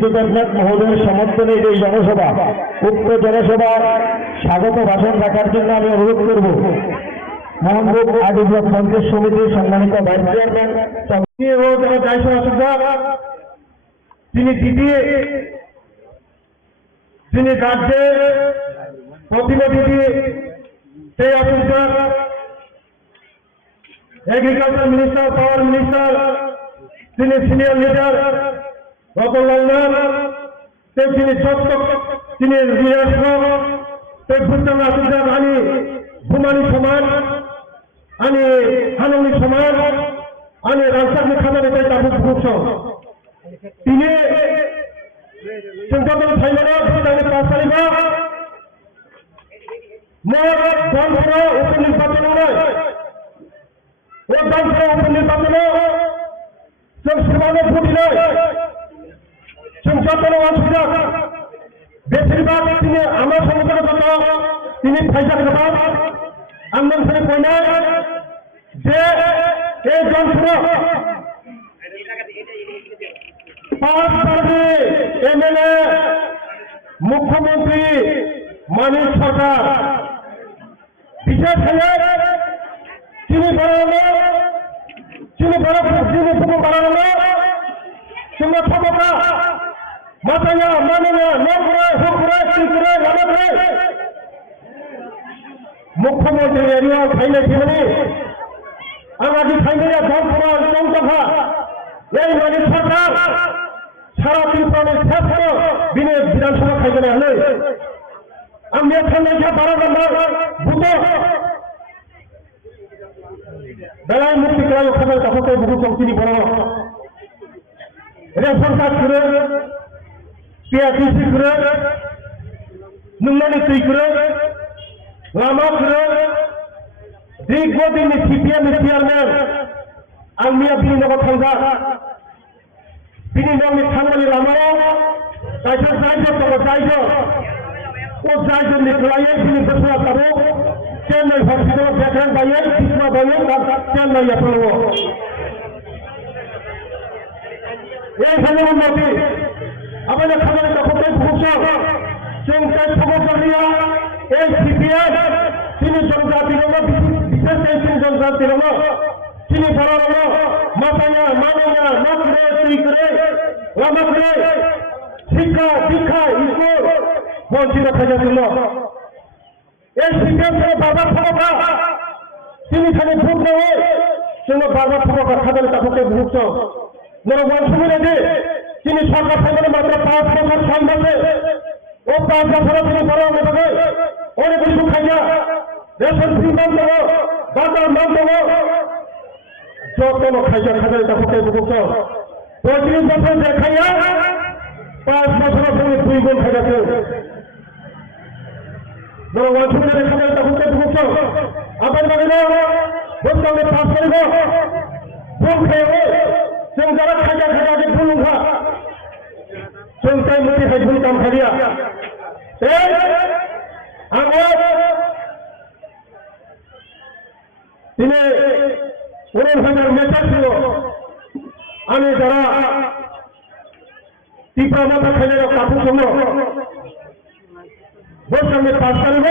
বিন্দু দেবনাথ মহোদয়ের সমর্থনে এই জনসভা, উক্ত জনসভার স্বাগত ভাষণ রাখার জন্য আমি অনুরোধ করব মোহাম্মদ আদি ব্লক পঞ্চায়েত সমিতির সম্মানিত ভাইস চেয়ারম্যান তিনি দ্বিতীয়, তিনি রাজ্যের প্রতিনিধি সেই অফিসার এগ্রিকালচার মিনিস্টার, পাওয়ার মিনিস্টার, তিনি সিনিয়র লিডার রতনলাল তিনি তিনি আনি ভূমানি সমাজ, আনি হাননি সমাজ, আনি রাজশাহী খাতারে তাবুক ভূষ তিনি সংসদীয় সাইলেরা ভূটানের 5 তারিখ মোট দলপুর উপনির্বাচন নয়, ও দলপুর উপনির্বাচন সেবাদের ভোট নয়, সংসদ অসুবিধা বেশিরভাগ তিনি আমার সমস্যার জন্য তিনি পয়সা খাবার আন্দোলন করে কইনা যে এই দলপুর 5 তারিখে এমএলএ মুখ্যমন্ত্রী মানিক সরকার বিশেষ হয়ে তিনি বাড়ানো তোমরা ক্ষমতা মাথায় মানে না নকরে হুকরে চিকরে নামে মুখ্যমন্ত্রী এরিয়া খাইলে জীবনে আমাকে খাইলে দল করার চৌকফা এই মানিক সরকার সারা ত্রিপুরার শেষ হল বিধানসভা খাইতে হলে আমি এখানে 12 নম্বর বুথ বেলায় মুক্তি করার ওখানে তখন বহু চৌকিনি বড় রেশন কার্ড করে পিআরটিসি করে নুমানি তুই করে লামা করে দীর্ঘদিন সিপিএম চেয়ারম্যান আলমিয়া বিনিনগর থাঙ্গা বিনিনগর থাঙ্গানি লামাও তাইসা যাইজ ও যাইজ নিকলাইয়ে তিনি বসরা তাবো চেন্নাই হসপিটাল দেখেন বাইয়ে কৃষ্ণা বাইয়ে চেন্নাই আপনার এইখানে উন্নতি আমাদের খাবারের দখলের ভূষণ চৌকায় সমস্যা নিয়ে এই সিপিএস তিনি জনজাতির বিশেষ তিনি জনজাতির তিনি বড় মাথায়া মানিয়া নকরে তুই করে লামা করে শিক্ষা দীক্ষা স্কুল বঞ্চিত থাকার জন্য এই সিপিএস বাবার ক্ষমতা তিনি খালি ভোট নেওয়া জন্য বাবার ক্ষমতা খাবারের দখলের ভূষণ সুবিধা তিনি সরকার থেকে মাত্র 5 বছর সম্ভবে ও 5 বছরে তিনি বড় মেধাবে অনেক কিছু খাইয়া রেশন ফ্রি মান দেবো, বাজার মান দেবো, যত খাইয়া খাইয়া তখন 25 বছর যে খাইয়া 5 বছরের সঙ্গে 2 গুণ খাইয়াছে অসুবিধা খাইয়া তখন আপনার ভোট পাস করিব ভোট খেয়ে जों যারা খাজা খাজাকে ভুলুঙ্গা চৌকাই মুখে ভুল কাম খালিয়া আমার তিনি 19,000 নেতা ছিল আমি যারা টিপা মাথা খাইলে কাপু সঙ্গ ভোট সঙ্গে পাস করিব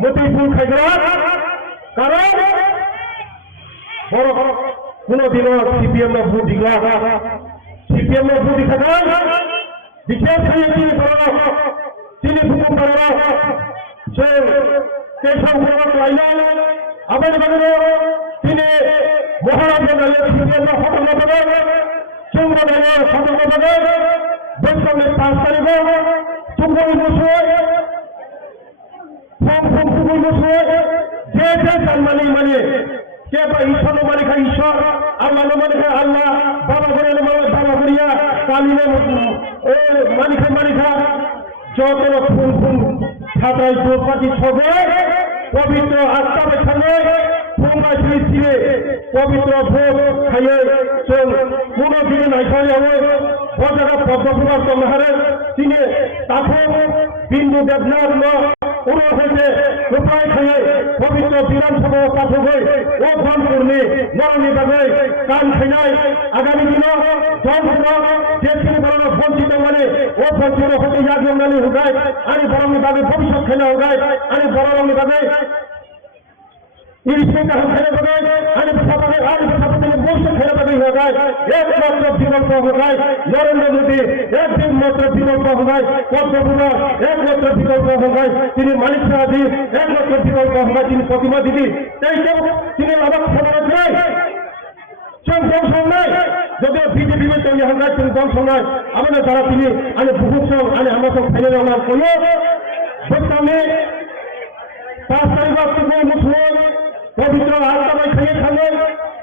মতি ফুল খাইগা কারণ বড় কোনদিনও সিপিএম ভোট দিগা সিপিএম ভোট দিখা বিশেষ তিনি তিনি ভূমি করা সে কেশব লাইলা আবার তিনি মহারাজা সিপিএম সতর্ক পাবে চৌম্বদলের সতর্ক পাবে বৈষম্যের 5 তারিখ চুম্বন বসে ফুল বসে যে মানে কে ঈশ্বর মানে খায় ঈশ্বর, আল্লাহ মানে খায় আল্লাহ, বাবা করে বাবা করিয়া কালিনে মানিখা যত ফুল ছাত্রাই চোরপাতি সবে পবিত্র আত্মাবের সঙ্গে ফুলগাছ ছিঁড়ে পবিত্র ভোগ খাইয়ে কোনো দিনে নাই খাই হবে বজারা পদ্মকুমার কন্যাহারের চিনে তাকে বিন্দু দেবনাথ উড়ো হয়েছে উপায় খেয়ে পবিত্র বিধানসভা পাঠক হয়ে ও ফোন করলে মরণী পাবে কান খেলায় আগামী দিনও জনসভা দেশকে বড় বঞ্চিত মানে ও বঞ্চিত হতে জাতীয় মানে হোগায় আমি বরং ভাবে ভবিষ্যৎ খেলা হোগায় আমি বরং ভাবে একমাত্র বিকল্প হোগায় নরেন্দ্র মোদী একমাত্র বিকল্প হোগায় পদ্মকুমার একমাত্র বিকল্প হোগায় তিনি মানিক সাহাজি একমাত্র বিকল্প হোগায় তিনি প্রতিমা দিদি তাই তো তিনি আমার খবর নাই নাই যদিও বিজেপি में तैयार होगा तुम कौन सुना আমাদের যারা তিনি আমি বহুত সব আমি আমরা সব ফেলে আমার কোনো সত্তা নেই 5 তারিখ থেকে মুসলিম পবিত্র আত্মায় খেয়ে খাবেন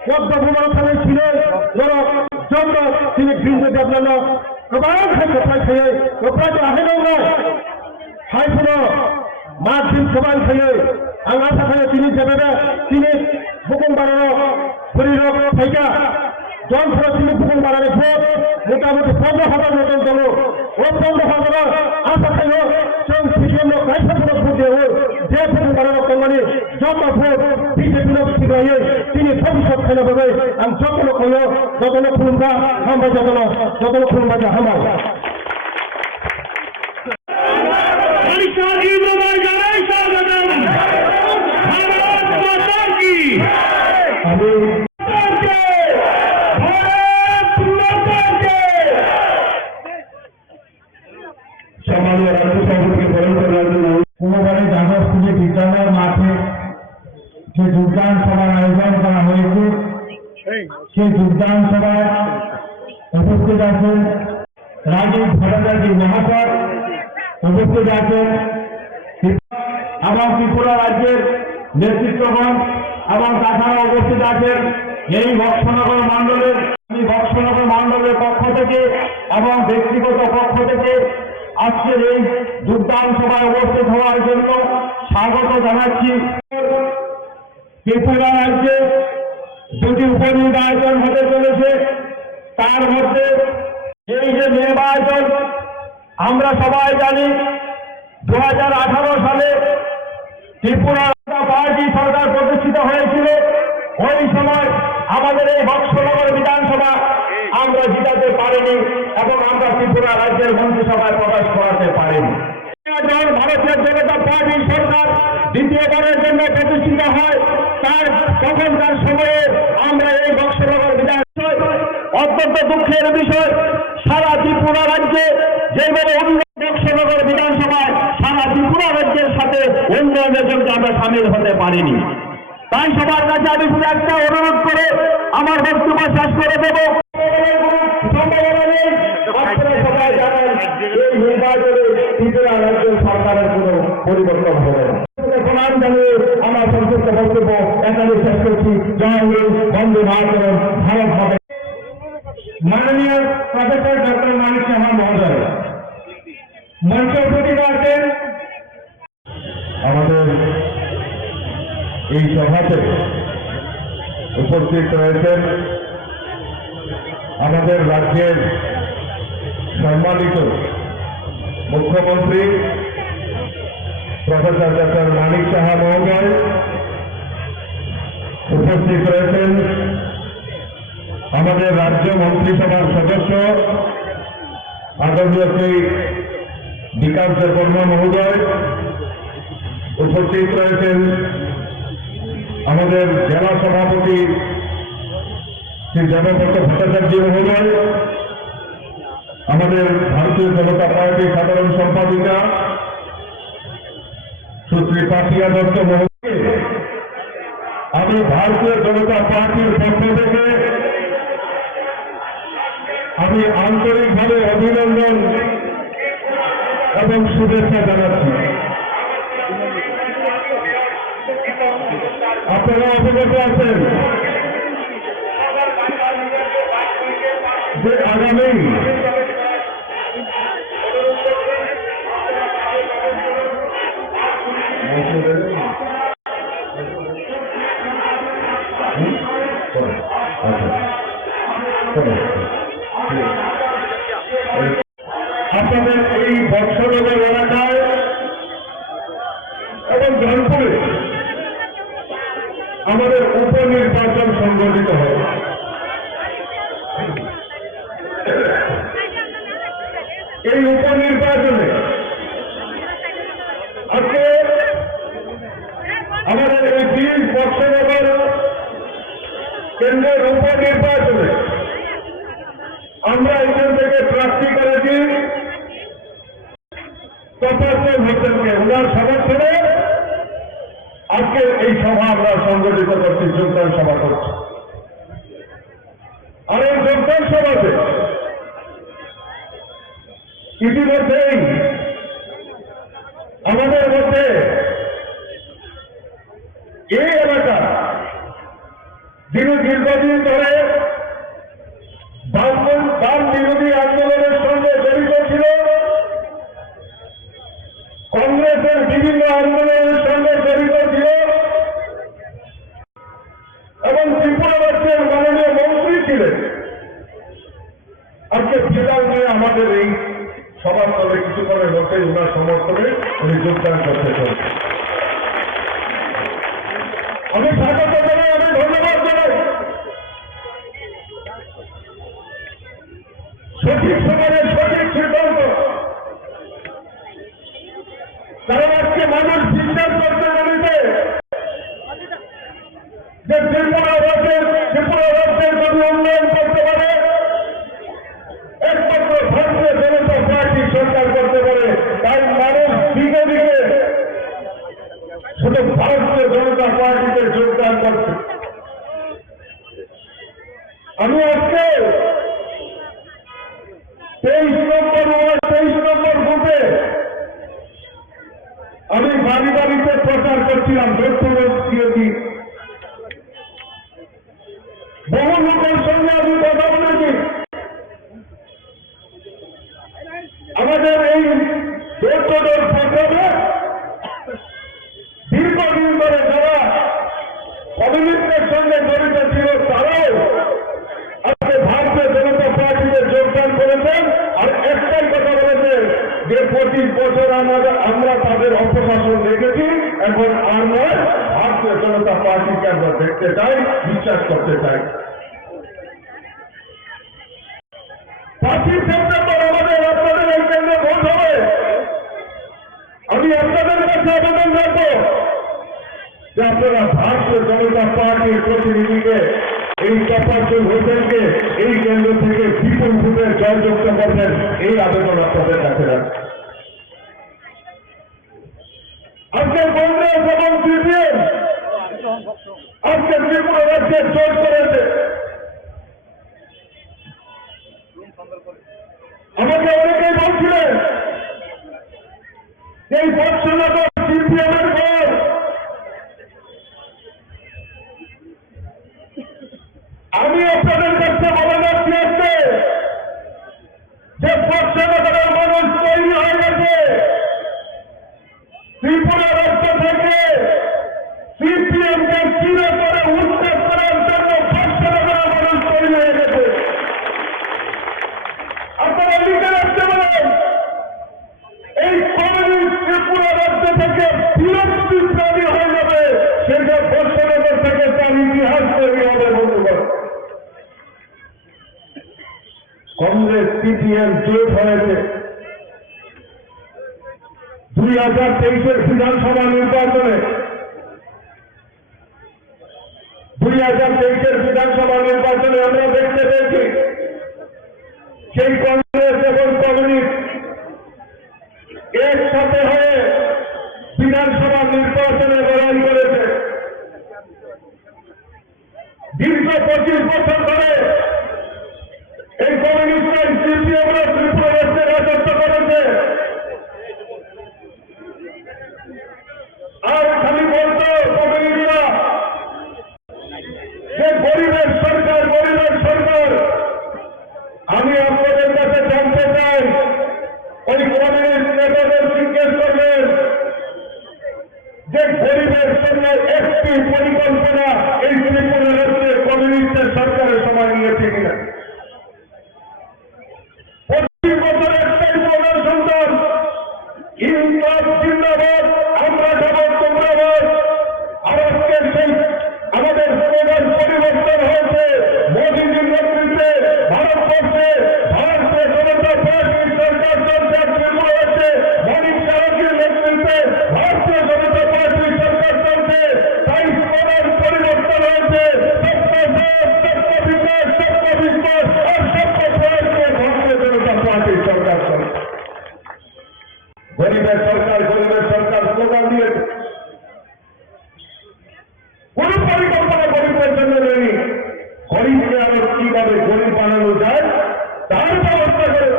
পদ্মকুমার খানে ছিল যত তিনি গৃহ দেবলানো প্রবাহ কোথায় খেয়ে কোথায় তো আহে না হাই শুনো মাছ দিন সবাই খেয়ে আং আশা করে তিনি যাবে তিনি হুকুম বাড়ানো শরীর থাইকা জনসভা তিনি হুকুম বাড়ানো ভোট মোটামুটি 15,000 মতন দল ও 15,000 আশা খাইল जों सिपिएम गायफोरखौ भोट देवो जे হুকুম বাড়ানো কোম্পানি যত ভোট বিজেপি সিগাইয়ে তিনি ভবিষ্যৎ খেলে দেবে আং যতন কইও যতন খুলুমবা হামবা যতন খুলুমবা হামা সম্মানীয় রাজ্য সভাপতিকে বরণ করার জন্য কোনোবারে জাগর স্কুলে বিদ্যালয়ের মাঠে যে যোগদান সভার আয়োজন করা হয়েছে সেই যোগদান সভায় উপস্থিত আছেন রাজীব ভট্টাচার্য মহাশয়, উপস্থিত আছেন এবং ত্রিপুরা রাজ্যের নেতৃত্বগণ এবং তাছাড়া উপস্থিত আছেন এই বক্সনগর মণ্ডলের পক্ষ থেকে এবং ব্যক্তিগত পক্ষ থেকে আজকের এই যোগদান সভায় উপস্থিত হওয়ার জন্য স্বাগত জানাচ্ছি। ত্রিপুরা রাজ্যে দুটি উপনির্বাচন হতে চলেছে, তার মধ্যে এই যে নির্বাচন আমরা সবাই জানি 2018 সালে ত্রিপুরা পার্টি সরকার প্রতিষ্ঠিত হয়েছিল। ওই সময় আমাদের এই বক্সনগর বিধানসভা আমরা জিতাতে পারিনি এবং আমরা ত্রিপুরা রাজ্যের মন্ত্রিসভায় প্রবেশ করাতে পারিনি। ভারতীয় জনতা পার্টি সরকার দ্বিতীয়বারের জন্য প্রতিষ্ঠিত হয়, তার তখনকার সময়ে আমরা এই বক্সনগর বিধানসভায় অত্যন্ত দুঃখের বিষয় সারা ত্রিপুরা রাজ্যে যেভাবে বক্সনগর বিধানসভায় সারা ত্রিপুরা রাজ্যের সাথে উন্নয়নের জন্য আমরা সামিল হতে পারিনি। তাই সবার কাছে আমি শুধু একটা অনুরোধ করে আমার বক্তব্য শেষ করে দেব। সবাই জানেন এই নির্বাচনে ত্রিপুরা রাজ্যের সরকারের কোন পরিবর্তন হবে না। প্রণাম জানিয়ে আমার সংক্ষিপ্ত বক্তব্য এখানে শেষ করছি। জয় হিন্দ, বন্দে মাতরম, ভারত মাতা। মাননীয় প্রফেসর ডক্টর মানিক সাহা মহোদয় মঞ্চে উপস্থিত আছেন। আমাদের এই সভাতে উপস্থিত রয়েছেন আমাদের রাজ্যের সম্মানিত মুখ্যমন্ত্রী প্রফেসর ডক্টর মানিক সাহা মহোদয়, উপস্থিত রয়েছেন আমাদের রাজ্য মন্ত্রিসভার সদস্য আদরণীয় শ্রী বিকাশ দেববর্মা মহোদয়, উপস্থিত রয়েছেন আমাদের জেলা সভাপতি শ্রী দেবব্রত ভট্টাচার্য মহোদয়, আমাদের ভারতীয় জনতা পার্টির সাধারণ সম্পাদিকা সুশ্রী পাপিয়া দত্ত মহোদয়, আমি ভারতীয় জনতা পার্টির পক্ষ থেকে আমি আন্তরিকভাবে অভিনন্দন এবং শুভেচ্ছা জানাচ্ছি। আপনারা অবগত আছেন যে আগামী আপনাদের এই বক্সনগর এলাকায় দুর্গাপুরে আমাদের উপনির্বাচন সংগঠিত হয়। এই উপনির্বাচনে আজকে আমাদের এই 20 বর্ষনগর কেন্দ্রের উপনির্বাচনে আমরা এখান থেকে প্রার্থী করেছি তপস্বর হোসেনকে। ওনার সমর্থনে আজকে এই সভা আমরা সংগঠিত করছি, যোগদান সভা করছি। আর এই যোগদান সভাতে ইতিমধ্যেই আমাদের মধ্যে এই এলাকা যিনি দীর্ঘদিন ধরে বাম বিরোধী আন্দোলনের সঙ্গে জড়িত ছিল, কংগ্রেসের বিভিন্ন আন্দোলনের সঙ্গে জড়িত ছিল এবং ত্রিপুরা রাজ্যের মাননীয় মন্ত্রী ছিলেন, আজকে ফেরাল নিয়ে আমাদের এই সভাস্থলে কিছুক্ষণের মধ্যে ওনার সমর্থনে উনি যোগদান করতে চান। আমি স্বাগত জানাই, আমি ধন্যবাদ জানাই। সঠিক সময়ে সঠিক সিদ্ধান্ত, কারণ আজকে মানুষ বিশ্বাস করতে বলেছে যে ত্রিপুরা রাজ্যের যদি উন্নয়ন করতে পারে একমাত্র ভারতীয় জনতা পার্টি সরকার করতে পারে। তাই মানুষ দিকে দিকে শুধু ভারতীয় জনতা পার্টিতে যোগদান করছে। আমি আজকে 23 নম্বর বুথে আমি বাড়ি বাড়িতে প্রচার করছিলাম, দিয়েছি। বহু লোকের সঙ্গে আমি কথা বলেছি। আমাদের এই ডোর প্রোগ্রামে দীর্ঘদিন ধরে যারা কমিউনিস্টের সঙ্গে জড়িত ছিল তারাও আজকে ভারতীয় জনতা পার্টিতে যোগদান করেছেন। আর একটাই কথা বলেছেন যে 25 বছর আমরা তাদের অপশাসন দেখেছি, এখন আমরা ভারতীয় জনতা পার্টিকে আমরা দেখতে চাই, বিশ্বাস করতে চাই। 5ই সেপ্টেম্বর আমাদের আপনাদের এই কেন্দ্রে ভোট হবে। আমি আপনাদের কাছে আবেদন রাখবো যে আপনারা ভারতীয় জনতা পার্টির প্রতিনিধিকে, এই তপস্বর হোসেনকে এই কেন্দ্র থেকে বিপুল ভোটে জয়যুক্ত করবেন, এই আবেদন আপনাদের কাছে রাখবেন। আজকে কংগ্রেস এবং সিপিএম আজকে ত্রিপুরা রাজ্যে জোট করেছে। আমাকে অনেকেই বলছিলেন এই বর্ষনগর সিপিএমের ঘর। আমি আপনাদের কাছে বলে যাচ্ছি আজকে যে বর্ষনগরের মানুষ তৈরি হয়ে গেছে। ত্রিপুরা রাজ্য থেকে সিপিএমকে চিরে করে উচ্ছেদ করার জন্য বর্ষনগরের মানুষ তৈরি হয়ে গেছে। আপনারা লিখে রাখতে পারেন, এই কমিউনিস্ট ত্রিপুরা রাজ্য থেকে বিরক্তি প্রাণী হয়ে যাবে, সেটা বর্ষনগর থেকে তার ইতিহাস তৈরি হবে। বন্ধুগণ, কংগ্রেস সিপিএম জোট হয়েছে 2023-এর বিধানসভা নির্বাচনে। 2023-এর বিধানসভা নির্বাচনে আমরা দেখতে পেয়েছি সেই কংগ্রেস এবং কমিউনিস্ট একসাথে হয়ে বিধানসভা নির্বাচনে লড়াই করেছে। দীর্ঘ 25 বছর ধরে এই কমিউনিস্ট সিপিএমরা ত্রিপুরা রাজ্যে রাজত্ব করেছে। আর খালি বলতো কমিউনিস্টরা যে গরিবের সরকার, গরিবের সরকার। আমি আপনাদের কাছে জানতে চাই, ওই কমিউনিস্ট নেতাদের জিজ্ঞেস করবেন যে গরিবের জন্য একটি পরিকল্পনা এই ত্রিপুরা রাজ্যে কমিউনিস্টের সরকারের সময় নিয়েছে কিনা। 25 বছর একটাই প্রধান সন্তান, ইনকাম জিন্দাবাদ, আমরা যাব তোমরা কিভাবে গরিব বানানো যায় তার ব্যবস্থা করে।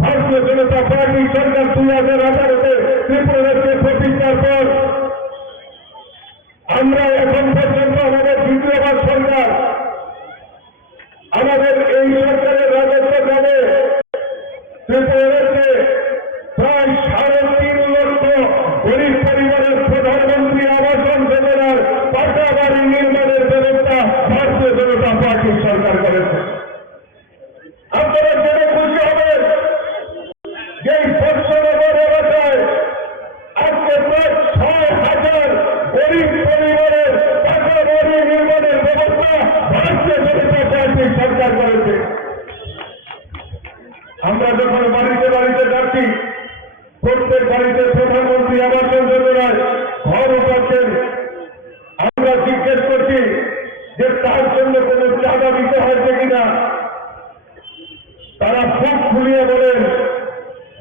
ভারতীয় জনতা পার্টি সরকার 2018-তে ত্রিপুরাকে প্রতিষ্ঠার পর আমরা এখন পর্যন্ত আমাদের দ্বিতীয়বার সরকার, আমাদের এই সরকারের রাজত্বকালে ত্রিপুরাকে প্রায় 3.5 লক্ষ গরিব পরিবারের প্রধানমন্ত্রী আবাস যোজনার পাকা বাড়ি নির্মাণের ব্যবস্থা ভারতীয় জনতা পার্টির সরকার করেছে। আপনারা জেনে খুশি হবেন যে বৎসনগর এলাকায় আজকে প্রায় 6,000 গরিব পরিবারের পাকা বাড়ি নির্মাণের ব্যবস্থা ভারতীয় জনতা পার্টির সরকার করেছে। আমরা যখন বাড়িতে বাড়িতে যাচ্ছি, প্রত্যেক বাড়িতে প্রধানমন্ত্রী আবাস যোজনায় ঘর উঠাচ্ছেন, আমরা জিজ্ঞেস করছি যে তার জন্য কোন চাঁদা দিতে হয়েছে কিনা। তারা মুখ খুলিয়ে বলেন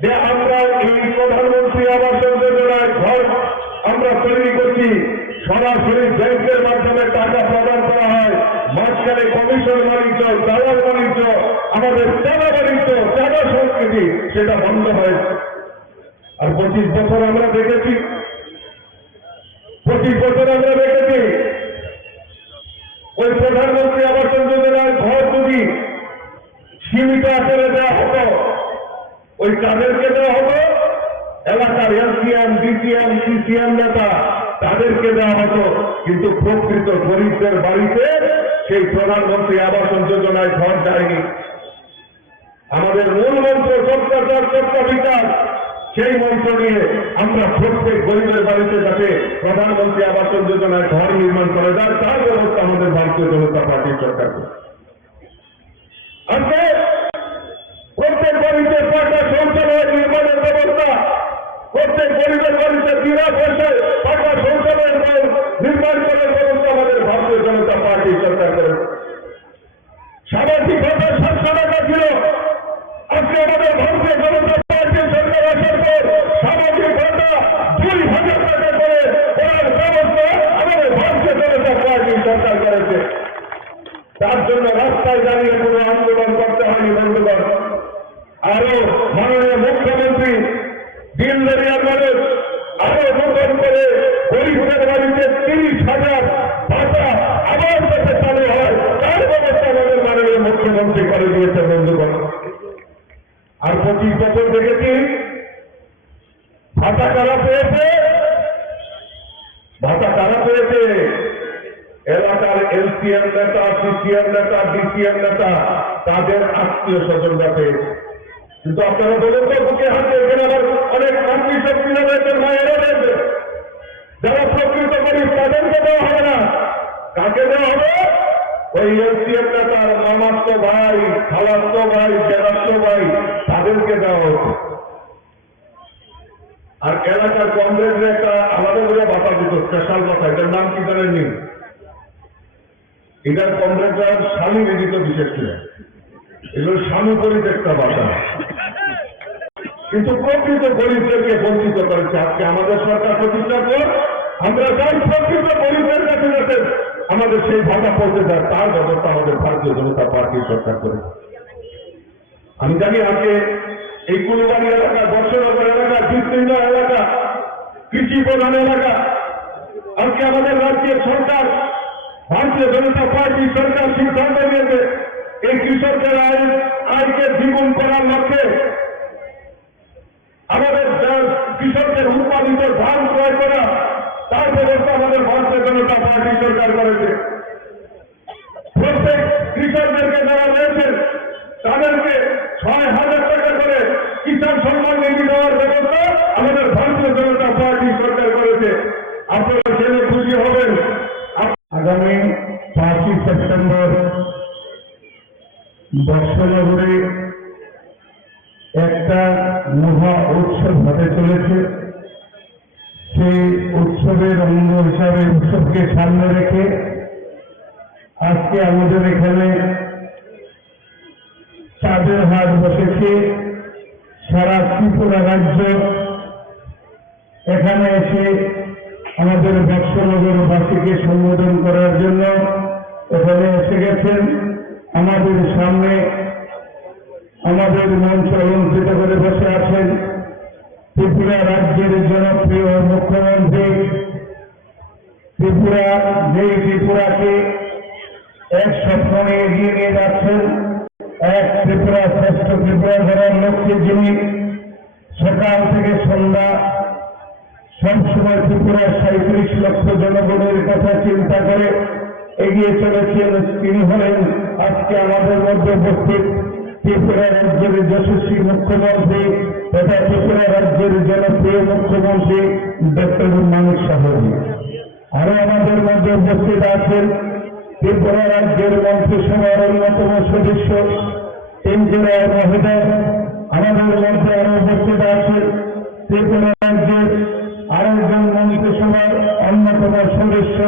যে আমরা এই প্রধানমন্ত্রী আবাস যোজনায় ঘর আমরা তৈরি করছি, সরাসরি ব্যাংকের মাধ্যমে টাকা প্রদান করা হয়, মাঝখানে কমিশন বাণিজ্য, দালাল বাণিজ্য, আমাদের চাঁদা বাণিজ্য, চাঁদা সংস্কৃতি সেটা বন্ধ হয়েছে। আর 25 বছর আমরা দেখেছি, 25 বছর আমরা দেখেছি ওই প্রধানমন্ত্রী আবাস যোজনায় ঘর যদি সীমিত আকারে দেওয়া হতো, ওই কাদেরকে দেওয়া হতো? এলাকার এলসিএম, ডিসিএম, সিসিএম নেতা তাদেরকে দেওয়া হতো, কিন্তু প্রকৃত গরিবদের বাড়িতে সেই প্রধানমন্ত্রী আবাস যোজনায় ঘর যায়নি। আমাদের মূল মন্ত্র সবকা সবকা বিকাশ, সেই মন্ত্র নিয়ে আমরা প্রত্যেক গরিবের বাড়িতে যাতে প্রধানমন্ত্রী আবাস যোজনায় ঘর নির্মাণ করা যায় তার ব্যবস্থা আমাদের ভারতীয় জনতা পার্টির সরকার। আজকে প্রত্যেক বাড়িতে পাকা শৌচালয় নির্মাণের ব্যবস্থা, প্রত্যেক গরিবের বাড়িতে বিনা পয়সায় পাকা শৌচালয় নির্মাণ করার ব্যবস্থা আমাদের ভারতীয় জনতা পার্টির সরকার করে। সামাজিক ভাতা 700 টাকা ছিল, আজকে আমাদের ভারতীয় জনতা পার্টির সরকার আসার পর সামাজিক ভাতা 2,000 টাকা করে করার ব্যবস্থা আমাদের ভারতীয় জনতা পার্টির সরকার করেছে। তার জন্য রাস্তায় দাঁড়িয়ে কোনো আন্দোলন করতে হয়নি বন্ধুগণ। আরো মাননীয় মুখ্যমন্ত্রী দিনদরিয়ার মানুষ আরো নতুন করে গরিবদের বাড়িতে 30,000 ভাতা আবার যাতে চালু হয় তার ব্যবস্থা আমাদের মাননীয় মুখ্যমন্ত্রী করে দিয়েছে বন্ধুগণ। আর 25 বছর দেখেছি ভাতা কারা পেয়েছে, ভাতা কারা পেয়েছে? এলাকার এলসিএম নেতা, সিসিএম নেতা, ডিসিএম নেতা, তাদের আত্মীয় স্বজনরা পেয়েছে। কিন্তু আপনারা বলেন তো বুকে হাতে, এখানে আবার অনেক মাতৃশক্তিরা রয়েছে, মায়েরা রয়েছে, যারা প্রকৃত গরিব তাদেরকে দেওয়া হবে না। কাকে দেওয়া হবে? ওই এলসিএম নেতার মামাতো ভাই, খালাতো ভাই, জেরাতো ভাই, তাদেরকে দেওয়া হচ্ছে। আর এলাকার কংগ্রেসের একটা আলাদা করে ভাতা দিত, স্পেশাল ভাতা, এটার নাম কি জানেননি? এটার কংগ্রেসের স্বামী নিদিত বিশেষ করে, এগুলো স্বামীপরিত একটা ভাতা, কিন্তু প্রকৃত গরিবদেরকে বঞ্চিত করেছে। আজকে আমাদের সরকার প্রতিষ্ঠার পর আমরা চাই প্রকৃত গরিবদের কাছে যাতে আমাদের সেই ভাতা পৌঁছে যায় তার ব্যবস্থা আমাদের ভারতীয় জনতা পার্টির সরকার করেছে। আমি জানি আজকে এই কুলবাড়ি এলাকা, বর্ষনগর এলাকা, বিস্তীর্ণ এলাকা, কৃষি প্রধান এলাকা, আজকে আমাদের রাজ্যের সরকার ভারতীয় জনতা পার্টির সরকার সিদ্ধান্ত নিয়েছে এই কৃষকদের আয়কে দ্বিগুণ করার লক্ষ্যে আমাদের কৃষকদের উৎপাদিত ধান ক্রয় করা তার ব্যবস্থা আমাদের ভারতীয় জনতা পার্টি সরকার করেছে। প্রত্যেক কৃষকদেরকে যারা রয়েছেন তাদেরকে 6,000 টাকা করে কিষাণ সম্মান নিধি দেওয়ার ব্যবস্থা আমাদের ভারতীয় জনতা পার্টি সরকার করেছে। আপনারা জেনে খুশি হবেন আগামী 5ই সেপ্টেম্বর বর্ষনগরে একটা মহা উৎসব হতে চলেছে। সেই উৎসবের অঙ্গ হিসাবে উৎসবকে সামনে রেখে আজকে আমাদের এখানে চাঁদের হাট বসেছে। সারা ত্রিপুরা রাজ্য এখানে এসে আমাদের বর্ষনগরবাসীকে সম্বোধন করার জন্য এখানে এসে গেছেন। আমাদের সামনে আমাদের মঞ্চ অলঙ্কৃত করে বসে আছেন ত্রিপুরা রাজ্যের জনপ্রিয় মুখ্যমন্ত্রী। ত্রিপুরাকে এক স্বপ্ন নিয়ে এগিয়ে নিয়ে যাচ্ছেন, এক ত্রিপুরা শ্রেষ্ঠ ত্রিপুরা ধরার লক্ষ্যে যিনি সকাল থেকে সন্ধ্যা সবসময় ত্রিপুরার 37 লক্ষ জনগণের কথা চিন্তা করে এগিয়ে চলেছেন, তিনি হলেন আজকে আমাদের মধ্যে উপস্থিত ত্রিপুরা রাজ্যের যশস্বী মুখ্যমন্ত্রী তথা ত্রিপুরা রাজ্যের জনপ্রিয় মুখ্যমন্ত্রী ডক্টর মানিক সাহাজি। আরো আমাদের মধ্যে উপস্থিত আছেন ত্রিপুরা রাজ্যের মন্ত্রিসভার অন্যতম সদস্য এনজিরায় মহোদয়। আমাদের মধ্যে আরো উপস্থিত আছেন ত্রিপুরা রাজ্যের আরেকজন মন্ত্রিসভার অন্যতম সদস্য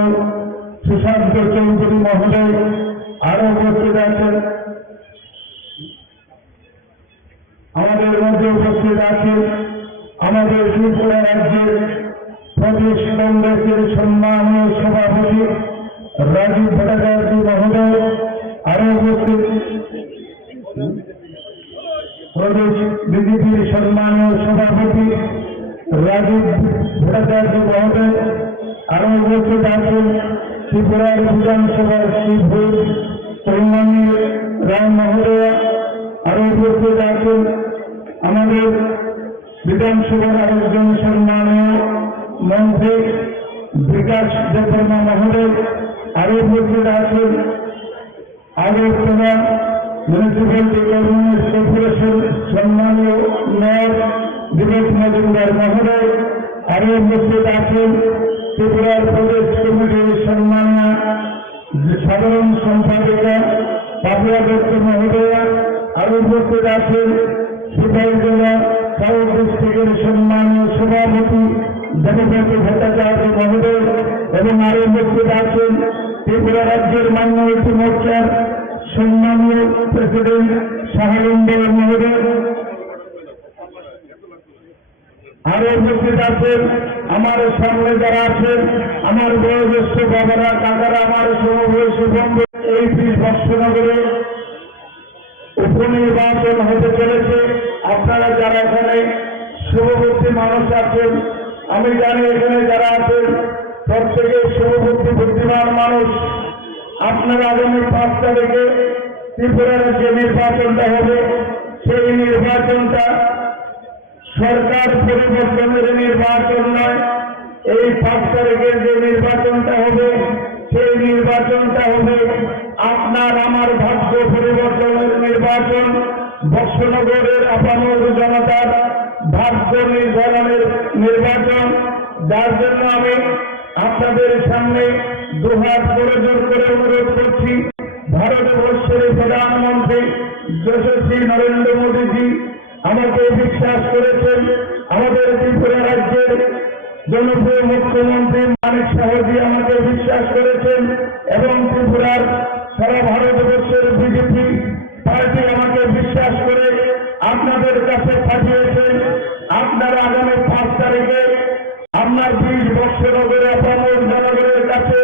সুশান্ত চৌধুরী মহোদয়। আরো উপস্থিত আছেন আমাদের মধ্যে উপস্থিত আছেন আমাদের ত্রিপুরা রাজ্যের প্রদেশ কংগ্রেসের সম্মানীয় সভাপতি রাজীব ভট্টাচার্য মহোদয়। আরো উপস্থিত প্রদেশ বিজেপির সম্মানীয় সভাপতি রাজীব ভট্টাচার্য মহোদয়। আরো উপস্থিত আছেন ত্রিপুরার বিধানসভার শিবভূত কল্যাণী রায় মহোদয়। আরো উপস্থিত আছেন আমাদের বিধানসভার আরেকজন সম্মানীয় মন্ত্রী বিকাশ দেববর্মা মহোদয়। আরো উপস্থিত আছেন আগরতলা মিউনিসিপ্যালিটি গভর্নমেন্ট কর্পোরেশন সম্মানীয় মেয়র বিবেক মজুমদার মহোদয়। আরো উপস্থিত আছেন ত্রিপুরার প্রদেশ কমিটির সম্মানীয় সাধারণ সম্পাদিকা পাপিয়া দত্ত মহোদয়া। আরো উপস্থিত আছেন সিপাহী জেলা সাউথ ডিস্ট্রিক্টের সম্মানীয় সভাপতি দেবব্রত ভট্টাচার্য মহোদয় এবং আরো উপস্থিত আছেন ত্রিপুরা রাজ্যের মাইনরিটি মোর্চার সম্মানীয় প্রেসিডেন্ট শাহালিন্দর মহোদয়। আরো উপস্থিত আছেন আমার সামনে যারা আছেন আমার বয়োজ্যেষ্ঠ বাবারা কাকারা আমার সমবয়সী বন্ধু। এই 20 বৎসনগরে উপনির্বাচন হতে চলেছে। আপনারা যারা এখানে শুভবুদ্ধি মানুষ আছেন, আমি জানি এখানে যারা আছেন প্রত্যেকে শুভবুদ্ধি বুদ্ধিমান মানুষ। আপনারা আগামী 5 তারিখে ত্রিপুরার যে নির্বাচনটা হবে সেই নির্বাচনটা সরকার পরিবর্তনের নির্বাচন নয়। এই 5 তারিখের যে নির্বাচনটা হবে সেই নির্বাচনটা হবে আপনার আমার ভাগ্য পরিবর্তনের নির্বাচন, বৎসনগরের আপামর জনতার ভাগ্য নির্ধারণের নির্বাচন। যার জন্য আমি আপনাদের সামনে দুহাত করে জোর করে অনুরোধ করছি, ভারতবর্ষের প্রধানমন্ত্রী যশস্বী নরেন্দ্র মোদীজি আমাকে বিশ্বাস করেছেন, আমাদের ত্রিপুরা রাজ্যের জনপ্রিয় মুখ্যমন্ত্রী মানিক সাহাজি আমাকে বিশ্বাস করেছেন এবং ত্রিপুরার সারা ভারতবর্ষের বিজেপি পার্টি আমাকে বিশ্বাস করে আপনাদের কাছে পাঠিয়েছেন। আপনারা আগামী 5 তারিখে আপনার 20 বৎসনগরে আপামর জনগণের কাছে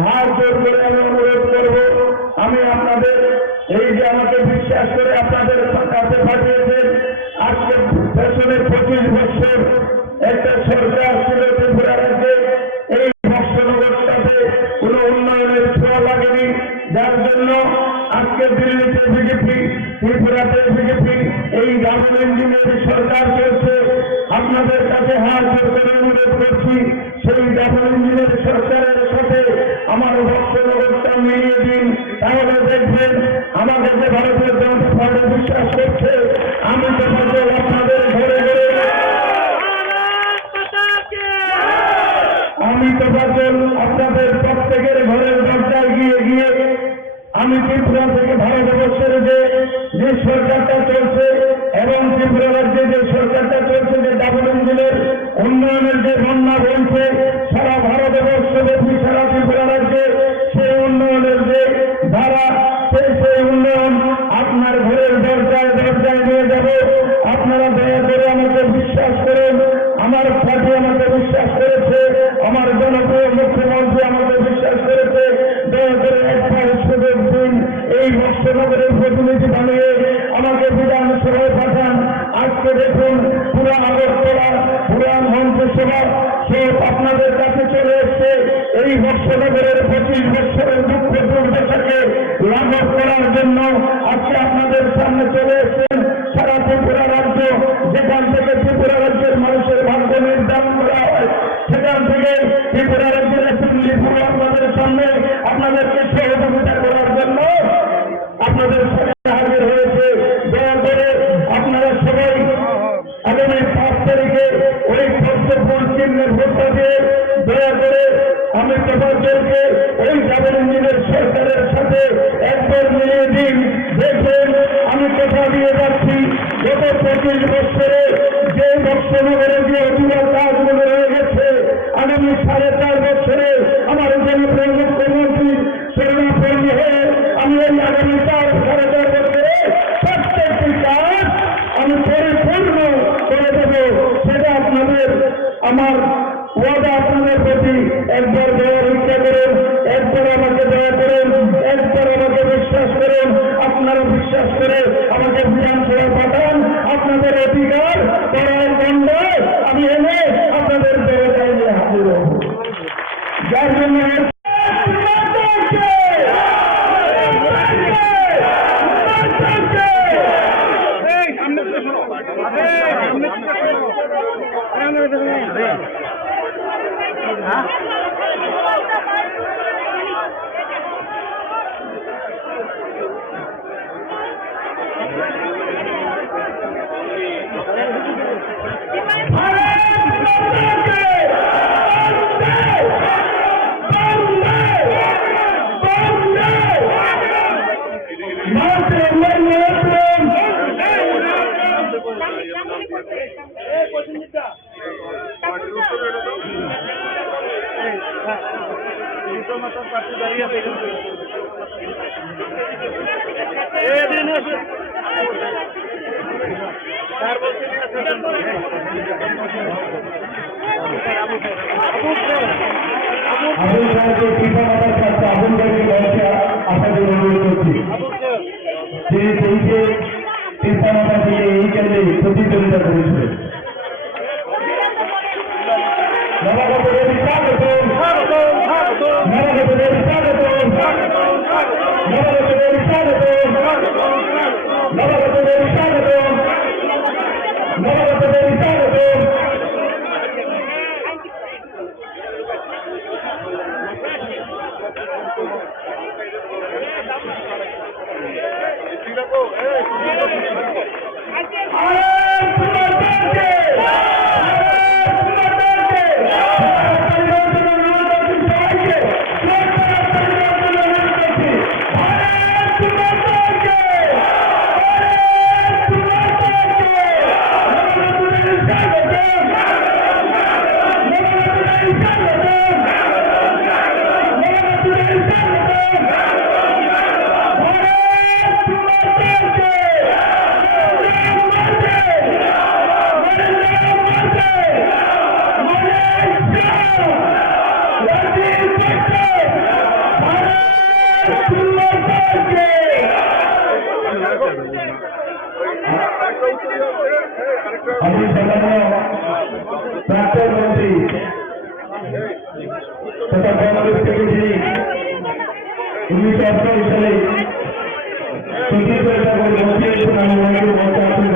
হাত জোর করে আমি অনুরোধ করব, আমি আপনাদের এই যে আমাকে বিশ্বাস করে আপনাদের কাছে পাঠিয়েছেন, আজকে পেছনে 25 বছর একটা সরকার ছিল ত্রিপুরা রাজ্যে, এই বৎসনগরটাতে কোনো উন্নয়নের ছোঁয়া লাগেনি। যার জন্য আজকে দিল্লিতে বিজেপি, ত্রিপুরাতে বিজেপি, এই ডাবল ইঞ্জিনের সরকার চলছে। আপনাদের কাছে হাত জোর করে অনুরোধ করছি, সেই ডাবল ইঞ্জিনের সরকারের সাথে আমার বৎসনগরটা মিলিয়ে দিন, তাহলে দেখবেন আমাকে যে ভারতীয় জনতা পার্টি বিশ্বাস করছে, আমি তো আপনাদের ঘরে ঘরে আমি তো আপনাদের প্রত্যেকের ঘরের দরজায় গিয়ে গিয়ে আমি ত্রিপুরা থেকে ভারতবর্ষের যে সরকারটা চলছে এবং ত্রিপুরা রাজ্যে যে সরকারটা চলছে, যে ডাবল ইঞ্জিনের উন্নয়নের যে বন্যা বলছে সারা ভারতবর্ষ ব্যাপী সারা ত্রিপুরা রাজ্যে, সেই উন্নয়নের যে ধারা সেই উন্নয়ন আপনার ঘরের দরজায় দরজায় নিয়ে যাবে। আপনারা দয়া করে আমাকে বিশ্বাস করেন, আমার পার্টি আমাকে বিশ্বাস করেছে, আমার জনপ্রিয় মুখ্যমন্ত্রী আমাকে বিশ্বাস করেছে। দয়া করে একবার সুযোগ দিন, এই বছর আজকে দেখুন পুরা আগরতলা পুরা মন্ত্রিসভা সব আপনাদের কাছে চলে এসছে এই বর্ষনগরের 25 বছরের দুঃখ দুর্দশাকে লাঘব করার জন্য আজকে আপনাদের সামনে চলে এসছেন সারা ত্রিপুরা রাজ্য যেখান থেকে ত্রিপুরা রাজ্যের মানুষের ভাগ্য নির্ধারণ করা হয় সেখান থেকে ত্রিপুরা রাজ্যের অ্যাসেম্বলি পুরো আপনাদের সামনে আপনাদেরকে সহযোগিতা করার জন্য আপনাদের সামনে হাজির হয়েছে। দয়া করে আপনারা সবাই আগামী 5 তারিখে ওই পদ্মফুল চিহ্নের ভোটটা দিয়ে দয়া করে আমি তোমাদেরকে ওই ডাবল ইঞ্জিনের সরকারের সাথে একবার মিলিয়ে দিন। দেখবেন আমি কথা দিয়ে যাচ্ছি গত 25 বছরে যে বর্ষনগরে যে অধুরা কাজগুলো রয়ে গেছে আগামী 4.5 বছরে আমার জনপ্রিয় মুখ্যমন্ত্রী শরণাপন্ন হয়ে আমি এই আগামী 4.5 বছরে প্রত্যেকটি কাজ আমি পরিপূর্ণ করে দেব। সেটা আপনাদের আমার ওয়াদা আপনাদের প্রতি একবার দেওয়ার ইচ্ছা করেন, একবার আমাকে দয়া করেন, একবার আমাকে বিশ্বাস করেন। আপনারা বিশ্বাস করে আমাকে বিধানসভায় পাঠান। আপনাদের অধিকার করার দণ্ড আমি এনে আপনাদের দেবতায় নিয়ে হাজির হব। যার জন্য আপনাদের অনুরোধ করছি তিনি সেইকে কৃষ্ণমাতা দিয়ে এই কেন্দ্রে প্রতিযোগিতা করেছিলেন। আমি প্রাক্তন মন্ত্রী তথা কংগ্রেস সেক্রেটারি 1988 সালে ছত্তিশগড় মন্ত্রী আমি অনেক মঞ্চে আসলে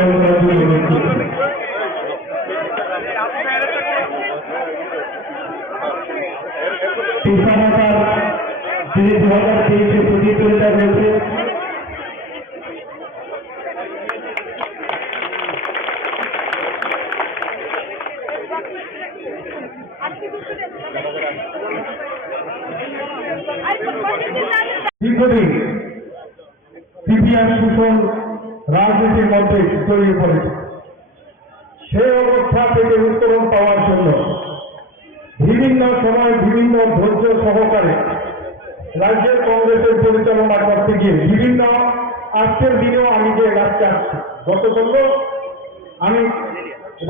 তিনি 2023 প্রতিযোগিতা হয়েছে। দীর্ঘদিন সিপিএম শোষণ রাজনীতির মধ্যে জড়িয়ে পড়েছে। সেই অবস্থা থেকে উত্তরণ পাওয়ার জন্য বিভিন্ন সময় বিভিন্ন ধৈর্য সহকারে রাজ্যের কংগ্রেসের পরিচালনা করতে গিয়ে বিভিন্ন আজকের দিনেও আমি যে রাজ্যে আসছি, গতকাল আমি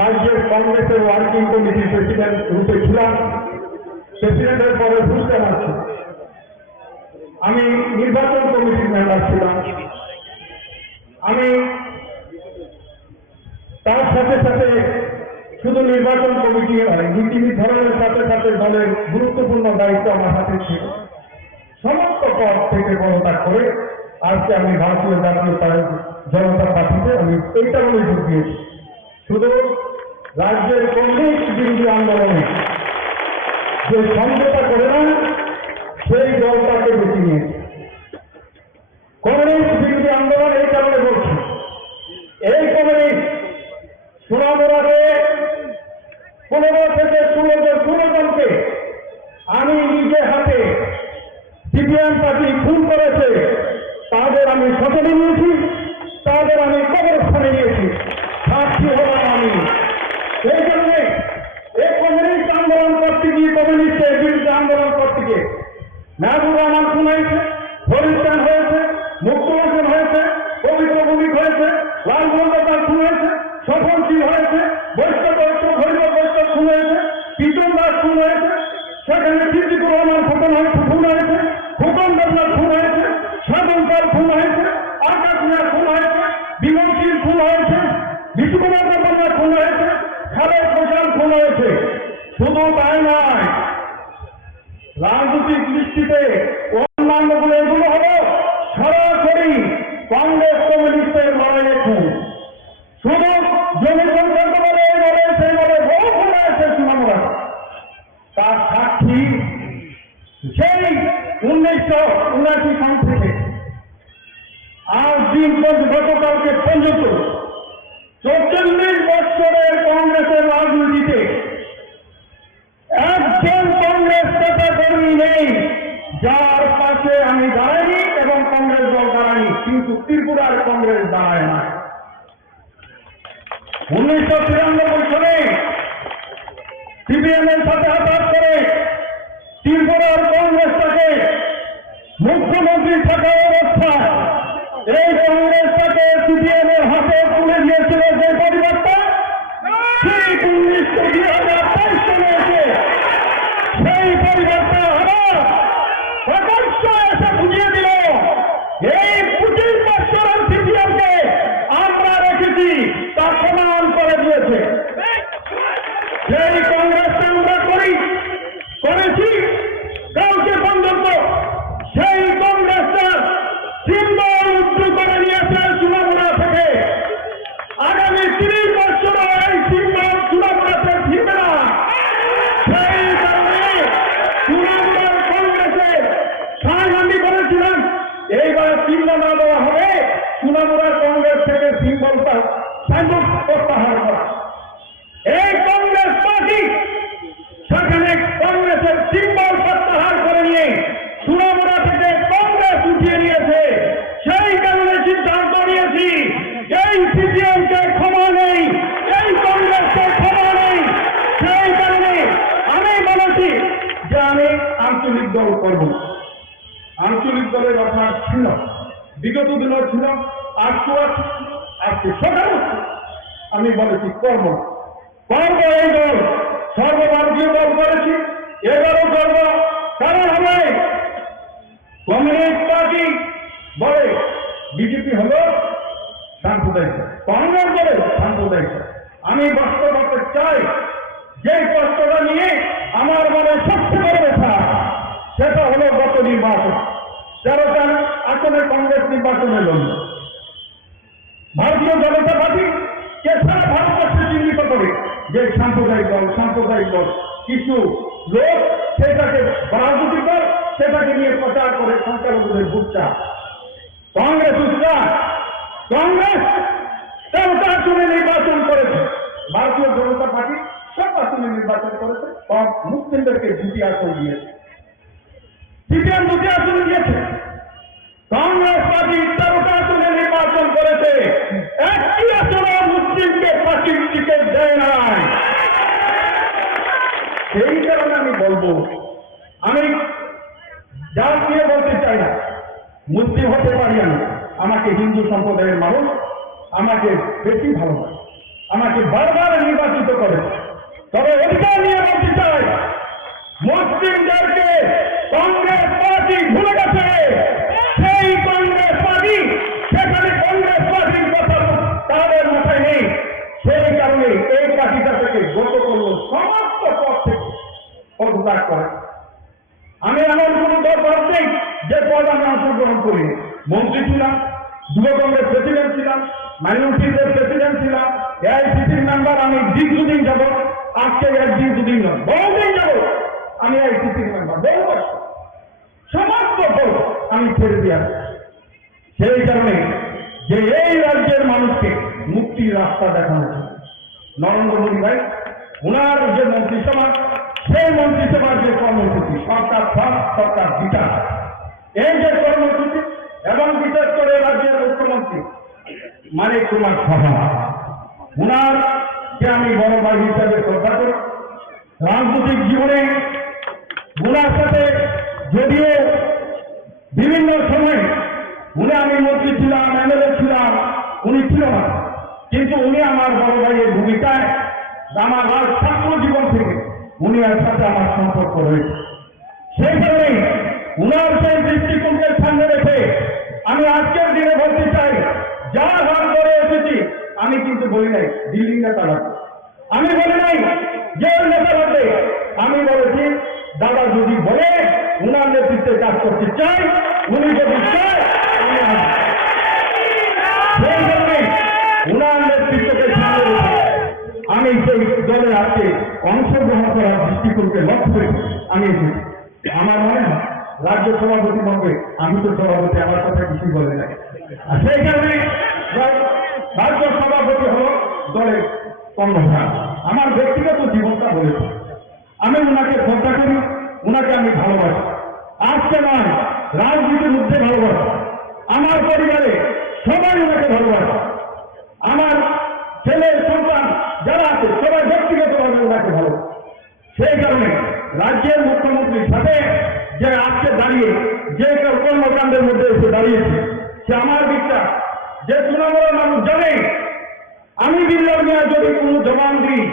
রাজ্যের কংগ্রেসের ওয়ার্কিং কমিটির প্রেসিডেন্ট রূপে ছিলাম। প্রেসিডেন্টের পরে বুঝতে পারছি আমি নির্বাচন কমিটির মেম্বার ছিলাম। আমি তার সাথে সাথে শুধু নির্বাচন কমিটি নয়, নীতি নির্ধারণের সাথে সাথে দলের গুরুত্বপূর্ণ দায়িত্ব আমার হাতে ছিল। সমস্ত পদ থেকে পদত্যাগ করে আজকে আমি ভারতীয় জাতীয় জনতা পার্টিতে আমি এই কারণে যোগ দিয়েছি, শুধু রাজ্যের কংগ্রেস বিরোধী আন্দোলনে যে সমঝোতা করে না সেই দলটাকে বেছে নিয়েছে। কংগ্রেস বিরোধী আন্দোলন এই কারণে বলছি, এই কংগ্রেস সোনামুড়াকে 15 থেকে 16 জনকে আমি নিজে হাতে সিপিএম পার্টি খুন করেছে তাদের আমি শপথে নিয়েছি, তাদের আমি কবরস্থানে নিয়েছি, সাক্ষী হলাম আমি। এই কারণে এই কমিউনিস্ট আন্দোলন করতে গিয়ে কমিউনিস্টের বিরুদ্ধে আন্দোলন করতে গিয়ে মেহবুব রহমান খুন হয়েছে, হরিস্থান হয়েছে, মুক্তমোচন হয়েছে, পবিত্র ভূমিক হয়েছে, লাল বন্দ্যোপাধ্যায় খুন হয়েছে, স্বপনশীল হয়েছে, বৈষ্ণব হরিব বৈষ্ণব খুন হয়েছে, পিতন দাস খুন হয়েছে, সেখানে সিদ্দিকুর রহমান খুন হয়েছে, হুকম দেবনাথ খুন হয়েছে, সাধন পাল খুন হয়েছে, আকাশ মিয়া খুন হয়েছে, বিমলশীল খুন হয়েছে, বিষ্ণুকুমার দেবনাথ খুন হয়েছে, খালেদ ঘোষাল খুন হয়েছে। শুধু তাই নয়, রাজনৈতিক দৃষ্টিতে অন্যান্যগুলো এগুলো হলো সরাসরি কংগ্রেস কমিউনিস্টের লড়াইয়ে খুন। শুধু জমি সংক্রান্ত বলে এই বলে সেই বলে বহু খুন হয়েছে সুনামুড়া। তার সাক্ষী সেই 1979 সাল থেকে আজ দিন গতকালকে পর্যন্ত 44 বছরের কংগ্রেসের রাজনীতিতে একজন কংগ্রেস নেতা কর্মী নেই যার পাশে আমি দাঁড়াইনি এবং কংগ্রেস দল দাঁড়ায়নি, কিন্তু ত্রিপুরার কংগ্রেস দাঁড়ায় না। 1993 সালে সিপিএম এর সাথে হাত করে ত্রিপুরার কংগ্রেসটাকে মুখ্যমন্ত্রী থাকা অবস্থায় এই কংগ্রেসটাকে সিপিএম এর হাতে তুলে দিয়েছিল যে পরিবারটা, সেই 2023 সালে এসে সেই পরিবারটা আবার প্রকাশ্য এসে বুঝিয়ে দিল এই 25 বছর সিপিএমকে আমরা রেখেছি তা প্রমাণ করে দিয়েছে। সেই কংগ্রেসটা আমরা করেছি কাউকে পর্যন্ত সেই কংগ্রেসটা সিম্বল উচ্চ করে নিয়েছে সুনামুড়া থেকে। আগামী 30 বছর এই সিম্বল সুনামুড়াতে ফিরবে না। সেই কারণে সুনামুড়ার কংগ্রেসে আমি বলেছিলাম এইবার চিহ্ন না দেওয়া হবে, সুনামুড়ার কংগ্রেস থেকে সিম্বলটা প্রত্যাহার করা। এই কংগ্রেস পার্টি সেখানে কংগ্রেসের সিম্বল প্রত্যাহার করে নিয়ে সুনামুড়া থেকে কংগ্রেস উঠিয়ে নিয়েছে। সেই কারণে সিদ্ধান্ত নিয়েছি এই সিপিএমকে ক্ষমা নেই, এই কংগ্রেসকে ক্ষমা নেই। সেই কারণে আমি বলেছি যে আমি আঞ্চলিক দল করব। আঞ্চলিক দলের অভ্যাস ছিল, বিগত দিনও ছিল, আজকে সকাল আমি বলেছি করব এই দল, সর্বভারতীয় দল করেছি, এবারও করব। কারণ হবে কমিউনিস্ট পার্টি বলে বিজেপি হলো সাম্প্রদায়িক, কংগ্রেস বলে সাম্প্রদায়িক। আমি বক্তব্য করতে চাই যে কষ্টটা নিয়ে আমার মনে সবচেয়ে বড় ব্যথা, সেটা হলো গত নির্বাচন 13টা আসনে কংগ্রেস নির্বাচনে লড়ল। ভারতীয় জনতা পার্টি কে সারা ভারতবর্ষে চিহ্নিত করে যে সাম্প্রদায়িক দল, কিছু লোক সেটাকে রাজনৈতিক দল সেটাকে নিয়ে প্রচার করে সংখ্যালঘুদের ভোট চায়। কংগ্রেস 13টা আসনে নির্বাচন করেছে, ভারতীয় জনতা পার্টি সব আসনে নির্বাচন করেছে, মুসলিমদেরকে 2টি আসন দিয়েছে, সিপিএম 2টি আসন দিয়েছে। কংগ্রেস পার্টি 13টা আসনে নির্বাচন করেছে, একটি আসনে মুসলিমকে পার্টির টিকিট দেয় নাই। সেই কারণে আমি বলবো, আমি যার দিয়ে বলতে চাই না, মুসলিম হতে পারি আমি, আমাকে হিন্দু সম্প্রদায়ের মানুষ আমাকে বেশি ভালোবাসে, আমাকে বারবার নির্বাচিত করে। তবে অধিকার নিয়ে বলতে চাই, মুসলিমদেরকে কংগ্রেস পার্টি ভুলে গেছে। সেই কংগ্রেস পার্টি, সেখানে কংগ্রেস পার্টির কথা তাদের মাথায় নেই। সেই কারণে এই কাঠিটা থেকে গত করলো সমস্ত পদ থেকে পদত্যাগ করে। আমি এমন কোন পদ নেই যে পদ আমি অংশগ্রহণ করি। মন্ত্রী ছিলাম, যুব কংগ্রেস প্রেসিডেন্ট ছিলাম, মাইনরিটিদের প্রেসিডেন্ট ছিলাম, এআইসিসির মেম্বার। আমি দীর্ঘদিন যাব, আজকে একদিন দুদিন নয়, বহুদিন যাব আমি এআইসিসির মেম্বার, বহু বছর। সমস্ত পদ আমি ছেড়ে দিয়ে আসছি সেই কারণে যে এই রাজ্যের মানুষকে মুক্তির রাস্তা দেখানো ছিল। নরেন্দ্র মোদী ভাই ওনার যে মন্ত্রিসভা, সেই মন্ত্রিসভার যে কর্মসূচি সরকার ফার্স্ট সরকার বিকাশ, এই যে কর্মসূচি, এবং বিশেষ করে রাজ্যের মুখ্যমন্ত্রী মানিক কুমার সাহা, ওনার যে আমি বড় ভাই হিসাবে শ্রদ্ধা করি। রাজনৈতিক জীবনে ওনার সাথে যদিও বিভিন্ন সময় উনি, আমি মন্ত্রী ছিলাম, এমএলএ ছিলাম, উনি ছিল না, কিন্তু উনি আমার বড় ভাইয়ের ভূমিকায় আমার ছাত্র জীবন থেকে উনি এর সাথে আমার সম্পর্ক রয়েছে। সেই কারণে উনার সেই দৃষ্টিকোণকে সামনে রেখে আমি আজকের দিনে বলতে চাই, যা হার করে এসেছি আমি কিন্তু বলি নাই দিল্লি নেতা লাগবে, আমি বলি নাই যে নেতা লাগবে, আমি বলেছি দাদা যদি বলে উনার নেতৃত্বে কাজ করতে চাই, উনি যদি চায় সেই কারণে উনার নেতৃত্বকে সামনে রেখে আমি সেই দলের আজকে অংশগ্রহণ করার দৃষ্টিকোণকে লক্ষ্য করে আমি এসেছি। আমার মনে হয় রাজ্য সভাপতি বলবে আমি তো সভাপতি, আমার কথা কিছুই বলে নাই। আর সেই কারণে রাজ্য সভাপতি হল দলের কর্মধার। আমার ব্যক্তিগত জীবনটা বলেছে, আমি ওনাকে শ্রদ্ধা করি, ওনাকে আমি ভালোবাসি। আজকে নয়, রাজনীতির মধ্যে ভালোবাসি। আমার পরিবারে সবাই ওনাকে ভালোবাসে। আমার ছেলে সন্তান যারা আছে সবাই ব্যক্তিগতভাবে ওনাকে ভালোবাসে। সেই কারণে রাজ্যের মুখ্যমন্ত্রীর সাথে যে আজকে দাঁড়িয়ে যে কর্মকাণ্ডের মধ্যে এসে দাঁড়িয়েছে, সে আমার বিশ্বাস যে তৃণমূলের মানুষ জানে আমি বিল্লার মিয়া যদি কোনো জবান দিই,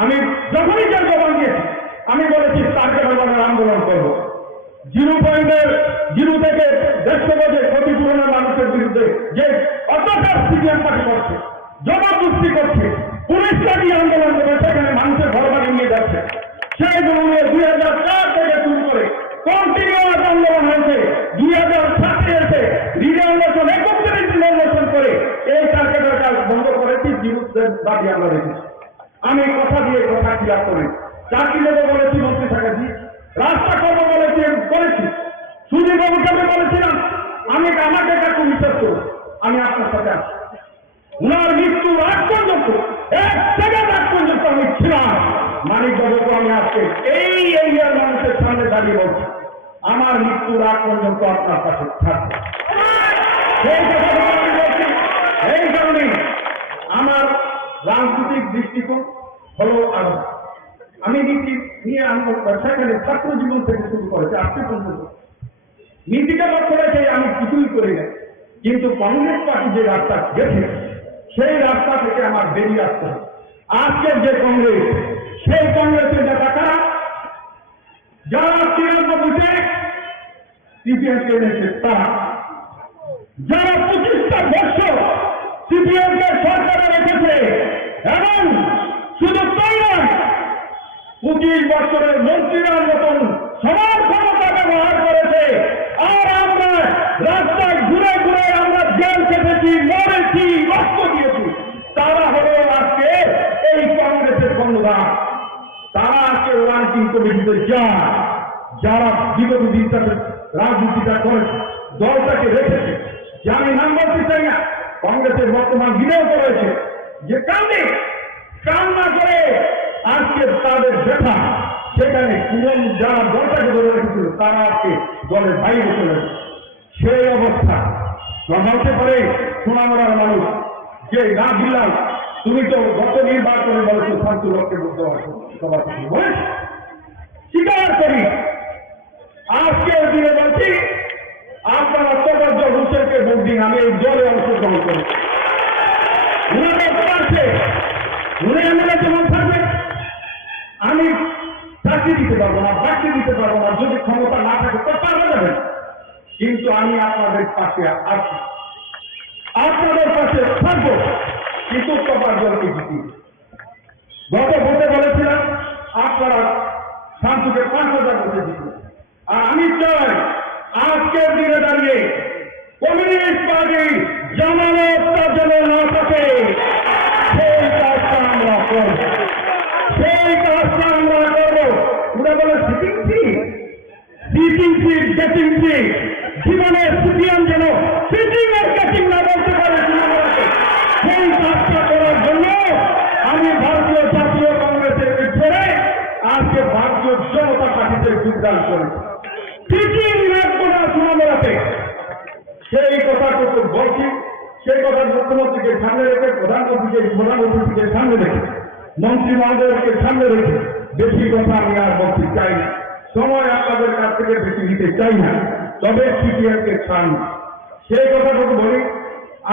আমি যখনই যে জবান দিয়েছি আমি বলেছি তাকে ব্যবহারের আন্দোলন করব। 0.0 থেকে 150 গজে ক্ষতিপূরণের মানুষের বিরুদ্ধে যে অত্যাচার সিপিএম পার্টি করছে, জবরদস্তি করছে, পুলিশ কাটিয়ে আন্দোলন করে সেখানে মানুষের ঘর বাড়ি নিয়ে যাচ্ছে, সেইগুলো 2004 থেকে শুরু করে কন্টিনিউয়াস আন্দোলন হয়েছে। 2007 এসে রিজার্ভেশন 31 রিজার্ভেশন করে এই টার্গেটের কাজ বন্ধ করেছি, বিরুদ্ধের দাবি আমরা রেখেছি। আমি কথা দিয়ে কথা ক্লিয়ার করি, চাকরি দেবো বলেছি মন্ত্রী থাকা দিয়ে, রাস্তা করবো বলেছি করেছি, সুদীপ বাবুকে আমি বলেছিলাম আমি আমাকে কাকু বিশ্বাস করব, আমি আপনার সাথে আছি। উনার মৃত্যুর আগ পর্যন্ত, 1 সেকেন্ড আগ পর্যন্ত আমি ছিলাম। মানিক বাবুকে আমি আজকে এই এরিয়ার মানুষের সামনে দাঁড়িয়ে বলছি, আমার মৃত্যুর আগ পর্যন্ত আপনার কাছে থাকবে। সেই কথা আমি বলছি। এই কারণে আমার রাজনৈতিক দৃষ্টিকোণ হল আলাদা। আমি নীতি নিয়ে আনবো সেখানে ছাত্র জীবন থেকে শুরু করেছে আজকে পর্যন্ত নীতিকে লক্ষ্য রেখে আমি কিছুই করি না, কিন্তু কংগ্রেস পার্টি যে রাস্তা গেছে সেই রাস্তা থেকে আমার বেরিয়ে আসতে হবে। আজকের যে কংগ্রেস, সেই কংগ্রেসের নেতা কারা, যারা 93-তে সিপিএমকে এনেছে তারা, যারা 25টা বছর সিপিএমকে সরকারে রেখেছে, এবং শুধু তাই নয় 25 বছরের মন্ত্রীর মতন সবার ক্ষমতা ব্যবহার করেছে। আর আমরা রাস্তায় ঘুরে ঘুরে আমরা জেল কেটেছি, মরেছি, রক্ত দিয়েছি। তারা হলো আজকে এই কংগ্রেসের কর্ণধার। তারা আজকে ওয়ার্কিং কমিটিতে যায়, যারা বিগত দিনটাতে রাজনীতিটা করেছে, দলটাকে রেখেছে। যে আমি নাম বলতে চাই না, কংগ্রেসের বর্তমান বিধায়ক রয়েছে যে কান্না করে আজকে তাদের ব্যথা, সেখানে পুরন যারা দলটাকে ধরে রেখেছিল তারা আজকে দলের বাইরে চলে গেছে। সেই অবস্থা বলতে পারে সোনামরার মানুষ যে না দিলাম, তুমি তো গত নির্বাচনে বলেছো শান্তি লক্ষ্যে বুঝতে পারছো, সবার কিছু বলেছ, স্বীকার করি। আজকে দিনে বলছি আপনারা তবজ্জ হোসেনকে ভোট দিন, আমি এই দলে অংশগ্রহণ করি। উনাকে পারছে, উনি এমএলএ যেমন থাকবে, আমি চাকরি দিতে পারবো না, চাকরি দিতে পারবো না, যদি ক্ষমতা না থাকে তো পারবে যাবে। কিন্তু আমি আপনাদের পাশে আছি, আপনাদের পাশে থাকবো। কিছু উপার্জনকে জিতিয়ে গত ভোটে বলেছিলাম আপনারা শান্তিকে 5,000 ভোটে জিতুন। আর আমি চাই আজকের দিনে দাঁড়িয়ে কমিউনিস্ট পার্টি জামানতটা যেন না থাকে, সেই কাজটা আমরা করব, সেই কাজটা আমরা করবো। ওরা বলে সিটিং সিট, গেটিং সিট, জীবনে সিপিএম যেন সিটিং আর গেটিং না বলতে পারে তৃণমূলকে। সেই কাজটা করার জন্য আমি ভারতীয় জাতীয় কংগ্রেসের ছেড়ে আজকে ভারতীয় জনতা পার্টিতে যোগদান করেছি। সিটিং রাখবো না তৃণমূলকে, সেই কথাটুকু বলছি। সেই কথা মুখ্যমন্ত্রীকে সামনে রেখে, প্রধানমন্ত্রীকে সামনে রেখে, মন্ত্রী মহোদয়কে সামনে রেখে বেশি কথা আমি আর বলতে চাই না, সময় আপনাদের কাছ থেকে বেশি নিতে চাই না। তবে সিপিএমকে ছাড়ুন, সেই কথাটুকু বলি।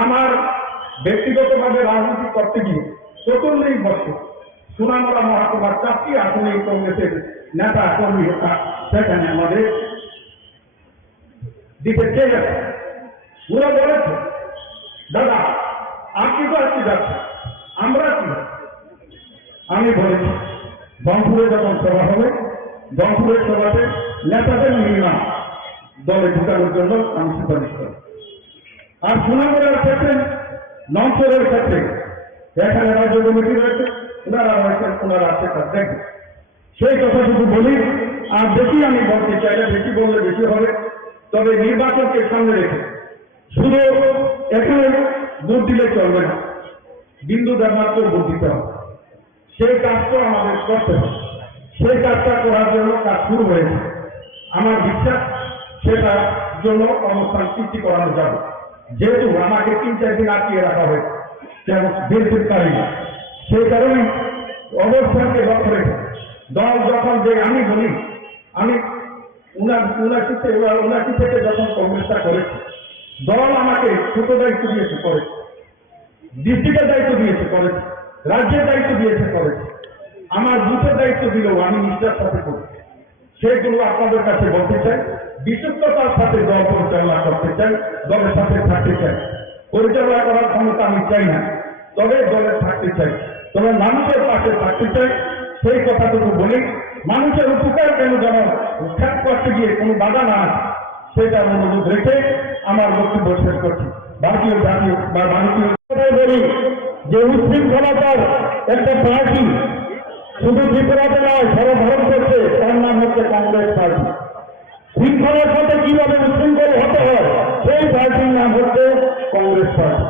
আমার ব্যক্তিগতভাবে রাজনীতি করতে গিয়ে 44 বছর সুনামরা মহকুমার 4টি আসনে কংগ্রেসের নেতা কর্মী সেখানে আমাদের দিতে চেয়ে ওরা বলেছে, দাদা আপনি তো আজকে যাচ্ছেন, আমরা কি? আমি বলেছি রংপুরে যখন সভা হবে, রংপুরের সভাতে নেতাদের মিনিমাম দলে ঢুকানোর জন্য আমি সুপারিশ করি। আর সুনামগড়ের ক্ষেত্রে, নংসরের ক্ষেত্রে এখানে রাজ্য কমিটি রয়েছে, ওনারা রয়েছেন, ওনারা আছে, তার দেখবেন। সেই কথাটুকু বলি। আর বেশি আমি বলতে চাই না, বেশি বললে বেশি হবে। তবে নির্বাচনকে সামনে রেখে শুধু এখানে ভোট দিলে চলবে না, বিন্দু মাত্র ভোট দিতে হবে। সেই কাজটা আমাদের করতে হবে। সেই কাজটা করার জন্য কাজ শুরু হয়েছে। আমার বিশ্বাস সেটার জন্য অনুষ্ঠান সৃষ্টি করানো যাবে। যেহেতু আমাকে 3-4 দিন আটকিয়ে রাখা হয়েছে, যেমন বিলকুল পারি না, সেই কারণে অবস্থানকে লক্ষ্য রেখে দল যখন যে আমি বলি, আমি 79 থেকে যখন কংগ্রেসটা করেছি, দল আমাকে ছোট দায়িত্ব দিয়েছে, করেছে, ডিস্ট্রিক্টের দায়িত্ব দিয়েছে, করেছে, রাজ্যের দায়িত্ব দিয়েছে, করেছে, আমার বুথের দায়িত্ব দিলেও আমি নিষ্ঠার সাথে করেছি। সেগুলো আপনাদের কাছে বলতে চাই। বিশুদ্ধতার সাথে দল পরিচালনা করতে চাই, দলের সাথে থাকতে চাই। পরিচালনা করার ক্ষমতা আমি চাই না, তবে দলে থাকতে চাই, তবে মানুষের পাশে থাকতে চাই। সেই কথাটুকু বলি। মানুষের উপকার কেন যেন খ্যাত করতে গিয়ে কোনো বাধা না আসে, সেটা অনুরোধ রেখে আমার বক্তব্য শেষ করছি। ভারতীয় জাতীয় বা ভারতীয় বলি যে উচ্ছৃঙ্খলতার একটা পার্টি শুধু ত্রিপুরাতে নয়, সারা ভারতবর্ষে, তার নাম হচ্ছে কংগ্রেস পার্টি। শৃঙ্খলার সাথে কিভাবে উচ্ছৃঙ্খল হতে হয়, সেই পার্টির নাম হচ্ছে কংগ্রেস পার্টি।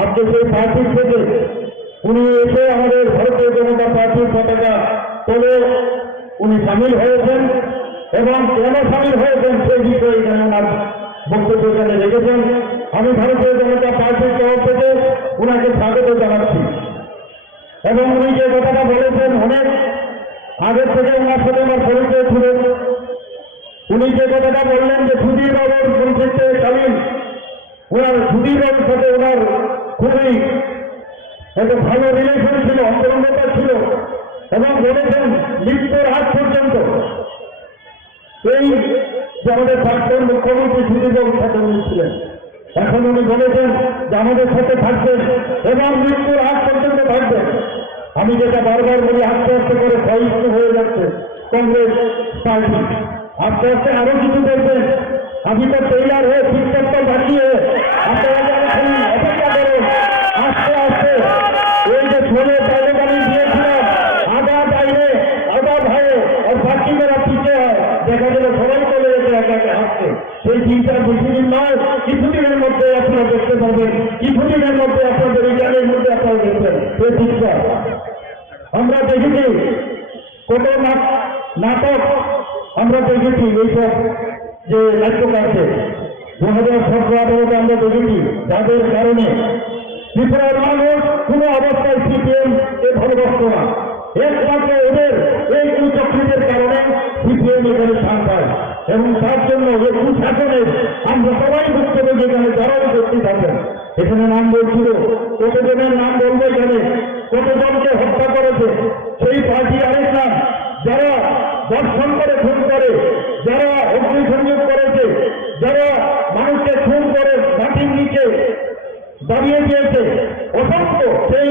আজকে সেই পার্টির থেকে উনি এসে আমাদের ভারতীয় জনতা পার্টির পতাকা তোলে উনি সামিল হয়েছেন, এবং কেন সামিল হয়েছেন সেই বিষয়ে এখানে ওনার বক্তব্য এখানে রেখেছেন। আমি ভারতীয় জনতা পার্টির তরফ থেকে ওনাকে স্বাগত জানাচ্ছি। এবং উনি যে কথাটা বলেছেন, অনেক আগের থেকে ওনার সাথে আমার পরিচয় ছিল। উনি যে কথাটা বললেন যে সুধীর বাবুর পরিচিতে কালীন, ওনার সুধীর বাবুর সাথে ওনার খুবই একটা ভালো রিলেশন ছিল, অন্তরঙ্গতা ছিল, এবং বলেছেন মৃত্যুর আগ পর্যন্ত এই যে আমাদের প্রাক্তন মুখ্যমন্ত্রী সুধীর বাবুর সাথে উনি ছিলেন। এখন উনি বলেছেন যে আমাদের সাথে থাকবেন এবং মৃত্যুর আগ পর্যন্ত থাকবেন। আমি যেটা বারবার বলি, আস্তে আস্তে করে সহিষ্ণু হয়ে যাচ্ছে কংগ্রেস পার্টি। আস্তে আস্তে আরো কিছু দেখবেন। আমি তো তৈরি হয়ে ঠিকঠাক বাঁচিয়ে আপনারা অপেক্ষা করেন। আস্তে আস্তে এই যে ছোলে বাইরে বাড়ি দিয়েছিলাম, আধা বাইরে আধা ভাইয়ে আর বাকি মেরা পিছিয়ে হয়, দেখা গেল সবাই চলে যেতে একাকে হাসছে। সেই চিন্তা বেশি দিন নয়, কিছুদিনের মধ্যে আপনারা দেখতে পাবেন, কিছুদিনের মধ্যে আপনাদের রিজাল্টের মধ্যে আপনারা দেখবেন সেই চিন্তা। আমরা দেখেছি কত নাটক আমরা দেখেছি, এইসব যে নাট্যকারকে 2017-18 আমরা দেখেছি, যাদের কারণে ত্রিপুরার মানুষ কোনো অবস্থায় সিপিএম এ ভালোবাসত না। একমাত্র ওদের এই কুচক্রীদের কারণে সিপিএম এখানে স্থান পায়, এবং তার জন্য যে কুশাসনের আমরা সবাই বুঝতে পারি। যেখানে যারা উপস্থিত আছেন, এখানে নাম বলছিল, কতজনের নাম বলবে, এখানে কতজনকে হত্যা করেছে সেই পার্টি আরেক নাম, যারা দর্শন করে খুন করে, যারা অগ্নিসংযোগ করেছে, যারা মানুষকে খুন করে মাটির নিচে দাঁড়িয়ে দিয়েছে, অসংখ্য সেই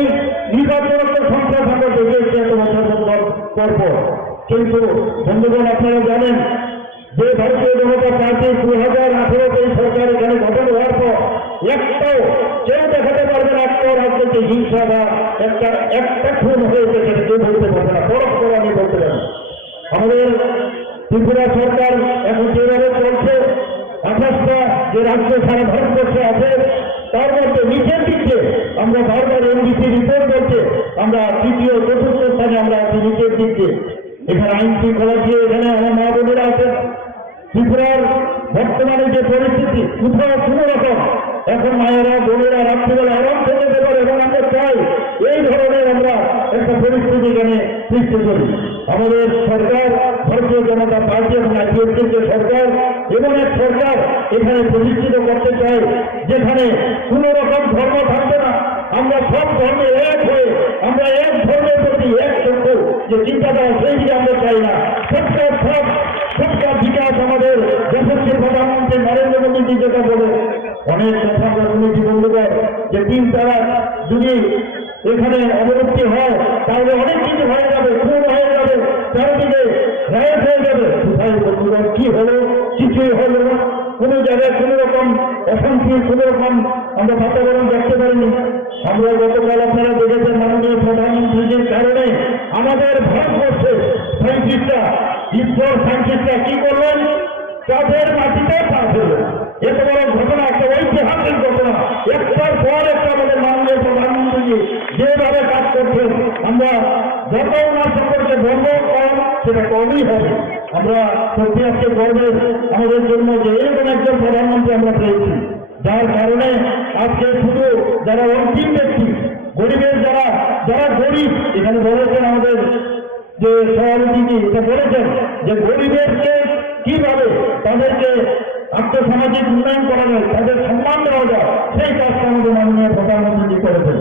নির্বাচনের সংখ্যা থাকা দেখিয়েছে এত বছর পর। কিন্তু বন্ধুগণ, আপনারা জানেন যে ভারতীয় জনতা পার্টি 2018 এই সরকার এখানে গঠন হওয়ার পর একটাও কেউ দেখাতে পারবে না, একটাও রাজ্যতে হিংসা বা একটা খুন হয়েছে সেটা কেউ বলতে পারবে না, পরস্পর আমি বলতে পারি। আমাদের ত্রিপুরা সরকার এখন যেভাবে চলছে, 28টা যে রাজ্য সারা ভারতবর্ষে আছে তার মধ্যে নিচের দিকে আমরা বারবার এনবিসি রিপোর্ট করছে আমরা তৃতীয় চতুর্থ স্থানে আমরা আছি নিচের দিকে। এখানে আইন শৃঙ্খলা দিয়ে এখানে আমার মা বোনেরা আছেন। ত্রিপুরার বর্তমানে যে পরিস্থিতি, কোথাও কোনো রকম এখন মায়েরা বোনেরা রাত্রিবেলা আরাম থেকে যেতে পারে এবং আমরা চাই এই ধরনের আমরা একটা পরিস্থিতি এখানে সৃষ্টি করি। আমাদের সরকার ভারতীয় জনতা পার্টি এবং আইপিএফের যে সরকার এবং এক সরকার এখানে প্রতিষ্ঠিত করতে চায় যেখানে কোনো রকম ধর্ম থাকবে না, আমরা সব ধর্মে এক হয়ে আমরা এক ধর্মের প্রতি এক চক্ষু যে চিন্তাধারা সেই দিকে আমরা চাই না। সবটা বিকাশ আমাদের যশস্বী প্রধানমন্ত্রী নরেন্দ্র মোদীজি যেটা বলে অনেক কথা আমরা শুনেছি বন্ধুগণ, যে 3 তালাক যদি এখানে অবলুপ্তি হয় তাহলে অনেক কিছু হয়ে যাবে, খুন হয়ে যাবে, চারিদিকে রায়ত হয়ে যাবে। কোথায় বন্ধুগণ কি হলো? কিছুই হলো না। কোনো জায়গায় কোনো রকম অশান্তি, কোনো রকম আমরা বাতাবরণ দেখতে পারিনি। আমরা গতকাল আপনারা দেখেছেন মাননীয় প্রধানমন্ত্রীজির কারণে আমাদের ভারতবর্ষে সায়েন্টিস্টরা ইসরোর সায়েন্টিস্টরা কি করলেন? চাঁদের মাটিতে পা ফেললেন। এত বড় ঘটনা, একটা ঐতিহাসিক ঘটনা। একটার পর একটা আমাদের মাননীয় প্রধানমন্ত্রীজি যেভাবে কাজ করছেন, আমরা যত ওনার সম্পর্কে গর্ব কম সেটা কমই হবে। আমরা সত্যি আজকে গর্বের আমাদের জন্য যে এরকম একজন প্রধানমন্ত্রী আমরা পেয়েছি, যার কারণে আজকে শুধু যারা অন্তিম ব্যক্তি, গরিবের যারা গরিব, এখানে বলেছেন আমাদের যে সভাপতিজি এটা বলেছেন যে গরিবেরকে কিভাবে তাদেরকে আর্থসামাজিক উন্নয়ন করা যায়, তাদের সম্মান দেওয়া যায়, সেই কাজটা আমাদের মাননীয় প্রধানমন্ত্রী করেছেন।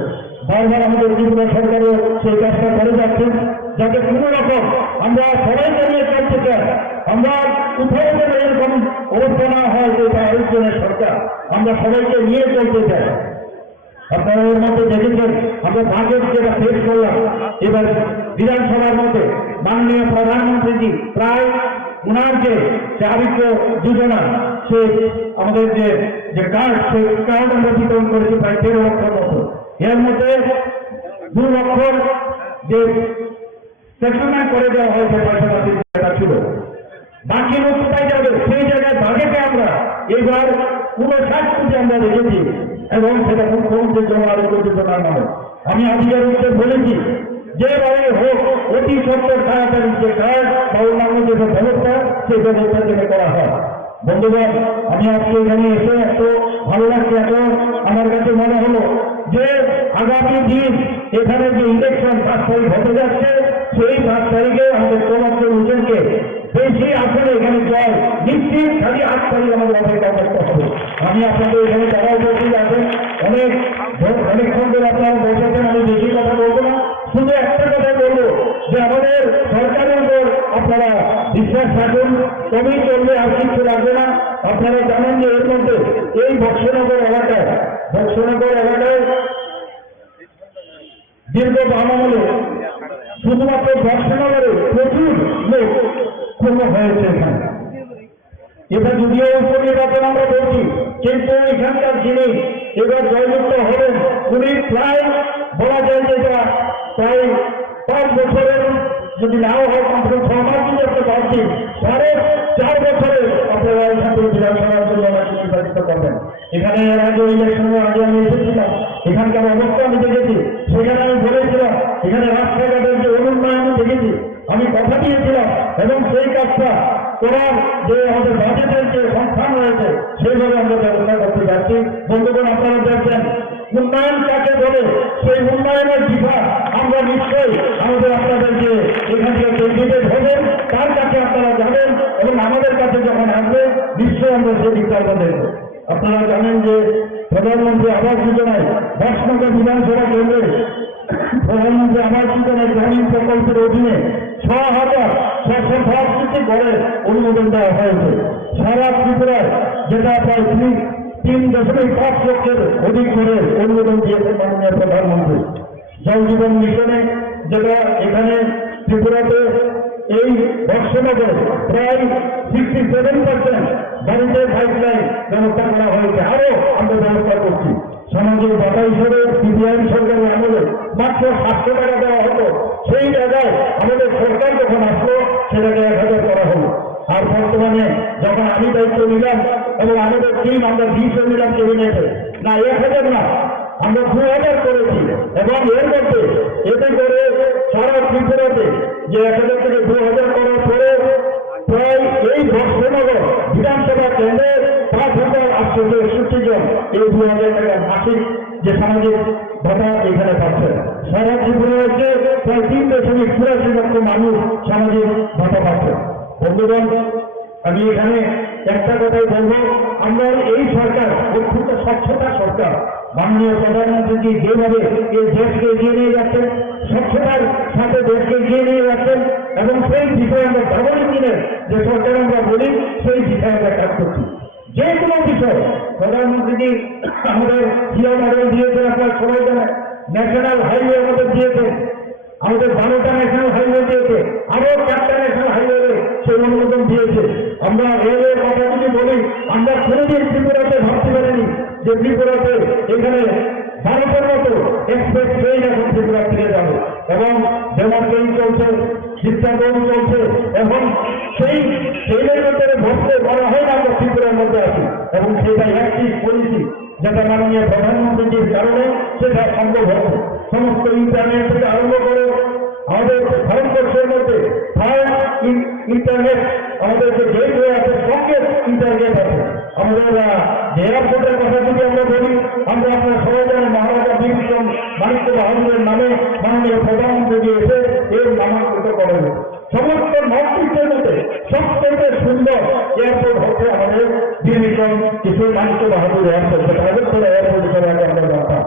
বারবার আমাদের ত্রিপুরা সরকারও সেই কাজটা করে যাচ্ছেন, যাতে কোনো রকম আমরা সবাইকে নিয়ে চলতে চাই। আমরা কোথাও যেন এরকম অবস্থা না হয় যে এটা আরেকজনের সরকার, আমরা সবাইকে নিয়ে চলতে চাই। আপনারা এর মধ্যে দেখেছেন আমরা বাজেট যেটা পেশ করলাম, এবার বিধানসভার মধ্যে মাননীয় প্রধানমন্ত্রীজি প্রায় উনার যে চারিত্র যোজনা, সে আমাদের যে কার্ড, সেই কার্ড আমরা বিতরণ করেছি প্রায় 13 লক্ষর মতো। এর মধ্যে 2 লক্ষর যে সেটেলমেন্ট করে দেওয়া হয়েছে পাশাপাশি যেটা ছিল, বাকি লোক কোথায় যাবে? সেই জায়গায় বাজেটে আমরা এবার 59 কোটি আমরা রেখেছি এবং সেটা মুখ্যমন্ত্রীর জন্য আরোগ্য যোজনার নামে। আমি আধিকারিককে বলেছি যেভাবে হোক অতি সত্তর তাড়াতাড়ি যে কার্ড বা অন্যান্য যে ব্যবস্থা সেই ব্যবস্থা যেন করা হয়। বন্ধুগণ, আমি আজকে এখানে এসে এত ভালো লাগছে, এত আমার কাছে মনে হলো যে আগামী দিন এখানে যে ইলেকশন 5 তারিখ হতে যাচ্ছে, সেই 5 তারিখে আমাদের সমস্ত লোকজনকে বেশি আসলে এখানে জয় নিশ্চিত, খালি 8 তারিখ আমাদের অপেক্ষা করতে হবে। আমি আপনাদের এখানে যারা উপস্থিত আছেন অনেকক্ষণ ধরে আপনারা বসেছেন, আমি বেশি কথা বলবো না, শুধু একটা কথা বলবো যে আমাদের সরকারের উপর আপনারা বিশ্বাস রাখুন, কমই চলবে, আর কিছু লাগবে না। আপনারা জানেন যে এর মধ্যে এই বক্সনগর এলাকায় দীর্ঘ আমলে শুধুমাত্র বক্সনগরে প্রচুর লোক খুন হয়েছে এখানে। এটা যদিও উপনির্বাচন আমরা বলছি, কিন্তু এখানকার যিনি এবার জয়যুক্ত হবেন উনি প্রায় বলা যায় যে এটা প্রায় 5 বছরের যদি নাও হয় কমসে কম 6 মাস যদি একটা বাড়ছি, 4.5 বছরে আপনারা এখান থেকে বিধানসভার জন্য আমাকে নির্বাচিত করবেন। এখানে এর আগে ইলেকশনের আগে আমি এসেছিলাম, এখানকার অবস্থা আমি দেখেছি, সেখানে আমি বলেছিলাম এখানে রাস্তাঘাটের যে অনুন্নয়ন দেখেছি, আমি কথা দিয়েছিলাম এবং সেই কাজটা করার যে আমাদের বাজেটের যে সংস্থান রয়েছে সেইভাবে আমরা ব্যবস্থা করতে যাচ্ছি। বন্ধুগণ, আপনারা দেখছেন উন্নয়ন কাকে বলে, সেই উন্নয়নের দিশা আমরা নিশ্চয়ই আমাদের আপনাদেরকে এখান থেকে ক্যান্ডিডেট হবেন তার কাছে আপনারা যাবেন এবং আমাদের কাছে যখন আসবে নিশ্চয়ই আমরা সেই দিকটা দেখব। আপনারা জানেন যে প্রধানমন্ত্রী আবাস যোজনায় 10 নম্বর বিধানসভা কেন্দ্রে প্রধানমন্ত্রী আবাস যোজনায় গ্রামীণ প্রকল্পের অধীনে 6,662টি ঘরের অনুমোদন দেওয়া হয়েছে। সারা ত্রিপুরায় যেটা প্রায় 3.5 লক্ষের অধিক করে অনুমোদন দিয়েছেন মাননীয় প্রধানমন্ত্রী। জল জীবন মিশনে যেটা এখানে ত্রিপুরাতে এই বর্ষনগরে প্রায় 67% বাড়িতে পাইপলাইন ব্যবস্থা করা হয়েছে, আরো আমরা ব্যবস্থা করছি। সামাজিক ভাতা হিসেবে সিপিআইএম সরকারের আমলে মাত্র 700 টাকা দেওয়া হতো, সেই জায়গায় আমাদের সরকার যখন আসলো সেটাকে 1000 করা হলো। আর বর্তমানে যখন আমি দায়িত্ব নিলাম এবং আমাদের টিম আমরা 200 নিলাম ক্যাবিনেটে, না 1000 না, আমরা 2000 করেছি। এবং এর মধ্যে এতে করে সারা ত্রিপুরাতে যে 1000 থেকে 2000 করার পরে প্রায় এই বর্ষনগর বিধানসভা কেন্দ্রে 5861 জন এই 2000 টাকা মাসিক যে সামাজিক ভাতা এখানে পাচ্ছে। সারা ত্রিপুরা রাজ্যে প্রায় 3.84 লক্ষ মানুষ সামাজিক ভাতা পাচ্ছে। বন্ধুগণ, আমি এখানে একটা কথাই বলবো, আমরা এই সরকার অত্যন্ত স্বচ্ছতা সরকার। মাননীয় প্রধানমন্ত্রী যেভাবে এই দেশকে এগিয়ে নিয়ে যাচ্ছেন, স্বচ্ছতার সাথে দেশকে এগিয়ে নিয়ে যাচ্ছেন, এবং সেই বিষয়ে আমরা ব্যবহারিক দিনের যে সরকার আমরা বলি সেই বিষয়ে আমরা কাজ করছি। যে কোনো বিষয় প্রধানমন্ত্রী আমাদের জিও মডেল দিয়েছেন, আপনারা সবাই জানেন। ন্যাশনাল হাইওয়ে আমাদের দিয়েছেন, আমাদের 12টা ন্যাশনাল হাইওয়ে দিয়েছে, আরো 4টা ন্যাশনাল হাইওয়ে সেই অনুমোদন দিয়েছে। আমরা রেলের কথা যদি বলি, আমরা কোনোদিন ত্রিপুরাতে ভাবতে পারিনি যে ত্রিপুরাতে এখানে ভারতের মতো এক্সপ্রেস ট্রেন এখন ত্রিপুরা থেকে যাবে, এবং যেমন ট্রেন চলছে, শিক্ষাক্রম চলছে, এখন সেই ট্রেনের ভেতরে ভর্তি করা হয় না, আমরা ত্রিপুরার মধ্যে আছি, এবং সেটা একটি পলিসি যেটা মাননীয় প্রধানমন্ত্রীর কারণে সেটা সম্ভব হচ্ছে। সমস্ত ইন্টারনেট থেকে আরম্ভ করে আমাদের ভারতবর্ষের মধ্যে ইন্টারনেট, আমাদের যে গেটওয়ে আছে সঙ্গে ইন্টারনেট আছে। আমাদের যে এয়ারপোর্টের কথা যদি আমরা বলি, আমরা আপনারা সবাই জানেন মহারাজা বীর বিক্রম মানিক্য বাহাদুরের নামে মাননীয় প্রধানমন্ত্রী এসে এর নামাঙ্কিত করেন। সমস্ত নর্থ ইস্টের মধ্যে সবথেকে সুন্দর এয়ারপোর্ট হচ্ছে আমাদের বীর বিক্রম কিশোর মানিক্য বাহাদুর এয়ারপোর্ট, ভারতপুর এয়ারপোর্ট হিসেবে আমরা জানতাম।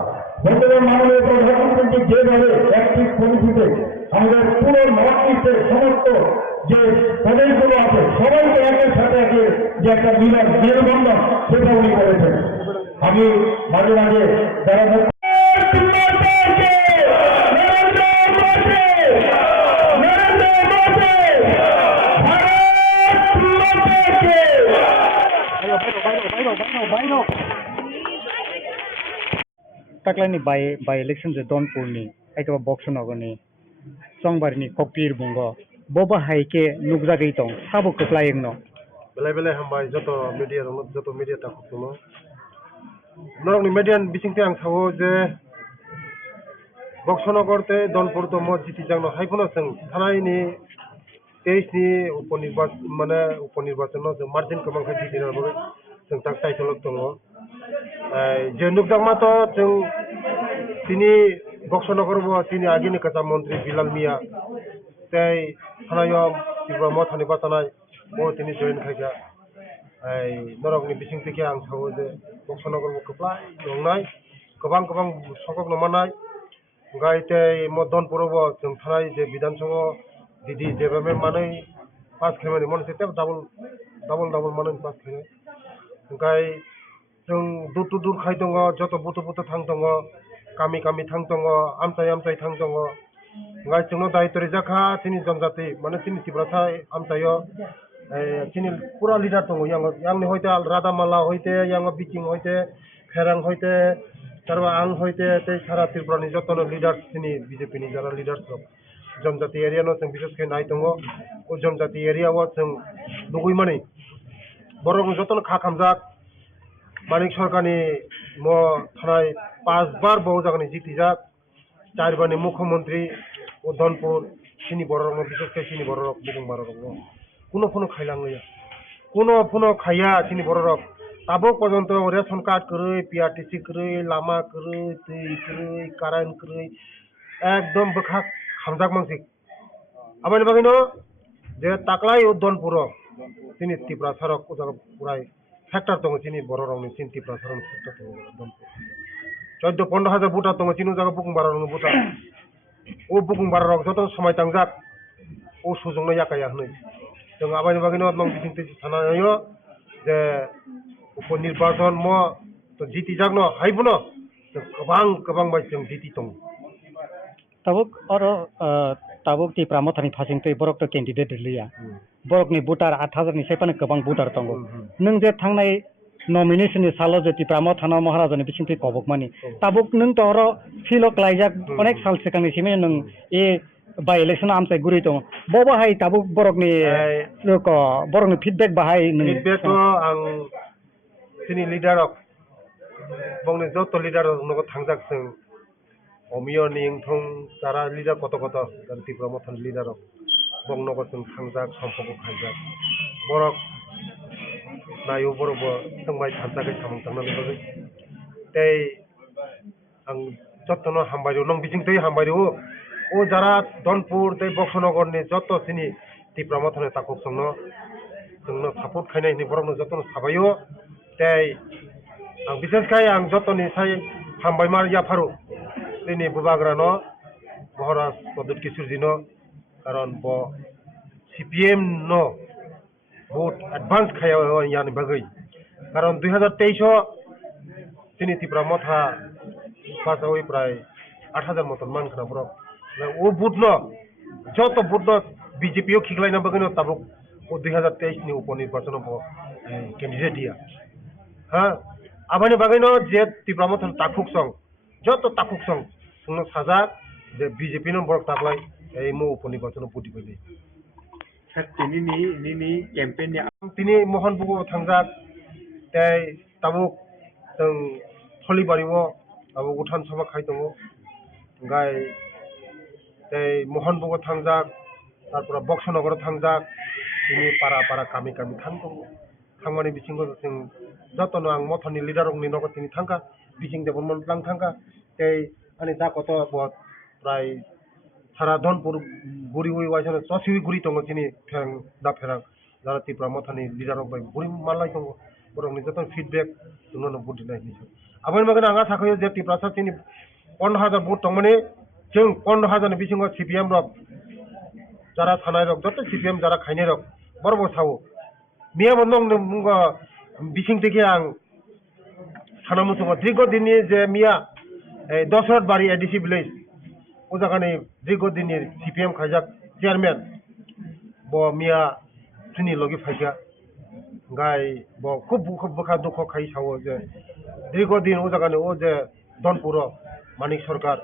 বর্তমান মাননীয় প্রধানমন্ত্রী যেভাবে অ্যাক্টিভ পলিসিতে আমাদের পুরো নর্থ ইস্টের সমস্ত যে প্রদেশগুলো আছে সবাইকে একের সাথে একের যে একটা মিলন মেলবন্ধন সেটা উনি করেছেন। আমি মাঝে মাঝে যারা Taklani by election the Donpurni, Aitwa Boxonogoni, Songbarni, Kokir Bungo, Boba Haike, Nugza Gaitong, Sabo Koplaying no. বেলায় বেলায় হামবাই যত মিডিয়া তা খুবনো নরকনি মিডিয়ান বিচিংতে আং সাবো যে বক্সনগরতে দনপুর দম জিতি জাংনো হাইফোনো जों थानायनि 23 नि उपनिर्वाचन जों मार्जिन गोबांखाय जितिनाबो जों ता टाइटलक दङ जे नुकदांमाथ' जों तिनि बक्सनगरबो तिनि आगिनि कथा मन्त्रि बिलाल मिया तै थानायाव तिब्राम थानि बातानाय ओ तिनि जयन खायगा नरकनि बिसिंथिके आं सावो जे बक्सनगरबो गोबां दंनाय गोबां सकक नमानाय गायते मदनपुरबो जों थानाय जे विधानसभा दिदी जेबे मानै पास खेमानि मनसे ते डाबल मानै पास खेमानि गाय जों दुर खाय दङ जत बुथ थां दङ गामि थां दङ आमचाय थां दङ गाय जोंनो दायित्व रिजाखा तिनि जनजाति माने तिनि तिब्राथा आमचायो तिनि पुरा लिडार दङ यांनि हयते रादामाला हयते यांग बिचिं हयते फेरां हयते तारबा आं हयते ते सारा त्रिपुरानि जतनो लिडार तिनि बीजेपी नि जारा लिडार दं जनजाति एरिया नो जों बिसेस के नाय दङ ओ जनजाति एरिया व जों लुगैमानि बरं जतनो खामजाक मानिक सरकारनि म थानाय 5 बार बहुजागनि जितिजाक 4 बारनि मुख्यमंत्री उधनपुर सिनि बररंग बिसेस के सिनि बररंग बुगुं बररंग কোনো খাইলাङैया কোনো খাইয়া सिनि बररंग ताबो पर्यन्त रेशन कार्ड करै पिआरटीसी करै लामा करै दै करै कारेन्ट करै एकदम बखा खामजाक मानसि आबानि बागैनो जे ताक्लाय उधनपुर सिनि तिब्रा सरक उजाग पुराय फैक्टर दङ सिनि बररंगनि सिनि तिब्रा सरक फैक्टर दङ उधनपुर 14-15 हाजार बुटा दङ सिनि उजाग बुगुं बररंग बुटा ओ बुगुं बररंग जत समय तांजाक ओ सुजोंनो याकाया हनै जों आबानि बागैनो नों बिथिंते थानायो जे उपनिर्वाचन म to jiti jagno haibuno to kabang bai jeng jiti tong tabuk oro tabuk ti pramothani phasing tei borok to candidate liya borok ni voter 8000 ni sepane kabang voter tongo nung je thangnai nomination ni salo je ti pramothana maharaja ni bising tei kobok mani tabuk nung to oro philo klaijak onek sal sekang ni sime nung e by election amsai guri tong bobo hai tabuk borok ni ko borok ni feedback bahai nung feedback ko ang sini leader ok bongni joto leader nogo thangjak sing omiyo ning thong jara leader koto dan ti pramothon leader ok bong nogo sing thangjak sampoko khaijak borok nayo borobo sangbai thanjak samang tangna logi tei ang jotono hambairo nong bising tei hambairo o jara donpur tei boksonogor ni joto sini ti pramothone takuk songno जोंनो support खायनाय नि बरनो जतन साबायो तै आं बिसेस खाय आं जतननि साय हामबायमार याफारु दिनै बुबाग्रानो महाराज पदत किशोरजिनो कारण ब सीपीएम नो बहुत एडवांस खायाव यानि बागै कारण 2023 दिनै तिब्रा मथा पासावै प्राय 8000 मतन मानखना बरक ओ बुटनो जत बुटनो बीजेपीओ खिगलायना बागैनो ताबुक वो 2023 नि उपनिर्वाचन कैंडिडेट दिया हाँ आबानी बागैनो जे तिब्रामथन ताकुक सं जत ताकुक सं संनो साजा जे बीजेपी नो बरक ताकलाय ए मो उपनिर्वाचन पुटी बले सर तिनी कैंपेन नि तिनी मोहन बुगो थांजा तै ताबुक जों थलिबारिवो ताबुक उठान सभा खाय दङो गाय तै मोहन बुगो थांजा तारपर बक्सनगर थांजा ini para kami thangko thangmani bisingo sing jotono ang mothoni leader ni nogo tini thangka bising de bon lang thangka tei ani da koto bot prai sara donpur guri ui waisana sosiwi guri tongo tini phang da pherang jara tipra mothoni leader bai guri malai tongo borong ni joton feedback tuno no budi nai ni abon magana anga sakhayo je tipra sa tini 15000 vote tongmani jeng 15000 ni bisingo CPM rok jara thanai rok joto CPM jara khainai rok बरबो सावो मिया बन्दं मुंगा बिसिं तेके आं सानामुसुंगा द्रिगो दिननि जे मिया दशरथ बारि ADC village ओ जागानि द्रिगो दिननि CPM खाइजाक चेयारमैन ब मिया सुनि लगे फाइका गाय ब खूब बखा दुख खाइ सावो जे द्रिगो दिन ओ जागानि ओ जे दनपुर मानिक सरकार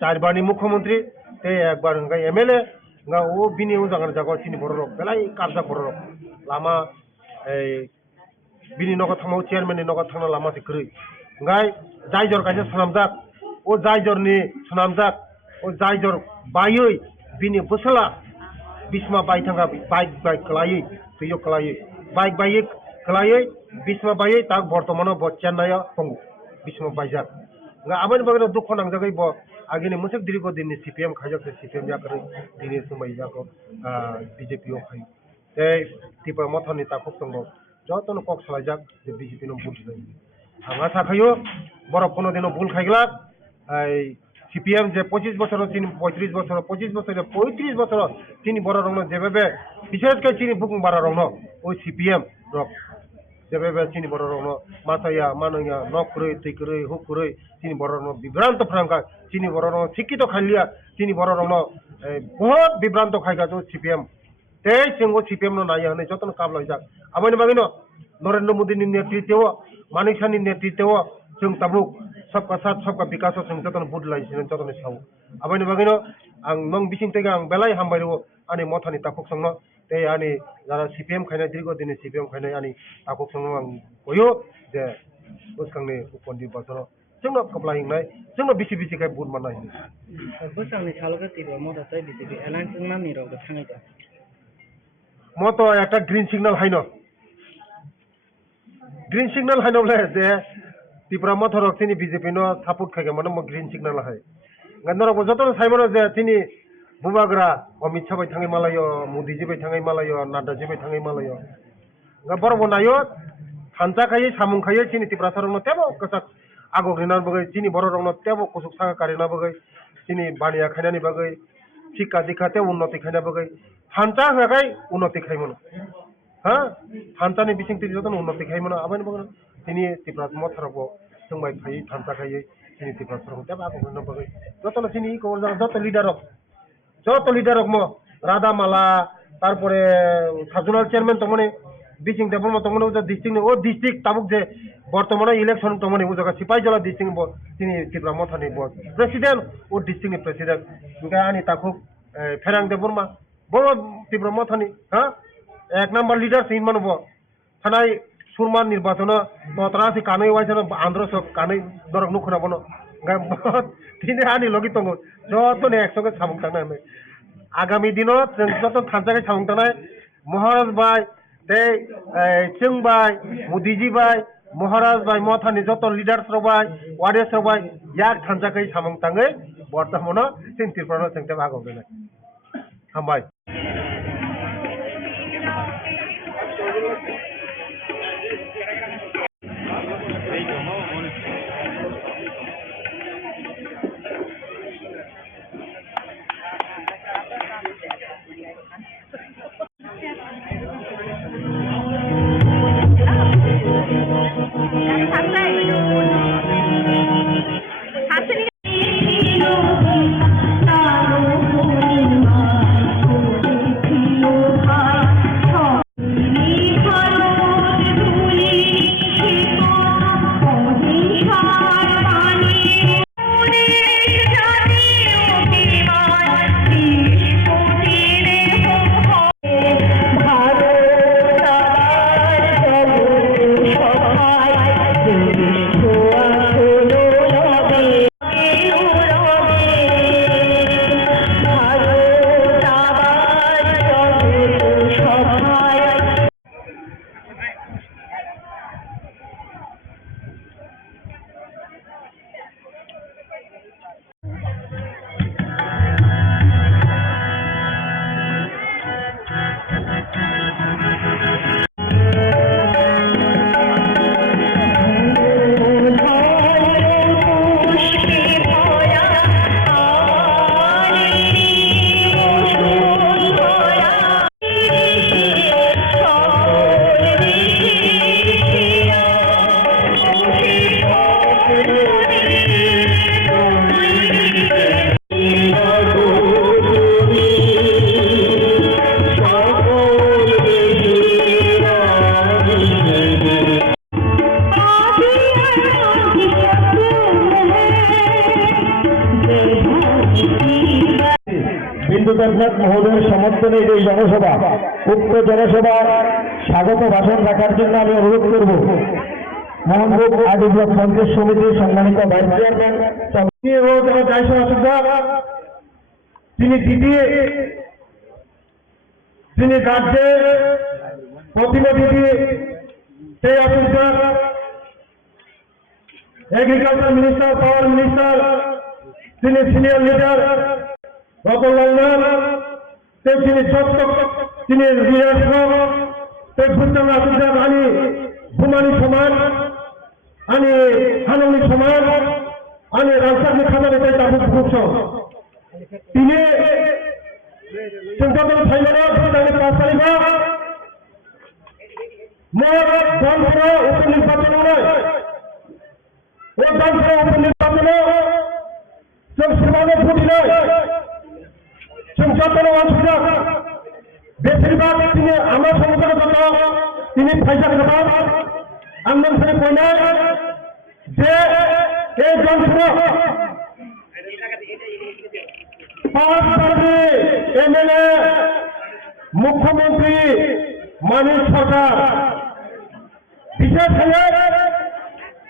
चारबारनि मुख्यमंत्री ते एकबार हंगा MLA nga o bini o jangar jago chini borok belai kabja borok lama bini nogo thangmo chairman ni nogo thangna lama se krui ngai jaijor kaisa sanamjak o jaijor ni sanamjak o jaijor bayoi bini busala bisma bai thanga bike klai tuyo klai bike klai bisma bai tak bortomano bo chennai tongu bisma baijak nga abani bagana dukho nangjagai bo agini musik dirigo dinni CPM khajak CPM jakare dini sumai jako BJP o khai tei tipa mothoni takuk tongo jotono kok salajak je BJP no buti nai anga sakhayo boro kono dino bul khaigla ai CPM je 25 বছর চিনি 35 বছর 25 বছর 35 বছর চিনি বড় রং যেভাবে বিশেষ করে চিনি বুকুং বাড়া রং ওই CPM রক যেভাবে চিনি বড় রং মাথায়া মানয়া নকরে তৈকরে হুকরে চিনি বড় রং বিভ্রান্ত ফ্রাঙ্কা চিনি বড় রং শিক্ষিত খাইলিয়া চিনি বড় রং বহুত বিভ্রান্ত খাইগা তো CPM তেই সিংহ CPM नो नाया हने जतन काम लइजाक आबानि बागिनो नरेंद्र मोदी नि नेतृत्व मानिक साहनि नेतृत्व जों ताबुक सबका साथ सबका विकास जों जतन बुद लाइसिन जतन साव आबानि बागिनो आं नों बिसिं तेगा आं बेलाय हामबायरो आनि मथानि ताकुक संनो ते आनि जरा CPM खायना दिगो दिनै CPM खायना आनि ताकुक संनो आं गयो जे उसखांनि उपनि बाथन जोंनो कपला हिंनाय जोंनो बिसि खाय बुद मानाय बोसांनि सालगा तिबा मदा चाइ बिजेपि एलायन्स नामनि रग थाङैजा मतो একটা গ্রিন সিগন্যাল হাইনো গ্রিন সিগন্যাল হাইনোলে যে ত্রিপুরা মথরক তিনি বিজেপি নো সাপোর্ট খাইগে মানে গ্রিন সিগন্যাল হাই গন্দরক যতন সাইমনো যে তিনি বুবাগ্রা অমিত শাহ বাই থাङै मालायो मोदी जी बाय थाङै मालायो नाडा जी बाय थाङै मालायो गा बरबो नायो थानजा खायै सामुं खायै तिनि त्रिपुरा सरनो तेबो कसाक आगोग्रिना बगै तिनि बर रंनो तेबो कुसुक सागा कारिना बगै तिनि बानिया खायनानि बगै शिक्षा दीक्षाते उन्नति खायना बगै थानजा होगाय उन्नति खायमोन हा थानजानि बिसिं तिनि जतन उन्नति खायमोन आबानि बगै तिनि त्रिपुरा मथरको संबाय थायै थानजाखायै जोंनि त्रिपुराफोराव दा बागो मोननो बागै যত চিনি যত লিডার অফ রাধা মালা তারপরে সাজনাল চেয়ারম্যান তমনে বিচিং দেবম তমনে উজা ডিস্ট্রিক্ট তাবুক যে বর্তমানে ইলেকশন তমনে উজাকা সিপাইজলা ডিস্ট্রিক্ট তিনি ত্রিপুরা মথানি প্রেসিডেন্ট ও ডিস্ট্রিক্টনি প্রেসিডেন্ট ओमफ्राय आंनि ताखौ फेरां देबरमा बरो ত্রিপুরা মথানি হ্যাঁ এক নাম্বার লিডার সিন মানব थानाय सुरमान निर्वाचन तत्रासि कानै वाइसन आंध्रस कानै दरक नुखना बनो तिनि आनि लगि तंगो जतने एकसंगे सामुं थांनाय आगामी दिनाव जों जत थानजाखै सामुं थांनाय महाराज बाय ते जों बाय मोदीजी बाय महाराज बाय मथानि जत लिडार्स रबाय वारियास रबाय याक थानजाखै सामुं थाङै बर्तमान जों त्रिपुरा जों भागो बेनो हामबाय বিন্দুধরনাথ মহোদয়ের সমর্থনে এই জনসভা উক্ত জনসভা স্বাগত ভাষণ রাখার জন্য আমি অনুরোধ করব মোহনভোগ আদি ব্লক পঞ্চায়েত সমিতির সম্মানিত ভাইস চেয়ারম্যান তিনি দ্বিতীয় তিনি রাজ্যের প্রতিনিধি সেই অফিসার এগ্রিকালচার মিনিস্টার পাওয়ার মিনিস্টার তিনি সিনিয়র লিডার রতনলাল তিনি তিনি भुटान आसुजान आणि भूमानी समाज आणि हानवणी समाज आणि राजकारणी खानाने ताबूत खुबसं तिने संसदन थायलेंडा भूटानी 5 तारिखा मोर दानपुरा उपनिर्वाचन ও দানপুরা উপনির্বাচনে जों सुरमानो फुटिनाय जों जातनो मानसिफ्रा बेसेबां दिनै आमार संगठनगत दिनै फायदा गोबां आं नोंसोरनो फैनाय जे এই दानपुरा 5 बारनि एमएलए मुख्यमंत्री मानिक सरकार বিশেষ হয়ে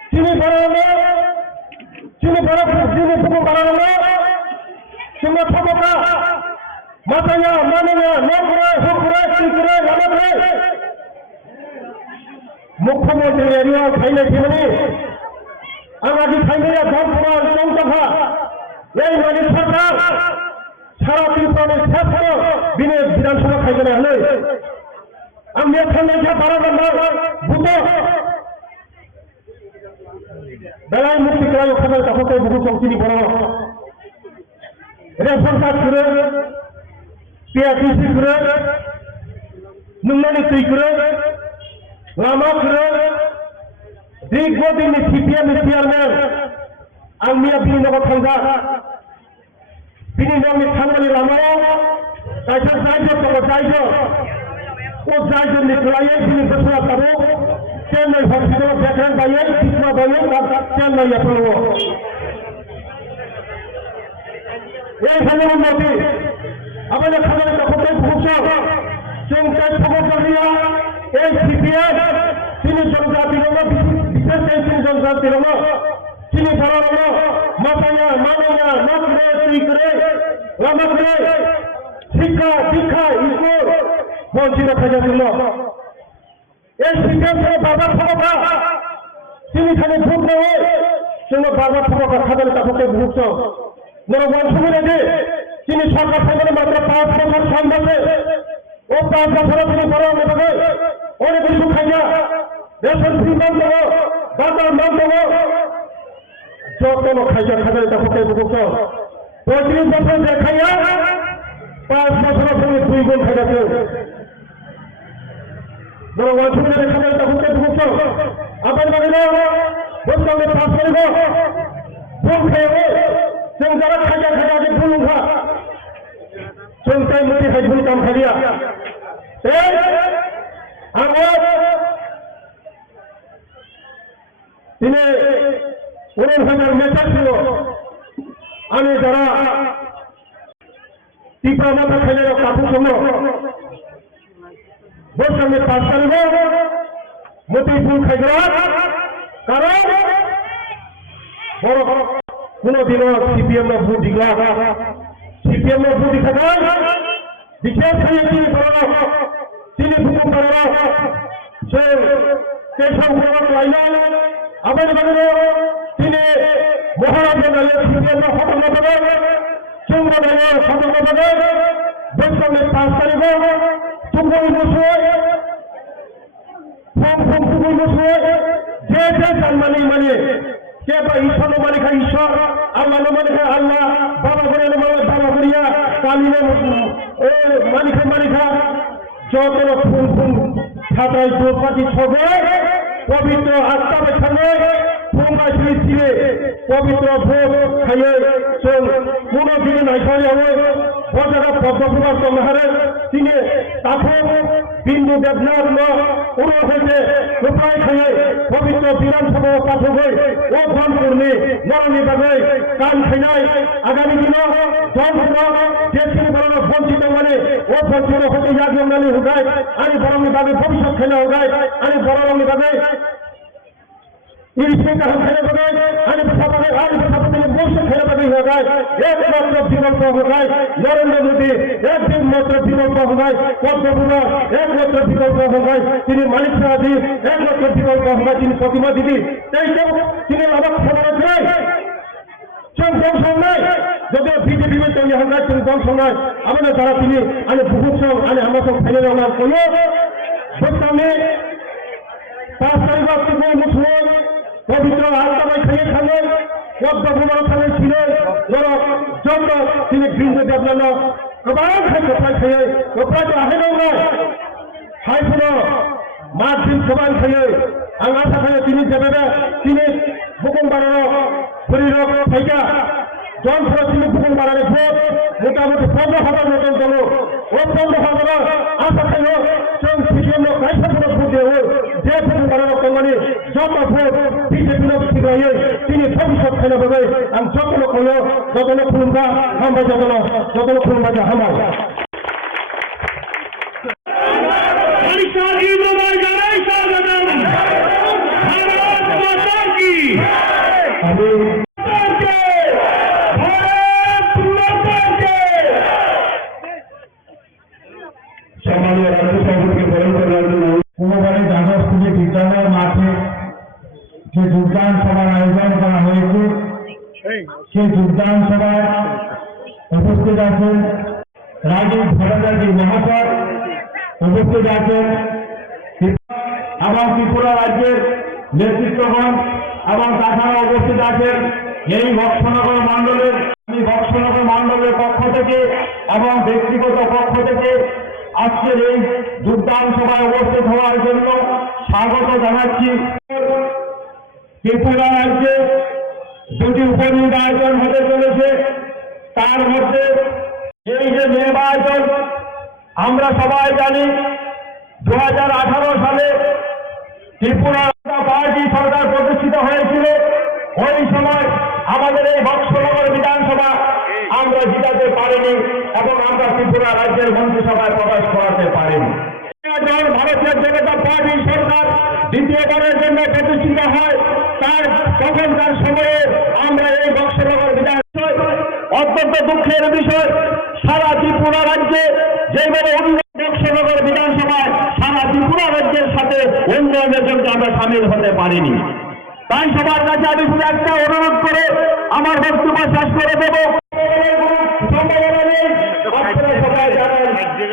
চিনি বাড়ানো চিনি বাড়ানো তোমরা খবরটা মাথায়া মানেনা নকরে হুকরে সিকরে লামারে মুখ্যমন্ত্রী এরিয়া খাইলে খেলে আমাকে খাইলে ধর্মপুর চৌতফা এই মানিক সরকার সারা ত্রিপুরার শেষ দিনে বিধানসভা খাইবে না হলে আমি এখানে বাড়ানো ভূত বেলায় মুক্তি করার ওখানে তখন বহু চৌকিনি বড় রেশন কার্ড করে পিআরটিসি করে নুনমানি তুই করে লামা করে দীর্ঘদিন সিপিএম চেয়ারম্যান আলমিয়া বিনিনগর থাঙ্গা বিনিনগরनि थांनानै लामायाव गायसर जायजो दङ जायजो ও जायजोनि सोलायै दिनै बोसोरा दाबो चेन्नाइ हस्पिटालाव बेकग्राउन्ड बायै बिसना बायै चेन्नाइया दङ এই সামনে উন্নতি আমাদের খাবারের দখলটাই ভূষণ চিন্তায় খবর করিয়া এই সিপিএম তিনি জনজাতির বিশেষ এই তিনি জনজাতির তিনি বড় মাথায়া মানিয়া না করে তুই করে লামা করে শিক্ষা দীক্ষা স্কুল বঞ্চিত থাকার জন্য এই সিপিএম বারবার ক্ষমতা তিনি খালি ভোট নেওয়া জন্য বারবার ক্ষমতা খাবারের দখলটাই ভূষণ নরমান সুবিধে তিনি সরকার থেকে মাত্র 5 বছর সামনে ও 5 বছরে তিনি বড় নেবে অনেক কিছু খাইয়া রেশন ফ্রি মান দেবো বাজার মান দেবো যত খাইয়া খাবার তখন বুঝছ 35 বছর যে খাইয়া 5 বছরের সঙ্গে 2 গুণ খাইয়াছে নরমান সুবিধে খাবার তখন বুঝছ আপনার বাড়িতে বলতে পাস করিব ভুল খেয়ে जों जारा खाजा खाजा जे भुलुंखा जों ताई मुति खाय भुल काम खालिया आङो दिनै 19,000 मेटार ছিল আমি যারা তীব্র মাথা খাইলে কাপু সঙ্গ বসে পাস করিব মুতি ভুল খাইগ্রা কারণ বড় কোনদিনও সিপিএম ভোট দিলা সিপিএম ভোট দিখা বিশেষ করে তিনি বড় তিনি হুকুম করার সে কেশব বড় লাইন আমাদের বাগানে তিনি মহারাজা দলের সিপিএম সতর্ক পাবে চুম্ব দলের সতর্ক পাবে দেশের 5 তারিখ চুম্বই বসে ফোন চুম্বই বসে যে সম্মানী মানে কে বা ঈশ্বর মানে খাই ঈশ্বর আল্লাহ মানে খাই আল্লাহ বাবা করে মানে বাবা করিয়া কালিনে মানিখা যত ফুল ফুল ছাত্রাই দ্রৌপদী ছবে পবিত্র আত্মা বেখানে ফুলমা ছিঁড়ে পবিত্র ভোগ খাইয়ে কোন দিনে নাই খাই হবে বজারা পদ্মকুমার চন্দ্রহারে তিনি তাকে বিন্দু দেবনাথ উড়ো হয়েছে উপায় খাইয়ে পবিত্র বিধানসভা পাঠ হয়ে ও ফোন করলে মরণী বাগে কান খাইনাই আগামী দিন জনগণ যে তিনি বড় বঞ্চিত মানে ও বঞ্চিত হতে জাতীয় মানে হুগায় আমি বরং বাগে ভবিষ্যৎ খেলে হুগায় আমি বরং বাগে ইরিশে কারণ খেলে বাগে আমি সভাপতি ভবিষ্যৎ খেলে বাগে হুগায় একমাত্র বিকল্প হুগায় নরেন্দ্র মোদী একমাত্র বিকল্প হুগায় পদ্মপুরা একমাত্র বিকল্প হুগায় তিনি মালিক সাহাজি একমাত্র বিকল্প হুগায় তিনি প্রতিমা দিদি এই সব তিনি অবাক খবর আছে চুম্বন সংঘাই যদিও বিজেপি में तैयार होगा चुम्बन संघाई আমাদের দ্বারা তিনি আনে বহুত সং আনে আমরা সব ফেলে রাখলাম কোনো বর্তমানে 5 তারিখ থেকে মুসলিম পবিত্র আত্মায় খেয়ে খালে পদ্মপুরা খালে ছিল যত তিনি বৃন্দ দেবনাল গোবাং খেয়ে গোপাল তো আহে না হাইপুর মার্চিন সবাই খেয়ে আং আশা খালে তিনি যাবে তিনি হুকুম বাড়ানো শরীর থাইকা জনসভা তিনি হুকুম বাড়ালে ভোট মোটামুটি 15,000 মতন দল ও 15,000 আশা খাইল जों সিপিএম কাইসাফোর ভোট দেওয়া যে হুকুম বাড়ানো কমানি যত ভোট বিজেপি ঠিকাইয়ে তিনি ভবিষ্যৎ খেলে পাবে আং যতন কইল যতন খুলুমবা হামবা যতন খুলুমবা হামাই আমি সম্মানীয় রাজ্য সভাপতিকে বরণ করার জন্য কুমারবাড়ি দ্বাদশ শ্রেণী বিদ্যালয় মাঠে যে যোগদান সভার আয়োজন করা হয়েছে সেই যোগদান সভায় উপস্থিত আছেন রাজীব ভট্টাচার্য মহাশয়, উপস্থিত আছেন এবং ত্রিপুরা রাজ্যের নেতৃত্বগণ এবং তাছাড়া উপস্থিত আছেন এই বক্সনগর মণ্ডলের পক্ষ থেকে এবং ব্যক্তিগত পক্ষ থেকে আজকের এই যোগদান সভায় উপস্থিত হওয়ার জন্য স্বাগত জানাচ্ছি। ত্রিপুরা রাজ্যে দুটি উপনির্বাচন হতে চলেছে। তার মধ্যে এই যে নির্বাচন আমরা সবাই জানি 2018 সালে ত্রিপুরা পার্টি সরকার প্রতিষ্ঠিত হয়েছিল। ওই সময় আমাদের এই বক্সনগর বিধানসভা আমরা জিতাতে পারিনি এবং আমরা ত্রিপুরা রাজ্যের মন্ত্রিসভায় প্রবেশ করাতে পারিনি। যখন ভারতীয় জনতা পার্টি সরকার দ্বিতীয়বারের জন্য প্রতিষ্ঠিত হয় তার তখনকার সময়ে আমরা এই বক্সনগর বিধানসভায় অত্যন্ত দুঃখের বিষয় সারা ত্রিপুরা রাজ্যে যেভাবে বক্সনগর বিধানসভায় সারা ত্রিপুরা রাজ্যের সাথে উন্নয়নের জন্য আমরা সামিল হতে পারিনি। তাই সবার কাছে আমি শুধু একটা অনুরোধ করে আমার বক্তব্য শেষ করে দেব। সম্ভাবনা নেই, আপনারা সবাই জানেন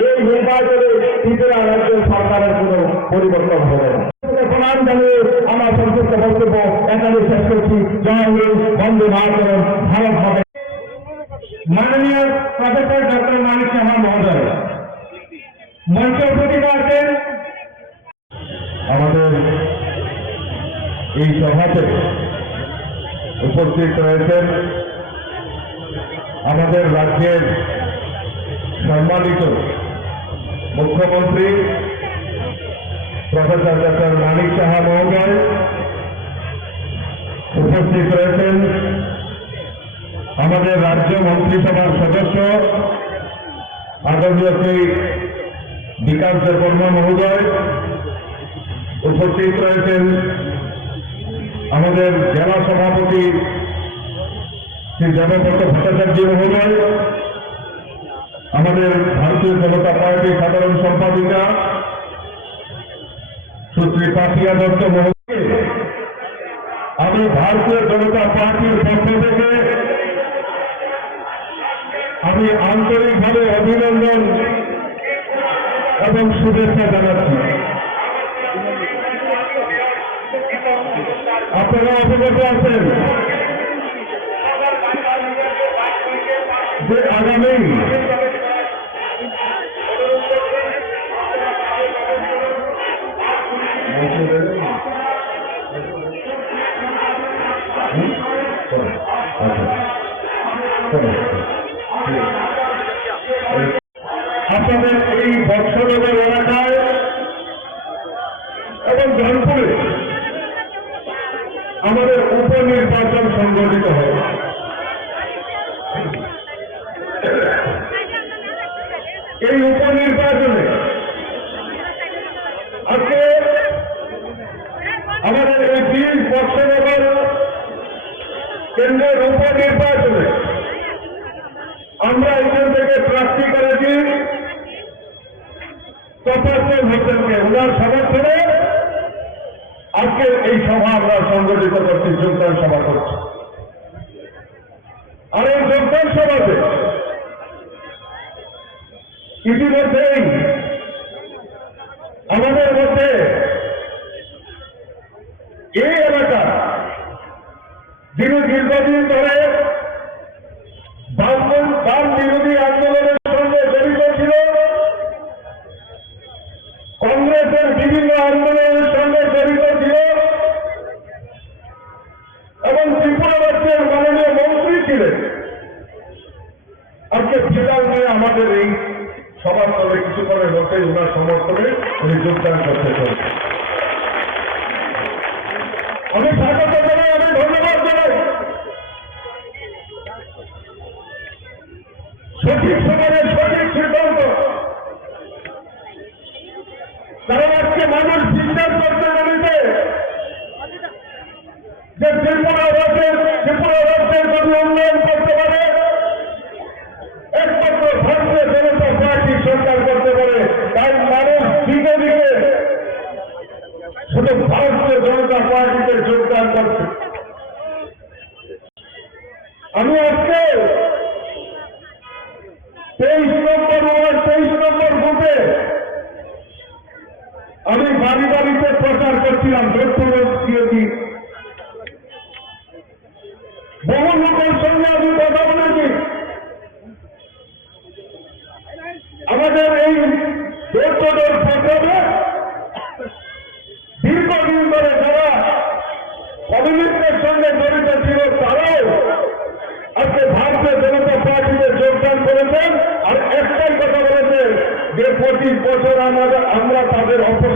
এই নির্বাচনে ত্রিপুরা রাজ্যের সরকারের কোনো পরিবর্তন হবে না। প্রণাম জানিয়ে আমার সংক্ষিপ্ত বক্তব্য এখানে শেষ করছি। জয় হিন্দ, বন্দে মাতরম, ভারত হবে। মাননীয় প্রফেসর ডক্টর মানিক সাহা মহোদয় মঞ্চ প্রতিভা আছেন। আমাদের এই সভাতে উপস্থিত রয়েছেন আমাদের রাজ্যের সম্মানিত মুখ্যমন্ত্রী প্রফেসর ডক্টর মানিক সাহা মহোদয়, উপস্থিত রয়েছেন আমাদের রাজ্য মন্ত্রিসভার সদস্য আদরণীয় শ্রী বিকাশ দেববর্মা মহোদয়, উপস্থিত রয়েছেন আমাদের জেলা সভাপতি শ্রী দেবব্রত ভট্টাচার্য মহোদয়, আমাদের ভারতীয় জনতা পার্টির সাধারণ সম্পাদিকা সুশ্রী পাপিয়া দত্ত মহোদয়, আমি ভারতীয় জনতা পার্টির পক্ষ থেকে আমি আন্তরিকভাবে অভিনন্দন এবং শুভেচ্ছা জানাচ্ছি। আপনারা অবগত আছেন যে আগামী আপনাদের এই বক্সনগর এলাকায় এবং জনপুরে আমাদের উপনির্বাচন সংগঠিত হয়। এই উপনির্বাচনে আজকে আমাদের এই 20 বক্সনগর কেন্দ্রের উপনির্বাচনে আমরা এখান থেকে প্রার্থী করেছি তপস্বর হোসেনকে। উনার সমর্থনে আজকে এই সভা আমরা সংগঠিত করছি, যোগদান সভা করছি। আর এই যোগদান সভাতে ইতিমধ্যেই আমাদের মধ্যে এই এলাকা যিনি দীর্ঘদিন ধরে বাম বিরোধী আন্দোলনের সঙ্গে জড়িত ছিল, কংগ্রেসের বিভিন্ন আন্দোলনের সঙ্গে জড়িত ছিল এবং ত্রিপুরা রাজ্যের মাননীয় মন্ত্রী ছিলেন, আজকে ফিলহাল নিয়ে আমাদের এই সভাস্থলে কিছুক্ষণের মধ্যে ওনার সমর্থনে উনি যোগদান করতে চান। আমি স্বাগত জানাই, আমি ধন্যবাদ জানাই। সঠিক সময়ের সঠিক সিদ্ধান্ত, কারণ আজকে মানুষ বিশ্বাস করতে পেরেছে যে ত্রিপুরা রাজ্যের যদি উন্নয়ন করতে পারে একমাত্র ভারতীয় জনতা পার্টি সরকার করতে পারে। তাই মানুষ দিকে দিকে শুধু ভারতীয় জনতা পার্টিতে যোগদান করছে। আমি আজকে 23 নম্বর বুথে আমি বাড়ি বাড়িতে প্রচার করছিলাম, দিয়েছি। বহু লোকের সঙ্গে আমি কথা বলেছি। আমাদের এই প্রচারের প্রচারে দীর্ঘদিন ধরে যারা কমিউনিস্ট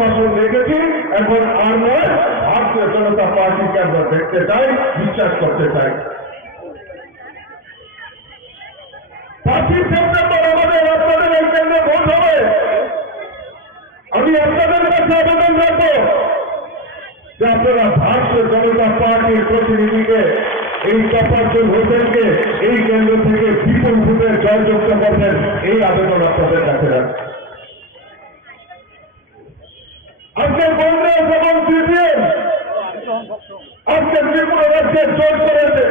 ভাষণ রেখেছি, এখন আর নয়, ভারতীয় জনতা পার্টিকে আমরা দেখতে চাই, বিশ্বাস করতে চাই। 5ই সেপ্টেম্বর আমাদের আপনাদের এই কেন্দ্রে ভোট হবে। আমি আপনাদের কাছে আবেদন রাখবো যে আপনারা ভারতীয় জনতা পার্টির প্রতিনিধিকে, এই তফাজ্জল হোসেনকে এই কেন্দ্র থেকে বিপুল ভোটে জয়যুক্ত করবেন, এই আবেদন আপনাদের কাছে রাখছি। আজকে কংগ্রেস এবং সিপিএম আজকে ত্রিপুরা রাজ্যে জোট করেছে।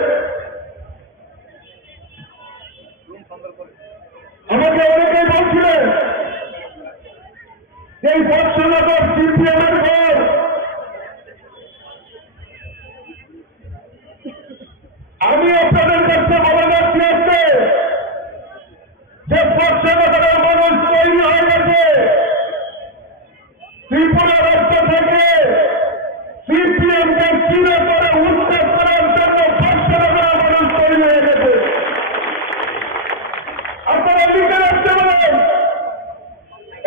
আমাকে অনেকেই বলছিলেন এই বৎসনগর সিপিএম এর ঘর, আমি আপনাদের কাছে বলে যাচ্ছি আজকে যে বৎসনগরের মানুষ তৈরি হয়ে গেছে। ত্রিপুরা রাজ্য থেকে সিপিএম কে চিনে করে উচ্ছেদ করার জন্য বৎসনগরের মানুষ তৈরি হয়ে গেছে। আপনারা লিখে রাখতে পারেন,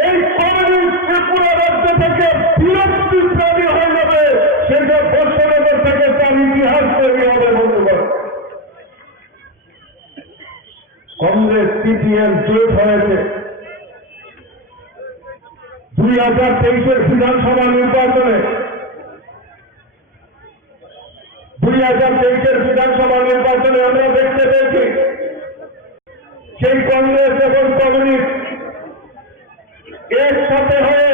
এই কমিউনিস্ট ত্রিপুরা রাজ্য থেকে বিরক্তি প্রাণী হয়ে যাবে, সেটা বৎসনগর থেকে তার ইতিহাস তৈরি হবে। বন্ধুগণ, কংগ্রেস সিপিএম জোট হয়েছে 2023-এর বিধানসভা নির্বাচনে। 2023-এর বিধানসভা নির্বাচনে আমরা দেখতে পেয়েছি সেই কংগ্রেস এবং কমিউনিস্ট একসাথে হয়ে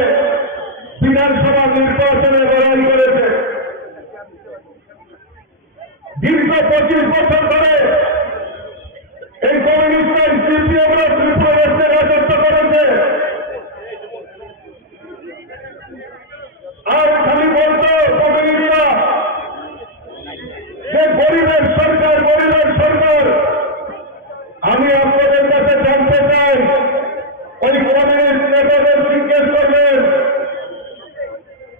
বিধানসভা নির্বাচনে লড়াই করেছে। দীর্ঘ 25 বছর ধরে এই কমিউনিস্ট সিপিএমরা ত্রিপুরা রাজ্যে রাজত্ব করেছে। আর খালি বলতো কমিউনিস্টরা যে গরিবের সরকার, গরিবের সরকার। আমি আপনাদের কাছে জানতে চাই, ওই কমিউনিস্ট নেতাদের জিজ্ঞেস করবেন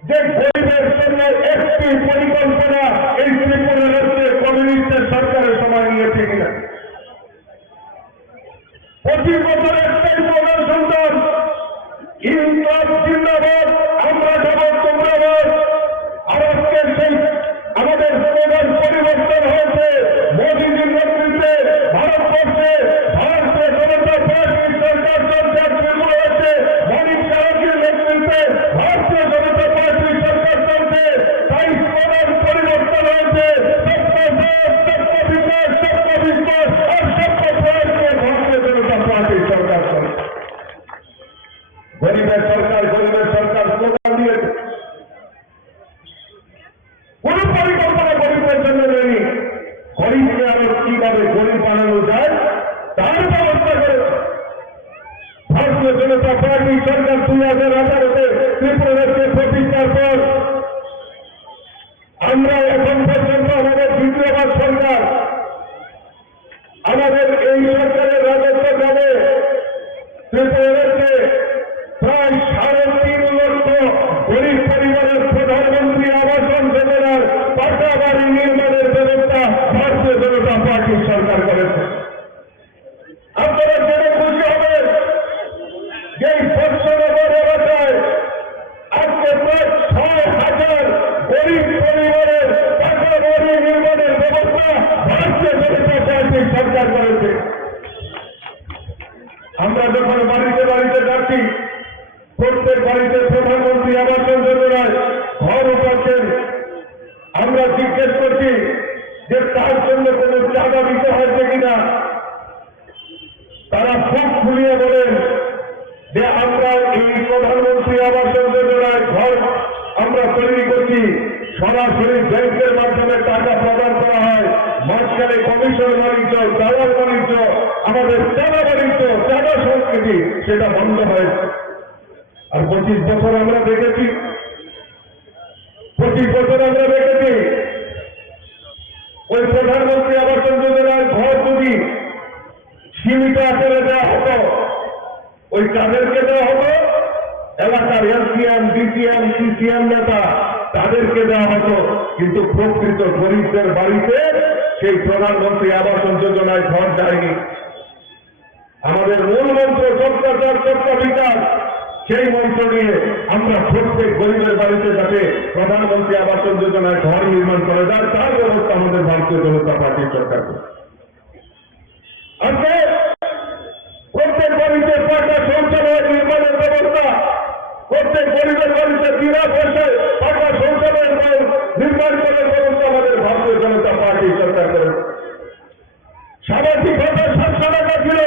যে গরিবের জন্য একটি পরিকল্পনা এই ত্রিপুরা রাজ্যে কমিউনিস্টের সরকারের সময় নিয়েছে কিনা। 25 বছর একটাই প্রধান সন্তান, ইনকাম জিন্দাবাদ, আমরা যাব তোমরাবাদ। আর আজকে সেই আমাদের স্লোগান পরিবর্তন হয়েছে। মোদীজির নেতৃত্বে ভারতবর্ষে ভারতীয় জনতা পার্টির সরকার চলছে ত্রিপুরা রাজ্যে। মানিক সাহাজির নেতৃত্বে ভারতীয় জনতা পার্টির সরকার চলছে। তাই স্লোগান পরিবর্তন হয়েছে, সবকা সাথ, সবকা বিকাশ, সবকা বিশ্বাস আর সবকা প্রয়াস নিয়ে ভারতীয় জনতা পার্টির সরকার চলছে। গরিবের সরকার, গরিবের সরকার স্লোগান দিয়েছে, কোন পরিকল্পনা গরিবের জন্য নেই। গরিবকে আরো কিভাবে গরিব বানানো যায় তার ব্যবস্থা করেছে ভারতীয় জনতা পার্টি সরকার। 2018-তে ত্রিপুরা রাজ্যে প্রতিষ্ঠার পর আমরা এখন পর্যন্ত আমাদের দ্বিতীয়বার সরকার, আমাদের এই সরকারের রাজত্বকালে ত্রিপুরা রাজ্যে প্রায় 3.5 লক্ষ গরিব পরিবারের প্রধানমন্ত্রী আবাস যোজনার পাকা বাড়ি নির্মাণের ব্যবস্থা ভারতীয় জনতা পার্টির সরকার করেছে। আপনারা জেনে খুশি হবেন যে এই বৎসনগর এলাকায় আজকে প্রায় 6,000 গরিব পরিবারের পাকা বাড়ি নির্মাণের ব্যবস্থা ভারতীয় জনতা পার্টির সরকার করেছে। আমরা যখন বাড়িতে বাড়িতে যাচ্ছি, প্রত্যেক বাড়িতে প্রধানমন্ত্রী আবাস যোজনায় ঘর উঠাচ্ছেন। আমরা জিজ্ঞেস করছি যে তার জন্য কোনো চাঁদা দিতে হয়েছে কিনা। তারা খুব খুলিয়ে বলেন যে আমরা এই প্রধানমন্ত্রী আবাস যোজনায় ঘর আমরা তৈরি করছি, সরাসরি ব্যাংকের মাধ্যমে টাকা প্রদান করা হয়। মাঝখানে কমিশন বাণিজ্য, দালাল বাণিজ্য, আমাদের চাঁদা বাণিজ্য, চাঁদা সংস্কৃতি সেটা বন্ধ হয়েছে। আর 25 বছর আমরা দেখেছি, 25 বছর আমরা দেখেছি ওই প্রধানমন্ত্রী আবাস যোজনার ঘর যদি সীমিত আকারে দেওয়া হতো, ওই কাদেরকে দেওয়া হতো? এলাকার এলসিএম, ডিসিএম, সিসিএম নেতা তাদেরকে দেওয়া হতো। কিন্তু প্রকৃত গরিবদের বাড়িতে সেই প্রধানমন্ত্রী আবাস যোজনায় ঘর যায়নি। আমাদের মূল মন্ত্র সবকা সাথ, সবকা বিকাশ, সেই মন্ত্র নিয়ে আমরা প্রত্যেক গরিবের বাড়িতে যাতে প্রধানমন্ত্রী আবাস যোজনায় ঘর নির্মাণ করা যায় তার ব্যবস্থা আমাদের ভারতীয় জনতা পার্টির সরকার করে। আজকে প্রত্যেক বাড়িতে পাকা শৌচালয় নির্মাণের ব্যবস্থা, প্রত্যেক গরিবের বাড়িতে বিনা পয়সায় পাকা শৌচালয় নির্মাণ করার ব্যবস্থা আমাদের ভারতীয় জনতা পার্টির সরকার করে। সামাজিক ভাতা 700 টাকা ছিল,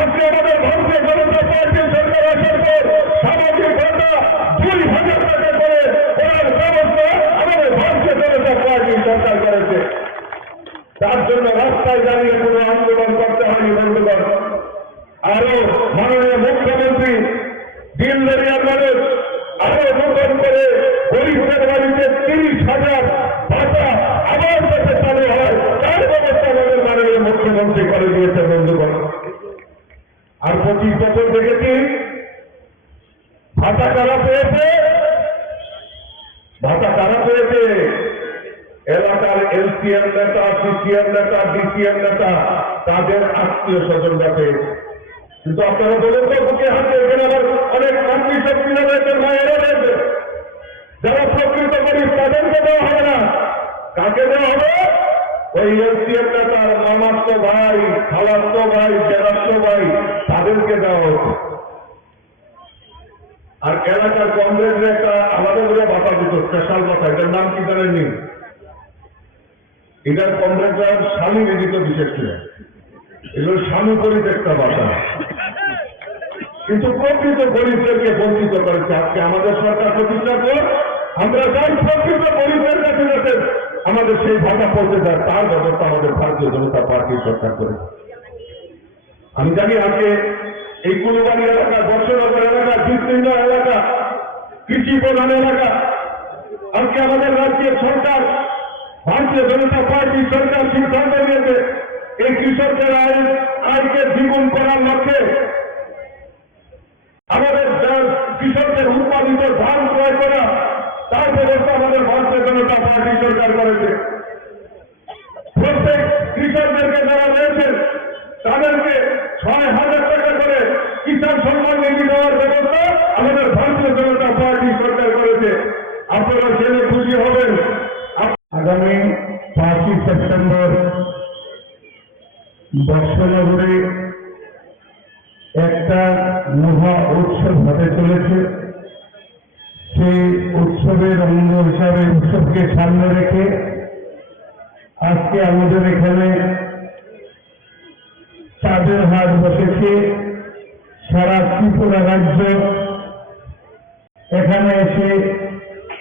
আজকে আমাদের ভারতীয় জনতা পার্টির সরকার আসার পর সামাজিক ভাতা 2000 টাকা করে করার ব্যবস্থা আমাদের ভারতীয় জনতা পার্টির সরকার করেছে। তার জন্য রাস্তায় দাঁড়িয়ে কোনো আন্দোলন করতে হয়নি বন্ধুগণ। আরো মাননীয় মুখ্যমন্ত্রী দিন দরিয়ার মানুষ আরো নতুন করে গরিবদের বাড়িতে 30,000 ভাতা আবার যাতে চালু হয় তার ব্যবস্থা আমাদের মাননীয় মুখ্যমন্ত্রী করে দিয়েছে বন্ধুগণ। আর 25 বছর দেখেছি ভাতা কারা পেয়েছে, ভাতা কারা পেয়েছে এলাকার এলসিএম নেতা, সিসিএম নেতা, ডিসিএম নেতা, তাদের আত্মীয় স্বজনরা পেয়েছে। কিন্তু আপনারা বলেন তো বুকে হাতে এখানে আবার অনেক মন্ত্রী শক্তিরা রয়েছেন, মায়েরা রয়েছে, যারা প্রকৃত গরিব তাদেরকে দেওয়া হবে না। কাকে দেওয়া হবে? ওই এলসিএম নেতার মামাতো ভাই, খালাতো ভাই, জেলাতো ভাই, তাদেরকে দেওয়া হচ্ছে। আর এলাকার কংগ্রেসের একটা আলাদা করে ভাতা দিত, স্পেশাল ভাতা, এটার নাম কি জানেননি? এটার কংগ্রেসের স্বামী বিদিত বিশেষ ছিল, এগুলো স্বামী পরিত্যক্তা ভাতা। কিন্তু প্রকৃত গরিবদেরকে বঞ্চিত করেছে। আজকে আমাদের সরকার প্রতিষ্ঠার পর আমরা যাই প্রকৃত গরিবদের কাছে যাতে আমাদের সেই ভাতা পৌঁছে যায় তার ব্যবস্থা আমাদের ভারতীয় জনতা পার্টির সরকার করে। আমি জানি আজকে এই কুলবাড়ি এলাকা, বর্ষনগর এলাকা, বিস্তীর্ণ এলাকা, কৃষি প্রধান এলাকা, আজকে আমাদের রাজ্যের সরকার ভারতীয় জনতা পার্টির সরকার সিদ্ধান্ত নিয়েছে এই কৃষকদের আয়কে দ্বিগুণ করার লক্ষ্যে আমাদের কৃষকদের উৎপাদিত ধান ক্রয় করা তার ব্যবস্থা আমাদের ভারতীয় জনতা পার্টি সরকার করেছে। প্রত্যেক কৃষকদেরকে যারা রয়েছেন তাদেরকে 6,000 টাকা করে কিষাণ সম্মান নিধি দেওয়ার ব্যবস্থা আমাদের ভারতীয় জনতা পার্টি সরকার করেছে। আপনারা জেনে খুশি হবেন আগামী 5ই সেপ্টেম্বর বর্ষনগরে একটা মহা উৎসব হতে চলেছে। সেই উৎসবের অঙ্গ হিসাবে উৎসবকে সামনে রেখে আজকে আমাদের এখানে চাঁদের হাট বসেছে। সারা ত্রিপুরা রাজ্য এখানে এসে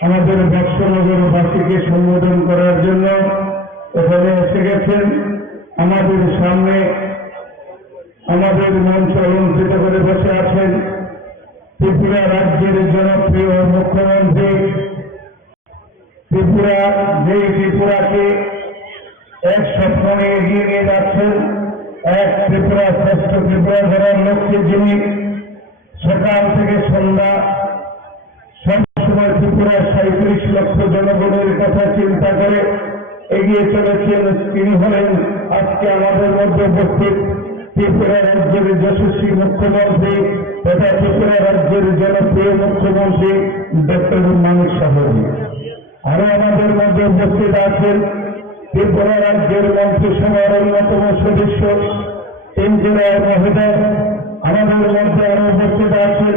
আমাদের বর্ষনগরবাসীকে সম্বোধন করার জন্য এখানে এসে গেছেন। আমাদের সামনে আমাদের মঞ্চ অলঙ্কৃত করে বসে আছেন ত্রিপুরা রাজ্যের জনপ্রিয় মুখ্যমন্ত্রী। ত্রিপুরাকে এক স্বপ্ন নিয়ে এগিয়ে নিয়ে যাচ্ছেন, এক ত্রিপুরা শ্রেষ্ঠ ত্রিপুরা করার লক্ষ্যে যিনি সকাল থেকে সন্ধ্যা সবসময় ত্রিপুরার 37 লক্ষ জনগণের কথা চিন্তা করে এগিয়ে চলেছেন, তিনি হলেন আজকে আমাদের মধ্যে উপস্থিত ত্রিপুরা রাজ্যের যশস্বী মুখ্যমন্ত্রী তথা ত্রিপুরা রাজ্যের জনপ্রিয় মুখ্যমন্ত্রী ডক্টর মানিক সাহনী। আরো আমাদের মধ্যে উপস্থিত আছেন ত্রিপুরা রাজ্যের মন্ত্রিসভার অন্যতম সদস্য এনজিরায় মহোদয়। আমাদের মধ্যে আরো উপস্থিত আছেন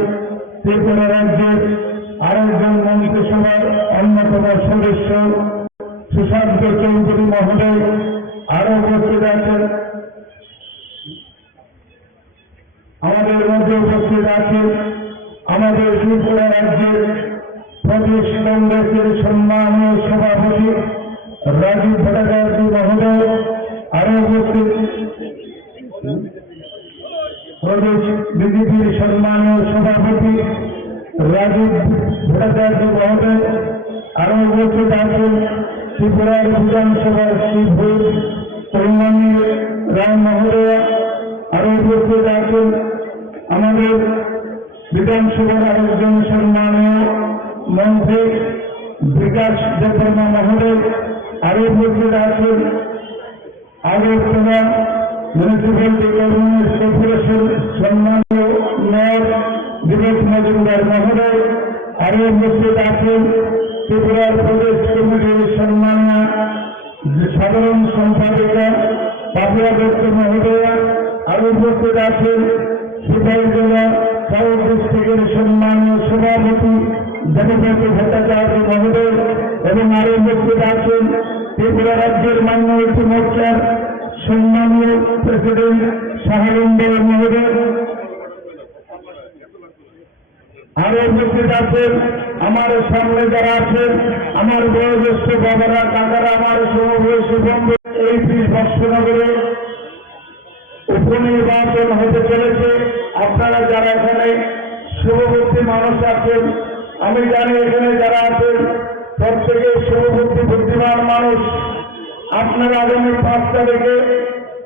ত্রিপুরা রাজ্যের আরেকজন মন্ত্রিসভার অন্যতম সদস্য সুশান্ত চৌধুরী মহোদয়। আরো উপস্থিত আছেন আমাদের মধ্যে উপস্থিত আছেন আমাদের ত্রিপুরা রাজ্যের প্রদেশ কংগ্রেসের সম্মানীয় সভাপতি রাজীব ভট্টাচার্য মহোদয়। আরো উপস্থিত প্রদেশ বিজেপির সম্মানীয় সভাপতি রাজীব ভট্টাচার্য মহোদয়। আরো উপস্থিত আছেন ত্রিপুরার বিধানসভার শ্রী কল্যাণী রায় মহোদয়। আরো উপস্থিত আছেন আমাদের বিধানসভার আরেকজন সম্মানীয় মন্ত্রী বিকাশ দেববর্মা মহোদয়। আরো উপস্থিত আছেন আগরতলা মিউনিসিপ্যালিটি কর্পোরেশন সম্মানীয় মেয়র বিবেক মজুমদার মহোদয়, আরো উপস্থিত আছেন ত্রিপুরা প্রদেশ কমিটির সম্মানীয় সাধারণ সম্পাদিকা পাপুয়া দত্ত মহোদয়া, আরো উপস্থিত আছেন সিপাহী জেলা সাউথ ডিস্ট্রিক্টের সম্মানীয় সভাপতি জগপতি ভট্টাচার্য মহোদয় এবং আরো উপস্থিত আছেন ত্রিপুরা রাজ্যের মাইনরিটি মোর্চার সম্মানীয় প্রেসিডেন্ট শাহালুন্দর মহোদয়, আরো উপস্থিত আছেন আমার সামনে যারা আছেন আমার বয়োজ্যেষ্ঠ বাবারা, কাকারা, আমার সমবয়সী বন্ধু। এই 30 বৎসনগরে উপনির্বাচন হতে চলেছে। আপনারা যারা এখানে শুভবর্তী মানুষ আছেন, আমি জানি এখানে যারা আছেন প্রত্যেকে শুভবর্তী বুদ্ধিমান মানুষ। আপনারা আগামী 5 তারিখে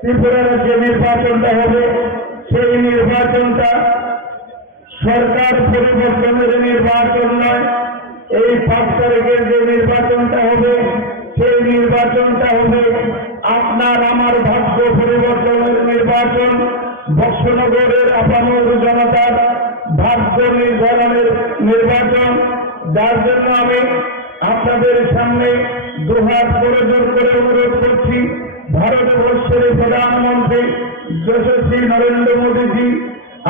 ত্রিপুরার যে নির্বাচনটা হবে সেই নির্বাচনটা সরকার পরিবর্তনের নির্বাচন নয়। এই 5 তারিখের যে নির্বাচনটা হবে সেই নির্বাচনটা হবে আপনার আমার ভাগ্য পরিবর্তনের নির্বাচন, বৎসনগরের আপামর জনতার ভাগ্য নির্ধারণের নির্বাচন। যার জন্য আমি আপনাদের সামনে দুহাত করে জোর করে অনুরোধ করছি, ভারতবর্ষের প্রধানমন্ত্রী যশস্বী নরেন্দ্র মোদীজি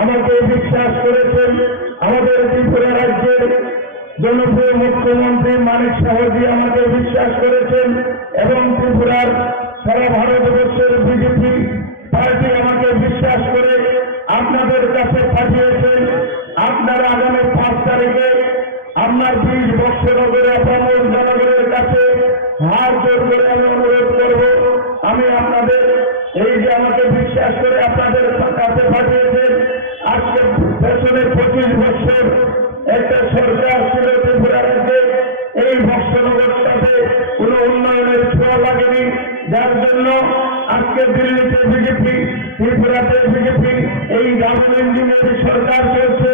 আমাকে বিশ্বাস করেছেন, আমাদের ত্রিপুরা রাজ্যের জনপ্রিয় মুখ্যমন্ত্রী মানিক সাহাজি আমাকে বিশ্বাস করেছেন এবং ত্রিপুরার সারা ভারতবর্ষের বিজেপি পার্টি আমাকে বিশ্বাস করে আপনাদের কাছে পাঠিয়েছেন। আপনারা আগামী 5 তারিখে আপনার 20 বৎসনগরে আপনাদের জনগণের কাছে হাত জোর করে আমি অনুরোধ করব, আমি আপনাদের এই যে আমাকে বিশ্বাস করে আপনাদের কাছে পাঠিয়েছেন, আজকে পেছনে 25 বছর একটা সরকার ছিল ত্রিপুরা রাজ্যে, এই বৎসনগরটাতে কোনো উন্নয়নের ছোঁয়া লাগেনি। যার জন্য আজকে দিল্লিতে বিজেপি, ত্রিপুরাতে বিজেপি, এই ডাবল ইঞ্জিনের সরকার চলছে।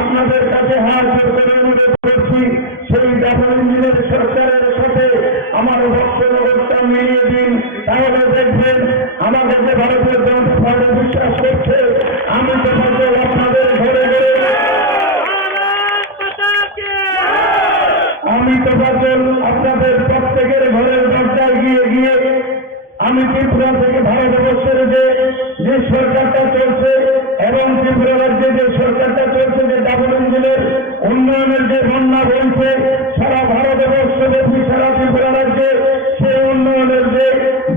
আপনাদের কাছে হাত জোর করে অনুরোধ করছি, সেই ডাবল ইঞ্জিনের সরকারের সাথে আমার বৎসনগরটা মিলিয়ে দিন, তাহলে দেখবেন আমাদের যে ভারতীয় জনতা পার্টি বিশ্বাস করছে আমি তো বলবো আপনাদের ঘরে ঘরে, আমি তো বলব আপনাদের প্রত্যেকের ঘরের দরজায় গিয়ে গিয়ে আমি ত্রিপুরা থেকে ভারতবর্ষের যে সরকারটা চলছে এবং ত্রিপুরা রাজ্যে যে সরকারটা চলছে, যে ডাবল ইঞ্জিনের উন্নয়নের যে বন্যা বলছে সারা ভারতবর্ষব্যাপী, সারা ত্রিপুরা রাজ্যে সেই উন্নয়নের যে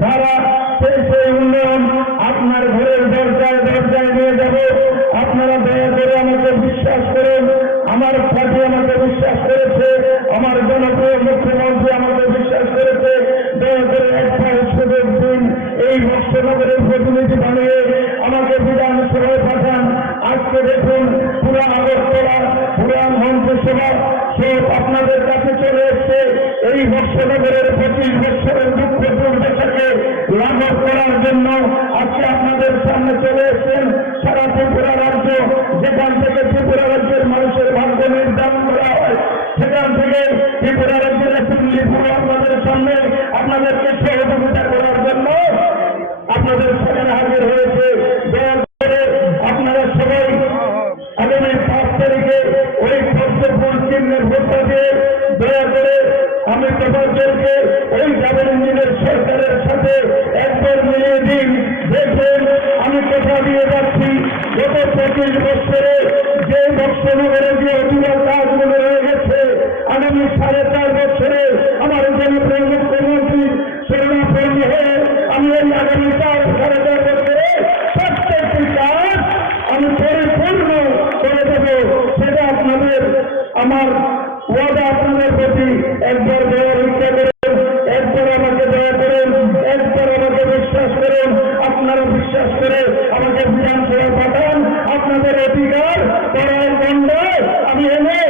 ধারা, সেই উন্নয়ন আপনার ঘরের দরজায় দরজায় নিয়ে যাব। আপনারা দয়া করে আমাকে বিশ্বাস করেন, আমার পার্টি আমাকে বিশ্বাস করেছে, আমার জনপ্রিয় মুখ্যমন্ত্রী আমাকে বিশ্বাস করেছে। দয়া করে একবার সুযোগ দিন, এই বৎসনগরের প্রতিনিধি বানিয়ে আমাকে বিধানসভায় পাঠান। আজকে দেখুন পুরা আগরতলা, পুরা মন্ত্রিসভা সব আপনাদের কাছে চলে এসছে। এই বৎসনগরের 25 বছরের দুঃখ দুর্দশাকে লাঘব করার জন্য আজকে আপনাদের সামনে চলে এসছেন। সারা ত্রিপুরা রাজ্য, যেখান থেকে ত্রিপুরা রাজ্যের মানুষের ভাগ্য নির্ধারণ করা হয়, সেখান থেকে ত্রিপুরা রাজ্যের অ্যাসেম্বলি পুরো আপনাদের সামনে আপনাদেরকে সহযোগিতা করার জন্য আপনাদের সামনে হাজির হয়েছে। দয়া করে আপনারা সবাই আগামী 5 তারিখে ওই পদ্মফুল চিহ্নের ভোটটা দিয়ে দয়া করে আমি তোমাদেরকে ওই ডাবল ইঞ্জিনের সরকারের সাথে একবার মিলিয়ে দিন। দেখবেন আমি কথা দিয়ে যাচ্ছি, গত 25 বছরে যে বৎসনগরে যে অধুরা কাজগুলো হয়ে গেছে, আগামী 4.5 বছরে আমার জনপ্রিয় মুখ্যমন্ত্রী শরণাপন্ন হয়ে আমি এই আগামী 4.5 বছরে প্রত্যেকটি কাজ আমি পরিপূর্ণ করে দেব। সেটা আপনাদের আমার ওয়াদা আপনাদের প্রতি। একবার দেওয়ার ইচ্ছা করেন, একবার আমাকে দয়া করেন, একবার আমাকে বিশ্বাস করেন। আপনারা বিশ্বাস করে আমাকে বিধানসভায় পাঠান। আপনাদের অধিকার করার দণ্ড আমি এনে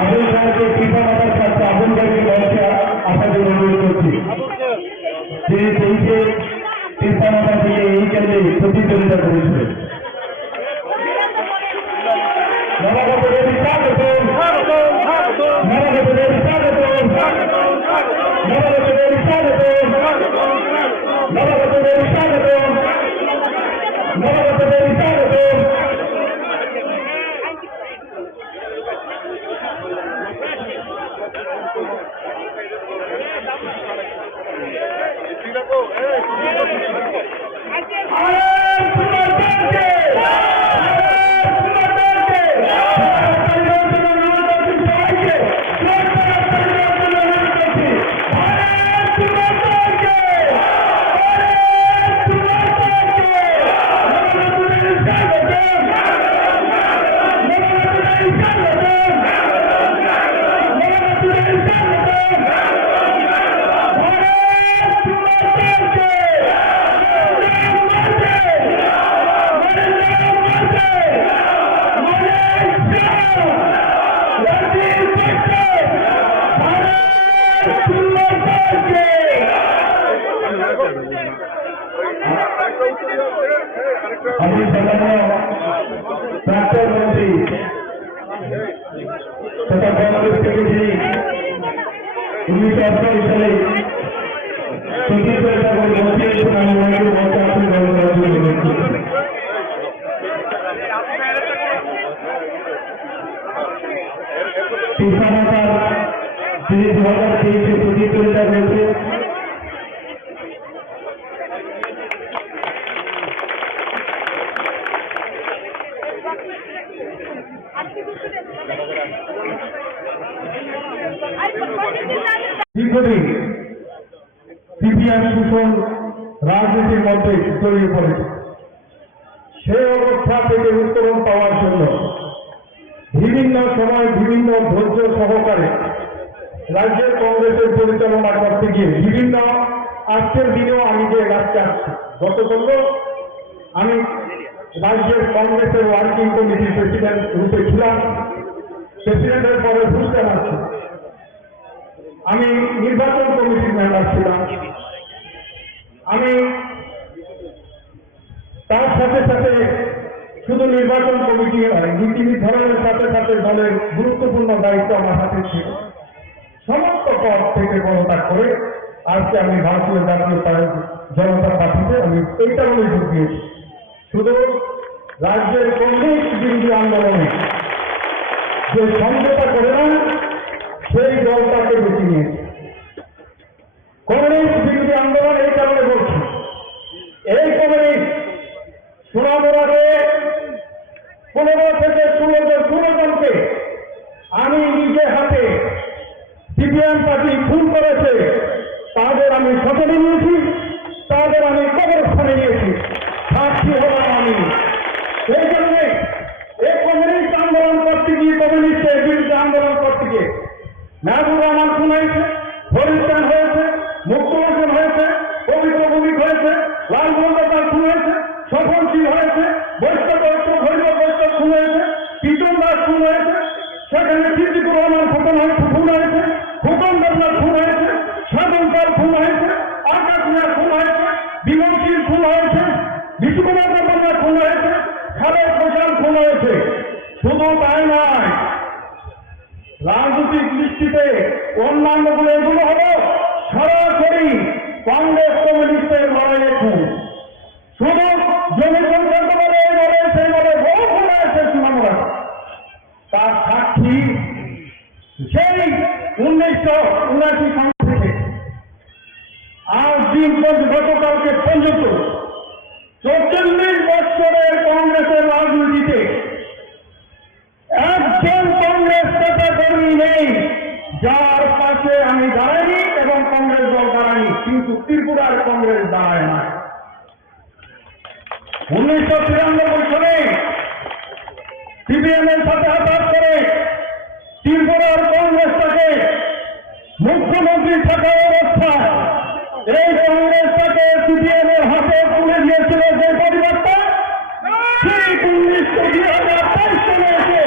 আবুল সাহেবকে কৃপা মাতার সাথে আবুল ভাইকে মঞ্চে আসার জন্য অনুরোধ করছি। তিনি তেইশে কৃপা মাতা থেকে এই কেন্দ্রে প্রতিদ্বন্দ্বিতা করেছিলেন। নবাগতদের স্বাগতম, নবাগতদের স্বাগতম, নবাগতদের স্বাগতম, নবাগতদের স্বাগতম, নবাগতদের স্বাগতম। আমি সম্মানীয় প্রাক্তন মন্ত্রী তথা বাংলাদেশ থেকে যিনি 1988 সালে প্রতিদ্বন্দ্বিতা করে মন্ত্রী হয়েছেন, আমি ওনাকে মঞ্চে আসন গ্রহণ করার জন্য অনুরোধ করছি। কৃপা মাতার যিনি 2023-এ প্রতিদ্বন্দ্বিতা করেছে, দীর্ঘদিন সিপিএম শোষণ রাজনীতির মধ্যে জড়িয়ে পড়েছে। সেই অবস্থা থেকে উত্তরণ পাওয়ার জন্য বিভিন্ন সময় বিভিন্ন ধৈর্য সহকারে রাজ্যের কংগ্রেসের পরিচালনা করতে গিয়ে বিভিন্ন আজকের দিনেও আমি যে রাজ্যে আসছি, গতকাল আমি রাজ্যের কংগ্রেসের ওয়ার্কিং কমিটির প্রেসিডেন্ট রূপে ছিলাম, প্রেসিডেন্টের পরে বুঝতে পারছি আমি নির্বাচন কমিটির মেম্বার ছিলাম। আমি তার সাথে সাথে শুধু নির্বাচন কমিটি নীতি নির্ধারণের সাথে সাথে দলের গুরুত্বপূর্ণ দায়িত্ব আমার হাতে ছিল। সমস্ত পদ থেকে পদত্যাগ করে আজকে আমি ভারতীয় জাতীয় জনতা পার্টিতে আমি এই কারণে যোগ দিয়েছি, শুধু রাজ্যের কংগ্রেস বিরোধী আন্দোলনে যে সমঝোতা করে না সেই দলটাকে বেছে নিয়েছে। কংগ্রেস বিরোধী আন্দোলন এই কারণে বলছি, এই কংগ্রেস সোনামুড়াকে 15 থেকে 16 জনকে আমি নিজে হাতে সিপিএম পার্টি খুন করেছে, তাদের আমি শপথ নিয়েছি, তাদের আমি কবরস্থানে নিয়েছি, সাক্ষী হলাম আমি। সেই কারণে এই কমিউনিস্ট আন্দোলন করতে গিয়ে, কমিউনিস্টের বিরুদ্ধে আন্দোলন করতে গিয়ে নাজুর রহমান খুন হয়েছে, হরিস্তান হয়েছে, মুক্তমোচন হয়েছে, পবিত্র ভূমিক হয়েছে, লাল মন্ডল খুন হয়েছে, সফলশীল হয়েছে, বৈষ্ণব বৈষ্ণব খুন হয়েছে, পিটন দাস খুন হয়েছে, সেখানে সিদ্দিকুর রহমান খুন হয়েছে, ফুকন দেবনাথ খুন হয়েছে, সাধন পাল খুন হয়েছে, আকাশ মিয়া খুন হয়েছে, বিমলশীল খুন হয়েছে, বিষ্ণুকুমার দেবনাথ খুন হয়েছে, খালেদ ঘোষাল খুন হয়েছে। শুধু তাই নয়, রাজনৈতিক দৃষ্টিতে অন্যান্যগুলো এগুলো হলো সরাসরি কংগ্রেস কমিউনিস্টের লড়াইয়ে খুন। শুধু জমি সংক্রান্ত বলে এই বলে সেই বলে বহু খুন হয়েছে সোনামুড়া। তার সাক্ষী সেই 1979 সাল থেকে আজ দিন গতকালকে পর্যন্ত 44 বছরের কংগ্রেসের রাজনীতিতে একজন কংগ্রেস নেতা কর্মী নেই যার পাশে আমি দাঁড়াইনি এবং কংগ্রেস দল দাঁড়ায়নি, কিন্তু ত্রিপুরার কংগ্রেস দাঁড়ায় না। 1993 সালে সিপিএম এর সাথে হাত করে ত্রিপুরার কংগ্রেসটাকে মুখ্যমন্ত্রী থাকা অবস্থায় এই কংগ্রেসটাকে সিপিএম এর হাতে তুলে দিয়েছিল যে পরিবারটা, সেই 2023 সালে এসে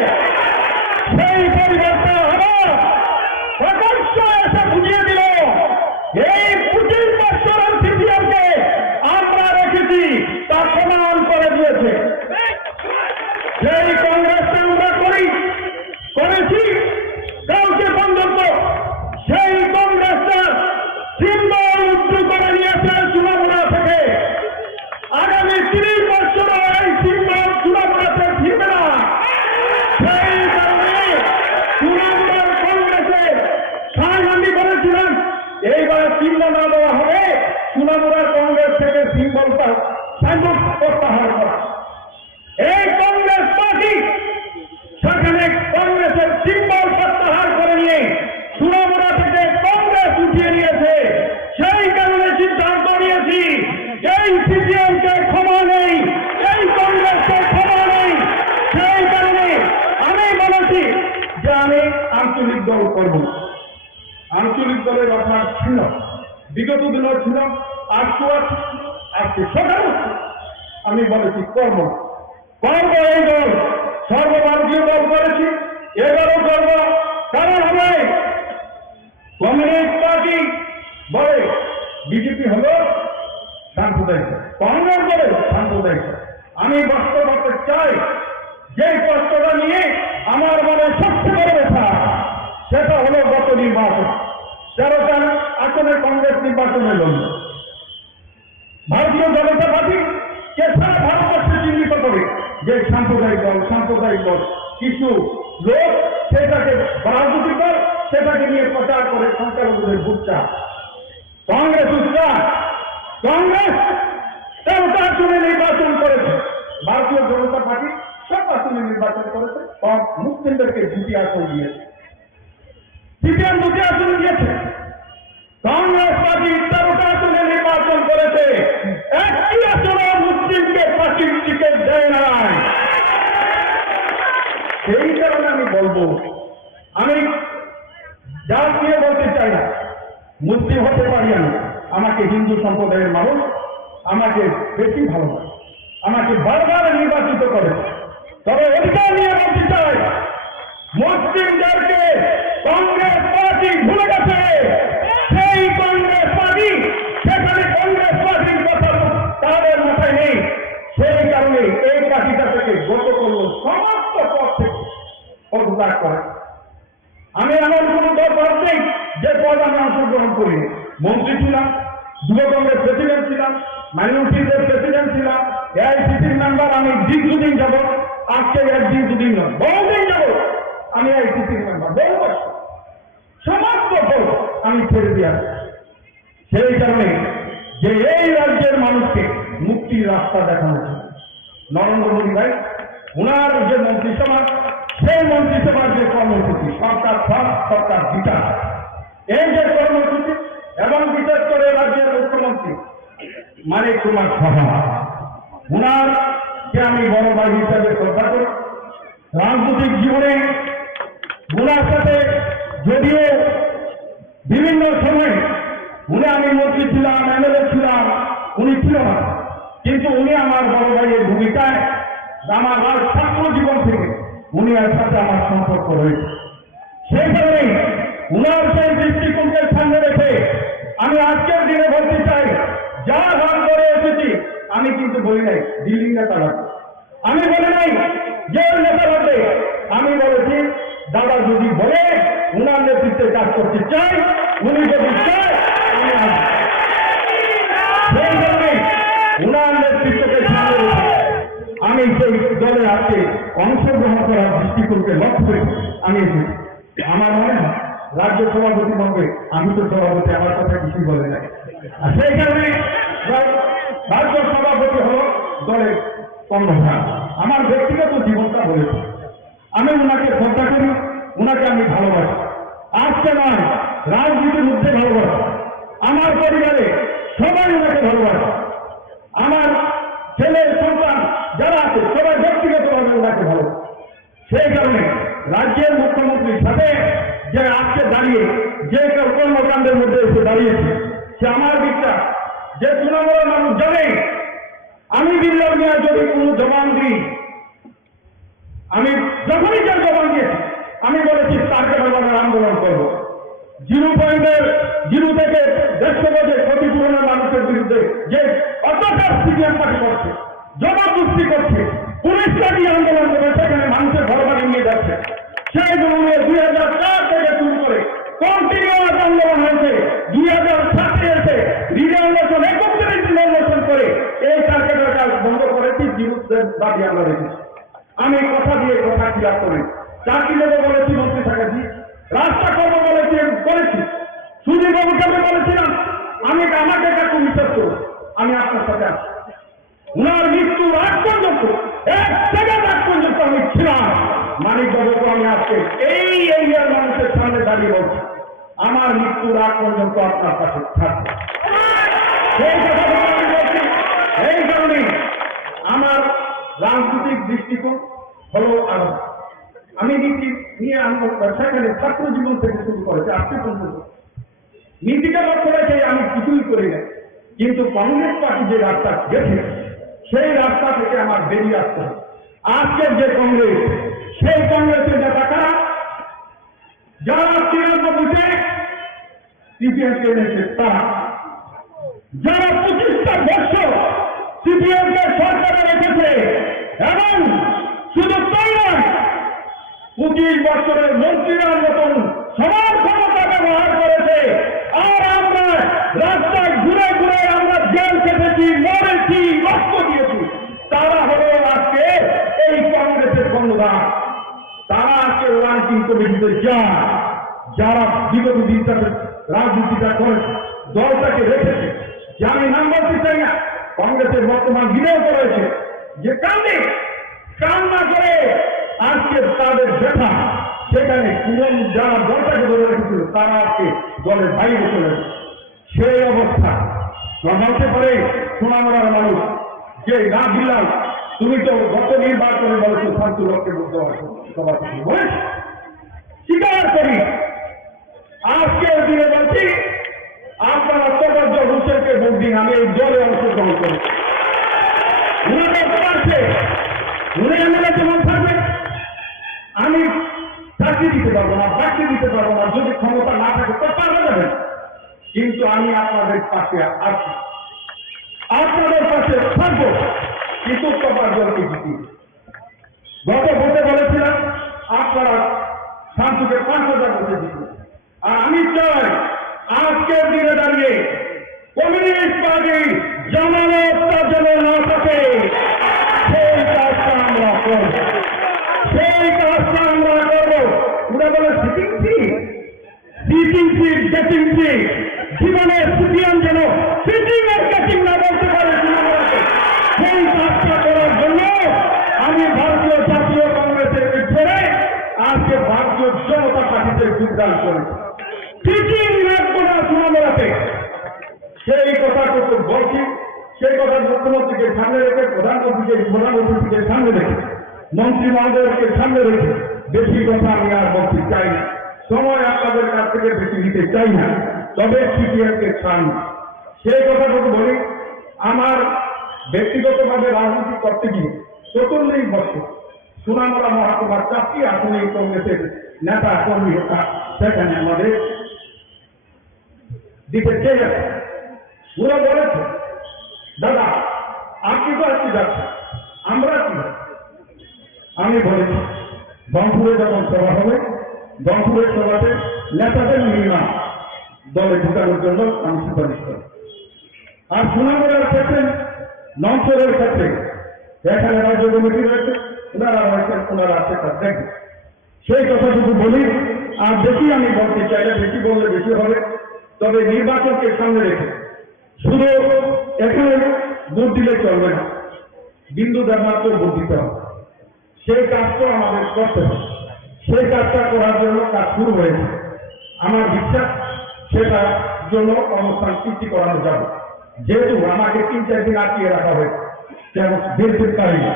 সেই পরিবারটা আবার প্রকাশ্য এসে বুঝিয়ে দিল এই 25 বছর সিপিএমকে আমরা রেখেছি, তা প্রমাণ করে দিয়েছে। সেই কংগ্রেসটা আমরা করেছি কাউকে পর্যন্ত সেই কংগ্রেসটা সিম্বল উত্তর করে নিয়েছে চুনামুড়া থেকে। আগামী 30 বছর এই সিম্বল চুনামুড়াতে ফিরবে না। সেই কারণে চুনামুড়ার কংগ্রেসে আমি বলেছিলাম এইবার চিহ্ন না দেওয়া হবে, চুনামুড়ার কংগ্রেস থেকে সিম্বলটা সাইনবোর্ড প্রত্যাহার করা। এই কংগ্রেস পার্টি সেখানে কংগ্রেসের সিম্বল প্রত্যাহার করে নিয়ে চুনামুড়া থেকে কংগ্রেস উঠিয়ে নিয়েছে। সেই কারণে সিদ্ধান্ত নিয়েছি এই সিপিএমকে ক্ষমা নেই, এই কংগ্রেসকে ক্ষমা নেই। সেই কারণে আমি বলেছি যে আমি আঞ্চলিক দল করব। আঞ্চলিক দলের অভ্যাস ছিল, বিগত দিনও ছিল, আজকে সকাল আমি বলেছি করব এই দল, সর্বভারতীয় দল করেছি, এবারও করব। কারণ হবে কমিউনিস্ট পার্টি বলে বিজেপি হলো সাম্প্রদায়িক, কংগ্রেস বলে সাম্প্রদায়িক। আমি বাস্তব করতে চাই যে কষ্টটা নিয়ে আমার মনে সবচেয়ে বড় ব্যথা, সেটা হলো গত নির্বাচন 13টা আসনে কংগ্রেস নির্বাচনে লড়ল। ভারতীয় জনতা পার্টি কে সারা ভারতবর্ষে চিহ্নিত করে যে সাম্প্রদায়িক দল, কিছু লোক সেটাকে রাজনৈতিক দল, সেটাকে নিয়ে প্রচার করে সংখ্যালঘুদের ভোট চায়। কংগ্রেস 13টা আসনে নির্বাচন করেছে, ভারতীয় জনতা পার্টি সব আসনে নির্বাচন করেছে, সব মুসলিমদেরকে 2টি আসন দিয়েছে। সিপিএম 2টি আসন দিয়েছে, কংগ্রেস পার্টি 13টা আসনে নির্বাচন করেছে, একটি আসনে মুসলিমকে পার্টির টিকিট দেয় নাই। সেই কারণে আমি বলবো, আমি জাত নিয়ে বলতে চাই না, মুসলিম হতে পারি আমি, আমাকে হিন্দু সম্প্রদায়ের মানুষ আমাকে বেশি ভালোবাসে, আমাকে বারবার নির্বাচিত করে। তবে অধিকার নিয়ে বলতে চাই, মুসলিমদেরকে কংগ্রেস পার্টি ভুলে গেছে। সেই কংগ্রেস পার্টি, সেখানে কংগ্রেস পার্টির কথা তাদের মাথায় নেই। সেই কারণে এই পার্টিটা থেকে গত করল সমস্ত পদ থেকে পদত্যাগ করে। আমি এমন কোন দল নেই যে পদ আমি অংশগ্রহণ করি। মন্ত্রী ছিলাম, যুব কংগ্রেস প্রেসিডেন্ট ছিলাম, মাইনরিটিদের প্রেসিডেন্ট ছিলাম, এআইসিসির মেম্বার আমি দীর্ঘদিন যাব, আজকে একদিন দুদিন নয়, বহুদিন যাব আমি এআইসিসির মেম্বার, বহু বছর সমস্ত পদ আমি ছেড়ে দিয়ে আসছি। সেই কারণে যে এই রাজ্যের মানুষকে মুক্তির রাস্তা দেখানো ছিল নরেন্দ্র মোদী ভাই, ওনার যে মন্ত্রিসভা, সেই মন্ত্রিসভার যে কর্মসূচি সরকার ফার্স্ট সরকার বিকাশ, এই যে কর্মসূচি, এবং বিশেষ করে রাজ্যের মুখ্যমন্ত্রী মানিক কুমার সাহা, ওনারকে আমি বড় ভাই হিসাবে শ্রদ্ধা করি। রাজনৈতিক জীবনে ওনার সাথে যদিও বিভিন্ন সময় আমি মন্ত্রী ছিলাম, এমএলএ ছিলাম, উনি ছিল না, কিন্তু উনি আমার বড় ভাইয়ের ভূমিকায় আমার ছাত্র জীবন থেকে উনি এর সাথে আমার সম্পর্ক রয়েছে। সেই কারণে উনার সেই দৃষ্টিকোণকে সামনে রেখে আমি আজকের দিনে বলতে চাই, যা হাত করে এসেছি আমি কিন্তু বলি নাই দিল্লি নেতা লাগবে, আমি বলি নাই যে নেতা লাগবে, আমি বলেছি দাদা যদি বলে উনার নেতৃত্বে কাজ করতে চাই, উনি যদি চায় আমি আসবো। সেই কারণে উনার নেতৃত্বকে সামনে রেখে আমি সেই দলে আজকে অংশগ্রহণ করার দৃষ্টিকোণকে লক্ষ্য করে আমি এসেছি। আমার মনে হয় রাজ্য সভাপতি বলবে, আমি তো সভাপতি, আমার কথা কিছুই বলে নাই। আর সেই কারণে রাজ্য সভাপতি হল দলের কর্মধার। আমার ব্যক্তিগত জীবনটা বলেছে, আমি ওনাকে শ্রদ্ধা করি, ওনাকে আমি ভালোবাসি। আজকে নয়, রাজনীতির মধ্যে ভালোবাসি। আমার পরিবারে সবাই ওনাকে ভালোবাসে। আমার ছেলে সন্তান যারা আছে সবাই ব্যক্তিগতভাবে ওনাকে ভালো। সেই কারণে রাজ্যের মুখ্যমন্ত্রীর সাথে যে আজকে দাঁড়িয়ে যে কর্মকাণ্ডের মধ্যে এসে দাঁড়িয়েছে, সে আমার বিশ্বাস যে তৃণমূলের মানুষ জানে আমি বিল্লাল মিয়া যদি কোনো জবান দিই, আমি যখনই যার জবান দিয়েছি আমি বলেছি তারকে বাংলার আন্দোলন করব। 0.0 থেকে 150 গজের ক্ষতিপূরণের মানুষের বিরুদ্ধে যে অত্যাচার সিপিএম পার্টি করছে, জবরদস্তি করছে, পুলিশ কাটিয়ে আন্দোলন করে সেখানে মানুষের ঘর বাড়ি নিয়ে যাচ্ছে, সেই ধরনের 2004 থেকে শুরু করে কন্টিনিউয়াস আন্দোলন হয়েছে। 2007 এসে রিজার্ভেশন 31 রিজার্ভেশন করে এই টার্গেটের কাজ বন্ধ করেছি, বিরুদ্ধের দাবি আমরা রেখেছি। আমি কথা দিয়ে কথা ক্লিয়ার করি, চাকরি দেবো বলেছি মন্ত্রী থাকাছি, রাস্তা করবো বলেছি করেছি, সুদীপ বাবুকে আমি বলেছিলাম আমি আমাকে কাকু বিশ্বাস করবো, আমি আপনার সাথে আছি। উনার মৃত্যুর আগ পর্যন্ত 1 সেকেন্ড আগ পর্যন্ত আমি ছিলাম। মানিক বাবুকে আমি আজকে এই এরিয়ার মানুষের সামনে দাঁড়িয়ে বলছি আমার মৃত্যুর আগ পর্যন্ত আপনার কাছে থাকবে। সেই কথা আমি বলছি। এই কারণে আমার রাজনৈতিক দৃষ্টিকোণ হলো আলাদা। আমি নীতি নিয়ে সেখানে ছাত্র জীবন থেকে শুরু করেছি আজকে পর্যন্ত নীতিকে লক্ষ্য রেখে আমি কিছুই করি না, কিন্তু কংগ্রেস পার্টি যে রাস্তা গেছে সেই রাস্তা থেকে আমার বেরিয়ে আসতে হবে। আজকের যে কংগ্রেস, সেই কংগ্রেসের নেতা কারা? যারা 93-তে সিপিএম কে এনেছে তারা, যারা 25টা বছর সিপিএম কে সরকারে রেখেছে এবং শুধু তাই নয় 25 বছরের মন্ত্রীরা মতন সবার ক্ষমতা ব্যবহার করেছে। আর আমরা রাস্তায় ঘুরে ঘুরে আমরা জেল কেটেছি, মরেছি, রক্ত দিয়েছি। তারা হলো আজকে এই কংগ্রেসের কর্ণধার। তারা আজকে ওয়ার্কিং কমিটিতে যায়, যারা বিগত দিনটাতে রাজনীতিটা করেছে, দলটাকে রেখেছে। যে আমি নাম বলতে চাই না, কংগ্রেসের বর্তমান বিধায়ক রয়েছে যে কান্না করে আজকে তাদের ব্যথা, সেখানে পুরন যারা দলটাকে ধরে রেখেছিল তারা আজকে দলের বাইরে চলে গেছে। সেই অবস্থা বলতে পারে সোনামুড়ার মানুষ যে না দিলাম, তুমি তো গত নির্বাচনে বলেছো শান্তি লক্ষ্যে বুঝতে পারছো সবার কিছু বলেছি, স্বীকার করি। আজকের দিনে বলছি আপনারা তবজ্জ হোসেনকে ভোট দিন, আমি এই দলে অংশগ্রহণ করি। উনাকে পারছে, উনি এমএলএ যেমন থাকবে, আমি চাকরি দিতে পারবো না, চাকরি দিতে পারবো না, যদি ক্ষমতা না থাকে তো পারবে যাবে। কিন্তু আমি আপনাদের পাশে আছি, আপনাদের পাশে থাকবো, কিন্তু তবজ্জকে জিতি। গত ভোটে বলেছিলাম আপনারা শান্তিকে 5,000 ভোটে জিতবে। আর আমি চাই আজকের দিনে দাঁড়িয়ে কমিউনিস্ট পার্টি জামানতটা যেন না থাকে, সেই কাজটা আমরা করব, সেই কাজটা আমরা করবো। ওরা বলে সিটিং সিট গেটিং সিট, জীবনে সিপিএম যেন সিটিং আর গেটিং না বলতে পারে। সেই কাজটা করার জন্য আমি ভারতীয় জাতীয় কংগ্রেসের ছেড়ে আজকে ভারতীয় জনতা পার্টিতে যোগদান করেছি। সিটিং রাখবো না সোনামুড়াতে, সেই কথাটুকু বলছি। সেই কথা মুখ্যমন্ত্রীকে সামনে রেখে, প্রধানমন্ত্রীকে সামনে রেখে, মন্ত্রী মহোদয়কে সামনে রেখে বেশি কথা আমি আর বলতে চাই না, সময় আপনাদের কাছ থেকে বেশি নিতে চাই না। তবে সিপিএমকে চান, সেই কথাটুকু বলি। আমার ব্যক্তিগতভাবে রাজনীতি করতে গিয়ে 44 বছর সোনামুড়া মহকুমার 4টি আসনে কংগ্রেসের নেতা কর্মী সেখানে আমাদের দিতে চেয়ে ওরা বলেছে দাদা আপনি তো আজকে যাচ্ছেন, আমরা কি? আমি বলেছি রংপুরে যখন সভা হবে, রংপুরের সভাতে নেতাদের মিনিমাম দলে ঢুকানোর জন্য আমি সুপারিশ করি। আর সোনামুড়ার ক্ষেত্রে, নমসরের ক্ষেত্রে এখানে রাজ্য কমিটি রয়েছে, ওনারা রয়েছেন, ওনারা আছে তার দেখবে। সেই কথাটুকু বলি। আর বেশি আমি বলতে চাই না, বেশি বললে বেশি হবে। তবে নির্বাচনকে সামনে রেখে শুধু এখানে ভোট দিলে চলবে না, বিন্দু মাত্র ভোট দিতে হবে। সেই কাজটা আমাদের করতে হবে। সেই কাজটা করার জন্য কাজ শুরু হয়েছে। আমার বিশ্বাস সেটা জন্য অবস্থান সৃষ্টি করানো যাবে। যেহেতু আমাকে 3-4 দিন আটকিয়ে রাখা হয়েছে কেন বিএনপির কারণে,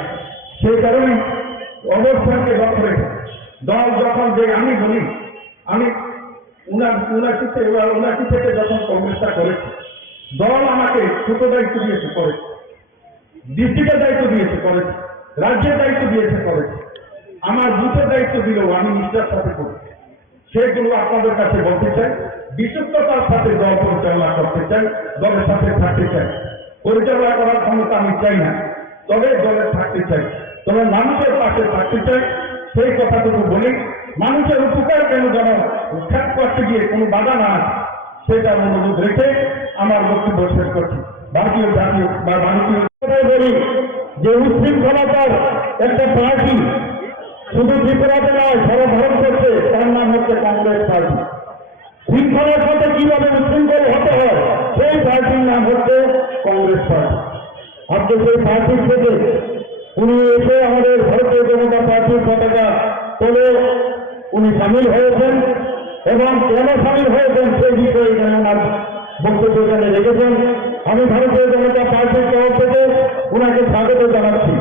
সেই কারণে অবস্থানকে লক্ষ্য রেখে দল যখন যে আমি বলি আমি 79 থেকে যখন কংগ্রেসটা করেছে, দল আমাকে ছোট দায়িত্ব দিয়েছে করেছে, ডিস্ট্রিক্টের দায়িত্ব দিয়েছে করেছে, রাজ্যের দায়িত্ব দিয়েছে করেছে, আমার বুথের দায়িত্ব দিলেও আমি নিষ্ঠার সাথে করেছি। সেগুলো আপনাদের কাছে বলতে চাই, বিশ্বস্ততার সাথে দল পরিচালনা করতে চাই, দলের সাথে থাকতে চাই। পরিচালনা করার ক্ষমতা আমি চাই না, তবে দলে থাকতে চাই, তবে মানুষের পাশে থাকতে চাই। সেই কথাটুকু বলি, মানুষের উপকার কেন যেন খ্যাত করতে গিয়ে কোনো বাধা না আসে, সেটা অনুরোধ রেখে আমার বক্তব্য শেষ করছি। ভারতীয় জাতীয় বা ভারতীয় বলি যে উচ্ছৃঙ্খলতার একটা পার্টি শুধু ত্রিপুরাতে নয় সারা ভারতবর্ষে, তার নাম হচ্ছে কংগ্রেস পার্টি। শৃঙ্খলার সাথে কিভাবে উচ্ছৃঙ্খল হতে হয় সেই পার্টির নাম হচ্ছে কংগ্রেস পার্টি। আজকে সেই পার্টির থেকে উনি এসে আমাদের ভারতীয় জনতা পার্টির পতাকা তোলে উনি সামিল হয়েছেন, এবং কেন সামিল হয়েছেন সেই বিষয়ে এখানে ওনার বক্তব্য এখানে রেখেছেন। আমি ভারতীয় জনতা পার্টির তরফ থেকে ওনাকে স্বাগত জানাচ্ছি।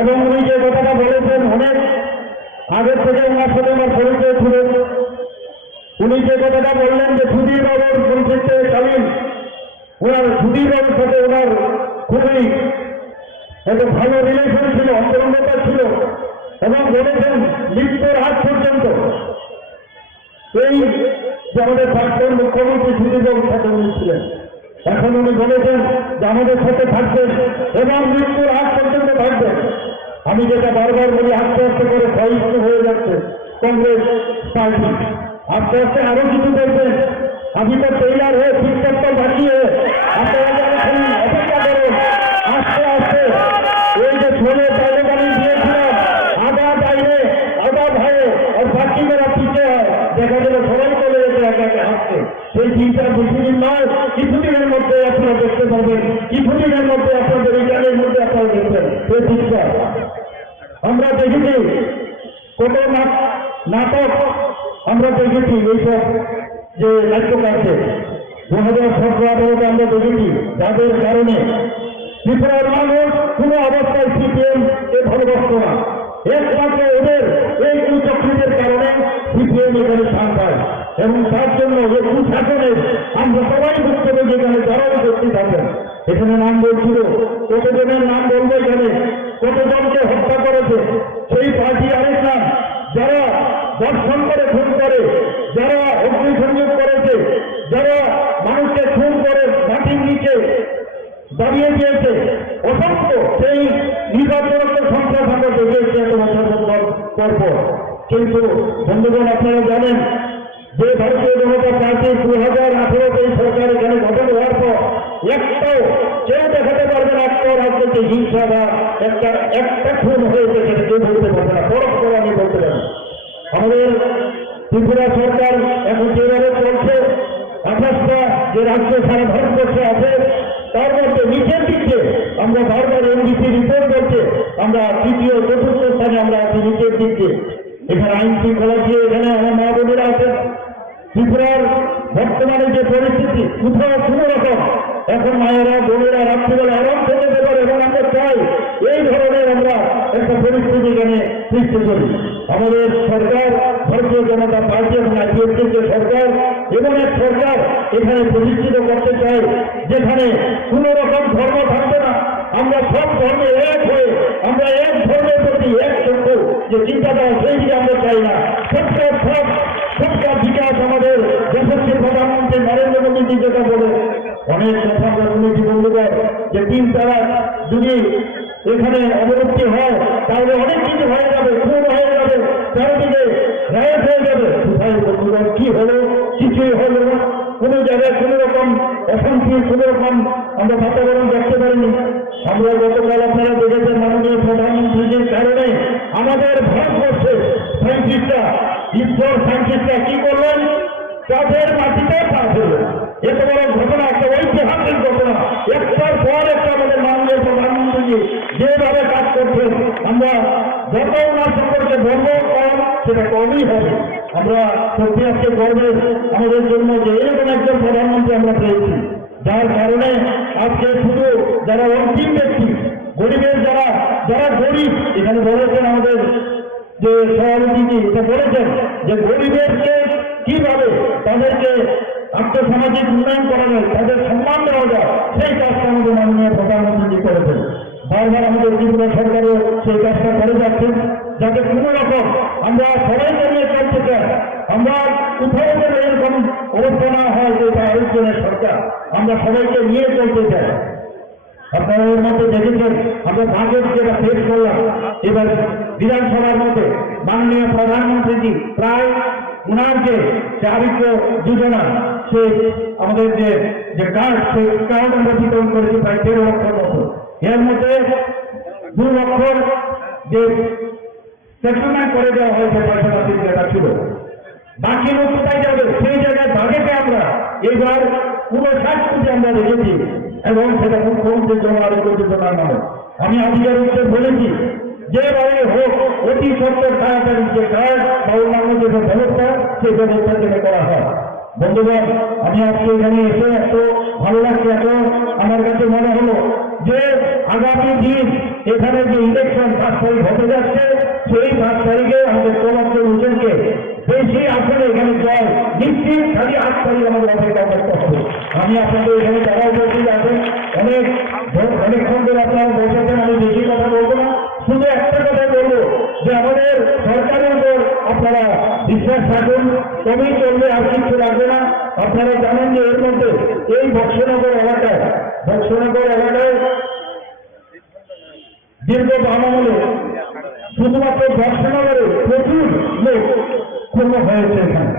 এবং উনি যে কথাটা বলেছেন অনেক আগের থেকে ওনার সাথে আমার পরিচয় ছিল। উনি যে কথাটা বললেন যে সুধীর বাবুর পরিচিতে কালীন ওনার সুধীর বাবুর সাথে ওনার খুবই একটা ভালো রিলেশন ছিল, অন্তরঙ্গতা ছিল, এবং বলেছেন মৃত্যুর আগ পর্যন্ত এই যে আমাদের প্রাক্তন মুখ্যমন্ত্রী সুধীর বাবুর সাথে উনি ছিলেন। এখন উনি বলেছেন যে আমাদের সাথে থাকবেন এবং মৃত্যুর আগ পর্যন্ত থাকবেন। আমি যেটা বারবার বলি, আস্তে আস্তে করে সহিষ্ণু হয়ে যাচ্ছে কংগ্রেস পার্টি, আস্তে আস্তে আরো কিছু দেখবেন। আমি তো টেইলার হয়ে ঠিকঠাক বাঁচিয়ে আপনারা যারা শুনুন, অপেক্ষা করুন। আস্তে আস্তে এই যে ছোলে বাইরে বানিয়ে দিয়েছিলাম, আধা বাইরে আধা ভাইয়ে আর বাকি মেরা পিছিয়ে হয়, দেখা গেল সবাই চলে যেতে একে একে হাসছে। সেই চিন্তা বেশি দিন নয়, কিছুদিনের মধ্যে আপনারা দেখতে পাবেন, কিছুদিনের মধ্যে আপনাদের এই গানের মধ্যে আপনারা দেখবেন সেই চিন্তা। আমরা দেখেছি কত নাটক আমরা দেখেছি, এইসব যে নাট্যকারকে 2017-18 আমরা দেখেছি, যাদের কারণে ত্রিপুরার মানুষ কোনো অবস্থায় সিপিএম এ ভালোবাসত না। একমাত্র ওদের এই কুচক্রীদের কারণে সিপিএম এখানে স্থান পায়, এবং তার জন্য যে কুশাসনের আমরা সবাই বুঝতে পারি যেখানে যারা উপস্থিত থাকেন। এখানে নাম বলছিল, কতজনের নাম বলবো এখানে, কতজনকে হত্যা করেছে সেই পার্টি আরেক নাম, যারা দর্শন করে খুন করে, যারা অগ্নিসংযোগ করেছে, যারা মানুষকে খুন করে মাটির নিচে দাঁড়িয়ে দিয়েছে, অসংখ্য সেই নির্বাচনের সংখ্যা আমরা দেখেছি এত বছর পর। কিন্তু বন্ধুগণ, আপনারা জানেন যে ভারতীয় জনতা পার্টি 2018-তে এই সরকার এখানে গঠন হওয়ার পর একটাও কেউ দেখাতে পারবে না, একটাও রাজ্যতে হিংসা বা একটা খুন হয়েছে কেউ বলতে পারবে না, পরস্পর আমি বলতে পারি। আমাদের ত্রিপুরা সরকার এখন যেভাবে চলছে, 28টা যে রাজ্য সারা ভারতবর্ষে আছে, তার মধ্যে নিচের দিকে আমরা বারবার এনডিসি রিপোর্ট করছে আমরা 3য় 4র্থ স্থানে আমরা আছি নিচের দিকে। এখানে আইন শৃঙ্খলা দিয়ে এখানে আমার মা বোনেরা আছেন। ত্রিপুরার বর্তমানে যে পরিস্থিতি, কোথাও কোনো রকম এখন মায়েরা বোনেরা রাত্রিবেলা আরাম থেকে যেতে পারে, এবং আমরা চাই এই ধরনের আমরা একটা পরিস্থিতি এখানে সৃষ্টি করি। আমাদের সরকার, ভারতীয় জনতা পার্টি এবং আইপিএফটির যে সরকার, এবং এক সরকার এখানে প্রতিষ্ঠিত করতে চাই যেখানে কোনো রকম ধর্ম থাকবে না, আমরা সব ধর্মে এক হয়ে আমরা এক ধর্মের প্রতি এক চক্ষু যে চিন্তাধারা সেই দিকে আমরা চাই না। সবটা বিকাশ আমাদের দেশের প্রধানমন্ত্রী নরেন্দ্র মোদী যেটা বলে অনেক কথা আমরা শুনেছি বন্ধুগণ, যে 3 তারা যদি এখানে অবলুপ্তি হয় তাহলে অনেক কিছু হয়ে যাবে, খুন হয়ে যাবে, চারিদিকে রায়ত হয়ে যাবে। কোথায় বন্ধুগণ কি হলো? কিছুই হলো না। কোনো জায়গায় কোনো রকম অশান্তি, কোনো রকম আমরা বাতাবরণ দেখতে পারিনি। আমরা গতকাল আপনারা দেখেছেন মাননীয় প্রধানমন্ত্রীর কারণে আমাদের ভারতবর্ষে সায়েন্টিস্টরা, ঈশ্বর সায়েন্টিস্টরা কি করলেন? কাঠের মাটিতে পা ফেললেন। এত বড় ঘটনা, একটা ঐতিহাসিক ঘটনা, একটার পর একটা আমাদের মাননীয় প্রধানমন্ত্রী যেভাবে কাজ করছেন, আমরা যত ওনার সম্পর্কে বলবো কম, সেটা কমই হবে। আমরা সত্যি আজকে গর্বের আমাদের জন্য যে এরকম একজন প্রধানমন্ত্রী আমরা পেয়েছি, যার কারণে আজকে শুধু যারা অন্তিম ব্যক্তি, গরিবের যারা যারা গরিব, এখানে বলেছেন আমাদের যে সভাপতি এটা বলেছেন যে গরিবেরকে কিভাবে তাদেরকে আর্থসামাজিক উন্নয়ন করা যায়, তাদের সম্মান দেওয়া যায়, সেই কাজটা আমাদের মাননীয় প্রধানমন্ত্রী করেছেন। বারবার আমাদের ত্রিপুরা সরকারও সেই কাজটা করে যাচ্ছেন, যাতে কোনো রকম আমরা সবাইকে নিয়ে চলতে চাই, আমরা কোথাও যেন এরকম অবস্থা না হয় যে এটা আরেকজনের সরকার, আমরা সবাইকে নিয়ে চলতে চাই। আপনারা এর মধ্যে দেখেছেন আমরা বাজেট যেটা পেশ করলাম, এবার বিধানসভার মধ্যে মাননীয় প্রধানমন্ত্রীজি প্রায় উনার যে চারিত্র যোজনা, সে আমাদের যে কার্ড, সেই কার্ড আমরা বিতরণ করেছি প্রায় 13 লক্ষের মতো। এর মধ্যে 2 লক্ষর যে সেটেলমেন্ট করে দেওয়া হয়েছে পয়সাপাতির যেটা ছিল, বাকি লোক কোথায় যাবে সেই জায়গায় বাজেটে আমরা এবার 59 কোটি আমরা রেখেছি, এবং সেটা মুখ্যমন্ত্রীর জন্য আরোগ্য যোজনার নামে। আমি আধিকারিককে বলেছি যেভাবে হোক অতি সত্তর তাড়াতাড়ি যে কার্ড বা অন্যান্য যে ব্যবস্থা, সেই ব্যবস্থা যেন করা হয়। বন্ধুগণ, আমি আজকে এখানে এসে এত ভালো লাগছে, এত আমার কাছে মনে হলো যে আগামী দিন এখানে যে ইলেকশন 5 তারিখ হতে যাচ্ছে, সেই 5 তারিখে আমাদের কোমাত্র হোসেনকে বেশি আসলে এখানে জয় নিশ্চিত, খালি 8 তারিখ আমাদের অপেক্ষা করতে হবে। আমি আপনাদের এখানে যারা উপস্থিত আছেন অনেকক্ষণ ধরে আপনারা বসেছেন, আমি বেশি কথা বলবো না, শুধু একটা কথা বলবো যে আমাদের সরকারের উপর আপনারা বিশ্বাস রাখুন, কমই চলবে, আর কিছু লাগবে না। আপনারা জানেন যে এর মধ্যে এই বক্সনগর এলাকায় দীর্ঘ আমলে শুধুমাত্র বক্সনগরে প্রচুর লোক পূর্ণ হয়েছে এখানে।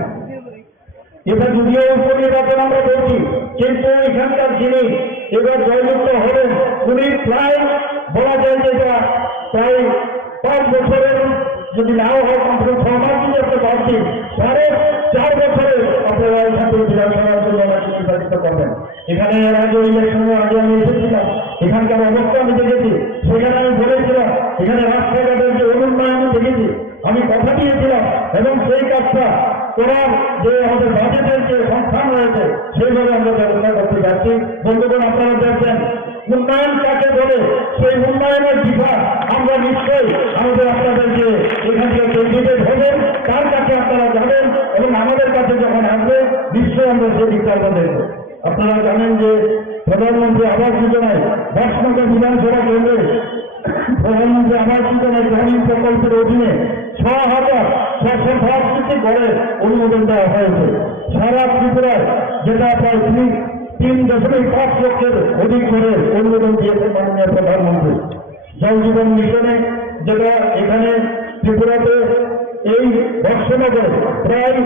এটা যদিও উপনির্বাচন আমরা বলছি, কিন্তু এখানকার যিনি এবার জয়যুক্ত হলেন, উনি প্রায় বলা যায় যে এটা প্রায় 5 বছরের, যদি নাও হয় কমসে কম 6 মাস যদি আপনি বাদ দিন, 4.5 বছরের আপনারা এখান থেকে বিধানসভার জন্য আমাকে নির্বাচিত করবেন। এখানে এর আগে ইলেকশনের আগে আমি এসেছিলাম, এখানকার অবস্থা আমি দেখেছি, সেখানে আমি বলেছিলাম এখানে রাস্তাঘাটের যে অনুন্নয়ন আমি দেখেছি, আমি কথা দিয়েছিলাম, এবং সেই কাজটা করার যে আমাদের বাজেটের যে সংস্থান রয়েছে সেইভাবে আমরা ব্যবস্থা করতে যাচ্ছি। বন্ধুগণ, আপনারা দেখছেন উন্নয়ন কাকে বলে, সেই উন্নয়নের দিশা আমরা নিশ্চয়ই আমাদের আপনাদেরকে এখান থেকে ক্যান্ডিডেট হবেন, তার কাছে আপনারা যাবেন, এবং আমাদের কাছে যখন আসবে নিশ্চয়ই আমরা সেই দিকটা দেব। আপনারা জানেন যে প্রধানমন্ত্রী আবাস যোজনায় 10 নগর বিধানসভা কেন্দ্রে প্রধানমন্ত্রী আবাস যোজনায় গ্রামীণ প্রকল্পের অধীনে 6,665টি ঘরের অনুমোদন দেওয়া হয়েছে। সারা ত্রিপুরায় যেটা প্রায় 3.5 লক্ষের অধিক ঘরের অনুমোদন দিয়েছে মাননীয় প্রধানমন্ত্রী। জল জীবন মিশনে যেটা এখানে ত্রিপুরাতে এই বক্সনগরে প্রায়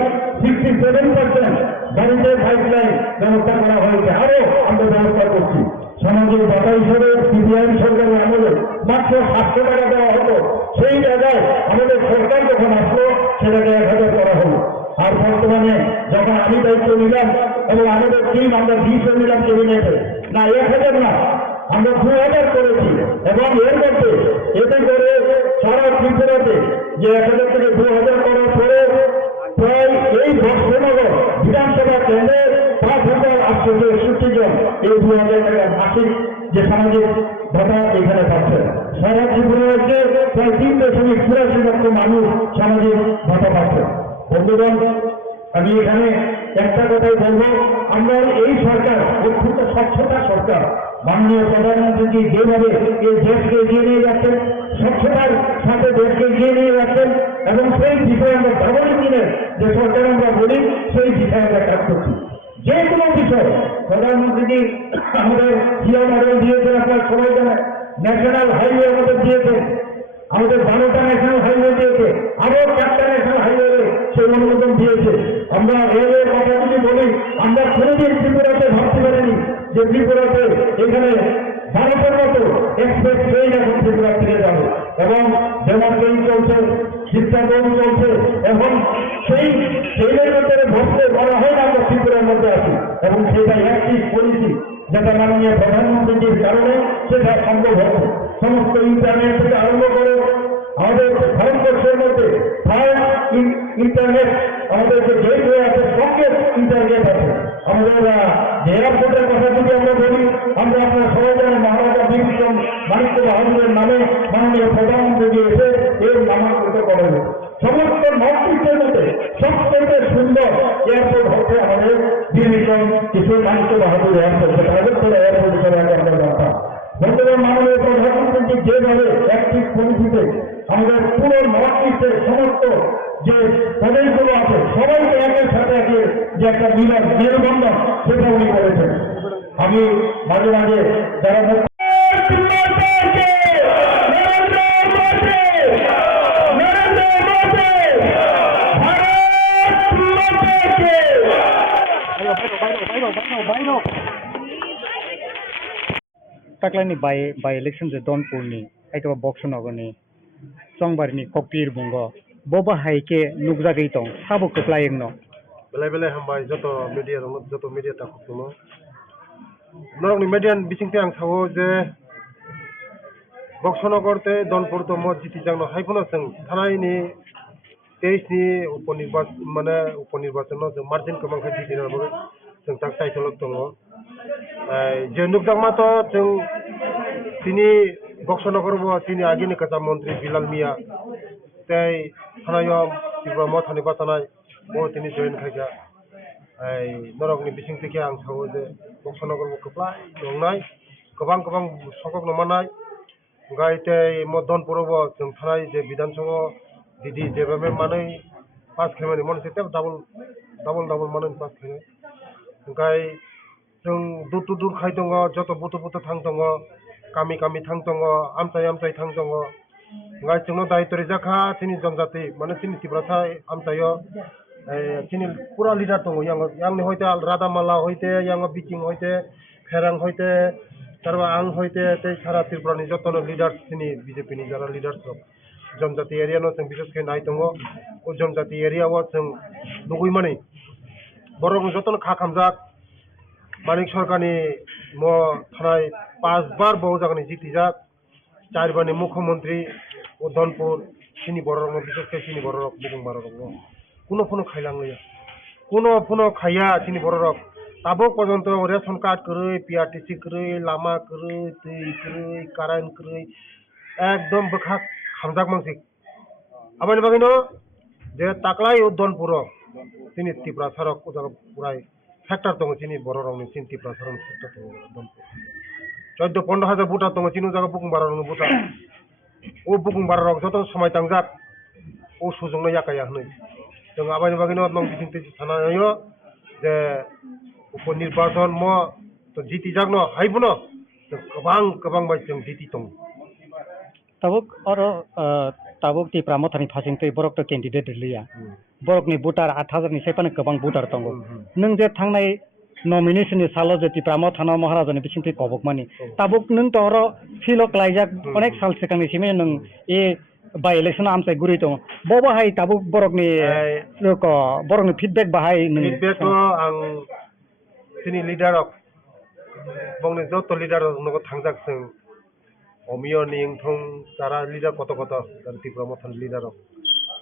67% বাড়িতে পাইপলাইন ব্যবস্থা করা হয়েছে, আরো আমরা ব্যবস্থা করছি। সামাজিক ভাতা হিসেবে সিপিআইএম সরকারের আমলে মাত্র 700 টাকা দেওয়া হতো, সেই জায়গায় আমাদের সরকার যখন আসলো সেটাকে 1000 করা হলো। আর বর্তমানে যখন আমি দায়িত্ব নিলাম এবং আমাদের টিম আমরা 20 নিলাম ক্যাবিনেটে, না 1000 না, আমরা 2000 করেছি। এবং এর মধ্যে এতে করে সারা ত্রিপুরাতে যে 1000 থেকে 2000 করার পরে প্রায় এই বক্সনগর বিধানসভা কেন্দ্রে 5,861 জন এই 2000 টাকা মাসিক যে সামাজিক ভাতা এখানে পাচ্ছে। সারা ত্রিপুরাতে প্রায় 3.84 লক্ষ মানুষ সামাজিক ভাতা পাচ্ছে। বন্ধুগণ, আমি এখানে একটা কথাই বলবো, আমরা এই সরকার অত্যন্ত স্বচ্ছতা সরকার, মাননীয় প্রধানমন্ত্রী যেভাবে এই দেশকে এগিয়ে নিয়ে যাচ্ছেন, স্বচ্ছতার সাথে দেশকে এগিয়ে নিয়ে যাচ্ছেন, এবং সেই বিষয়ে আমরা ব্যবহারিক দিনের যে সরকার আমরা বলি, সেই বিষয়ে আমরা কাজ করছি। যে কোনো বিষয় প্রধানমন্ত্রী আমাদের জিও মডেল দিয়েছেন, আপনার সবাই জানেন, ন্যাশনাল হাইওয়ে আমাদের দিয়েছে, আমাদের 12টা ন্যাশনাল হাইওয়ে দিয়েছে, আরো 4টা ন্যাশনাল হাইওয়ে সেই অনুমোদন দিয়েছে। আমরা রেলের কথা যদি বলি, আমরা কোনোদিন ত্রিপুরাতে ভাবতে পারিনি যে ত্রিপুরাতে এখানে ভারতের মতো এক্সপ্রেস ট্রেন এখন ত্রিপুরা ফিরে যাবে, এবং যেমন ট্রেন চলছে, চিত্তাগঞ্জ চলছে, এবং সেই ট্রেনের মধ্যে ভর্তি করা হয় না, আমরা ত্রিপুরার মধ্যে আছি, এবং সেটা অ্যাক্টিভ পলিসি যেটা মাননীয় প্রধানমন্ত্রীর কারণে সেটা সম্ভব হচ্ছে। সমস্ত ইন্টারনেট থেকে আরম্ভ করে আমাদের ভারতবর্ষের মধ্যে ইন্টারনেট আমাদের যে গেটওয়ে আছে সঙ্গে ইন্টারনেট আছে আমাদের যে এয়ারপোর্টের কথা যদি আমরা বলি আমরা আপনারা সবাই জানেন মহারাজা বীরবিক্রম মানিক্য বাহাদুরের নামে মাননীয় প্রধানমন্ত্রী এসে এর নামাঙ্কিত করেন সমস্ত নর্থ ইস্টের মধ্যে সবথেকে সুন্দর এয়ারপোর্ট হচ্ছে আমাদের বীরবিক্রম কিশোর মানিক্য বাহাদুর এয়ারপোর্ট সেটা আগরতলা এয়ারপোর্ট হিসেবে আমরা জানতাম বর্তমান মাননীয় প্রধানমন্ত্রী যেভাবে অ্যাক্টিভ পলিসিতে আমাদের পুরো নর্থ ইস্টের সমস্ত যে প্রদেশগুলো আছে সবাইকে একের সাথে একে যে একটা মিলন মেলবন্ধন সেটা উনি করেছেন আমি মাঝে মাঝে যারা taklayni by election je Donpurni aitaba Boksonogorni Chongbarni Kokpir bungo boba haike nukjagei tong sabo koplayengno belai belai hambai joto media ta khukmo norok ni median bisingte ang thawo je Boksonogor te Donpur to mo jiti jangno haipono seng thanai ni 23 ni উপনির্বাচন যে margin কমাং খাই দিনা বগে जों tak taisolok tongo je nukjakma to जों tini Boksonogor bo tini agini kacha mantri Bilal Mia tei thanayo tibra mo thani batanai bo tini join khaija norok ni bising থেকে ang thawo je Boksonogor bo koplai nongnai gobang sokok nomanai gai tei mo Donpur bo जों thanai je bidan sabha didi jebabe manai pass khaimani mon sete double manai pass khaimani gai जों dur khai tongo joto buto thang tongo kami thang tongo amchai thang tongo gai जोंनो दायित्व रिजाखा tini जनजाति माने tini tibrasa amchayo tini pura leader tongo yang hoite Radamala hoite yang Biking hoite Kherang hoite tarwa ang hoite tei sara Tripurani jotono leaders tini BJP ni jara leaders जनजाति area no जों बिसेस के नाय दंगो ओ जनजाति area व जों लुगै माने बरं जतन खा खामजाक मानिक सरकारनि म थानाय 5 बार बहु जागनि जितिजाक 4 बारनि मुख्यमंत्री ओ Donpur सिनि बरं बिसेस के सिनि बरं बुगुं बरं কোনো খাইলাংলিয়া কোনো খাইয়া सिनि बरं ताबो पर्यन्त रेशन कार्ड करै PRTC करै लामा करै दै करै कारेन्ट करै एकदम बखा खामजाक मानसि आबानि बागैनो जे ताक्लाय Donpur tini Tripura sarok purai factor tongo tini boro rokni tini Tripura sarok sector tongo Donpur 14-15,000 buta tongo tini jaga bukung bararok buta o bukung bararok joto somai tangjak o sujungno yakaya hnoi जों आबानि बागैनो नों बिथिंते थानायो जे उपनिर्वाचन म तो जितिजाकनो हाइबनो गोबां bye जों जिति दं tabuk ti pramothani phasingtui borok to candidate liya borokni voter 8,000 ni sepane gobang voter tongo nung je thangnai nomination ni salo je ti pramothana maharajani bisingtui kobokmani tabuk nung toro filo klaijak onek sal sekangni sime nung e by election amchai guri tong bobo hai tabuk borokni feedback bahai nung feedback to ang tini leader of bongni joto leader no thangjak sing Omio ning thong jara leader koto dan Tripura mothan leader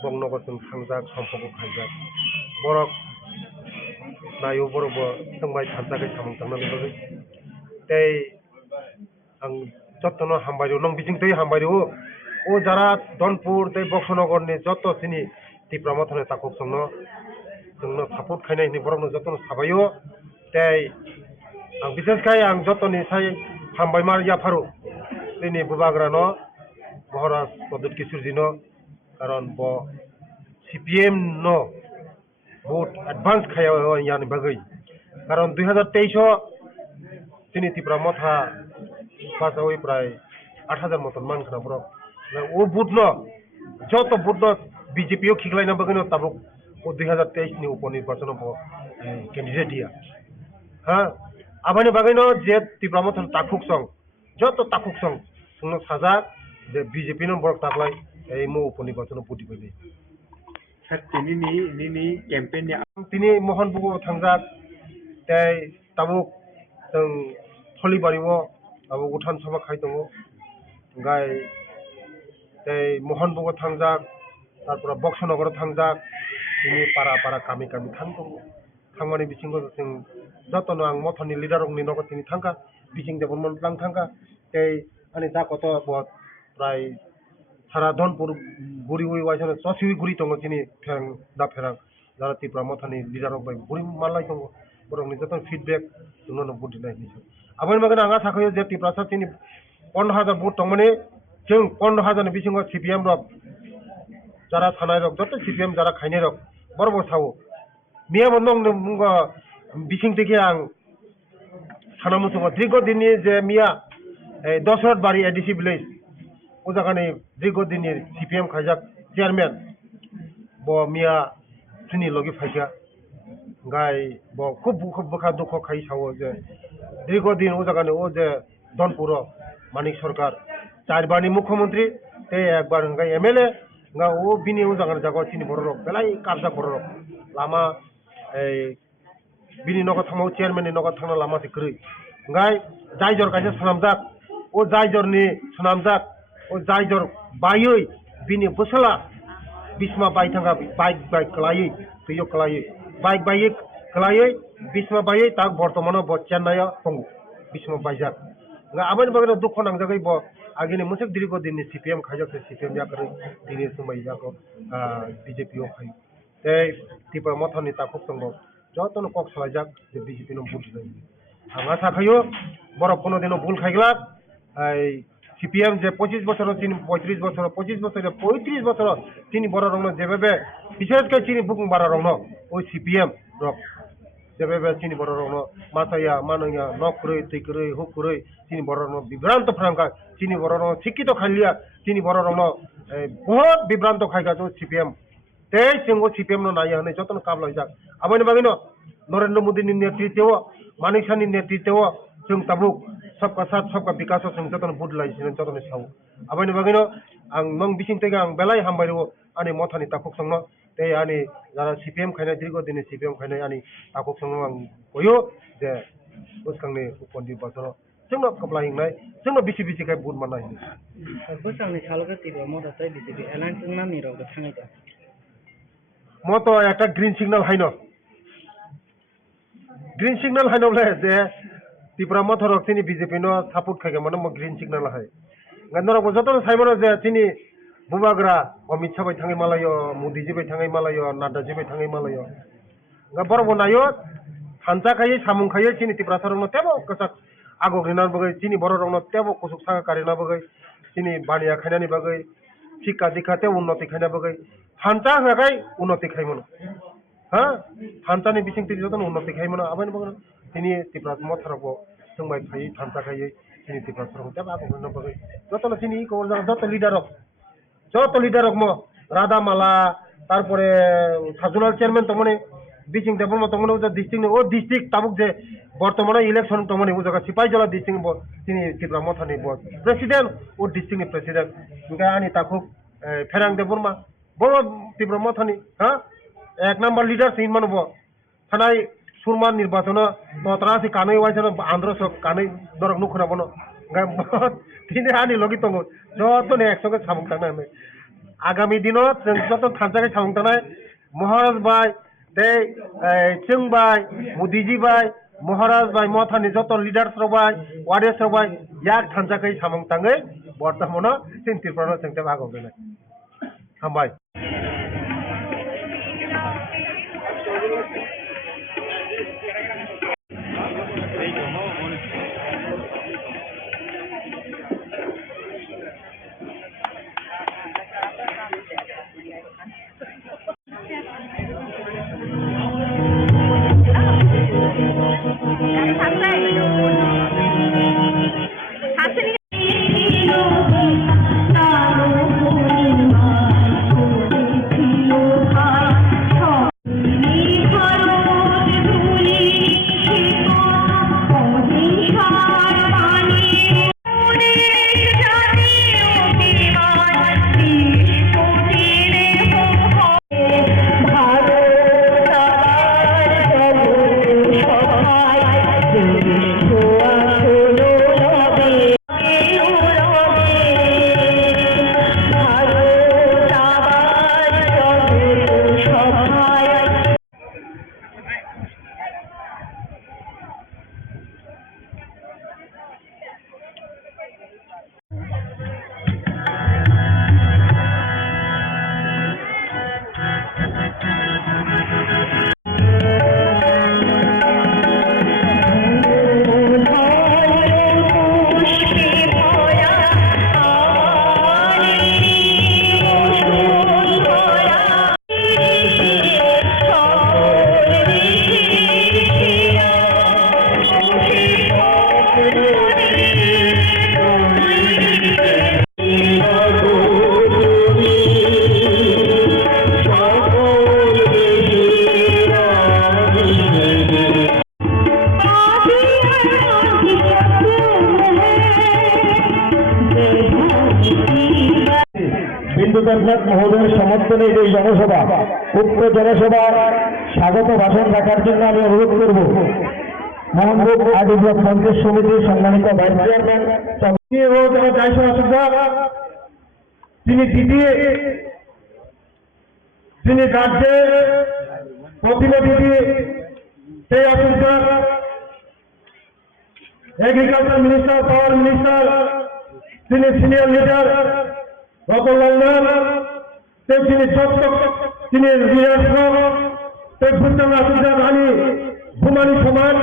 bongno ko sing thangjak sampoko khaijak borok nayo borok bo tongbai thanjak samung tangna logi tei ang jotono hambairo nong bijing tei hambairo o jara Donpur tei Boksonogor ni joto sini Tripura mothane takok songno जोंनो support खाइनाय नि borok no jotono sabayo tei ang bises kai ang jotoni sai hambaimar yafaru tini bubagrano Maharaj Pradut Kishorjino karon bo CPM no vote advance khaya yani bagai karon 2023 tini Tripura motha pass away prai 8,000 moton man khana borok o vote no joto vote no BJP o khiklaina bagino tabuk o 2023 ni उपनिर्वाचन bo candidate dia ha abani bagino je Tripura mothan takuk song joto takuk song sungno sajak je BJP no borok taklai ei mo उपनिर्वाचन puti bali tini campaign ni tini Mohan Bugo thangjak tei tabuk जों Tholibariwo abo Uthan Sabha khai tongo gai महनबुगाव थांजाक तारपरे बक्सनगराव थांजाक बिनि पारा पारा गामि गामि थांदोंमोन थांनानै बिथिंखौ जों जतन आं मथननि लिडारनि नगद तिनि थांगा बिथिं देबन लां थांगा आंनि दाकत प्राय सारा धनपुर गुरि गुरि वाइसन ससिवि गुरि दङ तिनि फेरां दा फेरां जारा त्रिपुरा मथननि लिडारक बाय गुरि मालाय दङ बरंनि जतन फिडबेक जोंनो बुद्धि नायनि आबाय मगन आंगा साखयो जे त्रिपुरा सा तिनि 15,000 बुथ दं माने जों 15,000 नि बिथिङाव सिपिएम रक যারা থানায় রক যত সিপিএম যারা খাইনে রক বড় বড় সাও মিয়া বন্ধ মুঙ্গ বিচিং থেকে আং থানা মুসুঙ্গ দীর্ঘদিননি যে মিয়া দশরথ বাড়ি এডিসি ভিলেজ ও জায়গানি দীর্ঘদিননি সিপিএম খাইজাক চেয়ারম্যান ব মিয়া তিনি লগি ফাইকা গাই ব খুব বখা দুঃখ খাই সাও যে দীর্ঘদিন ও জায়গানি ও যে ধনপুর মানিক সরকার চারবারনি মুখ্যমন্ত্রী তে একবার গাই MLA nga o bini o jangan jago chini borok belai karja borok lama bini nogo thangmo chairman ni nogo thangna lama se krui ngai jaijor kaise sanamjak o jaijor ni sanamjak o jaijor bayoi bini busala bisma bai thanga bike klai tuyo klai bike klai bisma bai tak bortomano bo chennai tongu bisma baijak nga aban bagara dukho nangjagai bo आगे मुसक दीर्घ दिन CPM खाजक CPM जाकर दिन समय जाको BJP खाई ते त्रिपुरा मथननि ताकुक दङ जतन कक सलायजाक जे बीजेपी नो बुद्धि जायो आंगा साखायो बरफ कोनो दिनो बुल खाइग्ला सीपीएम जे 25 বছর তিনি 35 বছর 25 বছরে 35 বছর তিনি বড় রং যেভাবে বিশেষ করে তিনি বুকুং বাড়া রং ওই সিপিএম রক যেভাবে তিনি বড় রং মাথায়া মানয়া নকরই তৈকরই হুকরই তিনি বড় রং বিভ্রান্ত ফ্রাঙ্কা তিনি বড় রং শিক্ষিত খাইলিয়া তিনি বড় রং বহুত বিভ্রান্ত খাইগা তো সিপিএম তেই সিংহ সিপিএম নো নাইয়া হনে যতন কাবলাই যাক আবাইनो बागिनो नरेंद्र मोदी नि नेतृत्व मानिक साहनि नेतृत्व जों ताबुक सबका साथ सबका विकास जों जतन बुदलाई जों जतन साव आबाइनो बागिनो आं नों बिसिं तेगा आं बेलाय हामबायरो आनि मथानि ताकुक संनो ते आनि जारा सीपीएम खायनाय दीर्घ दिन सीपीएम खायनाय आनि ताकुक संनो आं बयो जे उसखांनि उपनि बाजार जोंनो कपला हिंनाय जोंनो बिसि खाय बुद मानाय बोसांनि सालगा तिबा मदा ताय बिजेपि एलायन्स नामनि राव थाङै दा मतो একটা গ্রিন সিগন্যাল হাইনো গ্রিন সিগন্যাল হাইনোলে যে ত্রিপুরা মথরক তিনি বিজেপি নো সাপোর্ট খাইগে মানে মো গ্রিন সিগন্যাল হাই গন্দরক যতন সাইমনো যে তিনি বুবাগ্রা অমিত শাহ বাই থাङै মালাयो मोदी जी बाय थाङै मालायो नाडा जी बाय थाङै मालायो गा बरबो नायो थानसा खायै सामुं खायै तिनि त्रिपुरा सरनो तेबो कसाक आगो ग्रिनार बगै तिनि बर रंनो तेबो कुसुक सागा कारिना बगै तिनि बानिया खायनानि बगै शिक्षा दीक्षाते उन्नति खायना बगै थानसा होगाय उन्नति खायमोन हा थानसानि बिसिं तिनि जतन उन्नति खायमोन आबाइन बगै तिनि त्रिपुरा मथरको जोंबाय खायै थानसा खायै तिनि त्रिपुरा सरनो तेबो आगो ग्रिनार बगै जतन तिनि को जत लिडारक म राधा माला तारपरे साजोनाल चेयरमैन तमने बिचिं देबन तमने ও डिस्ट्रिक्ट ताबुक जे बर्तमाने इलेक्शन तमने ও জায়গা সিপাইজলা डिस्ट्रिक्ट ब तिनि ত্রিপুরা मथानि ब प्रेसिडेंट ও डिस्ट्रिक्ट नि प्रेसिडेंट इंगा आनि ताकुक फेरां देबनमा बड़ ত্রিপুরা मथानि हा एक नम्बर लिडार सिन मानब थानाय सुरमान निर्वाचन ततरासि कानै वाइसन आंध्र सब कानै दरक नुखना बनो तिनि आनि लगि तंगो जतने एकसंगे सामुं थांना आगामी दिनों जों जतन थानसाखै सामुं थांनाय महाराज बाय दे जों बाय मोदी जी बाय महाराज बाय मथानि जत लिडार्स रबाय वारियार्स रबाय याक थानसाखै सामुं थाङै बर्तमानाव जों त्रिपुरा जों ते भागो गनाय हामबाय বিন্দু দেবনাথ মহোদয়ের সমর্থনে এই জনসভা, উক্ত জনসভা স্বাগত ভাষণ রাখার জন্য আমি অনুরোধ করব মোহনবাগ আদি ব্লক পঞ্চায়েত সমিতির সম্মানিত ভাইস চেয়ারম্যান তিনি দ্বিতীয়, তিনি রাজ্যে প্রতিনিধি দিয়ে সেই অফিসার এগ্রিকালচার মিনিস্টার, পাওয়ার মিনিস্টার, তিনি সিনিয়র লিডার রতনলাল, তিনি দত্তক, তিনি ভুটান অফিসার आणि भूमानी समाज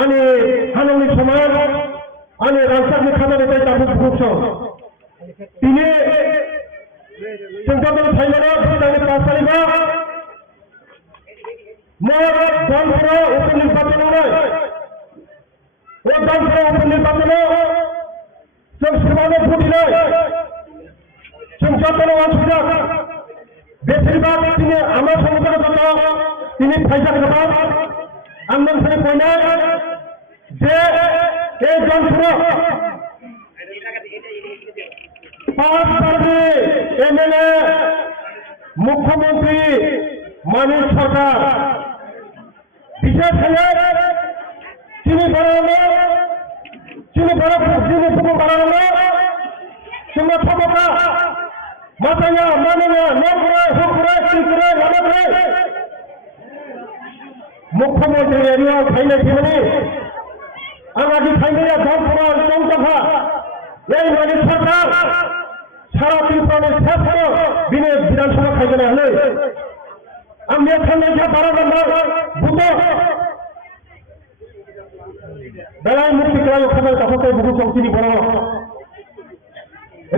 आणि हानवणी समाज आणि राजकारणी खात्याने त्याचा भूभूष तिने संपादन फायदा भूटाने पास झाली मग दोनपुरा उपनिर्वाचन ও दोनपुरा उपनिर्वाचन जों समान फुटिनाय जों जतन अनसुबिदा बेसिरभाग তিনি আমার সংগঠনের কথা তিনি ফাইজা গোপাল আন্দোলন করে কইনায় যে এই জনপুরা পাঁচ পার্টি এমএলএ মুখ্যমন্ত্রী মানিক সরকার বিশেষ করে চিনি বাড়ানো চিনি পুকুর বাড়ানো সঙ্গে ক্ষমতা মাথায়া মানিয়া নকরে হুকরে চিকরে নামরে মুখ্যমন্ত্রী এরিয়া খাইলে জীবনে আমাকে খাইলে জনপুরার চৌতফা এই মানিক সরকার সারা ত্রিপুরার শেষ বিধানসভা খাইলে হলে আমি এখানে যা বাড়াবেন বুঝো বেলায় মুক্তি করার ওখানে তখন বহু চৌকিনি বড়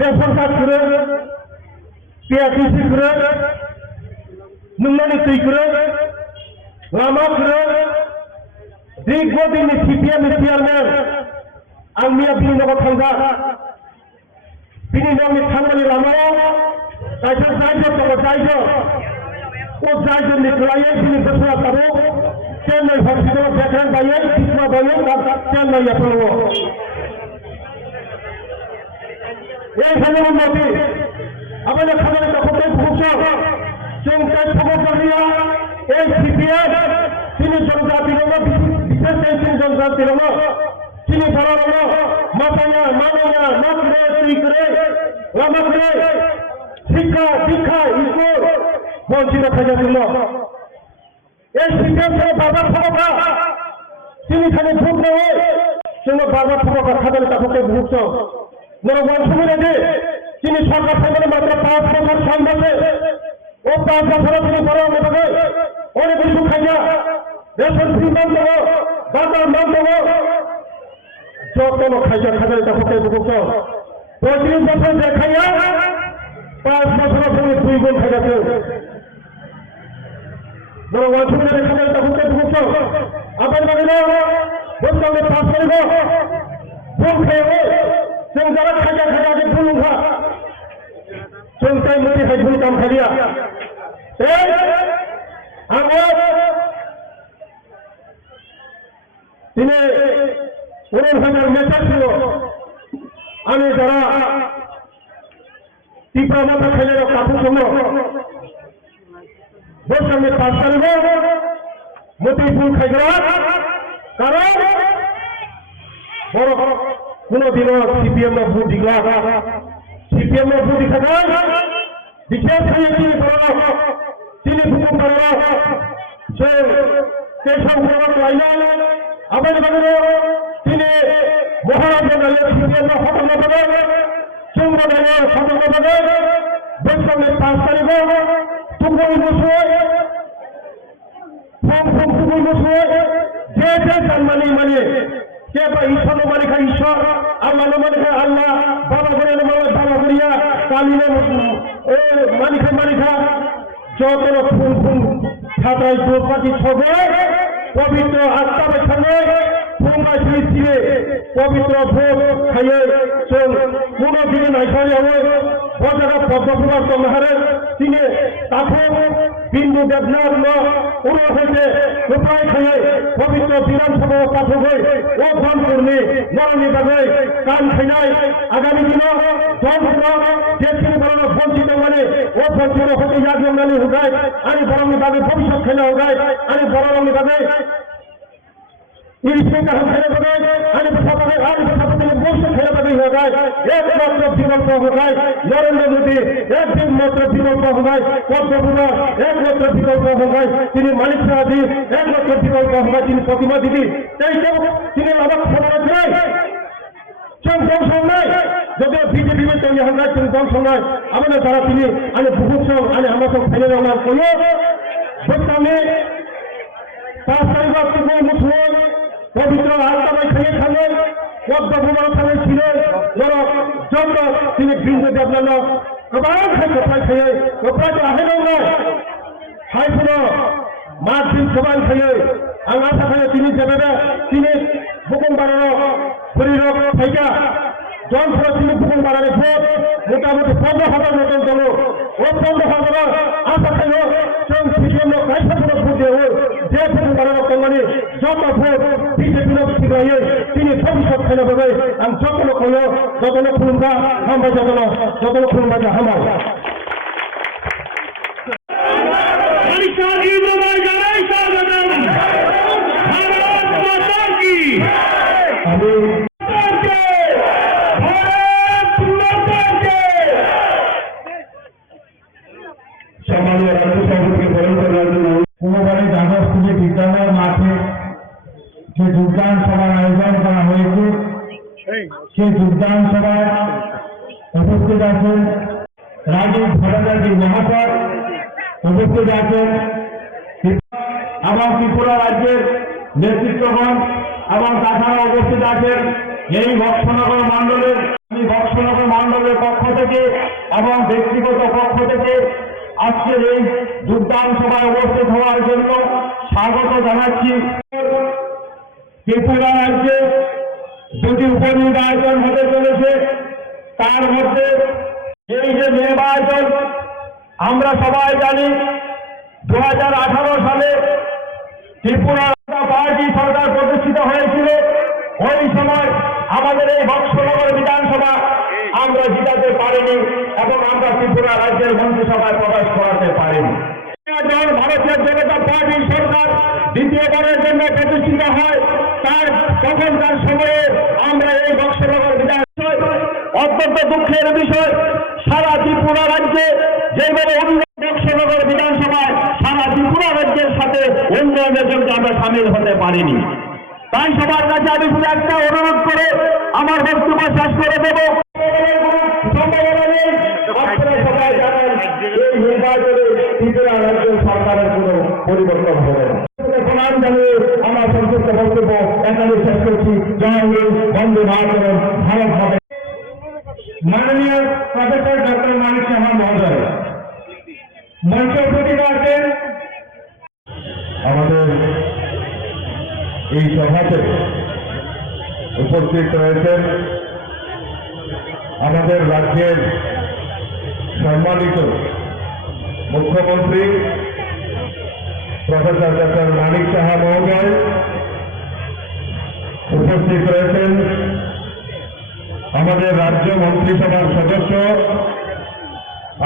রেশন কার্ড করে পিআরটিসি করে নুনমানি তুই করে লামা করে দীর্ঘদিন সিপিএম চেয়ারম্যান আলমিয়া বিনিনগর থাঙ্গা বিনিনগরनि थांनानै लामायाव दाइजो दाइजो ও जायजोंनि गलायै दिनै बोसोरा थाबो चेन्नाइ हस्पिटालाव बेकरान बायै बिसमा बायै चेन्नाइ एप'लो এই ধরনের উন্নতি আমাদের খাবারের দখলকে ভূষণ চৌকায় সমগ্রিয়া এই সিপিএম তিনি জনজাতির বিশেষ তিনি জনজাতির তিনি বড় মাথায়া মানিয়া নকরে তুই করে লামা করে শিক্ষা দীক্ষা স্কুল বঞ্চিত থাকা ছিল এই সিপিএম বারবার ক্ষমতা তিনি খালি ভোট নেওয়া সেগুলো বারবার ক্ষমতা খাবারের দখলকে ভূষণ নরবন সুবিধা তিনি সরকার থেকে মাত্র 5 বছর সম্ভবে ও 5 বছর তিনি বড় হবে অনেক কিছু খাইয়া রেশন ফ্রি বন্ধ বাজার বন্ধ যত খাইয়া খাবার তখন বুঝছ 35 বছর যে খাইয়া 5 বছর তিনি 2 গুণ খাইয়াছে নরবন সুবিধা খাবার তখন বুঝছ আবার বাগিনা বন্ধে পাস করিব ভোট খেয়ে जों যারা খাজা খাজাকে ভুলুঙ্গা जों তাই মুটি খাই ভুল কাম খালিয়া এই আমার তিনি 19,000 নেতা ছিল আমি যারা ত্রিপুরা মাথা খাইলে কাপড় জন্য বসে পাস করিব মুটি ভুল খাইগা কারণ বড় কোনদিনও সিপিএম এর ভোট দিলা সিপিএম এর ভোট দিতে বিশেষ করে তিনি ভূমি করল সে কেশব লাইলা আবার তিনি মহারাজা সিপিএম এর হতন হবে চন্দ্র হতন হবে বৈষ্ণবে পাস করিব তুমুল বসে তুমুল বসে যে সম্মানী মানে কে বা ঈশ্বর মানে খায় ঈশ্বর আল্লাহ মানে খায় আল্লাহ বাবা করে মানে বাবা করিয়া কালিনে মানে খায় যত ফুল ফুল ছাত্রাই দৌড়পাতি ছবে পবিত্র আত্মাবের সঙ্গে फुंगासिनि सिबे पवित्र भोग खायै जों कुनु दिनै नायखानायावै बजारा पद्मपुरार दंहारो दिनै ताखौ बिन्दु देबनार न उनाव हयते गोपाय खायै पवित्र बिधानसभायाव पाठकै ओ फनपुरनि नरनि बागै कान खायनाय आगामी दिनाव दलफोराव देशनि बर'नो बन्चित माने ओ फनपुराव हयते याग्यमनानै होगाय आरो बर'नि बागै भबिष्यत खायना होगाय आरो बर'नि बागै इसमें का हम खेले बगैर आने बसाते मोस्ट खेले बगैर हो गए एकमात्र विकल्प हो गए नरेंद्र मोदी एकमात्र विकल्प हो गए पद्मपुरा एकमात्र विकल्प हो गए তিনি মানিক শাহজি একমাত্র বিকল্প हो गए তিনি প্রতিমা দিদি তাই তো তিনি লাভ খবর নাই जों संनाय যদি বিজেপি में तैयार होगा जों संनाय আমাদের যারা তিনি আনে বহুত সং আনে আমরা সব ফেলে না কোন বর্তমানে 5 তারিখ থেকে মুসলিম पवित्र आत्मा खाई खाने पद्मपुरार थानाय छिलो नर जन्म তিনি बिन्दु देबनानो गोबां गोपाय खायै गोपाय आहायनांगौ हायफोर मार्चिन गोबां खायै आं आसा खालामो তিনি जेबेबे তিনি बुकुमबाराव परिरक थायगा जनफोरा তিনি बुकुमबारानि भोट मोटामुटि 15,000 मतन दङ ओ 15,000 आसा खालामो जों सिपिएमनो गायफोरनो भोट देवो जे बुकुमबाराव दंमानि जत भोट बिजेपिनो सिगायै তিনি भबिष्यत खायना बगै आं जतनो खयो जतनो खुलुमबा हामबाय जतनो खुलुमबा हामबाय সম্মানীয় রাজ্য সভাপতিকে বরণ করার জন্য কোনোবারে দ্বাদশ থেকে বিদ্যালয় মাঠে যে যোগদান সভার আয়োজন করা হয়েছে সেই যোগদান সভায় উপস্থিত আছেন রাজীব ভট্টাচার্য মহাশয়, উপস্থিত আছেন এবং ত্রিপুরা রাজ্যের নেতৃত্বগণ এবং তাছাড়া উপস্থিত আছেন এই বক্সনগর মণ্ডলের পক্ষ থেকে এবং ব্যক্তিগত পক্ষ থেকে আজকের এই যোগদান সভায় উপস্থিত হওয়ার জন্য স্বাগত জানাচ্ছি। ত্রিপুরা রাজ্যে দুটি উপনির্বাচন হতে চলেছে, তার মধ্যে এই যে নির্বাচন আমরা সবাই জানি 2018 সালে ত্রিপুরা পার্টি সরকার প্রতিষ্ঠিত হয়েছিল। ওই সময় আমাদের এই বক্সনগর বিধানসভা আমরা জিতাতে পারিনি এবং আমরা ত্রিপুরা রাজ্যের মন্ত্রিসভায় প্রবেশ করাতে পারিনি। ভারতীয় জনতা পার্টির সরকার দ্বিতীয়বারের জন্য প্রতিষ্ঠিত হয়, তার তখনকার সময়ে আমরা এই বক্সনগর বিধানসভায় অত্যন্ত দুঃখের বিষয় সারা ত্রিপুরা রাজ্যে যেভাবে বক্সনগর বিধানসভায় সারা ত্রিপুরা রাজ্যের সাথে উন্নয়নের জন্য আমরা সামিল হতে পারিনি। তাই সবার কাছে আমি শুধু একটা অনুরোধ করে আমার বক্তব্য শেষ করে দেব। সবাই জানেন এই নির্বাচনে ত্রিপুরা রাজ্য সরকারের কোন পরিবর্তন হবে না। প্রণাম জানিয়ে আমার সংক্ষিপ্ত বক্তব্য এখানে শেষ করছি। জয় হিন্দ, বন্দে মাতরম, ভারত হবে। মাননীয় প্রফেসর ডক্টর মানিক সাহা মহোদয় মঞ্চ উপস্থিত আছেন। আমাদের এই সভাতে উপস্থিত রয়েছেন আমাদের রাজ্যের সম্মানিত মুখ্যমন্ত্রী প্রফেসর ডক্টর মানিক সাহা মহোদয়, উপস্থিত রয়েছেন আমাদের রাজ্য মন্ত্রিসভার সদস্য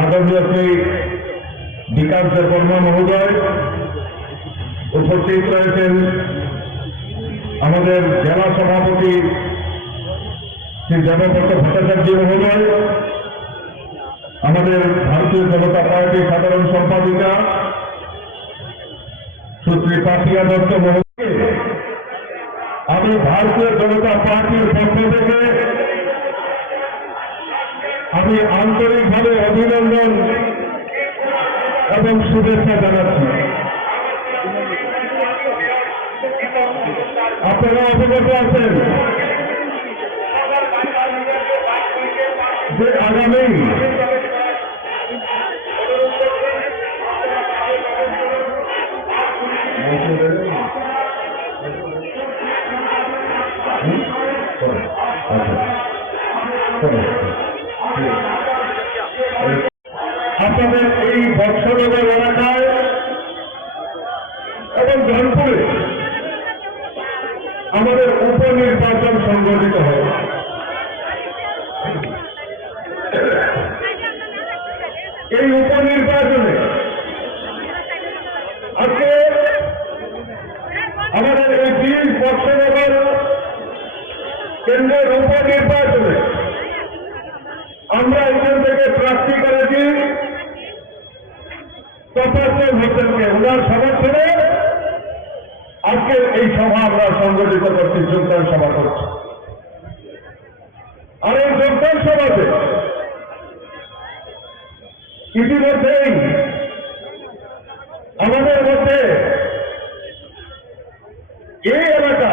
আদরণীয় শ্রী বিকাশ দেববর্মা মহোদয়, উপস্থিত রয়েছেন আমাদের জেলা সভাপতি শ্রী দেবব্রত ভট্টাচার্য মহোদয়, আমাদের ভারতীয় জনতা পার্টির সাধারণ সম্পাদিকা সুশ্রী পাপিয়া দত্ত মহোদয়, আমি ভারতীয় জনতা পার্টির পক্ষ থেকে আমি আন্তরিকভাবে অভিনন্দন এবং শুভেচ্ছা জানাচ্ছি। আপনারা অবগত আছেন যে আগামী আপনাদের এই বর্ষনগর এলাকায় এবং জনপুরে আমাদের উপনির্বাচন সংগঠিত হয়। এই উপনির্বাচনে আজকে আমাদের এই 20 বর্ষনগর কেন্দ্রের উপনির্বাচনে আমরা এখান থেকে প্রার্থী করেছি তফাজ্জল হোসেনকে। ওনার সমর্থনে আজকে এই সভা আমরা সংগঠিত করছি, যোগদান সভা করছি। আর এই যোগদান সভাতে ইতিমধ্যেই আমাদের মধ্যে এই এলাকা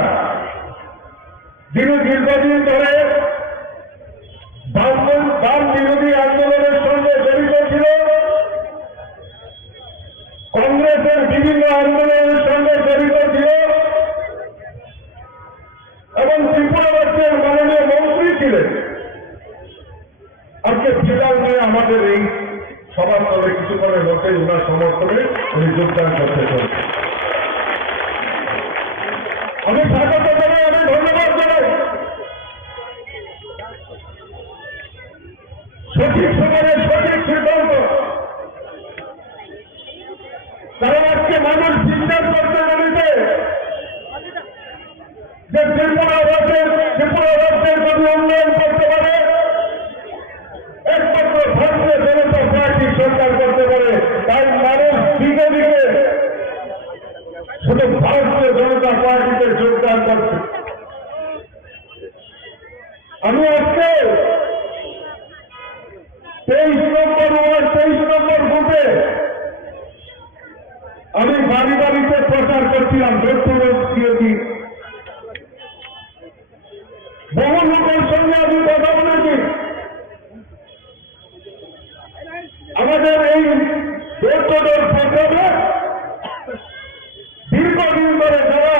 যিনি দীর্ঘদিন ধরে বাম বিরোধী আন্দোলনের সঙ্গে জড়িত ছিল, কংগ্রেসের বিভিন্ন আন্দোলনের সঙ্গে জড়িত ছিল এবং ত্রিপুরা রাজ্যের মাননীয় মন্ত্রী ছিলেন, আজকে ফিরাল হয়ে আমাদের এই সভাস্থলে কিছুক্ষণের মধ্যে ওনার সমর্থনে উনি যোগদান করতে চান। আমি স্বাগত জানাই, আমি ধন্যবাদ জানাই। সঠিক সময়ে সঠিক সিদ্ধান্ত, কারণ আজকে মানুষ বিশ্বাস করতে পেরেছে যে ত্রিপুরা রাজ্যের যদি উন্নয়ন করতে পারে একমাত্র ভারতীয় জনতা পার্টি সরকার করতে পারে। তাই মানুষ দিকে দিকে শুধু ভারতীয় জনতা পার্টিতে যোগদান করছে। আমি আজকে 23 নম্বর বুথে আমি বাড়ি বাড়িতে প্রচার করছিলাম, বহু লোকের সঙ্গে আমি কথা বলেছি। আমাদের এই ডোর প্রোগ্রামে দীর্ঘদিন ধরে যারা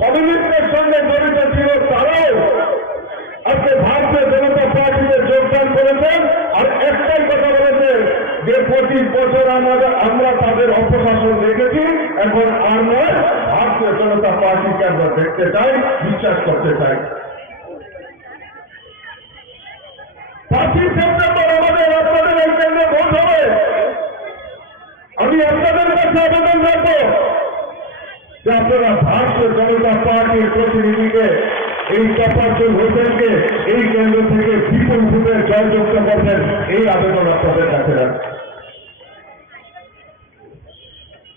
কমিউনিস্টের সঙ্গে জড়িত ছিল তারাও আজকে ভারতীয় জনতা পার্টিতে যোগদান করেছেন। আর একটাই কথা বলেছেন যে 25 বছর আমরা তাদের অপশাসন দেখেছি, এখন আর নয়, ভারতীয় জনতা পার্টিকে আমরা দেখতে চাই, বিশ্বাস করতে চাই। 5ই সেপ্টেম্বর আমাদের আপনাদের এই কেন্দ্রে ভোট হবে। আমি আপনাদের কাছে আবেদন রাখবো যে আপনারা ভারতীয় জনতা পার্টির প্রতিনিধিকে, এই তফাজ্জল হোসেনকে এই কেন্দ্র থেকে বিপুল ভোটে জয়যুক্ত করবেন, এই আবেদন আপনাদের কাছে রাখবেন।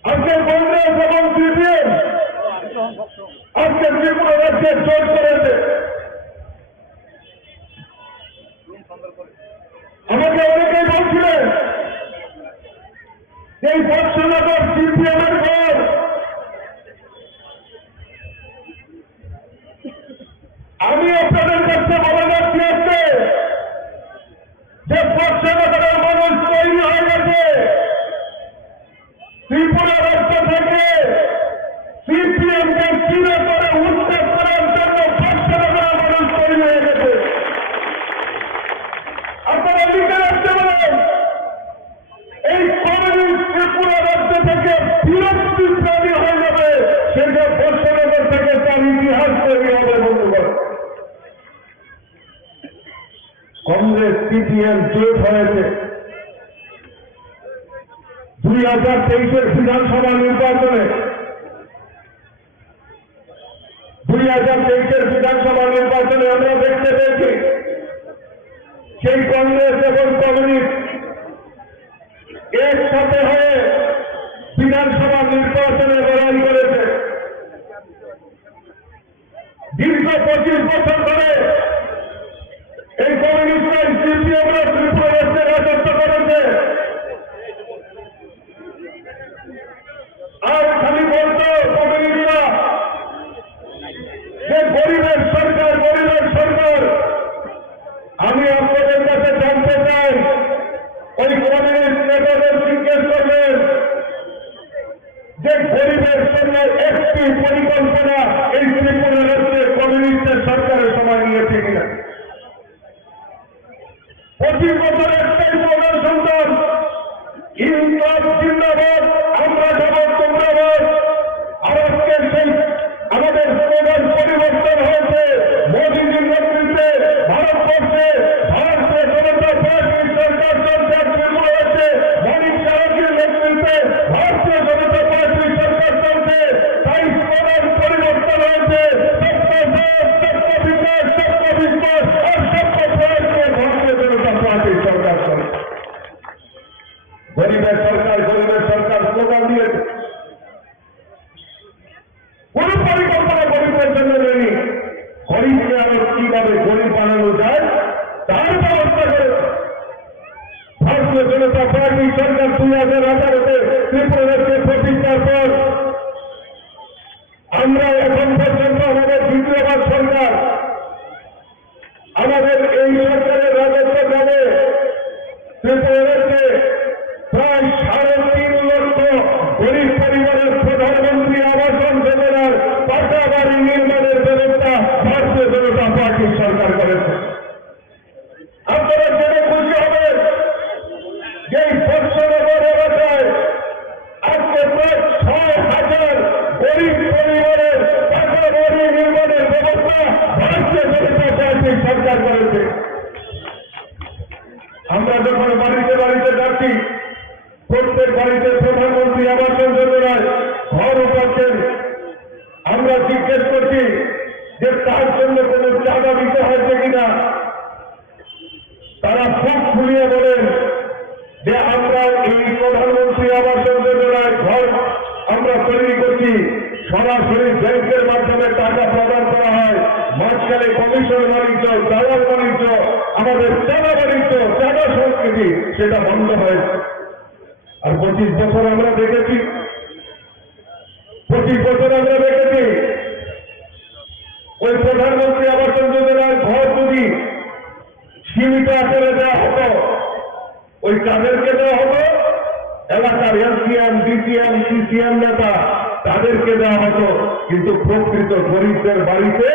আজকে কংগ্রেস এবং সিপিএম আজকে ত্রিপুরা রাজ্যে জোট করেছে। আমাকে অনেকেই বলছিলেন এই বর্ষনগর সিপিএম এর ঘর। আমি আপনাদের কাছে বলে যাচ্ছি আজকে যে বর্ষনগরের মানুষ তৈরি হয়ে গেছে। ত্রিপুরা রাজ্য থেকে সিপিএম কে চিরে করে উচ্ছেদ করার জন্য বর্ষনগরের মানুষ তৈরি হয়ে গেছে। আপনারা লিখে রাখতে পারেন, এই কমিউনিস্ট ত্রিপুরা রাজ্য থেকে বিরক্তি তৈরি হয়ে যাবে, সেটা বর্ষনগর থেকে তার ইতিহাস তৈরি হবে। বন্ধুগণ, কংগ্রেস সিপিএম জোট হয়েছে 2023-এর বিধানসভা নির্বাচনে। 2023-এর বিধানসভা নির্বাচনে আমরা দেখতে পেয়েছি সেই কংগ্রেস এবং কমিউনিস্ট একসাথে হয়ে বিধানসভা নির্বাচনে লড়াই করেছে। দীর্ঘ 25 বছর ধরে এই কমিউনিস্টরা সিপিএমরা ত্রিপুরা রাজ্যে রাজত্ব করেছে। আর খালি বলতো কমিউনিস্টরা যে গরিবের সরকার, গরিবের সরকার। আমি আপনাদের কাছে জানতে চাই, ওই কমিউনিস্ট নেতাদের জিজ্ঞেস করবেন যে গরিবের জন্য একটি পরিকল্পনা এই ত্রিপুরা রাজ্যে কমিউনিস্টের সরকারের সময় নিয়েছে 25 বছর একটাই প্রধান সন্তান, ইনকাম জিন্দাবাদ, আমরা যাব তোমরা বাদ। আর আজকে সেই আমাদের প্রধান পরিবর্তন হয়েছে মোদীজির নেতৃত্বে। ভারতবর্ষে ভারতীয় জনতা পার্টির সরকার চলছে, তৃণমূল হয়েছে মানিক সাহাজির নেতৃত্বে ভারতীয় জনতা পার্টির সরকার চলছে। তাই প্রধান পরিবর্তন হয়েছে, সবকা সাথ, সবকা বিকাশ, আর সবকা প্রয়াসে ভারতীয় জনতা পার্টির সরকার চলছে। গরিবের সরকার স্লোগান দিয়েছে, কোন পরিকল্পনা গরিবের জন্য নেই। গরিবকে আরো কিভাবে গরিব বানানো যায় তার ব্যবস্থা করে ভারতীয় জনতা পার্টি সরকার 2018-তে ত্রিপুরাকে প্রতিষ্ঠার পর আমরা এখন পর্যন্ত আমাদের দ্বিতীয়বার সরকার, আমাদের এই সরকারের রাজত্বকালে ত্রিপুরাকে প্রায় 3.5 লক্ষ গরিব পরিবারের প্রধানমন্ত্রী আবাস যোজনার পাকা বাড়ি নির্মাণের ব্যবস্থা ভারতীয় জনতা পার্টির সরকার করেছে। আপনারা জেনে খুশি হবেন যে বর্ষনগর এলাকায় আজকে প্রায় 6,000 গরিব পরিবারের পাকা বাড়ি নির্মাণের ব্যবস্থা ভারতীয় জনতা পার্টির সরকার করেছে। আমরা যখন বাড়িতে বাড়িতে যাচ্ছি, প্রত্যেক বাড়িতে প্রধানমন্ত্রী আবাস যোজনায় ঘর পাচ্ছেন, আমরা জিজ্ঞেস করছি যে তার জন্য কোন চাঁদা দিতে হয়েছে কিনা। তারা খুব খুলিয়ে বলেন যে আমরা এই প্রধানমন্ত্রী আবাস যোজনায় ঘর আমরা তৈরি করছি, সরাসরি ব্যাংকের মাধ্যমে টাকা প্রদান করা হয়, মাঝখানে কমিশন বাণিজ্য, দালাল বাণিজ্য, আমাদের চাঁদা বাণিজ্য, চাঁদা সংস্কৃতি সেটা বন্ধ হয়েছে। আর 25 বছর আমরা দেখেছি, 25 বছর আমরা দেখেছি ওই প্রধানমন্ত্রী আবাস যোজনার ঘর যদি সীমিত আকারে দেওয়া হতো, ওই কাদেরকে দেওয়া হতো? এলাকার এলসিএম, ডিসিএম, সিসিএম নেতা তাদেরকে দেওয়া হতো, কিন্তু প্রকৃত গরিবদের বাড়িতে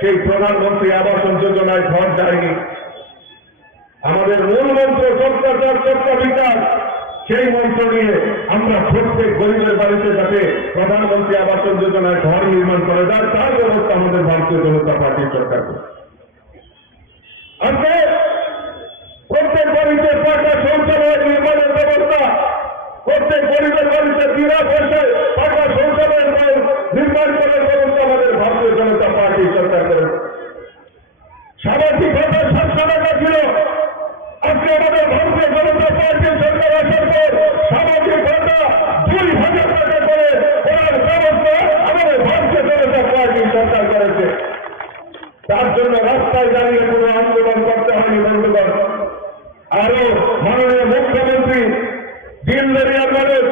সেই প্রধানমন্ত্রী আবাস যোজনায় ঘর যায়নি। আমাদের মূল মন্ত্র সবকা সাথ, সবকা বিকাশ, সেই মন্ত্র নিয়ে আমরা প্রত্যেক গরিবের বাড়িতে যাতে প্রধানমন্ত্রী আবাস যোজনায় ঘর নির্মাণ করে যায় তার ব্যবস্থা আমাদের ভারতীয় জনতা পার্টির সরকার করে। আজকে প্রত্যেক বাড়িতে পাকা শৌচালয় নির্মাণের ব্যবস্থা, প্রত্যেক গরিবের বাড়িতে বিনা পয়সায় পাকা শৌচালয় নির্মাণ করার ব্যবস্থা আমাদের ভারতীয় জনতা পার্টির সরকার করে। সামাজিক ভাতা 700 টাকা ছিল, আজকে আমাদের ভারতীয় জনতা পার্টির সরকার আসার পর সামাজিক ভাতা 2,000 টাকা করে করার ব্যবস্থা আমাদের ভারতীয় জনতা পার্টির সরকার করেছে। তার জন্য রাস্তায় দাঁড়িয়ে কোনো আন্দোলন করতে হয়নি বন্ধুগণ। আরো মাননীয় মুখ্যমন্ত্রী দিনদরিয়ার মানুষ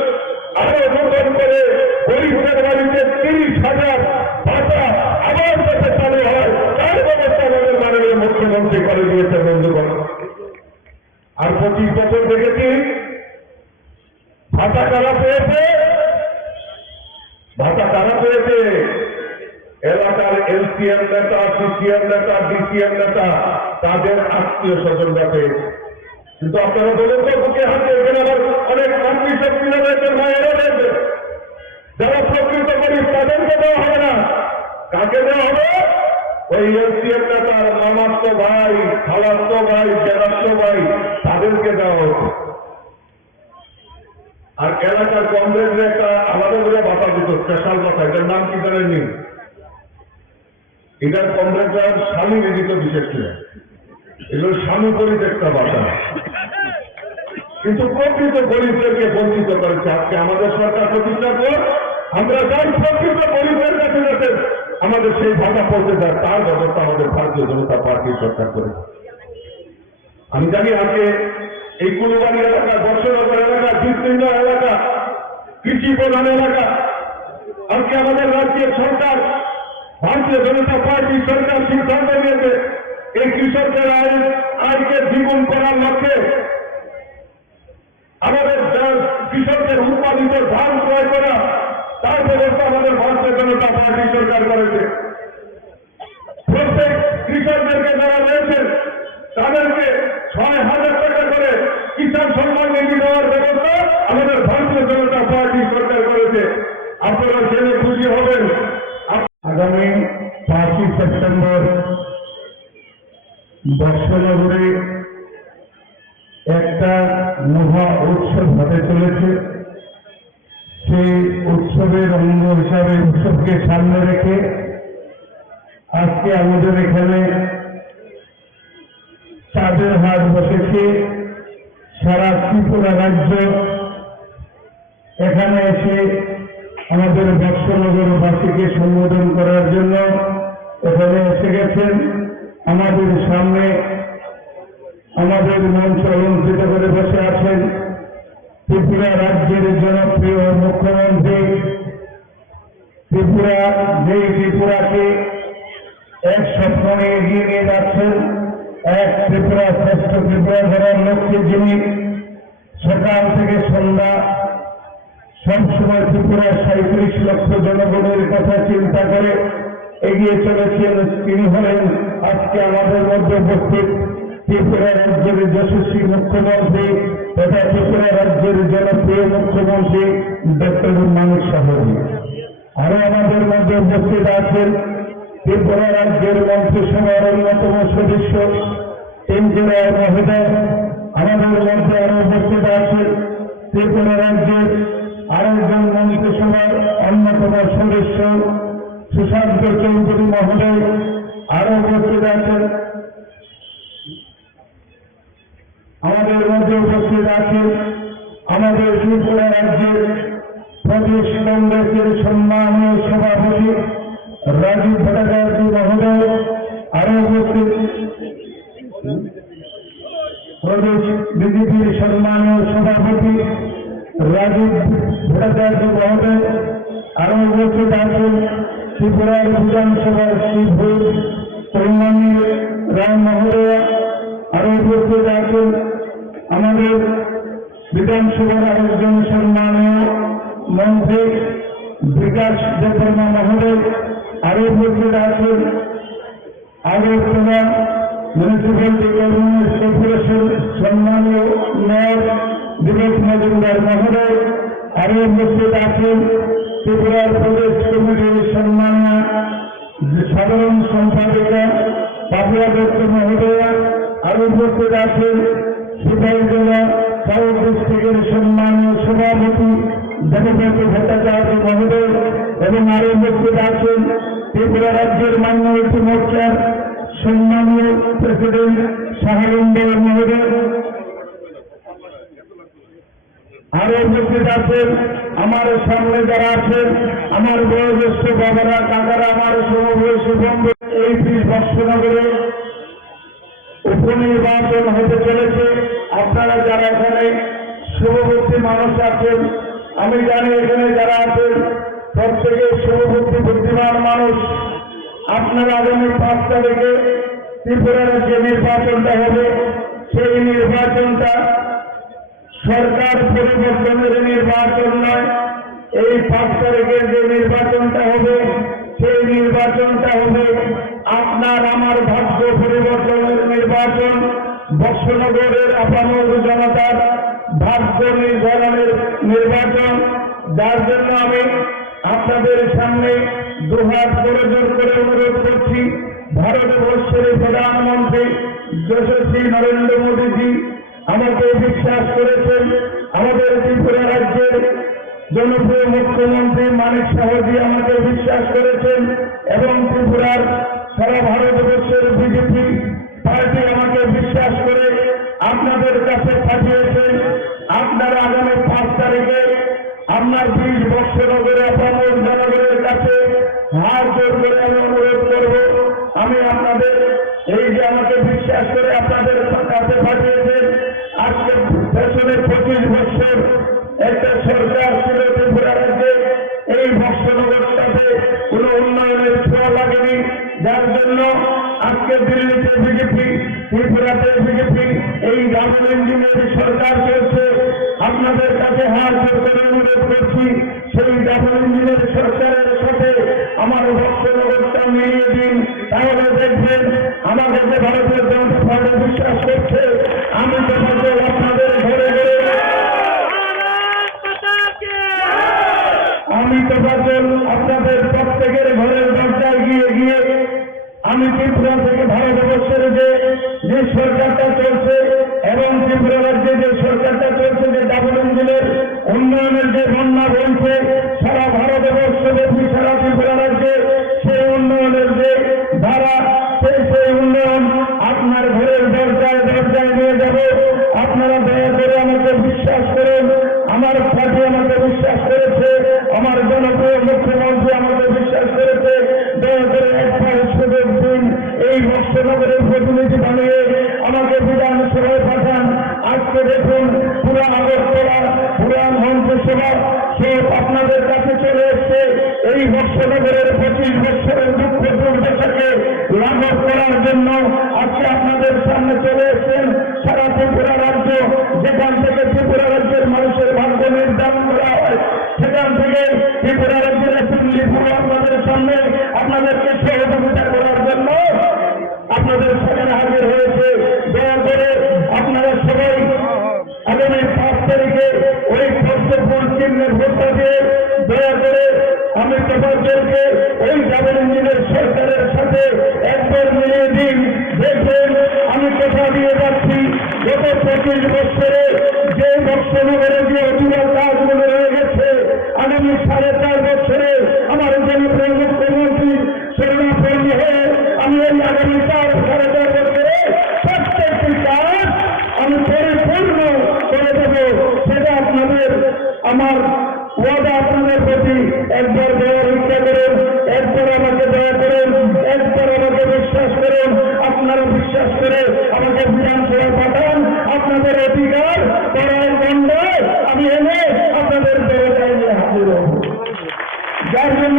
আরো নতুন করে গরিবদের বাড়িতে 30,000 ভাতা আবার যাতে চালু হয় তার ব্যবস্থা আমাদের মাননীয় মুখ্যমন্ত্রী করে দিয়েছে বন্ধুগণ। আর 25 বছর দেখেছি ভাতা কারা পেয়েছে, ভাতা কারা পেয়েছে? এলাকার এলসিএম নেতা, সিসিএম নেতা, ডিসিএম নেতা, তাদের আত্মীয় স্বজনরা পেয়েছে। কিন্তু আপনারা বলেন তো বুকে হাতে এখানে আবার অনেক মন্ত্রী শক্তিরা রয়েছেন, ভাইয়েরা রয়েছে, যারা প্রকৃত গরিব তাদেরকে দেওয়া হবে না। কাকে দেওয়া হবে? ওই এলসিএম নেতার মামাতো ভাই, খালাতো ভাই, জেলাতো ভাই, তাদেরকে দেওয়া হচ্ছে। আর এলাকার কংগ্রেসের একটা আলাদা করে ভাতা দিত, স্পেশাল ভাতা, এটার নাম কি জানেননি? এটার কংগ্রেসের স্বামী নিদিত বিশেষ করে, এগুলো স্বামী পরিত্যক্তা ভাতা, কিন্তু প্রকৃত গরিবদেরকে বঞ্চিত করেছে। আজকে আমাদের সরকার প্রতিষ্ঠার পর আমরা যাই প্রকৃত গরিবদের কাছে যাতে আমাদের সেই ভাতা পৌঁছে যায় তার ব্যবস্থা আমাদের ভারতীয় জনতা পার্টির সরকার করে। আমি জানি আজকে এই কুলবাড়ি এলাকা, বর্ষনগর এলাকা, বিস্তীর্ণ এলাকা, কৃষি প্রধান এলাকা, আজকে আমাদের রাজ্যের সরকার ভারতীয় জনতা পার্টির সরকার সিদ্ধান্ত নিয়েছে এই কৃষকদের আয়কে দ্বিগুণ করার লক্ষ্যে আমাদের কৃষকদের উৎপাদিত ধান ক্রয় করা তার ব্যবস্থা আমাদের ভারতীয় জনতা পার্টি সরকার করেছে। প্রত্যেক কৃষকদেরকে যারা রয়েছেন তাদেরকে 6,000 টাকা করে কিষাণ সম্মান নিধি দেওয়ার ব্যবস্থা আমাদের ভারতীয় জনতা পার্টি সরকার করেছে। আপনারা জেনে খুশি হবেন। আগামী 5ই সেপ্টেম্বর বর্ষনগরে একটা মহা উৎসব হতে চলেছে। সেই উৎসবের অঙ্গ হিসাবে উৎসবকে সামনে রেখে আজকে আমাদের এখানে চাঁদের হাট বসেছে। সারা ত্রিপুরা রাজ্য এখানে এসে আমাদের বর্ষনগরবাসীকে সম্বোধন করার জন্য এখানে এসে গেছেন। আমাদের সামনে আমাদের মঞ্চ অলঙ্কৃত করে বসে আছেন ত্রিপুরা রাজ্যের জনপ্রিয় মুখ্যমন্ত্রী। ত্রিপুরাকে এক স্বপ্নে এগিয়ে নিয়ে যাচ্ছেন। এক ত্রিপুরা শ্রেষ্ঠ ত্রিপুরা ধরার লক্ষ্যে যিনি সকাল থেকে সন্ধ্যা সবসময় ত্রিপুরার 37 লক্ষ জনগণের কথা চিন্তা করে এগিয়ে চলেছেন, তিনি হলেন আজকে আমাদের মধ্যে উপস্থিত ত্রিপুরা রাজ্যের যশস্বী মুখ্যমন্ত্রী তথা ত্রিপুরা রাজ্যের জনপ্রিয় মুখ্যমন্ত্রী ডক্টর মানিক সাহাজি। আরো আমাদের মধ্যে উপস্থিত আছেন ত্রিপুরা রাজ্যের মন্ত্রিসভার অন্যতম সদস্য টেঞ্জিরায় মহোদয়। আমাদের মধ্যে আরো উপস্থিত আছেন ত্রিপুরা রাজ্যের আরেকজন মন্ত্রিসভার অন্যতম সদস্য সুশান্ত চৌধুরী মহোদয়। আরো উপস্থিত আছেন আমাদের মধ্যে উপস্থিত আছেন আমাদের ত্রিপুরা রাজ্যের প্রদেশ কংগ্রেসের সম্মানীয় সভাপতি রাজীব ভট্টাচার্য মহোদয়। আরো উপস্থিত প্রদেশ বিজেপির সম্মানীয় সভাপতি রাজীব ভট্টাচার্য মহোদয়। আরো উপস্থিত আছেন ত্রিপুরার বিধানসভার শিবভূত কল্যাণী রায় মহোদয়। আরো উপস্থিত আছেন আমাদের বিধানসভার আরেকজন সম্মানীয় মন্ত্রী বিকাশ দেববর্মা মহোদয়। আরো উপস্থিত আছেন আগরতলা মিউনিসিপ্যালিটি গভর্নমেন্ট কর্পোরেশন সম্মানীয় মেয়র বিবেক মজুমদার মহোদয়। আরো উপস্থিত আছেন ত্রিপুরার প্রদেশ কমিটির সম্মানীয় সাধারণ সম্পাদিকা পাপিয়া দত্ত মহোদয়া। আরো উপস্থিত আছেন সিপাহী জেলা সাউথ ডিস্ট্রিক্টের সম্মানীয় সভাপতি দেবব্রত ভট্টাচার্য মহোদয় এবং আরো উপস্থিত আছেন ত্রিপুরা রাজ্যের মাইনরিটি মোর্চার সম্মানীয় প্রেসিডেন্ট শাহরুন্দর মহোদয়। আরো উপস্থিত আছেন আমার সামনে যারা আছেন আমার বয়োজ্যেষ্ঠ বাবারা কাকারা আমার সমবয়সী বন্ধু। এই বর্ষনগরে উপনির্বাচন হতে চলেছে। আপনারা যারা এখানে শুভবুদ্ধি মানুষ আছেন, আমি জানি এখানে যারা আছেন প্রত্যেকে শুভবুদ্ধি বুদ্ধিমান মানুষ। আপনারা আগামী 5 তারিখে ত্রিপুরার যে নির্বাচনটা হবে সেই নির্বাচনটা সরকার পরিবর্তনের নির্বাচন নয়। এই 5 তারিখের যে নির্বাচনটা হবে সেই নির্বাচনটা হবে আপনার আমার ভাগ্য পরিবর্তনের নির্বাচন, বর্ষনগরের আপামর জনতার ভাগ্য নির্ধারণের নির্বাচন। যার জন্য আমি আপনাদের সামনে দুহাত করে জোর করে অনুরোধ করছি, ভারতবর্ষের প্রধানমন্ত্রী যশস্বী নরেন্দ্র মোদীজি আমাকে বিশ্বাস করেছেন, আমাদের ত্রিপুরা রাজ্যের জনপ্রিয় মুখ্যমন্ত্রী মানিক সাহাজি আমাকে বিশ্বাস করেছেন এবং ত্রিপুরার সারা ভারতবর্ষের বিজেপি পার্টি আমাকে বিশ্বাস করে আপনাদের কাছে পাঠিয়েছেন। আপনারা আগামী 5 তারিখে আপনার 20 বর্ষনগরে আপামর জনগণের কাছে হাত জোর করে আমি অনুরোধ করব, আমি আপনাদের এই যে আমাকে বিশ্বাস করে আপনাদের কাছে পাঠিয়েছেন, আজকে পেছনে 25 বছর একটা সরকার ছিল ত্রিপুরা রাজ্যে, এই বর্ষনগরটাতে কোনো উন্নয়নের ছোঁয়া লাগেনি। যার জন্য আজকে দিল্লিতে বিজেপি, ত্রিপুরাতে বিজেপি, এই ডাবল ইঞ্জিনের সরকার চলছে। আপনাদের কাছে হাত জোর করে অনুরোধ করছি, সেই ডাবল ইঞ্জিনের সরকারের সাথে আমার ভক্তনগরটা মিলিয়ে দিন, তাহলে দেখবেন আমাকে যে ভারতীয় জনতা পার্টি বিশ্বাস করছে, আমি তো আপনাদের ঘরে ঘরে আমি তো আপনাদের প্রত্যেকের ঘরের দরজায় গিয়ে গিয়ে আমি ত্রিপুরা থেকে ভারতবর্ষের যে সরকারটা চলছে এবং ত্রিপুরা রাজ্যে যে সরকারটা চলছে, যে ডাবল ইঞ্জিনের উন্নয়নের যে বন্যা বলছে সারা ভারতবর্ষ ব্যাপী, সারা ত্রিপুরা রাজ্যে সেই উন্নয়নের যে ধারা, সেই উন্নয়ন আপনার ঘরের দরজায় দরজায় নিয়ে যাবে। আপনারা দয়া করে আমাকে বিশ্বাস করুন, আমার পার্টি আমাকে বিশ্বাস করেছে, আমার জনপ্রিয় মুখ্যমন্ত্রী আমাকে বিশ্বাস করেছে। দয়া করে একবার সুযোগ দিন, এই বক্সনগরের প্রতিনিধি বানিয়ে আমাকে বিধানসভায় পাঠান। আজকে দেখুন পুরা আগরতলা, পুরা মন্ত্রিসভা সব আপনাদের কাছে চলে এসছে। এই বক্সনগরের 25 বছরের দুঃখ দুর্দশাকে লাঘব করার জন্য আজকে আপনাদের সামনে চলে এসছেন। সারা ত্রিপুরা রাজ্য, যেখান থেকে ত্রিপুরা রাজ্যের মানুষের ভাগ্য নির্ধারণ করা হয়, সেখান থেকে ত্রিপুরা রাজ্যের অ্যাসেম্বলি পুরো আপনাদের সামনে আপনাদেরকে সহযোগিতা করার জন্য আপনাদের সামনে হাজির হয়েছে। দয়া করে আপনারা সবাই আগামী 5 তারিখে ওই ভোটে চিহ্নে ভোটটা দিয়ে দয়া করে আমি তোমাদেরকে ওই ডাবল ইঞ্জিনের সরকারের সাথে একবার মিলিয়ে দিন। দেখবেন আমি কথা দিয়ে যাচ্ছি, গত 25 বছরে যে বক্সনগরে যে অধুরা কাজগুলো রয়ে গেছে, আগামী 4.5 বছরে আমার জনপ্রিয় মুখ্যমন্ত্রী শরণাপন্ন হয়ে আমি এই আগামী 4.5 বছরে প্রত্যেকটি কাজ আমি পরিপূর্ণ করে দেব। সেটা আপনাদের আমার ওয়াদা আপনাদের প্রতি। একবার দেওয়ার ইচ্ছা করুন, একবার আমাকে দয়া করুন, একবার আমাকে বিশ্বাস করুন। আপনারা বিশ্বাস করে আমাকে বিধানসভায় পাঠান। আপনাদের অধিকার করার দণ্ডায় আমি এনে আপনাদের দরজায় নিয়ে হাজির হব। যার জন্য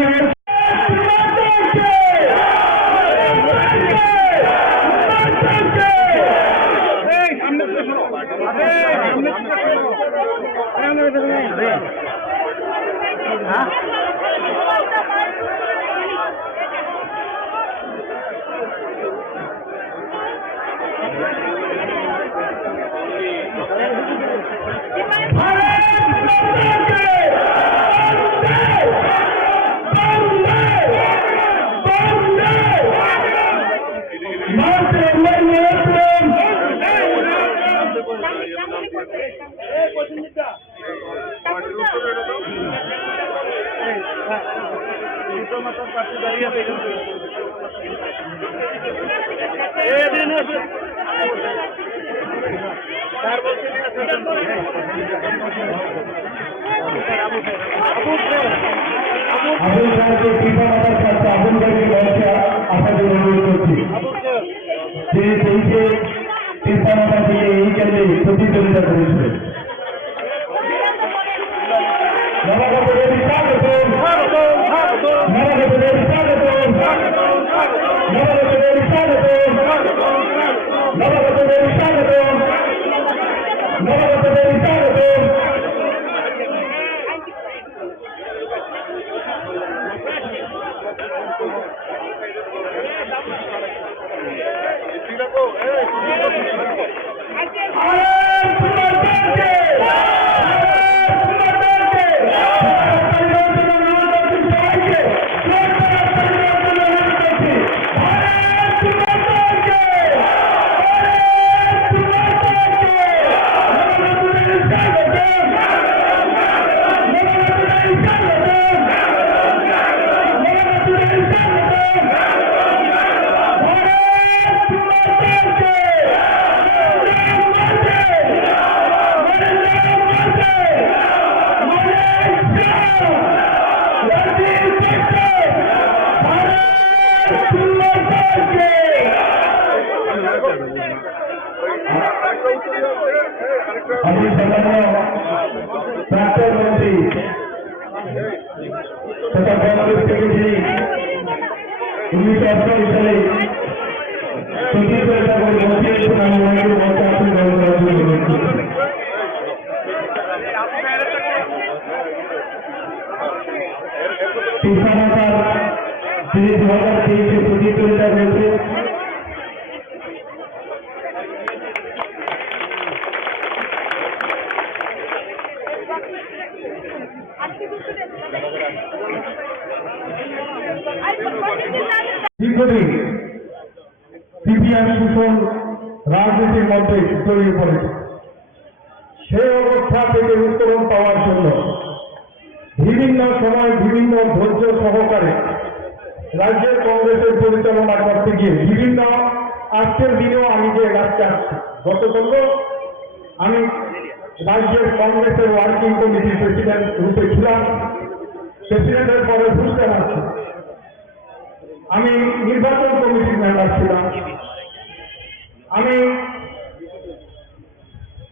আবুল সাহেবকে কৃপা আমার কাছে আবুল ভাইকে ব্যবসা আপনাদের অনুরোধ করছি, তিনি সেইকে কৃপা মাতা থেকে এই কেন্দ্রে প্রতিদ্বন্দ্বিতা করেছিলেন। আমি সাধারণ প্রাক্তন মন্ত্রী তথা কংগ্রেস থেকে যিনি 1988 সালে সিপিএম শোষণ রাজনীতির মধ্যে জড়িয়ে পড়েছে। সেই অবস্থা থেকে উত্তরণ পাওয়ার জন্য বিভিন্ন সময় বিভিন্ন ধৈর্য সহকারে রাজ্যের কংগ্রেসের পরিচালনা করতে গিয়ে বিভিন্ন আজকের দিনেও আমি যে রাজ্যে আসছি, গতকাল আমি রাজ্যের কংগ্রেসের ওয়ার্কিং কমিটির প্রেসিডেন্ট রূপে ছিলাম, প্রেসিডেন্টের পরে বুঝতে পারছি আমি নির্বাচন কমিটির মেম্বার ছিলাম। আমি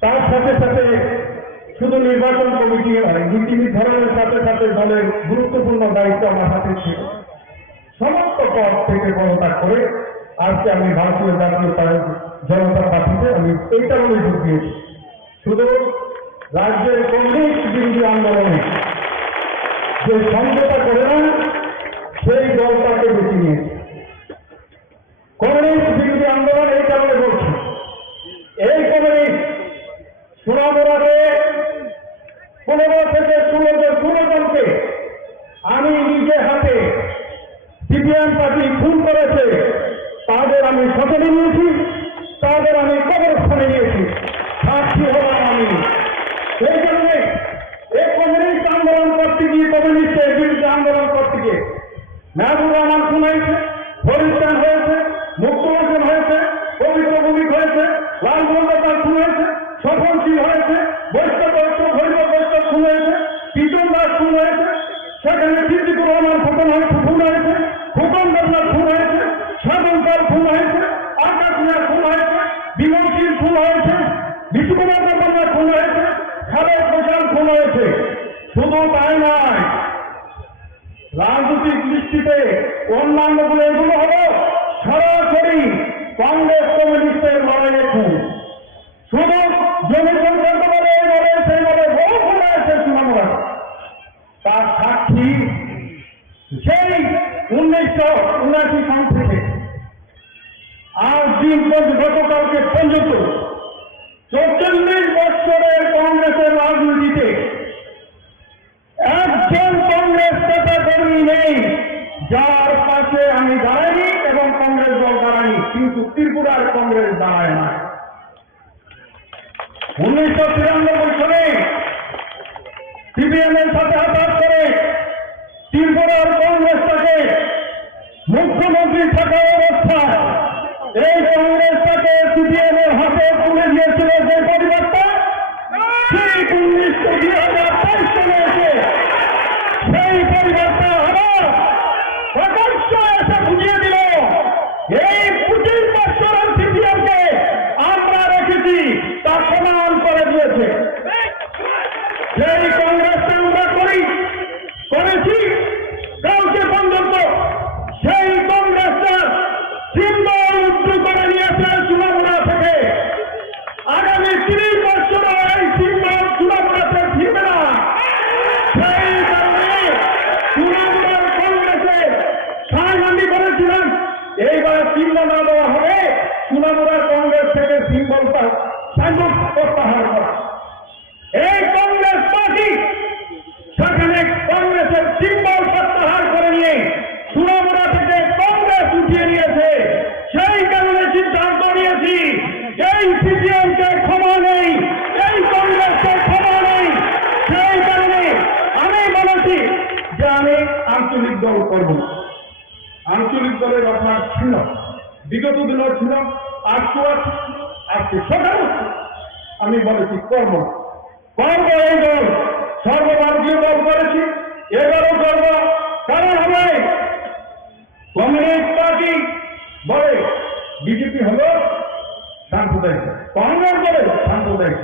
তার সাথে সাথে শুধু নির্বাচন কমিটি নয়, নীতি নির্ধারণের সাথে সাথে দলের গুরুত্বপূর্ণ দায়িত্ব আমার হাতে ছিল। সমস্ত পদ থেকে পদত্যাগ করে আজকে আমি ভারতীয় জাতীয় জনতা পার্টিতে আমি এই কারণে যোগ দিয়েছি, শুধু রাজ্যের কংগ্রেস বিরোধী আন্দোলনে যে সমঝোতা করে না সেই দলটাকে বেছে নিয়েছে। কংগ্রেস বিরোধী আন্দোলন এই কারণে বলছি, এই কংগ্রেস সোনামুড়াতে 15 থেকে 16 জনকে আমি নিজে হাতে সিপিএম পার্টি খুন করেছে তাদের আমি শপথে নিয়েছি, তাদের আমি কবরস্থানে নিয়েছি, সাক্ষী হলাম আমি। এই কারণে এই কমিউনিস্ট আন্দোলন করতে গিয়ে, কমিউনিস্টের বিরুদ্ধে আন্দোলন করতে গিয়ে মেহবুব রহমান খুন হয়েছে, ফরিস্তান হয়েছে, মুক্ত হোসেন হয়েছে, পবিত্র ভূমিক হয়েছে, লাল বন্দ্যোপাধ্যায় খুন হয়েছে, সফলশীল হয়েছে, বৈষ্ণব হরিব বৈষ্ণব খুন হয়েছে, পিটন দাস খুন হয়েছে, সেখানে সিদ্দিকুর রহমান খুন হয়েছে, ফুকন দেবনাথ খুন হয়েছে, সাধন পাল খুন হয়েছে, আকাশ মিয়া খুন হয়েছে, বিমল সিং খুন হয়েছে, বিষ্ণুকুমার দেবনাথ খুন হয়েছে, খালেদ হোসেন খুন হয়েছে। শুধু তাই নয়, রাজনৈতিক দৃষ্টিতে অন্যান্যগুলো এগুলো হলো সরাসরি কংগ্রেস কমিউনিস্টের লড়াইয়ে খুন। শুধু জমি সংক্রান্ত বলে এই বলে সেই বলে বহু খুন হয়েছে সুনামুড়া। তার সাক্ষী সেই 1979 সাল থেকে আজ দিন গতকালকে পর্যন্ত 44 বছরের কংগ্রেসের রাজনীতিতে একজন কংগ্রেস নেতা কর্মী নেই যার পাশে আমি দাঁড়াইনি এবং কংগ্রেস দল দাঁড়ায়নি, কিন্তু ত্রিপুরার কংগ্রেস দাঁড়ায় না। 1993 সালে সিপিএম এর সাথে হাত করে ত্রিপুরার কংগ্রেসটাকে মুখ্যমন্ত্রী থাকা অবস্থায় এই কংগ্রেসটাকে সিপিএম এর হাতে তুলে দিয়েছিল যে পরিবারটা, সেই 2023 সালে এসে সেই পরিবারটা আবার প্রকাশ্য এসে বুঝিয়ে দিল এই 25 বছরের সিপিএমকে আমরা রেখেছি, তা প্রমাণ করে দিয়েছে। সেই কংগ্রেসটা আমরা করেছি কালকে পর্যন্ত সেই কংগ্রেসটা সিম্বল উত্তর করে নিয়েছে সুনামুড়া থেকে। আগামী 30 বছর এই সিম্বল সুনামুড়াতে ফিরবে না। সেই কারণে সুনামুড়ার কংগ্রেসে সাহায্য করেছিলাম, এইবার সিম্বল না দেওয়া হবে, সুনামুড়ার কংগ্রেস থেকে সিম্বলটা সাংবাদ প্রত্যাহার করা। এই কংগ্রেস পার্টি সেখানে কংগ্রেসের সিম্বল প্রত্যাহার করে নিয়ে সুনামুড়া থেকে কংগ্রেস উঠিয়ে নিয়েছে। সেই কারণে সিদ্ধান্ত নিয়েছি এই সিপিএমকে ক্ষমা নেই, এই কংগ্রেসকে ক্ষমা নেই। সেই কারণে আমি বলেছি যে আমি আঞ্চলিক দল করব। আঞ্চলিক দলের আপনার ছিল, বিগত দিনও ছিল, আজকে সকাল আমি বলেছি করব এই দল, সর্বভারতীয় দল করেছি, এবারও করব। কারণ হবে কমিউনিস্ট পার্টি বলে বিজেপি হলো সাম্প্রদায়িক, কংগ্রেস বলে সাম্প্রদায়িক।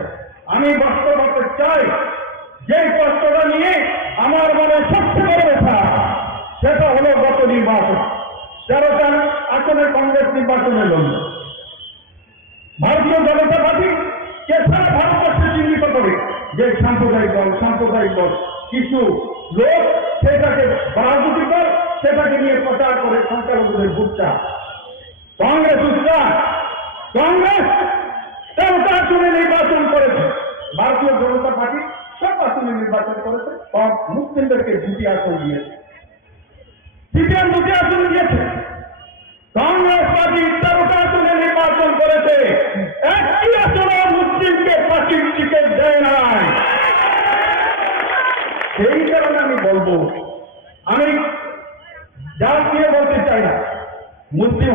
আমি বাস্তব করতে চাই যে কষ্টটা নিয়ে আমার মনে সবচেয়ে বড় ব্যথা, সেটা হলো গত নির্বাচন 13টা আসনে কংগ্রেস নির্বাচনে লড়ল। ভারতীয় জনতা পার্টি কে সারা ভারতবর্ষে চিহ্নিত করে যে সাম্প্রদায়িক দল, কিছু লোক সেটাকে রাজনৈতিক দল সেটাকে নিয়ে প্রচার করে সংখ্যালঘুদের ভোট চায়। কংগ্রেস 13টা আসনে নির্বাচন করেছে, ভারতীয় জনতা পার্টি সব আসনে নির্বাচন করেছে, মুসলিমদেরকে 2টি আসন দিয়েছে, সিপিএম 2টি আসন দিয়েছে, কংগ্রেস পার্টি 13টা আসনে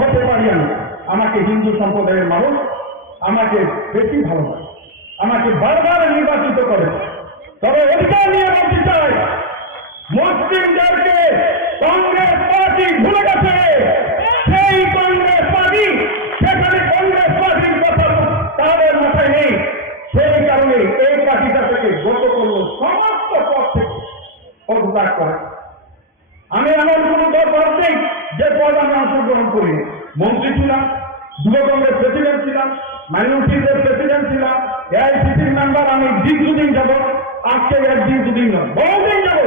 হতে পারি আমি, আমাকে হিন্দু সম্প্রদায়ের মানুষ আমাকে বেশি ভালোবাসে, আমাকে বারবার নির্বাচিত করে। তবে অধিকার নিয়ে বলতে চাই, মুসলিমদেরকে কংগ্রেস পার্টি ভুলে গেছে। সেই কংগ্রেস পার্টি, সেখানে কংগ্রেস পার্টির কথা তাদের মাথায় নেই। সেই কারণে এই পার্টিটা থেকে গত করল সমস্ত পদ থেকে পদত্যাগ করে। আমি এমন কোন দল নেই যে পদ আমি অংশগ্রহণ করিনি। মন্ত্রী ছিলাম, যুব কংগ্রেস প্রেসিডেন্ট ছিলাম, মাইনরিটিদের প্রেসিডেন্ট ছিলাম, এআইসিসির মেম্বার। আমি দীর্ঘদিন যাব, আজকে একদিন দুদিন নয়, বহুদিন যাব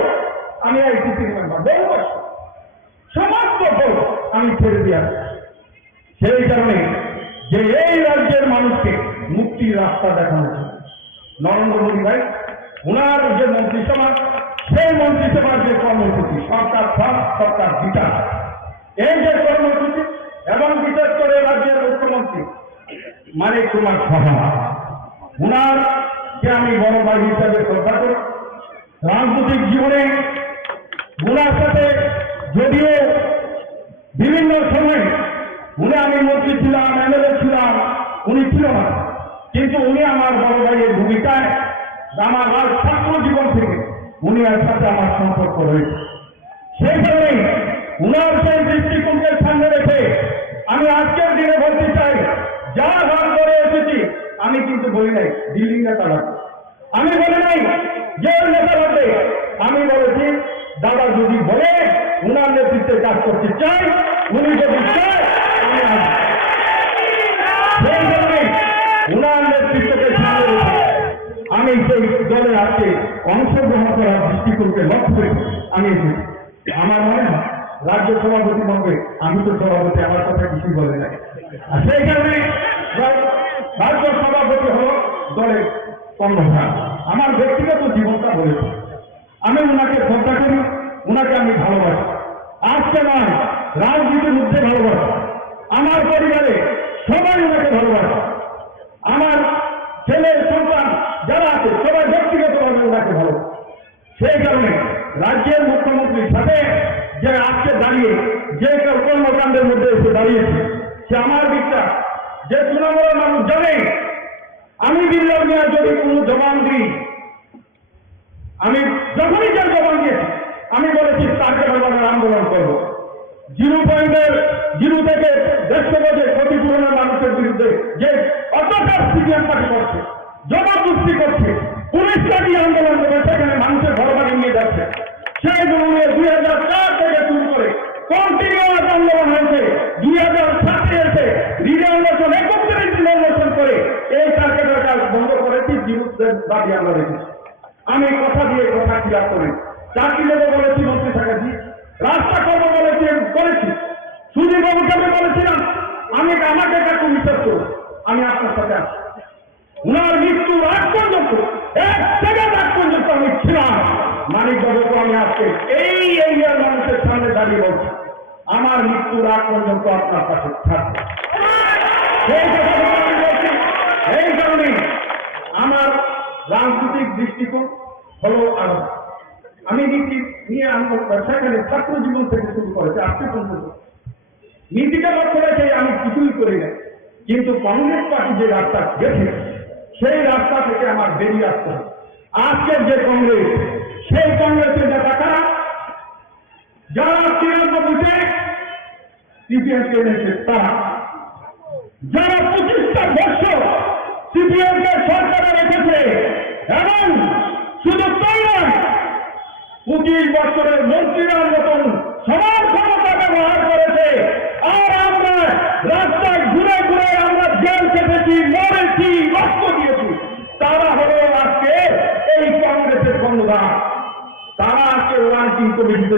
আমি এআইসিসির মেম্বার, বহু বছর। সমস্ত পদ আমি ছেড়ে দিয়ে আসছি। সেই কারণে যে এই রাজ্যের মানুষকে মুক্তির রাস্তা দেখানো হচ্ছে নরেন্দ্র মোদী ভাই, ওনার যে মন্ত্রিসভা, সেই মন্ত্রিসভার যে কর্মসূচি, সরকার ফার্স্ট সরকার বিকাশ, এই যে কর্মসূচি, এবং বিশেষ করে রাজ্যের মুখ্যমন্ত্রী মানিক কুমার সাহা, ওনারকে আমি বড় ভাই হিসাবে শ্রদ্ধা করি। রাজনৈতিক জীবনে ওনার সাথে যদিও বিভিন্ন সময় উনি, আমি মন্ত্রী ছিলাম, এমএলএ ছিলাম, উনি ছিল না, কিন্তু উনি আমার বড় ভাইয়ের ভূমিকায় আমার ছাত্র জীবন থেকে উনি এর সাথে আমার সম্পর্ক রয়েছে। সেই কারণে উনার সেই দৃষ্টিকোণকে সামনে রেখে আমি আজকের দিনে বলতে চাই, যা হার করে এসেছি, আমি কিন্তু বলি নাই দিল্লি নেতা লাগবে, আমি বলি নাই যে নেতা লাগবে, আমি বলেছি দাদা যদি বলে উনার নেতৃত্বে কাজ করতে চাই, উনি যদি চায় আমি আসবো। সেই কারণে উনার নেতৃত্বকে সামনে রেখে আমি সেই দলে আজকে অংশগ্রহণ করার দৃষ্টিকোণকে লক্ষ্য করে আমি এসেছি। আমার মনে হয় রাজ্য সভাপতি মহোদয়, আমি তো সভাপতি, আমার কথা কিছুই বলে নাই। আর সেই কারণে রাজ্য সভাপতি হল দলের কর্মধার। আমার ব্যক্তিগত জীবনটা বলেছে, আমি ওনাকে শ্রদ্ধা করি, ওনাকে আমি ভালোবাসি। আজকে নয়, রাজনীতির মধ্যে ভালোবাসি। আমার পরিবারে সবাই ওনাকে ভালোবাসে। আমার ছেলে সন্তান যারা আছে সবাই ব্যক্তিগতভাবে ওনাকে ভালোবাসে। সেই কারণে রাজ্যের মুখ্যমন্ত্রীর সাথে যে আজকে দাঁড়িয়ে যে কর্মকাণ্ডের মধ্যে এসে দাঁড়িয়েছে, সে আমার বিশ্বাস যে তৃণমূলের মানুষ জানে আমি বিল্লাল মিয়া যদি কোনো জবান দিই, আমি যখনই যার জবান দিয়েছি আমি বলেছি তাকে বাগানের আন্দোলন করবো। জিরো থেকে 150 গজে ক্ষতিপূরণের মানুষের বিরুদ্ধে যে অত্যাচার সিপিএম পার্টি করছে, জবরদস্তি করছে, পুলিশ কাটি আন্দোলন করে সেখানে মানুষের ঘর বাড়ি নিয়ে যাচ্ছে, সেই জন্য 2004 থেকে শুরু করে কন্টিনিউয়াস আন্দোলন হয়েছে। 2007 এসে রিজার্ভেশন 31 রিজার্ভেশন করে এই টার্গেটের কাজ বন্ধ করেছি। জিরোদের দাবি আমরা রেখেছি। আমি কথা দিয়ে কথা ক্লিয়ার করি, চাকরি দেবো বলেছি মন্ত্রী থাকাছি, রাস্তা করবো বলেছি করেছি, সুদীপবাবুকে আমি বলেছিলাম আমি আমাকে কাকু বিশ্বাস করবো, আমি আপনার সাথে আছি। উনার মৃত্যুর আগ পর্যন্ত, 1 সেকেন্ড আগ পর্যন্ত আমি ছিলাম। মানিক বাবুকে আমি আজকে এই এরিয়ার মানুষের সামনে দাঁড়িয়ে বলছি, আমার মৃত্যুর আগ পর্যন্ত আপনার কাছে থাকবে। সেই কথা আমি বলছি। এই কারণে আমার রাজনৈতিক দৃষ্টিকোণ হলো আলাদা। আমি নীতি নিয়ে সেখানে ছাত্র জীবন থেকে শুরু করেছি আজকে পর্যন্ত নীতিকে লক্ষ্য রেখে আমি কিছুই করি না। কিন্তু কংগ্রেস পার্টি যে রাস্তা গেছে সেই রাস্তা থেকে আমার বেরিয়ে আসতে হবে। আজকের যে কংগ্রেস, সেই কংগ্রেসের নেতারা যারা তৃণমূল বুঝে সিপিএম কে এনেছে, তারা যারা 25টা বছর সিপিএম কে সরকারে রেখেছে, এবং শুধু তাই নয় 25 বছরের মন্ত্রীরা মতন সমান ক্ষমতা ব্যবহার করেছে। আর আমরা রাস্তায় ঘুরে ঘুরে আমরা জেল কেটেছি, মরেছি, রক্ত দিয়েছি। তারা হলো আজকে এই কংগ্রেসের কর্ণধার। তারা আজকে ওয়ার্কিং কমিটিতে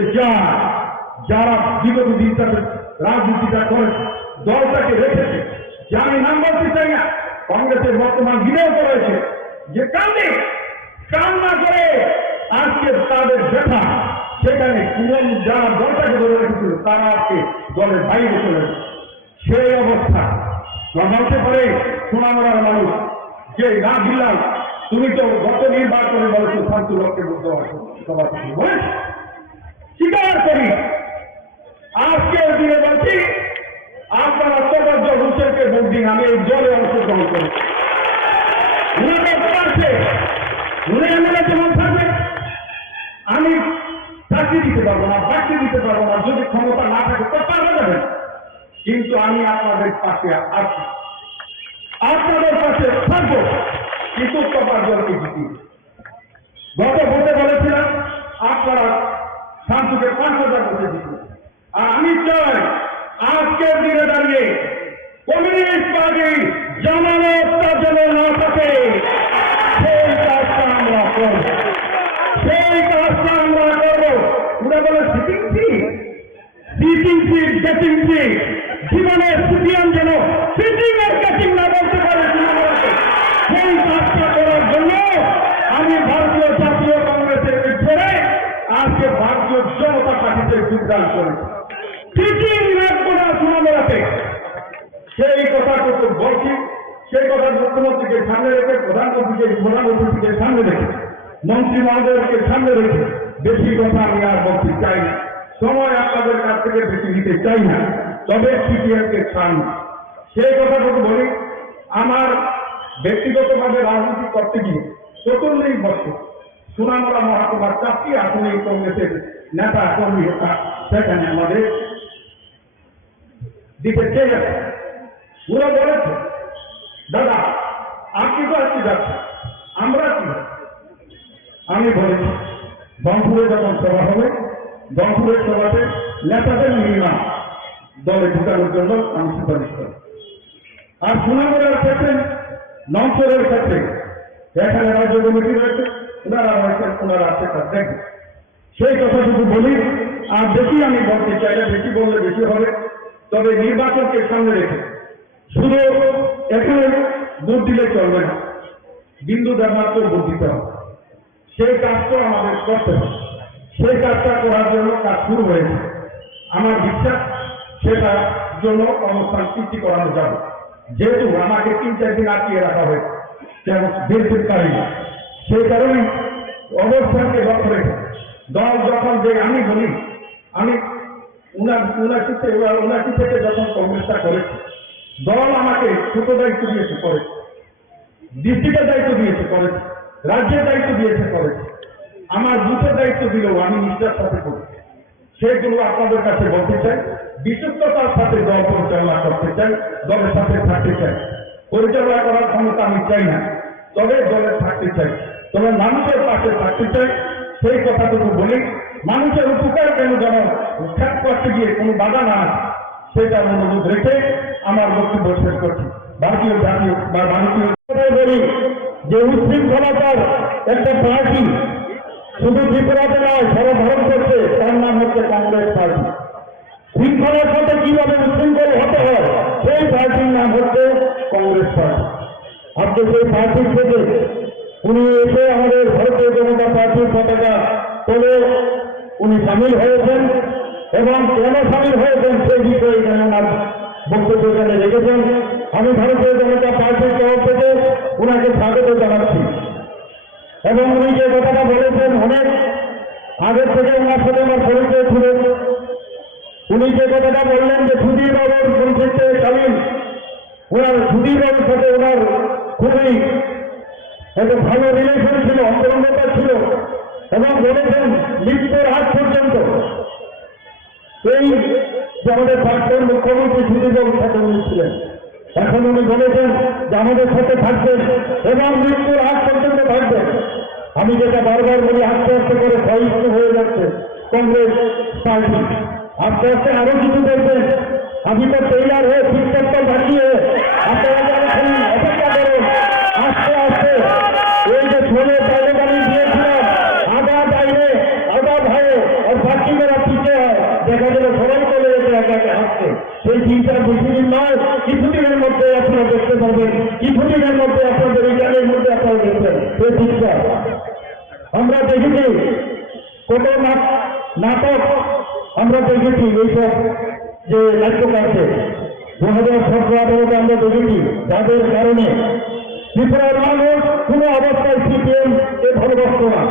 যারা বিগত দিনটাতে রাজনীতিটা করেছে, দলটাকে রেখেছে, যে আমি নাম বলতে চাই না, কংগ্রেসের বর্তমান বিধায়ক রয়েছে, যে কান্না করে আজকে তাদের ব্যথা, সেখানে পুরন যারা দলটাকে ধরে রেখেছিল তারা আজকে দলের বাইরে চলে গেছে। সেই অবস্থা বলতে পারে সোনামুড়ার মানুষ যে না দিলাম, তুমি তো গত নির্বাচনে বলেছো শান্তিলক্ষ্যে বুদ্ধ সভাপতি বলেছ, স্বীকার করি। আজকের দিনে বলছি আপনারা তবজ্জ হোসেনকে ভোট দিন, আমি এই দলে অংশগ্রহণ করি। উনাদের পাশে উনি এমএলএ যেমন থাকবে, আমি চাকরি দিতে পারবো না, চাকরি দিতে পারবো না, যদি ক্ষমতা না থাকে তো পারবে যাবে, কিন্তু আমি আপনাদের পাশে আছি, আপনাদের পাশে থাকবো, কিন্তু তপার্জনকে জিতি। গত ভোটে বলেছিলাম আপনারা শান্তিকে 5,000 ভোটে জিতুন, আর আমি চাই আজকের দিনে দাঁড়িয়ে কমিউনিস্ট পার্টি জামানতটা যেন না থাকে, সেই কাজটা আমরা করব, সেই কাজটা আমরা করব। ওরা বলে সিটিং সিট গেটিং সিট, জীবনের সিটিয়ান যেন সিটিং আর গেটিং না বলতে পারে, সেই কাজটা করার জন্য আমি ভারতীয় জাতীয় কংগ্রেসের ছেড়ে আজকে ভারতীয় জনতা পার্টিতে যোগদান করি। সিটিং রাখবো না সুনামরাতে, সেই কথাটুকু বলছি, সেই কথা মুখ্যমন্ত্রীকে সামনে রেখে, প্রধানমন্ত্রীকে সামনে রেখে, মন্ত্রী মহোদয়কে সামনে রেখে বেশি কথা আমি আর বলতে চাই না, সময় আপনাদের কাছ থেকে বেশি নিতে চাই না, তবে সিপিএমকে ছাড়, সেই কথাটুকু বলি। আমার ব্যক্তিগতভাবে রাজনীতি করতে গিয়ে 44 বছর সুনামরা মহকুমার 4টি আসনে কংগ্রেসের নেতা কর্মী সেখানে আমাদের দিতে চেয়ে গেছে। ওরা বলেছে দাদা আপনি তো আজকে যাচ্ছেন, আমরা কি? আমি বলেছি রংপুরে যখন সভা হবে, রংপুরের সভাতে নেতাদের মিনিমাম দলে ঢুকানোর জন্য আমি সুপারিশ করি। আর সুনামগড়ের ক্ষেত্রে, নমসরের ক্ষেত্রে এখানে রাজ্য কমিটি রয়েছে, ওনারা রয়েছেন, ওনারা আছে তার দেখবে, সেই কথাটুকু বলি। আর বেশি আমি বলতে চাই না, বেশি বললে বেশি হবে। তবে নির্বাচনকে সামনে রেখে শুধু এখানে ভোট দিলে চলবে না, বিন্দুদের মাত্র ভোট দিতে হবে, সেই কাজটা আমাদের করতে হবে। সেই কাজটা করার জন্য কাজ শুরু হয়েছে, আমার বিশ্বাস সেটার জন্য অনুষ্ঠান সৃষ্টি করানো যাবে। যেহেতু আমাকে 3-4 দিন আটকিয়ে রাখা হয়েছে বিলকুল পারি, সেই কারণে অবস্থানকে লক্ষ্য রেখে দল যখন যে আমি বলি, আমি 79 থেকে যখন কংগ্রেসটা করেছি, দল আমাকে ছোট দায়িত্ব দিয়েছে করেছে, ডিস্ট্রিক্টের দায়িত্ব দিয়েছে করেছে, রাজ্যের দায়িত্ব দিয়েছে করেছে, আমার বুথের দায়িত্ব দিলেও আমি নিষ্ঠার সাথে করেছি। সেগুলো আপনাদের কাছে বলতে চাই, বিশুদ্ধতার সাথে দল পরিচালনা করতে চাই, দলের সাথে থাকতে চাই। পরিচালনা করার ক্ষমতা আমি চাই না, তবে দলে থাকতে চাই, তবে মানুষের পাশে থাকতে চাই। সেই কথাটুকু বলি, মানুষের উপকার কেন যেন উৎখাত করতে গিয়ে কোনো বাধা না আসে, সেটা মনোযোগ রেখে আমার বক্তব্য শেষ করছি। ভারতীয় জাতীয় বা ভারতীয় বলি যে উচ্ছৃঙ্খলতার একটা পার্টি শুধু ত্রিপুরাতে নয়, সারা ভারতবর্ষে, তার নাম হচ্ছে কংগ্রেস পার্টি। শৃঙ্খলার সাথে কিভাবে উচ্ছৃঙ্খল হতে হয়, সেই পার্টির নাম হচ্ছে কংগ্রেস পার্টি। আজকে সেই পার্টির থেকে উনি এসে আমাদের ভারতীয় জনতা পার্টির পতাকা তোলে উনি সামিল হয়েছেন, এবং কেন সামিল হয়েছেন সেই বিষয়ে এখানে ওনার বক্তব্য এখানে রেখেছেন। আমি ভারতীয় জনতা পার্টির তরফ থেকে ওনাকে স্বাগত জানাচ্ছি। এবং উনি যে কথাটা বলেছেন, অনেক আগের থেকে ওনার সাথে আমার পরিচয় ছিল। উনি যে কথাটা বললেন যে সুধীর বাবুর মন্ত্রিত্বে কালীন ওনার সুধীর বাবুর সাথে ওনার খুবই একটা ভালো রিলেশন ছিল, অন্তরঙ্গতা ছিল, এবং বলেছেন মৃত্যুর আগ পর্যন্ত এই যে আমাদের প্রাক্তন মুখ্যমন্ত্রী সুধীর বাবুর সাথে উনি ছিলেন। এখন উনি বলেছেন যে আমাদের সাথে থাকবেন এবং মৃত্যুর আগ পর্যন্ত থাকবেন। আমি যেটা বারবার বলি, আস্তে আস্তে করে সহিষ্ণু হয়ে যাচ্ছে কংগ্রেস পার্টি, আস্তে আস্তে আরো কিছু দেখবেন। আমি তো ট্রেইলার হয়ে ঠিকঠাক দাঁড়িয়ে আপনারা যারা অপেক্ষা করেন, আস্তে আস্তে এই যে ছোলে বাইরে দাঁড়িয়ে দিয়েছিলাম, আধা বাইরে আধা ভাইয়ে আর বাকি মেরা পিছিয়ে হয়, দেখা গেল সবাই চলে যেতে একা একা হাঁটছে। সেই চিন্তা বেশি দিন নয়, কিছুদিনের মধ্যে আপনারা দেখতে পাবেন, কিছুদিনের মধ্যে আপনাদের এই গানের মধ্যে আপনারা দেখবেন সেই চিন্তা। আমরা দেখেছি কত নাটক আমরা দেখেছি, এইসব যে নাট্যকারকে 2017-18 আমরা দেখেছি, যাদের কারণে ত্রিপুরার মানুষ কোনো অবস্থায় সিপিএম কে ভালোবাসত না।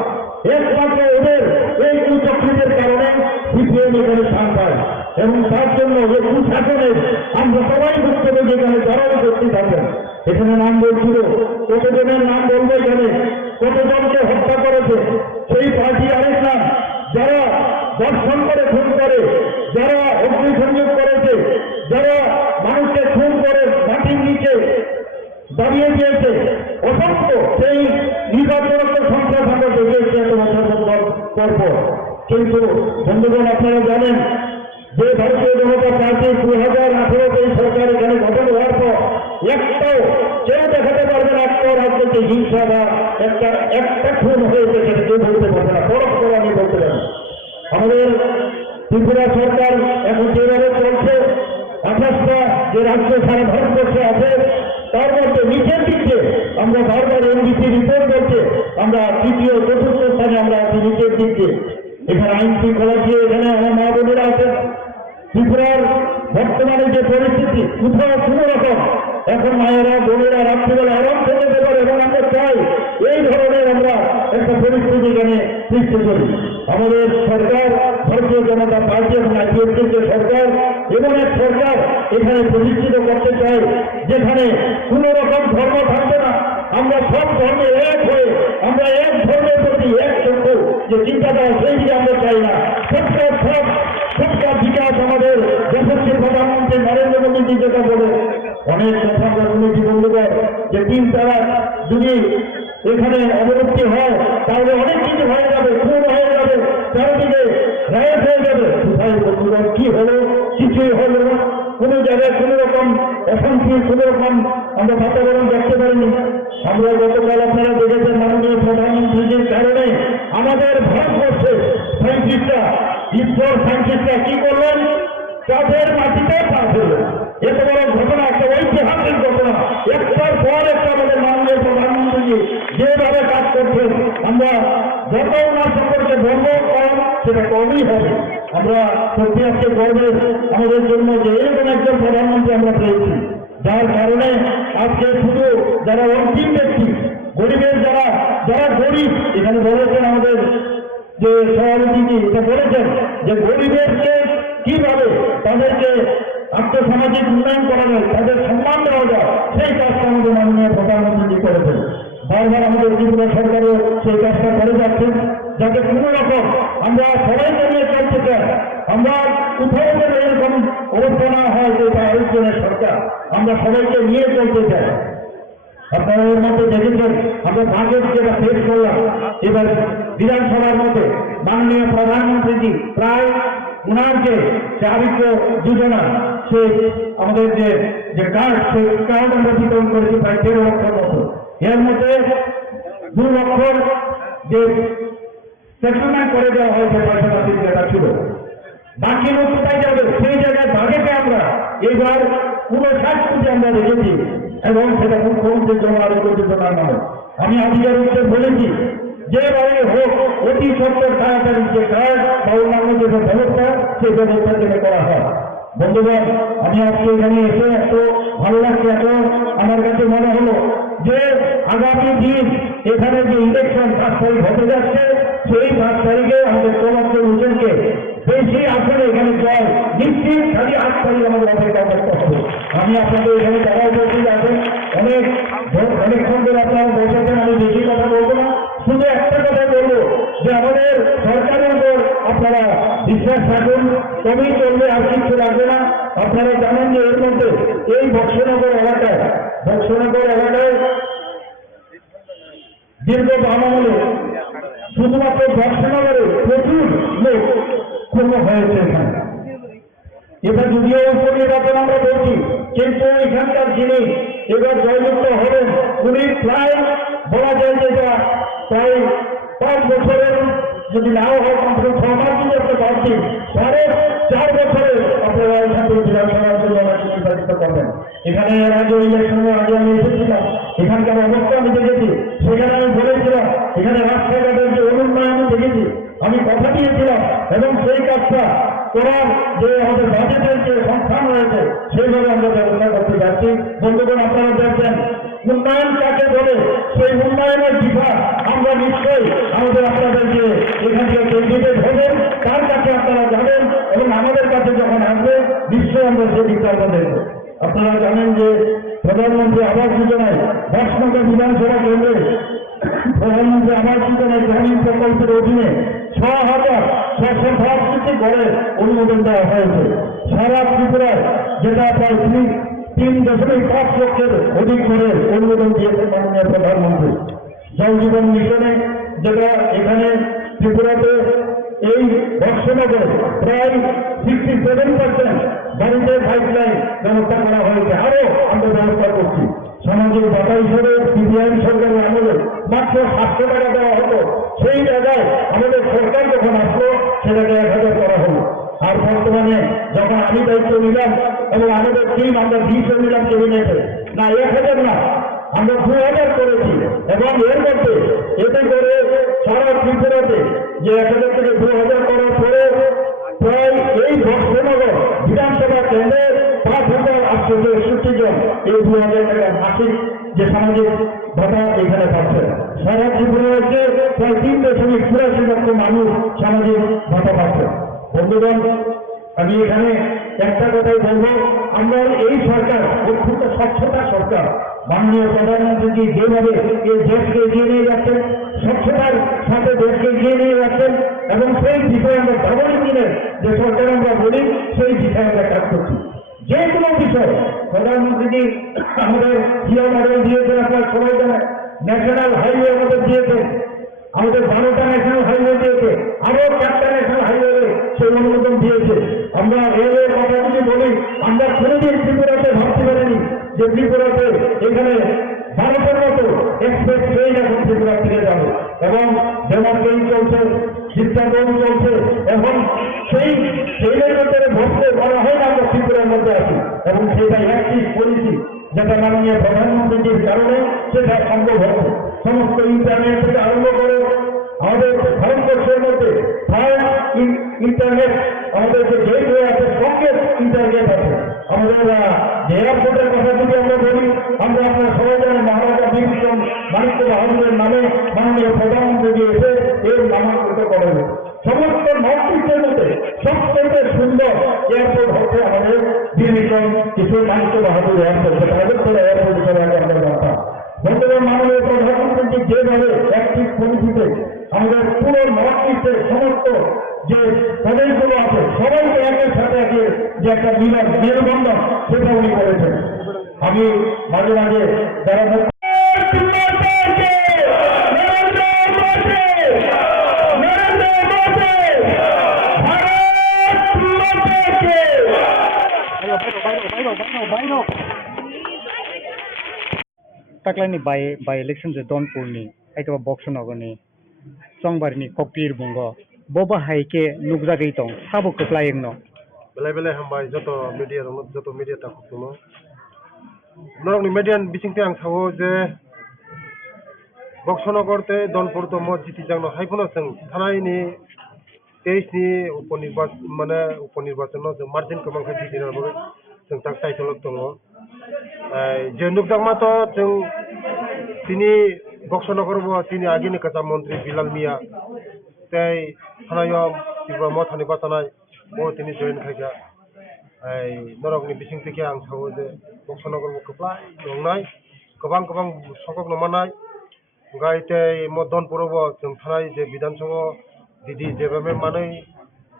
একমাত্র ওদের এই কুচক্রীদের কারণে সিপিএম এখানে স্থান পায়। এবং তার জন্য এই কুশাসনের আমরা সবাই ভুক্তভোগী এখানে যারাও করতে থাকেন। এখানে নাম বলছিল, কতজনের নাম বলবে এখানে, কতজনকে হত্যা করেছে সেই পার্টি আরেক নাম, যারা দর্শন করে খুন করে, যারা অগ্নিসংযোগ করেছে, যারা মানুষকে খুন করে মাটির নিচে দাঁড়িয়ে দিয়েছে, অসংখ্য সেই নির্বাচনের সংখ্যা আমরা দেখেছি এত বছর পর। কিন্তু বন্ধুগণ, আপনারা জানেন যে ভারতীয় জনতা পার্টি 2018 এই সরকার এখানে গঠন হওয়ার পর একটাও কেউ দেখাতে পারবে না একটা রাজ্যতে হিংসা বা একটা খুন হয়েছে সেটা কেউ বলতে পারবে না, পরস্পর আমি বলতে পারি। আমাদের ত্রিপুরা সরকার এখন যেভাবে চলছে, 28টা যে রাজ্য সারা ভারতবর্ষে আছে তার মধ্যে নিচের দিকে আমরা বারবার এনডিসি রিপোর্ট করছে আমরা তৃতীয় চতুর্থ স্থানে আমরা আছি নিচের দিকে। এখানে আইন শৃঙ্খলা দিয়ে এখানে আমার মা বোনেরা আছেন। ত্রিপুরার বর্তমানে যে পরিস্থিতি, কোথাও কোনো রকম এখন মায়েরা বোনেরা রাত্রিবেলা আরাম থেকে দেবেন এবং আমরা চাই এই ধরনের আমরা একটা পরিস্থিতি এখানে সৃষ্টি করি। আমাদের সরকার ভারতীয় জনতা পার্টি এবং আইপিএফটির যে সরকার এমন এক সরকার এখানে প্রতিষ্ঠিত করতে চাই যেখানে কোন রকম ধর্ম থাকবে না, আমরা সব ধর্মে এক হয়ে আমরা এক ধর্মের প্রতি এক চক্ষু যে চিন্তাধারা সেই দিকে আমরা চাই না। সবটা বিকাশ আমাদের যশস্বী প্রধানমন্ত্রী নরেন্দ্র মোদী যেটা বলে অনেক কথা আমরা শুনেছি বন্ধুগণ, যে তিন তারা যদি এখানে অবলুপ্তি হয় তাহলে অনেক কিছু হয়ে যাবে, খুন হয়ে যাবে, চারিদিকে রায়ত হয়ে যাবে। কোথায় বন্ধুগণ কি হলো? কিছুই হলো না। কোনো জায়গায় কোনো রকম অশান্তি, কোনো রকম আমরা বাতাবরণ দেখতে পারিনি। আমরা গতকাল আপনারা দেখেছেন মাননীয় প্রধানমন্ত্রীর কারণে আমাদের ভারতবর্ষে সায়েন্টিস্টরা, ইসরোর সায়েন্টিস্টরা কি করলেন? তাদের মাটিতে পা ফেললেন। এত বড় ঘটনা, একটা ঐতিহাসিক ঘটনা, একটার পর একটা আমাদের মাননীয় প্রধানমন্ত্রী যেভাবে কাজ করছেন, আমরা যত ওনার সম্পর্কে বলব কম সেটা কমই হবে। আমরা সত্যি আজকে গর্বের আমাদের জন্য যে এরকম একজন প্রধানমন্ত্রী আমরা পেয়েছি, যার কারণে আজকে শুধু যারা অন্তিম ব্যক্তি, গরিবের যারা গরিব, এখানে বলেছেন আমাদের যে সভাপতিজি এটা বলেছেন যে গরিবেরকে কিভাবে তাদেরকে আর্থসামাজিক উন্নয়ন করা যায়, তাদের সম্মান দেওয়া যায়, সেই কাজটা আমাদের মাননীয় প্রধানমন্ত্রী করেছেন। বারবার আমাদের ত্রিপুরা সরকারও সেই কাজটা করে যাচ্ছেন, যাতে কোনো রকম আমরা সবাইকে নিয়ে চলতে চাই। আমরা কোথাও যেন এরকম অবস্থা না হয় যে এটা আরেকজনের সরকার, আমরা সবাইকে নিয়ে চলতে চাই। আপনারা এর মধ্যে দেখেছেন আমরা বাজেট যেটা পেশ করলাম এবার বিধানসভার মধ্যে মাননীয় প্রধানমন্ত্রীজি প্রায় উনার যে চারিত্র যোজনা, সে আমাদের যে কার্ড, সেই কার্ড আমরা বিতরণ করেছি প্রায় 13 লক্ষের মতো। এর মধ্যে 2 লক্ষর যে সেটেলমেন্ট করে দেওয়া হয়েছে পয়সাপাতির যেটা ছিল, বাকি লোক কোথায় যাবে? সেই জায়গায় বাজেটে আমরা এবার 59 কোটি আমরা রেখেছি এবং সেটা মুখ্যমন্ত্রীর জন্য আরো যোজনার নামে। আমি আধিকারিকদের বলেছি যেভাবে হোক অতি সত্তর তাড়াতাড়ি যে কার্ড বা অন্যান্য যে ব্যবস্থা সেই ব্যবস্থা যেন করা হয়। বন্ধুগণ, আমি আজকে এখানে এসে এত ভালো লাগছে, এত আমার কাছে মনে হলো যে আগামী দিন এখানে যে ইলেকশন 5 তারিখ হতে যাচ্ছে, সেই 5 তারিখে আমাদের সমস্ত লোকজনকে বেশি আসলে এখানে জয় নিশ্চিত, খালি 8 তারিখ আমাদের অপেক্ষা করতে হবে। আমি আপনাদের এখানে যারা উপস্থিত আছেন অনেকক্ষণ ধরে আপনারা বসেছেন, আমি বেশি কথা বলবো না, শুধু একটা কথা বলবো যে আমাদের সরকারের উপর আপনারা বিশ্বাস রাখুন, তবেই চলবে, আর কিছু লাগবে না। আপনারা জানেন যে এর মধ্যে এই বক্সনগর এলাকায় দীর্ঘ আমলে শুধুমাত্র বক্সনগরে প্রচুর লোক খুন হয়েছে এখানে। এটা যদিও উপনির্বাচন আমরা বলছি, কিন্তু এখানকার যিনি এবার জয়যুক্ত হবেন উনি প্রায় বলা যায় যে এটা প্রায় 5 বছরের, যদি নাও হয় কমপ্লিট 6 মাস যদি একটা পাচ্ছি, 4.5 বছরের আপনারা এখান থেকে বিধানসভার জন্য আমাকে নির্বাচিত করবেন। এখানে এর আগে ইলেকশনের আগে আমি এসেছিলাম, এখানকার অবস্থা আমি দেখেছি, সেখানে আমি বলেছিলাম এখানে রাস্তাঘাটের যে অনুন্নয়ন আমি দেখেছি, আমি কথা দিয়েছিলাম এবং সেই কাজটা করার যে আমাদের বাজেটের যে সংস্থান রয়েছে সেইভাবে আমরা ব্যবস্থা করতে যাচ্ছি। বন্ধুগণ, আপনারা দেখছেন উন্নয়ন কাকে বলে সেই উন্নয়নের দিশা আমরা নিশ্চয়ই আমাদের আপনাদেরকে এখান থেকে ক্যান্ডিডেট হবেন তার কাছে আপনারা যাবেন এবং আমাদের কাছে যখন আসবে নিশ্চয়ই আমরা সেই দিকটা দেব। আপনারা জানেন যে প্রধানমন্ত্রী আবাস যোজনায় বর্ষনগর বিধানসভা কেন্দ্রে প্রধানমন্ত্রী আবাস যোজনায় গ্রামীণ প্রকল্পের অধীনে 6,665টি ঘরের অনুমোদন দেওয়া হয়েছে। সারা ত্রিপুরায় যেটা প্রায় 3.5 লক্ষের অধিক ঘরের অনুমোদন দিয়েছে মাননীয় প্রধানমন্ত্রী। জল জীবন মিশনে যেটা এখানে ত্রিপুরাতে এই বর্ষনগরে প্রায় 67% বাড়িতে পাইপলাইন ব্যবস্থা করা হয়েছে। আরো আমরা ব্যবস্থা করছি। সামাজিক ভাতা হিসেবে সিপিআইএম সরকারের আমলে মাত্র 700 টাকা দেওয়া হতো, সেই জায়গায় আমাদের সরকার যখন আসলো সেটাকে 1000 করা হলো। আর বর্তমানে যখন আমি দায়িত্ব নিলাম এবং আমাদের টিম আমরা 20 নিলাম ক্যাবিনেটে, না 1000 না আমরা 2000 করেছি। এবং এর মধ্যে এতে করে সারা ত্রিপুরাতে যে 1000 থেকে 2000 করার পরে প্রায় এই বর্ষনগর বিধানসভা কেন্দ্রে 5,861 জন এই 2000 টাকা মাসিক যে সামাজিক ভাতা এখানে পাচ্ছে। সারা ত্রিপুরাতে প্রায় 3.84 লক্ষ মানুষ সামাজিক ভাতা পাচ্ছে। বন্ধুগণ, আমি এখানে একটা কথাই বলবো, আমরা এই সরকার অত্যন্ত স্বচ্ছতা সরকার। মাননীয় প্রধানমন্ত্রী যেভাবে এই দেশকে এগিয়ে নিয়ে যাচ্ছেন, স্বচ্ছতার সাথে দেশকে এগিয়ে নিয়ে যাচ্ছেন এবং সেই বিষয়ে আমরা ডাবল ইঞ্জিনের যে সরকার আমরা বলি সেই বিষয়ে আমরা কাজ করছি। যে কোনো বিষয় প্রধানমন্ত্রী আমাদের জিও মডেল দিয়েছেন, আপনার সবাই জানেন। ন্যাশনাল হাইওয়ে আমাদের দিয়েছেন, আমাদের 12টা ন্যাশনাল হাইওয়ে দিয়েছে, আরো 4টা ন্যাশনাল হাইওয়ে সেই অনুমোদন দিয়েছে। আমরা রেলের কথা যদি বলি, আমরা কোনোদিন ত্রিপুরাতে ভাবতে পারিনি যে ত্রিপুরাতে এখানে ভারতের মতো এক্সপ্রেস ট্রেন এখন ত্রিপুরা থেকে যাবে এবং যেমন ট্রেন চলছে, শিক্ষাগ্রহণ চলছে। এখন সেই ট্রেনের ভিতরে বসতে বলা হয় না আমরা ত্রিপুরার মধ্যে আছি এবং সেটা অ্যাক্টিভ করেছি, যেটা মাননীয় প্রধানমন্ত্রীর কারণে সেটা সম্ভব হচ্ছে। সমস্ত ইন্টারনেট থেকে আরম্ভ করে আমাদের ভারতবর্ষের মধ্যে ইন্টারনেট, আমাদের যে গেটওয়ে আছে সকেট ইন্টারনেট আছে। আমাদের যে এয়ারপোর্টের কথা যদি আমরা বলি, আমরা আপনারা সবাই জানেন মহারাজা বীরবিক্রম মাণিক্য বাহাদুরের নামে মাননীয় প্রধানমন্ত্রী এসে এর নামাঙ্কিত করেন। সমস্ত নর্থ ইস্টের মধ্যে সবচেয়ে সুন্দর এয়ারপোর্ট হচ্ছে আমাদের বীরবিক্রম কিশোর মাণিক্য বাহাদুর এয়ারপোর্ট, যেটা আগরতলা এয়ারপোর্ট হিসেবে আমরা জানতাম। বর্তমান মাননীয় প্রধানমন্ত্রী যেভাবে অ্যাক্টিভ পলিসিতে আমাদের পুরো নর্থ ইস্টের সমস্ত যে প্রদেশগুলো আছে সবাইকে একের সাথে একের যে একটা মিলন মেলবন্ধন সেটা উনি করেছেন। আমি মাঝে মাঝে যারা Taklani by election je Donpurni, aitaba Boxnogorni, Songbarni Kokir Bungo, Boba Haike Nugzagei tong, Sabo Koplayengno. বেলায় বেলায় হামবাই যত মিডিয়া তাকুক দङ নরংনি মিডিয়ান बिथिंते आं सावो जे बक्सनगरते दनपुर दङ जितिजांनो हायफोनो जों थानायनि 23 नि उपनिर्वाचन जों मार्जिन गोबांखौ जितिनाबो जों ताक टाइटलक दङ जे नुकदांमाथ' जों तिनि बक्सनगरबो तिनि आगिनि कचा मन्त्रि बिलाल मिया तै थानायाव तिब्रामो थानि बातानाय बहुत তিনি জয়েন খাইগা नरकनि बिथिंथिखे आं सावो जे बक्सनगरबो गोबां दंनाय गोबां सकक नमानाय गायते मदनपुरावबो जों थानाय जे बिधानसभा दिदि जेबामे मानै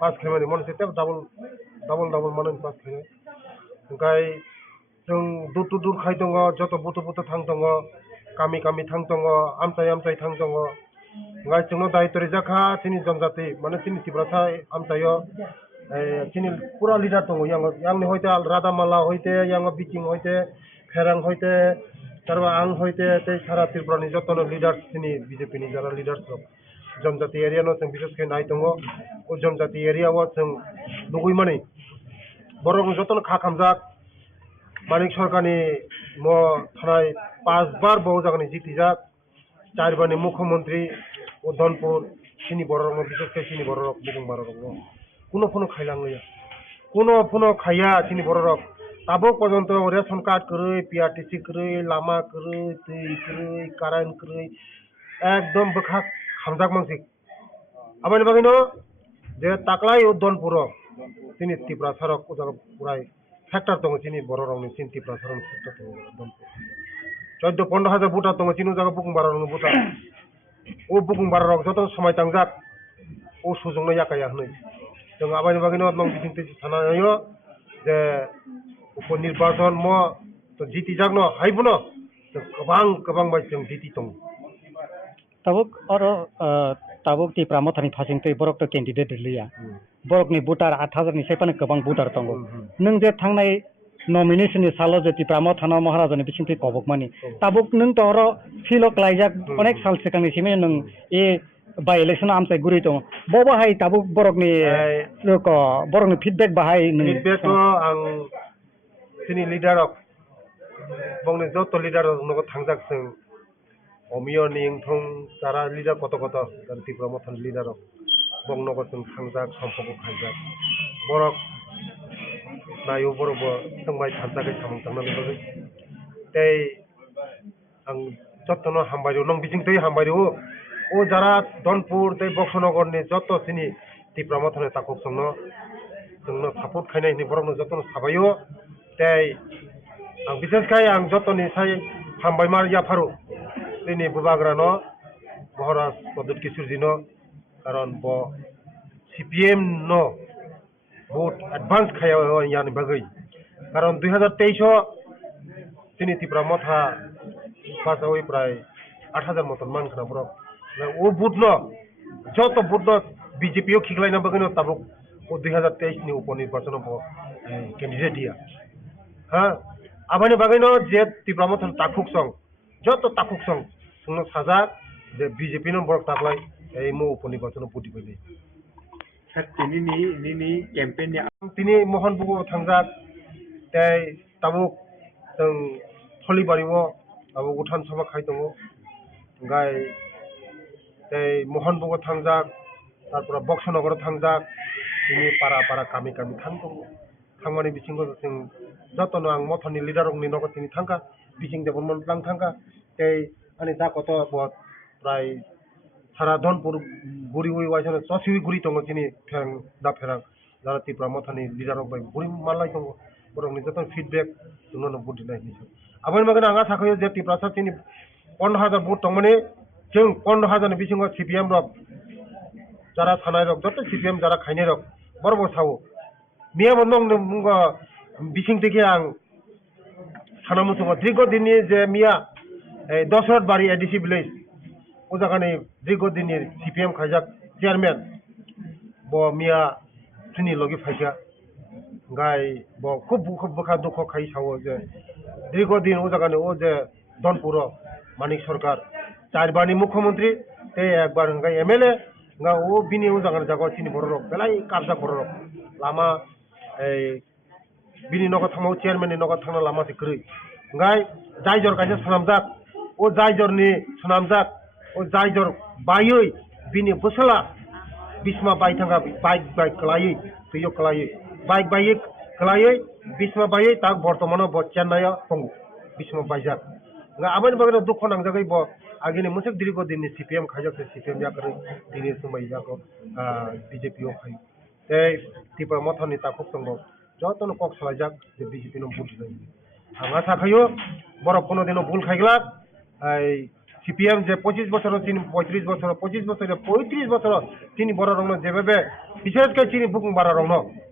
पास खेमानि मनसे तेब डाबल मानै पास खेमानि गाय जों दुर खाय दङ जत बुथु थां दङ गामि थां दङ आमचाय थां दङ गाय जोंनो दायित्व रिजाखा तिनि जनजाति माने तिनि तिब्राथा आमचायो तिनि पुरा लिडार दङ यांनि हयते रादामाला हयते यांग बिटिं हयते फेरां हयते तारबा आं हयते ते सारा त्रिपुरानि जतनो लिडार तिनि बिजेपिनि जारा लिडार्स जनजाति एरियानो जों बिसेसके नाय दङ ओ जनजाति एरियाव जों लुगैमानि बरं जतनो खाखामजाक मानिक सरकारनि म थानाय 5 बार बहु जागानि जितिजाक 4 बारनि मुख्यमंत्री उदयपुर तिनि बरं बिसेसके तिनि बरं बुंबार दङ কোনো খাইলাংলিয়া কোনো খাইয়া তিনি বড় Tabuk পর্যন্ত রেশন কার্ড করে পিআরটিসি করে লামা করে दै করে কারেন্ট করে একদম বখা খামজাক মানসিক আবার বাগিনো যে তাকলাই উদ্দনপুর তিনি ত্রিপুরা সড়ক ওজাga পুরাই ফ্যাক্টর দङ চিনি বড় রংনি চিনি ত্রিপুরা সড়ক ফ্যাক্টর দङ উদ্দনপুর 14-15,000 বুটা দङ চিনি ওজাga বুকুং বারা রং বুটা ও বুকুং বারা রং যত সময় তাংজাক ও সুজংনো ইয়াকায়া হनै जों आबानि बागैनो नं बिथिंति सानायो जे उपनिर्वाचन म तो जिति जागनो हाइबनो गोबां बाय जों जिति दङ tabuk oro tabuk ti pramothani phasingtwi borok to candidate liya borok ni voter 8,000 ni sepane gobang voter tongo nung je thangnai nomination ni salo je ti pramothana maharajani bisingtwi kobokmani tabuk nung to oro philo klaijak onek sal sikangni sime nung e by election amsai guri dong bobo hai tabuk borok ni ko borok ni feedback bahai nung feedback ko ang sini leader of bongni joto leader nogo thangjak जों अमियो निंथं Zara lidar कत Zara ती प्रमोथन lidar बंगनगर जों थांजाक सम्पको खायजाक बरक नायो बरब संबाय थाजाकै सामं थांनानै बगै तै आं जत्तनो हामबायरो नं बिजिं तै हामबायरो ओ जारा दनपुर तै बक्सनगरनि जत्त सिनि ती प्रमोथन ताकक संनो जोंनो सापर्ट खायनाय नि बरकनो जत्तनो साबायो तै आं बिसेसखाय आं जत्तनि साय हामबाय मार याफारो ini bubagrano Maharaj Pradut Kisurjino karon bo CPM no vote advance khaya yani bagai karon 2023 tini tipra motha pas oi pray 8,000 moton man khana borok o vote no joto vote no BJP o khiglai na bagai no tabuk o 2023 ni uponirbachan bo candidate dia ha abani bagai no je tipra motha takuk song joto takuk song sungno sajak je BJP no borok taklai ei mo uponirbachan puti bali sir tini campaign ni tini mohan bugo thangjak tei tabuk जों थलिबारिwo abo utan sabha khai tongo gai tei mohan bugo thangjak tarpor boksonogor thangjak tini para kami thangtongo thangmani bisingo जों jotono ang mothoni leader rokni nogo tini thangka bising de bonmon lang thangka tei ani da koto bo prai সারা ধনপুর গুড়ি we ওয়াইছানে চসিউই গুড়ি tongo tini ferang da ferang jara tipra mothani leader rok bai guড়ি malai tongo borok ni joto feedback जोंनो बुद्धि नाय नि आबानि बागै आंहा साखायो जे tipra sa tini 15,000 vote दंमोनि जों 15,000 नि बिसिङाव CPM रक जरा थानाय रक जत CPM जरा खायनाय रक बरबो सावो मियाबो नंनो मुंगा बिसिं तेके आं सानामुसुङा दीर्घ दिननि जे मिया दशरथ बारि एडिसि विलेज ओ जागानि दीर्घ दिननि CPM खायजाक चेयारमेन ब मिया थुनि लगे फायसा गाय ब खूब बखा दुख खाई सावो जे दीर्घ दिन ओ जागानि ओ जे दनपुर मानिक सरकार चारबारनि मुख्यमंत्री ते एकबार गाय MLA गा ओ बिनि ओ जागानि जागा चिनि बर रक बेलाय काबजा बर रक लामा बिनि नग थांमाव चेयारमेननि नग थांना लामा सिख्रै गाय जायजर कायसे सनामजाक ओ जायजरनि सनामजाक ओ जायजर बायै बिनि बोसला बिस्मा बाय थांगा बाइक कलायै तैयो कलायै बाइक बायै कलायै बिस्मा बायै ताक बर्तमानाव ब चेन्नाय दङ बिस्मा बायजाक गा आबानि बागै दुख नांजागै ब आगिनि मोनसे दीर्घ दिननि CPM खायजाक CPM याकरै दिनि समाय जाको BJP ओ खाय तै tipra mothani takuk tongo jotono kok salajak je BJP no buti dai आंहा साखायो बरफ कोनो दिनो भूल खाइग्लाक CPM जे 25 বছর চিনি 35 বছর 25 বছর 35 বছর চিনি বড় রং যেভাবে বিশেষ করে চিনি বুকুং বাড়া রং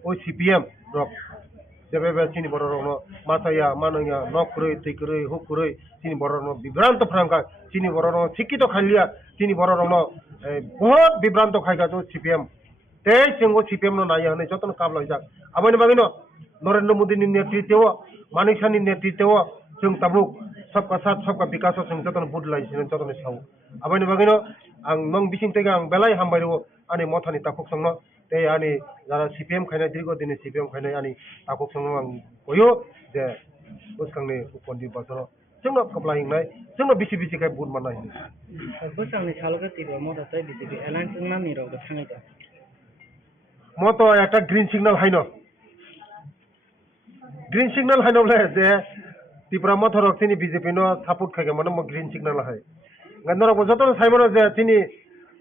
ওই CPM রক যেভাবে চিনি বড় রং মাথায়া মানয়া নকরই তৈকরই হুকরই চিনি বড় রং বিভ্রান্ত ফ্রাঙ্কা চিনি বড় রং শিক্ষিত খাইলিয়া চিনি বড় রং বহুত বিভ্রান্ত খাইগা তো CPM तै जोंगो CPM नो नाया हनै जतन काबला जाक आबानि बागैनो नरेंद्र मोदीनि नेतृत्व मानिक साहनि नेतृत्व जों ताबुक सबका साथ सबका विकास जों जतन बुदलाय जों जतन साव आबानि बागैनो आं नों बिसिं तैगा आं बेलाय हामबायरो आनि मथानि ताकुक संनो तै आनि जारा CPM खायनाय दीर्घ दिननि CPM खायनाय आनि ताकुक संनो आं गयो जे उसखांनि उपनिर्वाचन जोंनो काबला हिंनाय जोंनो बिसि खाय बुद मानाय बोसांनि सालगा तिबा मथा तै BJP एलायन्स नामनि रग थांगा मतो একটা গ্রিন সিগন্যাল হাইনো ग्रीन सिग्नल हाइनोले जे त्रिपुरा मथरक तिनी बीजेपी नो सापोर्ट खागे माने म ग्रीन सिग्नल हाय गन्दर बजत साइमन जे तिनी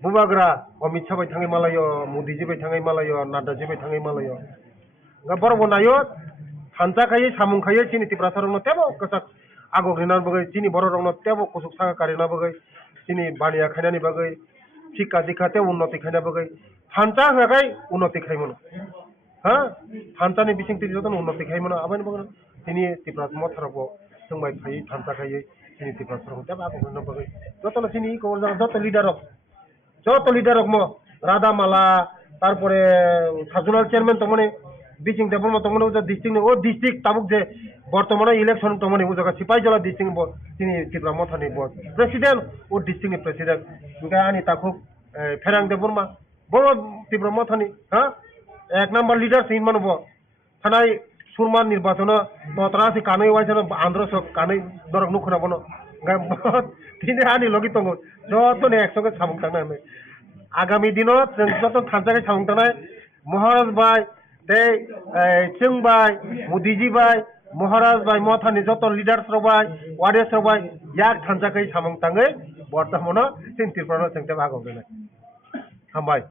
बुबाग्रा अमित शाह बाय थाङै मालायो मोदी जी बाय थाङै मालायो नाड्डा जी बाय थाङै मालायो बर बनायो हान्जा खायै सामुं खायै तिनी त्रिपुरा सरनो तेबो कसा आगो ग्रिनार बगै तिनी बर रंनो तेबो कुसुक सागा कारिना बगै तिनी बानिया खायनानि बगै शिक्षा दीक्षा ते उन्नति खायना बगै हान्जा होगाय उन्नति खायमोन हा हान्जानि बिसिं तिनी जतन उन्नति खायमोन आबानि बगै तिनी त्रिपुरा मथरको जोंबाय खायै हान्जा खायै तिनी त्रिपुरा सरनो तेबो आगो ग्रिनार बगै जतन तिनी को যত লিডার মো রাধা মালা তারপরে সাজুনাল চেয়ারম্যান তমনে বিচিং দেবল তমনে ও ডিস্ট্রিক্ট ও ডিস্ট্রিক্ট তাবুক যে বর্তমানে ইলেকশন তমনে ও জায়গা সিপাইজলা ডিস্ট্রিক্ট তিনি ত্রিপুরা মথানি প্রেসিডেন্ট ও ডিস্ট্রিক্ট প্রেসিডেন্ট ইনকা আনি তাকু ফেরাং দেবর্মা বড় ত্রিপুরা মথানি হ্যাঁ এক নাম্বার লিডার সিন মানব থানায় সুরমান নির্বাচন ততরাসি কাनै ওয়াইজন আন্ধ্র সব কাनै দরক নুখনা বনো তিনি আনি লগি তঙ্গ যত নে একসঙ্গে সামুক থাকনা আমি আগামী দিনত जों যত থানজাকে সামুক থাকনাय মহারাজ ভাই দে চিং ভাই মোদিজি ভাই মহারাজ ভাই মথানি যত লিডার্স রবাই ওয়ারিয়ার্स রবাই ইয়াক থানজাকে সামুক থাङै বর্তমানে তিন ত্রিপুরা जों তে भागो गनाय हामबाय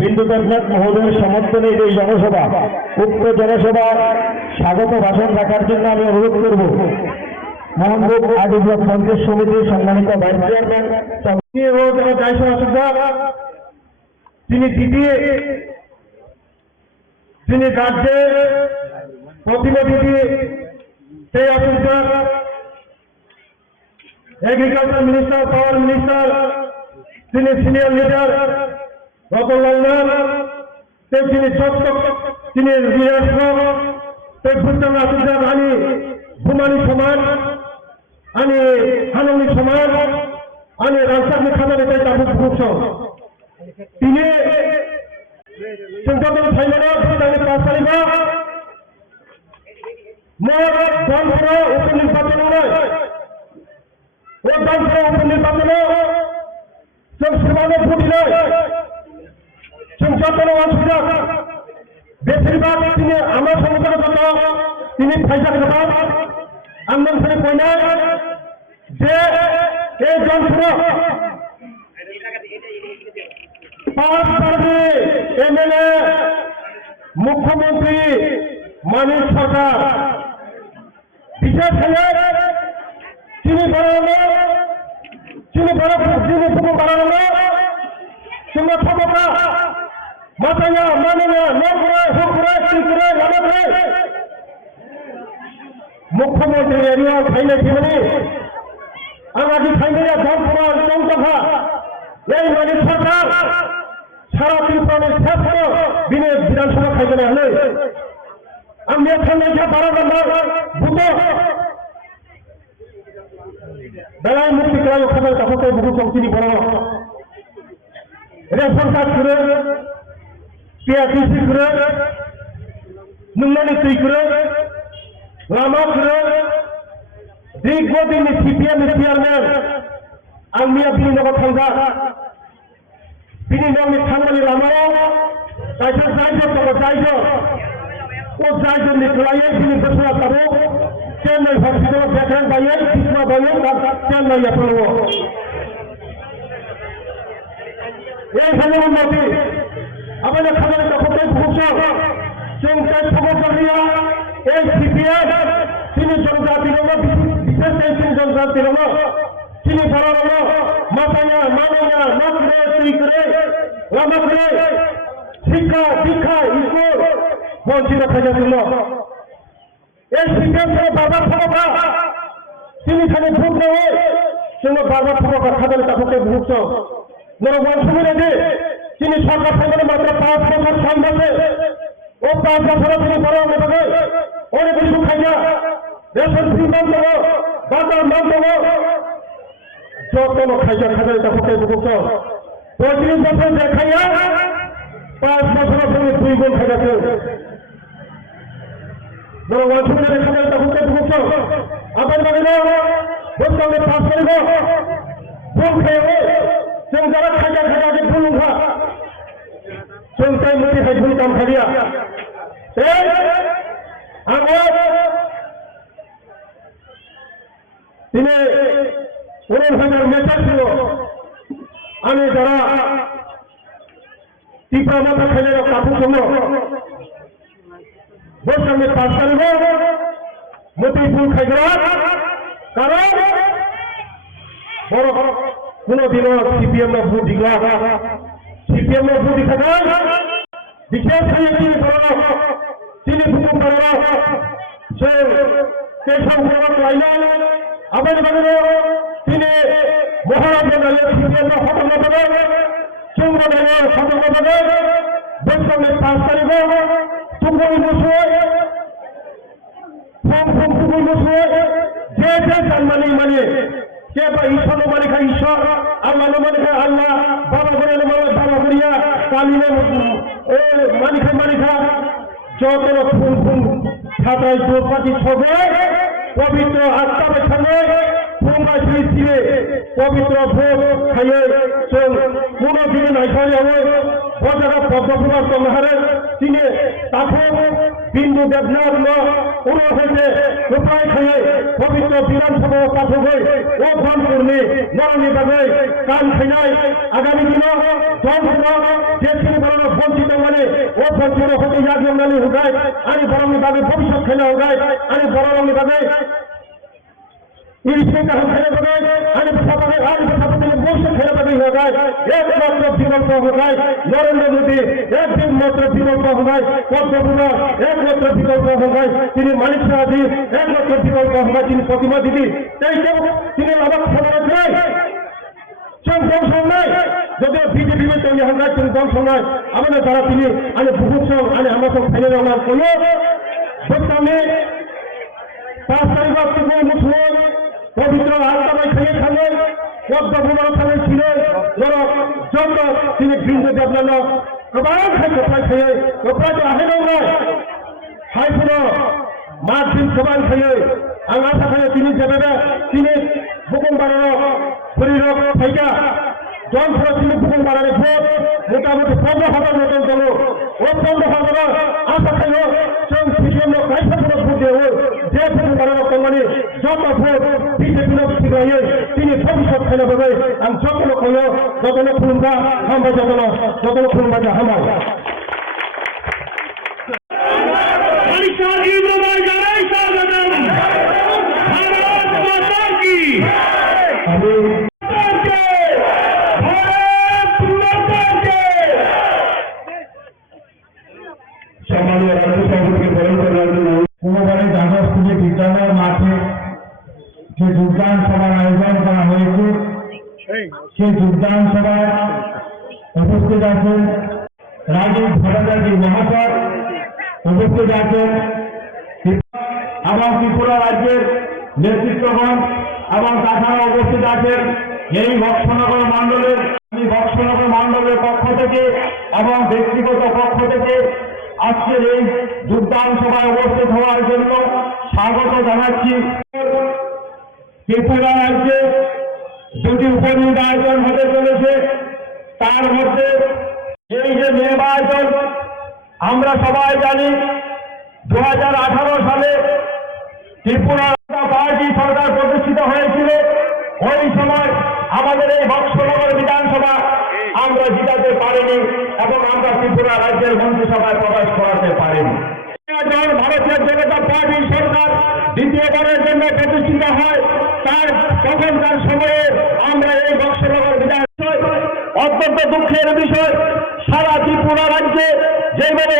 বিন্দুপ্রসাদ মহোদয়ের সমর্থনে এই জনসভা উক্ত জনসভার স্বাগত ভাষণ রাখার জন্য আমি অনুরোধ করব মোহনভোগ আদি ব্লক পঞ্চায়েত সমিতির সম্মানিত ভাইস চেয়ারম্যান তিনি দ্বিতীয় তিনি রাজ্যের প্রতিনিধি সেই অফিসার এগ্রিকালচার মিনিস্টার পাওয়ার মিনিস্টার তিনি সিনিয়র লিডার রতনলাল তিনি তিনি ভূটান অফিসার আনি ভূমানি সমাজ আনি হাননি সমাজ আনি রাজশাহী খানারে তাবুক ভূষ তিনি সংসদ সাইমানা ভূটানের পাশালিবা মোর দলপুর উপনির্বাচন নয় ও দলপুর উপনির্বাচন जों समान भोट नय जों जतन असुबिदा बेसिरभाग তিনি আমার সমস্যার জন্য তিনি পয়সা গ্রহণ আমদান করে কইনা যে এই জনপুর পাঁচবারে এমএলএ মুখ্যমন্ত্রী মানিক সরকার বিশেষ হয়ে তিনি buku barang lo, semua sahaja, matanya, mananya, nongkure, hukure, sikure, lamatre. মুখ্যমন্ত্রী এরিয়া খাইলে জীবনে আমাকে খাইলে ধর্মপুর চৌতফা এই মানে সরকার সারা ত্রিপুরার শ্রেষ্ঠ বিধানসভা খাইলে হলে আমি এখানে 12 নম্বর বুথ বেলায় মুক্তি করার ওখানে তখন বহু চৌকিনি বড় রেশন কার্ড করে পিআরটিসি করে নুনমানি তুই করে লামা করে দীর্ঘদিন সিপিএম চেয়ারম্যান আলমিয়া বিনিনগর থাঙ্গা বিনিনগরनि थांनानै लामायाव गाइखेर जायजों दङ जायजों ও जायजोंनि सोलायै दिनै बोसोरा थाबो चेन्नाइ हस्पिटालाव भेटेरान बायो कृष्णा बायो चेन्नाइ एप'ल' এইখানে উন্নতি আমাদের খাবারের দখলকে ভূষণ চৌকায় সমস্যা এই সিপিএম তিনি জনজাতি রঙ বিশেষ তিনি জনজাতি রঙ তিনি বড় রঙ মাতায়া মানায়া নাকরে তুই করে লামা করে শিক্ষা দীক্ষা স্কুল বঞ্চিত থাকার জন্য এই সিপিএম থেকে বারবার ক্ষমতা তিনি খালি ভোট নেওয়া জন্য বারবার ক্ষমতা খাবারের দখলকে ভূষণ নরবংশীরা যে তিনি সরকার থেকে মাত্র 5 বছর সম্বন্ধে ও 5 বছরে তিনি বড় হবে অনেক কিছু খাইয়া রেশন ফ্রি বন্ধ বাজার বন্ধ যত খাইয়া খাবারের দখলকে ভূষণ 35 বছর দেখাইয়া 5 বছর তিনি 2 গুণ খাইয়াছে নরবংশীরা খাবারের দখলকে ভূষণ আবার মানে ভোটকে পাস করিব ভোট খেয়ে जों जरा खाजा खाजा बुलुंखा जों ताई मुति हाय भुल काम खालिया आङो दिनै 19,000 मेटार ছিল আমি যারা ত্রিপুরা মাথা খাইলে কাপড় জন্য বসে পাস করিব মুতি ভুল খাইগা কারণ বড় কোনদিনও সিপিএম এর ভোট দিলা সিপিএম এর ভোট দিতে বিশেষ করে তিনি ভূমি করেন সে কেশব লাইলা আবার তিনি মহারাজা সিপিএম এর সদস্য পদে চৌম্বনের সদস্য পদে বৈষম্যের 5 তারিখ চুম্বনী বসুয়ে ফুকুর বসুয়ে যে মানে কে বা ঈশ্বর মালিকা ঈশ্বর আল্লাহ মালিকা আল্লাহ বাবা করিয়া বাবা করিয়া কালিনে মালিকা যত ফুল ছাতায় দোপাতি ছবে পবিত্র আত্মার সঙ্গে ফুলবাই ফিরে পবিত্র ভোগ খাইয়ে চল কোনো দিনে নাই খাওয়া যাবে বজারা পদ্মপুরার তলহারে তিনি তাকে বিন্দু দেবনাথ পুরো হয়েছে উপায় খাইয়ে পবিত্র বিধানসভা পাঠক হয়ে ও ফোন করলে নরণী ভাবে কান খাইনাই আগামী দিন জনসভা যে তিনি বড় বঞ্চিত মানে ও বঞ্চিত হতে যাবে মানে হুগায় আমি বরং ভাবে ভবিষ্যৎ খেলা হুগায় আমি বড় রঙে ভাবে ইরিশিকা খেলে বগায় আমি সবাই আজ সবাই বসে খেলে বগায় একমাত্র বিকল্প হোগায় নরেন্দ্র মোদী একমাত্র বিকল্প হোগায় পদ্মপুরা একমাত্র বিকল্প হোগায় তিনি মানিক সাহাজি একমাত্র বিকল্প হোগায় তিনি প্রতিমা দিদি তাই তিনি অবাক খবর নাই দংশন নাই যদি বিজেপি তৈরি হোগায় তিনি দংশন নয় আমাদের যারা তিনি আমি বহুত সঙ্গ আমি আমার সঙ্গে ফেলে রওনা করল বর্তমানে 5 তারিখ থেকে মুসলিম পবিত্র আত্মায় খেয়ে খালে পদ্মপুরার খালে ছিল যত তিনি বিন্দু দেবনাল গোবাং খাই কোপায় খেয়ে কোপায় তো আহেনও নয় হাইপুর মার্চিন সবাই খেয়ে আং আশা খাইয়ে তিনি যাবে তিনি বুকুম বাড়ানো শরীর খাইকা জন ফলে তিনি বুকুম বাড়ানো ভোট মোটামুটি 15,000 মতন দল ও 15,000 আশা খাইও जों सिपिएम गाइखेरफोराव भोट देवो जे बुकुम बाड़ानो कमानि যত ভোট বিজেপি সিগাইয়ে তিনি ভবিষ্যৎ খেলে পাবে আমি যতন কইও যতন খুলুমবা হামবা যতন খুলুমবা হামাই সম্মানীয় রাজ্য সভাপতিকে বরণ করার জন্য কোনোবারে জাহাজ থেকে বিদ্যালয় সেই যোগদান সভায় উপস্থিত আছেন রাজীব ভট্টাচার্য মহাশয়, উপস্থিত আছেন এবং ত্রিপুরা রাজ্যের নেতৃত্বগণ এবং তাছাড়া উপস্থিত আছেন এই বক্সনগর মণ্ডলের পক্ষ থেকে এবং ব্যক্তিগত পক্ষ থেকে আজকের এই যোগদান সভায় উপস্থিত হওয়ার জন্য স্বাগত জানাচ্ছি। ত্রিপুরা রাজ্যে দুটি উপনির্বাচন হতে চলেছে, তার মধ্যে এই যে নির্বাচন আমরা সবাই জানি 2018 সালে ত্রিপুরা পার্টি সরকার প্রতিষ্ঠিত হয়েছিল। ওই সময় আমাদের এই বক্সনগর বিধানসভা আমরা জিতাতে পারিনি এবং আমরা ত্রিপুরা রাজ্যের মন্ত্রিসভায় প্রবেশ করাতে পারিনি। যখন ভারতীয় জনতা পার্টি সরকার দ্বিতীয়বারের জন্য প্রতিষ্ঠিত হয় তখনকার সময়ে আমরা এই বক্সনগর বিধানসভায় অত্যন্ত দুঃখের বিষয়, সারা ত্রিপুরা রাজ্যে যেভাবে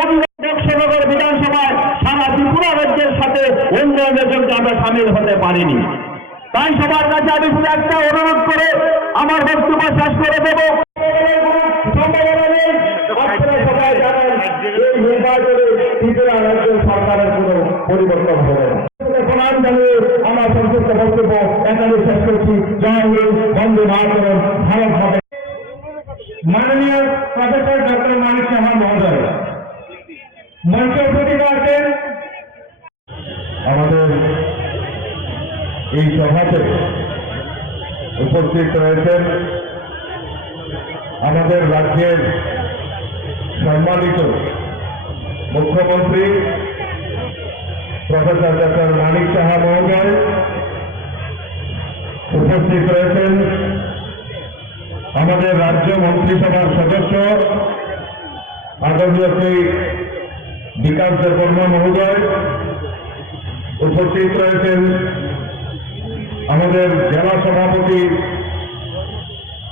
বক্সনগর বিধানসভায় সারা ত্রিপুরা রাজ্যের সাথে উন্নয়নের জন্য আমরা সামিল হতে পারিনি। তাই সবার কাছে আমি শুধু একটা অনুরোধ করে আমার বক্তব্য শেষ করে দেব। সবাই জানেন এই নির্বাচনে ত্রিপুরা রাজ্য সরকারের কোনো পরিবর্তন হবে না। প্রণাম জানিয়ে আমার সংক্ষিপ্ত বক্তব্য এখানে শেষ করছি। জয় হিন্দ, বন্দে মাতরম, ভারত হবে। মাননীয় প্রফেসর ডক্টর মানিক সাহা মহোদয় মঞ্চে উপস্থিত আছেন। আমাদের এই সভাতে উপস্থিত রয়েছেন আমাদের রাজ্যের সম্মানিত মুখ্যমন্ত্রী প্রফেসর ডক্টর মানিক সাহা মহোদয়, উপস্থিত রয়েছেন আমাদের রাজ্য মন্ত্রিসভার সদস্য আদরণীয় শ্রী বিকাশ দেববর্মা মহোদয়, উপস্থিত রয়েছেন আমাদের জেলা সভাপতি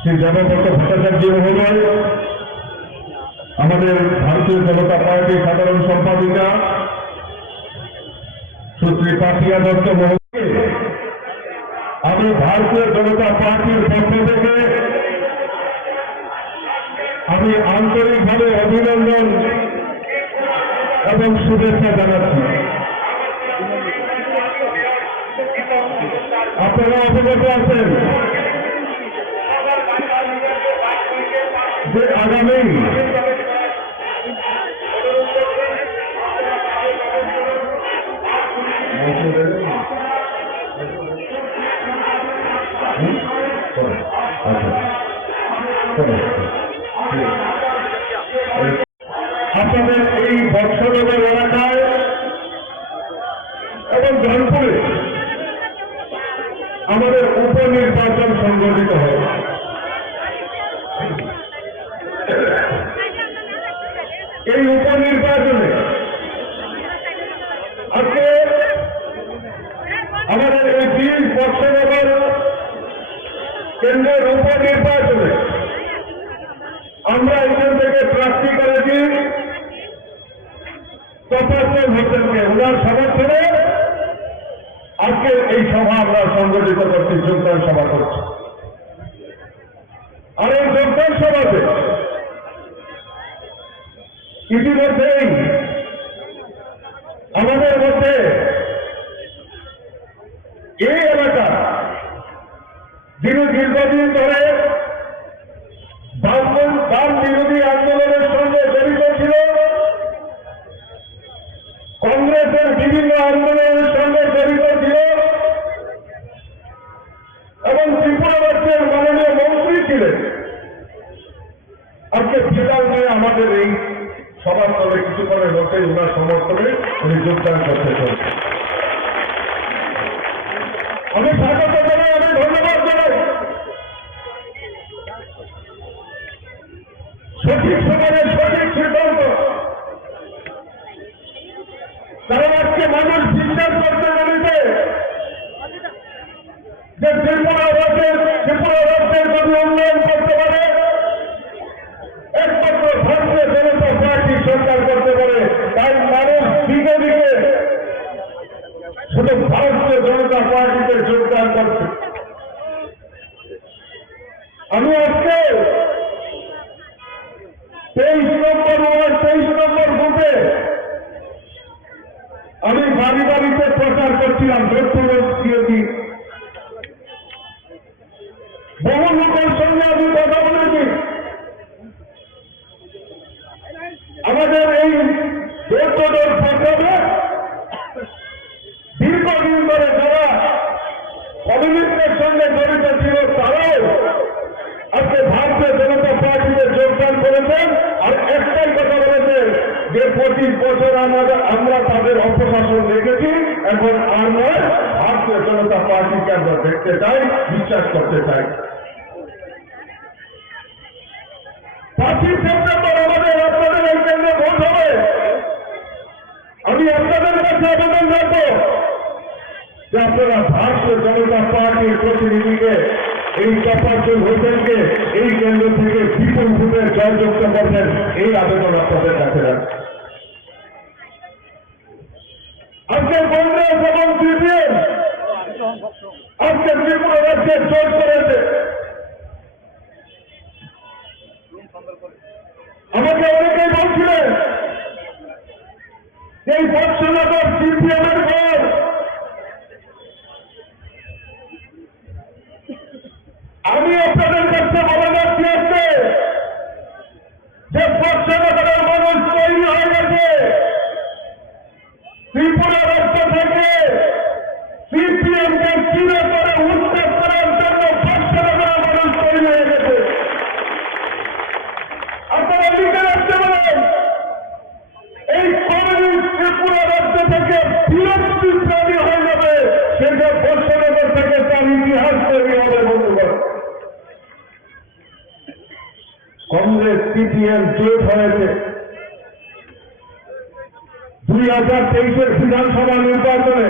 শ্রী দেবব্রত ভট্টাচার্য মহোদয়, আমাদের ভারতীয় জনতা পার্টির সাধারণ সম্পাদিকা সুশ্রী পাপিয়া দত্ত মহোদয়। আমি ভারতীয় জনতা পার্টির পক্ষ থেকে আমি আন্তরিকভাবে অভিনন্দন এবং শুভেচ্ছা জানাচ্ছি। আপনারা অবগত আছেন যে আগামী আপনাদের এই বক্সনগর এলাকায় এবং জনপুরে আমাদের উপনির্বাচন সংগঠিত হয়। এই উপনির্বাচনে আজকে আমাদের এই 20 বক্সনগর কেন্দ্রের উপনির্বাচনে আমরা এখান থেকে প্রার্থী করেছি তপস্বর হোসেনকে। ওনার সমর্থনে আজকে এই সভা আমরা সংগঠিত করছি, যোগদান সভা করছি। আর এই যোগদান সভাতে ইতিমধ্যেই আমাদের মধ্যে এই এলাকা যিনি দীর্ঘদিন ধরে বাম বিরোধী আন্দোলনের সঙ্গে জড়িত ছিল, কংগ্রেসের বিভিন্ন আন্দোলনের সঙ্গে জড়িত ছিল এবং ত্রিপুরা রাজ্যের মাননীয় মন্ত্রী ছিলেন, আজকে ফিরাল নিয়ে আমাদের এই সভাস্থলে কিছুক্ষণের মধ্যে ওনার সমর্থনে উনি যোগদান করতে চলছেন। আমি স্বাগত জানাই, আমি ধন্যবাদ জানাই। সঠিক সময়ে সঠিক সিদ্ধান্ত, কারণ আজকে মানুষ বিশ্বাস করতে পেরেছে যে ত্রিপুরা রাজ্যের যদি উন্নয়ন করতে পারে একমাত্র ভারতীয় জনতা পার্টি সরকার করতে পারে। তাই মানুষ দিকে দিকে শুধু ভারতীয় জনতা পার্টিতে যোগদান করছে। আমি আজকে 23 নম্বর ওয়ার্ড 23 নম্বর বুথে আমি বাড়ি বাড়িতে প্রচার করছিলাম দিয়ে বহু লোকের সঙ্গে আমি কথা বলেছি। আমাদের এই দোর প্রোগ্রামে দীর্ঘদিন ধরে যারা কমিউনিস্টের সঙ্গে জড়িত ছিল তারাও আজকে ভারতীয় জনতা পার্টিতে যোগদান করেছেন। আর একটাই কথা বলেছেন যে 25 বছর আমরা তাদের অপশাসন দেখেছি, এখন আর নয়, ভারতীয় জনতা পার্টিকে আমরা দেখতে চাই, বিশ্বাস করতে চাই। 5ই সেপ্টেম্বর আমাদের আপনাদের এই কেন্দ্রে ভোট হবে। আমি আপনাদের কাছে আবেদন রাখবো যে আপনারা ভারতীয় জনতা পার্টির প্রতিনিধিকে এই তফাজ্জল হোসেনকে এই কেন্দ্র থেকে বিপুল ভোটে জয়যুক্ত করবেন, এই আবেদন আপনাদের কাছে রাখছি। আজকে কংগ্রেস এবং সিপিএম আজকে ত্রিপুরা রাজ্যে জোট করেছে। আমাকে অনেকেই বলছিলেন এই বৎসনগর সিপিএম এর ঘর, আমি আপনাদের কাছে বলে যাচ্ছি আজকে যে বৎসনগরের মানুষ তৈরি হয়ে গেছে। ত্রিপুরা রাজ্য থেকে সিপিএম কে চিনে করে উচ্ছেদ করার জন্য বৎসনগরের মানুষ তৈরি হয়ে গেছে। আপনারা লিখে রাখতে পারেন এই কমিউনিস্ট ত্রিপুরা রাজ্য থেকে বিরক্তি প্রাণী হয়ে যাবে, সেটা বৎসনগর থেকে তার ইতিহাস তৈরি হবে। বন্ধুগণ, কংগ্রেস সিপিএম জোট হয়েছে 2023-এর বিধানসভা নির্বাচনে।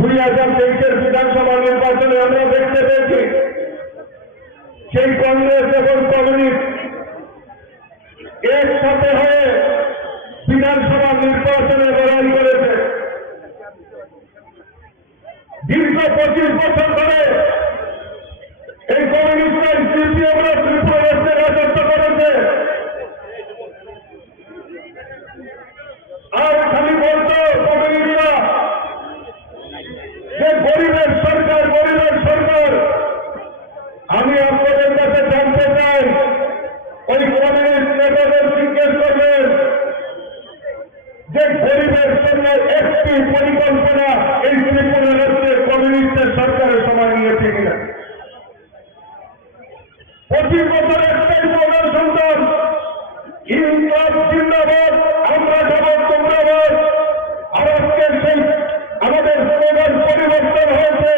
2023-এর বিধানসভা নির্বাচনে আমরা দেখতে পেয়েছি সেই কংগ্রেস এবং কমিউনিস্ট একসাথে হয়ে বিধানসভা নির্বাচনে লড়াই করেছে। দীর্ঘ 25 বছর ধরে এই কমিউনিস্ট সিপিএমরা ত্রিপুরা রাজ্যে রাজত্ব করেছে। আর খালি বলতো কমিউনিস্টরা যে গরিবের সরকার, গরিবের সরকার। আমি আপনাদের কাছে জানতে চাই, ওই কমিউনিস্ট নেতাদের জিজ্ঞেস করবেন যে গরিবের জন্য একটি পরিকল্পনা এই ত্রিপুরা রাজ্যে কমিউনিস্টের সরকারের সময় নিয়েছে কিনা। 25 বছর একটাই প্রধান সন্তান, ইনকাম জিন্দাবাদ, আমরা যাব তোমরা বাদ। আর আজকে সেই আমাদের স্লোগান পরিবর্তন হয়েছে।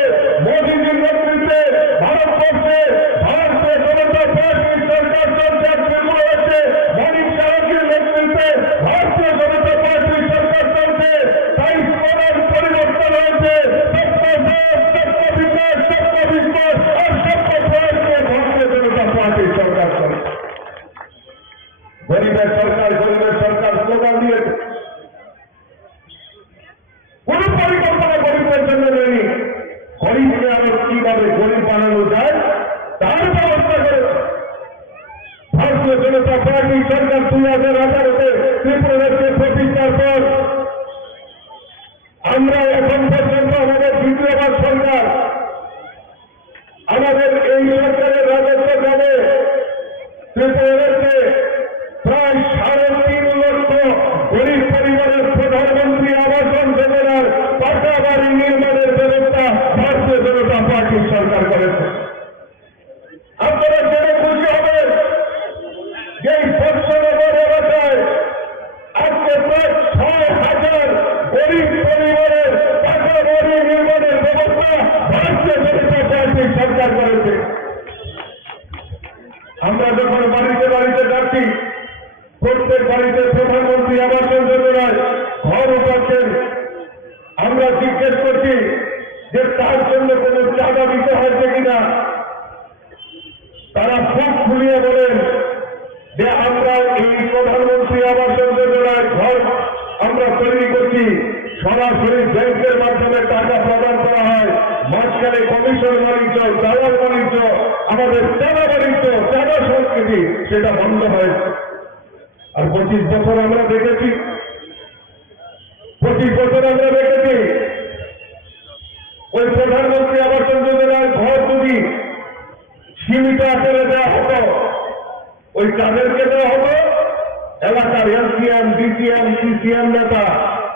মোদীজির নেতৃত্বে ভারতবর্ষে ভারতীয় জনতা পার্টির সরকার চলছে। ত্রিপুরা রাজ্যে মানিক সাহাজির নেতৃত্বে ভারতীয় জনতা পার্টির সরকার চলছে। তাই স্লোগান পরিবর্তন হয়েছে, সবকা সাথ, সবকা বিকাশ, সবকা বিশ্বাস আর সবকা প্রয়াস নিয়ে ভারতীয় জনতা পার্টির সরকার চলছে। গরিবের সরকার, গরিবের সরকার স্লোগান দিয়েছে, কোন পরিকল্পনা গরিবের জন্য নেই। গরিবকে আরো কিভাবে গরিব বানানো যায় তার ব্যবস্থা করেছে ভারতীয় জনতা পার্টি সরকার। 2018-তে ত্রিপুরা রাজ্যে প্রতিষ্ঠার পর আমরা এখন পর্যন্ত আমাদের দ্বিতীয়বার সরকার, আমাদের এই সরকারের রাজত্বকালে ত্রিপুরা রাজ্যে প্রায় 3.5 লক্ষ গরিব পরিবারের প্রধানমন্ত্রী আবাস যোজনার পাকা বাড়ি নির্মাণের ব্যবস্থা ভারতীয় জনতা পার্টির সরকার করেছে। আপনারা জেনে খুশি হবেন যে এই বৎসনগর এলাকায় আজকে প্রায় 6,000 গরিব পরিবারের পাকা বাড়ি নির্মাণের ব্যবস্থা ভারতীয় জনতা পার্টির সরকার করেছে। আমরা যখন বাড়িতে বাড়িতে যাচ্ছি, প্রত্যেক বাড়িতে প্রধানমন্ত্রী আবাস যোজনায় ঘর উঠাচ্ছেন, আমরা জিজ্ঞেস করছি যে তার জন্য কোনো চাঁদা দিতে হয়েছে কিনা। তারা খুব খুলিয়ে বলেন যে আমরা এই প্রধানমন্ত্রী আবাস যোজনায় ঘর আমরা তৈরি করছি, সরাসরি ব্যাংকের মাধ্যমে টাকা প্রদান করা হয়, মাঝখানে কমিশন বাণিজ্য, দালাল বাণিজ্য, আমাদের চাঁদা বাণিজ্য, চাঁদা সংস্কৃতি সেটা বন্ধ হয়েছে। আর 25 বছর আমরা দেখেছি, 25 বছর আমরা দেখেছি ওই প্রধানমন্ত্রী আবাস যোজনার ঘর যদি সীমিত আকারে দেওয়া হতো, ওই কাদেরকে দেওয়া হতো? এলাকার এলসিএম, ডিসিএম, সিসিএম নেতা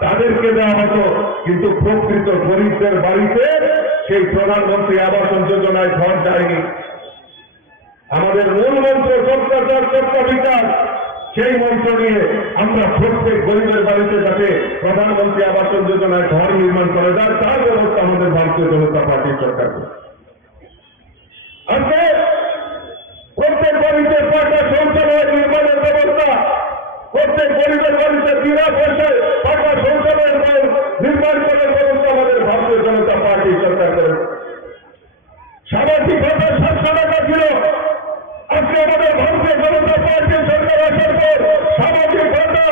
তাদেরকে দেওয়া হতো, কিন্তু প্রকৃত গরিবদের বাড়িতে সেই প্রধানমন্ত্রী আবাস যোজনায় ঘর যায়নি। আমাদের মূল মন্ত্র সরকার সরকার বিকাশ, সেই মন্ত্র নিয়ে আমরা প্রত্যেক গরিবের বাড়িতে যাতে প্রধানমন্ত্রী আবাস যোজনায় ঘর নির্মাণ করা যায় তার ব্যবস্থা আমাদের ভারতীয় জনতা পার্টির সরকার করে। আজকে প্রত্যেক বাড়িতে পাকা শৌচালয় নির্মাণের ব্যবস্থা, প্রত্যেক গরিবের বাড়িতে বিনা পয়সায় পাকা শৌচালয় নির্মাণ করার ব্যবস্থা আমাদের ভারতীয় জনতা পার্টির সরকার করে। সামাজিক ভাতা 700 টাকা ছিল, আজকে আমাদের ভারতীয় জনতা পার্টির সরকার আসার পর সামাজিক ভাতা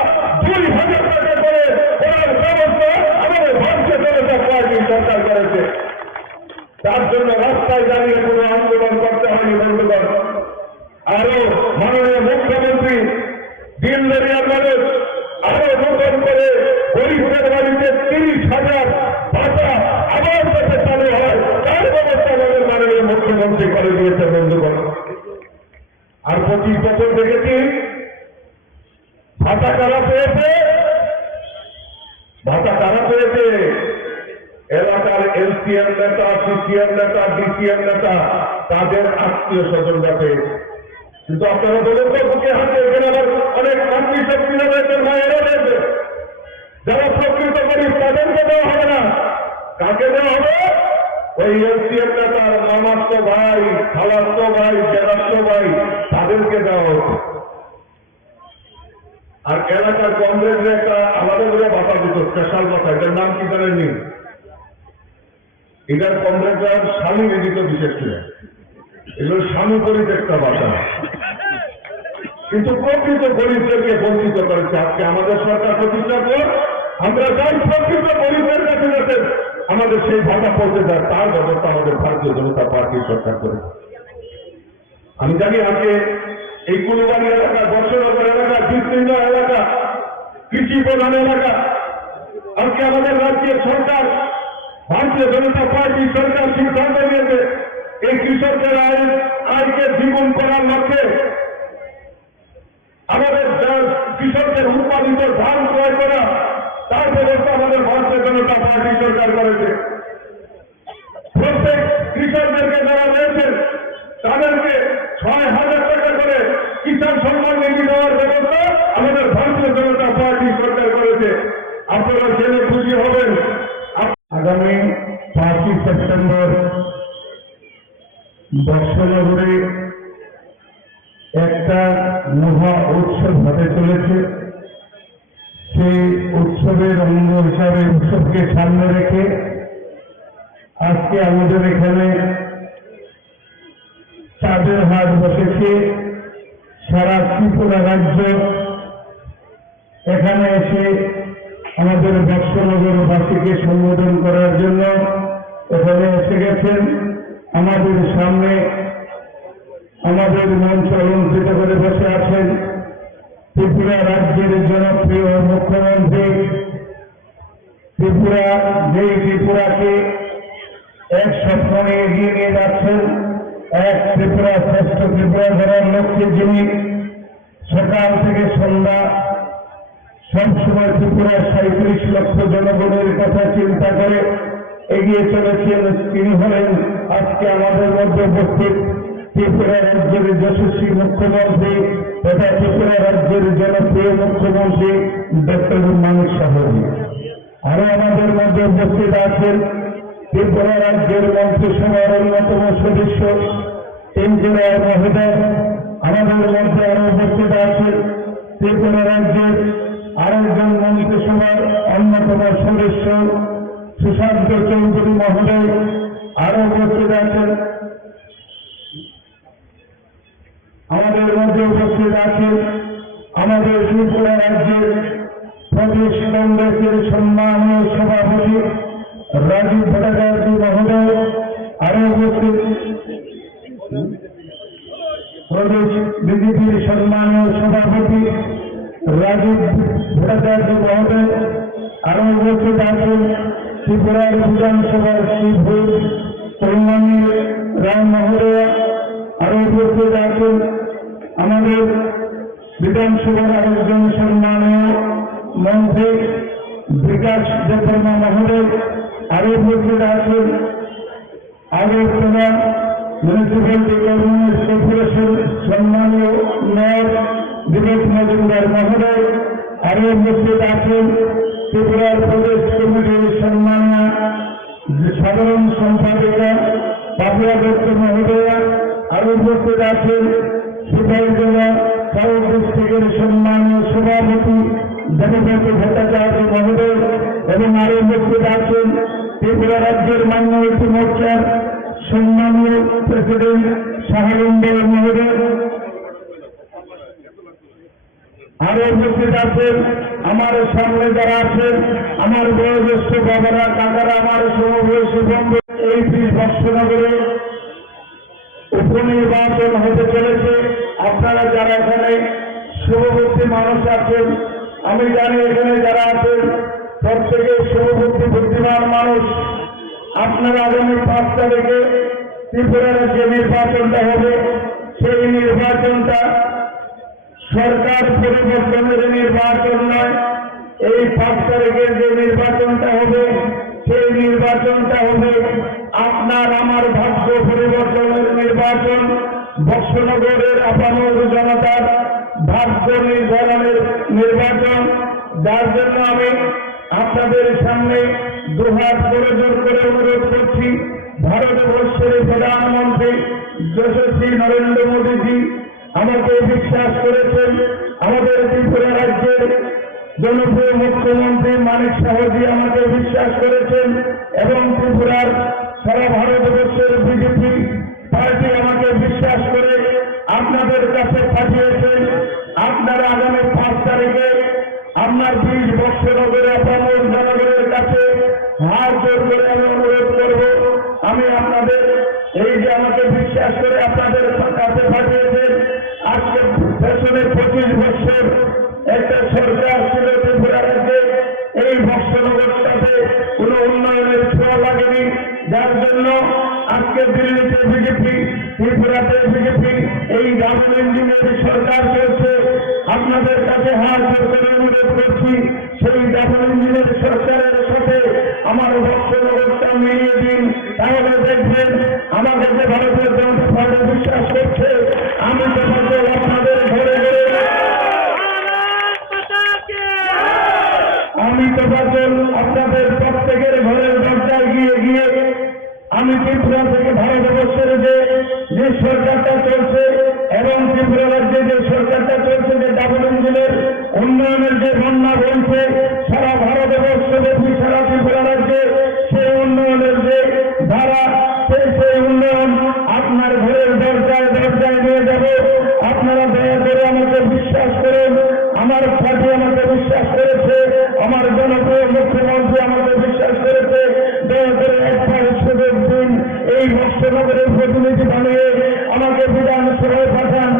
2000 টাকা করে করার ব্যবস্থা আমাদের ভারতীয় জনতা পার্টির সরকার করেছে। তার জন্য রাস্তায় দাঁড়িয়ে কোনো আন্দোলন করতে হয়নি বন্ধুগণ। আরো মাননীয় মুখ্যমন্ত্রী দিনদারিয়ার মানুষ আরো নতুন করে গরিবদের বাড়িতে 30,000 ভাতা আবার যাতে চালু হয় তার ব্যবস্থা আমাদের মাননীয় মুখ্যমন্ত্রী করে দিয়েছে বন্ধুগণ। আর 25 বছর দেখেছি ভাতা কারা পেয়েছে, ভাতা কারা পেয়েছে? এলাকার এলসিএম নেতা, সিসিএম নেতা, ডিসিএম নেতা, তাদের আত্মীয় স্বজনরা পেয়েছে। কিন্তু আপনারা বলেন তো বুকে হাতে এখানে আবার অনেক মাতৃ শক্তিরা রয়েছেন, মায়েরা রয়েছে, যারা প্রকৃত গরিব তাদেরকে দেওয়া হবে না। কাকে দেওয়া হবে? ওই এলসিএম নেতার মামাতো ভাই, খালাতো ভাই, জেলাতো ভাই তাদেরকে দেওয়া হচ্ছে। আর এলাকার কংগ্রেসের একটা আলাদা করে ভাতা দিত, স্পেশাল ভাতা, এটার নাম কি জানেননি? এটার কংগ্রেসের স্বামী দিত বিশেষ করে, এগুলো স্বামী পরিত্যক্ত ভাষা, কিন্তু প্রকৃত গরিবদেরকে বঞ্চিত করেছে। আজকে আমাদের সরকার প্রতিষ্ঠার পর আমরা যাই প্রকৃত গরিবদের কাছে যাতে আমাদের সেই ভাতা পৌঁছে যায় তার ব্যবস্থা আমাদের ভারতীয় জনতা পার্টির সরকার করে। আমি জানি আজকে এই কুলবাড়ি এলাকা, বর্ষনগর এলাকা, বিস্তীর্ণ এলাকা, কৃষি প্রধান এলাকা, আজকে আমাদের রাজ্যের সরকার ভারতীয় জনতা পার্টির সরকার সিদ্ধান্ত নিয়েছে এই কৃষকদের আয়কে দ্বিগুণ করার লক্ষ্যে আমাদের কৃষকদের উৎপাদিত ধান ক্রয় করা তার ব্যবস্থা আমাদের ভারতীয় জনতা পার্টি সরকার করেছে। প্রত্যেক কৃষকদেরকে যারা রয়েছেন তাদেরকে 6,000 টাকা করে কিষাণ সম্মান নিধি দেওয়ার ব্যবস্থা আমাদের ভারতীয় জনতা পার্টি সরকার করেছে। আপনারা জেনে খুশি হবেন, আগামী 5ই সেপ্টেম্বর বর্ষনগরে একটা মহা উৎসব হতে চলেছে। সেই উৎসবের অঙ্গ হিসাবে উৎসবকে সামনে রেখে আজকে আমাদের এখানে চাঁদের হাট বসেছে। সারা ত্রিপুরা রাজ্য এখানে এসে আমাদের বর্ষনগরবাসীকে সম্বোধন করার জন্য এখানে এসে গেছেন। আমাদের সামনে আমাদের মঞ্চ অলঙ্কৃত করে বসে আছেন ত্রিপুরা রাজ্যের জনপ্রিয় মুখ্যমন্ত্রী। ত্রিপুরা, যেই ত্রিপুরাকে এক স্বপ্ন নিয়ে এগিয়ে নিয়ে যাচ্ছেন, এক ত্রিপুরা শ্রেষ্ঠ ত্রিপুরা করার লক্ষ্যে যিনি সকাল থেকে সন্ধ্যা সবসময় ত্রিপুরার 37 লক্ষ জনগণের কথা চিন্তা করে এগিয়ে চলেছেন, তিনি হলেন আজকে আমাদের মধ্যে উপস্থিত ত্রিপুরা রাজ্যের যশস্বী মুখ্যমন্ত্রী তথা ত্রিপুরা রাজ্যের জনপ্রিয় মুখ্যমন্ত্রী ডক্টর মানিক সাহাজি। আরো আমাদের মধ্যে উপস্থিত আছেন ত্রিপুরা রাজ্যের মন্ত্রিসভার অন্যতম সদস্য ইঞ্জিনিয়ার মহোদয়। আমাদের মধ্যে আরো উপস্থিত আছেন ত্রিপুরা রাজ্যের আরেকজন মন্ত্রিসভার অন্যতম সদস্য সুশান্ত চৌধুরী মহোদয়। আরো উপস্থিত আছেন আমাদের মধ্যে উপস্থিত আছেন আমাদের ত্রিপুরা রাজ্যের প্রদেশ কংগ্রেসের সম্মানীয় সভাপতি রাজীব ভট্টাচার্য মহোদয়, আরো উপস্থিত প্রদেশ বিজেপির সম্মানীয় সভাপতি রাজীব ভট্টাচার্য মহোদয়, আরো উপস্থিত আছেন ত্রিপুরার বিধানসভার চিফ হুইপ কল্যাণী রায় মহোদয়, আরো উপস্থিত আছেন আমাদের বিধানসভার আরেকজন সম্মানীয় মন্ত্রী বিকাশ দেববর্মা মহোদয়, আরো উপস্থিত আছেন আগরতলা মিউনিসিপ্যালিটি গভর্নমেন্ট কর্পোরেশন সম্মানীয় মেয়র বিবেক মজুমদার মহোদয়, আরো উপস্থিত আছেন ত্রিপুরার প্রদেশ কমিটির সম্মানীয় সাধারণ সম্পাদিকা বাবুয়া দত্ত মহোদয়া, আরো উপস্থিত আছেন সিপাহীজলা সাউথ ডিস্ট্রিক্টের সম্মানীয় সভাপতি দেবব্রত ভট্টাচার্য মহোদয় এবং আরো উপস্থিত আছেন ত্রিপুরা রাজ্যের মাইনরিটি মোর্চার সম্মানীয় প্রেসিডেন্ট শাহরুন্দর মহোদয়, আরো উপস্থিত আছেন আমার সামনে যারা আছেন আমার বয়োজ্যেষ্ঠ বাবারা কাকারা আমার সমবয়সী বন্ধু। এই 20 বৎসরনগরে উপনির্বাচন হতে চলেছে। আপনারা যারা এখানে শুভবুদ্ধি মানুষ আছেন, আমি জানি এখানে যারা আছেন প্রত্যেকে শুভবুদ্ধি বুদ্ধিমান মানুষ। আপনারা আগামী 5 তারিখে ত্রিপুরার যে নির্বাচনটা হবে সেই নির্বাচনটা সরকার পরিবর্তনের নির্বাচন নয়। এই 5 তারিখের যে নির্বাচনটা হবে সেই নির্বাচনটা হবে আপনার আমার ভাগ্য পরিবর্তনের নির্বাচন, বৎসনগরের আপামর জনতার ভাগ্য নির্ধারণের নির্বাচন। যার জন্য আমি আপনাদের সামনে দুহাত করে জোর করে অনুরোধ করছি, ভারতবর্ষের প্রধানমন্ত্রী যশস্বী নরেন্দ্র মোদীজি আমাকে বিশ্বাস করেছেন, আমাদের ত্রিপুরা রাজ্যের জনপ্রিয় মুখ্যমন্ত্রী মানিক সাহজি আমাকে বিশ্বাস করেছেন এবং ত্রিপুরার সারা ভারতবর্ষের বিজেপি পার্টি আমাকে বিশ্বাস করে আপনাদের কাছে পাঠিয়েছেন। আপনারা আগামী 5 তারিখে আপনার 20 বৎসরনগরে আপনাদের জনগণের কাছে হাত জোর করে আমি অনুরোধ করব, আমি আপনাদের এই যে আমাকে বিশ্বাস করে আপনাদের কাছে পাঠিয়েছেন, আজকে পেছনে 25 বছর একটা সরকার ছিল ত্রিপুরা রাজ্যে, এই বৎসরনগরটাতে কোনো উন্নয়নের ছোঁয়া লাগেনি। যার জন্য আজকে দিল্লিতে বিজেপি, ত্রিপুরাতে বিজেপি, এই ডাবল ইঞ্জিনের সরকার চলছে। আপনাদের কাছে হাত জোর করে অনুরোধ করছি, সেই ডাবল ইঞ্জিনের সরকারের সাথে আমার বৎসরনগরটা মিলিয়ে দিন, তাহলে দেখবেন আমাকে যে ভারতীয় জনতা পার্টি বিশ্বাস করছে, আমি তো আপনাদের ঘরে ঘরে আমি তো আপনাদের প্রত্যেকের ঘরের দরজায় গিয়ে গিয়ে আমি ত্রিপুরা থেকে ভারতবর্ষের যে সরকারটা চলছে এবং ত্রিপুরা রাজ্যে যে সরকারটা চলছে, যে ডাবল ইঞ্জিনের উন্নয়নের যে বন্যা বলছে সারা ভারতবর্ষব্যাপী সারা ত্রিপুরা রাজ্যে, সেই উন্নয়নের যে ধারা সেই উন্নয়ন আপনার ঘরের দরজায় দরজায় নিয়ে যাবে। আপনারা দয়া করে আমাকে বিশ্বাস করেন, আমার পার্টি আমাকে বিশ্বাস করেছে, আমার জনপ্রিয় মুখ্যমন্ত্রী আমাকে বিশ্বাস করেছে। দয়া করে একবার সুযোগ দিন, এই বৎসনগরের প্রতিনিধি বানিয়ে আমাকে বিধানসভায় পাঠান।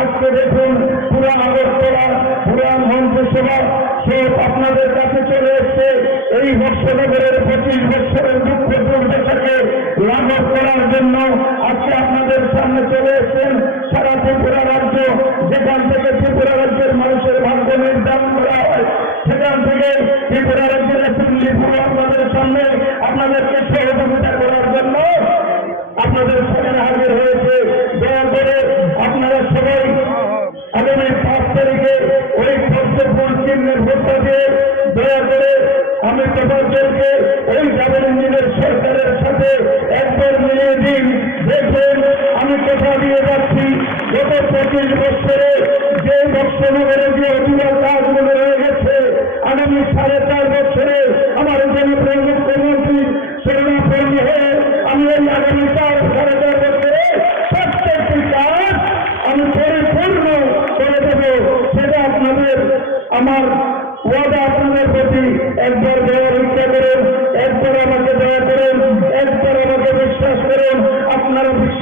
আজকে দেখুন পুরা আগরতলা, পুরা মন্ত্রিসভা সব আপনাদের কাছে চলে এসছে। এই বৎসনগরের 25 বছরের দুঃখ দুর্দশাকে লাঘব করার জন্য আজকে আপনাদের সামনে চলে এসছেন সারা ত্রিপুরা রাজ্য, যেখান থেকে ত্রিপুরা রাজ্যের মানুষের ভাগ্য নির্ধারণ করা হয়, সেখান থেকে ত্রিপুরা রাজ্যের অ্যাসেম্বলি পুরো আপনাদের সামনে আপনাদেরকে সহযোগিতা করার জন্য আপনাদের সেখানে হাজির হয়েছে। দয়া করে আপনারা সবাই আগামী 5 তারিখে ওই কর্তব্য চিহ্নের ভোটটা দিয়ে দয়া করে আমি তোমাদেরকে ওই ডাবল ইঞ্জিনের সরকারের সাথে একবার মিলিয়ে দিন। দেখবেন আমি কথা দিয়ে যাচ্ছি, গত 25 বছরে যে বৎসনগরে যে অধুরা কাজগুলো রয়ে গেছে, আগামী 4.5 বছরে আমার জনপ্রিয় মুখ্যমন্ত্রী শরণাপন্ন হয়ে আমি এই আগামী 4.5 বছরে প্রত্যেকটি কাজ আমি পরিপূর্ণ করে দেব। সেটা আপনাদের আমার ওয়াদা আপনাদের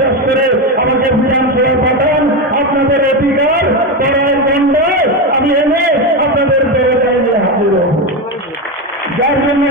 বিশ্বাস করে আমাকে বিধানসভায় পাঠান, আপনাদের অধিকার করার দণ্ডে আমি এনে আপনাদের দরজায় নিয়ে হাজির হব। যার জন্য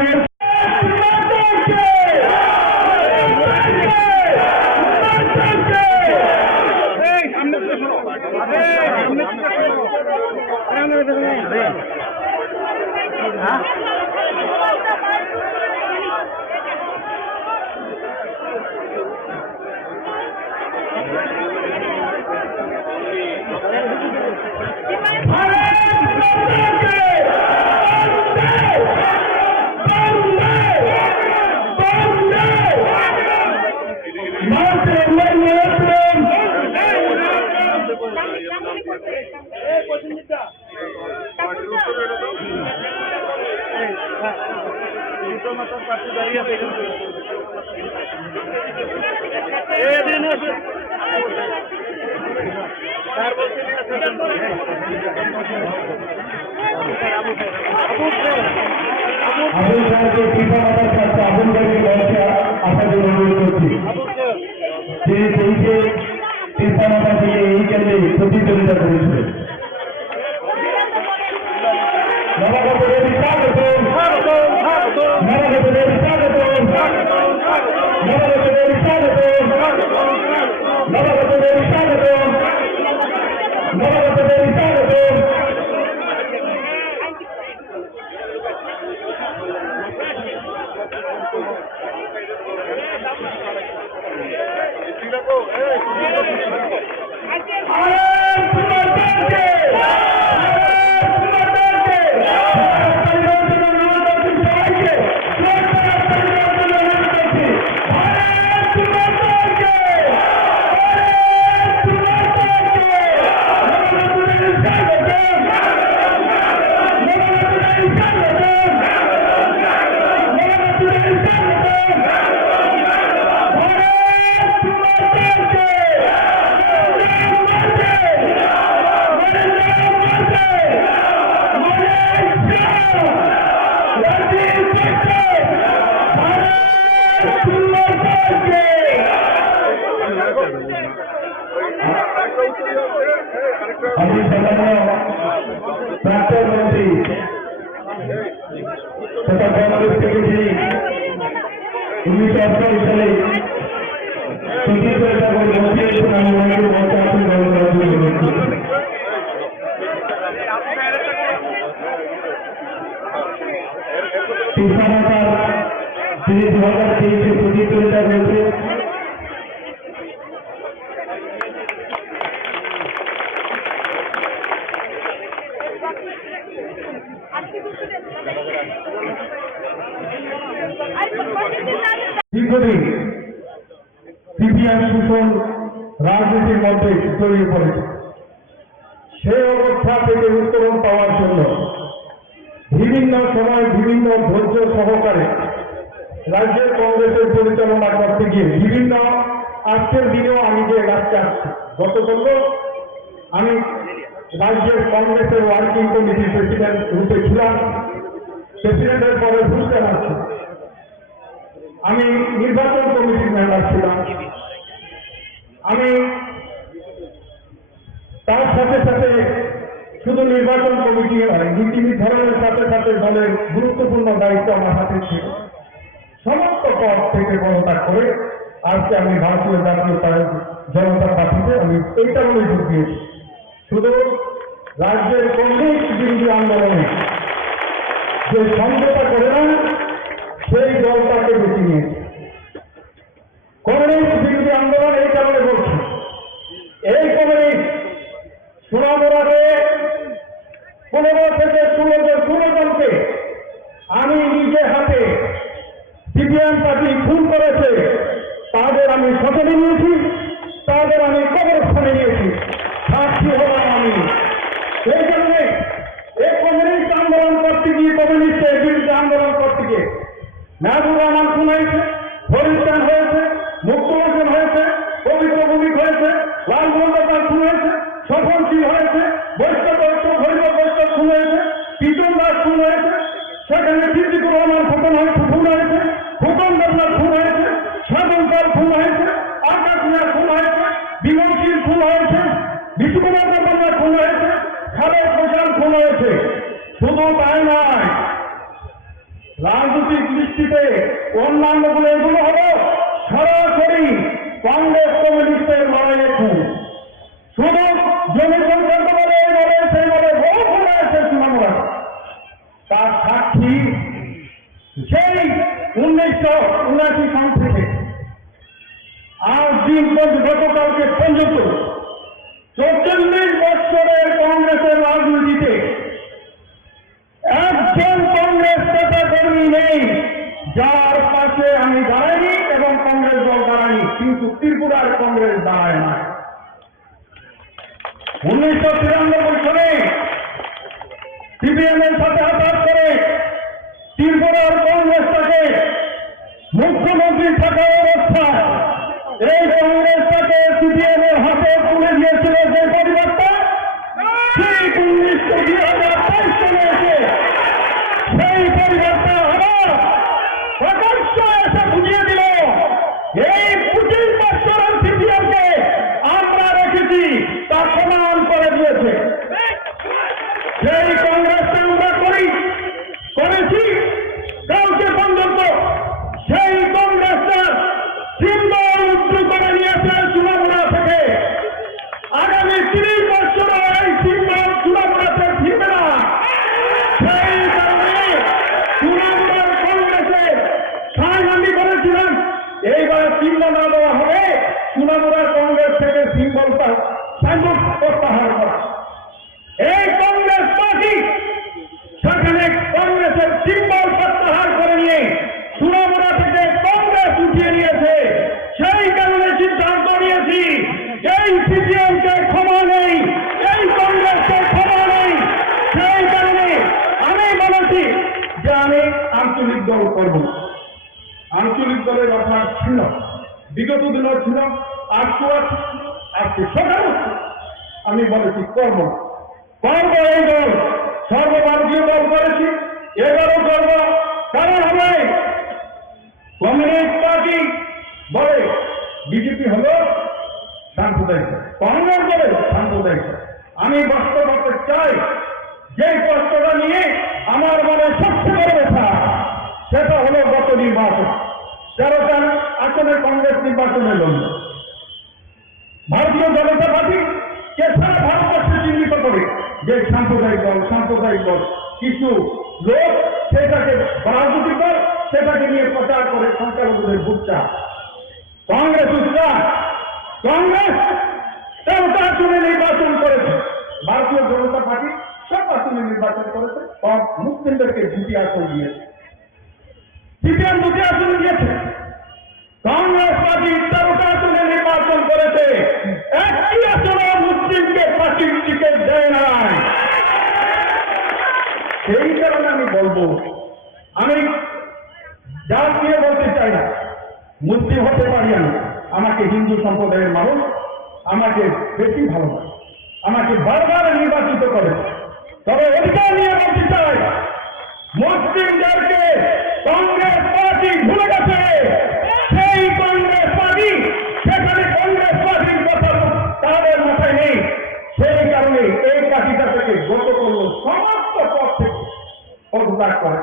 আবুল সাহেবকে কৃপা মাতার কাছে আবুল ভাইকে বলছে আসার জন্য অনুরোধ করছি। তিনি তেইশে কৃপা মাতা থেকে এই কেন্দ্রে প্রতিযোগিতা করেছিলেন। নবাগতদের স্বাগত, নবাগতদের স্বাগত, নবাগতদের স্বাগত, নবাগতদের স্বাগত, নবাগতদের স্বাগত। আমি সম্মানীয় প্রাক্তন মন্ত্রী তথা কংগ্রেস থেকে যিনি 1988 সালে ছত্তিশগড় মন্ত্রী হয়েছেন, আমি ওনাকে মঞ্চে আসন গ্রহণ করার জন্য অনুরোধ করছি। কৃপা মাতার যিনি 2023-এ প্রতিযোগিতা করেছে, দীর্ঘদিন সিপিএম শোষণ রাজনীতির মধ্যে জড়িয়ে পড়েছে। সেই অবস্থা থেকে উত্তরণ পাওয়ার জন্য বিভিন্ন সময় বিভিন্ন ধৈর্য সহকারে রাজ্যের কংগ্রেসের পরিচালনা করতে গিয়ে বিভিন্ন আজকের দিনেও আমি যে রাজ্যে আসছি, গতকাল আমি রাজ্যের কংগ্রেসের ওয়ার্কিং কমিটির প্রেসিডেন্ট রূপে ছিলাম, প্রেসিডেন্টের পরে বুঝতে পারছি। আমি নির্বাচন কমিটির মেম্বার ছিলাম। আমি তার সাথে সাথে শুধু নির্বাচন কমিটি নয়, নীতি নির্ধারণের সাথে সাথে দলের গুরুত্বপূর্ণ দায়িত্ব আমার হাতে ছিল। সমস্ত পদ থেকে পদত্যাগ করে আজকে আমি ভারতীয় জাতীয় জনতা পার্টিতে আমি এই কারণে যোগ দিয়েছি। শুধু রাজ্যের কংগ্রেস বিরোধী আন্দোলনে যে সমঝোতা করে না, সেই দলটাকে বেছে নিয়েছে। কংগ্রেস বিরোধী আন্দোলন এই কারণে বলছি, এই কংগ্রেস সুনামরাকে 15 থেকে 16 জনকে আমি নিজে হাতে সিপিএম পার্টি খুন করেছে, তাদের আমি সচেতন নিয়েছি, তাদের আমি কবরস্থানে নিয়েছি, সাক্ষী হলাম আমি। এই কারণে এই কমিউনিস্ট আন্দোলন করতে গিয়ে, কমিউনিস্টের বিরুদ্ধে আন্দোলন করতে গিয়ে মেহবুব রহমান খুন হয়েছে, হরিস্থান হয়েছে, মুক্তমোচন হয়েছে, খুন হয়েছে, বিষ্ণুকুমার দেববর্মা খুন হয়েছে, খালেদ হোসেন খুন হয়েছে। শুধু তাই নয়, রাজনৈতিক দৃষ্টিতে অন্যান্যগুলো এগুলো হলো সরাসরি কংগ্রেস কমিউনিস্টের লড়াইয়ে খুন। শুধু জমি সংক্রান্ত বলে এই বলে সেই বলে বহু খুন হয়েছে সুনামুরা। তার সাক্ষী সেই 1979 সাল থেকে আজ দিন গতকালকে পর্যন্ত 44 বছরের কংগ্রেসের রাজনীতিতে একজন কংগ্রেস নেতা কর্মী নেই যার পাশে আমি দাঁড়াইনি এবং কংগ্রেস দল দাঁড়ায়নি, কিন্তু ত্রিপুরার কংগ্রেস দাঁড়ায় না। 1993 সালে সিপিএম এর সাথে হাত করে ত্রিপুরার কংগ্রেসটাকে মুখ্যমন্ত্রী থাকা অবস্থায় এই কংগ্রেসটাকে সিপিএম এর হাতে তুলে দিয়েছিল যে পরিবারটা, সেই 2023 সালে এসে সেই পরিবারটা আবার প্রকাশ্য এসে বুঝিয়ে দিল এই 25 বছরের সিপিএমকে আমরা রেখেছি, তা প্রমাণ করে দিয়েছে। সেই কংগ্রেসটা আমরা করেছি কালকে পর্যন্ত সেই কংগ্রেসটা সিম্বল উত্তর করে নিয়েছে সুনামুড়া থেকে। আগামী 30 বছরও এই সিম্বল সুনামুড়াতে ফিরবে না। সেই কারণে সুনামুড়ার কংগ্রেসে সাইন আমি করেছিলাম, এইবার চিহ্ন না দেওয়া হবে, সুনামুড়ার কংগ্রেস থেকে সিম্বলটা সাইনবোর্ড প্রত্যাহার করা। এই কংগ্রেস পার্টি সেখানে কংগ্রেসের সিম্বল প্রত্যাহার করে নিয়ে সুনামুড়া থেকে কংগ্রেস উঠিয়ে নিয়েছে। সেই কারণে সিদ্ধান্ত নিয়েছি এই সিপিএমকে ক্ষমা নেই, এই কংগ্রেসকে ক্ষমা নেই। সেই কারণে আমি বলেছি যে আমি আঞ্চলিক দল করব না। আঞ্চলিক দলের অভাব ছিল, বিগত দিনও ছিল, আজকে আজকে সকাল আমি বলেছি করব এই দল সর্বভারতীয় দল করেছি, এবারও করব। কারণ হবে কমিউনিস্ট পার্টি বলে বিজেপি হলো সাম্প্রদায়িক, কংগ্রেস বলে সাম্প্রদায়িক। আমি বাস্তব করতে চাই যে কষ্টটা নিয়ে আমার মনে সবচেয়ে বড় ব্যথা, সেটা হলো গত নির্বাচন 13টা আসনে কংগ্রেস নির্বাচনে লড়ল। ভারতীয় জনতা পার্টি কে সারা ভারতবর্ষে চিহ্নিত করে যে সাম্প্রদায়িক দল, কিছু লোক সেটাকে রাজনীতি কর, সেটাকে নিয়ে প্রচার করে সংখ্যালঘুদের ভোট চায়। কংগ্রেস কংগ্রেস 13টা আসনে নির্বাচন করেছে, ভারতীয় জনতা পার্টি সব আসনে নির্বাচন করেছে, মুসলিমদেরকে 2টি আসন দিয়েছে, সিপিএম 2টি আসন দিয়েছে। কংগ্রেস পার্টি 13টা আসনে নির্বাচন করেছে, একটি আসনে মুসলিমকে পার্টির টিকিট দেয় নাই। সেই কারণে আমি বলবো, আমি জাত নিয়ে বলতে চাই না, মুসলিম হতে পারি আমি, আমাকে হিন্দু সম্প্রদায়ের মানুষ আমাকে বেশি ভালোবাসে, আমাকে বারবার নির্বাচিত করে। তবে অধিকার নিয়ে বলতে চাই, মুসলিমদেরকে কংগ্রেস পার্টি ভুলে গেছে। সেই কংগ্রেস পার্টি, সেখানে কংগ্রেস পার্টির কথা তাদের মাথায় নেই। সেই কারণে এই পার্টিটা থেকে গত করল, সমস্ত পদ থেকে পদত্যাগ করে।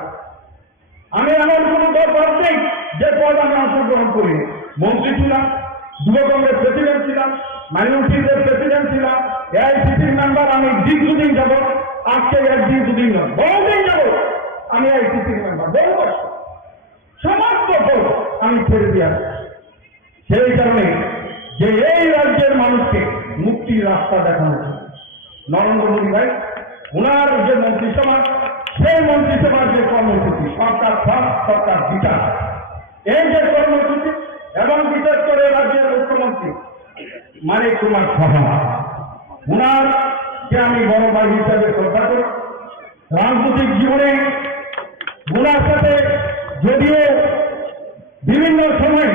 আমি এমন কোন পদ নেই যে পদ আমি অংশগ্রহণ করি। মন্ত্রী ছিলাম, যুব কংগ্রেস প্রেসিডেন্ট ছিলাম, মাইনরিটিদের প্রেসিডেন্ট ছিলাম, এআইসিসির মেম্বার আমি দীর্ঘদিন যাব, আজকে একদিন দুদিন নয়, বহুদিন যাব আমি এআইসিসির মেম্বার, বহু বছর। সমস্ত পদ আমি ছেড়ে দিয়ে আসছি। সেই কারণে যে এই রাজ্যের মানুষকে মুক্তির রাস্তা দেখানো ছিল নরেন্দ্র মোদী ভাই, ওনার যে মন্ত্রিসভা, সেই মন্ত্রিসভার যে কর্মসূচি, সরকার ফার্স্ট সরকার বিকাশ, এই যে কর্মসূচি, এবং বিশেষ করে রাজ্যের মুখ্যমন্ত্রী মানিক কুমার সাহা, ওনার যে আমি বড় ভাই হিসাবে শ্রদ্ধা করি। রাজনৈতিক জীবনে ওনার সাথে যদিও বিভিন্ন সময়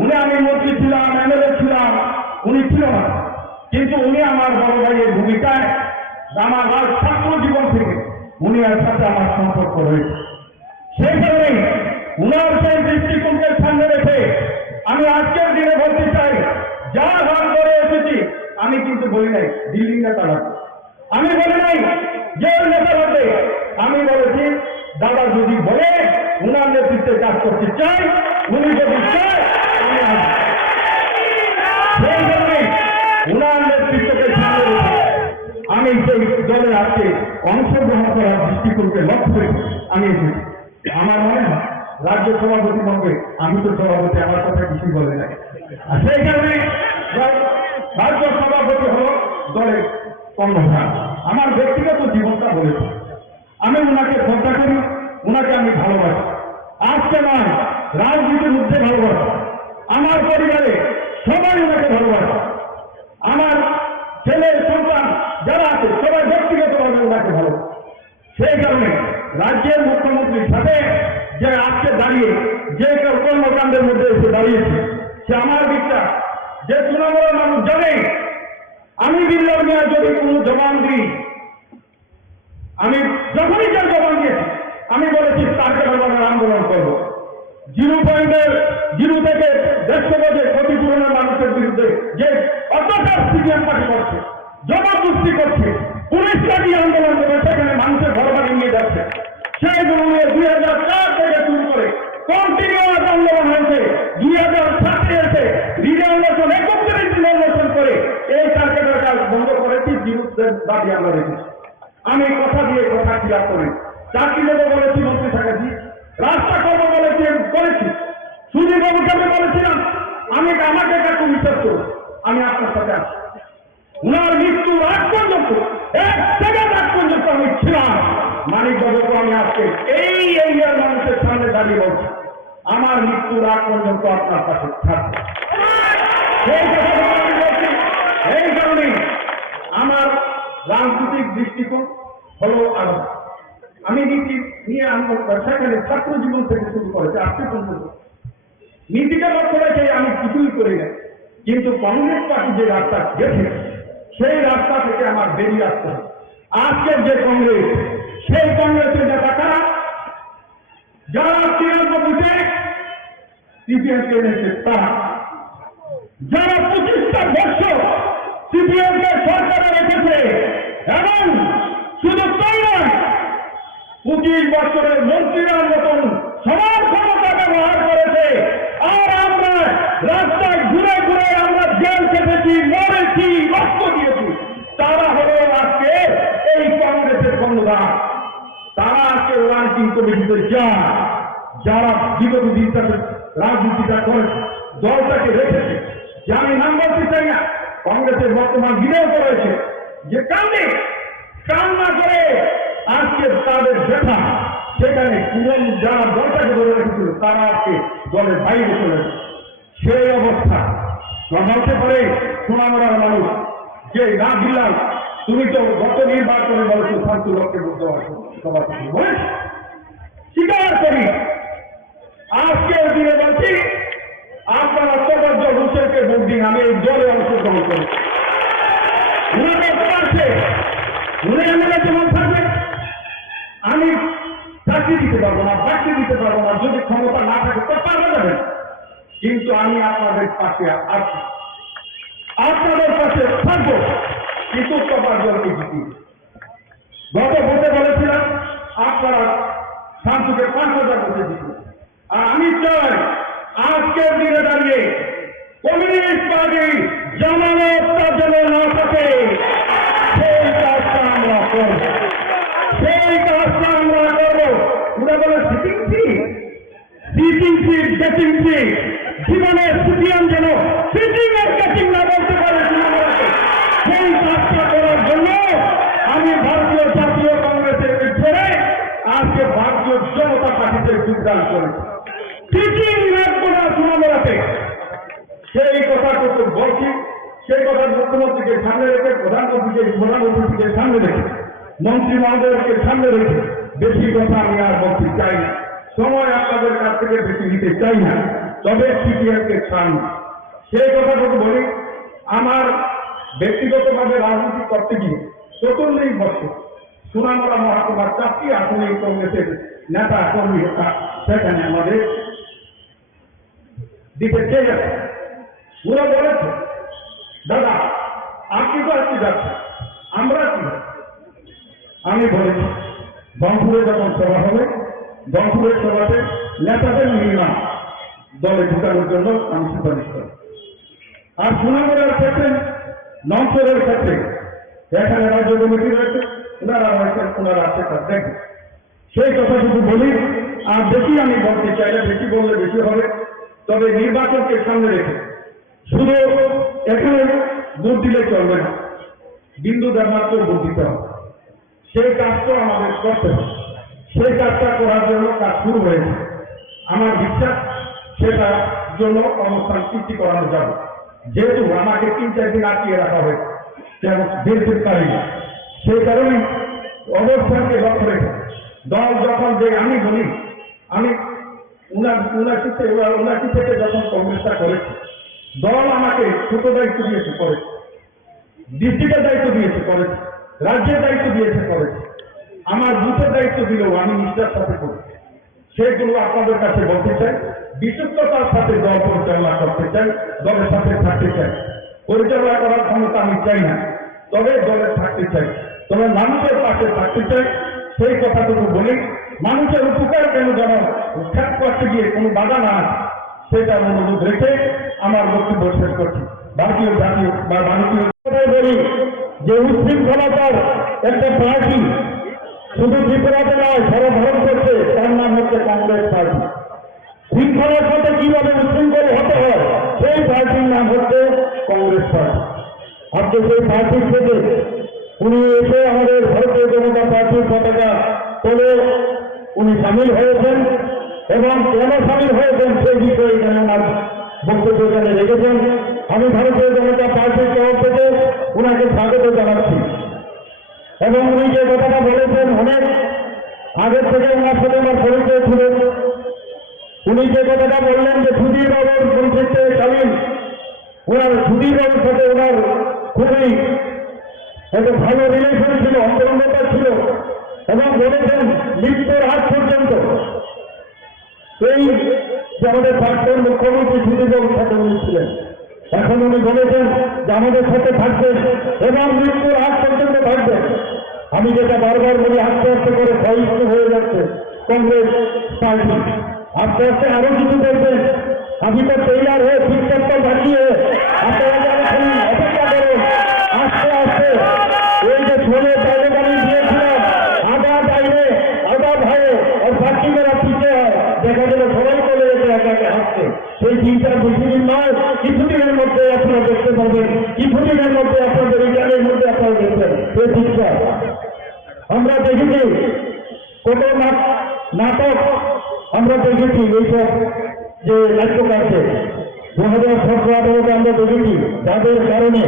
উনি, আমি মন্ত্রী ছিলাম, এমএলএ ছিলাম, উনি ছিল না, কিন্তু উনি আমার বড় ভাইয়ের ভূমিকায় আমার ছাত্র জীবন থেকে উনি এর সাথে আমার সম্পর্ক রয়েছে। সেই কারণে উনার সেই দৃষ্টিকোণকে সামনে রেখে আমি আজকের দিনে বলতে চাই, যা হার করে এসেছি আমি কিন্তু বলি নাই দিল্লি নেতা লাগবে, আমি বলি নাই যে ওই নেতা লাগবে, আমি বলেছি দাদা যদি বলে উনার নেতৃত্বে কাজ করতে চাই, উনি যদি চায় আমি আসবো। সেই জন্যে উনার নেতৃত্বকে সামনে রেখে আমি সেই দলে আজকে অংশগ্রহণ করার দৃষ্টিকোণকে লক্ষ্য করে আমি এসেছি। আমার মনে হয় রাজ্য সভাপতি মধ্যে আমি তো সভাপতি, আমার কথা কিছুই বলে নাই। আর সেই কারণে রাজ্য সভাপতি হল দলের কর্মধার। আমার ব্যক্তিগত জীবনটা বলেছে, আমি ওনাকে শ্রদ্ধা করি, ওনাকে আমি ভালোবাসি। আজকে নয়, রাজনীতির মধ্যে ভালোবাসি। আমার পরিবারে সবাই ওনাকে ভালোবাসে। আমার ছেলে সন্তান যারা আছে সবাই ব্যক্তিগতভাবে ওনাকে ভালোবাসে। সেই কারণে রাজ্যের মুখ্যমন্ত্রীর সাথে যে আজকে দাঁড়িয়ে যে কর্মকাণ্ডের মধ্যে এসে দাঁড়িয়েছে, সে আমার বিশ্বাস যে তৃণমূলের মানুষ জানে আমি বিল্লাল মিয়া যদি কোনো জবান দিই, আমি যখনই যার জবান দিয়েছি আমি বলেছি তাকে ধর্মের আন্দোলন করবো। 0 থেকে 150 গজের ক্ষতিপূরণের মানুষের বিরুদ্ধে যে অত্যাচার সিপিএম পার্টি করছে, জবরদস্তি করছে, পুলিশ কাটিয়ে আন্দোলন করে সেখানে মানুষের ঘর বাড়ি নিয়ে যাচ্ছে, সেইগুলো নিয়ে 2004 থেকে শুরু করে কন্টিনিউয়াস আন্দোলন হয়েছে। 2007 এসে রিজার্ভেশন 31 রিজার্ভেশন করে এই টার্গেটের কাজ বন্ধ করেছি, বিরুদ্ধের দাবি আমরা রেখেছি। আমি কথা দিয়ে কথা খিলাপ করি, চাকরি দেবো বলেছি মন্ত্রী থাকাছি, রাস্তা করবো বলেছি করেছি, সুধীর বাবুকে আমি বলেছিলাম আমাকে কাকু বিশ্বাস করুন আমি আপনার সাথে আছি। উনার মৃত্যুর আগ পর্যন্ত 1 সেকেন্ড আগ পর্যন্ত আমি ছিলাম। মানিক বাবুকে আমি আজকে এই এরিয়ার মানুষের সামনে দাঁড়িয়ে বলছি আমার মৃত্যুর আগ পর্যন্ত আপনার পাশে থাকবে। সেই কথা আমি বলছি। এই কারণেই আমার রাজনৈতিক দৃষ্টিকোণ হলো আলাদা। আমি নীতি নিয়ে সেখানে ছাত্র জীবন থেকে শুরু করেছি আজকে পর্যন্ত নীতিকে লক্ষ্য রেখে আমি কিছুই করি না, কিন্তু কংগ্রেস পার্টি যে রাস্তা গেছে সেই রাস্তা থেকে আমার বেরিয়ে আসতে হবে। আজকের যে কংগ্রেস, সেই কংগ্রেসের নেতা কারা যারা 93-এ সিপিএম কে এনেছে, তারা যারা 25টা বছর সিপিএম কে সরকারে রেখেছে এবং শুধু তাই নয় 25 বছরের মন্ত্রীরা মতন সবার ক্ষমতা ব্যবহার করেছে। আর আমরা রাস্তায় ঘুরে ঘুরে আমরা জেল কেটেছি, মরেছি, রক্ত দিয়েছি। তারা হলো আজকে এই কংগ্রেসের কর্ণধার। তারা আজকে ওয়ার্কিং কমিটিতে যায়, যারা বিগত দিন তাদের রাজনীতিটা করেছে, দলটাকে রেখেছে। যে আমি নাম বলতে চাই না, কংগ্রেসের বর্তমান বিধায়ক রয়েছে যে কান্না করে আজকে তাদের ব্যথা, সেখানে পুরন যারা দলটাকে ধরে রেখেছিল তারা আজকে দলের বাইরে চলে গেছে। সেই অবস্থা বলতে পারে সোনামরার মানুষ যে না দিলাম, তুমি তো গত নির্বাচনে বলেছো শান্তি লক্ষ্যে বুঝতে পারছো সবার কিছু বলে স্বীকার করি। আজকের দিনে বলছি আপনারা তবজ্জ হোসেনকে ভোট দিন, আমি এই দলে অংশগ্রহণ করি। উনি এমএলএ যেমন থাকবে, আমি চাকরি দিতে পারবো না, চাকরি দিতে পারবো না, যদি ক্ষমতা না থাকে তো পারবে যাবে। কিন্তু আমি আপনাদের পাশে আছি, আপনাদের পাশে থাকবো, কিন্তু তবজ্জকে জিতি। গত ভোটে বলেছিলাম আপনারা শান্তিকে 5,000 ভোটে জিতবে। আর আমি চাই আজকের দিনে দাঁড়িয়ে কমিউনিস্ট পার্টি জামানতটা যেন না থাকে, সেই কাজটা আমরা করব, সেই কাজটা আমরা করবো। ওরা বলে সিটিং সিট গেটিং সিট, জীবনে সিপিএম যেন সিটিং আর গেটিং না বলতে পারে, সেই কাজটা করার জন্য আমি ভারতীয় জাতীয় কংগ্রেসের ছেড়ে আজকে ভারতীয় জনতা পার্টিতে যোগদান করেছি। সিটিং রাখবো না সুনামরাতে, সেই কথা তো বলছি। সেই কথা মুখ্যমন্ত্রীকে সামনে রেখে, প্রধানমন্ত্রীকে সামনে রেখে, মন্ত্রী মহোদয়কে সামনে রেখে বেশি কথা আমি আর বলতে চাই না, সময় আপনাদের কাছ থেকে বেশি নিতে চাই না। তবে সিপিএমকে ছাড়ুন, সেই কথাটুকু বলি। আমার ব্যক্তিগতভাবে রাজনীতি করতে গিয়ে 44 বছর সুনামরা মহকুমার 4টি আসনে কংগ্রেসের নেতা কর্মী সেখানে আমাদের দিতে চেয়ে গেছে। ওরা বলেছে দাদা যাচ্ছে, আমরা কি? আমি বলেছি রংপুরে যখন সভা হবে, রংপুরের সভাতে নেতাদের মিনিমাম দলে ঢুকানোর জন্য আমি সুপারিশ করি। আর সুনামগড়ের ক্ষেত্রে, নংসরের ক্ষেত্রে এখানে রাজ্য কমিটি রয়েছে, ওনারা আছে তার দেখবে, সেই কথা শুধু বলি। আর বেশি আমি বলতে চাই না, বেশি বললে বেশি হবে। তবে নির্বাচনকে সামনে রেখে শুধু এখানে ভোট দিলে চলবে না, বিন্দুদের মাত্র ভোট দিতে হবে। সেই কাজটা আমাদের করতে হবে। সেই কাজটা করার জন্য কাজ শুরু হয়েছে। আমার বিশ্বাস সেটার জন্য অনুষ্ঠান সৃষ্টি করানো যাবে। যেহেতু আমাকে 3-4 দিন আটকিয়ে রাখা হয়েছে, বিলটির পারি না, সেই কারণে অবস্থানকে লক্ষ্য রেখে দল যখন যে আমি বলি, আমি 79 থেকে যখন কংগ্রেসটা করেছি, দল আমাকে ছোট দায়িত্ব দিয়েছে করেছে, ডিস্ট্রিক্টের দায়িত্ব দিয়েছে করেছে, রাজ্যের দায়িত্ব দিয়েছে করেছে, আমার বুথের দায়িত্ব দিলেও আমি নিষ্ঠার সাথে করেছি। সেগুলো আপনাদের কাছে বলতে চাই, বিশুদ্ধতার সাথে দল পরিচালনা করতে চাই, দলের সাথে থাকতে চাই। পরিচালনা করার ক্ষমতা আমি চাই না, তবে দলে থাকতে চাই, তবে মানুষের পাশে থাকতে চাই। সেই কথাটুকু বলি, মানুষের উপকার কেন যেন খ্যাত করতে গিয়ে কোনো বাধা না আসে, সেটা অনুরোধ রেখে আমার বক্তব্য শেষ করছি। ভারতীয় জাতীয় বা ভারতীয় বলি যে উচ্ছৃঙ্খলতার একটা পার্টি শুধু ত্রিপুরাতে নয়, সারা ভারতবর্ষে, তার নাম হচ্ছে কংগ্রেস পার্টি। শৃঙ্খলার সাথে কিভাবে উচ্ছৃঙ্খল হতে হয়, সেই পার্টির নাম হচ্ছে কংগ্রেস পার্টি। আজকে সেই পার্টির থেকে উনি এসে আমাদের ভারতীয় জনতা পার্টির পতাকা তোলে উনি সামিল হয়েছেন, এবং কেন সামিল হয়েছেন সেই বিষয়ে এখানে আমার বক্তব্য এখানে রেখেছেন। আমি ভারতীয় জনতা পার্টির তরফ থেকে উনাকে স্বাগত জানাচ্ছি। এবং উনি যে কথাটা বলেছেন, অনেক আগের থেকে ওনার সাথে আমার পরিচয় ছিল। উনি যে কথাটা বললেন যে সুধীর বাবুর পরিচিতে কালীন ওনার সুধীর বাবুর সাথে ওনার খুবই একটা ভালো রিলেশন ছিল, অন্তরঙ্গতা ছিল, এবং বলেছেন মৃত্যুর আগ পর্যন্ত এই যে আমাদের প্রাক্তন মুখ্যমন্ত্রী সুধীর বাবুর সাথে উনি ছিলেন। এখন উনি বলেছেন যে আমাদের সাথে থাকবেন এবং মৃত্যুর আগ পর্যন্ত থাকবেন। আমি যেটা বারবার বলি, আস্তে আস্তে করে সহিষ্ণু হয়ে যাচ্ছে কংগ্রেস পার্টি, আস্তে আস্তে আরো কিছু করবেন। আমি তো তৈরি হয়ে ঠিকঠাক বাঁচিয়ে আপনারা যারা শুনুন, অপেক্ষা করুন। আস্তে আস্তে এই যে ছোলে বাইরে বানিয়ে দিয়েছিলাম, আধা বাইরে আধা ভাইয়ে আর বাকি মেরা পিছিয়ে হয়, দেখা গেল সবাই চলে যেতে একাকে হাসছে। সেই দিনটা বেশি দিন নয়, কিছুদিনের মধ্যে আপনারা দেখতে পাবেন, কিছুদিনের মধ্যে আপনাদের রিটার্নের মধ্যে আপনারা দেখবেন এই দিকটা। আমরা দেখেছি কত নাটক আমরা দেখেছি, এইসব যে নাট্যকারদের 2017-18 আমরা দেখেছি, যাদের কারণে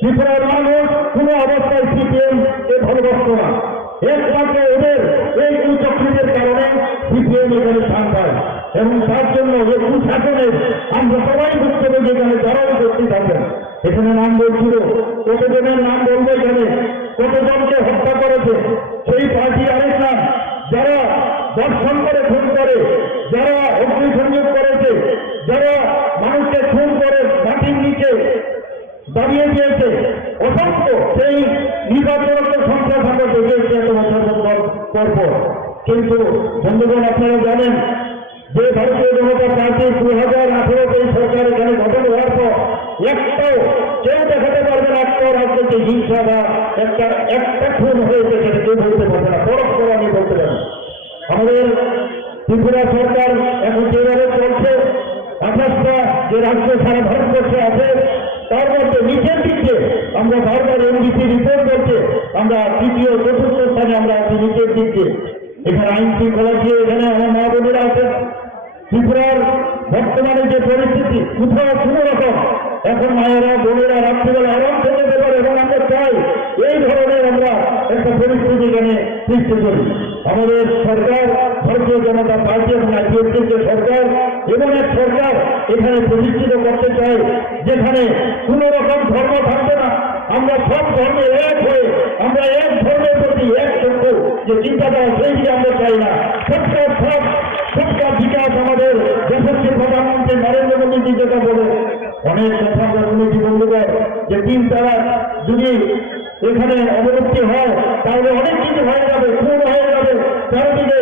ত্রিপুরার মানুষ কোনো অবস্থায় সিপিএম এ ভালোবাসত না। একমাত্র ওদের এই কুচক্রীদের কারণে সিপিএম এখানে স্থান পায়, এবং তার জন্য এই কুশাসনের আমরা সবাই বুঝতে পারি যেখানে যারা উপস্থিত থাকেন। এখানে নাম বলছিল, কতজনের নাম বলবো এখানে, কতজনকে হত্যা করেছে সেই পার্টি আরেক নাম, যারা দর্শন করে খুন করে, যারা অগ্নিসংযোগ করেছে, যারা মানুষকে খুন করে মাটির নিচে দাঁড়িয়ে দিয়েছে, অসংখ্য সেই নির্বাচনের সংখ্যা আমরা দেখেছি এত বছর পর। কিন্তু বন্ধুগণ, আপনারা জানেন যে ভারতীয় জনতা পার্টি 2018 সরকার এখানে গঠন হওয়ার পর একটাও কেউ দেখাতে পারবে না, একটাও রাজ্যকে হিংসা বা একটা খুন হয়েছে সেটা কেউ বলতে পারবে না, পরস্পর আমি বলতে পারি। আমাদের ত্রিপুরা সরকার এখন যেভাবে চলছে, 28টা যে রাজ্য সারা ভারতবর্ষে আছে, তার মধ্যে নিচের দিকে আমরা বারবার এমডিসি রিপোর্ট করছে আমরা 3য় 4র্থ স্থানে আমরা আছি নিচের দিকে। এখানে আইন শৃঙ্খলা দিয়ে এখানে আমার মা বোনেরা আছেন। ত্রিপুরার বর্তমানে যে পরিস্থিতি, কোথাও কোনো রকম এখন মায়েরা বোনেরা রাত্রিবেলা আরাম থেকে দেবেন, এবং আমরা চাই এই ধরনের আমরা একটা পরিস্থিতি এখানে সৃষ্টি করি। আমাদের সরকার, ভারতীয় জনতা পার্টি এবং আইপিএফটির যে সরকার, এবং এক সরকার এখানে প্রতিষ্ঠিত করতে চাই যেখানে কোনো রকম ধর্ম থাকবে না। আমরা সব ধর্মে এক হয়ে, আমরা এক ধর্মের প্রতি এক চক্ষু যে চিন্তাধারা, সেই দিকে আমরা চাই না। সবটা বিকাশ আমাদের দেশের প্রধানমন্ত্রী নরেন্দ্র মোদী যেটা বলে, অনেক কথা আমরা শুনেছি বন্ধুগণ, যে তিন তারা যদি এখানে অবলুপ্তি হয় তাহলে অনেক কিছু হয়ে যাবে, খুন হয়ে যাবে, চারিদিকে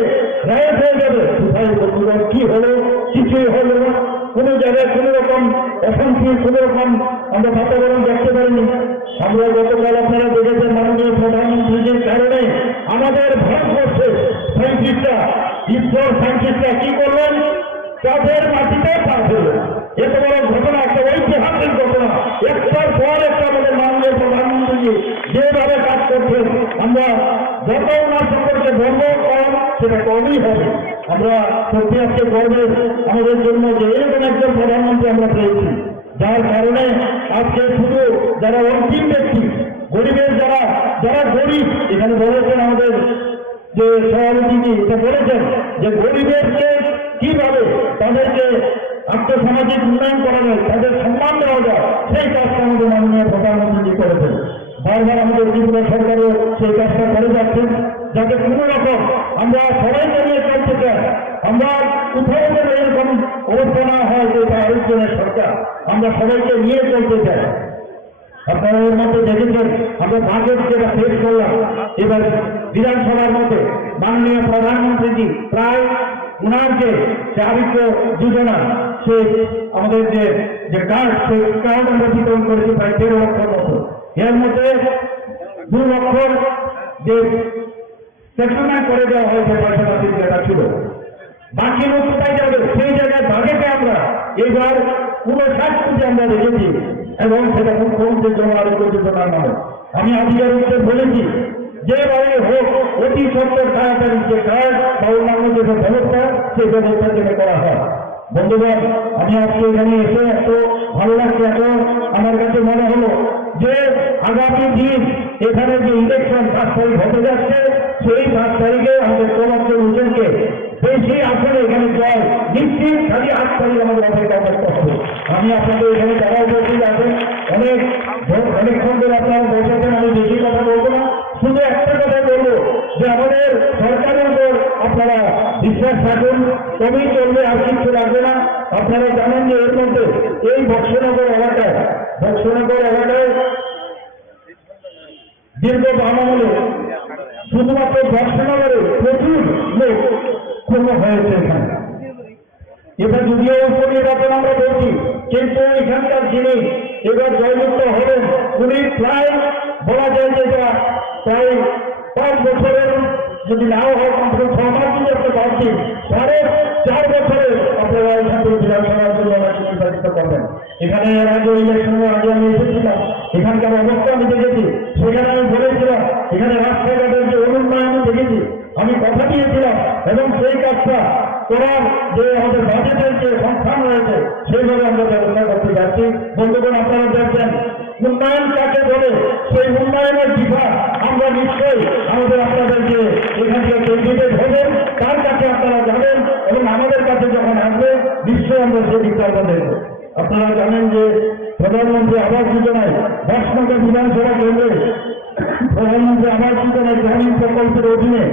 রায় হয়ে যাবে। কোথায় বন্ধুগণ কি হলো? কিছুই হলো না। কোনো জায়গায় কোনো রকম অশান্তি, কোনো রকম আমরা বাতাবরণ দেখতে পারিনি। আমরা গতকাল আপনারা দেখেছেন মাননীয় প্রধানমন্ত্রীর কারণে আমাদের ভারতবর্ষের সায়েন্টিস্টরা, ইসরোর সায়েন্টিস্টরা কি করলেন? চাঁদের মাটিতে পা ফেললেন। এত বড় ঘটনা, একটা ঐতিহাসিক ঘটনা। একটার পর একটা আমাদের মাননীয় প্রধানমন্ত্রী যেভাবে কাজ করছেন, আমরা যত ওনার সম্পর্কে গর্ব কম সেটা কমই হবে। আমরা সত্যি আজকে গর্বের আমাদের জন্য যে এরকম একজন প্রধানমন্ত্রী আমরা পেয়েছি, যার কারণে আজকে শুধু যারা অন্তিম ব্যক্তি, গরিবের যারা যারা গরিব, এখানে বলেছেন আমাদের যে সভাপতি এটা বলেছেন যে গরিবেরকে কিভাবে তাদেরকে আর্থসামাজিক উন্নয়ন করা যায়, তাদের সম্মান দেওয়া যায়, সেই কাজটা আমাদের মাননীয় প্রধানমন্ত্রী করেছেন। বারবার আমাদের ত্রিপুরা সরকারও সেই কাজটা করে যাচ্ছেন, যাতে কোনো রকম আমরা সবাইকে নিয়ে চলতে চাই। আমরা কোথাও যেন এরকম অবস্থা না হয় যে এটা আরেকজনের সরকার, আমরা সবাইকে নিয়ে চলতে চাই। আপনারা এর মধ্যে দেখেছেন আমরা বাজেট যেটা পেশ করলাম, এবার বিধানসভার মধ্যে মাননীয় প্রধানমন্ত্রীজি প্রায় উনার যে চারিত্র যোজনা, সে আমাদের যে কার্ড, সেই কার্ড আমরা বিতরণ করেছি প্রায় 13 লক্ষর মতো। এর মধ্যে 2 লক্ষর যে সেটেলমেন্ট করে দেওয়া হয়েছে পয়সাপাতির যেটা ছিল, বাকি লোক কোথায় যাবে? সেই জায়গায় বাজেটে আমরা এবার 59 কোটি আমরা রেখেছি, এবং সেটা মুখ্যমন্ত্রীর জন্য আরোগ্য যোজনার নামে। আমি আধিকারিককে বলেছি যেভাবে হোক অতি সত্তর তাড়াতাড়ি যে কাজ বা অন্যান্য যে ব্যবস্থা, সেই ব্যবস্থা যেটা করা হয়। বন্ধুগণ, আমি আজকে এখানে এসে এত ভালো লাগছে, এত আমার কাছে মনে হলো যে আগামী দিন এখানে যে ইলেকশন 5 তারিখ হতে যাচ্ছে, সেই 5 তারিখে আমাদের কোমাত্র হোসেনকে বেশি আসলে এখানে জয় নিশ্চিত। খালি 8 তারিখ আমাদের অপেক্ষা করতে হবে। আমি আপনাদের এখানে যারা উপস্থিত আছেন, অনেকক্ষণ ধরে আপনারা বসেছেন, আমি বেশি কথা বলবো না, শুধু একটা কথা বলবো যে আমাদের সরকারের উপর আপনারা বিশ্বাস রাখুন, কমই চলবে, আর কিছু লাগবে না। আপনারা জানেন যে এর মধ্যে এই বক্সনগর এলাকায় দীর্ঘ আমলে শুধুমাত্র বক্সনগরে প্রচুর লোক খুন হয়েছে এখানে। এটা যদিও উপনির্বাচন আমরা বলছি, কিন্তু এখানকার যিনি এবার জয়যুক্ত হলেন, উনি প্রায় বলা যায় যে এটা প্রায় 5 বছরের, যদি নাও হয় কমসে কম 6 মাস যদি আপনি ভাবছেন, 4.5 বছরের আপনারা এখান থেকে বিধানসভার জন্য আমাকে নির্বাচিত করবেন। এখানে এর আগে ইলেকশনের আগে আমি এসেছিলাম, এখানকার অবস্থা আমি দেখেছি, সেখানে আমি বলেছিলাম এখানে রাস্তাঘাটের যে অনুন্নয়ন আমি দেখেছি, আমি কথা দিয়েছিলাম, এবং সেই কাজটা করার যে আমাদের বাজেটের যে সংস্থান রয়েছে সেইভাবে আমরা ব্যবস্থা করতে যাচ্ছি। বন্ধুগণ, আপনারা দেখছেন উন্নয়ন কাকে বলে, সেই উন্নয়নের দিশা আমরা নিশ্চয়ই আমাদের আপনাদেরকে এখান থেকে ক্যান্ডিডেট হবেন, তার কাছে আপনারা যাবেন, এবং আমাদের কাছে যখন আসবে নিশ্চয়ই আমরা সেই দিকটা আমরা দেখব। আপনারা জানেন যে প্রধানমন্ত্রী আবাস যোজনায় 10 বিধানসভা কেন্দ্রে প্রধানমন্ত্রী আবাস যোজনায় গ্রামীণ প্রকল্পের অধীনে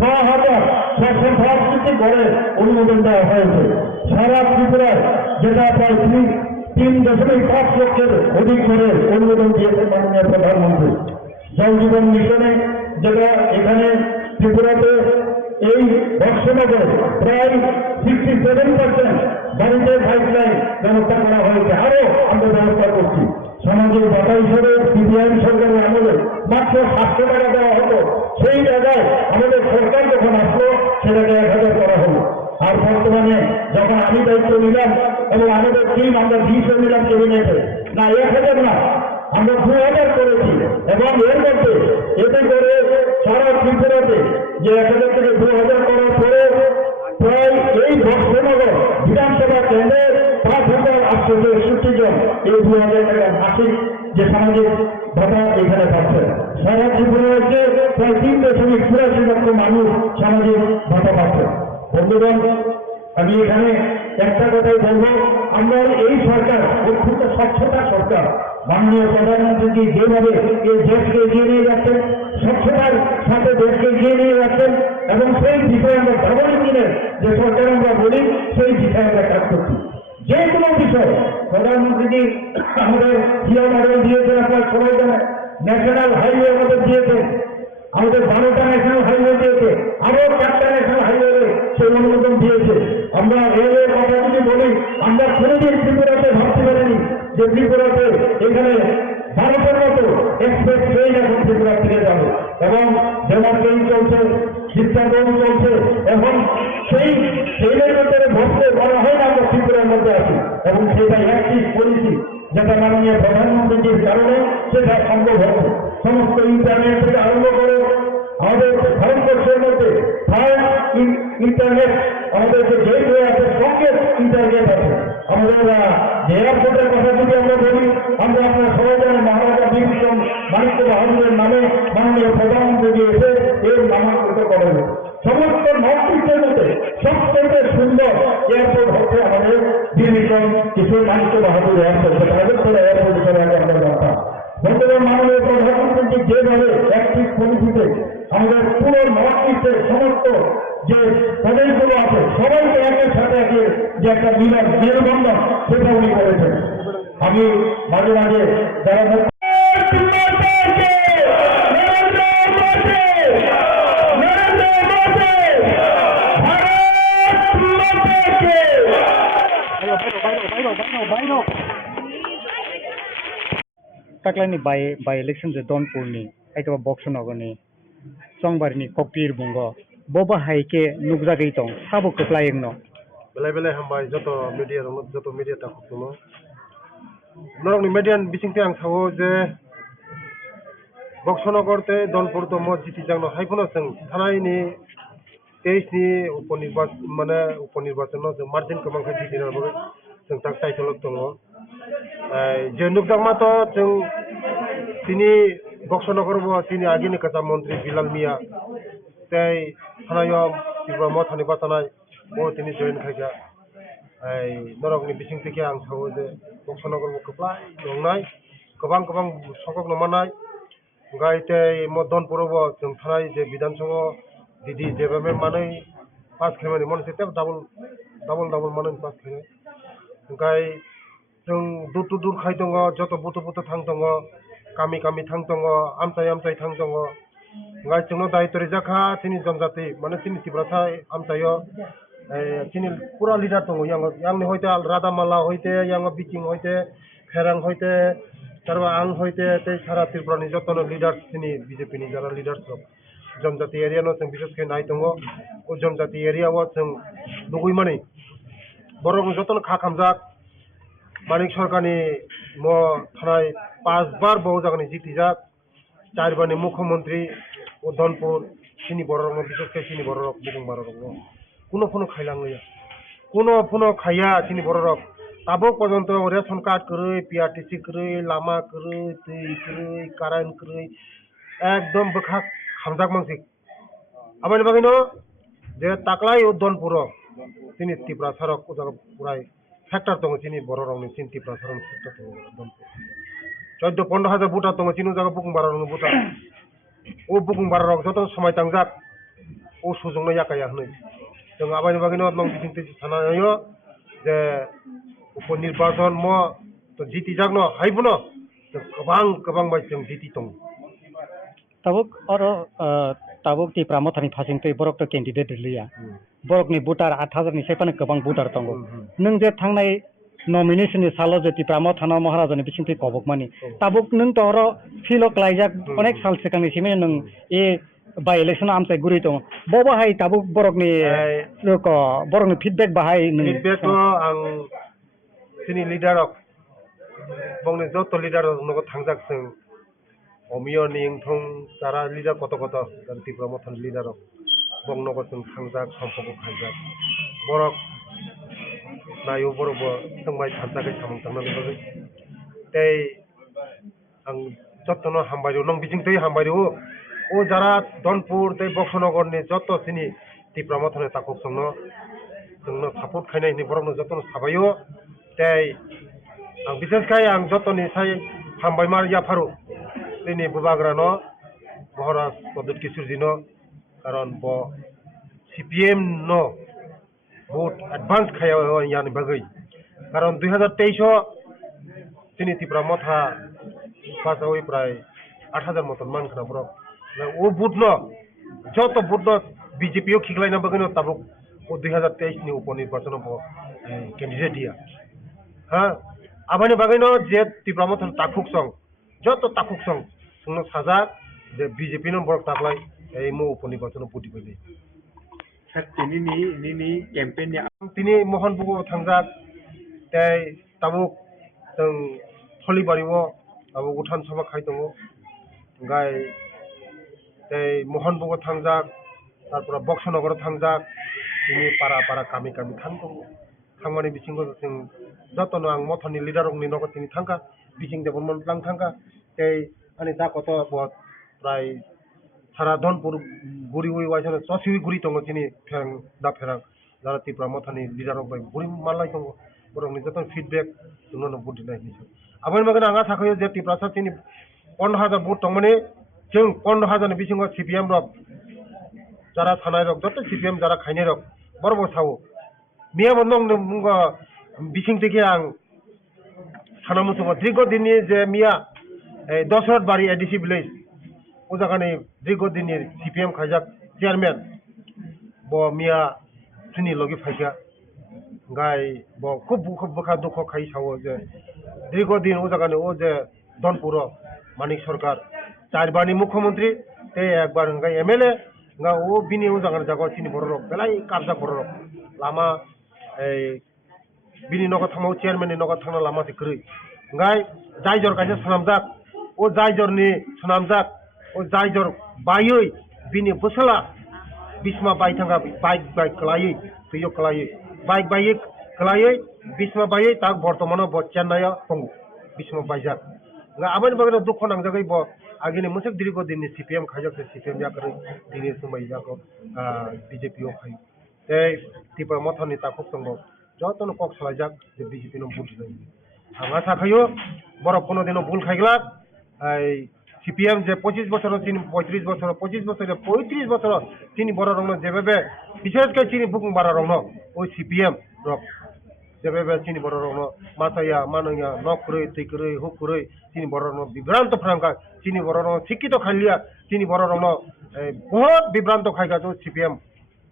6,665টি ঘরের অনুমোদন দেওয়া হয়েছে। সারা ত্রিপুরায় যেটা প্রায় 3.5 লক্ষের অধিক ঘরের অনুমোদন দিয়েছেন মাননীয় প্রধানমন্ত্রী। জল জীবন মিশনে যেটা এখানে ত্রিপুরাতে এই বক্সনগরে প্রায় 67% বাড়িতে পাইপলাইন ব্যবস্থা করা হয়েছে, আরো আমরা ব্যবস্থা করছি। সামাজিক ভাতা হিসেবে সিপিআইএম সরকারের আমলে মাত্র 700 টাকা দেওয়া হতো, সেই জায়গায় আমাদের সরকার যখন আসলো সেটাকে 1000 করা হলো। আর বর্তমানে যখন আমি দায়িত্ব নিলাম এবং আমাদের টিম আমরা 20 নিলাম ক্যাবিনেটে, না 1000 না, আমরা 2000 করেছি। এবং এর মধ্যে এতে করে সারা ত্রিপুরাতে যে 1000 থেকে 2000 করার পরে প্রায় এই বক্সনগর বিধানসভা কেন্দ্রে 5,861 জন এই 2000 টাকা মাসিক যে সামাজিক ভাতা এখানে পাচ্ছে। সারা ত্রিপুরাতে প্রায় 3.84 লক্ষ মানুষ সামাজিক ভাতা পাচ্ছে। বন্ধুগণ, আমি এখানে একটা কথাই বলবো, আমরা এই সরকার অত্যন্ত স্বচ্ছতা সরকার। মাননীয় প্রধানমন্ত্রী যেভাবে এই দেশকে এগিয়ে নিয়ে যাচ্ছেন, স্বচ্ছতার সাথে দেশকে এগিয়ে নিয়ে যাচ্ছেন, এবং সেই বিষয়ে আমরা ডাবল ইঞ্জিনের যে সরকার আমরা বলি, সেই বিষয়ে আমরা কাজ করছি। যে কোনো বিষয় প্রধানমন্ত্রী আমাদের জিও মডেল দিয়েছেন, আপনার সবাই জানেন, ন্যাশনাল হাইওয়ে আমাদের দিয়েছে, আমাদের 12টা ন্যাশনাল হাইওয়ে দিয়েছে, আরো 4টা ন্যাশনাল হাইওয়ে সেই অনুমোদন দিয়েছে। আমরা রেলের কথা যদি বলি, আমরা কোনোদিন ত্রিপুরাতে ভাবতে পারিনি যে ত্রিপুরাতে এখানে ভারতের মতো এক্সপ্রেস ট্রেন এখন ত্রিপুরা থেকে যাবে, এবং যেমন ট্রেন চলছে, শিক্ষাক্রম চলছে, এখন সেই ট্রেনের মধ্যে বসতে বলা হয় না আমরা ত্রিপুরার মধ্যে আছি, এবং সেটা অ্যাক্টিভ পলিসি যেটা মাননীয় প্রধানমন্ত্রীর কারণে সেটা সম্ভব হচ্ছে। সমস্ত ইন্টারনেট থেকে আরম্ভ করে আমাদের ভারতবর্ষের মধ্যে ইন্টারনেট, আমাদের যে গেটওয়ে আছে সঙ্গে ইন্টারনেট আছে। আমাদের যে এয়ারপোর্টের কথা যদি আমরা বলি, আমরা আপনারা সবাই জানেন মহারাজা বীর বিক্রম মানিক্য বাহাদুরের নামে মাননীয় প্রধানমন্ত্রী এসে এর নামাঙ্কিত করেন। সমস্ত নর্থ ইস্টের মধ্যে সবথেকে সুন্দর এয়ারপোর্ট হচ্ছে আমাদের বীর বিক্রম কিশোর মানিক্য বাহাদুর এয়ারপোর্ট, সেটা আগরতলা এয়ারপোর্ট হিসেবে আমরা জানতাম। বর্তমান মাননীয় প্রধানমন্ত্রী যেভাবে অ্যাক্টিভ পলিসিতে আমাদের পুরো নর্থ ইস্টের সমস্ত যে প্রদেশগুলো আছে সবাইকে একের সাথে একের যে একটা মিলন মেলবন্ধন সেটা উনি করেছেন। আমি মাঝে মাঝে যারা Taklani by election the Donpurni, Aikaba Boxonogoni, Songbarni, Kokir Bungo, Boba Haike, Nugzagaitong, Sabo Kaplaying no. Bele hambai joto media ta khukmo norong ni median bisingte ang thawo je Boxonogor te Donpur to mo jiti jangno haipono seng thanai ni 23 ni uponirbachan no je margin kamang kha jiti na boge seng tak tai tholok tongo je nukdangma to seng tini Boxonogor bo tini agini kata mantri Bilal Mia tai thanayo tibra mo thani batanai o tini join khaja norok ni bising থেকে ang thawo je Boxonogor bo kaplai nongnai kabang sokok no manai gaite mo Donpur bo jeng thanai je bidan sabha didi jebabe manai 5 km mone sete double manai 5 km gai jeng dur khai tongo joto buto thang tongo kami thang tongo amchai thang tongo gai jengno daitori jakha tini jonjati mane tini tibrasa amchayo tini pura leader tongo yang hoite al Radamala hoite yang Biking hoite Kherang hoite tarwa ang hoite te sara Tripurani jotono leaders tini BJP ni jara leaders jonjati area no jeng bises ke nai tongo o jonjati area wa jeng nugui mani borok jotono kha khamjak Manik Sarkarni mo thanai 5 bar bo jagani jitijak 4 bani মুখ্যমন্ত্রী ও Donpur sini borok no bises ke sini borok bukung borok no কোনো খাইলাংলিয়া কোনো খাইয়া চিনি বড়রক তাবক পর্যন্ত ration card করই PRTC করই Lama করই তুই করই current করই একদম বখা খামজাক মানসিক আবানি বাগিনো যে তাকলাই ও Donpur তিনি ত্রিপুরা সড়ক ও জায়গা পুরাই ফ্যাক্টর দङ চিনি বড়রকনি চিনি ত্রিপুরা সড়ক ফ্যাক্টর দङ Donpur 14-15,000 বুটা দङ চিনি জায়গা বুকুং বারারং বুটা ও বুকুং বারারং যত সময় তাংজাক ও সুজংনো ইয়াকায়া হनै जों आबानि बागैनो नों बिथिंते थानायो जे उपनिर्वाचन म तो जीती जागनो हाइबनो गोबां बाय जों जीती दं Tabuk ti Pramothani Phasing to Borok to candidate liya. Borok ni butar 8,000 ni sepan kebang butar tongo. Nung je thangnai nomination ni salo je ti Pramothana Maharaja ni bising ti kobok mani. Tabuk nung to ro philo klaijak onek sal sekang ni sime nung e by election amsai guri to boba hai tabuk borok ni feedback bahai feedback to ang sini leader of bongni joto leader no thangjak sing omiyo ning thong tara leader koto ganti Pramothani leader of bongno ko sing thangjak sampoko khaijak borok nayo borok bo sangbai thanjak samung tangna ni tei ang jotono hambairo nong bijing tei hambairo ও যারা Donpur te Boxonogor ni joto sini ti Pramothani takuk songno jongno support khainai ni borok no joto sabayo tei ang bises kai ang joto ni sai hambai mar yafaru tini bubagra no Maharaj Pradut Kishorji no karon bo CPM no vote advance khaya yani bagai কারণ 2023 তিনি ত্রিপুরা মথা পাঁচ ওই প্রায় 8,000 মতন মানখানা বরক ও বুটল যত বুটল বিজেপিও খিগলাইনা বাগিনো তাবুক ও 2023 ni উপনির্বাচন candidate দিয়া হ্যাঁ আবানি বাগিনো যে ত্রিপুরা মথন তাকুক সং যত তাকুক সং সুনো সাজা যে বিজেপি নো বরক তাকলাই এই মো উপনির্বাচন পুটি কইলে Sir, ini campaign ni তিনি মোহন বুগো থাংজাক তাই তাবুক जों थलिबारिव ताबुक उठान सभा खाइ दङ गाय তাই মোহন বুগো থাংজাক তারপর বক্সনগর থাংজাক তিনি পারা পারা কামি কামি থাং দङ থাংমানি बिथिंखौ जों যতनो आं मथनि लिडारनि नगद তিনি थांगा बिथिं देबन लां थांगा তাই आनि दाकत बहुत प्राय सारा धनपुर गुरि उइ वाइसन ससिवि गुरि दङ তিনি फें दा फेरां जारा ত্রিপুরা मथनि लिडारक बाय गुरि मालाय दङ बरंनि जत फिडबेक जोंनो बुद्धि नायनि आबानि बागै आंहा साखायो जे ত্রিপুরা साथिनि 15,000 बुट दं माने जों 15,000 नि बिथिङाव सिपिएम रक যারা থানায় রক যত সিপিএম যারা খাইনে রক বড় বড় সাও মিয়া বন্ধং মুঙ্গ বিচিং থেকে আং থানা মুসুম দীর্ঘদিননি যে মিয়া এই দশরথ বাড়ি এডিসি ভিলেজ ও জায়গানি দীর্ঘদিননি সিপিএম খাইজাক চেয়ারম্যান ব মিয়া তিনি লগি ফাইকা গাই ব খুব বখা দুঃখ খাই সাও যে দীর্ঘদিন ও জায়গানি ও যে ধনপুর মানিক সরকার চারবারনি মুখ্যমন্ত্রী তে একবার গাই MLA nga o bini o jangan jago chini borok belai karja borok lama ei bini nogo thangmau chairman ni nogo thangna lama se krui ngai jaijor kaise sanamjak o jaijor ni sanamjak o jaijor bayoi bini busala bisma bai thanga bike klai tuyo klai bike klai bisma bai tak bortomano bo chennai pongu bisma baijak nga abani bagana dukho nangjagai bo আগেনে মোসে দীর্ঘদিন CPM খাইজাকে CPM যাকরে দিনে সময় যাকো বিজেপিও খাই এই Tripura মথনি তাকুক দङ যতনো cock সালাইজাক যে বিজেপি নো বুদ্ধি নাই আঙা সাখাयो বড় কোনো দিনও ভুল খাইগলা এই সিপিএম যে 25 বছর চিনি 35 বছর 25 বছর 35 বছর চিনি বড় রং যেভাবে বিশেষ করে চিনি বুকুং বাড়া রং ওই সিপিএম রক যেভাবে চিনি বড় রং মাথায়া মানয়া নকরই তৈকরই হুকরই চিনি বড় রং বিভ্রান্ত ফ্রাঙ্কা চিনি বড় রং শিক্ষিত খাইলিয়া চিনি বড় রং বহুত বিভ্রান্ত খাইগা তো সিপিএম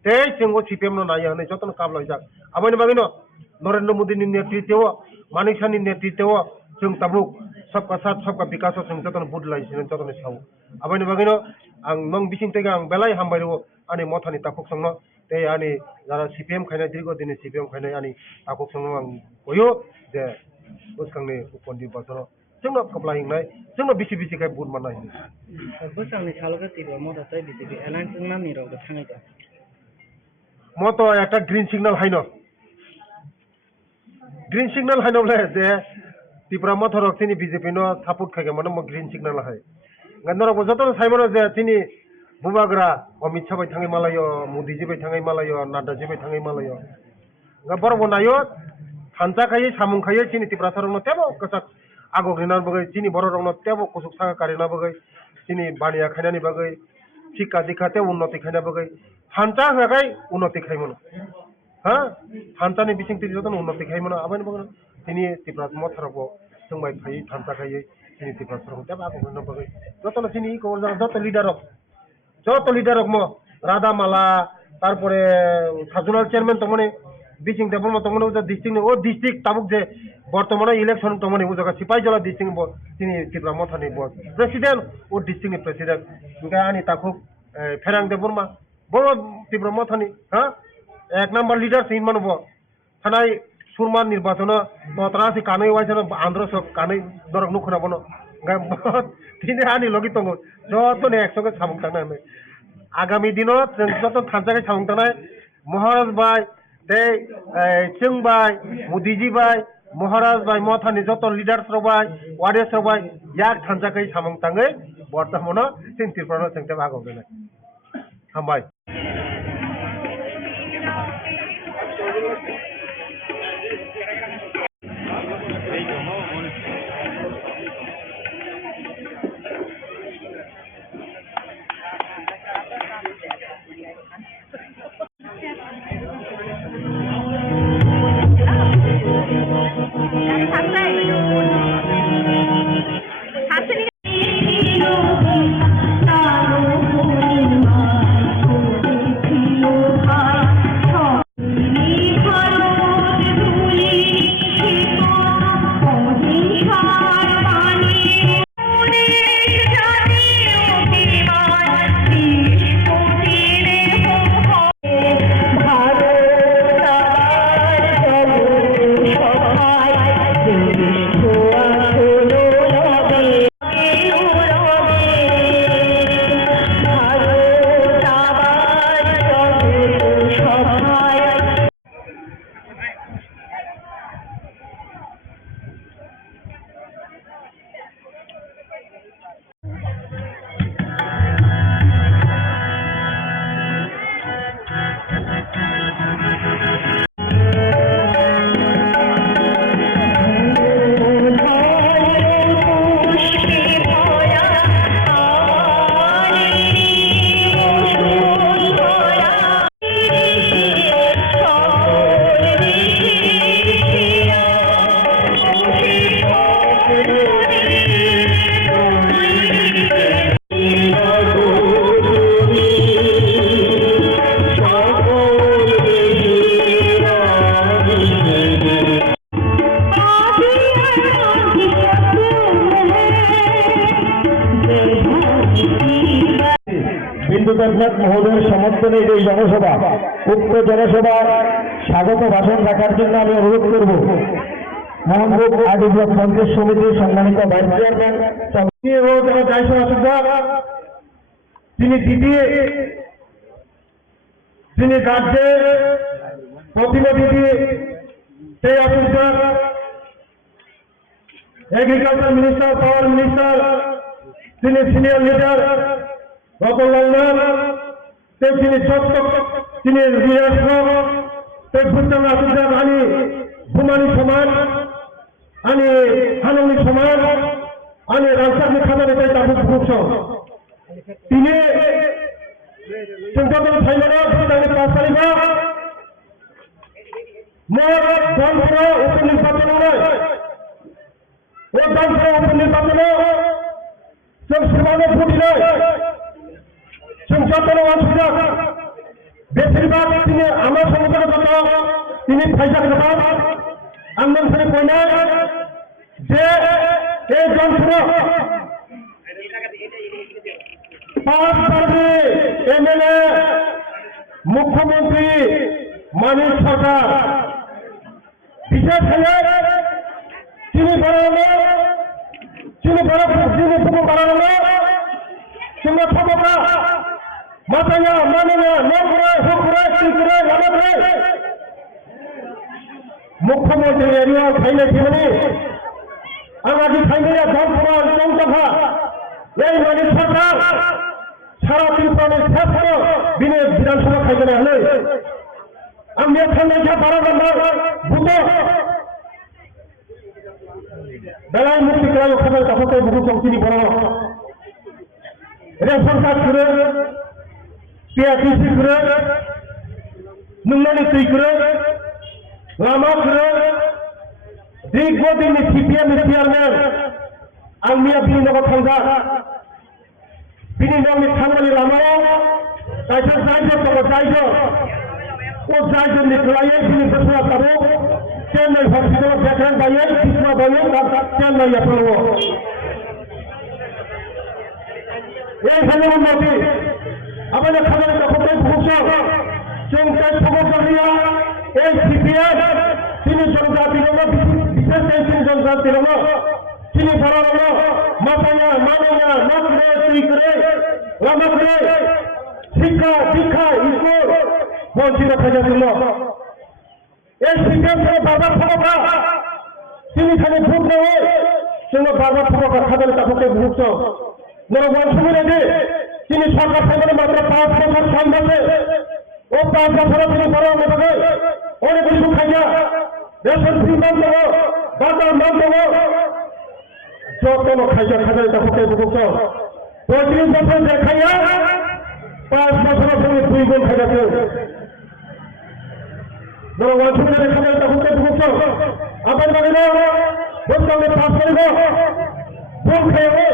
তেই जोंगो সিপিএম नो नाय हने जतन काबलाय जाक आबानि बागिनो नरेंद्र मोदी नि नेतृत्व मानिक साहनि नेतृत्व जों ताबुक सबका साथ सबका विकास जों जतन बुदलाय जों जतन साव आबानि बागिनो आं नों बिसिं तेगा आं बेलाय हामबायरो आनि मथानि ताकुक संनो ते आनि जारा सिपिएम खायनाय दीर्घदिन सिपिएम खायनाय आनि ताकुक संनो आं गयो जे उसखांनि उपनि बाजार जोंनो कपला हिंनाय जोंनो बिसि खाय बुद मानाय बोसांनि सालगा तिरो मदा चाइ बिजेपि एलायन्स नामनि रावबो थाङै जा মতো একটা গ্রিন সিগন্যাল হাইন গ্রিন সিগন্যাল হাইনলে যে ত্রিপুরা মথরক তিনি বিজেপি নো সাপোর্ট খাইগে মানে গ্রিন সিগন্যাল হাই গন্ধরক যত সাইমন যে তিনি বুবাগ্রা অমিত শাহ বাই থাঙै মালাयो মোদি জি বাই থাঙै মালাयो নাড্ডা জি বাই থাঙै মালাयो বরব নাयो থানচা খাইयै সামুং খাইयै তিনি ত্রিপুরা सरक नो तेबो कसाक आगो ग्रिनार बगै তিনি বড় রং नो तेबो कुसुक सागा कारिना बगै তিনি बानिया खाइनानि बगै শিক্ষা দীক্ষাতে উন্নতি খাইনা বগै হান্তা হগাই উন্নতি খাইমন হ্যাঁ হান্তানি বিচিং তিনি যতন উন্নতি খাইমন আবানি বগै তিনি ত্রিপুরা মথরব जोंबाय फायै हान्ता खायै তিনি ত্রিপুরা सरक तेबो आगो ग्रिनार बगै যতন তিনি ই কর যত লিডারক ম রাধা মালা তারপরে সাজনাল চেয়ারম্যান তমনে বিচিং দেবন তমনে ও ডিস্ট্রিক্ট তাবুক যে বর্তমানে ইলেকশন তমনে ও জায়গা সিপাহীজলা ডিস্ট্রিক্ট তিনি ত্রিপুরা মথানি প্রেসিডেন্ট ও ডিস্ট্রিক্ট প্রেসিডেন্ট ইনকা আনি তাকুক ফেরাং দেবর্মা বড় ত্রিপুরা মথানি হ্যাঁ এক নাম্বার লিডার সিন মানব থানায় সুরমান নির্বাচন নতরাসি কাनै ওয়াইজন আন্ধ্র সব কাनै দরক নুখনা বনো তিনি আনি লগি তঙ্গ যতনে একসঙ্গে সামুক থাকনা আগামী দিনত যত খানজাকে সামুক থাকনাय মহারাজ ভাই ते जों बाय मोदीजी बाय महाराज बाय मथानि जत लिडार्स रबाय वारियर्स रबाय याक थानजाखै सामं ताङै बर्तमानो जों त्रिपुरा जोंते भागो गनाय हामबाय দেবনাথ মহোদয়ের সমর্থনে এই জনসভা, উক্ত জনসভা স্বাগত ভাষণ রাখার জন্য আমি অনুরোধ করব মোহনবাগ আদি ব্লক পঞ্চায়েত সমিতির সম্মানিত ভাইস চেয়ারম্যান তিনি দ্বিতীয়, তিনি রাজ্যে প্রতিনিধি সেই অফিসার এগ্রিকালচার মিনিস্টার, পাওয়ার মিনিস্টার, তিনি সিনিয়র লিডার রতনলাল তিনি তিনি ভুটান অফিসার आणि भूमानी समाज आणि हानवणी समाज आणि राजकारणी खात्याने टाकून पक्ष तिने तुमच्याकडे फायदा भूटानी 5 तारीख मोर दानपुरा उपनिर्वाचन ও দানপুরা উপনির্বাচন जों समान फुटिनाय जों যতন অসুবিধা বেশিরভাগ তিনি আমার সংগঠনগত তিনি ফাইসা গোলাম আন্দোলন করে কইনায় যে এই যন্ত্র 5 বারে এমএলএ মুখ্যমন্ত্রী মানিক সরকার বিশেষ হয়ে তিনি বাড়ানো তিনি পুকুর বাড়ানো তোমরা খবরা মাথায়া মাননা নমরে হুকুরে সিকুরে লামারে মুখ্যমন্ত্রী এরিয়া খাইলে জীবনে আমাকে খাইলে ধর্মপুর চৌতফা এই মানিক সরকার সারা ত্রিপুরার শেষ হল বিনে বিধানসভা খাইতে হলে আমি এখানে বাড়ানো ভূত বেলায় মুক্তি করার ওখানে তখন বহু চৌকিনি বড় রেশন কার্ড করে পিআরটিসি করে নুনমানি তুই করে লামা করে দীর্ঘদিন সিপিএম চেয়ারম্যান আলমিয়া বিনিনগর থাঙ্গা বিনিনগরনি থাঙ্গানি লামাও তাইসা যাইজ তবে যাইজ ও যাইজ নিকলাইয়ে বিনি বসুয়া তাবো চেন্নাই হসপিটাল দেখেন বাইয়ে কৃষ্ণা বাইয়ে চেন্নাই আপনার এইখানে উন্নতি আমাদের খাবার যখন ভূষণ চিন্তায় সমস্যা এই সিপিএম তিনি জনজাতির বিশেষ তিনি জনজাতির তিনি বড় মাথায়া মানায়া নকরে তুই করে লামাকরে শিক্ষা দীক্ষা স্কুল বঞ্চিত থাকার জন্য এই সিপিএম বারবার খবরা তিনি খালি ভোট নেওয়া সেগুলো বারবার খবর খাবার তাকে ভুগছ নরবন সুবিধা তিনি সরকার থেকে মাত্র 5 বছর সামনে ও 5 বছর তিনি বড় হবে অনেক কিছু খাইয়া রেশন ফ্রি মান দেবো বাজার মান দেবো যত খাইয়া খাবার তাকে ভুগছ 35 বছর যে খাইয়া 5 বছর তুমি 2 গুণ খাইয়াছে নরবন সুবিধা খাবার তাকে ভুগছ আবার বাগিনা বলতে 5 তারিখ ভোট খেয়ে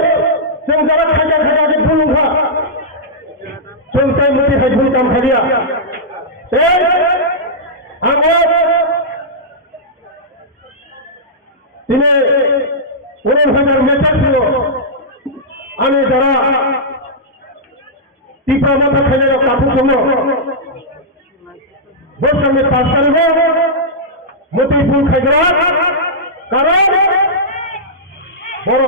जों যারা খাজা খাজাকে ভুলুখা जों তাই মুটি খাই ভুলতাম খাইয়া এই আমার তিনি 19,000 মেটার ছিল আমি যারা টিপা মাথা খাইয়া কাপড় জন্য বসে 5 তারিখ মুটি ফুল খাইয়া কারণ বড়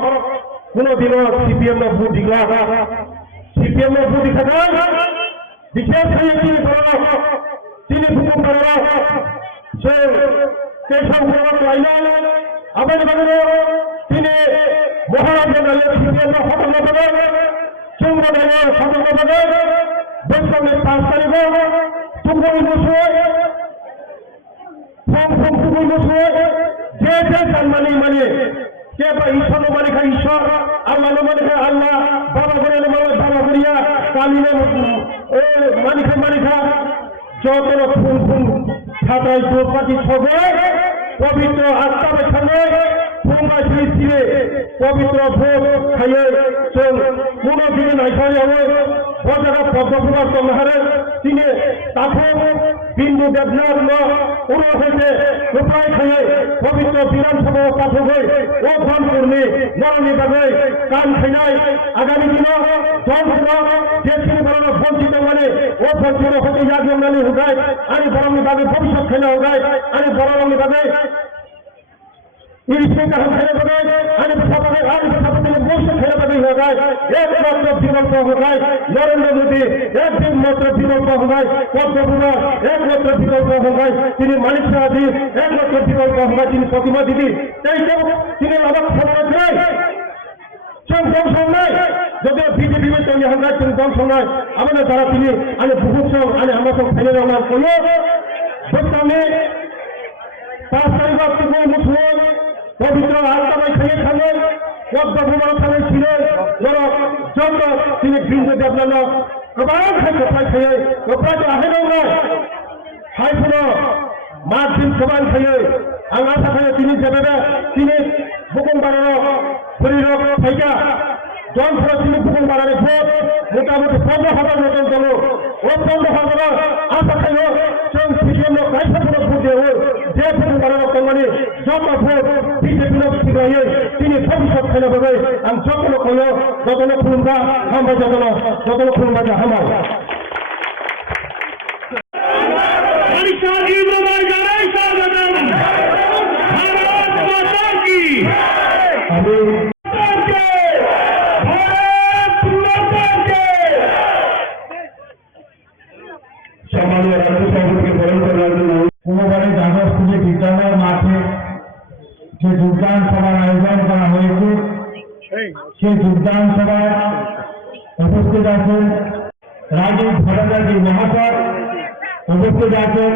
কোনদিনও সিপিএম ভোট দিলা সিপিএম ভোট দিখা বিশেষ হয়ে তিনি ভূকম্প কেশব লাইলা আবার তিনি মহারাজ সিপিএম সতর্ক পাবে চুম্ব সতর্ক পাবে বৈষ্ণবের 5 তারিখ চুম্বনী বসে ফুকুর বসে যে সম্মানী মানে কে বা ঈশ্বর মানে খাই ঈশ্বর আল্লাহ মানে খাই আল্লাহ বাবা করে মানে বাবা করিয়া কালিনে মানে খাই যত ফুল ফুল ছাতায় চোরপাতি ছবে পবিত্র আত্মার সঙ্গে फुंगा सिले पवित्र भोग खाइए जों कुनो दिन नायखायावै बजारा पद्मफुला संहारे तिनि ताखौ बिन्दु देबनाथ न उनो हइते गोपाय खाइए पवित्र विधानसभा पाठकै ओ फनपुरनि नरनि बागै कान खाइनाय आगामी दिनाव जनफोरा देशनि बाराव बन्चित माने ओ फनपुराव हइते याग्यमनानै होगाय आरो बरंनि बागै भबिष्यत खाइना होगाय आरो बरंनि बागै इसमें का हम खेले बगैर आने बसापने आने बसापने में मोश खेले बगैर हो गए एक मात्र विकल्प हो गए नरेंद्र मोदी एक दिन मात्र विकल्प हो गए पद्मभूषण एक मात्र विकल्प हो गए তিনি মানিক সাহাজি एक मात्र विकल्प हो गए তিনি प्रतिमा दीदी তাই তো তিনি লাভ খবর নাই जों संनाय যদি বিজেপি में तोनि हंगा जों संनाय आमाने যারা তিনি आने बुहुसं आने हामासं फैले रंगा कोयो बच्चाने 5 तारिख को मुस्लिम पवित्र आत्मा खाइए खाने पद्मभूषण खाने छिले नर जन्म তিনি बिन्दु देबनाथ गोबां गोपाय खाइए गोपाय आहे नङा हायफोर मार्जिन गोबां खाइए आं आसा खायो তিনি जेबेबे তিনি बुकुमबाराव फरिरक फाइगा जनफोरा তিনি बुकुमबारानि भोट मोटामुटी 15,000 मटन दङ ओ 15,000 आसा खायो जों सिपिएमनो गायसाफोरा भोट देवो जे बुकुमबाराव दङनि जब भोट बिजेपिनो सिगायो তিনি भबिष्यत खाइना बगै आं जतनो खायो जतनो खुलुमबा हामबाय जतनो खुलुमबा हामबाय সম্মানীয় রাজ্য সভাপতিকে বরণ করার জন্য কুমারী জাগরপুরে বিদ্যালয় মাঠে যে যোগদান সভার আয়োজন করা হয়েছে সেই যোগদান সভায় উপস্থিত আছেন রাজীব ভট্টাচার্য মহাশয়, উপস্থিত আছেন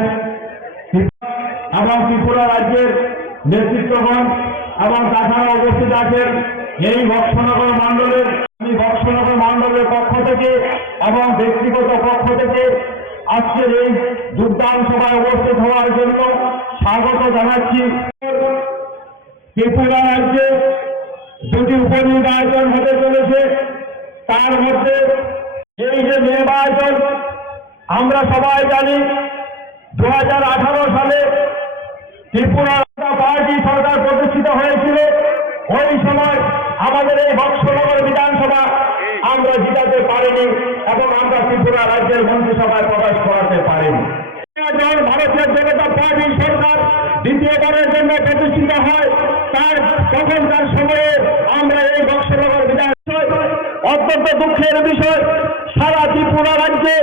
এবং ত্রিপুরা রাজ্যের নেতৃত্বগণ এবং তাছাড়া উপস্থিত আছেন এই বক্সনগর মণ্ডলের পক্ষ থেকে এবং ব্যক্তিগত পক্ষ থেকে আজকের এই যোগদান সভায় উপস্থিত হওয়ার জন্য স্বাগত জানাচ্ছি। ত্রিপুরা রাজ্যে দুটি উপনির্বাচন হতে চলেছে, তার মধ্যে এই যে নির্বাচন আমরা সবাই জানি 2018 সালে ত্রিপুরা পার্টি সরকার প্রতিষ্ঠিত হয়েছিল। ওই সময় আমাদের এই বক্সনগর বিধানসভা আমরা জিতাতে পারিনি এবং আমরা ত্রিপুরা রাজ্যের মন্ত্রিসভায় প্রবেশ করাতে পারিনি। ভারতীয় জনতা পার্টি সরকার দ্বিতীয়বারের জন্য প্রতিষ্ঠিত হয় তখনকার সময়ে আমরা এই বক্সনগর বিধানসভায় অত্যন্ত দুঃখের বিষয় সারা ত্রিপুরা রাজ্যে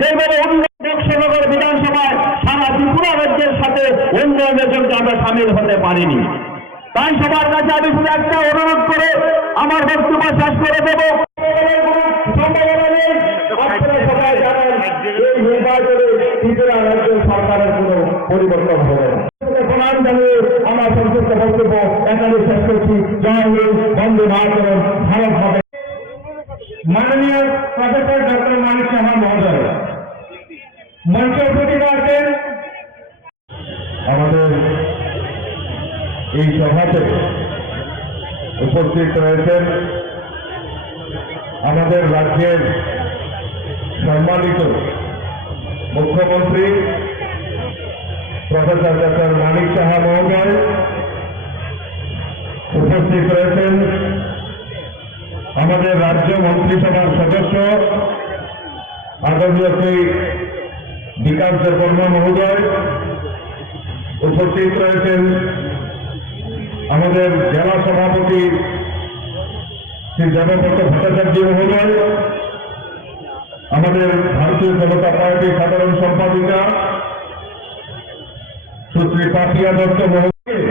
যেভাবে বক্সনগর বিধানসভায় সারা ত্রিপুরা রাজ্যের সাথে উন্নয়নের জন্য আমরা সামিল হতে পারিনি। তাই সবার কাছে আমি শুধু একটা অনুরোধ করে আমার বক্তব্য শেষ করে দেব। ত্রিপুরা রাজ্য সরকারের কোন পরিবর্তন হবে না। প্রণাম জানিয়ে আমার সংক্ষিপ্ত বক্তব্য এখানে শেষ করছি। জয় হিন্দ, বন্দে মাতরম, ভারত হবে। মাননীয় প্রফেসর ডক্টর মানিক সাহা মহোদয় মঞ্চ উপস্থিত আছেন। আমাদের এই সভাতে উপস্থিত রয়েছেন আমাদের রাজ্যের সম্মানিত মুখ্যমন্ত্রী প্রফেসর ডক্টর মানিক সাহা মহোদয়, উপস্থিত রয়েছেন আমাদের রাজ্য মন্ত্রিসভার সদস্য আদরণীয় শ্রী বিকাশ দেববর্মা মহোদয়, উপস্থিত রয়েছেন আমাদের জেলা সভাপতি শ্রী দেবব্রত ভট্টাচার্য মহোদয়, আমাদের ভারতীয় জনতা পার্টির সাধারণ সম্পাদিকা সুশ্রী পাপিয়া দত্ত মহোদয়,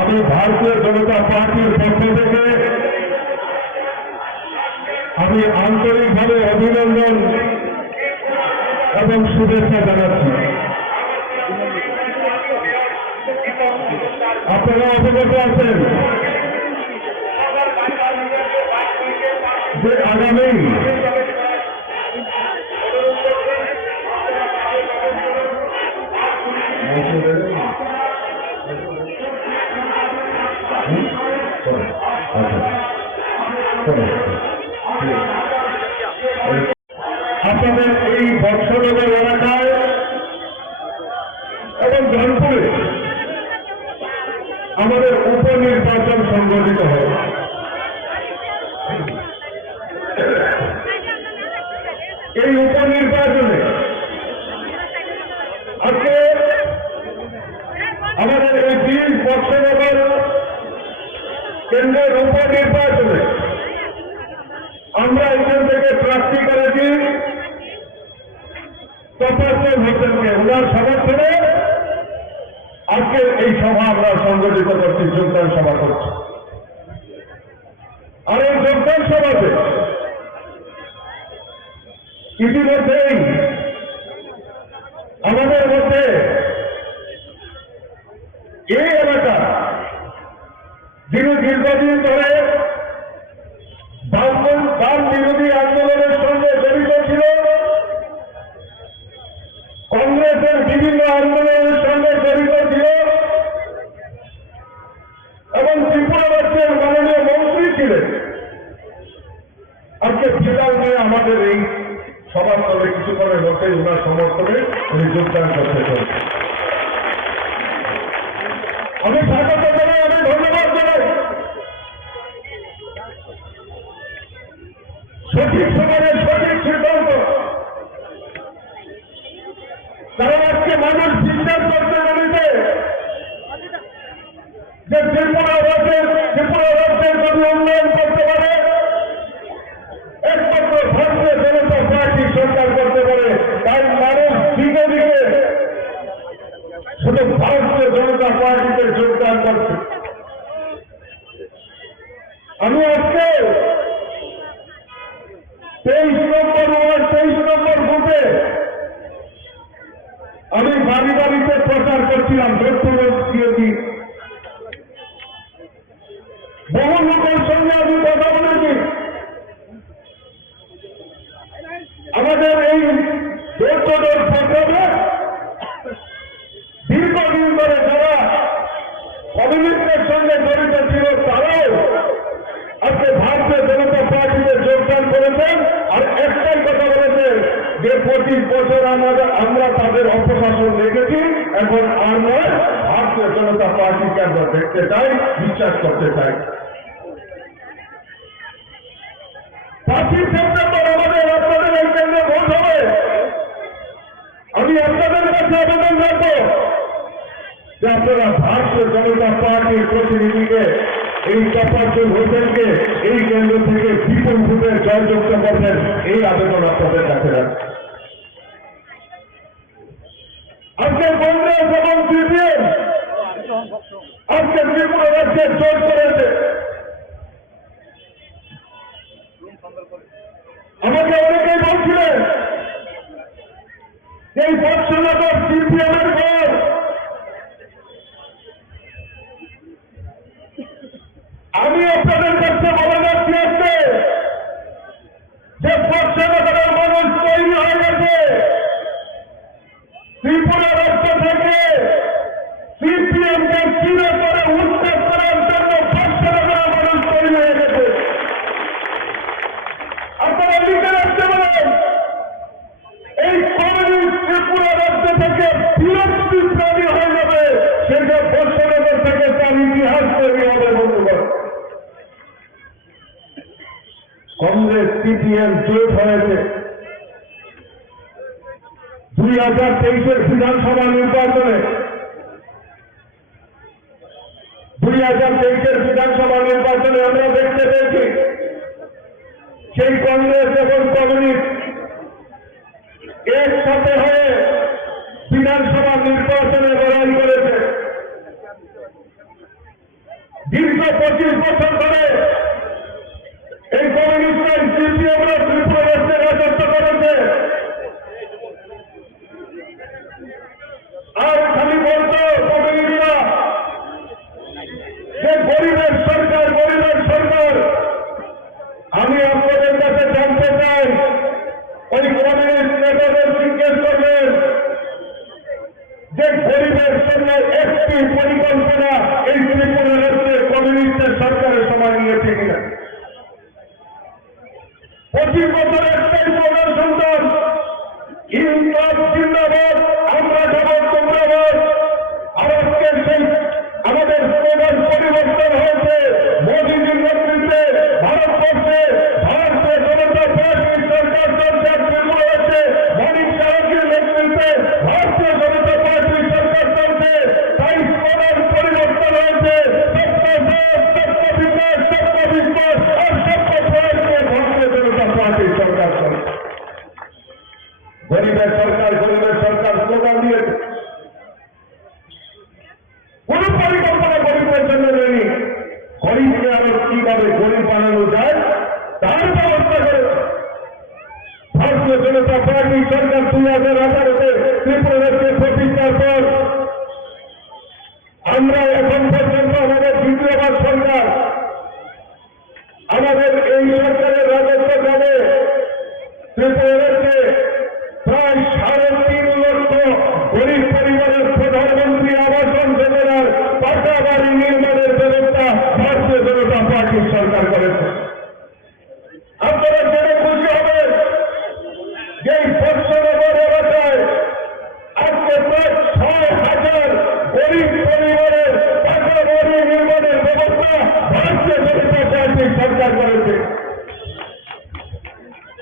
আমি ভারতীয় জনতা পার্টির পক্ষ থেকে আমি আন্তরিকভাবে অভিনন্দন এবং শুভেচ্ছা জানাচ্ছি। আপনারা অবগত আছেন যে আগামী আপনাদের এই বর্ষনগর এলাকায় এবং জনপুরে আমাদের উপনির্বাচন সংগঠিত হয়। এই উপনির্বাচনে আজকে আমাদের এই 20 বর্ষনগর কেন্দ্রের উপনির্বাচনে আমরা এখান থেকে প্রার্থী করেছি তফাজ্জল হোসেনকে। ওনার সমর্থনে আজকে এই সভা আমরা সংগঠিত করছি, যোগদান সভা করছি। আর এই যোগদান সভাতে ইতিমধ্যেই আমাদের মধ্যে এই এলাকা যিনি দীর্ঘদিন ধরে বাম বিরোধী আন্দোলনের সঙ্গে জড়িত ছিল, কংগ্রেসের বিভিন্ন আন্দোলনের সঙ্গে জড়িত ছিল এবং ত্রিপুরা রাজ্যের মাননীয় মন্ত্রী ছিলেন, আজকে বিশাল নিয়ে আমাদের এই সভাস্থলে কিছুক্ষণের মধ্যেই ওনার সমর্থনে উনি যোগদান করতে চলেছেন। আমি স্বাগত জানাই, আমি ধন্যবাদ জানাই। সঠিক সময়ে সঠিক সিদ্ধান্ত, কারণ আজকে মানুষ বিশ্বাস করতে বলেছে যে ত্রিপুরা রাজ্যের যদি উন্নয়ন করতে পারে একমাত্র ভারতীয় জনতা পার্টি সরকার করতে পারে। তাই মানুষ দিকে দিকে শুধু ভারতীয় জনতা পার্টিতে যোগদান করছে। আমি আজকে 23 নম্বর বুথে আমি বাড়ি বাড়িতে প্রচার করছিলাম, দিয়েছি। বহু লোকের সঙ্গে আমি কথা বলেছি। আমাদের এই ডোর প্রোগ্রামে দীর্ঘদিন ধরে যারা কমিউনিস্টের সঙ্গে জড়িত ছিল তারাও আজকে ভারতীয় জনতা পার্টিতে যোগদান করেছেন। আর একটাই কথা বলেছেন যে 25 বছর আমরা তাদের অপশাসন দেখেছি, এখন আর নয়, ভারতীয় জনতা পার্টিকে আমরা দেখতে চাই, বিশ্বাস করতে চাই। 5ই সেপ্টেম্বর আমাদের আপনাদের এই কেন্দ্রে ভোট হবে। আমি আপনাদের কাছে আবেদন রাখবো যে আপনারা ভারতীয় জনতা পার্টির প্রতিনিধিকে, এই তফাজ্জল হোসেনকে এই কেন্দ্র থেকে বিপুল ভোটে জয়যুক্ত করবেন, এই আবেদন আপনাদের কাছে রাখছি। আজকে কংগ্রেস এবং সিপিএম আজকে ত্রিপুরা রাজ্যে জোট করেছে। আমাকে অনেকেই বলছিলেন এই বর্ষনগর সিপিএম এর ঘর। আমি আপনাদের কাছে বলে যাচ্ছি আজকে যে বর্ষনগরের মানুষ তৈরি হয়ে গেছে। ত্রিপুরা রাজ্য থেকে সিপিএম কে চিরে করে উচ্ছেদ করার জন্য বর্ষনগরের মানুষ তৈরি হয়ে গেছে। আপনারা লিখে রাখতে পারেন, এই কমিউনিস্ট ত্রিপুরা রাজ্য থেকে বিলুপ্তি প্রাণী হয়ে যাবে, সেটা বর্ষনগর থেকে তার ইতিহাস তৈরি হবে। বন্ধুগণ, কংগ্রেস সিপিএম জোট হয়েছে 2023-এর বিধানসভা নির্বাচনে। 2023-এর বিধানসভা নির্বাচনে আমরা দেখতে পেয়েছি সেই কংগ্রেস এবং কমিউনিস্ট একসাথে হয়ে বিধানসভা নির্বাচনে লড়াই করেছে। দীর্ঘ 25 বছর ধরে এই কমিউনিস্টরা সিপিএমরা ত্রিপুরা রাজ্যে রাজত্ব করেছে। আর খালি বলতো কমিউনিস্টরা যে গরিবের সরকার, গরিবের সরকার। আমি আপনাদের কাছে জানতে চাই, ওই কমিউনিস্ট নেতাদের জিজ্ঞেস করবেন যে গরিবের জন্য একটি পরিকল্পনা এই ত্রিপুরা রাজ্যে কমিউনিস্টের সরকারের সময় নিয়েছে কিনা। 25 বছর একটাই প্রধান সন্তান, ইনকাম জিন্দাবাদ, আমরা যাব তোমরা বাদ। আর আজকে সেই আমাদের স্লোগান পরিবর্তন হয়েছে। মোদীজির নেতৃত্বে ভারতবর্ষে ভারতীয় জনতা পার্টির সরকার চলছে, তৃণমূল হয়েছে। মানিক সাহাজির নেতৃত্বে ভারতীয় জনতা পার্টির সরকার চলছে। তাই স্লোগান পরিবর্তন হয়েছে। সবকা সাথ, সবকা বিকাশ, সবকা বিশ্বাস আর সবকা প্রয়াসে ভারতীয় জনতা পার্টির সরকার চলছে। গরিবের সরকার স্লোগান দিয়েছে। কোন পরিকল্পনা গরিবের জন্য নেই। গরিবকে আরো কিভাবে গরিব বানানো যায় তার ব্যবস্থা করে ভারতীয় জনতা পার্টি সরকার 2018-তে ত্রিপুরাকে প্রতিষ্ঠার পর আমরা এখন পর্যন্ত আমাদের দ্বিতীয়বার সরকার, আমাদের এই সরকারের রাজত্বকালে ত্রিপুরাকে প্রায় 3.5 লক্ষ গরিব পরিবারের প্রধানমন্ত্রী আবাস যোজনার পাকা বাড়ি নির্মাণের ব্যবস্থা ভারতীয় জনতা পার্টির সরকার করেছে। আপনারা জেনে খুশি হবেন যে বর্ষনগর এলাকায় আজকে প্রায় 6,000 গরিব পরিবারের পাকা বাড়ি নির্মাণের ব্যবস্থা ভারতীয় জনতা পার্টির সরকার করেছে।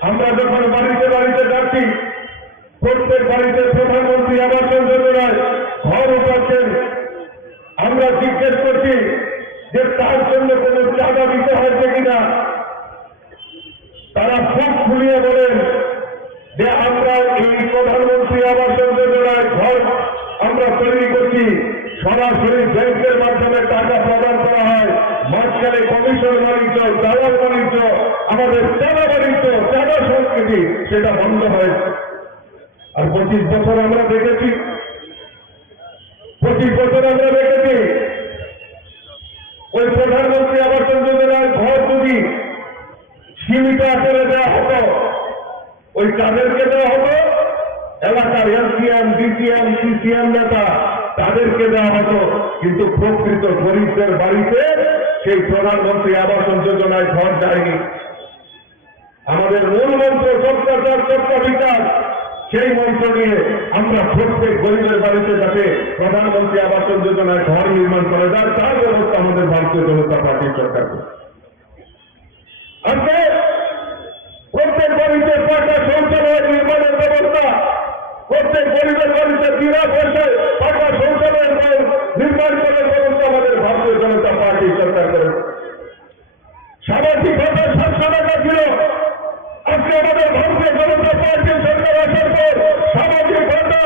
আমরা যখন বাড়িতে বাড়িতে যাচ্ছি, প্রত্যেক বাড়িতে প্রধানমন্ত্রী আবাস যোজনায় ঘর উঠাচ্ছেন, আমরা জিজ্ঞেস করছি যে তার জন্য কোন চাঁদা দিতে হয়েছে কিনা। তারা খুব খুলিয়ে বলেন যে আমরা এই প্রধানমন্ত্রী আবাস যোজনায় ঘর আমরা তৈরি করছি, সরাসরি ব্যাংকের মাধ্যমে টাকা প্রদান করা হয়, মাঝখানে কমিশন বাণিজ্য, দালাল বাণিজ্য, আমাদের চাঁদা বাণিজ্য, চাঁদা সংস্কৃতি সেটা বন্ধ হয়েছে। আর 25 বছর আমরা দেখেছি, 25 বছর আমরা দেখেছি ওই প্রধানমন্ত্রী আবাস যোজনার ঘর যদি সীমিত আকারে দেওয়া হতো, ওই কাদেরকে দেওয়া হতো? এলাকার এলসিএম, ডিসিএম, সিসিএম নেতা তাদেরকে দেওয়া হতো, কিন্তু প্রকৃত গরিবদের বাড়িতে সেই প্রধানমন্ত্রী আবাস যোজনায় ঘর যায়নি। আমাদের মূল মন্ত্র সবকা সাথ, সবকা বিকাশ, সেই মন্ত্র নিয়ে আমরা প্রত্যেক গরিবের বাড়িতে যাতে প্রধানমন্ত্রী আবাস যোজনায় ঘর নির্মাণ করা যায় তার ব্যবস্থা আমাদের ভারতীয় জনতা পার্টির সরকার করে। আজকে প্রত্যেক বাড়িতে পাকা শৌচালয় নির্মাণের ব্যবস্থা, প্রত্যেক গরিবের বাড়িতে বিনা পয়সায় পাকা শৌচালয় নির্মাণ করার ব্যবস্থা আমাদের ভারতীয় জনতা পার্টির সরকার করে। সামাজিক ভাতা 700 টাকা ছিল, আজকে আমাদের ভারতীয় জনতা পার্টির সরকার আসার পর সামাজিক ভাতা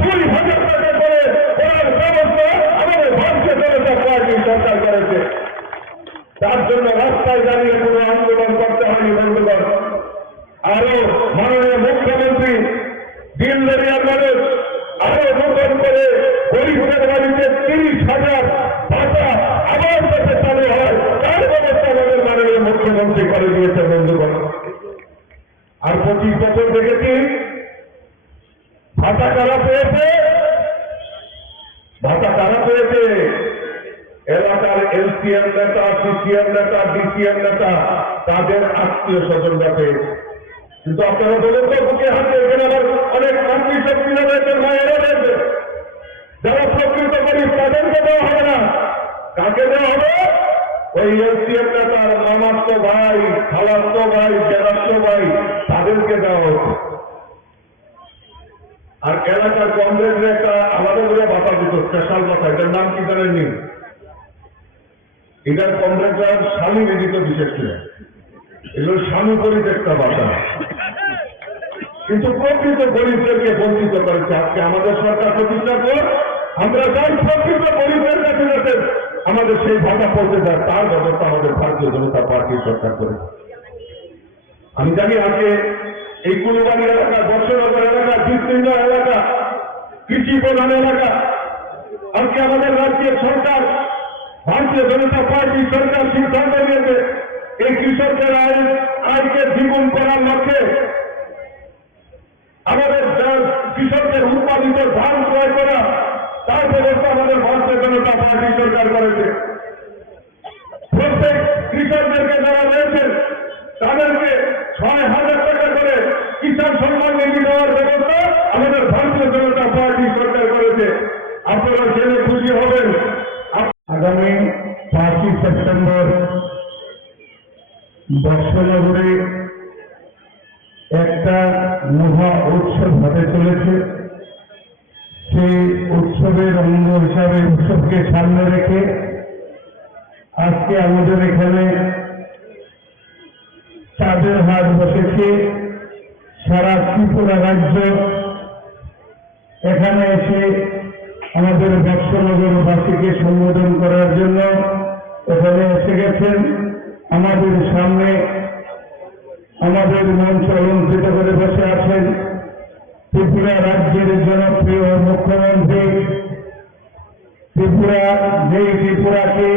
2,000 টাকা করে করার ব্যবস্থা আমাদের ভারতীয় জনতা পার্টির সরকার করেছে। তার জন্য রাস্তায় দাঁড়িয়ে কোনো আন্দোলন করতে হয়নি বন্ধুগণ। আরো মাননীয় মুখ্যমন্ত্রী দিনদরিয়ার মানুষ আরো নতুন করে গরিবদের বাড়িতে 30,000 ভাতা আবার যাতে চালু হয় তার ব্যবস্থা আমাদের মাননীয় মুখ্যমন্ত্রী করে দিয়েছে বন্ধুগণ। আর 25 বছর দেখেছি ভাতা কারা পেয়েছে, ভাতা কারা পেয়েছে? এলাকার এলসিএম নেতা, সিসিএম নেতা, ডিসিএম নেতা, তাদের আত্মীয় স্বজনরা পেয়েছে। কিন্তু আপনারা বলেন তো বুকে হাতে, এখানে আবার অনেক মাতৃশক্তিরা রয়েছেন, মায়েরা রয়েছে, যারা প্রকৃত গরিব তাদেরকে দেওয়া হবে না। কাকে দেওয়া হবে? ওই এলসিএম নেতার মামাতো ভাই, খালাতো ভাই, জেলাতো ভাই, তাদেরকে দেওয়া হচ্ছে। আর এলাকার কংগ্রেসের একটা আলাদা করে ভাতা দিত, স্পেশাল ভাতা, এটার নাম কি জানেননি? এটার কংগ্রেসের স্বামী বিদিত বিশেষ ছিল, এগুলো স্বামী পরিত্যক্তা ভাতা, কিন্তু প্রকৃত গরিবদেরকে বঞ্চিত করেছে। আজকে আমাদের সরকার প্রতিষ্ঠার পর আমরা যাই প্রকৃত গরিবদের কাছে যাতে আমাদের সেই ভাতা পৌঁছে যায় তার ব্যবস্থা আমাদের ভারতীয় জনতা পার্টির সরকার করে। আমি জানি আজকে এই কুলবাড়ি এলাকা, বর্ষনগর এলাকা, বিস্তীর্ণ এলাকা, কৃষি প্রধান এলাকা, আজকে আমাদের রাজ্যের সরকার ভারতীয় জনতা পার্টির সরকার সিদ্ধান্ত নিয়েছে এই কৃষকদের আয়কে দ্বিগুণ করার লক্ষ্যে আমাদের কৃষকদের উৎপাদিত ধান ক্রয় করা তার ব্যবস্থা আমাদের ভারতীয় জনতা পার্টি সরকার করেছে। প্রত্যেক কৃষকদেরকে যারা রয়েছেন তাদেরকে 6,000 বর্ষনগরে একটা মহা উৎসব হতে চলেছে। সেই উৎসবের অঙ্গ হিসাবে উৎসবকে সামনে রেখে আজকে আমাদের এখানে চাঁদের হাট বসেছে। সারা ত্রিপুরা রাজ্য এখানে এসে আমাদের বর্ষনগরবাসীকে সম্বোধন করার জন্য এখানে এসে গেছেন। আমাদের সামনে আমাদের মঞ্চ অলঙ্কৃত করে বসে আছেন ত্রিপুরা রাজ্যের জনপ্রিয় মুখ্যমন্ত্রী, ত্রিপুরাকে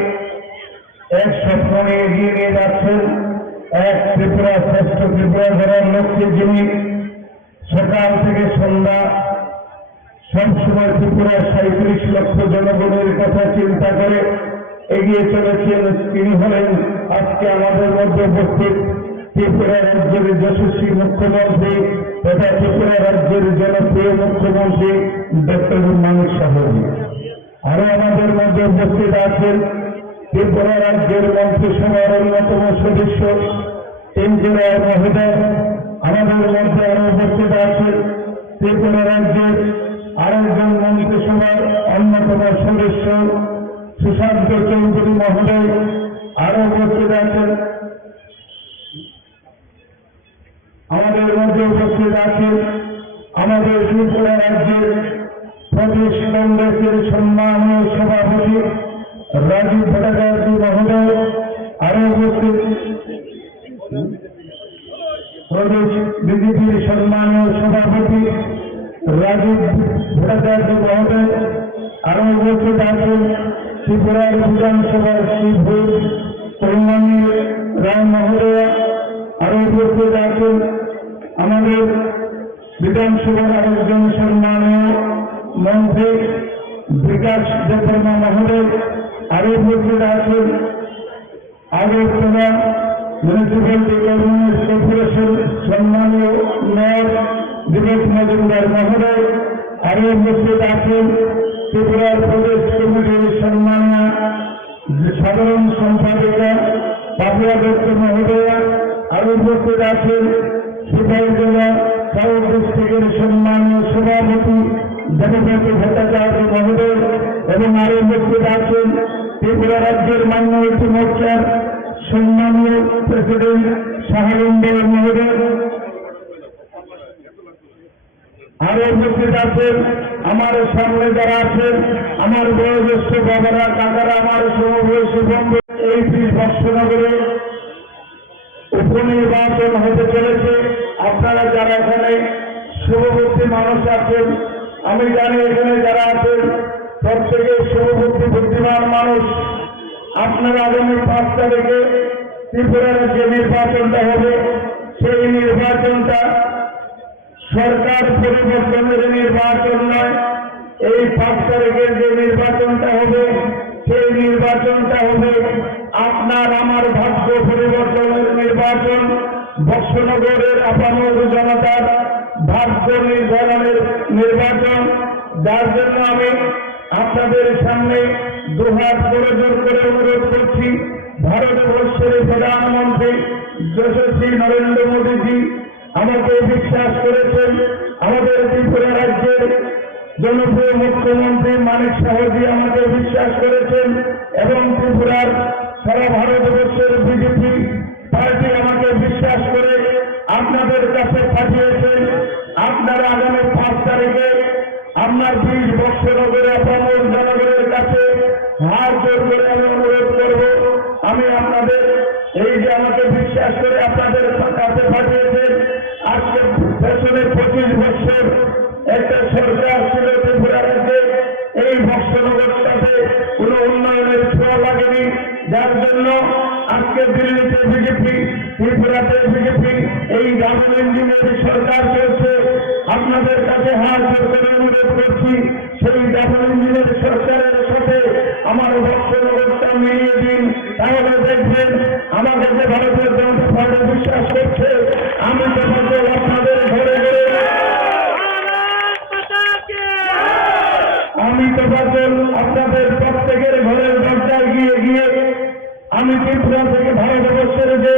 এক স্বপ্নে এগিয়ে নিয়ে যাচ্ছেন, এক ত্রিপুরা শ্রেষ্ঠ ত্রিপুরা ধরার লক্ষ্যে যিনি সকাল থেকে সন্ধ্যা সবসময় ত্রিপুরার 37 লক্ষ জনগণের কথা চিন্তা করে এগিয়ে চলেছেন, তিনি হলেন আজকে আমাদের মধ্যে উপস্থিত ত্রিপুরা রাজ্যের যশস্বী মুখ্যমন্ত্রী তথা ত্রিপুরা রাজ্যের জনপ্রিয় মুখ্যমন্ত্রী ডক্টর মানিক সাহাজি। আরো আমাদের মধ্যে উপস্থিত আছেন ত্রিপুরা রাজ্যের মন্ত্রিসভার অন্যতম সদস্য ইঞ্জিনিয়ার মহোদয়। আমাদের মধ্যে আরো উপস্থিত আছেন ত্রিপুরা রাজ্যের আরেকজন মন্ত্রিসভার অন্যতম সদস্য সুশান্ত চৌধুরী মহোদয়। আরো উপস্থিত আছেন আমাদের মধ্যে উপস্থিত আছেন আমাদের ত্রিপুরা রাজ্যের প্রদেশ কংগ্রেসের সম্মানীয় সভাপতি রাজীব ভট্টাচার্য মহোদয়। আরো উপস্থিত প্রদেশ বিজেপির সম্মানীয় সভাপতি রাজীব ভট্টাচার্য মহোদয়। আরো উপস্থিত আছেন ত্রিপুরার বিধানসভার শ্রীভূত কল্যাণী রায় মহোদয়। আরো উপস্থিত আছেন আমাদের বিধানসভার আরেকজন সম্মানীয় মন্ত্রী বিকাশ দেববর্মা মহোদয়। আরো উপস্থিত আছেন আগরতলা মিউনিসিপ্যালিটি গভর্নমেন্ট কর্পোরেশন সম্মানীয় মেয়র বিবেক মজুমদার মহোদয়। আরো উপস্থিত আছেন ত্রিপুরার প্রদেশ কমিটির সম্মানীয় সাধারণ সম্পাদিকা পাপিয়া দত্ত মহোদয়া। আরো উপস্থিত আছেন সিপাহী জেলা সাউথ ডিস্ট্রিক্টের সম্মানীয় সভাপতি জগন্নাথ ভট্টাচার্য মহোদয় এবং আরো উপস্থিত আছেন ত্রিপুরা রাজ্যের মাইনরিটি মোর্চার সম্মানীয় প্রেসিডেন্ট শাহরুন্দর মহোদয়। আরো উপস্থিত আছেন আমার সামনে যারা আছেন আমার বয়োজ্যেষ্ঠ বাবারা কাকারা আমার সমবয়সী বন্ধু। এই বর্ষনগরে উপনির্বাচন হতে চলেছে। আপনারা যারা এখানে শুভবুদ্ধি মানুষ আছেন, আমি জানি এখানে যারা আছেন প্রত্যেকে শুভবুদ্ধি বুদ্ধিমান মানুষ। আপনারা আগামী 5 তারিখে ত্রিপুরার যে নির্বাচনটা হবে সেই নির্বাচনটা সরকার পরিবর্তনের নির্বাচন নয়। এই 5 তারিখের যে নির্বাচনটা হবে সেই নির্বাচনটা হবে আপনার আমার ভাগ্য পরিবর্তনের নির্বাচন, বর্ষনগরের আপামর জনতার ভাগ্য নির্ধারণের নির্বাচন। যার জন্য আমি আপনাদের সামনে দুহাত করে জোর করে অনুরোধ করছি, ভারতবর্ষের প্রধানমন্ত্রী যশস্বী নরেন্দ্র মোদীজি আমাকে বিশ্বাস করেছেন, আমাদের ত্রিপুরা রাজ্যের জনপ্রিয় মুখ্যমন্ত্রী মানিক সাহাজি আমাকে বিশ্বাস করেছেন এবং ত্রিপুরার সারা ভারতবর্ষের বিজেপি পার্টি আমাকে বিশ্বাস করে আপনাদের কাছে পাঠিয়েছেন। আপনারা আগামী 5 তারিখে আপনার 20 বর্ষনগরে আপামর জনগণের কাছে হাত জোর করে আমি অনুরোধ করব, আমি আপনাদের এই যে আমাকে বিশ্বাস করে আপনাদের কাছে পাঠিয়েছেন, আজকে পেছনে 25 বছর একটা সরকার ছিল ত্রিপুরা রাজ্যে, এই বর্ষনগরটাতে কোনো উন্নয়নের ছোঁয়া লাগেনি। যার জন্য আজকে দিল্লিতে বিজেপি, ত্রিপুরাতে বিজেপি, এই ডাবল ইঞ্জিনের সরকার চলছে। আপনাদের কাছে হাত জোর করে অনুরোধ করছি, সেই ডাবল ইঞ্জিনের সরকারের সাথে আমার বর্ষনগরটা মিলিয়ে দিন, তাহলে দেখবেন আমাকে যে ভারতের জনতা পার্টি বিশ্বাস করছে, আমি তো আপনাদের ঘরে ঘরে আমি তো আপনাদের প্রত্যেকের ঘরের দরজায় গিয়ে গিয়ে আমি ত্রিপুরা থেকে ভারতবর্ষের যে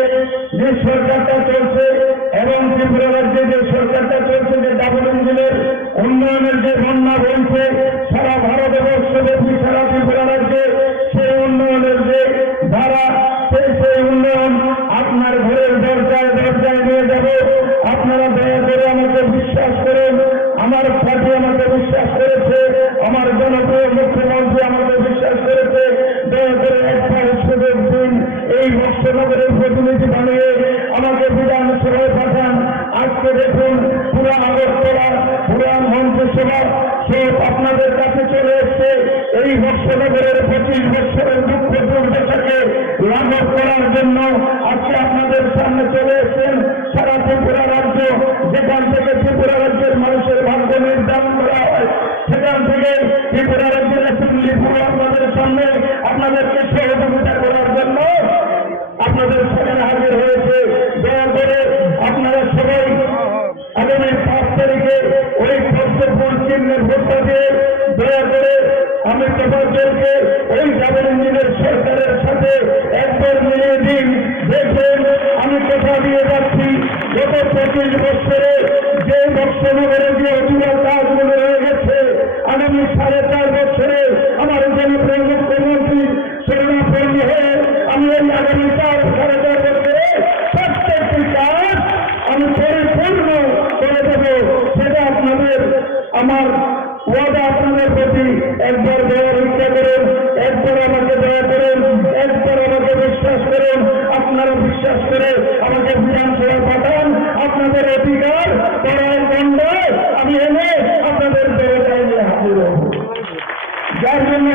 দরজায় দরজায় নিয়ে যাব। আপনারা দয়া করে আমাকে বিশ্বাস করেন, আমার পার্টি আমাকে বিশ্বাস করেছে, আমার জনপ্রিয় মুখ্যমন্ত্রী আমাকে বিশ্বাস করেছে। দয়া করে একবার সুযোগ দিন, এই বক্সনগরের প্রতিনিধি বানিয়ে আমাকে বিধানসভায় পাঠান। আজকে দেখুন পুরো আগরতলা, পুরো মন্ত্রিসভা সব আপনাদের কাছে চলে এসছে। এই বক্সনগরের 25 বছরের দুঃখ দুর্দশাকে লাঘব করার জন্য আজকে আপনাদের সামনে চলে এসছেন। সারা ত্রিপুরা রাজ্য, যেখান থেকে ত্রিপুরা রাজ্যের মানুষের ভাগ্য নির্ধারণ করা হয়, সেখান থেকে ত্রিপুরা রাজ্যের অ্যাসেম্বলি পুরো আপনাদের সামনে আপনাদেরকে সহযোগিতা করার জন্য আপনাদের সামনে হাজির হয়েছে। দয়া করে আপনারা সবাই আগামী 5 তারিখে ওই ভোট চিহ্নের ভোটটা দিয়ে দয়া করে আমি তোমাদেরকে ওই ডাবল ইঞ্জিনের সরকারের সাথে একবার মিলিয়ে দিন। দেখবেন আমি কথা দিয়ে যাচ্ছি, গত 25 বছরে যে বক্সনগরে যে অধুরা কাজগুলো রয়ে গেছে, আগামী 4.5 বছরে আমার জনপ্রিয় মুখ্যমন্ত্রী শরণাপন্ন হয়ে আমি এই আগামী 4.5 বছরে প্রত্যেকটি কাজ আমি পরিপূর্ণ করে দেব। সেটা আপনাদের আমার ওয়াদা আপনাদের প্রতি। একবার দেওয়ার ইচ্ছা করেন, একবার আমাকে দয়া করেন, একবার আমাকে বিশ্বাস করেন। আপনারা বিশ্বাস করে আমাকে বিধানসভায় পাঠান। আপনাদের অধিকার করার দণ্ডায় আমি এনে আপনাদের দরজায় নিয়ে হাজির হব। যার জন্য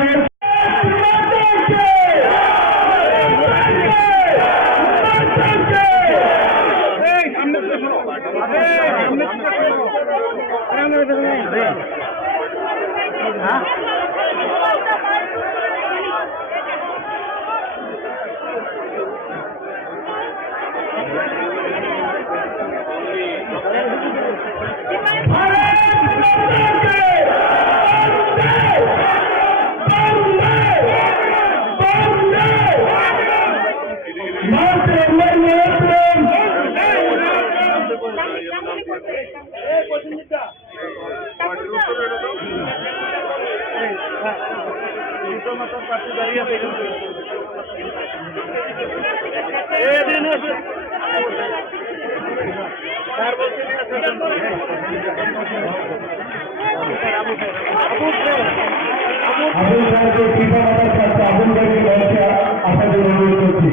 আবুল সাহেবকে কৃপা ছাত্র আবুল ভাইকে মঞ্চে আসার জন্য অনুরোধ করছি।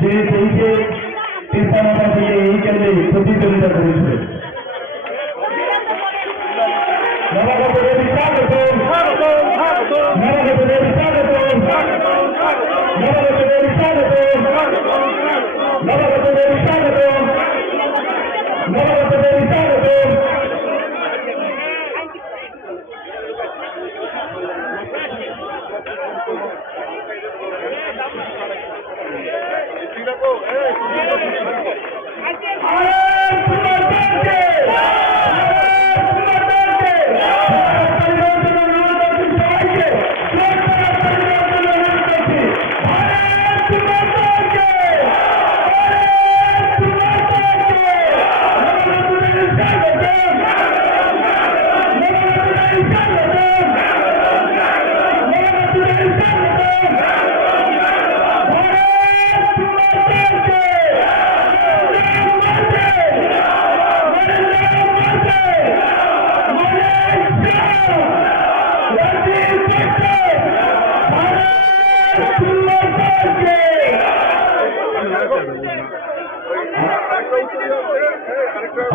তিনি তেইশে কৃপানাথা থেকে এই কেন্দ্রে প্রতিদ্বন্দ্বিতা করেছিলেন।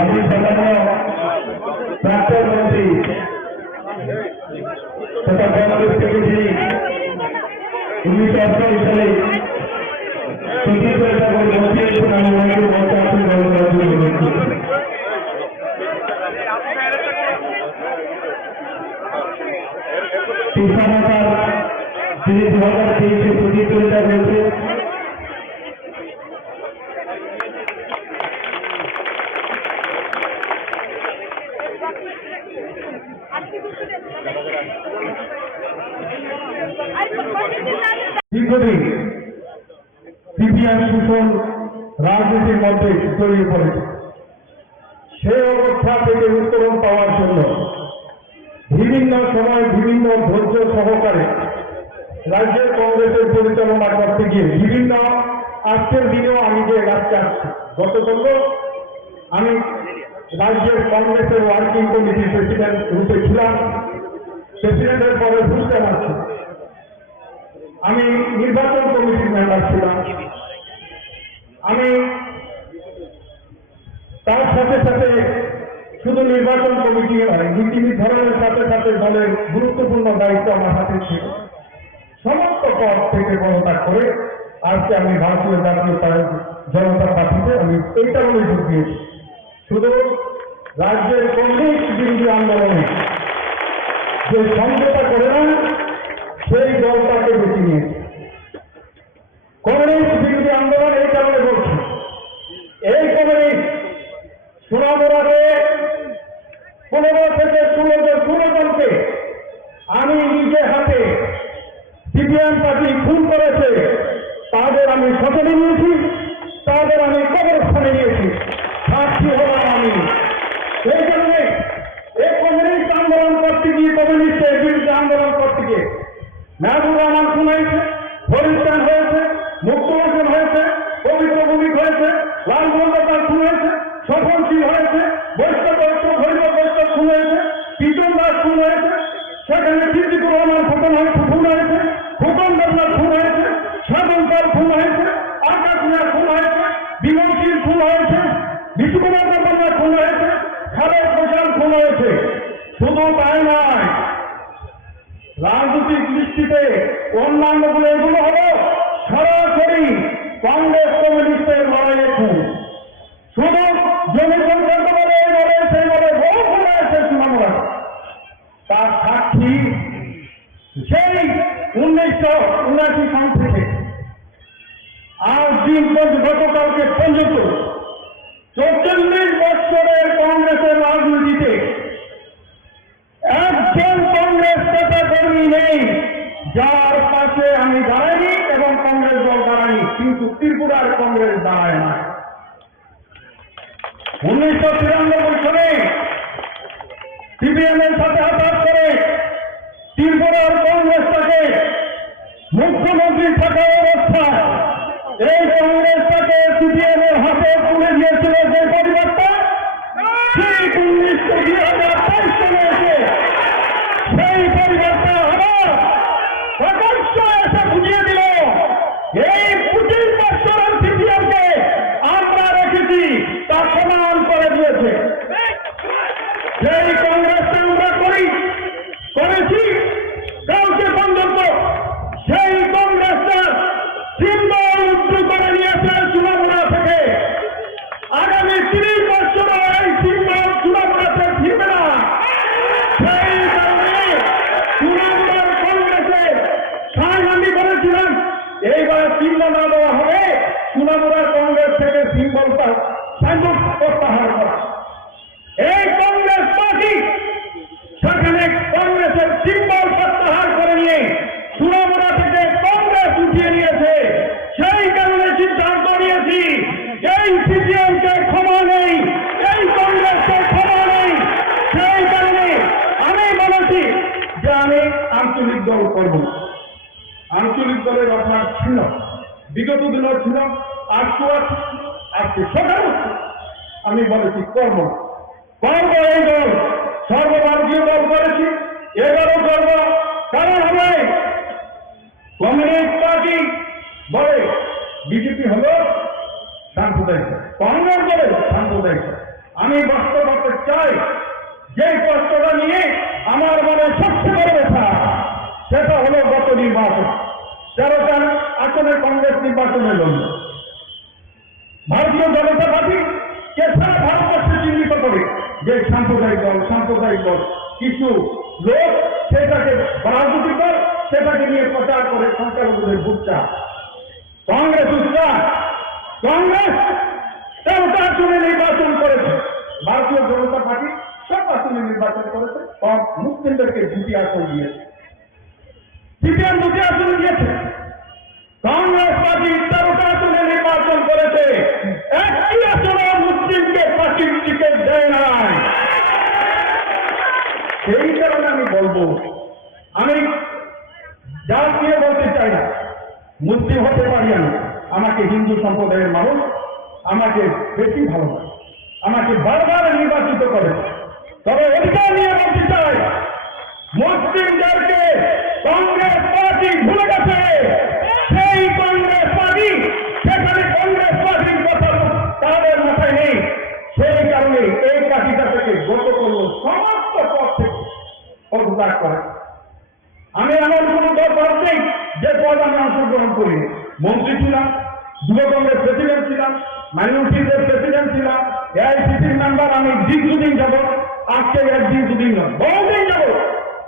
আমি প্রাক্তন মন্ত্রী তথা কংগ্রেস থেকে যিনি 1988 সালে প্রতিদ্বন্দ্বিতা করে মন্ত্রী হয়েছেন, আমি ওনাকে মঞ্চে আসন গ্রহণ করার জন্য অনুরোধ করছি। কৃপানাথার যিনি 2023 প্রতিদ্বন্দ্বিতা করেছে, দীর্ঘদিন সিপিআর শোষণ রাজনীতির মধ্যে জড়িয়ে পড়েছে। সেই অবস্থা থেকে উত্তরণ পাওয়ার জন্য বিভিন্ন সময় বিভিন্ন ধৈর্য সহকারে রাজ্যের কংগ্রেসের পরিচালনা করতে গিয়ে বিভিন্ন আজকের দিনেও আমি যে রাজ্যে আসছি, গতকাল আমি রাজ্যের কংগ্রেসের ওয়ার্কিং কমিটির প্রেসিডেন্ট রূপে ছিলাম, প্রেসিডেন্টের পরে বুঝতে পারছি আমি নির্বাচন কমিটির মেম্বার ছিলাম। আমি তার সাথে সাথে শুধু নির্বাচন কমিটি নয়, নীতি নির্ধারণের সাথে সাথে দলের গুরুত্বপূর্ণ দায়িত্ব আমার হাতে ছিল। সমস্ত পদ থেকে পদত্যাগ করে আজকে আমি ভারতীয় জাতীয় জনতা পার্টিতে আমি এই কারণে যোগ দিয়েছি, শুধু রাজ্যের কংগ্রেস বিরোধী আন্দোলনে যে সমঝোতা করে না সেই দলটাকে বেছে নিয়েছে। কংগ্রেস বিরোধী আন্দোলন এই কারণে বলছি, এই কংগ্রেস সোনামুড়াতে 15 থেকে 16 জনকে আমি নিজে হাতে সিপিএম পার্টি খুন করেছে, তাদের আমি সচেতন নিয়েছি, তাদের আমি কবরস্থানে নিয়েছি, সাক্ষী হলাম আমি। এই কারণে এই কমিউনিস্ট আন্দোলন করতে গিয়ে, কমিউনিস্টের বিরুদ্ধে আন্দোলন করতে গিয়ে মেহবুব রহমান খুন হয়েছে, হরিস্থান হয়েছে, মুক্তমোচন হয়েছে, পবিত্র ভূমিক হয়েছে, লালগঞ্জার খুন হয়েছে, সফলশীল হয়েছে, বৈষ্ণব হরিব বৈষ্ণব খুন হয়েছে, পিটন দাস খুন হয়েছে, সেখানে সিদ্দিকুর রহমান খুন হয়েছে, ফুকন দেবনাথ খুন হয়েছে, সাধনকাল খুন হয়েছে, আকাশ মিয়া খুন হয়েছে, বিমলশীল খুন হয়েছে, বিষ্ণুকুমার দেবনাথ খুন হয়েছে, খালেদ প্রসাদ খুন হয়েছে। শুধু তাই নয়, রাজনৈতিক দৃষ্টিতে অন্যান্যগুলো এগুলো হলো সরাসরি কংগ্রেস কমিউনিস্টের লড়াইয়ে খুন। শুধু জমি সংক্রান্ত বলে এই বলে সেই বলে বহু খুন হয়েছে সুনামুড়া। তার সাক্ষী সেই 1979 সাল থেকে আজ দিন গতকালকে পর্যন্ত 44 বছরের কংগ্রেসের রাজনীতিতে একজন কংগ্রেস নেতা কর্মী নেই যার পাশে আমি দাঁড়াইনি এবং কংগ্রেস দল দাঁড়ায়নি, কিন্তু ত্রিপুরার কংগ্রেস দাঁড়ায় না। 1993 সালে সিপিএম এর সাথে হাত করে ত্রিপুরার কংগ্রেসটাকে মুখ্যমন্ত্রী থাকা অবস্থায় এই কংগ্রেসটাকে সিপিএম এর হাতে তুলে দিয়েছিল যে পরিবারটা, সেই 2023 সালে এসে সেই পরিবারটা আবার প্রকাশ্য এসে বুঝিয়ে দিল এই 25 বছরের সিপিএমকে আমরা রেখেছি, তা প্রমাণ করে দিয়েছে। সেই কংগ্রেসটা আমরা করেছি কালকে পর্যন্ত সেই কংগ্রেসটা সিম্বল উঁচু করে নিয়েছে সুনামুড়া থেকে। আগামী 30 বছর এই সিম্বল সুনামুড়াতে ফিরবে না। সেই কারণে সুনামুড়ার কংগ্রেসে আমি বলেছিলাম এইবার সিম্বল না দেওয়া হবে, সুনামুড়ার কংগ্রেস থেকে সিম্বলটা প্রত্যাহার করা। এই কংগ্রেস পার্টি সেখানে কংগ্রেসের সিম্বল প্রত্যাহার করে নিয়ে সুনামুড়া থেকে কংগ্রেস উঠিয়ে নিয়েছে। সেই কারণে সিদ্ধান্ত নিয়েছি এই সিপিএমকে ক্ষমা নেই, এই কংগ্রেসকে ক্ষমা নেই। সেই কারণে আমি বলেছি যে আমি আঞ্চলিক দল করব। আঞ্চলিক দলের আপনার ছিল, বিগত দিনও ছিল, আজকে সকাল আমি বলেছি করব এই দল, সর্বভারতীয় দল করেছি, এবারও করব। কারণ হবে কমিউনিস্ট পার্টি বলে বিজেপি হলো সাম্প্রদায়িক, কংগ্রেস বলে সাম্প্রদায়িক। আমি বাস্তব করতে চাই যে কষ্টটা নিয়ে আমার মনে সবচেয়ে বড় ব্যথা, সেটা হলো গত নির্বাচন 13টা আসনে কংগ্রেস নির্বাচনে লড়ল। ভারতীয় জনতা পার্টি কে সারা ভারতবর্ষে চিহ্নিত করে যে সাম্প্রদায়িক দল, কিছু লোক সেটাকে রাজনীতি দল, সেটাকে নিয়ে প্রচার করে সংখ্যালঘুদের ভোট চায়। কংগ্রেস কংগ্রেস 13টা আসনে নির্বাচন করেছে, ভারতীয় জনতা পার্টি সব আসনে নির্বাচন করেছে, মুসলিমদেরকে 2টি আসন দিয়েছে, সিপিএম 2টি আসন দিয়েছে। কংগ্রেস পার্টি 13টা আসনে নির্বাচন করেছে, একটি আসনে মুসলিমকে পার্টির টিকিট দেয় নাই। সেই কারণে আমি বলবো, আমি জাত নিয়ে বলতে চাই না, মুসলিম হতে পারি আমি, আমাকে হিন্দু সম্প্রদায়ের মানুষ আমাকে বেশি ভালোবাসে, আমাকে বারবার নির্বাচিত করে। তবে অধিকার নিয়ে বলতে চাই, মুসলিমদেরকে কংগ্রেস পার্টি ভুলে গেছে। সেই কংগ্রেস পার্টি, সেখানে কংগ্রেস পার্টির কথা তাদের মাথায় নেই। সেই কারণে এই পার্টিটা থেকে গত করল সমস্ত পদ থেকে পদত্যাগ করে। আমি এমন কোন দল নেই যে পদ আমি অংশগ্রহণ করি। মন্ত্রী ছিলাম, যুব কংগ্রেস প্রেসিডেন্ট ছিলাম, মাইনরিটিদের প্রেসিডেন্ট ছিলাম, এআইসিসির মেম্বার। আমি দীর্ঘদিন যাব, আজকে একদিন দুদিন নয়, বহুদিন যাব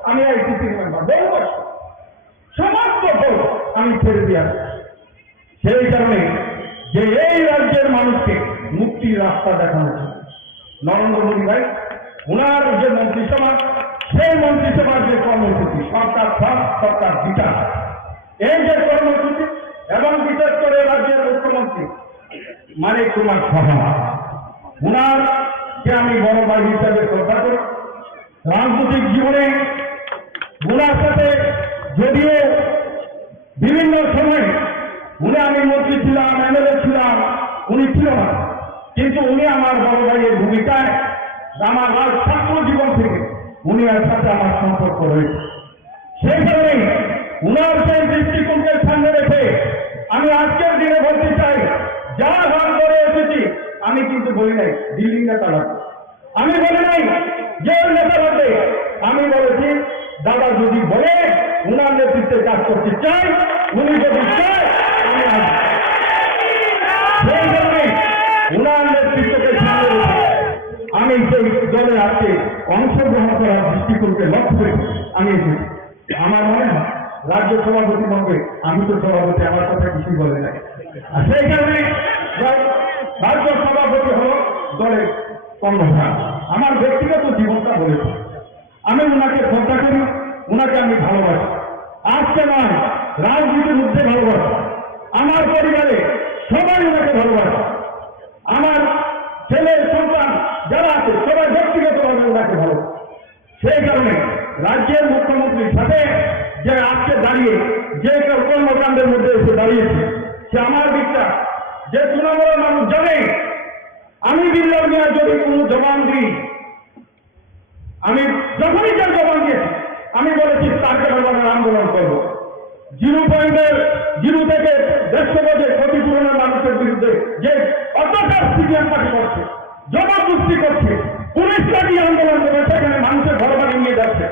আমি এআইসিসির মেম্বার, বহু বছর। সমস্ত পদ আমি ছেড়ে দিয়ে আসি। সেই কারণে যে এই রাজ্যের মানুষকে মুক্তির রাস্তা দেখানো ছিল নরেন্দ্র মোদী ভাই, ওনার যে মন্ত্রিসভা, সেই মন্ত্রিসভার যে কর্মসূচি সরকার ফার্স্ট সরকার বিকাশ, এই যে কর্মসূচি, এবং বিশেষ করে রাজ্যের মুখ্যমন্ত্রী মানিক কুমার সাহা, ওনারকে আমি বড় ভাই হিসাবে শ্রদ্ধা করি। রাজনৈতিক জীবনে ওনার সাথে যদিও বিভিন্ন সময় উনি, আমি মন্ত্রী ছিলাম, এমএলএ ছিলাম, উনি ছিল না, কিন্তু উনি আমার বড় ভাইয়ের ভূমিকায় আমার ছাত্র জীবন থেকে উনি এর সাথে আমার সম্পর্ক রয়েছে। সেই কারণে উনার সেই দৃষ্টিকোণকে সামনে রেখে আমি আজকের দিনে বলতে চাই, যা হার করে এসেছি, আমি কিন্তু বলি নাই দিল্লি নেতা লাগবে, আমি বলি নাই যে নেতা লাগবে, আমি বলেছি দাদা যদি বলে উনার নেতৃত্বে কাজ করতে চাই, উনি যদি চায় আমি আসবো। সেই কারণে উনার নেতৃত্বকে সামনে রেখে আমি সেই দলে আজকে অংশগ্রহণ করার দৃষ্টিকোণকে লক্ষ্য করে আমি এসেছি। আমার মনে হয় রাজ্য সভাপতি মন্ত্রী, আমি তো সভাপতি, আমার কথা কিছুই বলে নাই। আর সেই কারণে রাজ্য সভাপতি হল দলের কর্মধার। আমার ব্যক্তিগত জীবনটা বলেছে, আমি ওনাকে শ্রদ্ধা করি, ওনাকে আমি ভালোবাসি। আজকে নয়, রাজনীতির মধ্যে ভালোবাসি। আমার পরিবারে সবাই ওনাকে ভালোবাসে। আমার ছেলে সন্তান যারা আছে সবাই ব্যক্তিগতভাবে ওনাকে ভালোবাসে। সেই কারণে রাজ্যের মুখ্যমন্ত্রীর সাথে যে আজকে দাঁড়িয়ে যে কর্মকাণ্ডের মধ্যে এসে দাঁড়িয়েছে, সে আমার বিশ্বাস যে তৃণমূলের মানুষ জানে আমি বিল্লাল মিয়া যদি কোনো জবান দিই, আমি যখনই যার জবান দিয়েছি আমি বলেছি তাকে ব্যবহারের আন্দোলন করবো। 0.0 থেকে 150 গজে ক্ষতিপূরণের মানুষের বিরুদ্ধে যে অত্যাচার সিপিএম পার্টি করছে, জবরদস্তি করছে, পুলিশ লাঠি আন্দোলন করে সেখানে মানুষের ঘর বাড়ি নিয়ে যাচ্ছে,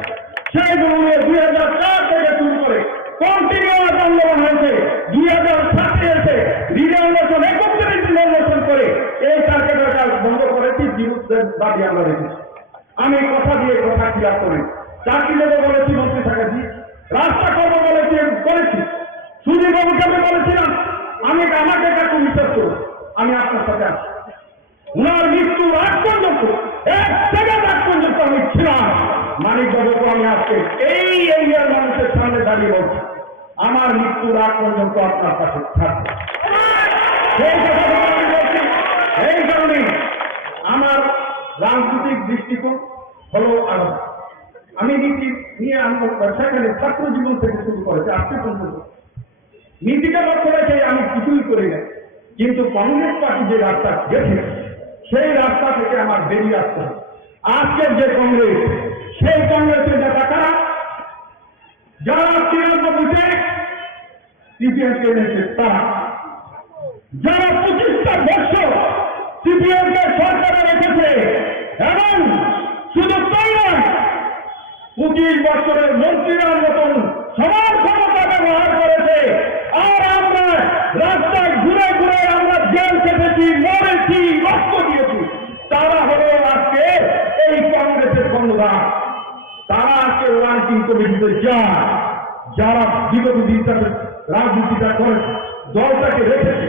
সেই জন্য 2004 থেকে শুরু করে কন্টিনিউয়াস আন্দোলন হয়েছে। 2007 এসে রিজার্ভেশন 31 রিজার্ভেশন করে এই টার্গেটের কাজ বন্ধ করেছি। বিরুদ্ধের দাবি আমরা রেখেছি। আমি কথা দিয়ে কথা ক্লিয়ার করি, চাকরি দেবো বলেছি মন্ত্রী থাকাছি, রাস্তা করবো বলেছি করেছি, সুদীপবাবুকে আমি বলেছিলাম আমি আমাকে কাছে বিশ্বাস করবো, আমি আপনার সাথে আছি। উনার মৃত্যুর আগ পর্যন্ত, 1 সেকেন্ড আগ পর্যন্ত আমি ছিলাম। মানিক বাবুকে আমি আজকে এই এরিয়ার মানুষের সামনে দাঁড়িয়ে বলছি, আমার মৃত্যুর আগ পর্যন্ত আপনার কাছে থাকবে। সেই কথা আমি বলছি। এই কারণে আমার রাজনৈতিক দৃষ্টিকোণ হলো আলাদা। আমি নীতি নিয়ে সেখানে ছাত্র জীবন থেকে শুরু করেছি আজকে পর্যন্ত নীতিকে লক্ষ্য রেখে আমি কিছুই করি না। কিন্তু কংগ্রেস পার্টি যে রাস্তা গেছে সেই রাস্তা থেকে আমার বেরিয়ে আসতে হবে। আজকের যে কংগ্রেস, সেই কংগ্রেসের নেতা কারা, যারা 93-তে সিপিএম কে এনেছে তারা, যারা 25টা বছর সিপিএম কে সরকারে রেখেছে, এবং শুধু তাই নয় 25 বছরের মন্ত্রীরা মতন সমান ক্ষমতা ব্যবহার করেছে। আর আমরা রাস্তায় ঘুরে ঘুরে আমরা জেল খেটেছি, মরেছি, রক্ত দিয়েছি। তারা হলো আজকে এই কংগ্রেসের কর্ণধার। তারা আজকে রাজনীতি কমিটিতে যায়, যারা বিগত দিন রাজনীতিটা করেছে, দলটাকে রেখেছে।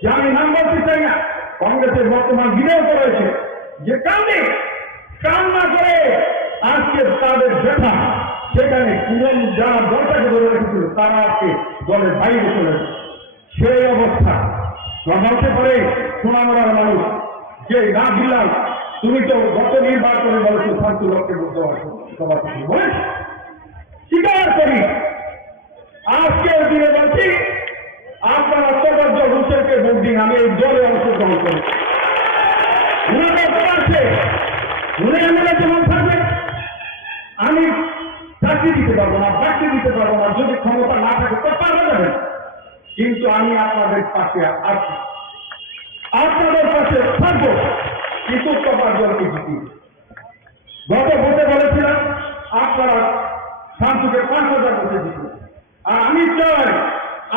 যে আমি নাম বলতে চাই না, কংগ্রেসের বর্তমান বিধায়ক রয়েছে যে কান্না করে আজকে তাদের ব্যথা, সেখানে পুরন যারা দলটাকে ধরে রেখেছিল তারা আজকে দলের বাইরে চলে গেছে। সেই অবস্থা হতে পারে সোনামুড়ার মানুষ যে না দিলাম, তুমি তো গত নির্বাচনে বলেছো শান্তি লক্ষ্যে বুঝতে পারছো, সবার কিছু বলেছ, স্বীকার করি। আজকের দিনে বলছি আপনারা তোফাজ্জল হোসেনকে ভোট দিন, আমি এই দলে অংশগ্রহণ করি। উনাদের পাশে উনি এমএলএ যেমন থাকবে, আমি চাকরি দিতে পারবো না, চাকরি দিতে পারবো না, যদি ক্ষমতা না থাকে তো পারবে যাবে, কিন্তু আমি আপনাদের পাশে আছি, আপনাদের পাশে থাকবো, কিন্তু তোফাজ্জলকে জিতি। গত ভোটে বলেছিলাম আপনারা শান্তিকে 5,000 ভোটে জিতবে, আর আমি চাই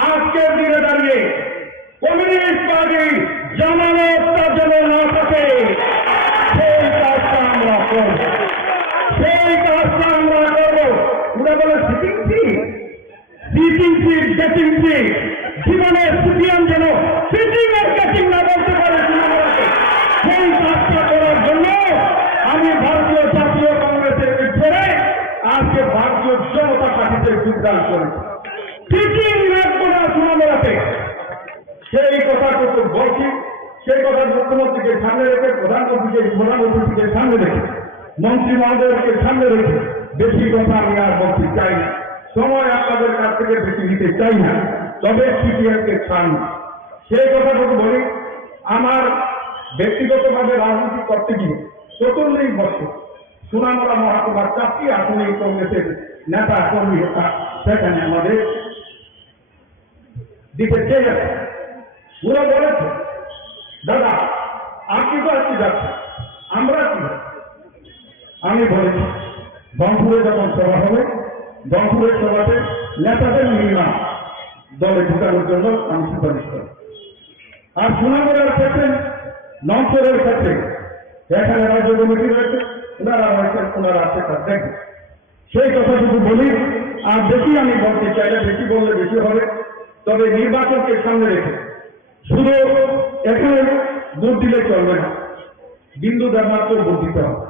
আজকের দিনে দাঁড়িয়ে কমিউনিস্ট পার্টি জামানতটা যেন না থাকে, সেই কাজটা আমরা করব, সেই কাজটা আমরা করব। ওরা বলে সিটিং সিট গেটিং সিট, জীবনের সিপিএম যেন সিটিং আর গেটিং না বলতে পারে, সেই কাজটা করার জন্য আমি ভারতীয় জাতীয় কংগ্রেসের ছেড়ে আজকে ভারতীয় জনতা পার্টিতে যোগদান করেছি। সিটিং রাখবো না সুনামরাতে, সেই কথাটুকু বলছি। সেই কথা মুখ্যমন্ত্রীকে সামনে রেখে, প্রধানমন্ত্রীকে সামনে রেখে, মন্ত্রী মহোদয়কে সামনে রেখে বেশি কথা আমি আর বলতে চাই না, সময় আপনাদের কাছ থেকে বেশি নিতে চাই না। তবে সিপিএমকে ছাড়, সেই কথাটুকু বলি। আমার ব্যক্তিগতভাবে রাজনীতি করতে গিয়ে 44 বছর সুনামরা মহাকুমার 4টি আসনে কংগ্রেসের নেতা কর্মী সেখানে আমাদের দিতে চেয়ে যাচ্ছে। ওরা বলেছে দাদা আপনি তো আজকে যাচ্ছেন, আমরা কি যাচ্ছি? আমি বলেছি রংপুরে যখন সভা হবে, রংপুরের সভাতে নেতাদের মিনিমাম দলে ঢুকানোর জন্য আমি সুপারিশ করি। আর সুনামরার ক্ষেত্রে, নংসরের ক্ষেত্রে এখানে রাজ্য কমিটি রয়েছে, ওনারা রয়েছেন, ওনারা আছে তার দেখবে, সেই কথাটুকু বলি। আর বেশি আমি বলতে চাইলে, বেশি বললে বেশি হবে। তবে নির্বাচনকে সামনে রেখে শুধু এখানে ভোট দিলে চলবে না, বিন্দুদের মাত্র ভোট দিতে হবে,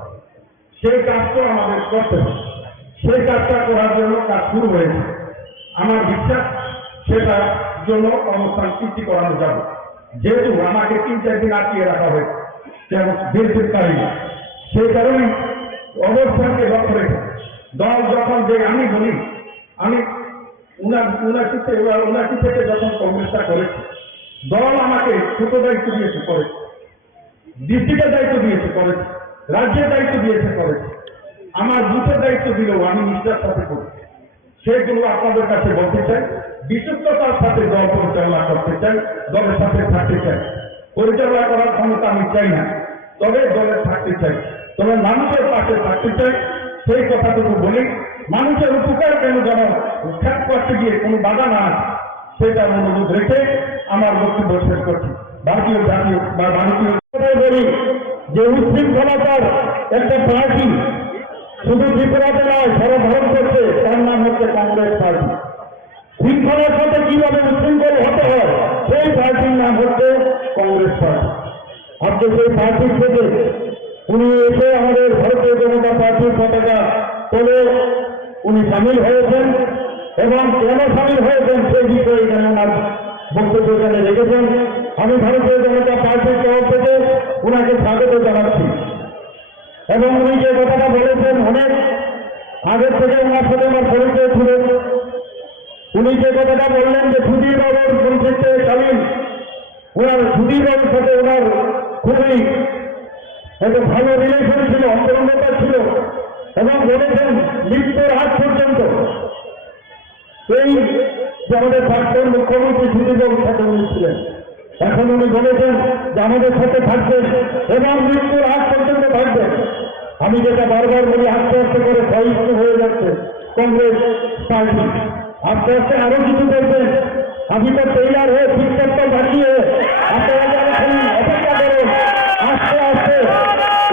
সেই কাজটা আমাদের করতে হবে। সেই কাজটা করার জন্য কাজ শুরু হয়েছে। আমার বিশ্বাস সেটার জন্য অনুষ্ঠান সৃষ্টি করানো যাবে, যেহেতু আমাকে 3-4 দিন আটকিয়ে রাখা হয়েছে বেশির তারিখ। সেই কারণে অবস্থানকে লক্ষ্য রেখে দল যখন যে আমি বলি, আমি 79 থেকে যখন কংগ্রেসটা করেছি, দল আমাকে ছোট দায়িত্ব দিয়েছে করেছে, ডিস্ট্রিক্টের দায়িত্ব দিয়েছে করেছে, রাজ্যের দায়িত্ব দিয়েছে করেছে, আমার বুথের দায়িত্ব দিলেও আমি নিষ্ঠার সাথে করেছি। সেগুলো আপনাদের কাছে বলতে চাই, বিশুদ্ধতার সাথে দল পরিচালনা করতে চাই, দলের সাথে থাকতে চাই। পরিচালনা করার ক্ষমতা আমি চাই না, তবে দলে থাকতে চাই, তবে মানুষের পাশে থাকতে চাই। সেই কথাটুকু বলি, মানুষের উপকার কেন যেন খ্যাত করতে গিয়ে কোনো বাধা না আসে, সেটা মনোযোগ রেখে আমার বক্তব্য শেষ করছি। ভারতীয় জাতীয় বা ভারতীয় বলি যে উচ্ছৃঙ্খলতার একটা পার্টি শুধু ত্রিপুরাতে নয়, সারা ভারতবর্ষে, তার নাম হচ্ছে কংগ্রেস পার্টি। শৃঙ্খলার সাথে কিভাবে উচ্ছৃঙ্খল হতে হয়, সেই পার্টির নাম হচ্ছে কংগ্রেস পার্টি। আজকে সেই পার্টির থেকে উনি এসে আমাদের ভারতীয় জনতা পার্টির পতাকা তোলে উনি সামিল হয়েছেন, এবং কেন সামিল হয়েছেন সেই বিষয়ে এখানে ওনার বক্তব্য এখানে রেখেছেন। আমি ভারতীয় জনতা পার্টির তরফ থেকে ওনাকে স্বাগত জানাচ্ছি। এবং উনি যে কথাটা বলেছেন, অনেক আগের থেকে ওনার সাথে আমার পরিচয় ছিল। উনি যে কথাটা বললেন যে সুধীর বাবুর মন্ত্রিত্বকালীন ওনার সুধীর বাবুর সাথে ওনার খুবই একটা ভালো রিলেশন ছিল, অন্তরঙ্গতা ছিল, এবং বলেছেন মৃত্যুর আগ পর্যন্ত এই যে আমাদের প্রাক্তন মুখ্যমন্ত্রী সুধীর বাবুর সাথে উনি ছিলেন। এখন উনি বলেছেন যে আমাদের সাথে থাকবেন এবং মৃত্যুর আগ পর্যন্ত থাকবেন। আমি যেটা বারবার বলি, আস্তে আস্তে করে সহিষ্ণু হয়ে যাচ্ছে কংগ্রেস পার্টি, আস্তে আস্তে আরো কিছু দেখবেন। আমি তো টেইলার হয়ে ঠিকঠাক দাঁড়িয়ে আপনারা যারা অপেক্ষা করেন, আস্তে আস্তে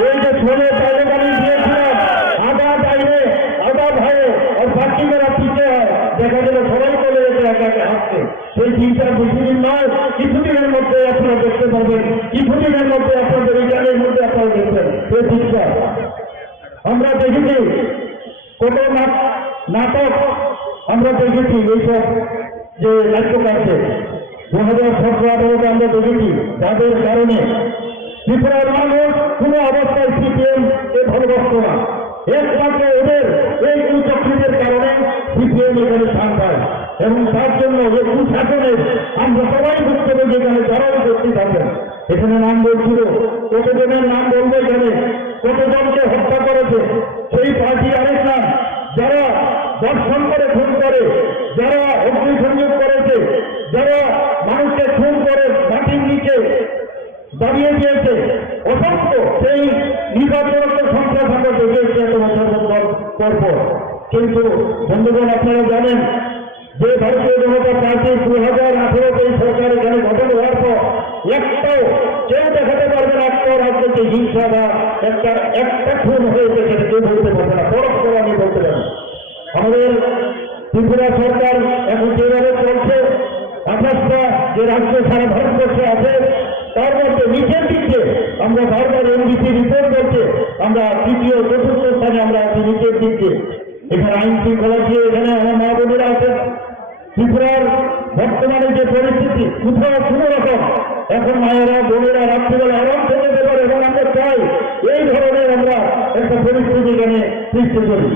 এই যে ছোলে বাইরে দিয়েছিলাম, আধা বাইরে আধা ভাইয়ে আর বাকি যারা পিছিয়ে হয়, দেখা গেল সবাই চলে যেতে একাকে হাসতে। সেই চিন্তা বেশিদিন নয়, কিছুদিনের মধ্যে আপনারা দেখতে পাবেন, কিছুদিনের মধ্যে আপনাদের এই গানের মধ্যে আপনারা দেখবেন এই চিন্তা। আমরা দেখেছি কত নাটক আমরা দেখেছি, এইসব যে নাট্যকারকে 2017-18 আমরা দেখেছি, যাদের কারণে ত্রিপুরার মানুষ কোনো অবস্থায় সিপিএম এ ভালোবাসত না। একমাত্র ওদের এই কুচক্রীদের কারণে সিপিএম এখানে স্থান পায়। এবং তার জন্য যে কুশাসনের আমরা সবাই ভুক্তভোগী এখানে যারাই করতে থাকবেন। এখানে নাম বলছিল, কতজনের নাম বলবে এখানে, কতজনকে হত্যা করেছে সেই পার্টি আরেক নাম, যারা দর্শন করে খুন করে, যারা অগ্নিসংযোগ করেছে, যারা মানুষকে খুন করে মাটির নিচে দাঁড়িয়ে দিয়েছে, অসংখ্য সেই নির্বাচনের সংখ্যা আমরা দেখেছি এত বছর পর। কিন্তু বন্ধুগণ, আপনারা জানেন যে ভারতীয় জনতা পার্টি 2018 এই সরকার এখানে গঠন হওয়ার পর একটাও কেউ দেখাতে পারবে না একটা রাজ্যকে হিংসা বা একটা খুন হয়েছে সেটা কেউ বলতে পারবে না, পরস্পর আমি বলতে পারি। আমাদের ত্রিপুরা সরকার এখন যেভাবে চলছে, 28টা যে রাজ্য সারা ভারতবর্ষে আছে তার মধ্যে নিচের দিকে আমরা বারবার এনডিসি রিপোর্ট করছে আমরা তৃতীয় চতুর্থ স্থানে আমরা আছি নিচের দিকে। এখানে আইন শৃঙ্খলা দিয়ে এখানে আমার মা বোনেরা আছেন। ত্রিপুরার বর্তমানে যে পরিস্থিতি, কোথাও কোনো রকম এখন মায়েরা বোনেরা রাত্রিবেলা আরাম থেকে দেবার, এবং আমরা চাই এই ধরনের আমরা একটা পরিস্থিতি এখানে সৃষ্টি করি।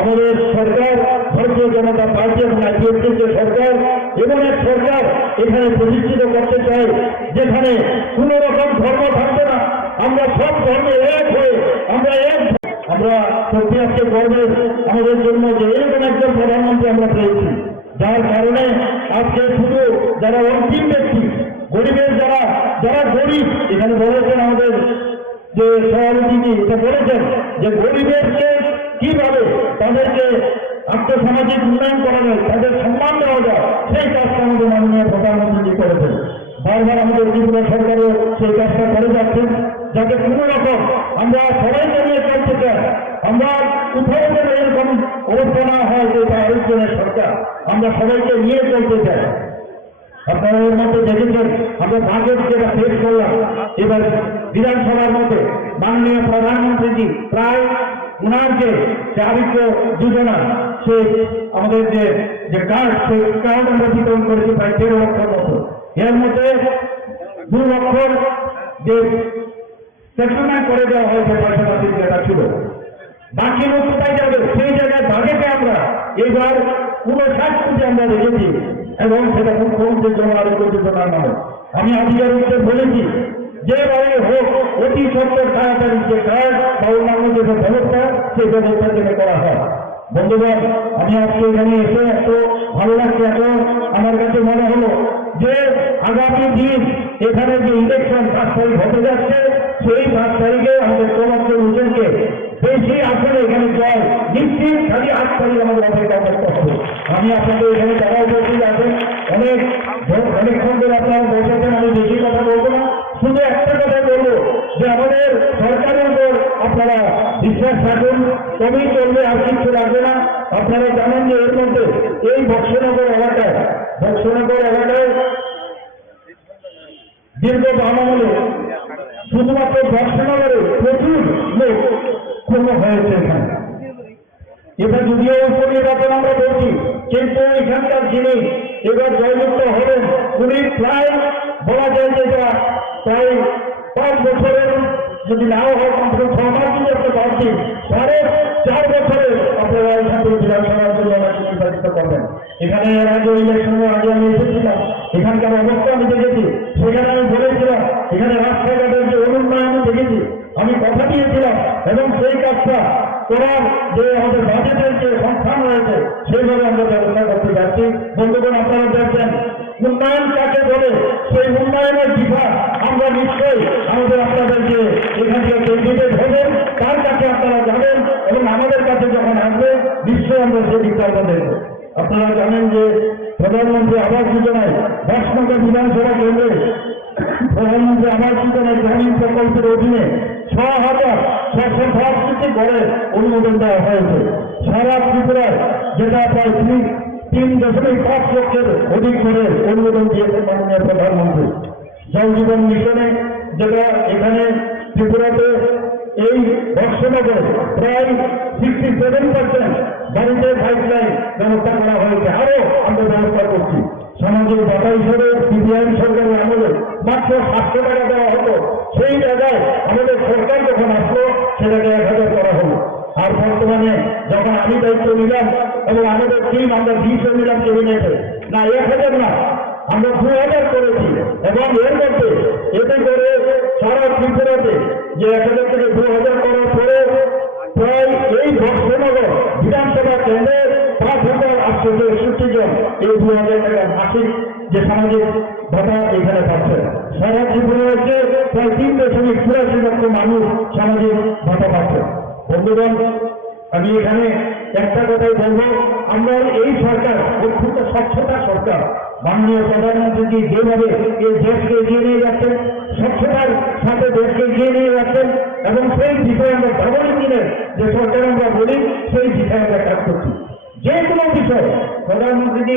আমাদের সরকার ভারতীয় জনতা পার্টি এবং আইপিএফটির যে সরকার, এমন এক সরকার এখানে প্রতিষ্ঠিত করতে চাই যেখানে কোনো রকম ধর্ম থাকবে না, আমরা সব ধর্মে এক হয়ে আমরা এক। আমরা সত্যি আজকে গর্বের আমাদের জন্য যে এরকম একজন প্রধানমন্ত্রী আমরা পেয়েছি, যার কারণে আজকে শুধু যারা অন্তিম ব্যক্তি, গরিবের যারা যারা গরিব, এখানে বলেছেন আমাদের যে সভাপতি এটা বলেছেন যে গরিবেরকে কিভাবে তাদেরকে আর্থসামাজিক উন্নয়ন করা যায়, তাদের সম্মান দেওয়া যায়, সেই কাজটা আমাদের মাননীয় প্রধানমন্ত্রী করেছেন। বারবার আমাদের ত্রিপুরা সরকারও সেই কাজটা করে যাচ্ছেন, যাতে কোনো রকম আমরা সবাইকে নিয়ে চলতে চাই। আমরা কোথাও যেন এরকম অবস্থা না হয় যে এটা আরেকজনের সরকার, আমরা সবাইকে নিয়ে চলতে চাই। আপনারা এর মধ্যে দেখেছেন আমরা বাজেট যেটা পেশ করলাম, এবার বিধানসভার মধ্যে মাননীয় প্রধানমন্ত্রীজি প্রায় উনার যে আরোগ্য যোজনা, সে আমাদের যে কার্ড, সেই কার্ড আমরা বিতরণ করেছি প্রায় 13 লক্ষর মতো। এর মধ্যে 2 লক্ষর যে সেটেলমেন্ট করে দেওয়া হয়েছে পয়সাপাতির যেটা ছিল, বাকি লোক কোথায় যাবে সেই জায়গায় বাজেটে আমরা এবার 59 কোটি আমরা রেখেছি, এবং সেটা মুখ্যমন্ত্রীর জন্য আরোগ্য যোজনার নামে। আমি আধিকারিকদের বলেছি যেভাবে হোক অতি সত্তর তাড়াতাড়ি যে কার্ড বা অন্যান্য যে ব্যবস্থা, সেই ব্যবস্থা যেন করা হয়। বন্ধুগণ, আমি আজকে এখানে এসে এত ভালো লাগছে, এত আমার কাছে মনে হলো যে আগামী দিন এখানে যে ইলেকশন 5 তারিখ হতে যাচ্ছে, সেই 5 তারিখে আমাদের সমস্ত হোসেনকে বেশি আসলে এখানে জয় নিশ্চিত, খালি 8 তারিখ আমাদের অপেক্ষা করতে হবে। আমি আপনাদের এখানে যারা উপস্থিত আছেন অনেকক্ষণ ধরে আপনারা বসেছেন, আমি বেশি কথা বলবো না, শুধু একটা কথা বলবো যে আমাদের সরকারের উপর আপনারা বিশ্বাস রাখুন, কমই চলবে, আর কিছু লাগবে না। আপনারা জানেন যে এর মধ্যে এই বক্সনগর এলাকায় দীর্ঘ আমলে শুধুমাত্র বক্সনগরে প্রচুর লোক খুন হয়েছে এখানে। এটা যদিও উপনির্বাচন আমরা বলছি, কিন্তু এখানকার যিনি এবার জয়যুক্ত হবেন উনি প্রায় বলা যায় যে প্রায় 5 বছরের, যদি নাও হয় কমসে কম 6 মাস যদি একটা ভাবছি, 4.5 বছরে আপনারা এখান থেকে বিধানসভার জন্য নির্বাচিত করবেন। এখানে এর আগে ইলেকশনের আগে আমি এসেছিলাম, এখানকার অবস্থা আমি দেখেছি, সেখানে আমি বলেছিলাম এখানে রাস্তাঘাটের যে অনুন্নয়ন আমি দেখেছি, আমি কথা দিয়েছিলাম, এবং সেই কাজটা করার যে আমাদের বাজেটের যে সংস্থান রয়েছে সেইভাবে আমরা ব্যবস্থা করতে যাচ্ছি। বন্ধুগণ, আপনারা দেখছেন উন্নয়ন কাকে বলে, সেই উন্নয়নের দিশা আমরা নিশ্চয়ই আমাদের আপনাদেরকে এখান থেকে ক্যান্ডিডেট হবেন, তার কাছে আপনারা যাবেন, এবং আমাদের কাছে যখন আসবে নিশ্চয়ই আমরা সেই দিকটা দেখব। আপনারা জানেন যে প্রধানমন্ত্রী আবাস যোজনায় 10 বিধানসভা কেন্দ্রে প্রধানমন্ত্রী আবাস যোজনায় গ্রামীণ প্রকল্পের অধীনে 6,665টি ঘরে অনুমোদন দেওয়া হয়েছে। সারা ত্রিপুরায় যেটা প্রায় 3.5 লক্ষের অধিক ঘরের অনুমোদন দিয়েছেন মাননীয় প্রধানমন্ত্রী। জল জীবন মিশনে যেটা এখানে ত্রিপুরাতে এই বক্সনগরে প্রায় 67% বাড়িতে পাইপলাইন ব্যবস্থা করা হয়েছে, আরো আমরা ব্যবস্থা করছি। সামাজিক ভাতা হিসেবে সিপিআইএম সরকারের আমলে মাত্র 700 টাকা দেওয়া হতো, সেই জায়গায় আমাদের সরকার যখন আসলো সেটাকে 1000 করা হলো। আর বর্তমানে যখন আমি দায়িত্ব নিলাম এবং আমাদের টিম আমরা 20 নিলাম ক্যাবিনেটে, না 1000 না, আমরা 2000 করেছি এবং এর মধ্যে এতে করে সারা ত্রিপুরাতে যে 1000 থেকে 2000 করার পরে প্রায় এই বর্ষনগর বিধানসভা কেন্দ্রে 5861 জন এই 2000 টাকা মাসিক যে সামাজিক ভাতা এখানে পাচ্ছে। সারা ত্রিপুরা রাজ্যে প্রায় 3.84 লক্ষ মানুষ সামাজিক ভাতা পাচ্ছে। বন্ধুগণ, আমি এখানে একটা কথাই বলবো, আমরা এই সরকার অত্যন্ত স্বচ্ছতা সরকার, মাননীয় প্রধানমন্ত্রী যেভাবে এই দেশকে এগিয়ে নিয়ে যাচ্ছেন, স্বচ্ছতার সাথে দেশকে এগিয়ে নিয়ে যাচ্ছেন এবং সেই বিষয়ে আমরা ডাবল ইঞ্জিনের যে সরকার আমরা বলি সেই বিষয়ে আমরা কাজ করছি। যে কোনো বিষয় প্রধানমন্ত্রী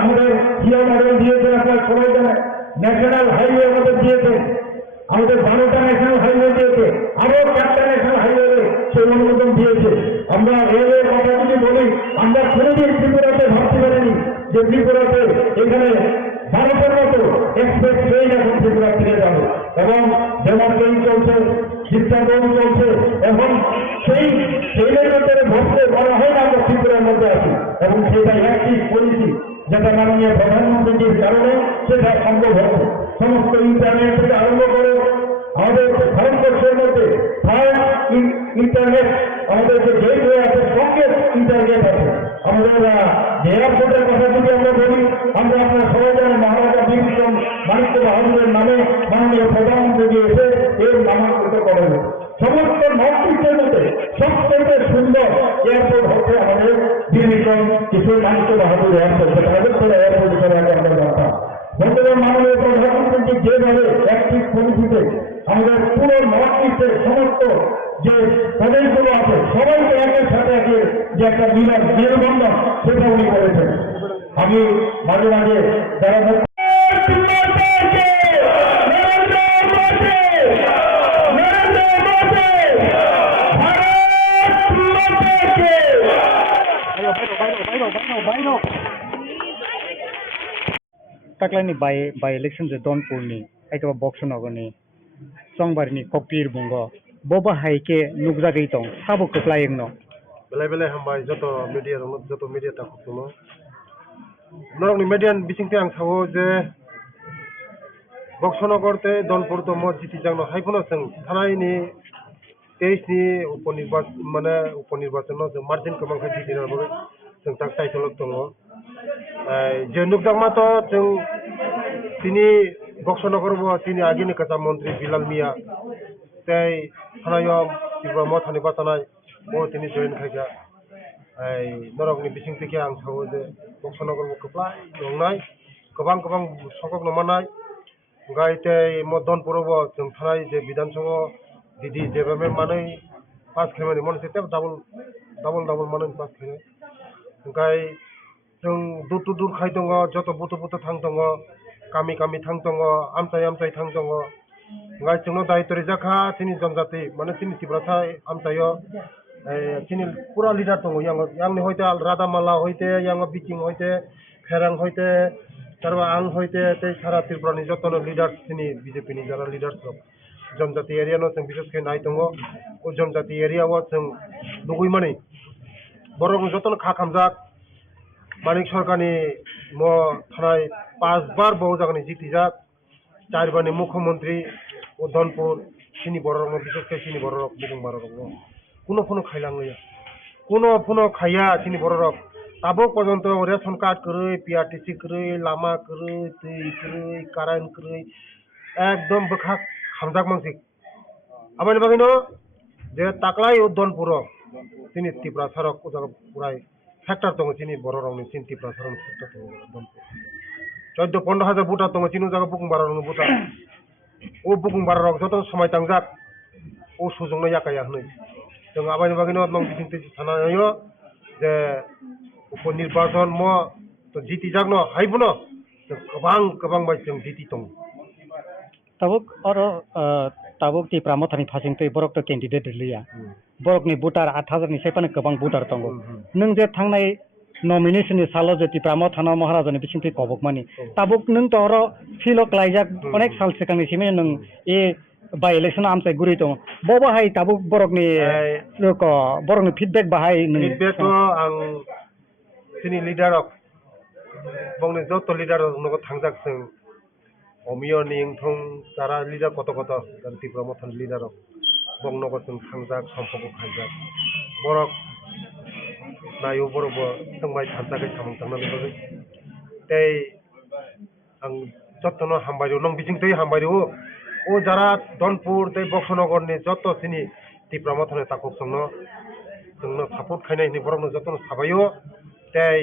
আমাদের জিও মডেল দিয়েছেন, আপনার সবাই জানেন, ন্যাশনাল হাইওয়ে আমাদের দিয়েছেন, আমাদের 12টা ন্যাশনাল হাইওয়ে দিয়েছে, আরো 4টা ন্যাশনাল হাইওয়ে সেই অনুমোদন দিয়েছে। আমরা রেলের কথা যদি বলি, আমরা কোনোদিন ত্রিপুরাতে ভাবতে পারিনি যে ত্রিপুরাতে এখানে ভারতের মতো এক্সপ্রেস ট্রেন এখন ত্রিপুরা ফিরে যাবে এবং যেমন ট্রেন চলছে, শিক্ষাক্রম চলছে, এবং সেই ট্রেনের ভিতরে বসতে বলা হয় না আমরা ত্রিপুরার মধ্যে আছি এবং সেটা অ্যাক্টিভ পলিসি যেটা মাননীয় প্রধানমন্ত্রীর কারণে সেটা সম্ভব হচ্ছে। সমস্ত ইন্টারনেট থেকে আরম্ভ করে আমাদের ভারতবর্ষের মধ্যে ইন্টারনেট, আমাদের যে গেটওয়ে আছে সঙ্গে ইন্টারনেট আছে। আমাদের যে এয়ারপোর্টের কথা যদি আমরা বলি, আমরা আপনারা সবাই জানেন মহারাজা বীর বিক্রম মানিক্য বাহাদুরের নামে মাননীয় প্রধানমন্ত্রী এসে এর নামাঙ্কিত করেন। সমস্ত নর্থ ইস্টের মধ্যে সবথেকে সুন্দর এয়ারপোর্ট হচ্ছে আমাদের বীর বিক্রম কিশোর মানিক্য বাহাদুর এয়ারপোর্ট, যেটা আগরতলা এয়ারপোর্ট হিসেবে আমরা জানতাম। বর্তমান মাননীয় প্রধানমন্ত্রী যেভাবে অ্যাক্টিভ পলিসিতে আমাদের পুরো নর্থ ইস্টের সমস্ত যে প্রদেশগুলো আছে সবাইকে একের সাথে একের যে একটা মিলন মেলবন্ধন সেটা উনি করেছেন। আমি মাঝে মাঝে যারা Taklani by election je Donpurni, Aikaba Boxonogoni, Songbarni, Kokir Bungo, Boba Haike, Nugzagay tong, Sabo Kuplaying no. Bele hambai joto media ta khokno norong ni median bisingte ang thawo je Boxonogorte Donpur to mo jiti jangno haiphono seng thanai ni 23 ni উপনির্বাচন যে margin কমাং খাই jiti na boge seng tak tai tholok tongo je nukdangma to seng tini Boxonogor bo tini agini kata mantri Bilal Mia tai thanayo tiba mo thani batanai mo tini join khaja ai norok ni bising teke ang thawo je Boxonogor bo kaplai nongnai kobang sokok nomanai gaite mo Donpur bo seng thanai je bidan sabha didi jebabe manai pass khemani mon sete double manai pass khemani gai जों दुर खाई दङ जत बुतो थां दङ कामी थां दङ आमचाय थां दङ गाय जोंनो दायित्व रिजाखा तिनि जनजाति माने तिनि तिब्राथा आमचायो तिनि पुरा लिडार दङ यांनि हयते रादामाला हयते यांग बिकिं हयते फेरां हयते तारबा आं हयते ते सारा त्रिपुरानि जतनो लिडार तिनि बीजेपी नि जारा लिडार जनजाति एरिया नो जों बिसेस के नाय दङ ओ जनजाति एरिया वा जों लुगैमानि बरं जतनो खाखामजाक मानिक सरकारनि मो थानाय 5 बार बहुजागनि जितिजाक 4 बारनि मुख्यमंत्री ओ Donpur सिनि बररक बिसेस के सिनि बररक बुगुं बररक कोनो खाइलाङैया कोनो खाया सिनि बररक ताबो पर्यन्त रेशन कार्ड करै पीआरटीसी करै लामा करै दै करै कारेन्ट करै एकदम बखा खामजाक मानसिक आबानि बागैनो जे ताक्लाय ओ Donpur सिनि त्रिपुरा सरक ओ जागा पुराय फैक्टर दङ चिनि बर रंनि चिन त्रिपुरा सरक फैक्टर दङ Donpur 14-15,000 बुटा दङ चिनु जागा बुकुं बारा रंनि बुटा ओ बुकुं बारा रंग जत समय तांजाक ओ सुजुंनो याकाया हनै जों आबानि बागैनो नं बिथिंते थानायो जे उपनिर्वाचन म तो जिति जागनो हाइबनो गोबां बाय जों जिति दङ Tabuk ti Pramothani Phasing to Borok to candidate liya. Borok ni butar 8,000 ni sepan kebang butar tongo. Nung je thangnai nomination ni salo je ti Pramothana Maharaja ni bising ti kobok mani. Tabuk nung to oro philo klaijak onek sal sekang ni sime nung e by election amsai guri tong. Boba hai tabuk borok ni feedback bahai nung. Feedback to ang sini leader of bongni joto leader nogo thangjak sing omiyo ni ingthong jara leader koto koto jara Tripura mothon leader rok bong nogo sing thangjak sompogo khaijak borok nayo borok bo tongbai thanjakai samung tangnani bagui tei ang jotono hambairo nong bisingtoi hambairo o jara Donpur tei Boksonogon ni joto sini Tripura mothon takuk songno जोंनो support खायनाय नि बरनो जतन साबायो तै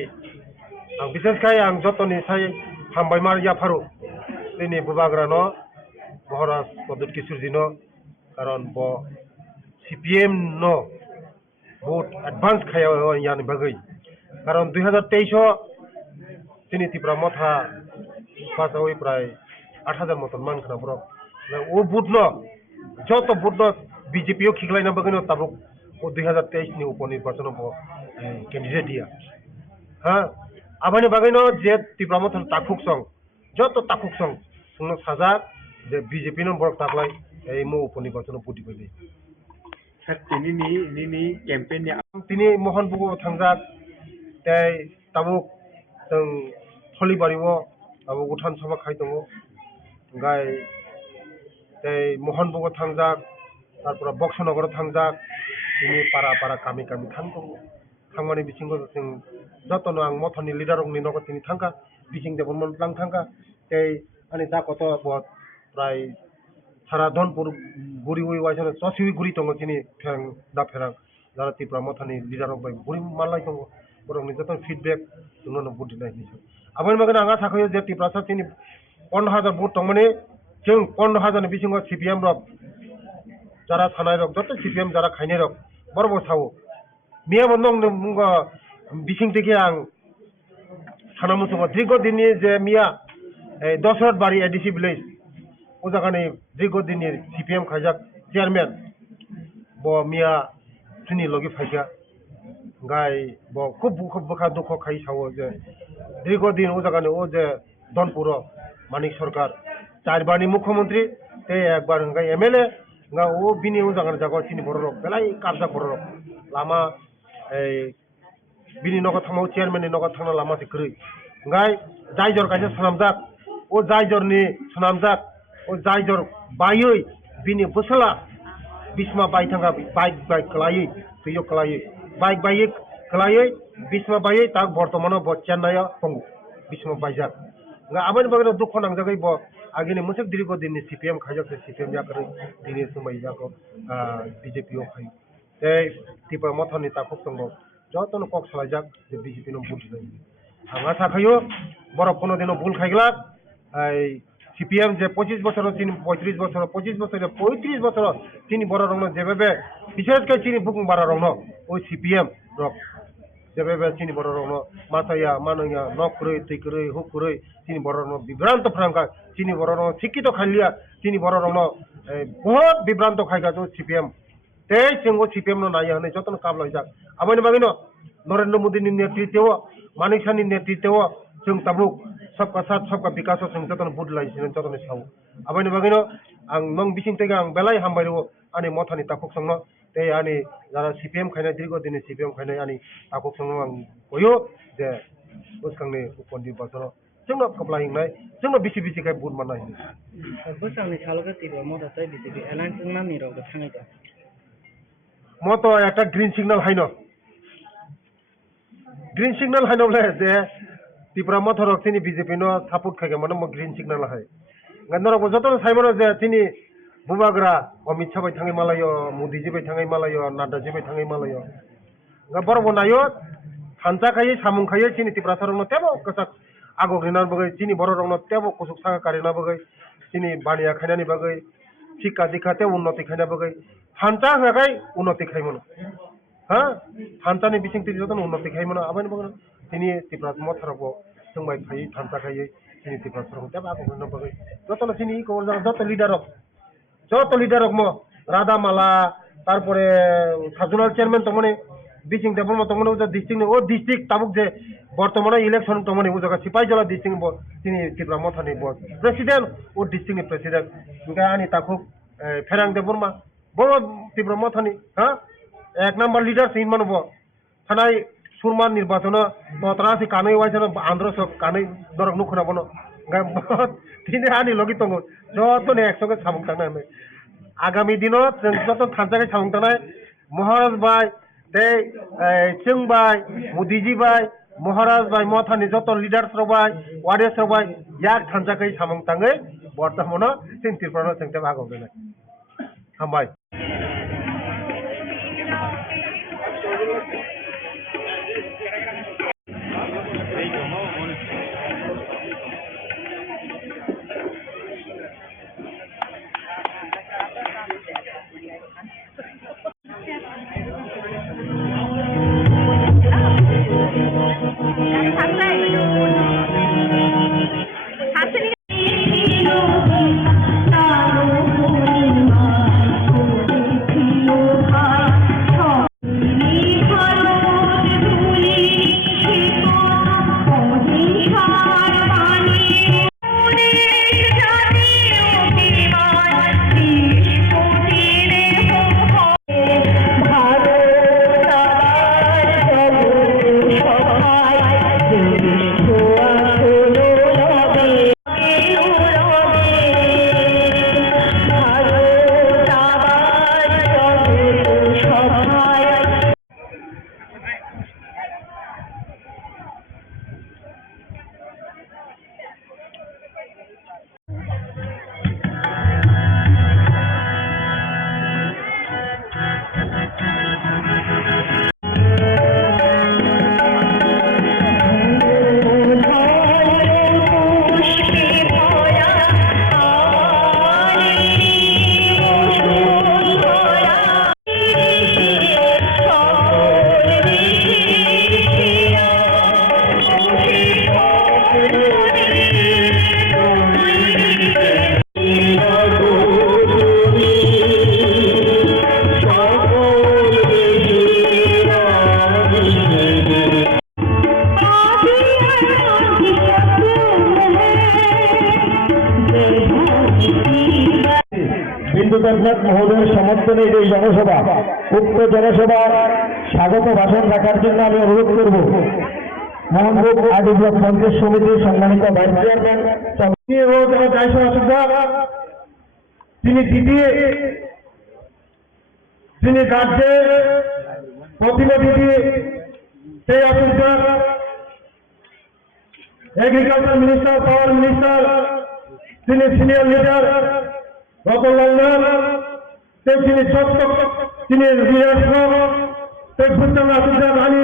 आं बिसेस खाय आं जतननि साय हामबायमार याफारु दिनै बुबाग्रानो महाराज पदुत किशोरजिनो कारण ब सीपीएम नो बहुत एडवांस खाया यानि बागै कारण 2023 दिनै त्रिपुरा मथा पासावै प्राय 8000 मतन मानखना बरक ओ बुटनो जत बुटनो बीजेपी ओ खिगलायना बागैनो ताबुक 2023 ni उपनिर्वाचन कैंडिडेट दिया हाँ आबानि बागैनो जे Tripura mothon takuk song joto takuk song sungno sajak je BJP no borok taklai ei mo उपनिर्वाचन पुti bali sir tini campaign ni tini mohan bugo thangjak tei tabuk जों थलिबारिwo abo utan sabha khai tongo gai tei mohan bugo thangjak tarpora Boksonogo thangjak ini para kami thangtongo thangmani bisingo जों jotono ang mothoni leader rok ni nogo tini thangka bising de bonmon plang thangka tei ani da koto bo prai sara Donpur guri ui waisana chosiwi guri tongo tini ferang da ferang jara Tripura mothoni leader rok bai guri malai tongo borok ni joton feedback जोंनो no budi nai ni abani magana anga thakayo je Tripura sa tini 15000 vote tongmani जों 15000 ni bisingo CPM rok jara thanai rok joto CPM jara khainai rok borbo sawo miya bonong mungo bising teke ang sanamuso bo digo dini je miya Dosrat bari ADC village o jagani digo dini CPM khaijak chairman bo miya tuni logi phaika gai bo khub bukha dukho khai sawo je digo din o jagani o je Donpuro Manik Sarkar charbani mukhyamantri te ekbar gai MLA nga o bini o jagar jago chini borok belai kabja borok lama bini nogo thangmo chairman ni nogo thangna lama se krui ngai jaijor kaise sanamjak o jaijor ni sanamjak o jaijor bayoi bini busala bisma bai thanga bike klai tuyo klai bike klai bisma bai tak bortomano bo chennai tongu bisma baijak nga abani bagano dukho nangjagai bo agini musik dirigo dinni CPM khaijak CPM yakari dini sumai jako BJP o khai tei Tripura mothoni takuk tongo jotono kok salajak je BJP no buti nai anga thakayo borok kono dino bul khaigla CPM je 25 বছর তিনি 35 বছর 25 বছরে 35 বছর তিনি বড় রং যেভাবে বিশেষ করে তিনি বুকুং বাড়া রং ওই CPM রক যেভাবে তিনি বড় রং মাথায়া মানয়া নকরই তৈকরই হুকরই তিনি বড় রং বিভ্রান্ত ফ্রাঙ্কা তিনি বড় রং শিক্ষিত খাইলিয়া তিনি বড় রং বহুত বিভ্রান্ত খাইগা তো CPM তেই जोंगो CPM नो नाया हने जतन काबला जाक आबानि बागिनो नरेंद्र मोदी नि नेतृत्व मानिक साहनि नेतृत्व जों ताबुक सबका साथ सबका विकास जों जतन बुदलाई सिन जतन साव आबानि बागिनो आं नों बिसिं तेगा आं बेलाय हामबायरो आनि मथानि ताकुक संनो ते आनि जारा CPM खायनाय दिगो दिनै CPM खायनाय आनि ताकुक संनो आं गयो जे उसखांनि उपनिर्वाचन जोंनो कपला हिंनाय जोंनो बिसि खाय बुद मानाय बोसांनि सालगा Tripura मोथा चाइ BJP एलायन्स नामनि रग थांगाय मतो একটা গ্রিন সিগন্যাল হাইনো গ্রিন সিগন্যাল হাইনোলে যে Tripura motor rok tini BJP no support khage mano mo green signal hai gandora bo joto saimono je tini bubagra Amit Shah bai thangai malayo Modi ji bai thangai malayo Nadda ji bai thangai malayo ga borbo nayo hancha khai samung khai tini Tripura sarong no tebo kasak agog rinar bagai tini boro rong no tebo kusuk sanga karina bagai tini baniya khainani bagai শিক্ষা দীক্ষাতে উন্নতি খাইনা বাগৈ hanta হাগাই উন্নতি খাইমনো হ্যাঁ হান্তানি বিসিংতি যতন উন্নতি খাইমনো আবানি বাগৈ তিনি Tripura মথারবো जोंबाय खाय हान्ता खायै তিনি Tripura सरong তে বাগো হনো बागै যতন তিনি কো যত লিডারক মো রাধা মালা তারপরে সাজনাল চেয়ারম্যান তমনে বিসিং দেবল মো তমনে ও ডিস্ট্রিক্ট ও ডিস্ট্রিক্ট তাবুক যে বর্তমানে ইলেকশন তমনে ও জায়গা সিপাইজলা ডিস্ট্রিক্ট ব তিনি Tripura মথানি ব প্রেসিডেন্ট ও ডিস্ট্রিক্ট প্রেসিডেন্ট গা আনি তাকুক ফেরাং দেবরমা বড় Tripura মথানি হ্যাঁ এক নাম্বার লিডার সিন মানব থানায় সুরমান নির্বাচন ততরাসি কানাই ওয়াইছেন আন্ধ্র সব কানাই দরক নুখনা বনো তিনি আনি লগি দङ যতনে একসঙ্গে সামুং থাকना আমি আগামী দিনত जों যত থানজাকে সামুং থাকनाय মহারাজ ভাই দে চিং ভাই মোদিজি ভাই মহারাজ ভাই মথানি যত লিডার্स রবাই ওয়ারিয়াर्स রবাই ইয়াক থানজাকে সামুং থাङै বর্তমানে চিন্তিরপ্রাণ जोंते भागौ देना हामबाय বিন্দুদেবনাথ মহোদয়ের সমর্থনে এই জনসভা উক্ত জনসভা স্বাগত ভাষণ রাখার জন্য আমি অনুরোধ করব মোহনপুর আদি ব্লক পঞ্চায়েত সমিতির সম্মানিত ভাইস চেয়ারম্যান তিনি দ্বিতীয় তিনি রাজ্যের প্রতিনিধি সেই অফিসার এগ্রিকালচার মিনিস্টার পাওয়ার মিনিস্টার তিনি সিনিয়র লিডার রতনলাল তিনি তিনি অফিসার आणि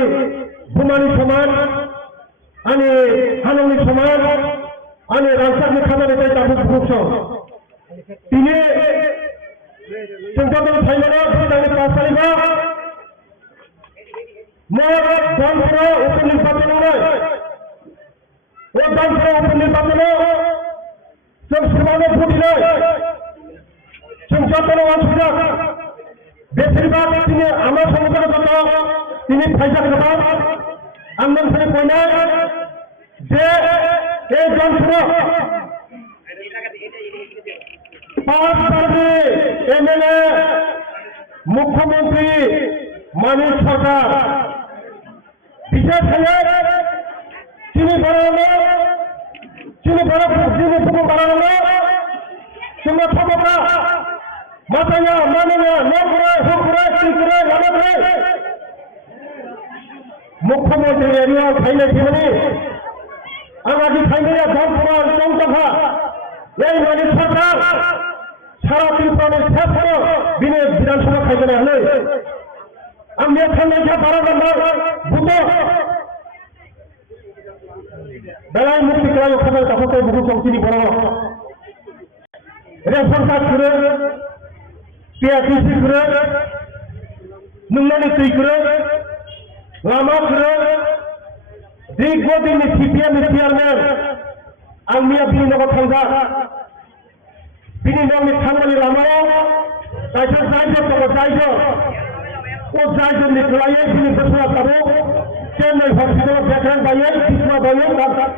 भूमानी समाज आणि हानवणी समाज आणि राजकारणी खानाने ताबूत पक्ष तिने संपादन फायदा 2005 साली मोर दानपुरा उपनिर्वाचन ও দানপুরা উপনির্বাচন जों समान फुटिनाय जों যতন অসুবিধা বেশিরভাগ তিনি আমার সমস্যাগত তিনি ফাইসা গোবাं आंनिफ्राय फैनाय जे এই দানপুরা 5 बारनि एमएलए मुख्यमंत्री मानिक सरकार বিশেষ হয়ে চিনি পুকুর বানানো তোমরা খবরটা মাথায়া মানিয়া নকরে হুকরে টিকরে লাগাবে মুখ্যমন্ত্রী এরিয়া খাইলে জীবনে আমাকে খাইলে দানপুরা চৌতফা এই মানিক সরকার সারা ত্রিপুরার শেষ হলো দিনে বিধানসভা খাইতে হলে আমি এখানে বারো নম্বর ভূত বেলায় মুক্তি করার ওখানে তখন বহু চৌকিনি বড় রেশন কার্ড করে পিআরটিসি করে নুনমানি তুই করে লামা করে দীর্ঘদিন সিপিএম চেয়ারম্যান আলমিয়া বিনিনগর থাঙ্গা বিনিনগরनि थांनानै लामायाव गायखेर जायजो दङ जायजो ও जायजोनि गलायै दिनै बोसोरा थाबो चेन्नाई हस्पिटालाव बेकरान बायो बिस्मा बायो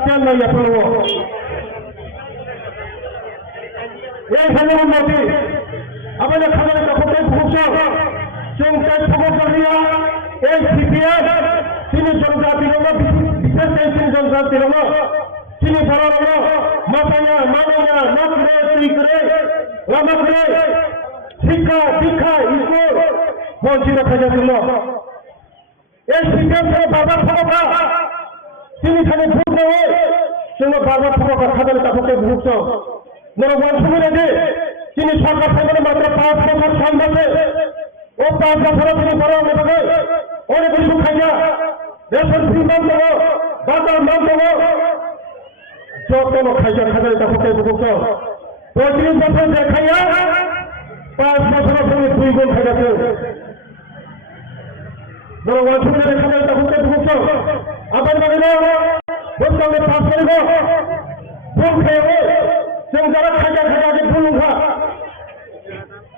चेन्नाई एप'लो এইখানে উন্নতি আমাদের খাবারের দখলকে ভূষণ जों जाय खबर गैया এই সিপিএম তিনি জনজাতি রঙ বিশেষ তিনি জনজাতি রঙ তিনি বড় রঙ মাথায়া মানিয়া নাকরে তুই করে লামা করে শিক্ষা দীক্ষা স্কুল বঞ্চিত থাকার জন্য এই সিপিএম বারবার ক্ষমতা তিনি খালি ভুল হয়ে সেগুলো বারবার ক্ষমতা খাদের কাছে ভুগছ নরমান সুবিধে তিনি সরকার থেকে মাত্র 5 বছর সামনে ও 5 বছরে তিনি বড় নেবে অনেক কিছু খাইয়া রেশন ফ্রি নাম দেবো বাজার নাম দেবো যত খাইয়া খাদের কাছে ভুগছ 35 বছর যে খাইয়া 5 বছরের সঙ্গে 2 গুণ খাইয়াছে নরমান সুবিধে খাদের কাছে ভুগছ আপনার বলতে পাস করব ভুল খেয়ে जों যারা খাজা খাজাকে ভুল উঠা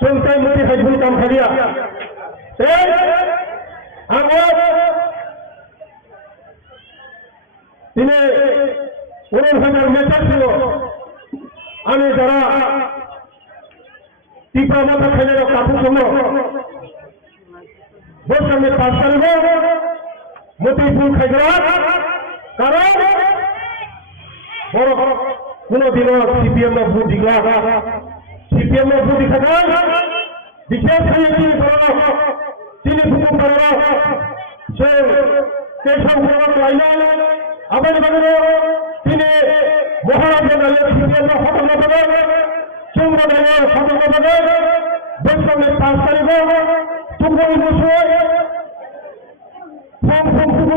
जों তাই মরি খাই ভুল কাম খাইয়া আমার দিনে 19,000 মেটার ছিল আমি যারা টিপা মাথা খাইলে কাপড় সঙ্গে বলতে পাস করব মতি ভুল খাইরা কারণ বড় কোনদিনও সিপিএম এর ভোট দিলা সিপিএম এর ভোট দিতে বিশেষ করে তিনি হুকুম করেন সে কেশব লাইলা আবার তিনি মহারাজা সিপিএম এর খতম হবে চুম্ব খতম হবে বৈষম্যে 5 তারিখ চুম্বনী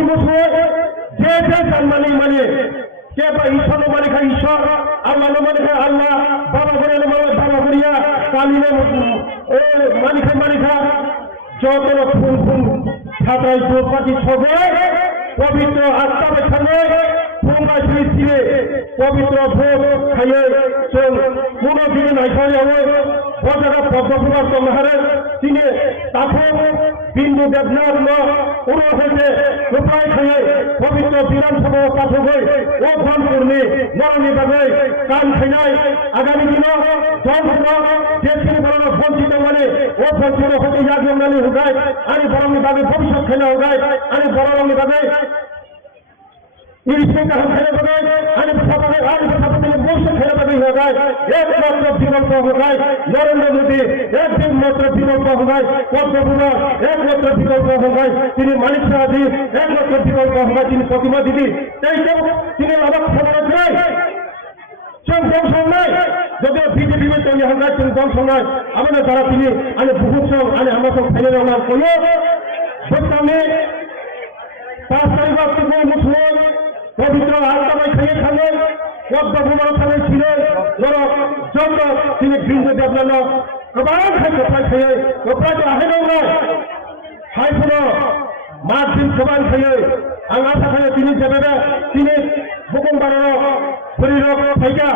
বসে যে সম্মানী মানে কে বা ঈশ্বর মানে খায় ঈশ্বর আল্লাহ মানে খায় আল্লাহ বাবা করে মানে বাবা করিয়া কালিনে মানে খায় যত ফুল ফুল ছাত্রাই দৌপাতি ছবে পবিত্র আত্মা বেখানে তোমরা ছিঁড়ে পবিত্র ভোগ খাইয়ে কোনো দিনে নাই খাই হবে বজারা পদ্মপুরার তোমারে তিনি তাকে বিন্দু দেবনাথ উড়ো হইতে উপায় খাইয়ে পবিত্র বিধানসভা পাঠক হয়ে ও ফোন করলে নরণী ভাবে কান খাইনাই আগামী দিন জনসভা দেশের বড় বঞ্চিত মানে ও বঞ্চিত হতে ইয়াজমানি হোগায় আমি বরং ভাবে ভবিষ্যৎ খেলা হোগায় আমি বরং ভাবে ইরিশকা খেলে বগায় আমি সবাই ভবিষ্যৎ খেলা ভাবে হোগায় একমাত্র বিকল্প হোগায় নরেন্দ্র মোদী একমাত্র বিকল্প হোগায় পদ্মপুরা একমাত্র বিকল্প হোগায় তিনি মানিক সাহাজি একমাত্র বিকল্প হোগায় তিনি প্রতিমা দিদি তাই তো তিনি আমার খবর নাই নাই যদিও বিজেপি में तैयार होगा तुम कौन सुनाए हमने सारा তিনি আনে বহুত সব আনে আমরা সব ফেলে দেওয়ার কোনো সত্তা নেই 5 তারিখ থেকে মুসলিম পবিত্র আত্মায় খেয়ে খাবে পদ্মপুরা খাবে ছিল বড় যত তিনি বিন্দু দেবনাল কবান খেয়ে কপাল আহে না হাই শুনো মাছ দিন সবাই খেয়ে আং আশা খায় তিনি যাবে তিনি হুকুম বানানো শরীর খাইয়া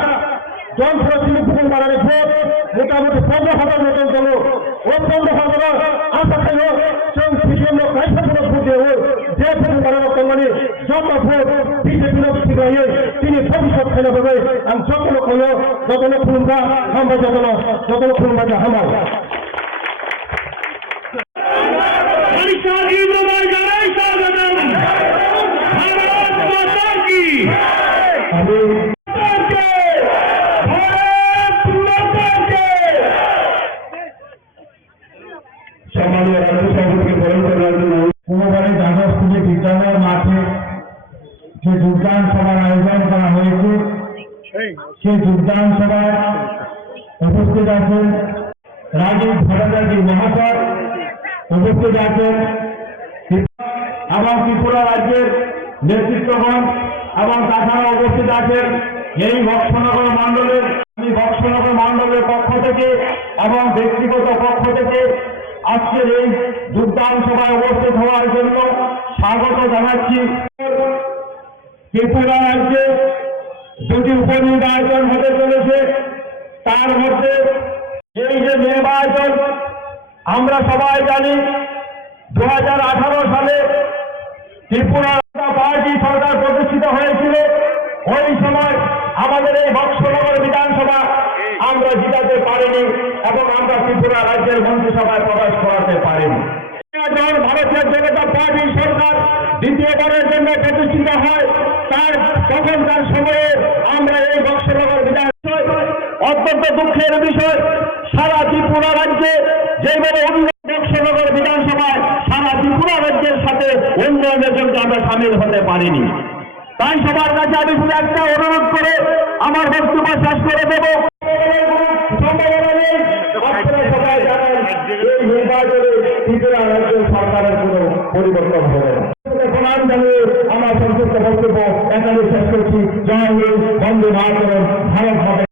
যন্ত্র তিনি হুকুম বানানো ভোট মোটামুটি 15,000 মতন দল ও 15,000 আশা খাইল जों সিপিএম কাইসাপুর ভোট দেব যে হুকুম বানানো কোম্পানি যত ভোট বিজেপি সিগাইয়ে তিনি ভবিষ্যৎ খেলে হবে আং যতন কয় যতন খুলবা হামবা যতন খুলবা হামবা কোনোবারে দ্বাদশ থেকে বিদ্যালয় মাঠে যে যোগদান সভার আয়োজন করা হয়েছে সেই যোগদান সভায় উপস্থিত আছেন রাজীব ভট্টাচার্য মহাশয়, উপস্থিত আছেন এবং ত্রিপুরা রাজ্যের নেতৃত্বগণ এবং তাছাড়া উপস্থিত আছেন এই বক্সনগর মণ্ডলের পক্ষ থেকে এবং ব্যক্তিগত পক্ষ থেকে আজকের এই যোগদান সভায় উপস্থিত হওয়ার জন্য স্বাগত জানাচ্ছি। ত্রিপুরা রাজ্যে দুটি উপনির্বাচন হতে চলেছে, তার মধ্যে এই যে নির্বাচন আমরা সবাই জানি 2018 সালে ত্রিপুরা পার্টি সরকার প্রতিষ্ঠিত হয়েছিল। ওই সময় আমাদের এই বক্সনগর বিধানসভা আমরা জিতাতে পারিনি এবং আমরা ত্রিপুরা রাজ্যের মন্ত্রিসভায় প্রবেশ করাতে পারিনি। ভারতীয় জনতা পার্টি সরকার দ্বিতীয়বারের জন্য প্রতিষ্ঠিত হয় তার তখনকার সময়ে আমরা এই বক্সনগর বিধানসভায় অত্যন্ত দুঃখের বিষয় সারা ত্রিপুরা রাজ্যে যেভাবে বক্সনগর বিধানসভায় সারা ত্রিপুরা রাজ্যের সাথে উন্নয়নের জন্য আমরা সামিল হতে পারিনি। তাই সবার কাছে আমি শুধু একটা অনুরোধ করে আমার বক্তব্য শেষ করে দেব। সম্ভাবনা নেই, আপনারা সবাই জানেন এই নির্বাচনে ত্রিপুরা রাজ্য সরকারের কোনো পরিবর্তন হবে না। প্রণাম জানিয়ে আমার সংক্ষিপ্ত বক্তব্য এখানে শেষ করছি। জয় হিন্দ, বন্দে মাতরম, ভারত হবে।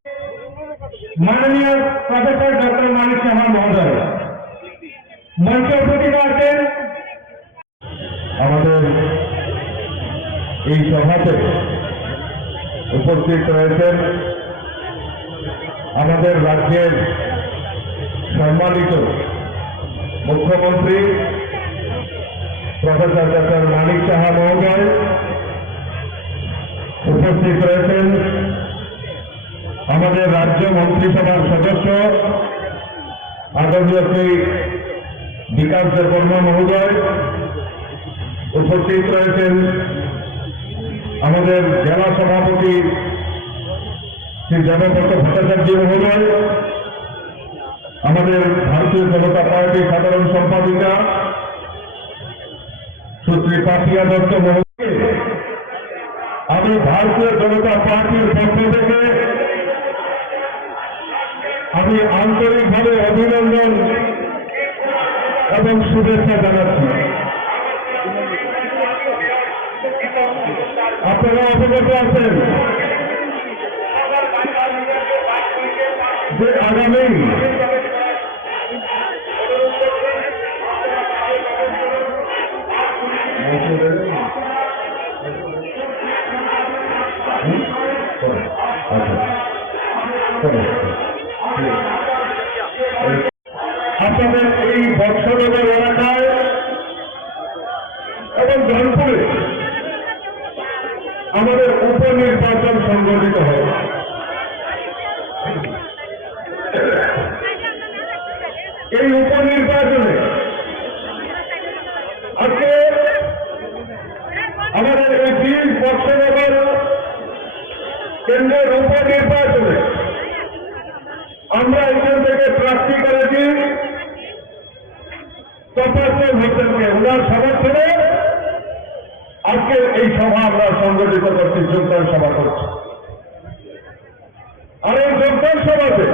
মাননীয় প্রফেসর ডক্টর মানিক সাহা মহোদয় মঞ্চে উপস্থিত আছেন। আমাদের এই সভাতে উপস্থিত রয়েছেন আমাদের রাজ্যের সম্মানিত মুখ্যমন্ত্রী প্রফেসর ডক্টর মানিক সাহা মহোদয়, উপস্থিত রয়েছেন আমাদের রাজ্য মন্ত্রিসভার সদস্য আদরণীয় শ্রী বিকাশ দেববর্মা মহোদয়, উপস্থিত রয়েছেন আমাদের জেলা সভাপতি শ্রী দেবব্রত ভট্টাচার্য মহোদয়, আমাদের ভারতীয় জনতা পার্টির সাধারণ সম্পাদিকা সুশ্রী পাপিয়া দত্ত মহোদয়, আমি ভারতীয় জনতা পার্টির পক্ষ থেকে আমি আন্তরিকভাবে অভিনন্দন এবং শুভেচ্ছা জানাচ্ছি। আপনারা অবগত আছেন যে আগামী আপনাদের এই বৎসনগর এলাকায় এবং জনপুরে আমাদের উপনির্বাচন সংগঠিত হয়। এই উপনির্বাচনে আজকে আমাদের এই 20 বৎসনগর কেন্দ্রের উপনির্বাচনে আমরা এখান থেকে প্রার্থী করেছি তপস্বর হোসেনকে। ওনার সমর্থনে আজকে এই সভা আমরা সংগঠিত করছি, যোগদান সভা করছি। আর এই যোগদান সভাতে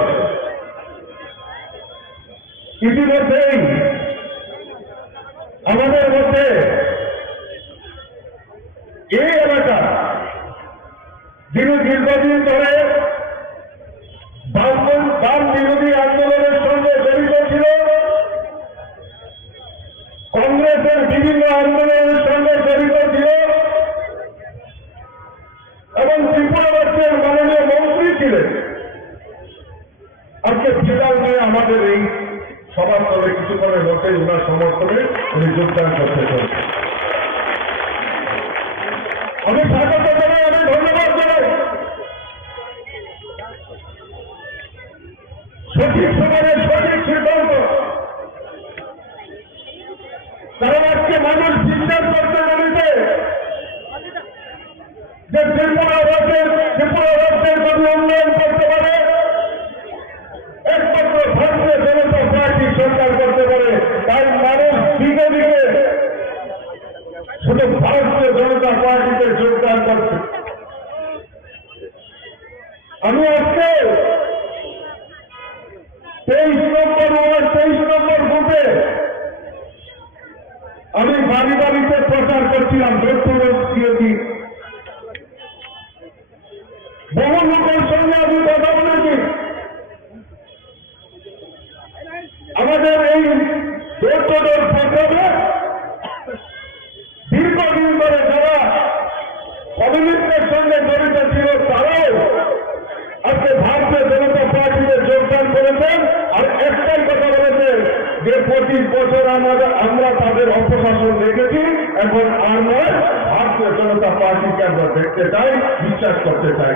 ইতিমধ্যেই আমাদের মধ্যে এই এলাকা যিনি দীর্ঘদিন ধরে বাম বিরোধী আন্দোলনের সঙ্গে জড়িত ছিল, কংগ্রেসের বিভিন্ন আন্দোলনের সঙ্গে জড়িত ছিল এবং ত্রিপুরা রাজ্যের মাননীয় মন্ত্রী ছিলেন, আজকে ফেরাল হয়ে আমাদের এই সভাস্থলে কিছুক্ষণের মধ্যে ওনার সমর্থনে উনি যোগদান করতে চান। আমি স্বাগত জানাই, আমি ধন্যবাদ জানাই। সঠিক সময়ে সঠিক সিদ্ধান্ত, কারণ আজকে মানুষ বিশ্বাস করতে পেরেছে যে ত্রিপুরা রাজ্যের যদি উন্নয়ন করতে পারে একমাত্র ভারতীয় জনতা পার্টি সরকার করতে পারে। তাই মানুষ দিকে দিকে শুধু ভারতীয় জনতা পার্টিতে যোগদান করছে। আমি আজকে 23 নম্বর বুথে আমি বাড়ি বাড়িতে প্রচার করছিলাম, দিয়েছি। বহু লোকের সঙ্গে আমি কথা বলেছি। আমাদের এই প্রোগ্রামে দীর্ঘদিন ধরে যারা কমিউনিস্টের সঙ্গে জড়িত ছিল তারাও আজকে ভারতীয় জনতা পার্টিতে যোগদান করেছেন। আর একটাই কথা বলেছেন যে 25 বছর আমরা তাদের অপশাসন দেখেছি, এখন আর নয়, ভারতীয় জনতা পার্টিকে আমরা দেখতে চাই, বিশ্বাস করতে চাই।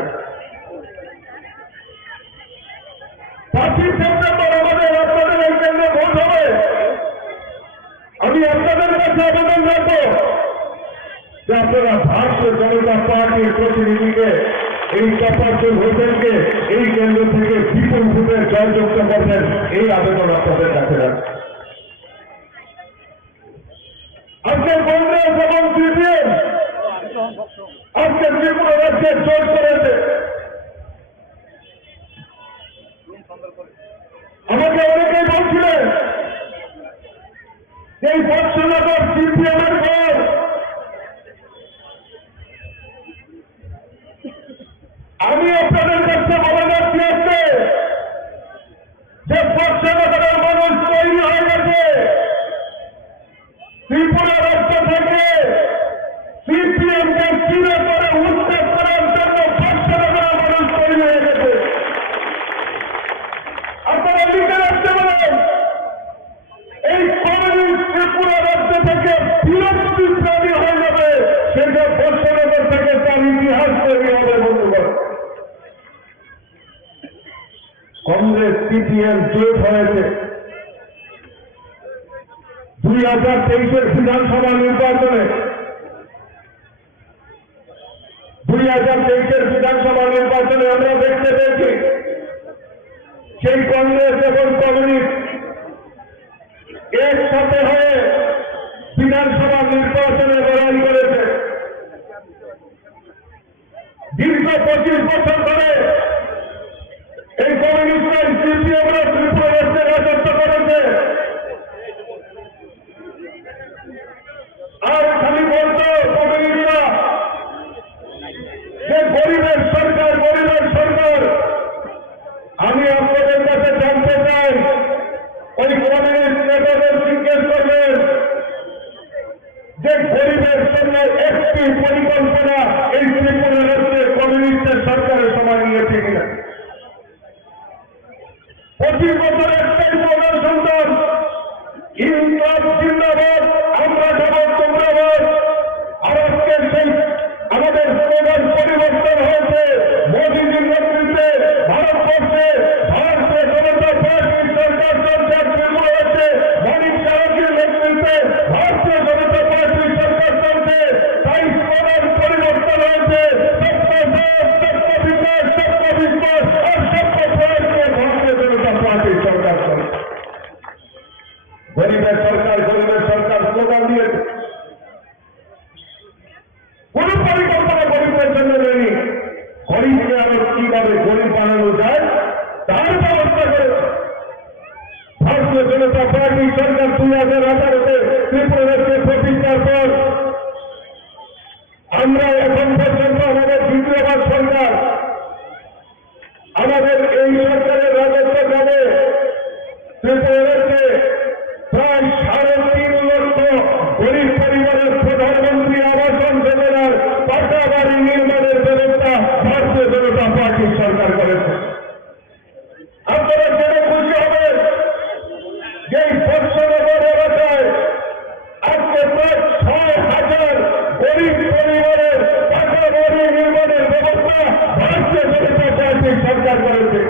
5ই সেপ্টেম্বর আমাদের আপনাদের এই কেন্দ্রে ভোট হবে। আমি আপনাদের কাছে আবেদন রাখবো যে আপনারা ভারতীয় জনতা পার্টির প্রতিনিধিকে এই তফাজ্জল হোসেনকে এই কেন্দ্র থেকে বিপুল ভোটে জয়যুক্ত করবেন, এই আবেদন আপনাদের কাছে রাখছি। আজকে কংগ্রেস এবং সিপিএম আজকে ত্রিপুরা রাজ্যে জোর করেছে। আমাকে অনেকেই বলছিলেন এই বৎসনগর সিপিএম এর ঘর, আমি আপনাদের কাছে বলে যাচ্ছি আজকে যে বৎসনগরের মানুষ তৈরি হয়ে গেছে। ত্রিপুরা রাজ্য থেকে সিপিএম কে চিরে করে উচ্ছেদ করার জন্য বৎসনগরের মানুষ তৈরি হয়ে গেছে। আপনারা লিখে রাখতে পারেন এই কমিউনিস্ট ত্রিপুরা রাজ্য থেকে বিরক্তি প্রাণী হয়ে যাবে, সেটা বৎসনগর থেকে তার ইতিহাস তৈরি হবে। বন্ধুগণ, কংগ্রেস সিপিএম জোট হয়েছে 2023-এর বিধানসভা নির্বাচনে। 2023-এর বিধানসভা নির্বাচনে আমরা দেখতে পেয়েছি সেই কংগ্রেস এবং কমিউনিস্ট একসাথে হয়ে বিধানসভা নির্বাচনে লড়াই করেছে। দীর্ঘ 25 বছর ধরে এই কমিউনিস্টরা সিপিএমরা ত্রিপুরা রাজ্যে রাজত্ব করেছে। আর খালি বলতো কমিউনিস্টরা যে গরিবের সরকার, গরিবের সরকার। আমি আপনাদের কাছে জানতে চাই, ওই কমিউনিস্ট নেতাদের জিজ্ঞেস করবেন যে গরিবের জন্য একটি পরিকল্পনা এই ত্রিপুরা রাজ্যে কমিউনিস্টের সরকারের সময় নিয়েছে কিনা। 25 বছর একটাই প্রধান সন্তান, ইনকাম জিন্দাবাদ, আমরা যাব তোমরাবাদ। আর আজকে সেই আমাদের স্লোগান পরিবর্তন হয়েছে। মোদীজির নেতৃত্বে ভারতবর্ষে ভারতীয় জনতা পার্টির সরকার চলছে। ত্রিপুরা রাজ্যে মানিক সাহাজির নেতৃত্বে ভারতীয় জনতা পার্টির সরকার চলছে। তাই স্লোগান পরিবর্তন হয়েছে। সবকা সাথ, সবকা বিকাশ, সবকা বিশ্বাস আর সবকা প্রয়াস নিয়ে ভারতীয় জনতা পার্টির সরকার চলছে। গরিবের সরকার, গরিবের সরকার স্লোগান দিয়েছে। কোন পরিকল্পনা গরিবের জন্য নেই। গরিবকে আরো কিভাবে গরিব বানানো যায় তার ব্যবস্থা করে ভারতীয় জনতা পার্টি সরকার 2018-তে ত্রিপুরা রাজ্যে প্রতিষ্ঠার পর আমরা এখন পর্যন্ত আমাদের দ্বিতীয়বার সরকার, আমাদের এই সরকারের রাজত্বকালে ত্রিপুরা রাজ্যে প্রায় 3.5 লক্ষ গরিব পরিবারের প্রধানমন্ত্রী আবাস যোজনার পাকা বাড়ি নির্মাণের ব্যবস্থা ভারতীয় জনতা পার্টির সরকার করেছে। আপনারা জেনে খুশি হবেন যে বৎসনগর এলাকায় আজকে প্রায় 6,000 গরিব পরিবারের পাকা বাড়ি নির্মাণের ব্যবস্থা ভারতীয় জনতা পার্টির সরকার করেছে।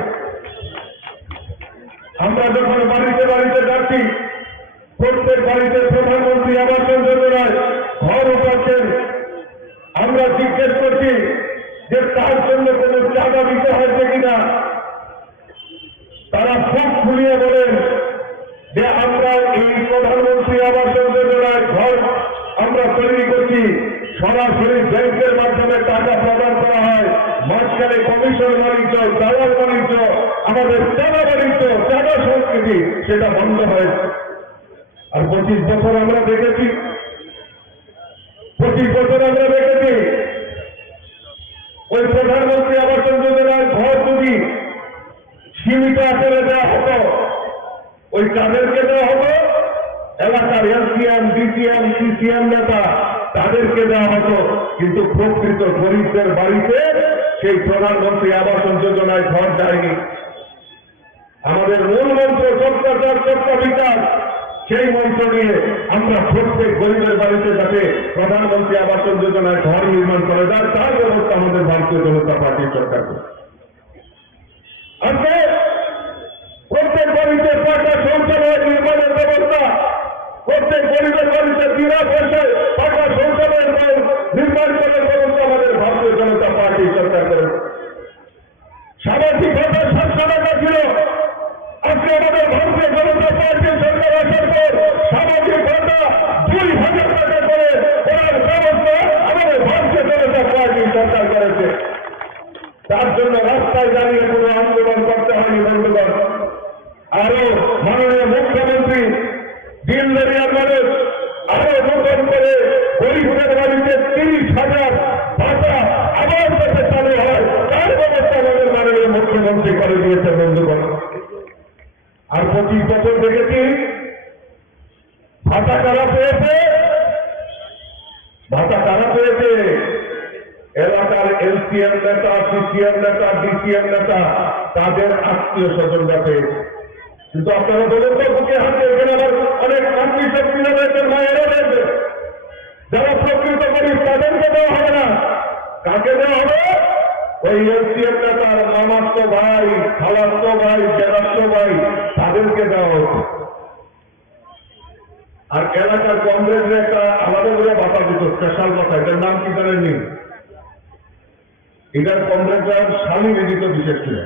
আমরা যখন বাড়িতে বাড়িতে যাচ্ছি, প্রত্যেক বাড়িতে প্রধানমন্ত্রী আবাস যোজনায় ঘর উঠাচ্ছেন। আমরা জিজ্ঞেস করছি যে তার জন্য কোন চাঁদা দিতে হয়েছে কিনা। তারা খুব খুলিয়ে বলেন যে আমরা এই প্রধানমন্ত্রী আবাস যোজনায় ঘর আমরা তৈরি করছি, সরাসরি ব্যাংকের মাধ্যমে টাকা প্রদান করা হয়। মাঝখানে কমিশন বাণিজ্য, দালাল বাণিজ্য, আমাদের চাঁদা বাণিজ্য, চাঁদা সংস্কৃতি সেটা বন্ধ হয়েছে। আর 25 বছর আমরা দেখেছি, 25 বছর আমরা দেখেছি ওই প্রধানমন্ত্রী আবাস যোজনার ঘর যদি সীমিত আকারে দেওয়া হতো, ওই কাদেরকে দেওয়া হতো? এলাকার এলসিএম, ডিসিএম, সিসিএম নেতা তাদেরকে দেওয়া হতো। কিন্তু প্রকৃত গরিবদের বাড়িতে সেই প্রধানমন্ত্রী আবাস যোজনায় ঘর দেয়নি। আমাদের মূল মন্ত্র সবকা সাথ, সবকা বিকাশ, সেই মন্ত্র নিয়ে আমরা প্রত্যেক গরিবের বাড়িতে যাতে প্রধানমন্ত্রী আবাস যোজনায় ঘর নির্মাণ করা যায় তার ব্যবস্থা আমাদের ভারতীয় জনতা পার্টির সরকার করে। আজকে প্রত্যেক বাড়িতে পাকা শৌচালয় নির্মাণের ব্যবস্থা, প্রত্যেক গরিবের বাড়িতে বিনা পয়সায় পাকা শৌচালয় নির্বাচনের পর নির্বাচনের ব্যবস্থা আমাদের ভারতীয় জনতা পার্টি সরকার করেছে। সামাজিকভাবে 700 টাকা ছিল, আজকে আমাদের ভারতীয় জনতা পার্টি সরকার আসার পর সামাজিক ভাতা 2000 টাকা করে করার ব্যবস্থা আমাদের ভারতীয় জনতা পার্টি সরকার করেছে। তার জন্য রাস্তায় দাঁড়িয়ে কোনো আন্দোলন করতে হয়নি বন্ধুগণ। আরো মাননীয় মুখ্যমন্ত্রী দিন দরিয়ার মানুষ আরো নতুন করে গরিবদের বাড়িতে 30,000 ভাতা আবার যাতে চালু হয় তার ব্যবস্থা আমাদের মাননীয় মুখ্যমন্ত্রী করে দিয়েছে বন্ধুগণ। আর 25 বছর দেখেছি ভাতা কারা পেয়েছে, ভাতা কারা পেয়েছে, এলাকার এলসিএম নেতা, সিসিএম নেতা, ডিসিএম নেতা, তাদের আত্মীয় স্বজনরা পেয়েছে। কিন্তু আপনারা বলেন তো বুকে হাতে এখানে আবার অনেক আত্মীয় শক্তিরা রয়েছেন, মায়েরা রয়েছে, যারা প্রকৃত করি তাদেরকে দেওয়া হবে না। কাকে দেওয়া হবে? ওই এলসিএম নেতার মামাতো ভাই, খালাতো ভাই, জেলাতো ভাই, তাদেরকে দেওয়া হচ্ছে। আর এলাকার কংগ্রেসের একটা আলাদা করে ভাতা দিত, স্পেশাল ভাতা, এটার নাম কি জানেননি? এটার কংগ্রেসের স্বামী বিদিত বিশেষ ছিল,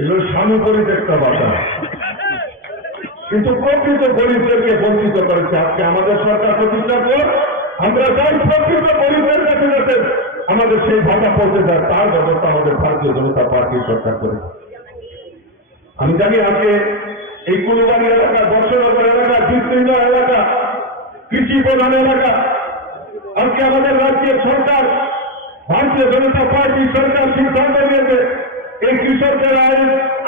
এগুলো স্বামী পরিত্যক্তা ভাতা। কিন্তু প্রকৃত গরিবদেরকে বঞ্চিত করেছে। আজকে আমাদের সরকার প্রতিষ্ঠার পর আমরা যাই প্রকৃত গরিবদের কাছে যাতে আমাদের সেই ভাতা পৌঁছে যায় তার ব্যবস্থা আমাদের ভারতীয় জনতা পার্টি সরকার করেছে। আমি জানি আজকে এই কুলবাড়ি এলাকা, বর্ষনগর এলাকা, বিস্তীর্ণ এলাকা, কৃষি প্রধান এলাকা, আজকে আমাদের রাজ্যের সরকার ভারতীয় জনতা পার্টি সরকার সিদ্ধান্ত নিয়েছে এই কৃষকদের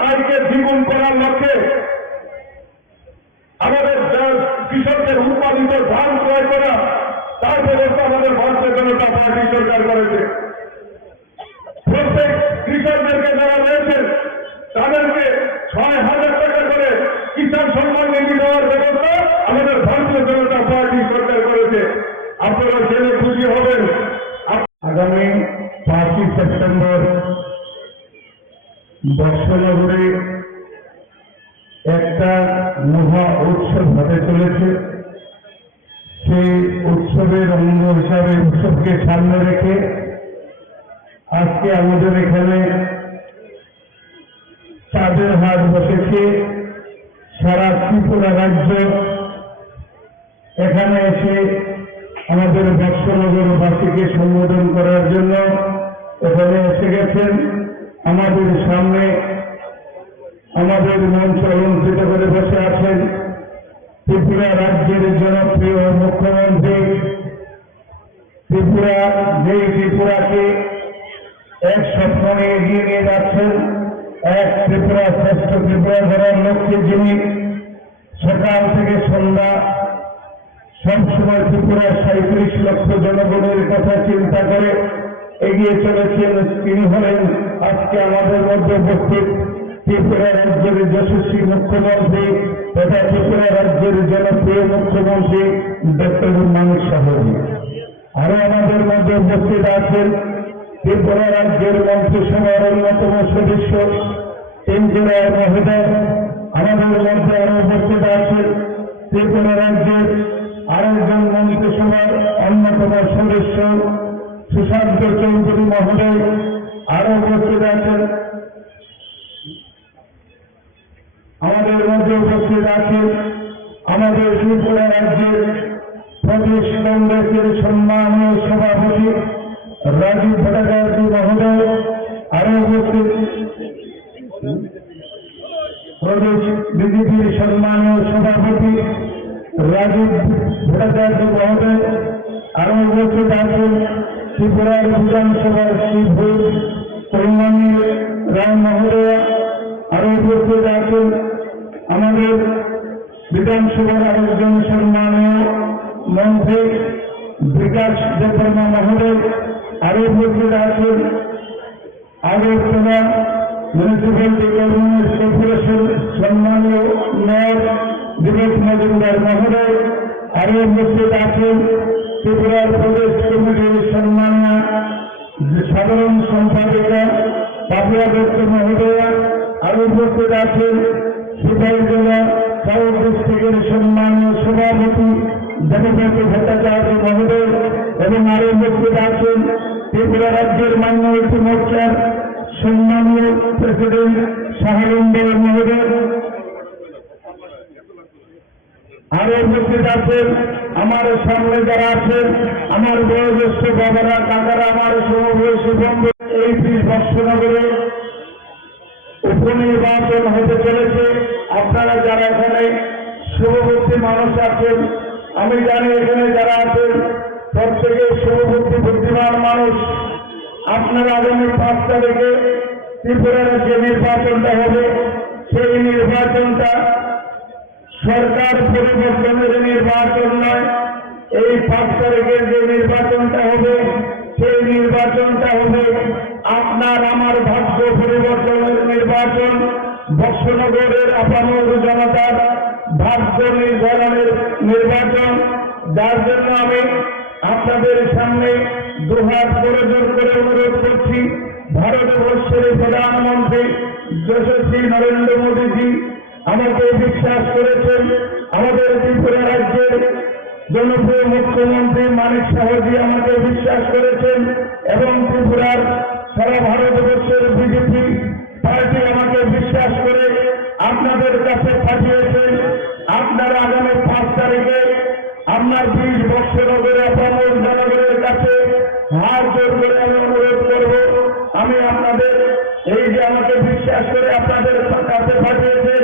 আয়কে দ্বিগুণ করার লক্ষ্যে আমাদের কৃষকদের উৎপাদিত ধান ক্রয় করা তার ব্যবস্থা আমাদের ভারতীয় জনতা পার্টি সরকার করেছে। প্রত্যেক কৃষকদেরকে যারা রয়েছেন তাদেরকে 6,000 টাকা করে কিষাণ সম্মান নিধি দেওয়ার ব্যবস্থা আমাদের ভারতীয় জনতা পার্টি সরকার করেছে। আপনারা জেনে খুশি হবেন, আগামী 5ই সেপ্টেম্বর বর্ষনগরে একটা মহা উৎসব হতে চলেছে। সেই উৎসবের অঙ্গ হিসাবে উৎসবকে সামনে রেখে আজকে আমাদের এখানে চাঁদের হাট বসেছে। সারা ত্রিপুরা রাজ্য এখানে এসে আমাদের বর্ষনগরবাসীকে সম্বোধন করার জন্য এখানে এসে গেছেন। আমাদের সামনে আমাদের মঞ্চ অলঙ্কৃত করে বসে আছেন ত্রিপুরা রাজ্যের জনপ্রিয় মুখ্যমন্ত্রী, ত্রিপুরা যেই ত্রিপুরাকে এক স্বপ্ন নিয়ে এগিয়ে নিয়ে যাচ্ছেন, এক ত্রিপুরা শ্রেষ্ঠ ত্রিপুরা ধরার লক্ষ্যে যিনি সকাল থেকে সন্ধ্যা সবসময় ত্রিপুরার 37 লক্ষ জনগণের কথা চিন্তা করে এগিয়ে চলেছেন, তিনি হলেন আজকে আমাদের মধ্যে উপস্থিত ত্রিপুরা রাজ্যের যশস্বী মুখ্যমন্ত্রী তথা ত্রিপুরা রাজ্যের জনপ্রিয় মুখ্যমন্ত্রী ডক্টর মানিক সাহাজি। আরো আমাদের মধ্যে উপস্থিত আছেন ত্রিপুরা রাজ্যের মন্ত্রিসভার অন্যতম সদস্য তেঞ্জিরায় মহোদয়। আমাদের মধ্যে আরো উপস্থিত আছেন ত্রিপুরা রাজ্যের আরেকজন মন্ত্রিসভার অন্যতম সদস্য সুশান্ত চৌধুরী মহোদয়। আরো উপস্থিত আছেন আমাদের মধ্যে উপস্থিত আছেন আমাদের ত্রিপুরা রাজ্যের প্রদেশ কংগ্রেসের সম্মানীয় সভাপতি রাজীব ভট্টাচার্য মহোদয়। আরো উপস্থিত প্রদেশ বিজেপির সম্মানীয় সভাপতি রাজীব ভট্টাচার্য মহোদয়। আরো উপস্থিত আছেন ত্রিপুরার বিধানসভার শ্রীভূত কল্যাণী রায় মহোদয়। আরো উপস্থিত আছেন আমাদের বিধানসভার আরেকজন সম্মানীয় মন্ত্রী বিকাশ দেববর্মা মহোদয়। আরো উপস্থিত আছেন আগরতলা মিউনিসিপ্যালিটি গভর্নমেন্ট কর্পোরেশন সম্মানীয় মেয়র বিবেক মজুমদার মহোদয়। আরো উপস্থিত আছেন ত্রিপুরার প্রদেশ কমিটির সম্মানীয় সাধারণ সম্পাদিকা পাপিয়া দত্ত মহোদয়া। আরো উপস্থিত আছেন সিপাহী জেলা সাউথ ডিস্ট্রিক্টের সম্মানীয় সভাপতি দেবব্রত ভট্টাচার্য মহোদয় এবং আরো উপস্থিত আছেন ত্রিপুরা রাজ্যের মাইনরিটি মোর্চার সম্মানীয় প্রেসিডেন্ট শাহরুন্দর মহোদয়, আরো উপস্থিত আছেন আমার সামনে যারা আছেন আমার বয়োজ্যেষ্ঠ বাবারা কাকারা আমার সমবয়সী বন্ধু। এই বর্ষনগরে উপনির্বাচন হতে চলেছে। আপনারা যারা এখানে শুভবর্তী মানুষ আছেন, আমি জানি এখানে যারা আছেন প্রত্যেকে শুভবর্তী বুদ্ধিমান মানুষ। আপনারা আগামী 5 তারিখে ত্রিপুরার যে নির্বাচনটা হবে সেই নির্বাচনটা সরকার পরিবর্তনের নির্বাচন নয়। এই 5 তারিখের যে নির্বাচনটা হবে সেই নির্বাচনটা হবে আপনার আমার ভাগ্য পরিবর্তনের নির্বাচন, বর্ষনগরের আপামর জনতার ভাগ্য নির্ধারণের নির্বাচন। যার জন্য আমি আপনাদের সামনে দুহাত করে জোর করে অনুরোধ করছি, ভারতবর্ষের প্রধানমন্ত্রী যশস্বী নরেন্দ্র মোদীজি আমাকে বিশ্বাস করেছেন, আমাদের ত্রিপুরা রাজ্যের জনপ্রিয় মুখ্যমন্ত্রী মানিক সাহাজি আমাকে বিশ্বাস করেছেন এবং ত্রিপুরার সারা ভারতবর্ষের বিজেপি পার্টি আমাকে বিশ্বাস করে আপনাদের কাছে পাঠিয়েছেন। আপনারা আগামী 5 তারিখে আপনার 20 বর্ষনগরে আপামর জনগণের কাছে হাত জোর করে আমি অনুরোধ করব, আমি আপনাদের এই যে আমাকে বিশ্বাস করে আপনাদের কাছে পাঠিয়েছেন,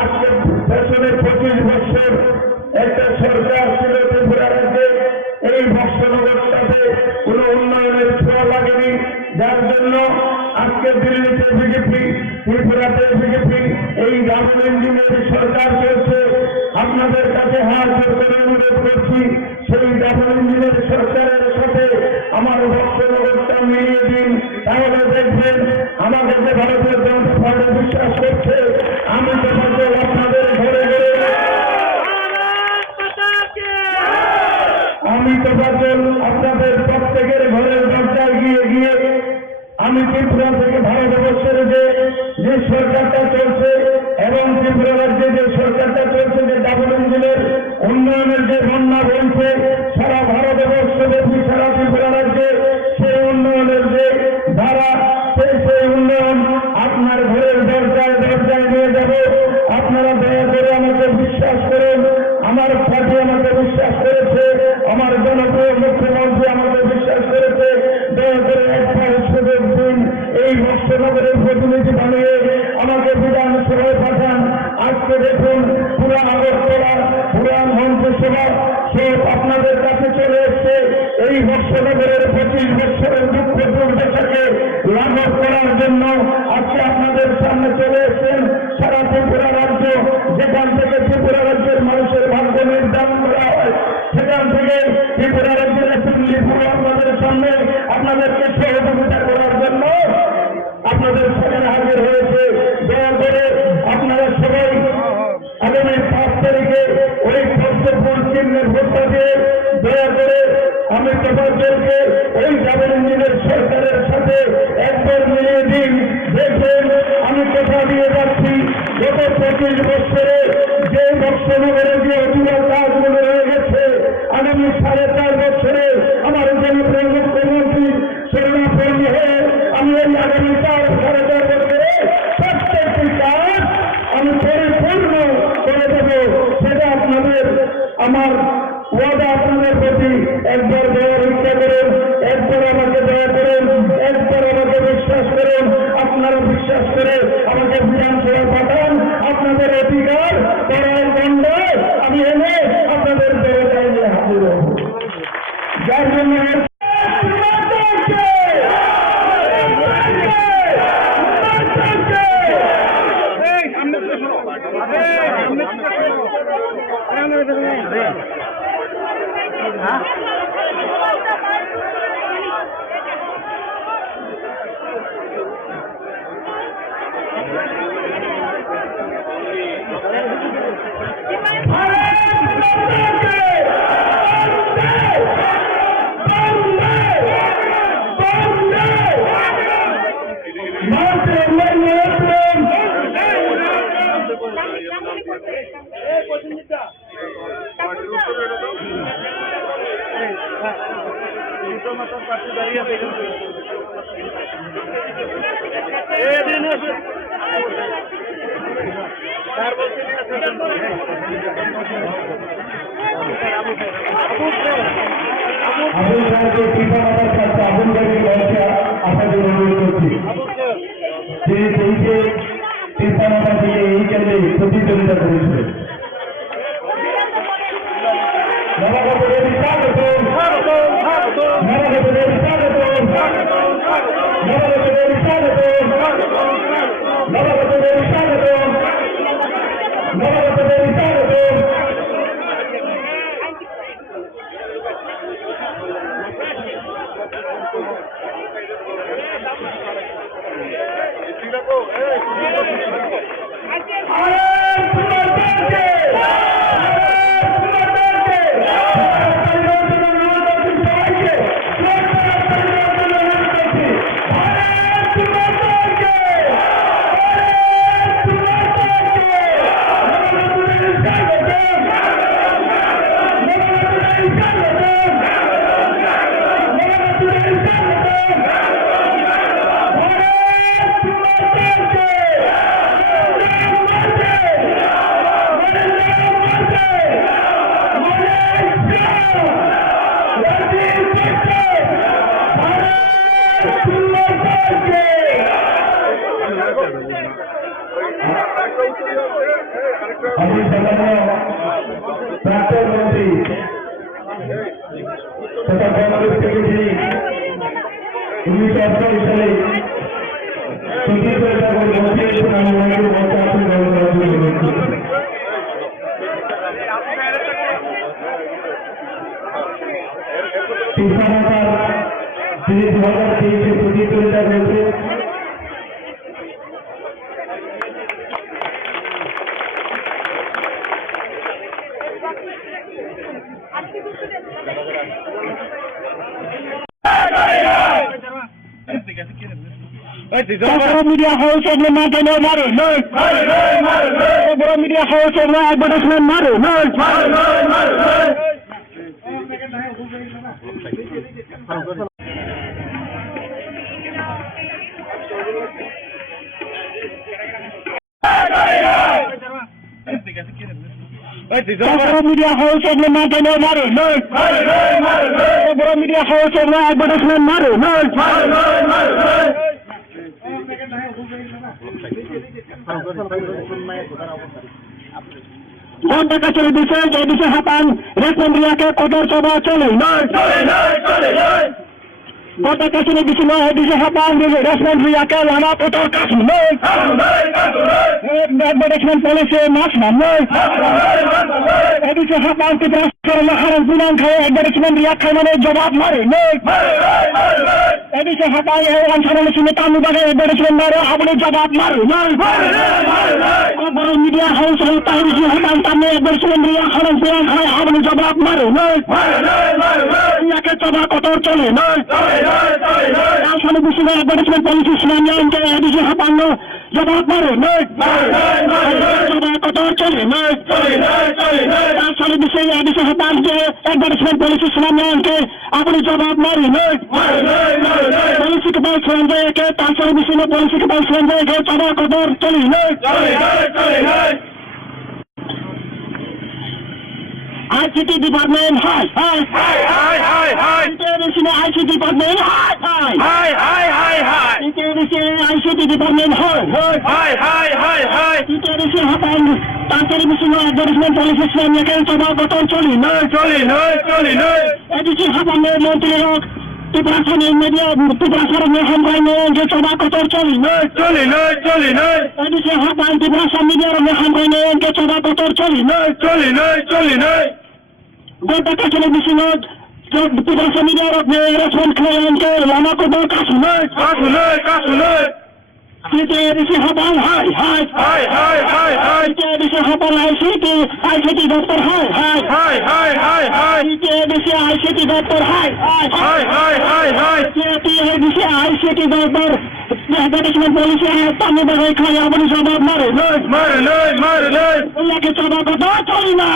আজকে পেছনে 25 বছর একটা সরকার ছিল ত্রিপুরা রাজ্যে, এই বর্ষনগরটাতে কোনো উন্নয়নের ছোঁয়া লাগেনি। যার জন্য আজকে দিল্লিতে বিজেপি, ত্রিপুরাতে বিজেপি, এই ডাবল ইঞ্জিনের সরকার চলছে। আপনাদের কাছে হাত জোর করে অনুরোধ করছি, সেই ডাবল ইঞ্জিনের সরকারের সাথে আমার বর্ষনগরটা মিলিয়ে দিন, তাহলে দেখবেন আমাকে যে ভারতের জনতা পার্টি বিশ্বাস করছে, আমি তো আপনাদের ঘরে ঘরে আমি তো আপনাদের প্রত্যেকের ঘরের দরজায় গিয়ে গিয়ে আমি ত্রিপুরা থেকে ভারতবর্ষের যে সরকারটা চলছে এবং ত্রিপুরা রাজ্যে যে সরকারটা চলছে, যে ডাবল ইঞ্জিনের উন্নয়নের যে বন্যা বলছে সারা ভারতবর্ষব্যাপী সারা ত্রিপুরা রাজ্যে, সেই উন্নয়নের যে ধারা সেই উন্নয়ন আপনার ঘরের দরজায় দরজায় নিয়ে যাবে। আপনারা দয়া করে আমাকে বিশ্বাস করেন, আমার পার্টি আমাকে বিশ্বাস করেছে, আমার জনপ্রিয় মুখ্যমন্ত্রী আমাকে বিশ্বাস করেছে। দয়া করে একবার সুযোগ দিন, এই বর্ষনগরের প্রতিনিধি বানিয়ে আমাকে বিধানসভায় পাঠান। আজকে দেখুন পুরা আগরতলা, পুরা মন্ত্রিসভা সব আপনাদের কাছে চলে এসছে। এই বর্ষনগরের 25 বছরের দুঃখ দুর্দশাকে লাঘব করার জন্য আজকে আপনাদের সামনে চলে এসছেন। সারা ত্রিপুরা রাজ্য, যেখান থেকে ত্রিপুরা রাজ্যের মানুষের ভাগ্য নির্ধারণ করা হয়, সেখান থেকে ত্রিপুরা রাজ্যের অ্যাসেম্বলি পুরো আপনাদের সামনে আপনাদেরকে সহযোগিতা করার জন্য আপনাদের সামনে হাজির হয়েছে। দয়া করে আপনারা সবাই আগামী 5 তারিখে ওই ভক্তপুর চিহ্নের ভোটটা দিয়ে দয়া করে আমি তোমাদেরকে ওই ডাবল ইঞ্জিনের সরকারের সাথে একবার মিলিয়ে দিন। দেখবেন আমি কথা দিয়ে যাচ্ছি, গত 25 বছরে যে বর্ষনগরে যে অধুরা কাজগুলো রয়ে গেছে, আগামী 4.5 বছরে আমার জনপ্রিয় মুখ্যমন্ত্রী শরণাপন্ন হয়ে আমি এই আগামী 4.5 বছরে প্রত্যেকটি কাজ আমি পরিপূর্ণ করে দেব। সেটা আপনাদের আমার ওয়াদা আপনাদের প্রতি। একবার দেওয়ার ইচ্ছা করেন, একবার আমাকে দয়া করেন, একবার আমাকে বিশ্বাস করেন। আপনারা বিশ্বাস করে আমাকে বিধানসভা পাঠান, আপনাদের অধিকার করার দণ্ডায় আমি এনে আপনাদের দরজায় নিয়ে হাজির হব। যার জন্য আবুল সাহেবকে টিপা মাতার ছাত্র আবুল ভাইকে মঞ্চে আসার জন্য অনুরোধ করছি। তিনি সেইকে টিপা মাতা থেকে এই কেন্দ্রে প্রতিদ্বন্দ্বিতা করেছিলেন। নবাগতদের স্বাগত, নবাগতদের স্বাগত, নবাগতদের স্বাগত, নবাগতদের স্বাগত, নবাগতদের স্বাগত। আমি সাধারণ প্রাক্তন মন্ত্রী তথা বাংলাদেশ থেকে যিনি 1988 সালে সচিব মন্ত্রী এসেছেন, আমি ওনাকে মঞ্চে আসন গ্রহণ করার জন্য অনুরোধ করছি। টিপা মাতার যিনি 2023 প্রতিদ্বন্দ্বিতা করেছেন, media house and the matter no matter no media house and the advertisement matter no media house and the matter no matter no media house and the advertisement matter no ঘন্টা কাছের বিষয়ে যে বিষয় হাতান রেকমেন্ডিয়াকে কঠোর সভা চলে ঘন্টা কাছের বিষয় নয় বিষয় হাতান রেকমেন্ডিয়াকে লানা কঠোর কাছে নয় অ্যাডভার্টাইজমেন্ট পলিসি মাস না নয় এ বিষয় হাতান ত্রিপুরা মহারাজ বিনান খায় অ্যাডভার্টাইজমেন্ট রিয়াক্ষা মানে জবাব মারে নয় এ বিষয় হাতান অঞ্চলের সীমিত বিভাগে অ্যাডভার্টাইজমেন্ট মারে আপনি জবাব মারে নয় বড় মিডিয়া হাউস তাই বিষয় হাতান তামনে অ্যাডভার্টাইজমেন্ট রিয়াক্ষা বিনান খায় আপনি জবাব মারে নয় ইয়াকে জবাব কঠোর চলে নয় আসলে বিষয়ে অ্যাডভার্টাইজমেন্ট পলিসি সিনানিয়ানকে এ বিষয় হাতান জবাব মারে নয় জবাব কঠোর চলে নয় আসলে বিষয়ে এ বিষয় হাতান যে অ্যাডভার্টাইজমেন্ট পলিসি সিনানিয়ানকে আপনি জবাব মারে নয় পলিসি के पास संजय के तांसर विषय में पॉलिसी के पास संजय के चौदह कदर चली ICT डिपार्टमेंट हाय ICT डिपार्टमेंट ICT डिपार्टमेंट हाय तांसर विषय में एडवर्टाइजमेंट पॉलिसी से के चौदह कदर चली एडिसी हाबाने मंत्री लोग ত্রিপুরা মিডিয়া ত্রিপুরা সরকারের হামগাইনে যে চবা কতর চলি এদিকে হাবান ত্রিপুরা মিডিয়ার হামগাইনে যে চবা কতর চলি গোটা কাছে বিশিনো যে ত্রিপুরা মিডিয়ার রেসপন্স ক্লায়েন্টকে লানা কতর কাছে এদিকে হাবান হাই এদিকে হাবান ICT দপ্তর এদিকে ICT দপ্তর এদিকে ICT দপ্তর অ্যাডভার্টাইজমেন্ট পলিসি তামনে বাগাই খায় আপনি জবাব মারে ইয়াকে জবাব কথা চলি না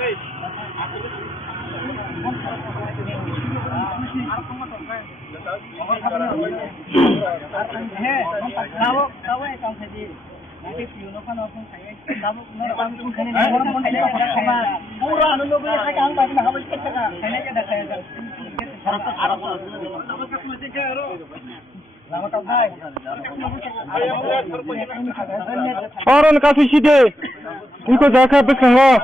Hey! Orang kasih sih Iko jaka bersama.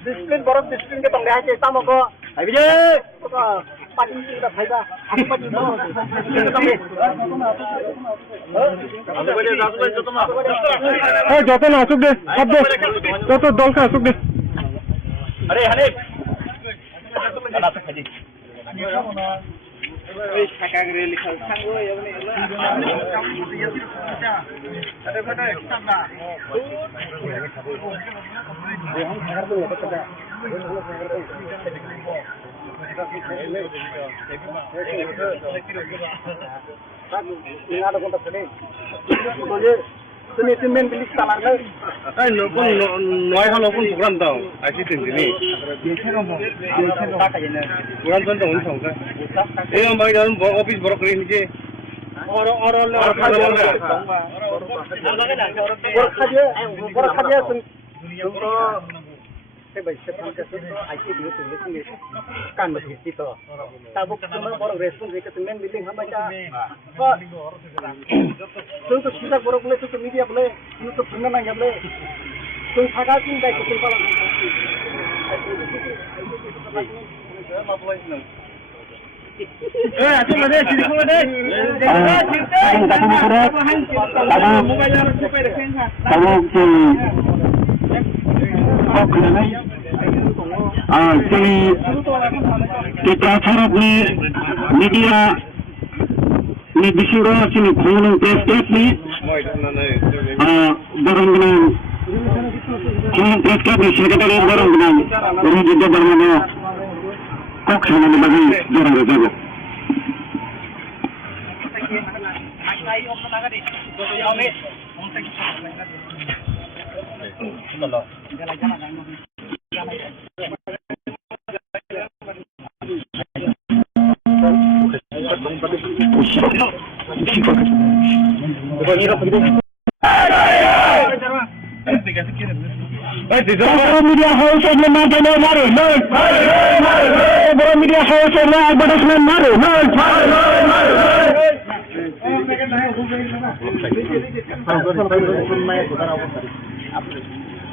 Disiplin baru disiplin ke tengah aja sama kok. Ayo pati kita faida. Aku pati mau. যত না আসুক দে সব দে যত দলকে আসুক দে আরে হানিফ তুমি মেন বিলিস তালালে এই নতুন নয় হল নতুন প্রোগ্রাম দাও আইসি তিনদিনই প্রোগ্রাম তো অন্য সংখ্যা এই আমার অফিস বড় করে নিচে kan begitu toh. Tabuk cuma baru respon mereka temen bilang apa aja. Kok tuh kita baru boleh tuh media boleh, itu pernah nanya boleh. Tuh hadapi baik kesimpulan. Aku mana sini kau deh. kita harap ni media ni disuruh sini kolom press ni barang dengan kolom press ni sekretari barang dengan ini juga barang kok sana ni bagi jarang jaga media house yang mana maru, media house yang advertisement maru,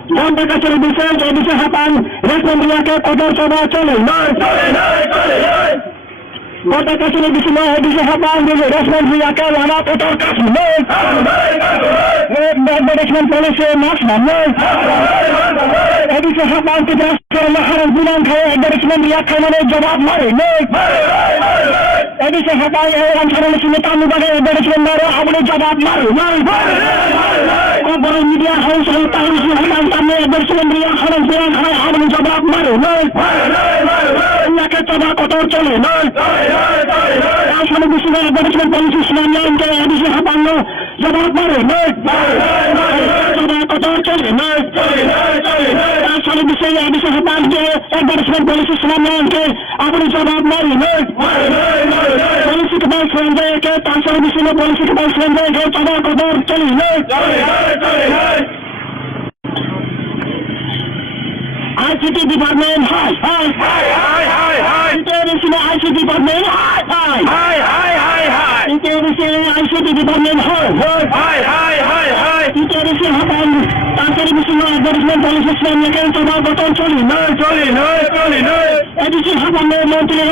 dan mereka sudah bisa hafal respon dia ke kotor coba cole, mereka sudah bisa hafal respon dia ke lama kotor kasih, advertisement polisi nasional, bisa hafal kita sekarang harus bilang kaya advertisement dia kemana jawab mari, bisa hafal orang sekarang sini tamu bagai advertisement baru boleh jawab mari, baru media house yang tahu siapa kami advertisement dia harus bilang kaya boleh jawab mari, mereka coba kotor cole, asal bisa advertisement polisi nasional kaya bisa hafal jawab mari, coba kotor cole, asal bisa hafal advertisement polisi nasional kaya boleh jawab mari, polisi kebal selendang ke asal bisa polisi kebal selendang ke coba kotor cole, ICT department, hi. International ICT department, hi. International ICT department, hi. International hapang, international advertisement policy system yang kan coba betul coli. Edisi hapang menteri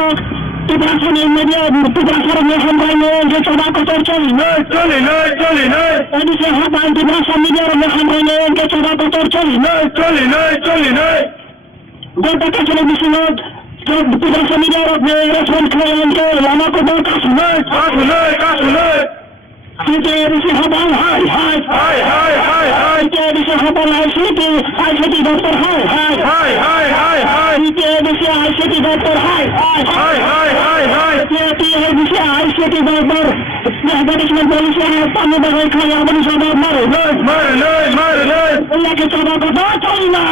Tugasan media, tugasan yang hambaino yang coba betul coli. Edisi hapang tugasan media yang hambaino yang coba betul coli. Berita televisi tugasan media respon klien ke lama kotor kasus. TTABC Habal, hi. TTABC Habal, ICT Doctor, hi. TTABC ICT Doctor, hi. TTABC ICT Doctor, advertisement policy, Tani Bagai Khaya, Abani Sabab, Mare. Allah ke Sabab, Cholina.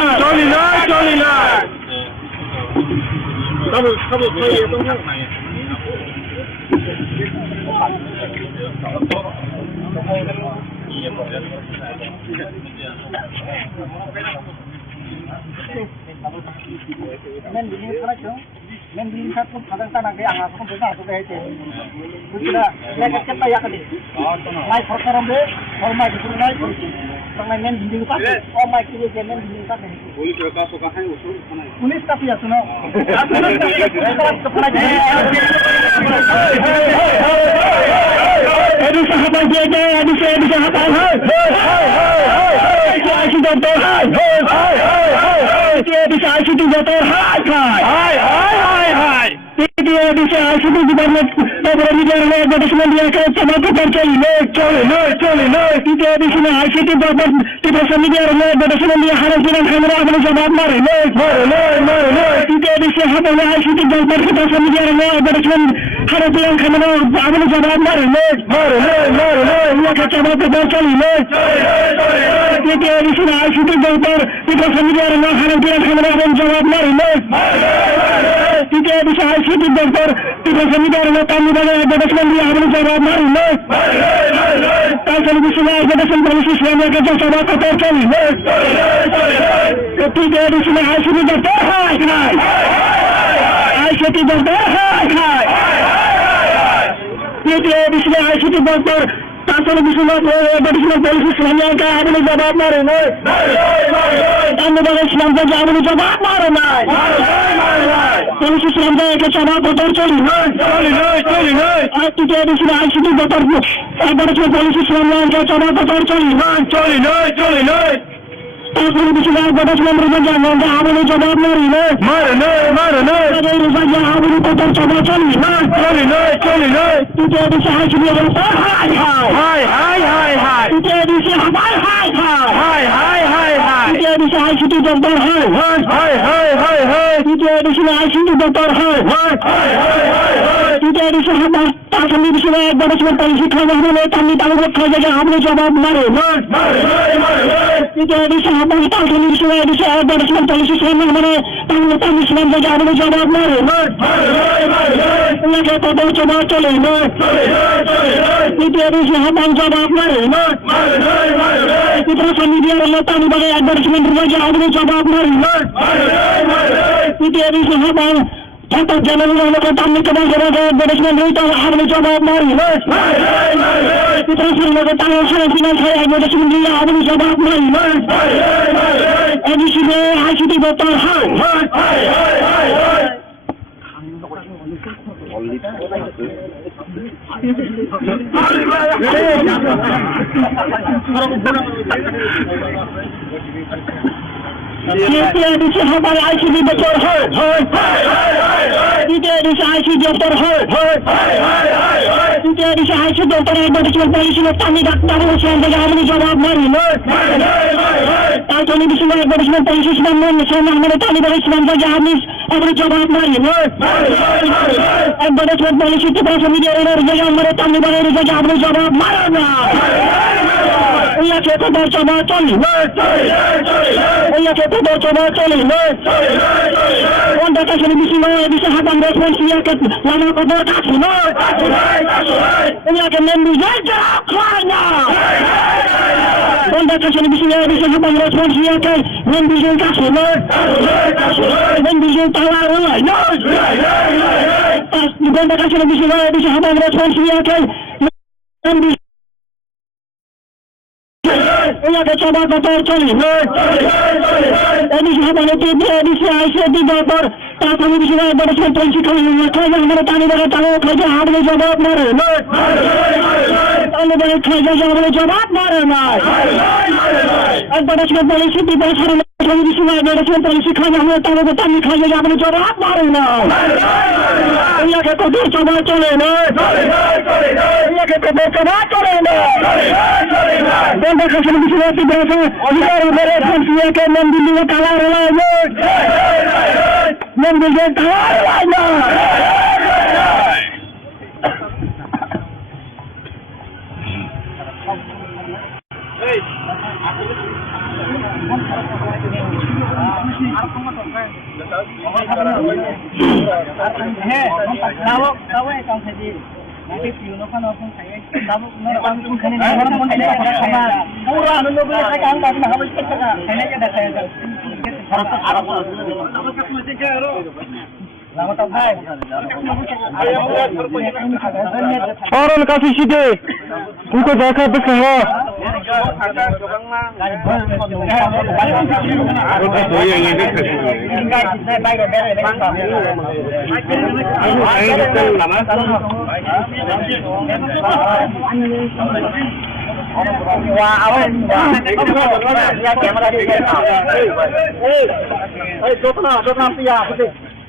Men di kat pun kadang tanah ke angah pun besar tu kaya Sudah lekat kita ya kali. Mai perkara be, mai itu mai. Tangan men di kat, mai kiri ke men di kat. Boleh berapa suka hai usul? Pulis tapi ya suno. Aduh sahabat JJ, aduh sahabat, hai. ICT Doctor, hai. TTABC ICT Doctor, hai. TTABC ICT Department, Program Media Advertisement dia ke Cemaka Percaya, चले TTABC में ICT Department, Program Media Advertisement dia harus dengan kamera abang jawab mari, TTABC habang ICT Department, Program Media Advertisement harus dengan kamera abang jawab mari, dia ke Cemaka Percaya, TTABC में ICT Department, Program Media harus dengan kamera abang jawab mari, TTABC ICT Doctor, Program Media Tani Bagai advertisement dia harus jawab mari, Televisi advertisement polisi selama kerja sama kotor kali, TTABC में ICT Doctor, hai. ICT Doctor, hai. TTABC में ICT Doctor, televisi advertisement polisi selama kerja harus jawab mari, Tani Bagai selama kerja harus jawab mari, polisi selama kerja sama kotor kali, TTABC में ICT Doctor, advertisement polisi selama kerja sama kotor kali, televisi advertisement berjalan dengan harus jawab mari, saja harus kotor coba kali, TTABC ICT Doctor, hai. TTABC Habal, hai. TTABC ICT Doctor, hai. TTABC ICT Doctor, hai. TTABC Habal, televisi advertisement polisi khaya hamle tani talu khaya hamle jawab mare, TTABC Habal, televisi advertisement polisi selama mare tani selama hamle jawab mare, lagi kotor coba chole, TTABC Habal jawab mare, Program Media Tani Bagai advertisement hamle jawab mare, TTABC Habal Contoh jalan ke tamu kebang advertisement itu harus jawab mari, Program ke tamu finance saya advertisement dia harus jawab mari, edisi ICT Doctor, hai. TTABC Habal ICT Doctor, hai. TTABC ICT Doctor, hai. TTABC ICT Doctor advertisement polisi tani daktar selama harus jawab mari, televisi advertisement polisi selama tani Bagai selama harus jawab mari, advertisement polisi Program Media tani Bagai harus jawab mari, lagi kotor coba choli, Onda televisi bisa habang respons dia ke lama kotor kasih, lagi membu jaga klanya, Onda televisi bisa habang respons dia ke membu jaga kasih, membu jaga tawar ulai, Onda televisi bisa habang respons dia ke membu lagi coba kotor choli, edisi habang TTABC ICT Doctor, televisi advertisement polisi khaya hamle tani Bagai talu khaya hamle jawab mare, Tani Bagai khaya hamle jawab mare, advertisement policy people are traditional advertisement policy खाने हमें तारों को तानी खाने जा अपने चोर आप मारे ना ये के तो दूर चोर चले ना ये के तो दूर चोर चले ना बंदे का शुरू शुरू से बैठे और मेरे फंसिया के मन दिल्ली में काला रहा है मन दिल्ली में काला रहा और उनका सीधे उनको देखा भी कहा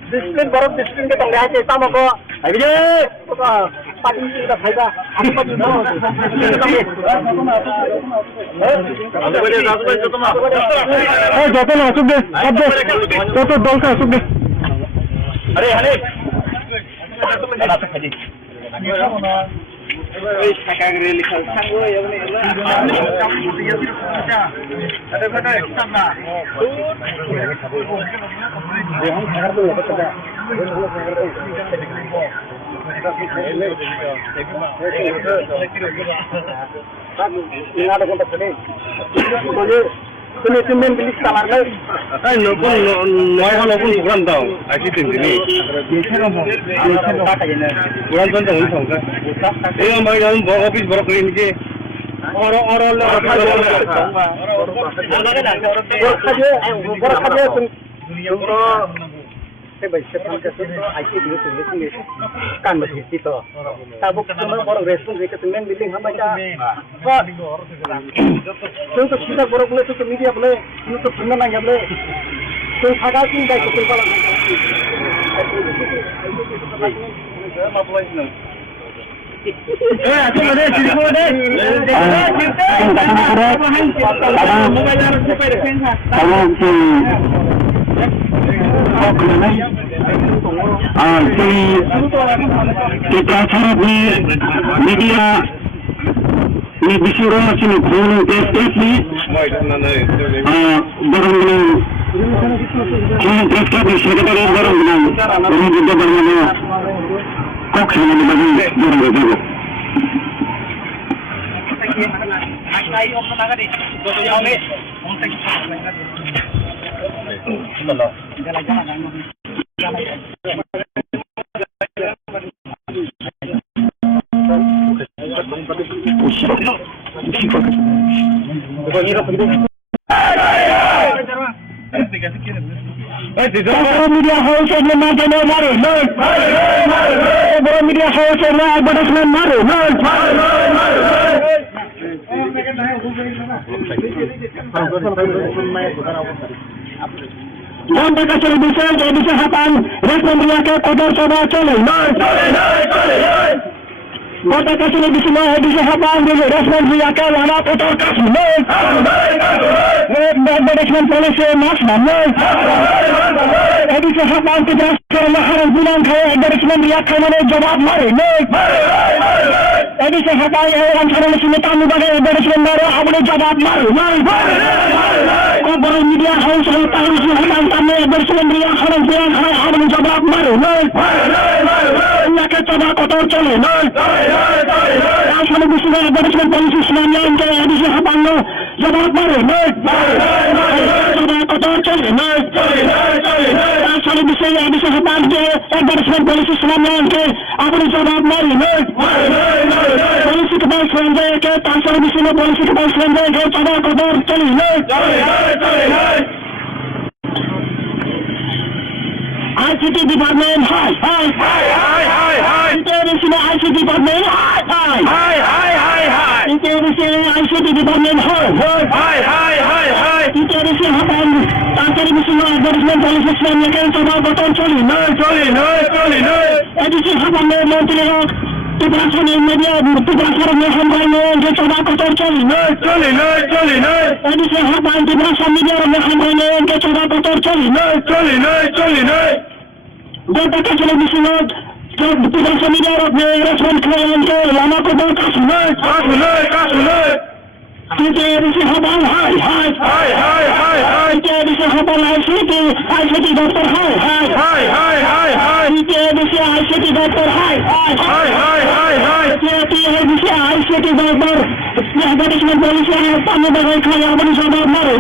डिसिप्लिन बरफ डिसिप्लिन के तंग है ऐसा मको अरे पार्टी का फायदा आप पार्टी ना ए जोतो ना सुबह सब तो दल का सुबह अरे हले ना तो खजी ए सकागरे लिखल संगो यवने अरे बेटा एकदम ना हम खबर तो पता তুমি তুমি বিলিস কামার নাই এই নতুন নয় নতুন প্রোগ্রাম দাও আসি তিন দিনে আমরা পাঠাই না প্রোগ্রাম তো হই সংখ্যা এই আমার অফিস বড় করে নিকে kan begitu itu. Tabuk semua orang respon mereka semen bilang hamba cah. Untuk kita borok boleh untuk media boleh, untuk semua nanya boleh. Untuk agak sih dah kita kalau. Aku ada cerita deh. Kita harap media ini disuruh sini boleh tested ni, barang ni, kalau tested ni sekitar barang ni, barang kita barang ni, kok ni bagi barang kita. Media house yang mana maru, media house yang advertisement maru, Banda kasih bisa hatan, respon dia ke kotor coba cale, Banda kasih bisa hatan, respon dia ke lama kotor kasih, Management policy mas, bisa hatan kita sekarang bulan kaya management dia kena jawab mari, bisa hatan orang sekarang sini tamu bagai management baru, boleh jawab mari, Baru media house yang tahu siapa kami bersendiri orang bilang orang mencoba maru, mereka coba kotor cale, asal bisa bersama polisi semuanya yang bisa habang jawab maru, coba kotor cale, asal bisa habang bersama polisi semuanya yang aku jawab maru, polisi kebal selanjutnya ke asal bisa polisi kebal selanjutnya ke coba kotor cale, ICT department, hi. ICT department, hi. ICT department, hi. Advertisement policy Islam yang coba betul coli. Edisi habangan menteri Tugasan media, tugasan yang dia coba betul coli. Edisi habangan tugasan media yang dia coba betul coli. Dia pakai televisi tugasan media respon klien ke lama ko kasus. Kita edisi habangan, hi. Kita edisi habangan ICT doktor, hi. Kita edisi ICT doktor, hi. Kita edisi ICT doktor. Advertisement polisi kami bagai kaya abang sabab mari.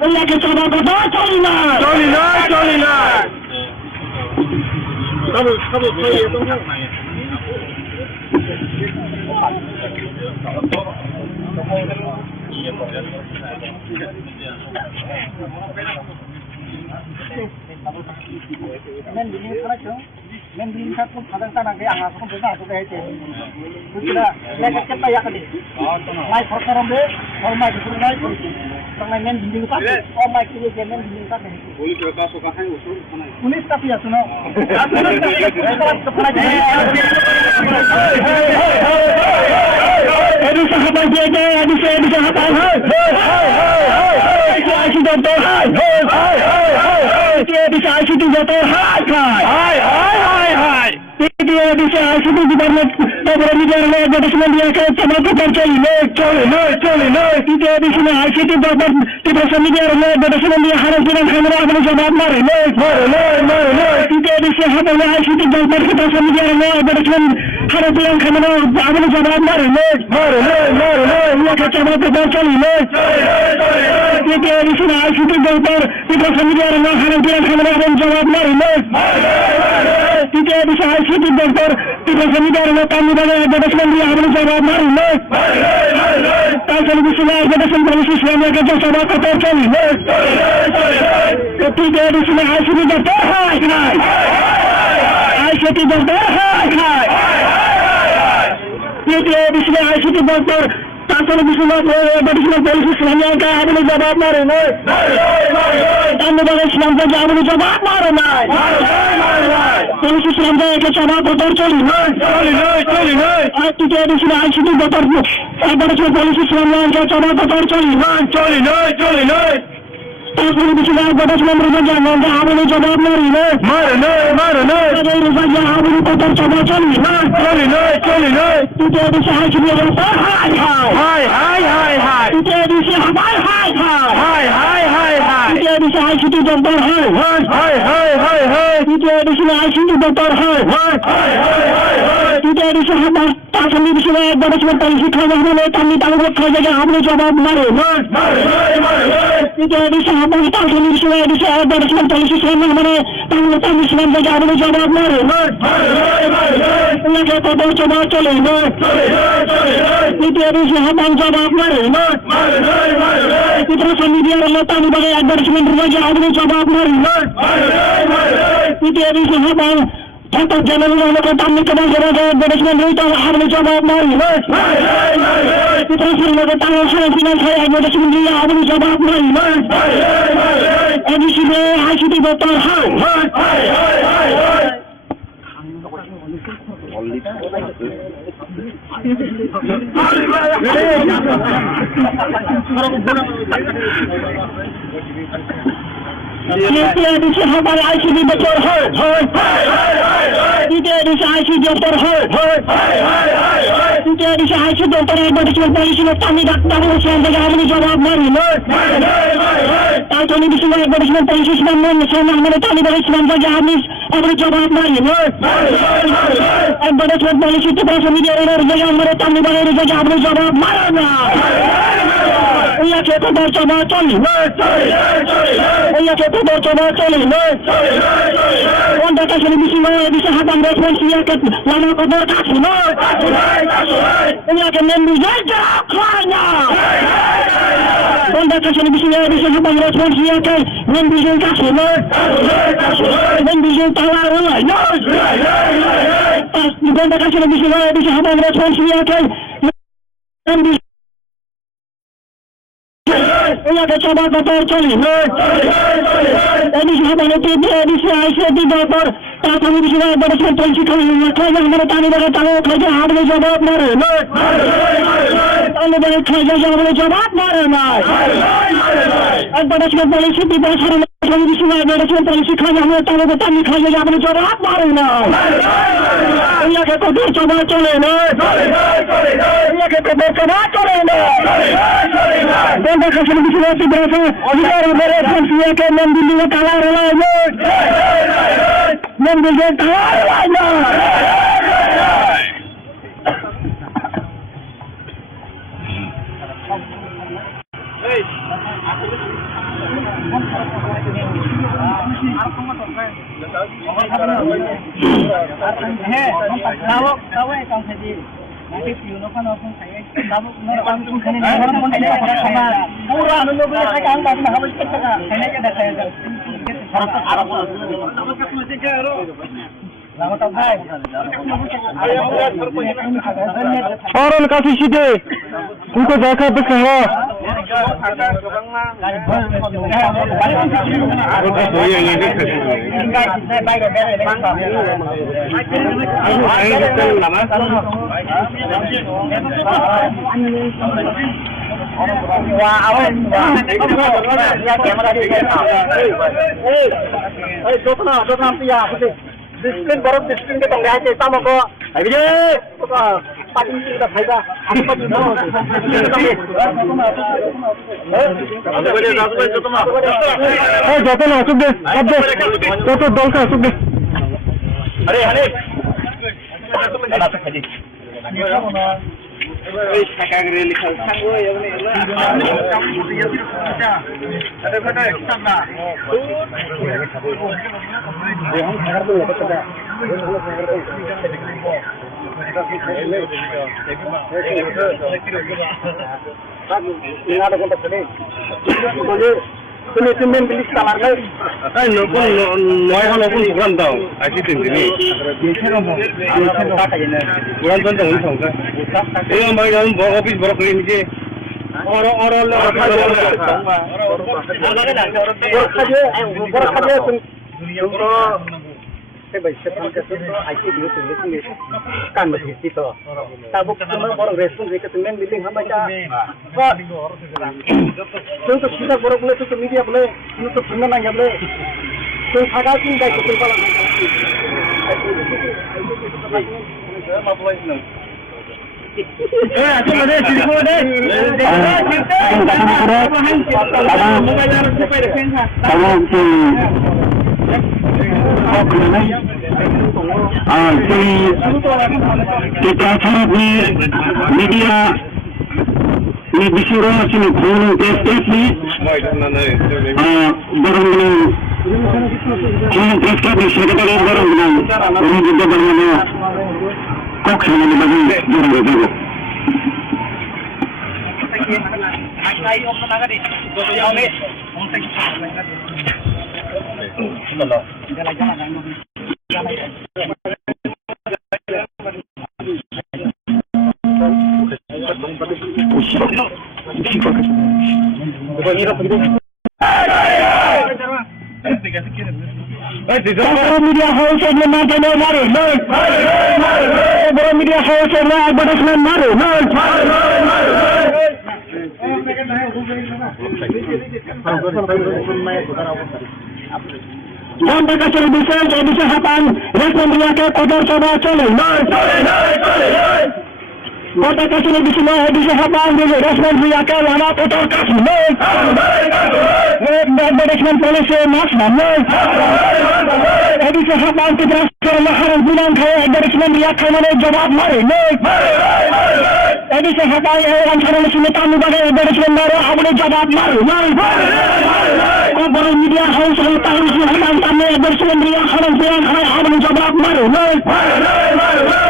Allah kita coba betul coli. Men bilin satu kadang tanah ke angah pun besar tu deh. Sudah lekat kita ya kali. Mai perkara be, orang mai itu mai. Tangan men bilin satu, orang mai kiri men bilin satu. Boleh berapa suka hai usul? 19 tapi ya suno. Aduh sahabat dia, aduh sahabat. ICT doktor, dia bisa ICT doktor, dia bisa ICT department beberapa negara advertisement dia ke coba betul coli. Dia bisa ICT department beberapa negara advertisement dia harus dengan kamera abang jawab mari. Dia bisa habangan ICT department beberapa negara advertisement harus dengan kamera abang jawab mari. Dia coba betul coli. Dia bisa ICT department beberapa negara harus dengan kamera abang jawab mari. Dia bisa ICT doktor tidak semidar kami dari advertisement dia harus jawab mari. Kalau bisa advertisement polisi Islam yang kerja sama kata coli. Dia bisa ICT doktor, ICT doktor, dia bisa ICT doktor. Kalau bisa advertisement polisi Islam yang kerja harus jawab mari. Kami dari Islam kerja harus jawab mari. Polisi Islam ke coba betul coli. Kita di sini ICT doktor. Advertisement polisi Islam yang ke coba betul coli. Kalau di sini advertisement berjalan yang harus jawab mari. Ada saja harus betul coba coli. Kita di sini ICT doktor. Kita di sini Kita di sini ICT doktor. Kita di sini ICT doktor. Kita di sini kami di sini advertisement polisi kerja kami tahu kerja harus jawab mari. Kita di sini kami di sini advertisement polisi selama mana tahu kami Islam kerja harus jawab mari. Kita betul coba coli. Kita di sini jawab mari. Kita kami dia letak sebagai advertisement kerja harus jawab mari. Kita di sini Contoh jalan yang kami kenal sebagai advertisement itu harus jawab mari. Kita sering bertanya saya advertisement dia harus jawab mari. Edisi ICT doktor, Kita di sahabat ICT doktor, Kita di ICT doktor, Kita di ICT doktor advertisement polisi kami tahu Islam harus jawab mari. Kalau di sini advertisement polisi Islam mana kami dari Islam saja harus jawab mari. Advertisement polisi itu bahasa media orang yang mana kami dari saja harus jawab mari. Ia kita coba coli. ইয়াকে কদর চবা চলে নয় কোনটা কাছে বেশি নয় বেশি হাতাম response ইয়াকে লানা কদর কাছে নয় ইয়াকে মেম্বু যাইটা খায় না কোনটা কাছে বেশি নয় বেশি হাতাম রেসপন্স ইয়াকে মেম্বু যাই কাছে নয় মেম্বু যাই তালা নয় কোনটা কাছে বেশি নয় বেশি হাতাম রেসপন্স ইয়াকে মেম্বু ইয়াকে চবা কদর চলে নয় এদিকে হাতানো টিপে এদিকে আইসে দিবার তাহলে বেশি নয় বড় ছোট শিখানো খাই আমরা টানি বড় টানো খাই হাড়ে জবাব মারে নয় তাহলে বড় খাই যাবে জবাব মারে নয় আর বড় ছোট পলিসি দিবার সারা খালি বেশি নয় বড় ছোট পলিসি খাই আমরা টানো টানি খাই যাবে জবাব মারে নয় ইয়াকে কদর চবা চলে নয় ইয়াকে কদর চবা চলে নয় কোনটা কাছে বেশি নয় দিবার অধিকার মেরে ফেলছিয়াকে নাম দিল্লি কালা রে নয় Membeli kalah lah. Orang kasih sini, untuk jaga bersama. Disiplin baru disiplin kita lihat kita mau kok. Ayo pagi kita faida. Jatuh masuk deh. Jatuh dolka masuk deh. Hari. Ada apa tadi? Pemimpin bilik salar kan? Noi kan pun bukan tahu. Asyik tinggi. Bukan tentang unsur kan? Ini yang bagian bawa office bawa clean je. Orang baik sekarang kita IC dia tulis kan begitu itu. Tabuk semua orang respon mereka temen bilang apa aja. Contoh kita orang boleh tu media boleh, itu semua nanya boleh. Tuh agak tinggal kita kalau. Aja mana cerita deh. Kita cari di media ini disuruh sini phone test ni barang ni phone test ni sekadar barang ni ini juga barang ni kok sana ni bagi barang ni media house yang mana maru, media house yang advertisement maru, Yang berkasih bisa hatan, respon dia ke kotor coba cole, Kota kasih bisa bisa hatan, respon dia ke lana kotor kasih, Management polisi masna, bisa hatan kita laharan bilang kaya management dia ke mana jawab mari, bisa hatan orang cara mesin tamu bagai management baru, apa jawab mari. বড় media house হল তার হামান সামনে দর্শন দিয়ে খরচ দেওয়া হয় আপনি জবাব মারে নয়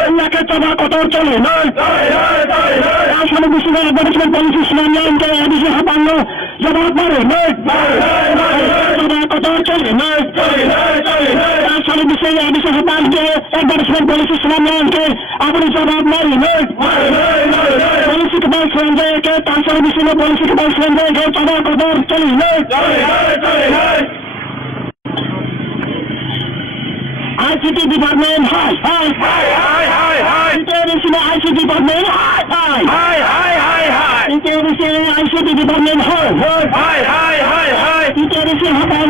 এলাকে চবা কত চলে নয় আসলে বিশ্বনাথ দর্শন পলিসি ইসলামিয়ানকে এদিকে হাবান্ন জবাব মারে নয় চবা কত চলে নয় আসলে বিষয়ে এদিকে হাবানকে দর্শন পলিসি ইসলামিয়ানকে আপনি জবাব মারে নয় পলিসি কমাল সঞ্জয়কে তার বিষয়ে পলিসি কমাল সঞ্জয়কে চবা কত চলে নয় ICT department, hi. International ICT department, hi. International ICT department, hi. International Hapan,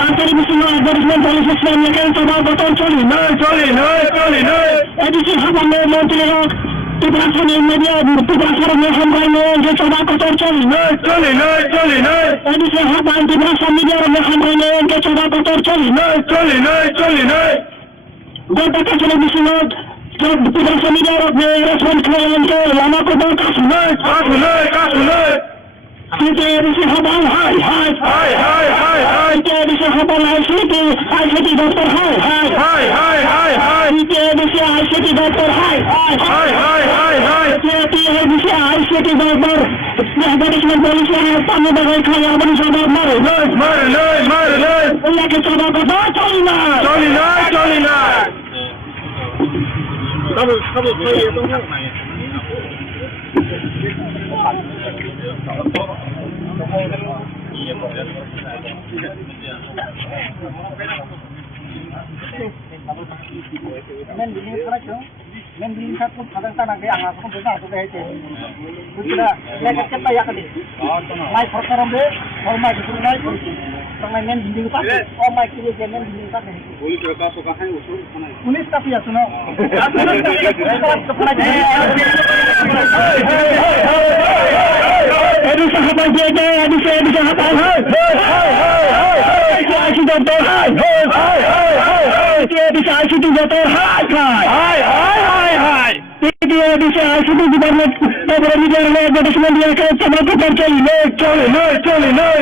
International Advertisement Policy Islam, Sabah Baton Choli, no. Edition Hapan, Montreal, Tibran Media, Tibran Media, Sabah Baton Choli, no. Edition Hapan, Tibran Media, Sabah Baton Choli, no. Gota kasih bisunat, tidak semida respon klien ke lama kau kasih. Kita bisa habal hai. Kita bisa habal ICT doktor hai. Kita bisa ICT doktor hai. Kita bisa ICT doktor. Advertisement polisi kami bagai kaya beri sabab mari. Ia kita dapat coli. Men bilang satu kadang kadang dia angkat pun besar tu dia itu. Kita lekat cepat ya kali. Mai perkara be, mai itu mai. Sampai men bilang tak, mai kiri je men bilang tak. Polis berkata suka hai usul mana? Polis tapi ya suno. Aduh sahabat dia, aduh sahabat hai. Asyik doktor hai. Dia bisa asyik doktor hai. Dia bisa asyik department beberapa negara advertisement dia ke coba tercari no.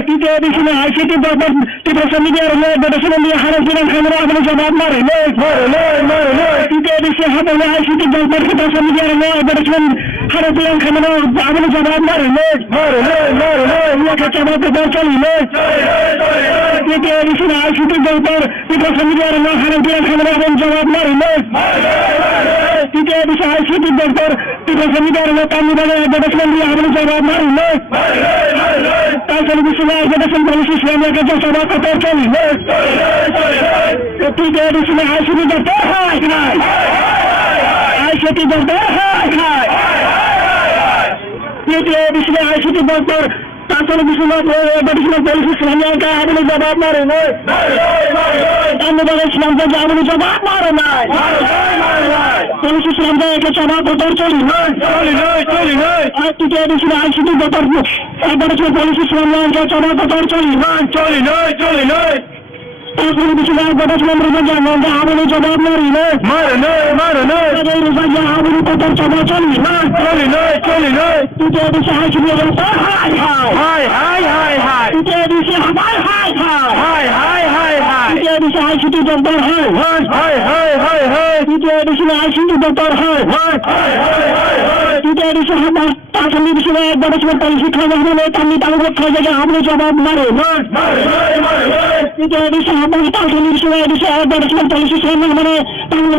Dia bisa asyik department beberapa negara advertisement dia harus dengan kamera apa jawab mari no. Dia bisa apa asyik department beberapa negara advertisement harus dengan kamera apa jawab mari no. Dia ke coba tercari no. Dia bisa asyik department beberapa negara harus dengan kamera apa jawab mari no. Kita bisa ICT doktor, tidak semidar kami dari advertisement dia harus jawab mari no. Kalau bisa advertisement polisi selama kerja sama kotor coli no. Kita bisa ICT doktor hai. ICT doktor hai. Kita bisa ICT doktor, kalau bisa advertisement polisi selama kerja harus jawab mari no. Kami dari Islam kerja harus jawab mari no. Polisi Islam ke coba kotor coli no. Kita di sini ICT kotor. Ada polisi Islam ke coba kotor coli no. Kalau di sini ada Islam berjalan no. Harus jawab mari no. Ada saja harus kotor coba coli no. Kita di sini ICT kotor hai. Kita di sini hai. Kita di sini ICT doktor hai. Kita di sini ICT doktor hai. Kita di sini kami di sini advertisement polisi kami tahu kerja harus jawab mari. Kita di sini kami di sini advertisement polisi kami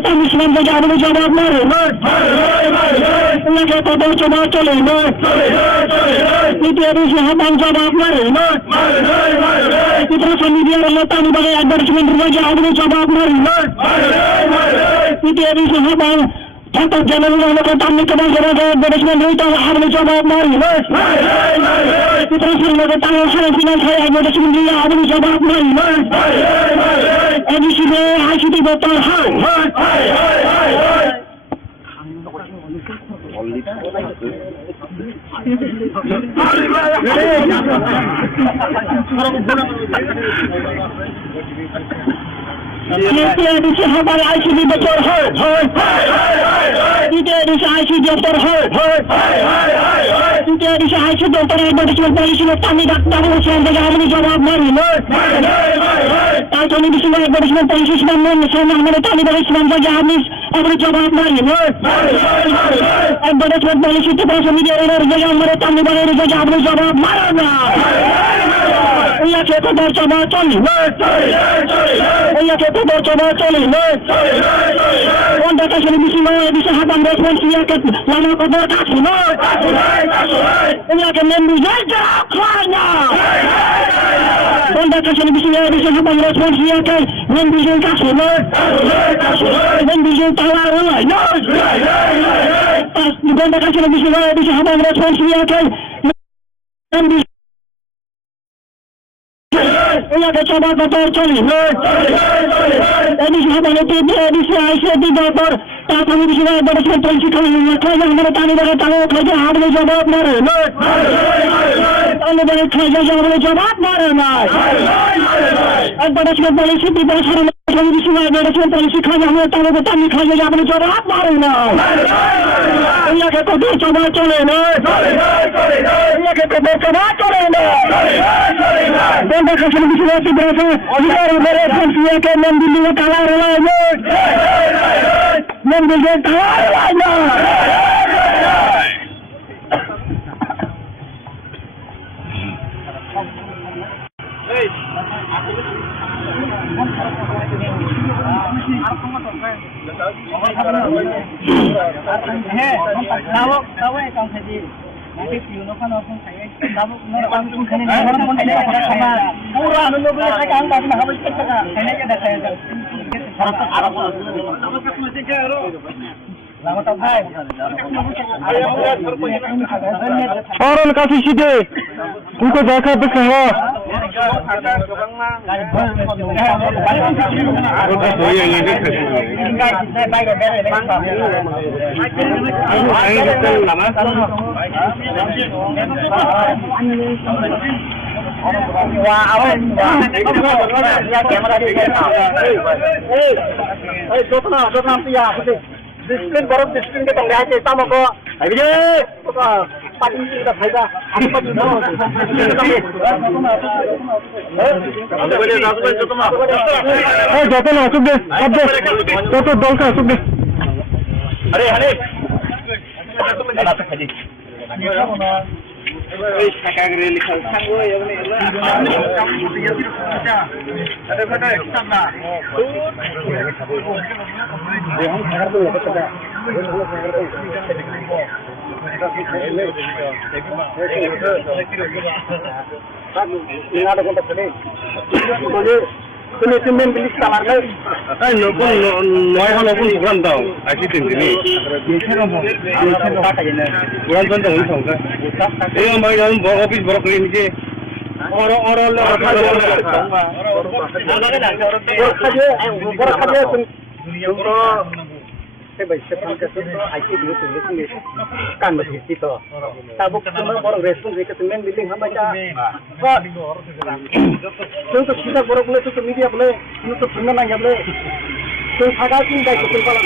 tahu Islam kerja harus jawab mari. Kita kotor coba coli no. Kita di sini jawab mari. Kita kami dia tahu bagai advertisement kerja harus jawab mari. Kita di sini Tanpa jalan yang kami kebangsaan advertisement itu harus jawab mari. Kita sering tahu hal finansial advertisement dia harus jawab mari. Edisi ICT doktor hai. দ্বিতীয় সবার ICD doctor হয় দ্বিতীয় ICD doctor হয় দ্বিতীয় ICD doctor advertisement policy আমি doctor Hossain থেকে আমি জবাব মারি তাই তো মেডিসিন অ্যাডভার্টাইজমেন্ট পলিসি আমাদের তালিবান ইসলাম থেকে আমি জবাব মারি অ্যাডভার্টাইজমেন্ট পলিসি তো মিডিয়ার জায়গায় আমাদের তালিবানের জায়গায় আপনি জবাব মারেন না ইয়াকে তো দর্শবা চলি ইয়াকে তো দর্শবা চলি কোন দেখা শুনে বেশি হাতাম রেসপন্স ইয়াকে লানা কবর কাছে ইয়াকে মেমবি জায়গা খায় না কোন দেখা শুনে বেশি হাতাম রেসপন্স ইয়াকে মেমবি জায়গা কাছে মেমবি জায়গা তালা রয় কোন দেখা শুনে বেশি হাতাম রেসপন্স ইয়াকে মেমবি ইয়াকে সবার ব্যাপার চলি এদিকে হাতানোতে এদিকে আইসে দিবার তারপরে বেশি অ্যাডভার্টাইজমেন্ট পলিসি খাইলে আমরা তালিবানের তাও খাইতে হাবলে জবাব মারে তালিবানের খাইতে জবাবে জবাব মারে না অ্যাডভার্টাইজমেন্ট পলিসি দিবার সারা বেশি অ্যাডভার্টাইজমেন্ট পলিসি খাইলে আমরা তাও তালি খাইলে যাবলে জবাব মারে না ইয়াকে কত জবাব চলে না ইয়াকে কত জবাব চলে না বন্ধ কাছে বেশি রাতে বেরোছে অধিকার মেরে ফেলছিয়াকে মন্দিরে তালা রলায় মন্দিরে তালা রলায় না Orang kasih side, uko jaka bersama. Discipline बरफ डिसिप्लिन के तंग है sama ko ayo pati kita faida apa itu যত না আসুক দে যত দলকা আসুক দে अरे हने তুমি তুমি বিলিশ কামার নাই এই নতুন নতুন দোকান দাও আসি তিন দিনই দোকান তো হই সংখ্যা এই আমার অফিস বড় করে নিকে kan begitu toh. Tabuk cuma orang respon ke temen bilang hamba aja. Untuk kita borok boleh tu media boleh, untuk sunnah nanya boleh. Tu saga sih dah kita kalau.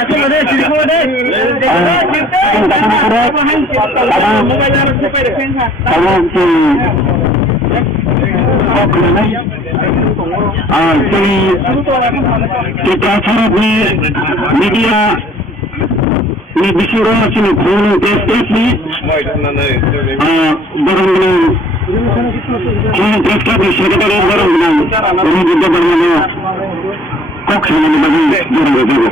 Aku ada cerita deh. kita harap ni media ni disuruh sini phone test ni barang ni phone test ka sekretari barang ni ini juga barang ni kok ni bagi barang ni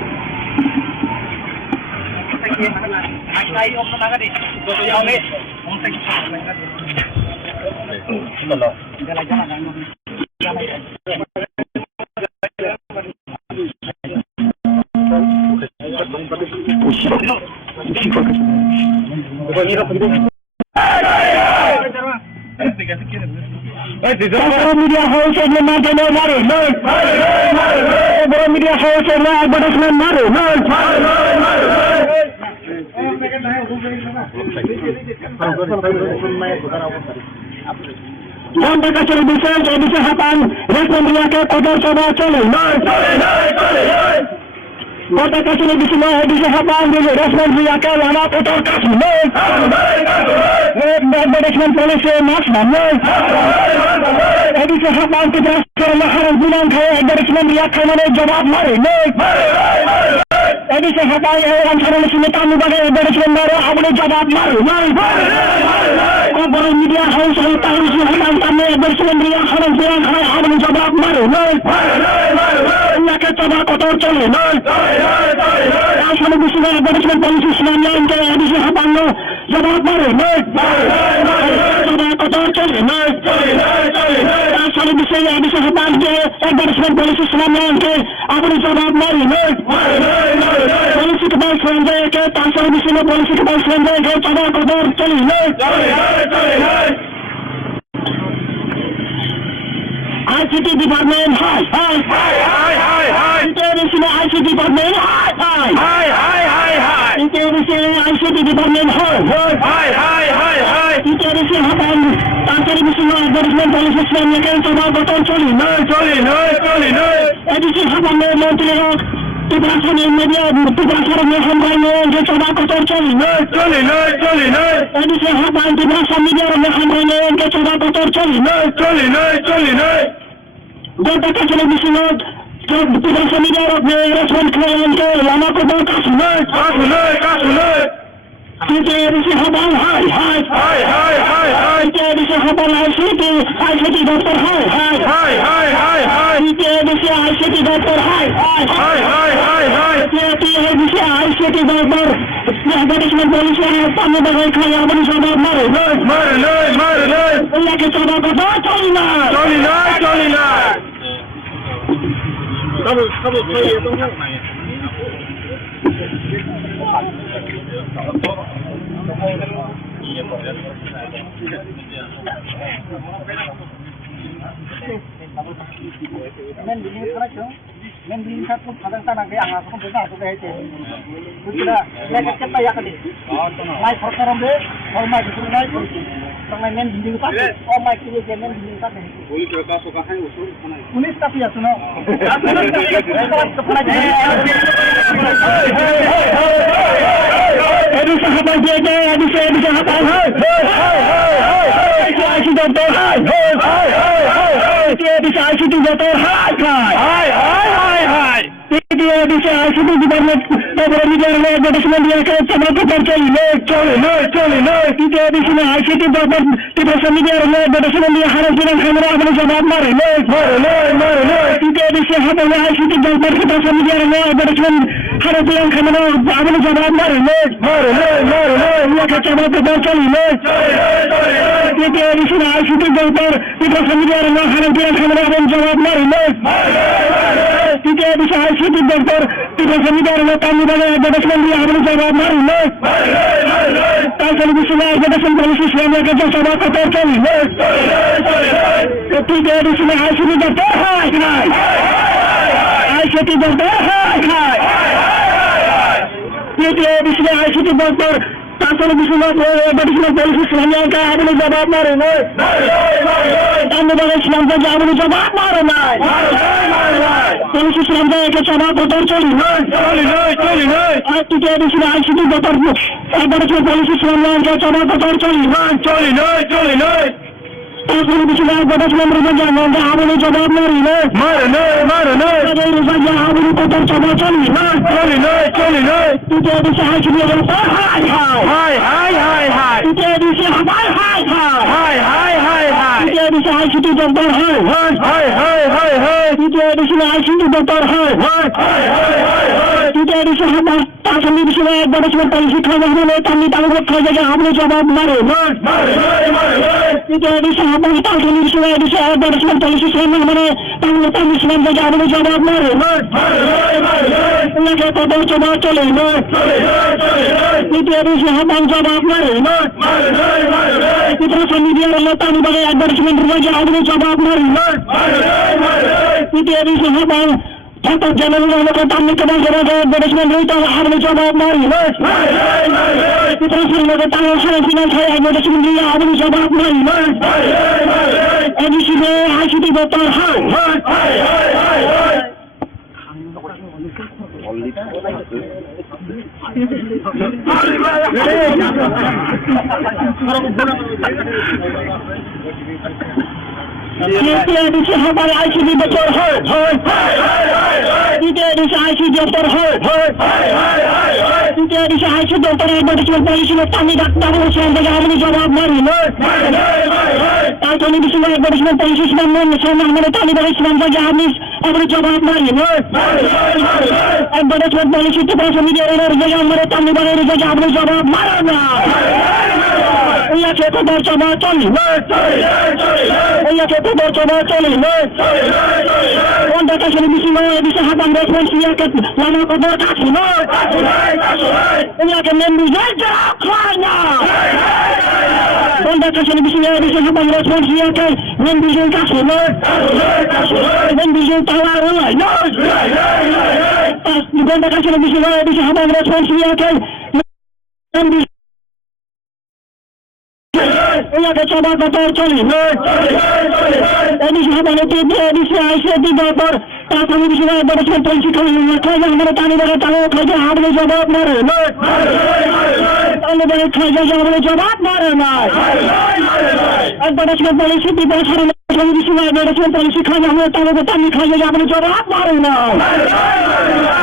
media house yang mana maru, media house yang advertisement maru, ঘন্টা কাছের বিষয় এদিকে হাতান রেশমিয়াকে কদর সভা চলে ঘন্টা কাছের বিষয় এদিকে হাতান রেশমিয়াকে লানা কদর কাছে ম্যানেজমেন্ট পুলিশে মাছ মানবে এদিকে হাতান থেকে বিমান খায় ম্যানেজমেন্ট খানে জবাব মারে এদিকে হাতায় অঞ্চলের সঙ্গে তামিলবাগে ম্যানেজমেন্ট আপনি জবাব মারে বড় মিডিয়া হাউস তাহলে সামনে ম্যানেজমেন্ট আপনি জবাব মারে জবাব কত চলে আসলে বিষয়ে ম্যানেজমেন্ট পলিসি ইসলামিয়ানকে এদিকে হাতান জবাব মারে জবাব কত চলে আসলে বিষয়ে এদিকে হাতানকে ম্যানেজমেন্ট পলিসি ইসলামিয়ানকে আপনি জবাব মারে পলিসিক বাস রেঞ্জকে তাছাড়া বিষয়ে পলিসিক বাস রেঞ্জকে জবাব কত চলে ICT department, hi. International ICT department, hi. International ICT department, hi. International hapan, international advertisement policy system ke jawab betul choli. Edisi hapan menteri Tiba-tiba media, tiba-tiba hambaino je jawab betul choli. Edisi hapan tiba-tiba media hambaino je jawab betul choli. Gota kaçını düşünüyor, tiba media respon kılan ke lama ko kasule. Kita edisi hapan hi. Kita edisi hapan ICT doktor hi. Kita edisi ICT doktor hi. Kita edisi ICT doktor. Advertisement policy kami bagai kaya beri jawab mari. Allah kita dapat coli. Kamu saya itu. Men di satu kadang tanah ke angah pun besar tu kaya Sudah lekat cepat ya kali. Mai perkara be, hormat itu mai polisi. Tangan men di dekat. Oh mai kiri men di dekat. Polisi lepas suka hai usul. Polisi tapi ya suno. Aduh sahabat jaga, aduh sahabat hai. ICT doktor hai. Bisa ICT doktor hai. Dia bisa ICT department beberapa media advertisement dia ke coba putar coli. Dia di sini ICT doktor beberapa media advertisement dia harus dengan kamera apni jawab mare. Dia di sini hamil ICT doktor beberapa media advertisement harus dengan kamera apni jawab mare. Dia ke coba putar coli. Dia di sini ICT doktor beberapa media harus dengan kamera apni jawab mare. Dia bisa ICT doktor tidak semidar kami bagi advertisement dia harus jawab mari. Kalau bisa advertisement polisi selama kerja sama kotor coli. Dia di sini ICT doktor hai. ICT doktor hai. Dia di sini ICT doktor Kalau bisa advertisement polisi selama kerja harus jawab mari. Kami bagi selama kerja harus jawab mari. Polisi selama kerja coba kotor coli. Kita di sini ICT doktor advertisement polisi selama kerja coba kotor coli. Kalau bisa advertisement kerja harus jawab mari. Kalau bisa harus kotor coba coli. Kita bisa ICT doktor hai. Kita bisa hai. Kita bisa ICT doktor hai. Kita bisa ICT doktor hai. Kita bisa hamil kami bisa advertisement polisi kami tahu kerja hamil jawab mari. Kita bisa hamil kami bisa advertisement polisi kami tahu selama hamil jawab mari. Lagi kotor coba coli. Kita bisa hamil jawab mari. Kita media letak bagi advertisement kerja hamil jawab mari. Kita bisa hamil Satu Januari lalu kami kembali ke Beresmen itu harus coba mari. Kita semua ketahui hal finansial saya Beresmen dia harus coba mari. Ini sudah hasil betul hal. Dia bisa hafal ICD betul hal. Dia bisa ICD betul hal. Dia bisa ICD dokter Beresmen polisi kami dokter usaha harus jawab mari. Kalau ini bisa Beresmen polisi sedang sama mereka di Beresmen saja habis harus jawab mari. Beresmen polisi itu berasa media yang mereka di Beresmen saja harus jawab mari. Iya kita bercoba coli. Iya kita bercoba coli. Anda kasih bisa habang respons dia ke lama kodor kasih. Ini akan membujak kerana. Anda kasih bisa habang respons dia ke membujak kasih. Membujak tawar. Anda kasih bisa habang respons dia ke membujak. Iya coba betul coli. Ini siapa nanti dia bisa di dokter. Kami bisa Beresmen polisi kerja mereka ni mereka tahu kerja harus jawab mari. Kalau mereka kerja harus jawab mari. Beresmen polisi di bawah kami bisa Beresmen polisi kerja mereka tahu kami kerja harus jawab mari.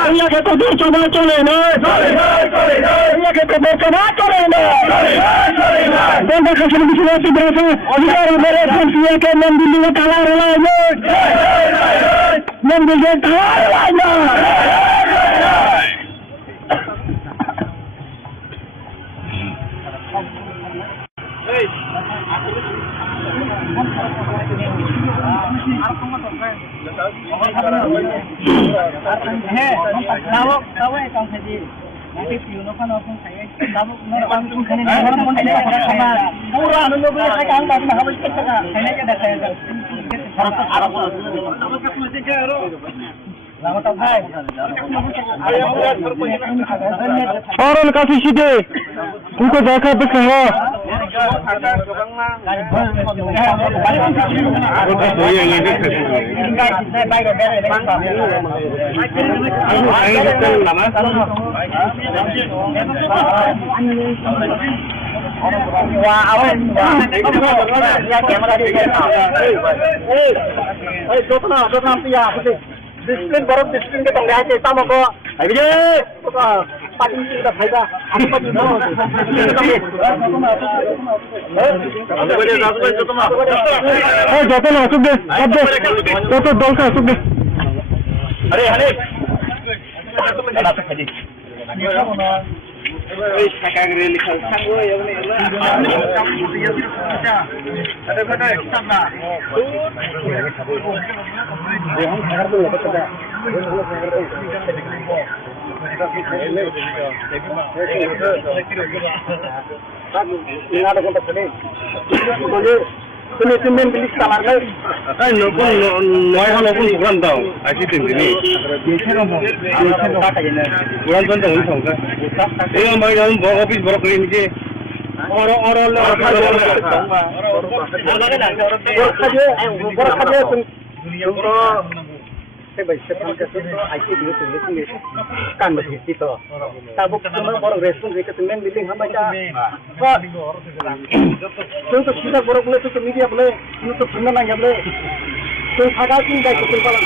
Iya kita bercoba coli. Iya kita bercoba coli. Anda kasih bisa di berasa orang Beresmen dia kan membimbing kalar lagi. Membimbing kalar lagi. Nanti piuno kan langsung saya kamu langsung kan ini orang ini ada sama murah nunggu boleh saya kan tapi harus kita ini aja dah saya Arab और काफी सीधे उनको देखा भी कहा disiplin baru disiplin kita nggak aja sama kok. Ayo paling kita faida. যত না আসুক দে তত দলটা আসুক দে আরে আরে Tumen bilis kamar lagi. Ay, no hay algo con Uganda. Aquí te entendí. Uganda no es algo. Ella me ha dado un poco de broccoli que. Oro. Kan begitu. Tabuk semua baru respon mereka temen biling hamba aja. Untuk kita baru boleh tutup media boleh, untuk semua nanya boleh. Untuk ada pun dah kita pala.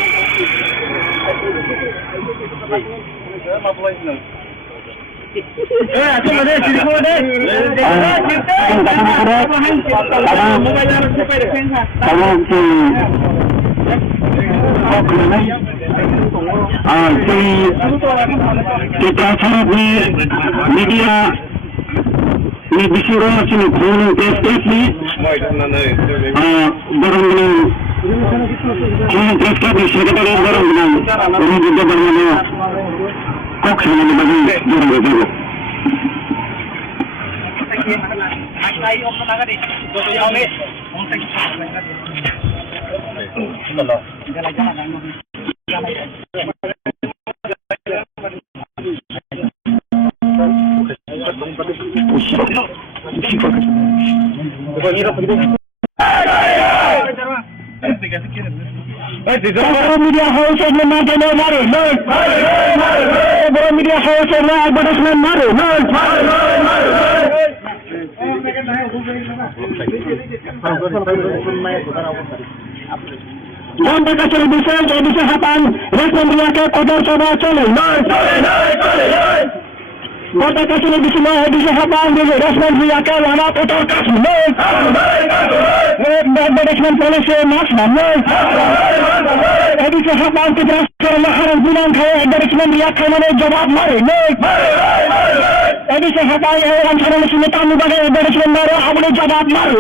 Aku mana sini kau deh. Kita cari media ini disuruh sini kurang testet ni, barang-barang kurang testet ni sekitar barang-barang orang juga barang-barang kok sana ni bagi barang-barang. Kalau media house and Martino Maro, media house and advertisement Maro, Jamba kasih bisa jadi sahabat, respon mereka kotor coba cale, Kota kasih bisa jadi sahabat, respon mereka lama kotor kasih, Management policy mas, jadi sahabat kita sekarang harus bilang kalau management mereka mana jawab mari, jadi sahabat yang sekarang sini tamu bagai management baru, aku jawab mari,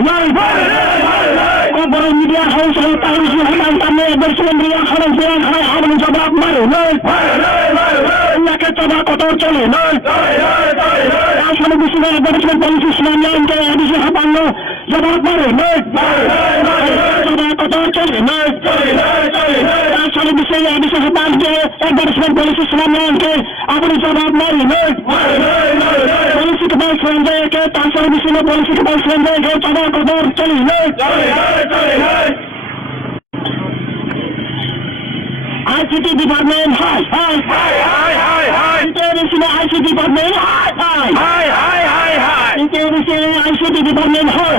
Baru media house yang tahu siapa kami bersendirian harus bilang harus menjawab malu, mereka coba kotor cale, asal bisa bersama polisi semuanya yang ada siapa lo jawab malu, coba kotor cale, asal bisa siapa bersama polisi semuanya yang ada jawab malu, polisi kebal selanjutnya ke asal bisa polisi kebal selanjutnya coba kotor cale, ICT department, hi. International ICT department, hi. International ICT department, hi.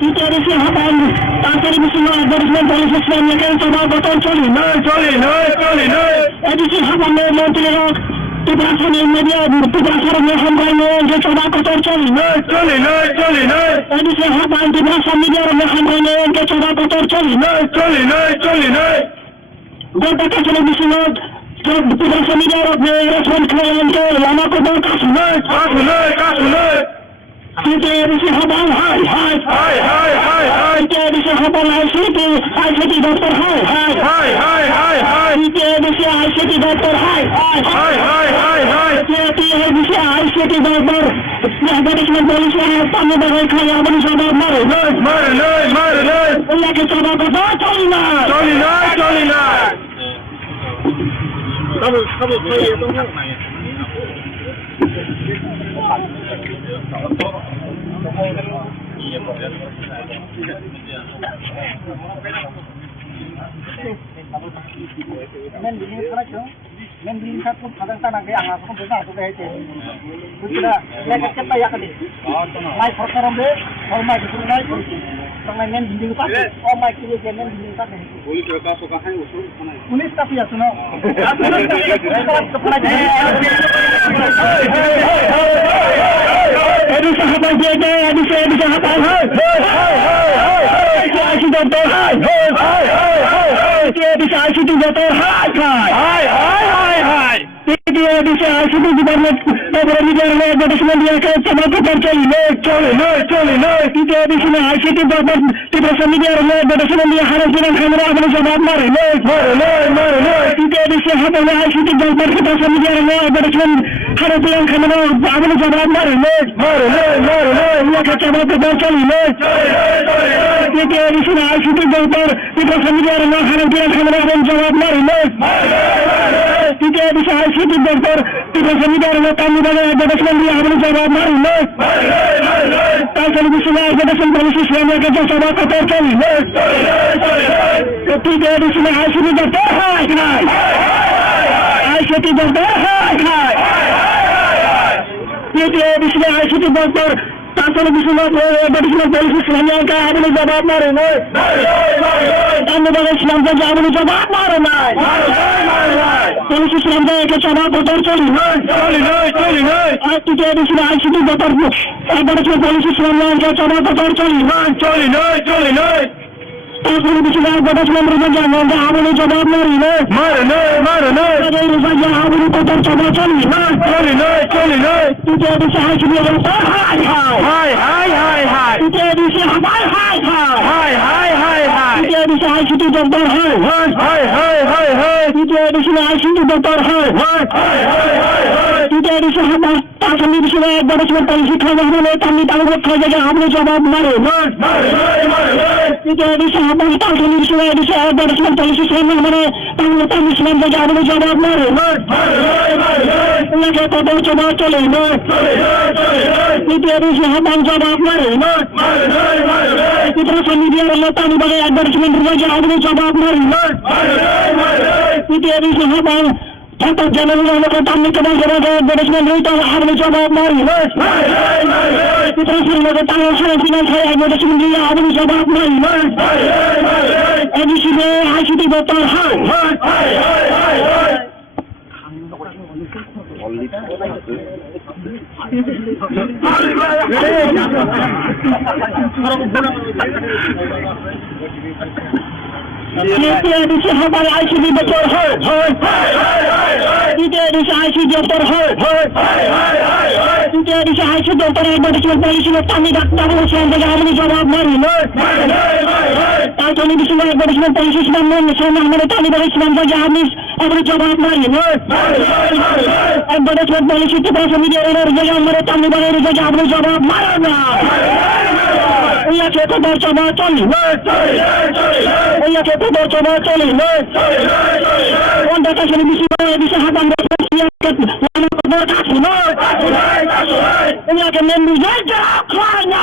International hapan, international advertisement policy semuanya kan coba betul coli. Edisi hapan menteri Tugasan media, tugasan hamrano, dia coba kotor coli. Edisi hapan tugasan media hamrano, dia coba kotor coli. Jika televisi tugasan media respon klien ke lama kotor kasih. Kita edisi hapan, hi. Kita edisi hapan ICT doktor, hi. Kita edisi ICT doktor, hi. Kita edisi ICT doktor, advertisement polisi yang tamu bagai kaya abang sabar mari. Kita coba kotor coli. edition ICT doctor হয় তৃতীয় edition হামার তাসমি বিষয়ে advertisement policy খাওয়া হলে তামি তালুক খাওয়া যায় আপনি জবাব মারে তৃতীয় edition হামার তাসমি বিষয়ে edition অ্যাডভার্টাইজমেন্ট পলিসি সামনে মানে তাহলে তামি ইসলাম থেকে আপনি জবাব মারে উনাকে কত জবাব চলে তৃতীয় edition হামার জবাব মারে তৃতীয় মিডিয়ার হলে তামি বাগে অ্যাডভার্টাইজমেন্ট থেকে আপনি জবাব মারে তৃতীয় edition হামার Tanto general lo que también que van a ver de los militantes a ver yo voy a morir. Y tras lo que están haciendo financiar de los militantes a ver yo voy a morir. Y si ve hay que votar তৃতীয় দিশে হবার ICD বছর হয় তৃতীয় দিশে ICD doctor হয় তৃতীয় দিশে আইসিডি ডক্টরের মেডিকেল পলিসি আমি ডাক্তার হোসেন থেকে আমি জবাব মারি তার জন্য বিষয় মেডিকেল পলিসি সামনে আমি বলেছিলাম যে আমি জবাব মারি অ্যাডভার্টাইজমেন্ট পলিসি থেকে মিডিয়ার জায়গা আমি বলে যে আপনি জবাব মারা না ওইয়াকে তো দর্শনা চলি ওইয়াকে তো দর্শনা চলি কোন দেখাশনে বিষয় হাতান ওইয়াকে মেমরি যা খায় না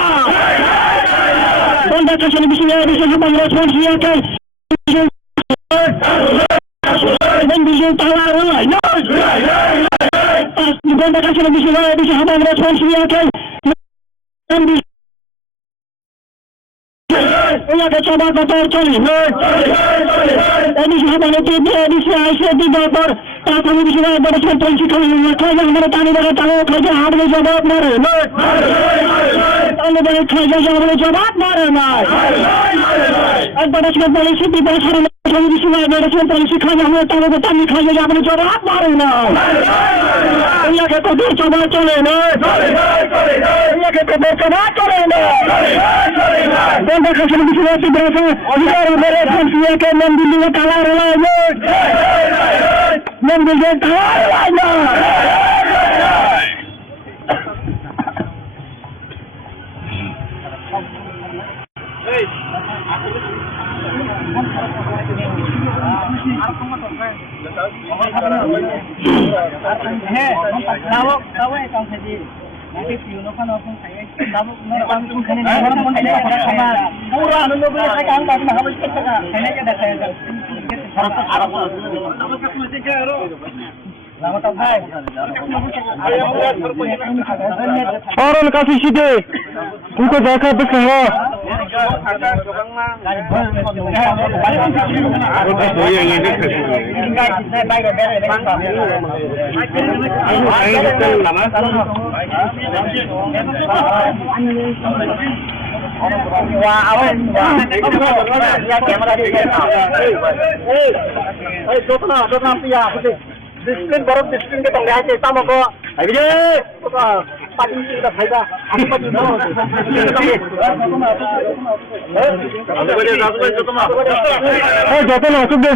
কোন দেখাশনে বিষয় হাতান রেসপন্সিয়াকে বিজয় তালা হয় কোন দেখাশনে বিষয় হাতান রেসপন্সিয়াকে ওনাকে সবার কথা চলি এদিকে হাতানে এদিকে আইসে দিবার তারপরে বিষয় বড় পঞ্চি খাই আমরা টানি ধরে তালে খাইছে হাড়ে জবাব মারে তালে ধরে খাইছে আমরা জবাব মারে না একবার পলিসি দিবার সারা বিষয় বড় পলিসি খাই আমরা তালে টানি খাইছে আমরা জবাব মারে না ওনাকে তো জবাব চলে না ওনাকে তো জবাব চলে না দেখাশন বিষয় আছে ব্রাসে অধিকার মেরে ফোনসিয়া কে মন্দিরে তালা রলায় মন্দিরে তালা রলায় Nanti piuno kan langsung saya, kamu langsung kene orang ini ada sama. Pura anu boleh saya kan tapi harus kita. Ini ada saya kan. और काफी सीधे उनको देखा दिखेगा Disiplin baru disiplin kita nggak aja sama kok. Ayo pagi kita faida. Apa itu? যত না আসুক দে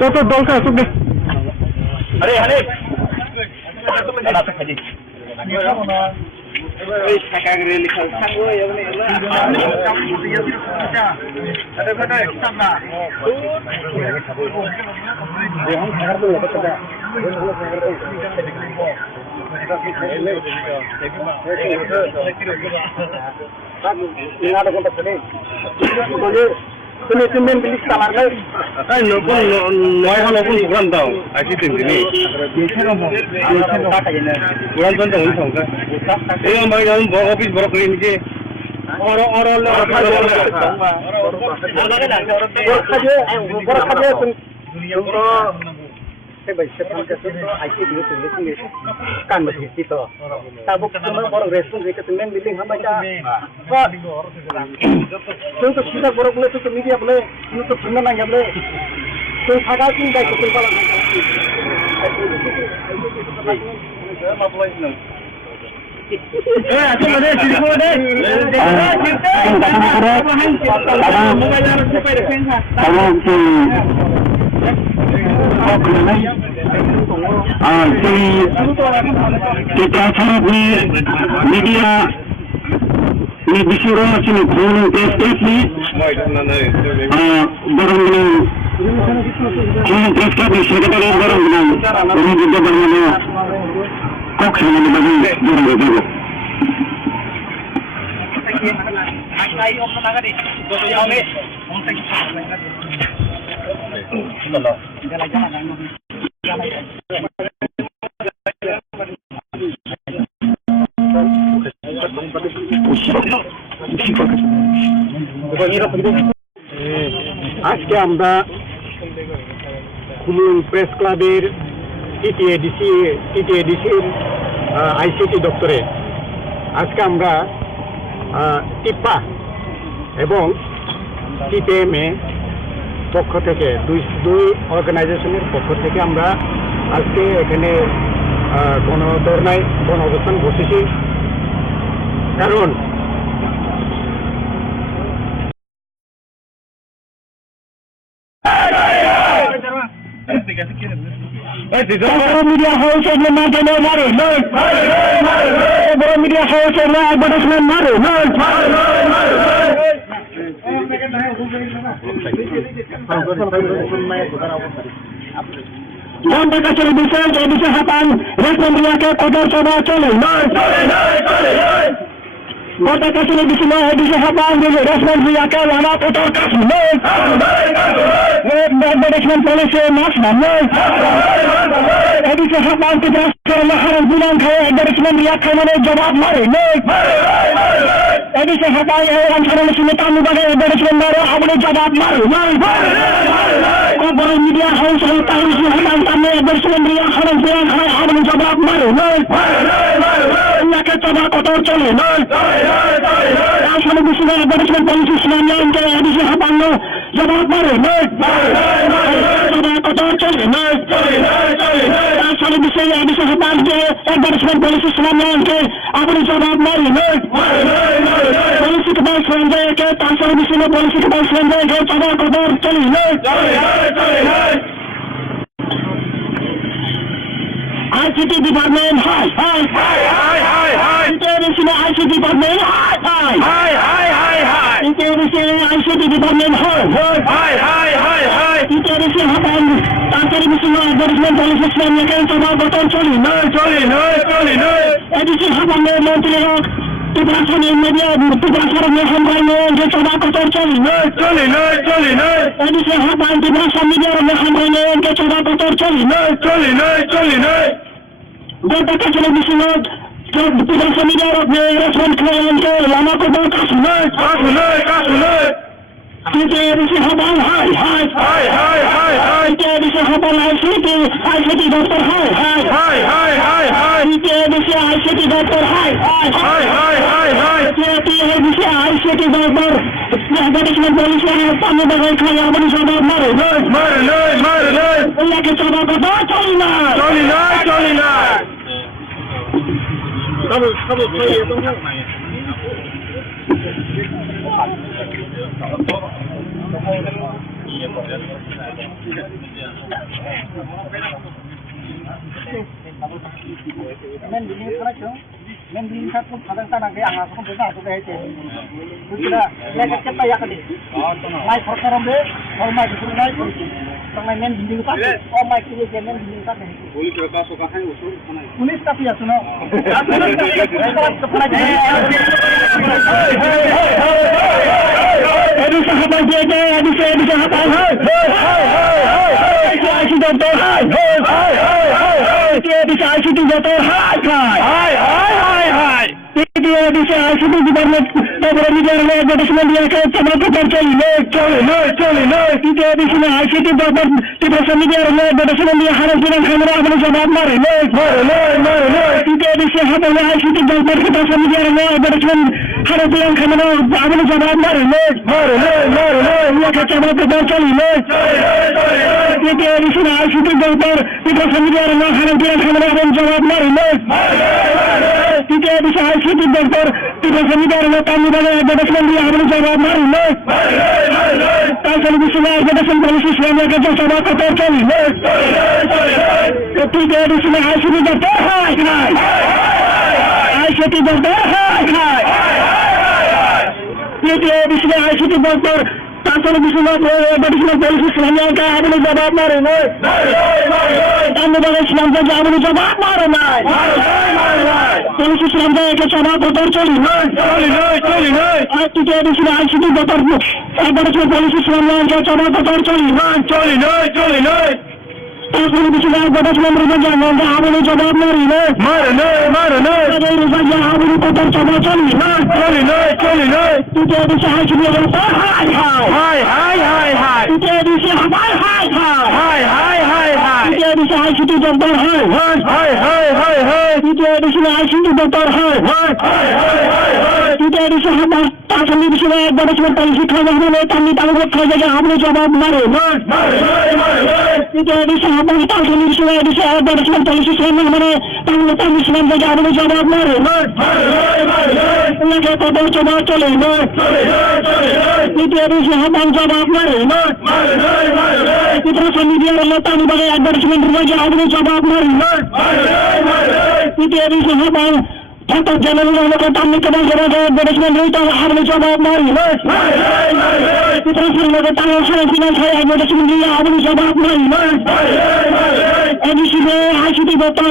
তত দলকা আসুক দে আরে আরে Sini timbang beli kamar lagi. Ay, noy halo pun bukan tahu. Asyik tinggi. Bukan tahu ini sama. Ini yang bagi dalam office baru kali ini. Orang kan begitu itu. Tabuk semua orang respon mereka temen bilang apa aja. Untuk kita orang boleh untuk media boleh, untuk semua nanya boleh. Untuk agak tinggal itu kalau. Aku mana sibuk deh. Mobile harus supaya defensa. media ni bisuro sini khulun press ni barang ni khulun press ka secretary barang ni ini juga barang ni kok sama ni bagi barang itu আজকে আমরা খুলুন press ক্লাবের টিটিএডিসির ICT দপ্তরে আজকে আমরা টিপা এবং টিপিএমএ পক্ষ থেকে দুই অর্গানাইজেশনের পক্ষ থেকে আমরা আজকে এখানে গণ অবস্থান বসেছি কারণ media house and media house and advertisement Jamba kasih bisa hatan respon dia ke kodar coba cole Kota kasih bisa hatan respon dia ke lama kodar kasih advertisement policy nasional bisa hatan kita haram bilang kaya advertisement dia kemana jawab mari bisa hatan yang sekarang sini tamu bagai advertisement baru apa jawab mari Boro media house yang tahu siapa kami bersedia harus bilang harus jawab mari nak coba kotor cole asal bisa advertisement polisi sebenarnya yang ada siapa no jawab mari coba kotor cole asal bisa advertisement polisi sebenarnya yang ada jawab mari polisi kebal sebenarnya ke asal bisa polisi kebal sebenarnya ke coba kotor cole ICT department, hi. International ICT department, hi. International ICT department, hi. International hapan, tangkari bising advertisement policy sebenarnya kan coba botol coli. Edisi hapan menteri Tugasan media, tugasan media yang coba kotor coli. Edisi hapan tugasan media yang coba kotor coli. Jika televisi tugasan media respon klien ke lama kotor kasih. Televisi hapan hai. Televisi hapan ICT doktor hai. Televisi ICT doktor hai. Televisi ICT doktor advertisement polisi yang tamu bagai kaya beri sabar mari. Ia kita coba coli. Kamu saya tunggu. Men din sa kung kadang-kadang kaya ang asong bisa ito kahit Kira, lagi kita ya kali May korkorombe, or may kusuray Pang may men din sa or may kili kaya men din sa Pulis tapi ya suno Edi sahabat JJ, edi sahabat ICT doktor bisa ICT doktor bisa ICT department Boro media advertisement dia ke coba kotor coli bisa ICT doktor tidak media advertisement dia harus bilang kamera apa jawab mari bisa hapan ICT doktor tidak media advertisement harus bilang kamera apa jawab mari ia ke coba kotor coli bisa ICT doktor tidak media harus bilang kamera apa jawab mari bisa ICT doktor tidak media tamu bagai advertisement dia harus jawab mari তাছাড়া Biswanath education policy Islamia কাছে সভা কথা চলি তৃতীয় এডিশনে ICT দপ্তর ICT দপ্তর তৃতীয় এডিশনে ICT দপ্তর তাছাড়া বিশ্বনাথ এডুকেশন পলিসি ইসলামিয়া কা আপনি জবাব মারে নয় ধন্যবাদ ইসলাম কাছে আপনি জবাব মারে নাই পলিসি ইসলামকে একটা সভা কথা চলি আর তৃতীয় এডিশনে আইসিটি দপ্তর এডুকেশন পলিসি ইসলামিয়া কা সভা কথা চলি তাছাড়া বিশ্বনাথ এডুকেশন পলিসি আপনি জবাব মারে নয় আপনি কথা সভা চলি তৃতীয় এডিশনে আইসিটি দপ্তর তৃতীয় এডিশনে তৃতীয় এডিশনে আইসিটি দপ্তর তৃতীয় এডিশনে আইসিটি দপ্তর তৃতীয় এডিশনে তাছাড়া বিশ্বনাথ এডুকেশন পলিসি খাওয়া হলে তার তালুক খাওয়া যায় আপনি জবাব মারে তৃতীয় এডিশনে তাছাড়া বিশ্বনাথ এডুকেশন পলিসি মানে তাহলে ইসলাম থেকে আপনি জবাব মারে কবর জবাব চলে তৃতীয় এডিশনে জবাব মারে তৃতীয় মিডিয়ার হলো তালিবানের অ্যাডভার্টাইজমেন্ট রয়েছে আপনি জবাব মারে তৃতীয় এডিশনে ঠাকুর জেনারেল হলো তামিল কেবল অ্যাডভার্টাইজমেন্ট রয়েছে আপনি জবাব মারে তৃতীয় লোক তামিল ফিনান্স অ্যাডভার্টাইজমেন্ট দিয়ে আপনি জবাব মারে এডিশনে আইসিটি দপ্তর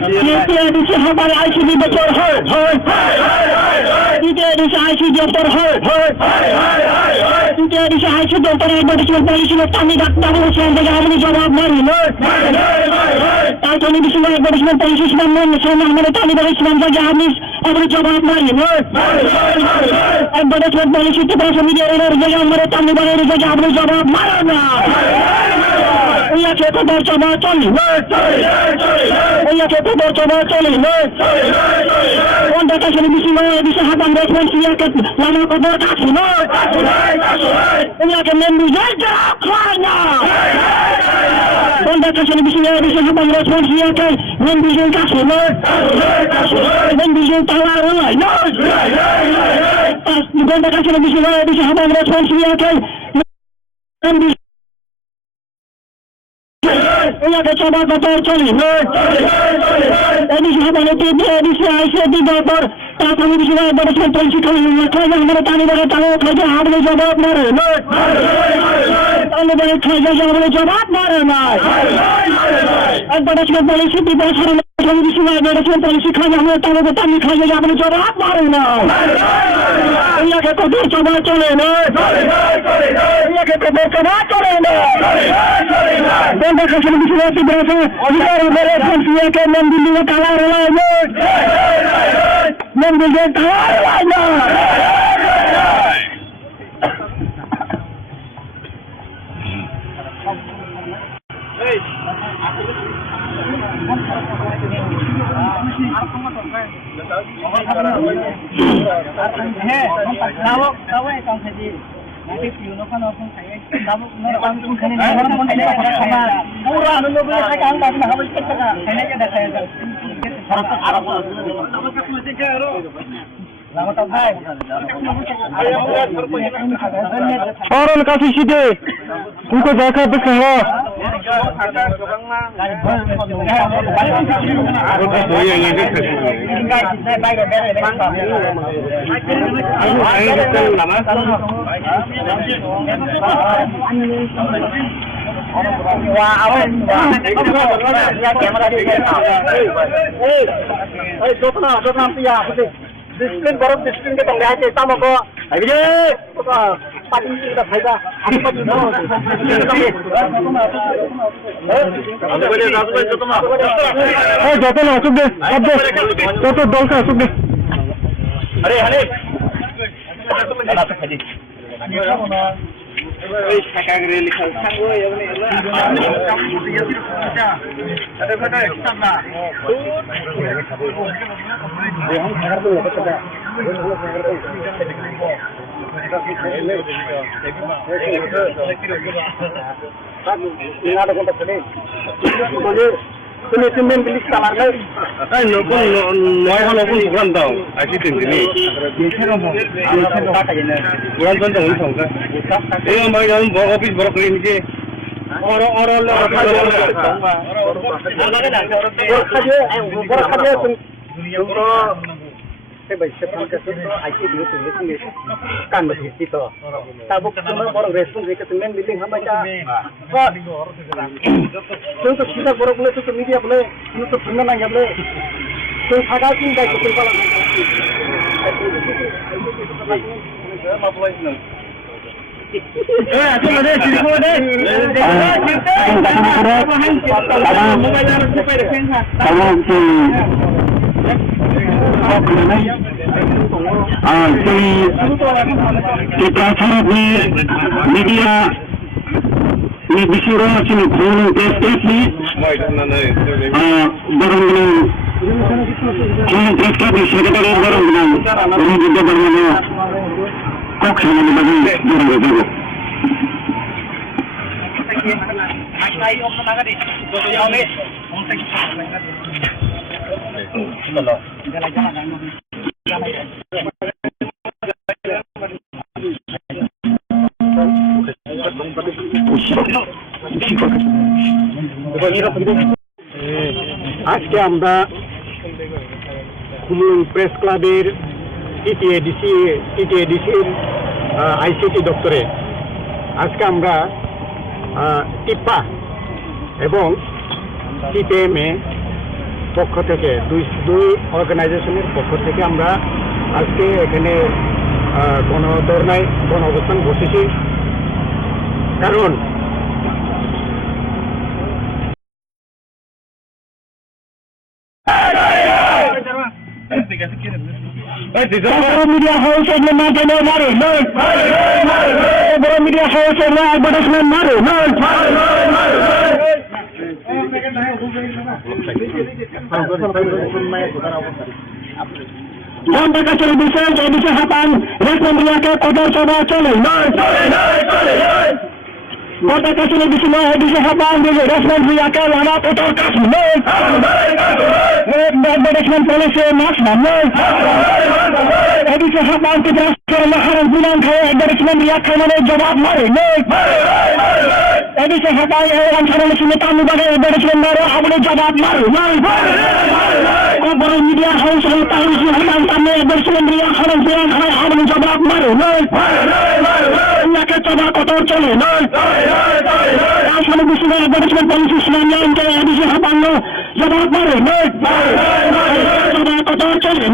তৃতীয় এডিশনে হমারে আইসিটি দপ্তর তৃতীয় এডিশনে আইসিটি দপ্তর তৃতীয় এডিশনে আইসিটি দপ্তর অ্যাডভার্টাইজমেন্ট পলিসি আমি ডাক্তার ইসলাম থেকে আপনি জবাব মারি তাছাড়া বিশ্বনাথ অ্যাডভার্টাইজমেন্ট পলিসি ইসলাম মানে তালিবান ইসলাম থেকে আপনি জবাব মারি অ্যাডভার্টাইজমেন্ট পলিসি ত্রিপুরা মিডিয়ার আমার তালিবানের থেকে আপনি জবাব মারা না কবর জমা চলি কবর জমা চলি দেখাশন বিষয় হাতাম রেসপন্সিয়াকে নানা কবর কাছি ওনাকে মেম্বু যাই খায় না দেখাশন বিষয় হাতাম রেসপন্সিয়াকে মেম্বু যাই কাছি মেম্বু যাই তালা ওলাই দেখাশন বিষয় হাতাম রেসপন্সিয়াকে মেম্বু ওনাকে সভা কথা চলি এডিশন মানে এডিশনে আইসিটি দপ্তর তাছাড়া বিষয় এডুকেশন পলিসি খাওয়া আমরা তালিবানের তালুক খাইতে আপনি জবাব মারে তালিবানের খাইতে আপনি জবাব মারে নাই এডুকেশন পলিসি বিষয় এডুকেশন পলিসি খাওয়া আমরা তালুক তালি খাইতে আপনি জবাব মারে না ওনাকে কবর সভা চলে ওনাকে কবর সভা চলে দেখাশন বিষয় অধিকার রেসপন্সিয়াকে মন্দির তালা রোলায় মন্দির তালা রোলায় না Orang kasih sini, untuk jaga bersama. Disiplin baru disiplin kita lihat kita mau ke, ayo pagi kita faida, apa pagi mau? Jatuh masuk deh, jatuh dolka masuk deh. Hari. media ni disuruh sini kurung press ni barang dengan kurung press ni sekretariat barang dengan ini juga barang dengan kok sama di bagian barang itu. আজকে আমরা কুমুলুং press ক্লাবের টিটিএডিসির ICT দপ্তরে আজকে আমরা টিপা এবং সিপিএমএ পক্ষ থেকে দুই অর্গানাইজেশনের পক্ষ থেকে আমরা আজকে এখানে গণধর্নায় গণ অবস্থান বসেছি কারণ media house egle matane mare boro media house egle advertisement mare Jamba kacil bisa jadi sehatan respon ke kotor coba chole Kota kacil bisa jadi sehatan jadi respon ke lana kotor kasu advertisement policy mas Edi sehatan kita sekarang harus bilang kaya advertisement kemana jawab mare Edi sehatan yang sekarang sini tamu bagai advertisement mare apne jawab mare boro media house hai tahu sehatan kami advertisement harus bilang kaya apne jawab mare ke coba kotor chole Asal bisa advertisement policy sebenarnya ke edi sehatan jawab mare coba kotor chole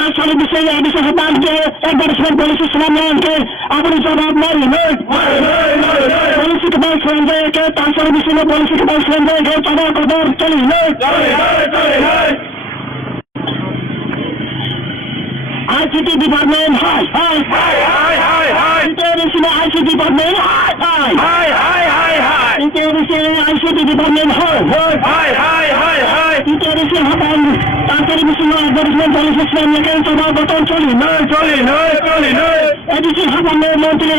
Asal bisa edi sehatan ke advertisement policy sebenarnya ke apne jawab mare polisi ke bawah selenge ke asal bisa polisi ke bawah selenge ke coba kotor chole ICT department hi International ICT department hi International ICT department hi International hapan tanpa semua advertisement policy sebenarnya kan coba kotor chole edisi hapan menteri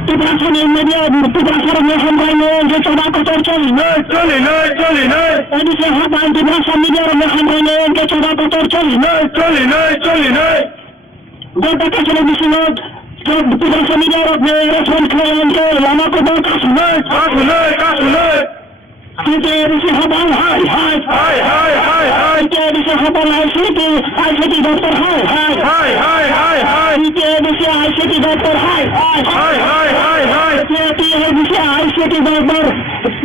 Tugasan media tugasan hambaino je coba kotor chole edisi hapan tugasan media hambaino je coba kotor chole Jamba kacil bisa tugasan media respon klien ke lama kotor kasu Kita bisa hapan hai Kita bisa hapan ICT doktor hai Kita bisa ICT doktor hai Kita bisa ICT doktor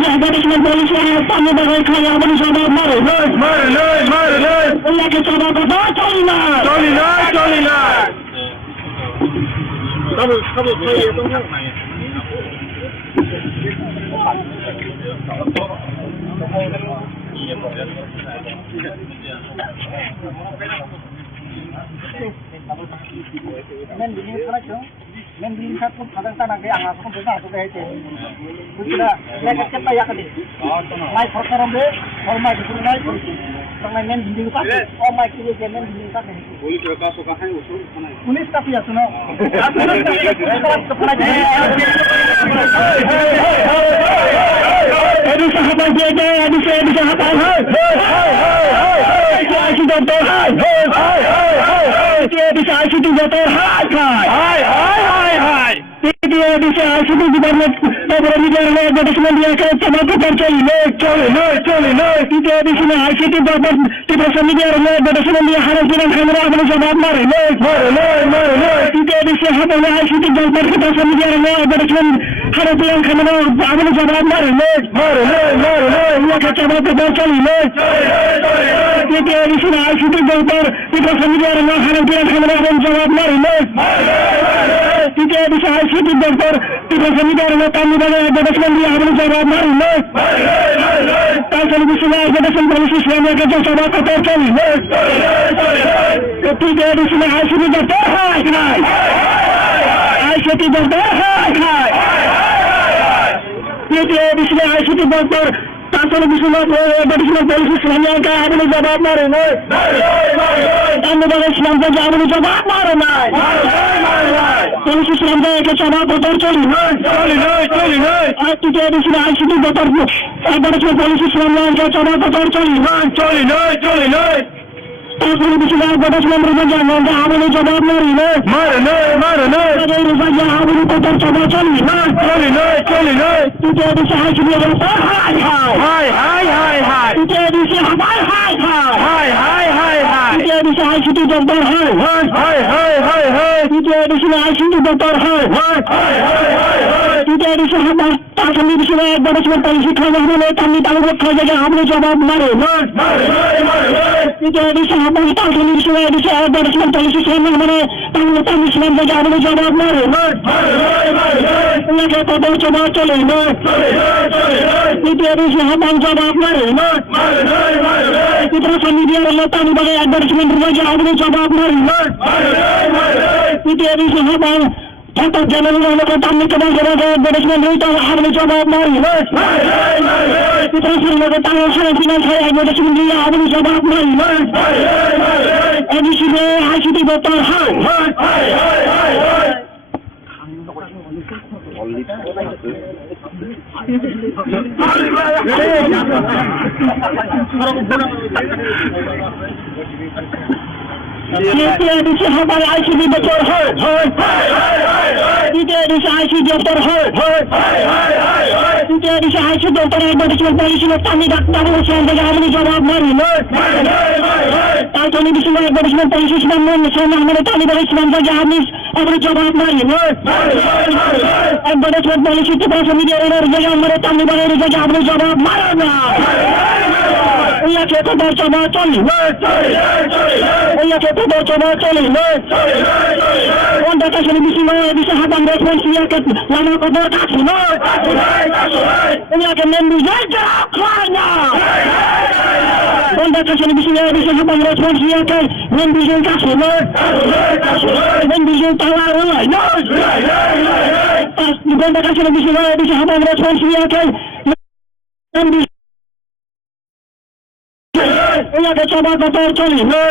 advertisement polisi tamu bagai kaya apne jawab mare Oya ke coba kotor chole Kamu saya itu Kan men di sa pun kadang tanang dia angah pun besar tu dia itu. Kita lekat kita ya kali. Mai perkara be, or mai itu mai pun. Tangan men di lupa. Oh mai kiri je men di lupa. Boleh kita kasih kahai usul mana? Pulis tapi ya suno. Aduh sahabat dia, aduh saya bisa apa? Asyik doktor, dia bisa asyik doktor, dia bisa asyik di mana? Orang ini orang ada semua dia akan sama tercari, dia bisa asyik di mana? Tidak semua dia orang ada semua dia harus dengan kamera harus jawab mari, dia bisa apa asyik di mana? Kita semua dia orang ada semua harus dengan kamera harus jawab mari, dia kacau tercari, dia bisa asyik di mana? Kita semua dia orang harus dengan kamera harus jawab mari, dia bisa asyik di mana? Kita semua dia orang kami ada semua dia harus jawab mari, kalau bisa ada semua polisi selama kerja sama tercari, dia bisa asyik di mana? Asyik di mana? Dia bisa asyik di mana? Kalau bisa ada semua polisi selama kerja harus jawab mari, anda boleh selama kerja harus jawab mari, polisi selama kerja sama tercari, dia bisa asyik di mana? Ada semua polisi selama kerja sama tercari, kalau bisa ada semua berbagai anda harus jawab mari, ada berbagai harus tercari, dia bisa asyik di mana? Dia bisa dia bisa asyik di doktor, dia bisa asyik di doktor, dia bisa apa? Kami bisa ada semua polisi kerja boleh kami tahu kerja harus jawab mari, dia bisa apa? Kami bisa ada semua polisi selama mana tahu kami selama kerja harus jawab mari, dia kita coba cari, dia bisa apa jawab mari, kita kami dia letak di bawah ada semua kerja harus jawab mari, dia bisa apa? Contoh jalan yang kami kebanyakan ada semua berita harus jawab mari, kita sering tahu saya dengan saya ada semua dia harus jawab mari, edisi hasil di doktor dia bisa habar ICD doktor dia bisa ICD doktor dia bisa ICD doktor ada semua polisi kami datang sampai harus jawab mari, kalau bisa ada semua polisi selama mana kami dari selama habis harus jawab mari, ada semua polisi kita media orang yang mereka kami dari jaga harus jawab mari, iya kita coba cari, iya kita coba cari, anda kasih bisa habang respons dia ke lama kotor kasih, ini akan menjaga kerana, anda kasih bisa habang respons dia ke menjaga kasih, menjaga tawar, anda kasih bisa habang respons dia ke menjaga ia coba kotor cari, ini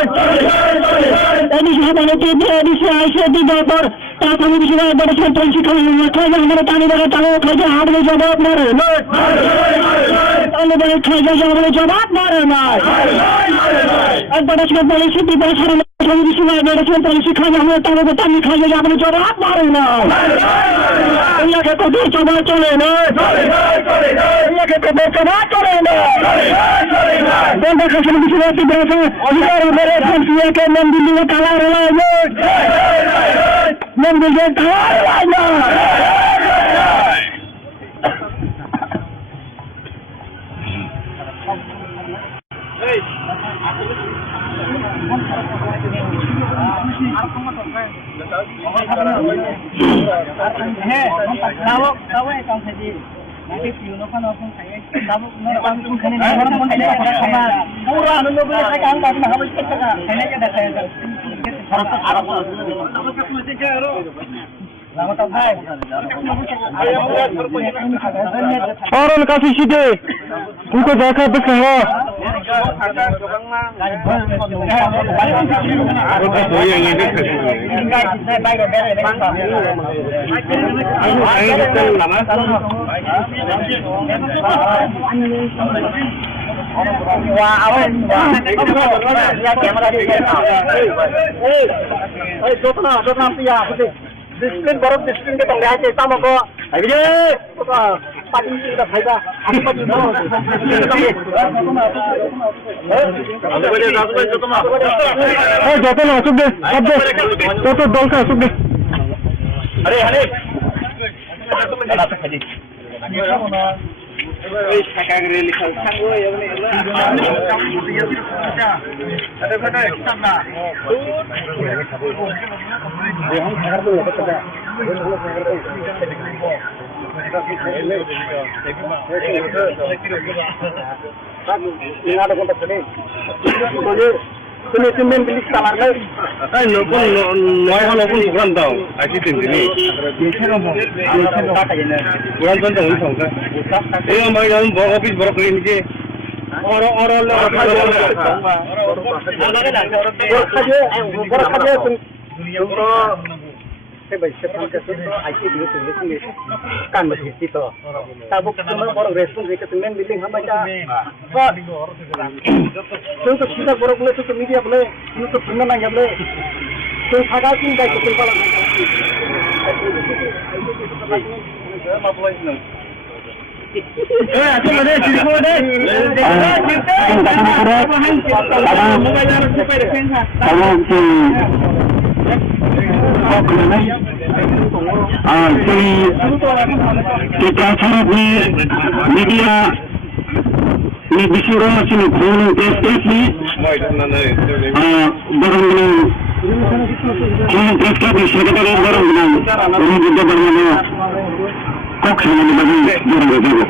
sahabat itu dia bisa asyik di doktor, kami bisa ada semua polisi kerja mereka ini mereka tahu kerja harus jawab mari, anda boleh kerja harus jawab mari, ada semua polisi di pasar kami bisa ada semua polisi kerja mereka tahu kami kerja harus jawab mari, ia kita coba cari, ia kita coba cari, anda kasih bisa tidak orang mereka dia akan membeli tawar lagi, membeli tawar lagi. Tahu yang saya nanti piuno kan langsung saya tahu langsung kene orang pun saya sama murah nunggu saya kan habis kita kan saya aja dah saya Orang kasih sih उनको देखा दिखा discipline बरफ discipline के तंग के काम को अरे पार्टी का फायदा যত না আসুক দে তত দলকে আসুক দে अरे अरे তুমি তুমি বিলিশ কামার নাই এই নতুন নয় নতুন পুরান দাও আশি দিন দিনই পুরান তো হই সংখ্যা এই আমার যখন অফিস বড় করে নিচে kan begitu toh. Tabuk cuma borong respon ke temen biling hamba ja. Untuk kita borong boleh untuk media boleh, untuk temen nanya boleh. Tuh saga sih dah kita pala. Aku mana cerita deh. kita harap ni media ni disuruh sini phone press ni barang ni phone press ka sekretari barang ni ini juga barang ni kok sama ni bagi barang ni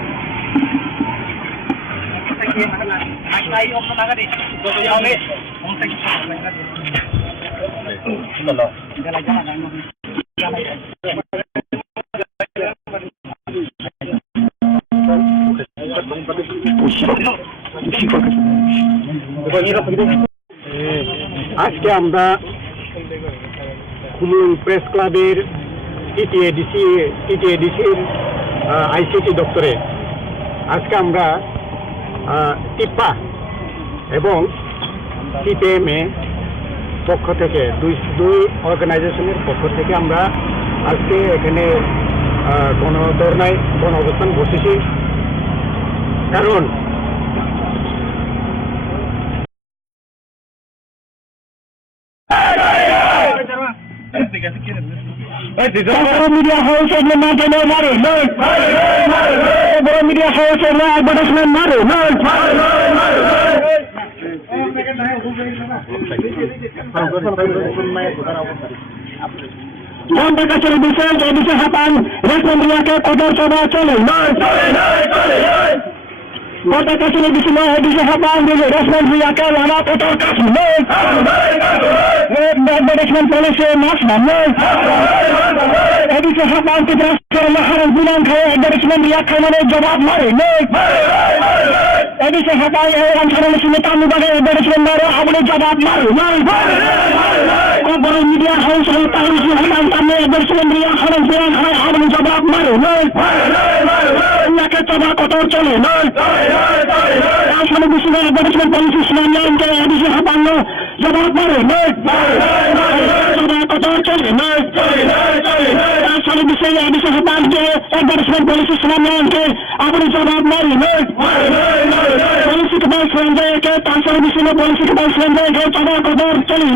আজকে আমরা খুলুন press ক্লাবের টিটিএডিসির ICT দপ্তরে আজকে আমরা টিপা এবং সিপিএমএ পক্ষ থেকে দুই অর্গানাইজেশনের পক্ষ থেকে আমরা আজকে এখানে গণধর্নায় গণ অবস্থান বসেছি কারণ media house yang mana mari media house yang advertisement mari Jom berkata bisa hapan respon dia ke kotor coba chole kota kasih di sini bisa hapan dia respon dia ke lama kotor kasih management policy mas bisa hapan kita sekarang bilang kaya management dia kemana jawab mari bisa hapan yang sekarang sini tamu bagi management baru abang jawab mari baru media house yang tahu siapa kami bersama dia orang bilang hai abang jawab mari nak coba kotor chole asal bisa management policy semuanya yang bisa hapan jawab mari coba kotor chole asal bisa hapan management policy semuanya yang abang jawab mari polisi kebal selanjutnya ke asal bisa polisi kebal selanjutnya ke coba kotor chole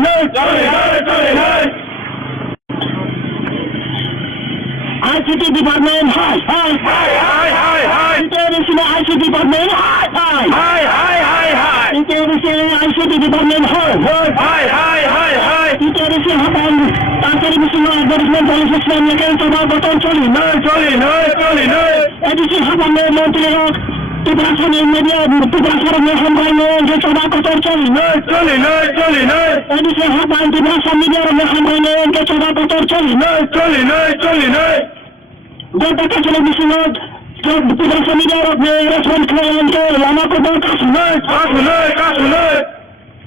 ICT department hi international ICT department hi international ICT department hi international hapan tanpa semua advertisement polisi semuanya kan coba botol choli edisi hapan menteri Tibrasan media tibrasan hamrane ke coba kotor coli edisi haban tibrasan media hamrane ke coba kotor coli Jika televisi tibrasan media respon klien ke lama kotor kasus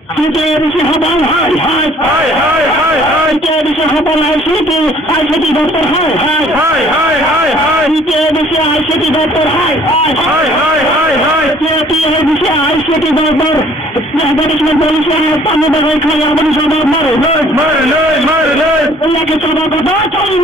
Kita edisi haban hai kita edisi haban ICT doktor hai kita edisi ICT doktor hai kita edisi ICT doktor Establishment polisi kami bagai kaya abang sabab mari Ulah kita bawa coli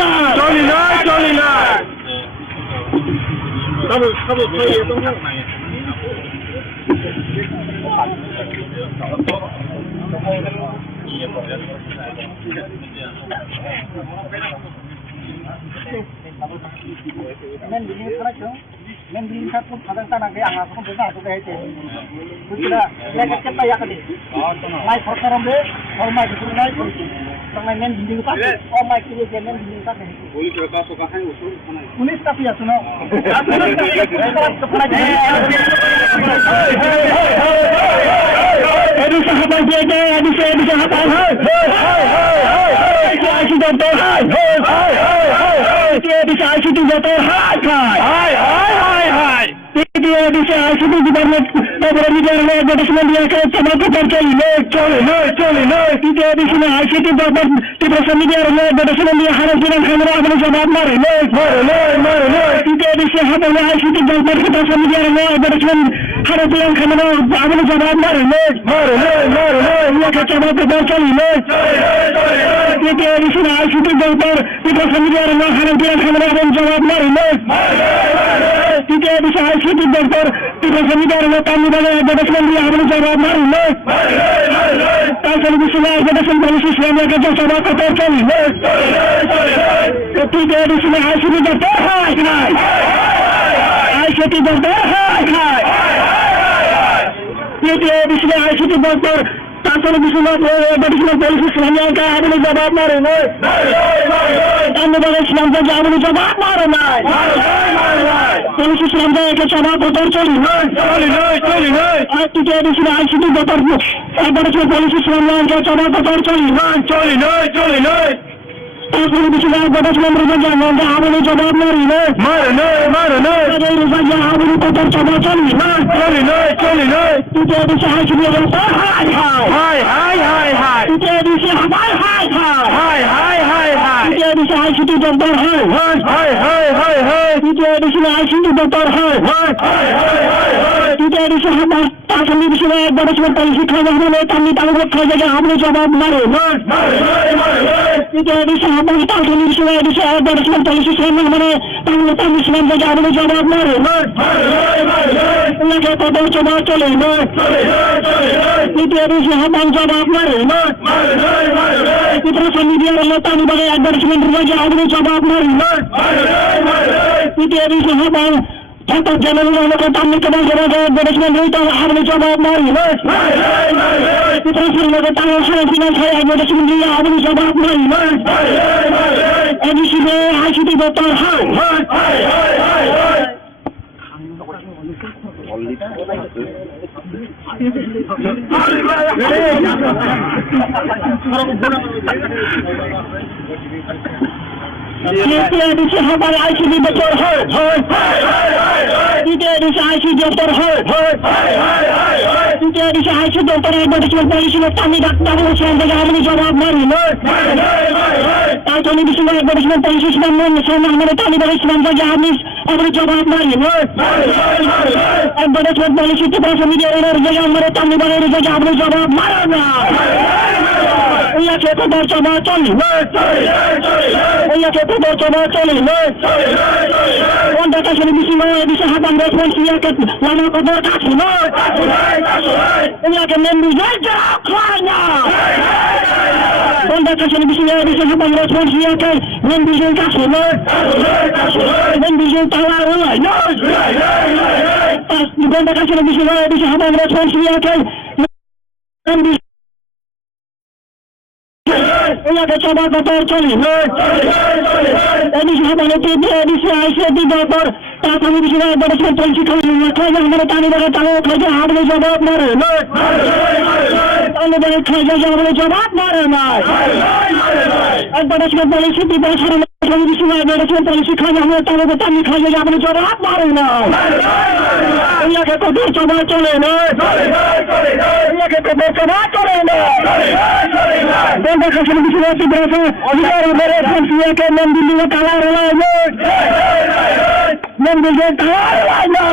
Men bilin satu kadang tanah ke angah pun besar tu kayak itu. Sudah lekat kita ya kali. Naik kotoran deh, orang itu naik. Tangan men bilin satu, orang itu dia men bilin satu. Boleh berapa suka hai usul mana? Unis tapi ya suno. Aduh sahabat dia, aduh sahabat. Hai. Doktor hai. Dia bisa ICT doktor hai. Dia bisa ICT department beberapa negara advertisement dia ke coba kotor coli. Dia bisa ICT department tibrasan media advertisement dia harus dengan kamera abang jawab mari. Dia bisa haban ICT department tibrasan media advertisement harus dengan kamera abang jawab mari. Dia ke coba kotor coli. Dia bisa ICT department tibrasan media harus dengan kamera abang jawab mari. Dia bisa ICT doktor tibrasan media kami bagai advertisement dia abang jawab mari. Kalau bisa advertisement polisi selama kerja coba kotor coli. Dia bisa ICT doktor hai. ICT doktor hai. Dia bisa ICT doktor Kalau bisa advertisement polisi selama kerja abang jawab mari. Kami bagai selama kerja abang jawab mari. Polisi selama kerja coba kotor coli. Kita di sini ICT doktor advertisement polisi selama kerja coba kotor coli. Kalau di sini advertisement berjalan kerja abang jawab mari. Ada saja abang kotor coba coli. Kita di sini ICT doktor hai. Kita di sini haban hai. Kita di sini ICT doktor hai. Kita di sini ICT doktor hai. Kita di sini haban kami di sini advertisement polisi kerja kami tahu kerja abang jawab mari. Kita di sini haban kami di sini advertisement polisi selama mana kami selama kerja abang jawab mari. Lagi kotor coba coli. Kita di sini haban jawab mari. Kita sendiri dia kami bagai advertisement kerja abang jawab mari. Kita di sini haban Contoh jalan kami kebanyakan advertisement itu abang jawab mari. Kita sering tangan saya dengan saya advertisement dia abang jawab mari. Edisi ICT doktor hai. Kita di sini haban ICT doktor hai. Kita di sini ICT doktor hai. Kita di sini ICT doktor advertisement polisi kami tahu selama abang jawab mari. Kalau di sini advertisement polisi selama mana kami bagai selama habis abang jawab mari. Advertisement polisi tibrasan media kerja mana kami bagai kerja abang jawab mari. Ia kotor coba coli. Ia kotor coba coli. Anda kasih di sini bisa haban respons dia ke lama kotor kasih. Ia akan membujur jaraknya. Anda kasih di sini bisa haban respons dia ke membujur kasih. Membujur tawar. Anda kasih di sini bisa haban respons dia ke membujur Ia coba kotor coli. Edisi haban itu edisi ICT doktor তাহলে বিষয় advertisement policy খাওয়া আমরা টানি দেখা তাহলে খাইছে হাবলে জবাব মারে তাহলে খাইছে জবাবে জবাব মারে না অ্যাডভার্টাইজমেন্ট পলিসি দিবে সারা বিষয় অ্যাডভার্টাইজমেন্ট পলিসি খাওয়া আমরা তাহলে টানি খাইছে জবাবে জবাব মারে না এলাকে কত জবাব চলে না এলাকে কত জবাব চলে না বন্ধ খাইছে বিষয় দিবে অধিকার মেরে ফেলছিকে নাম দিলে তালা রে মন্দিরে তালা না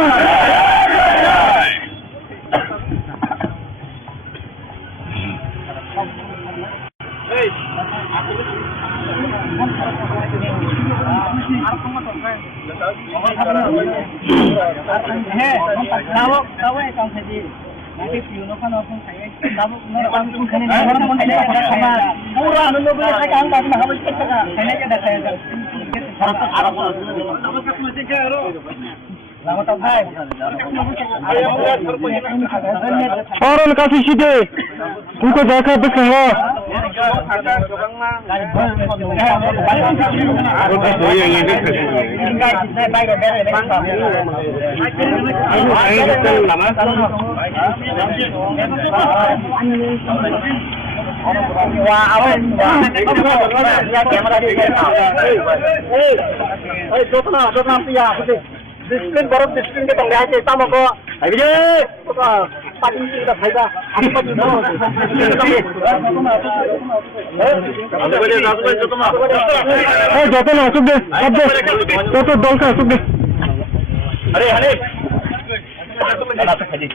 Orang kasih sih Kuko jaka bersama. Disiplin baru disiplin kita nggak kita mau kok. Ayo pagi kita faida. Apa juga? Jatuh masuk deh. Jatuh dong masuk deh. Hari. Masuk aja.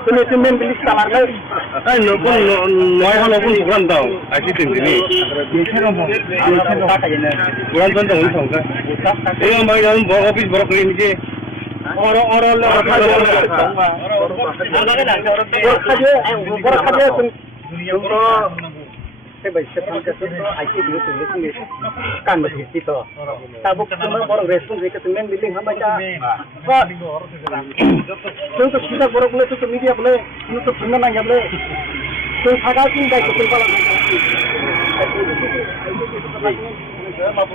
Tumen bilis kamar lagi. Nopun bukan tahu. Asyik ini. Bukan contoh ini contoh. Ini yang bagi dalam office borok ini je. Orang saya baca tentang kasus IC dulu tulis kan begitu toh. Tabuk semua orang respon mereka temen bilang hamba aja. Untuk kita borok boleh untuk media boleh, untuk semua nanya boleh. Untuk agak tinggal itu kalau. Aku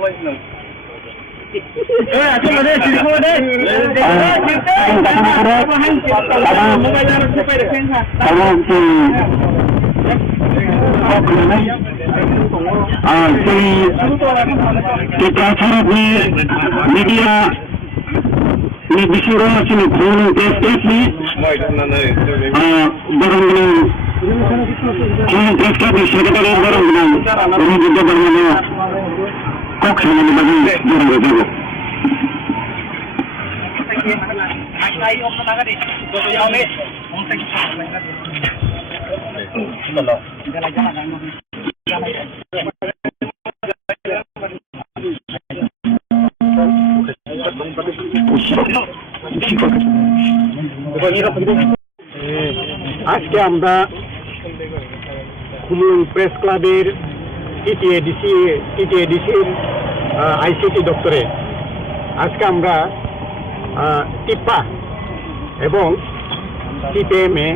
mana cerita deh. Kita harap media ini disuruh sini belum testis ni, barang-barang kalau testis ni sekitar barang-barang ini juga barang-barang kok sama ni barang-barang. আজকে আমরা Khulna press ক্লাবের টিটিএডিসির ICT দপ্তরে আজকে আমরা টিপা এবং টিপিএমএ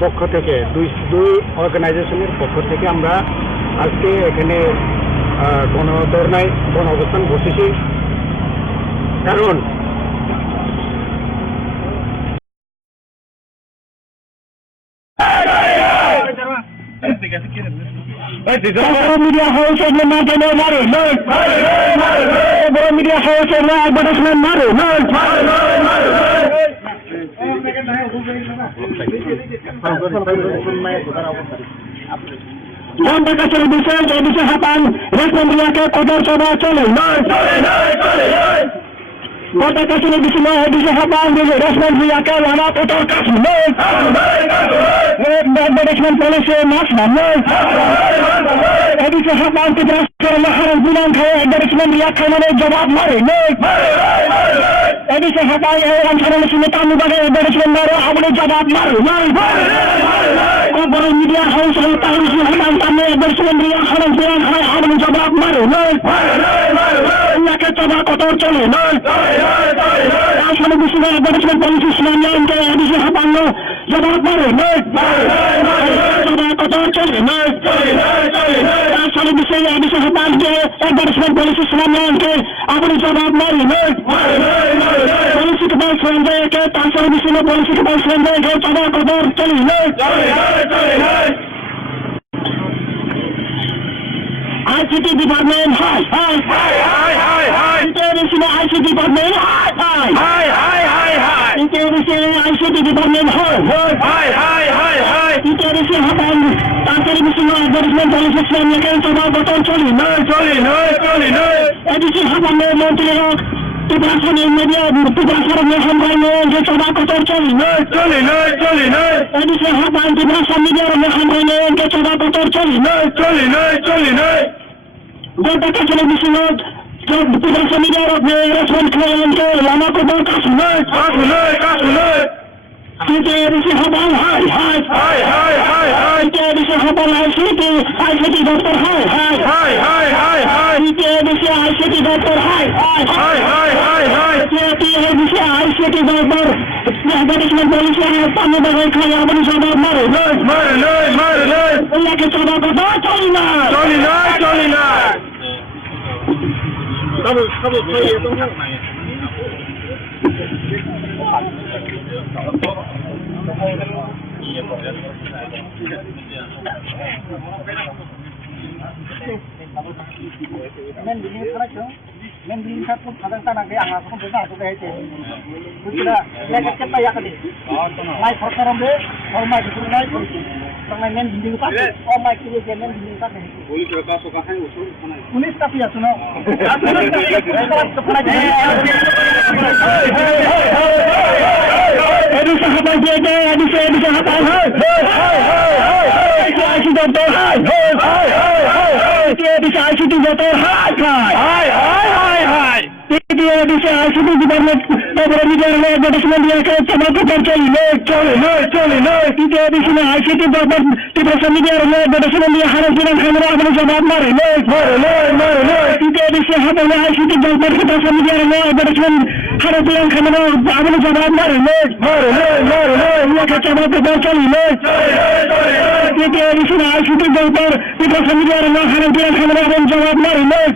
পক্ষ থেকে দুই অর্গানাইজেশনের পক্ষ থেকে আমরা আজকে এখানে গণ অবস্থান বসেছি কারণ media house yang mana maru, media house yang advertisement maru, yang berkasih bisa hatan, respon mereka kotor coba cole, Kota kasih lebih semua bisa hatan, respon mereka lama kotor kasih, advertisement polisi mas, bisa hatan kita sekarang bilang kaya advertisement mereka mana jawab mari, bisa hatan yang sekarang sini tamu bagi advertisement baru, apa jawab mari, Orang media haus tahu siapa kami bersemendia orang bilang hai ada jawab maru noi. Nak coba kotor coli noi. Asal bisnya bersemen polisi sebenarnya ke ada siapa lo jawab maru noi. Coba kotor coli noi. Asal bisnya ada siapa ke bersemen polisi sebenarnya ke ada jawab maru noi. Polisi kebal sebenarnya ke asal bisnya polisi kebal sebenarnya ke coba kotor coli noi. ICT department, hi. International ICT department, hi. International ICT department, hi. International hapan, tanpa bisnya advertisement policy sebenarnya kan coba betul coli noi. Edisi hapan menteri Tugasan media, tugasan media dia coba kotor coli noi. Edisi hapan tugasan media dia coba kotor coli noi. Berbagai televisi tugasan media respon klien ke lama kotor kasus noi. Kita edisi hapan hai. Kita edisi hapan ICT doktor hai. Kita edisi ICT doktor hai. Kita edisi ICT doktor advertisement polisi kami bagai kaya abang sabar maru. Allah kita coba kotor coli noi. Men beli satu kadang kadang dia angkat pun besar tu dah itu. Kita nak cepat ya kali. Mai perkara be, mai itu mai. Orang men beli apa? Mai kiri men beli apa? Polis kerja suka hai usul mana? Polis tapi ya suno. Aduh sahabat dia, aduh sahabat. ICT doktor hai. Dia bisa ICT doktor hai. Dia bisa ICT department tabrak media advertisement dia ke coba kotor coli noi. Dia bisa ICT department tabrak media advertisement dia harus dengan kamera abang jawab maru noi. Dia bisa hapan ICT department tabrak media advertisement harus dengan kamera abang jawab maru noi. Nak coba kotor coli noi. Dia bisa ICT department tabrak media harus dengan kamera abang jawab maru noi.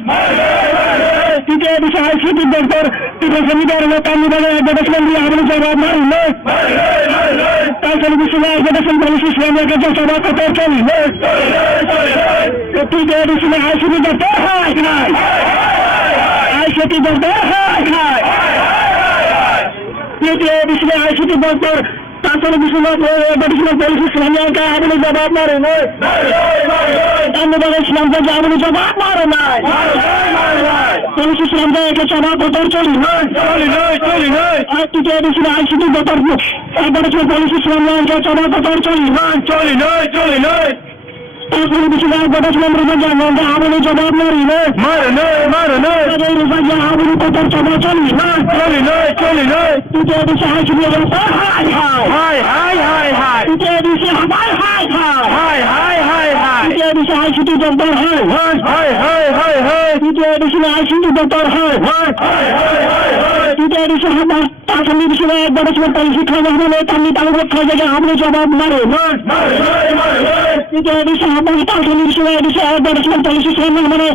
Kita bisa ICT doktor tidak semidar kami bagai advertisement dia harus jawab maru noi. Tanpa bisnya advertisement polisi sebenarnya kerja coba kotor coli noi. Kita di sini ICT doktor hai. ICT doktor hai. Kita di sini ICT doktor tanpa bisnya advertisement polisi sebenarnya kerja harus jawab maru noi. Kami bagai Islam kerja harus jawab maru noi. Polisi sebenarnya kerja coba kotor coli noi. Kita di sini ICT doktor advertisement polisi sebenarnya kerja coba kotor coli noi. Tanpa bisnya advertisement berbagai nggak harus jawab maru noi. Ada saja harus kotor coba coli noi. Kita bisa ICT doktor hai. Kita bisa hai. Kita bisa ICT doktor hai. Kita bisa ICT doktor hai. Kita bisa hapan kami bisa advertisement polisi kami tahu kerja harus jawab maru noi. Kita bisa hapan kami bisa advertisement polisi mana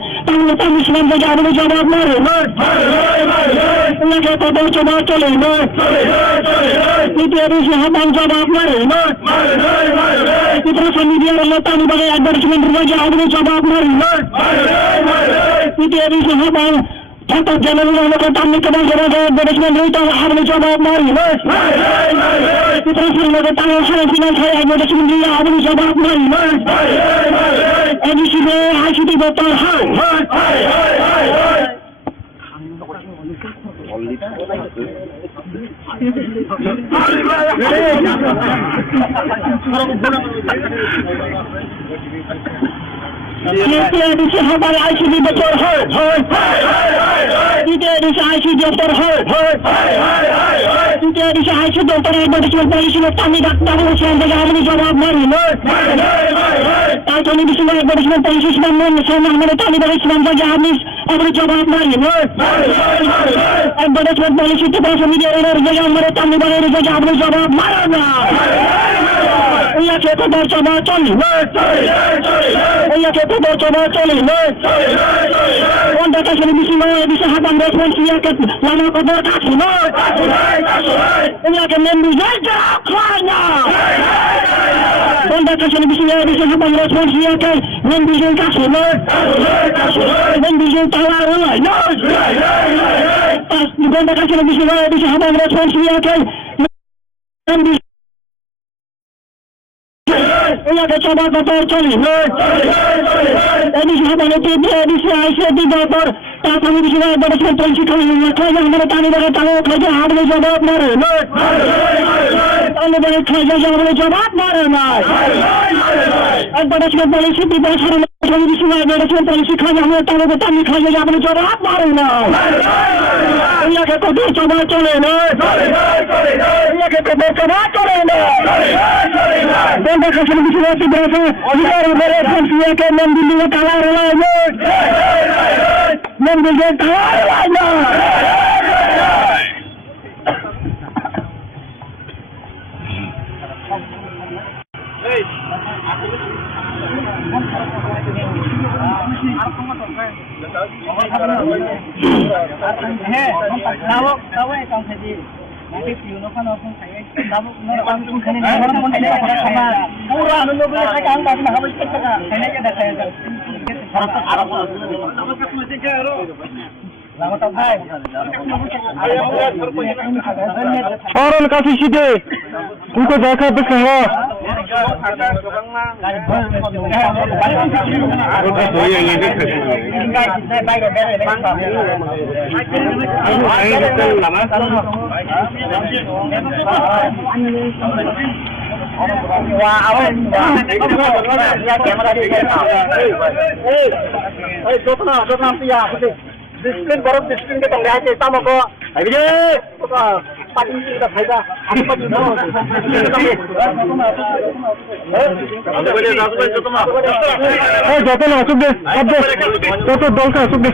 tahu sebenarnya harus jawab maru noi. Nak kotor coba coli noi. Kita bisa hapan jawab maru noi. Kita media tahu bagai advertisement kerja harus jawab maru noi. Kita bisa hapan tanpa jalan kami kena advertisement itu harus jawab maru noi. Kita sudah tahu hasil saya advertisement dia harus jawab maru noi. Edisi ICT doktor hai. TTADC সবার ICT দপ্তর হয় TTADC ICT দপ্তর হয় TTADC ICT দপ্তর advertisement policy আমি doctor Hossain থেকে আমি জবাব মারি তাই জন্য কিছু অ্যাডভার্টাইজমেন্ট পলিসি আমাদের তালিবান ইসলাম থেকে আমি জবাব মারি অ্যাডভার্টাইজমেন্ট পলিসি ত্রিপুরা মিডিয়ার জায়গায় আমাদের তালিবানের জায়গায় আপনি জবাব মারা না ইয়াকে তো দর্শনা চলি ইয়াকে তো দর্শনা চলি কোনটা কাছে বেশি হাতাম রেসপন্স ইয়াকে লামা কত কাছে ইয়াকে মেম্বু জায়গা খায় না কোনটা কাছে বেশি হাতাম রেসপন্স ইয়াকে মেম্বু জায়গা কাছে মেম্বু জায়গা তালা রয় কোনটা কাছে বেশি হাতাম রেসপন্স ইয়াকে মেম্বু ইয়াকে সবার দপ্তর চলি এডিসি হাতানে এডিসি আইসিটি দপ্তর তারপরে বিষয় অ্যাডভার্টাইজমেন্ট পলিসি খাইজা আমাদের তালিবানের তাও খাইজা আমাদের জবাব মারে তালিবানের খাইজা আমাদের জবাব মারে নাই অ্যাডভার্টাইজমেন্ট পলিসি ত্রিপুরা সারা বিষয় অ্যাডভার্টাইজমেন্ট পলিসি খাইজা আমাদের তাও তামি খাইজা আমাদের জবাব মারে নাই ইয়াকে কত জবাব চলে না ইয়াকে কত জবাব চলে না কোনটা কাছে বিষয় ত্রিপুরা অধিকার উপরে ইয়াকে নাম দিল্লি তালা রলায় Membeli tawarnya. Tahu yang tadi. Nanti piuno kan orang saya. Tahu orang pun kena orang pun ada sama. Murah dulu boleh saya kan tak nak habis kita. Saya nak ada saya. और काफी सीधे उनको देखा तो कहा Disiplin baru disiplin kita nggak aja sama kok. Ayo, pagi kita faida. Aku pagi mau. যত না আসুক দে যত দলটা আসুক দে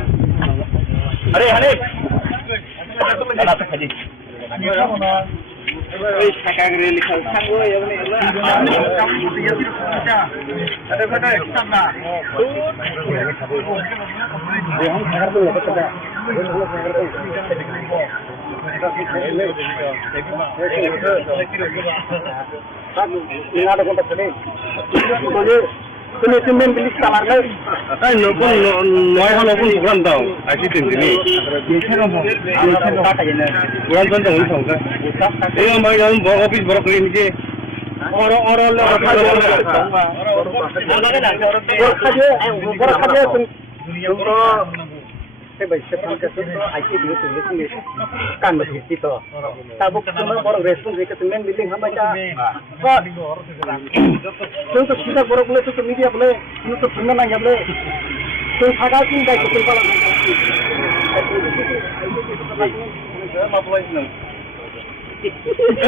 আরে আরে Kini cuman beli kamar lagi. নয় হল নতুন দোকান দাও আসি তিনদিনই দোকান তো হল সংসার এই আমার অফিস বড় করে নিয়ে kan begitu toh. Tabuk cuma orang respon mereka semen bilang apa aja. Untuk kita borok boleh untuk media boleh, untuk semua nanya boleh. Untuk harga tinggi itu kalau.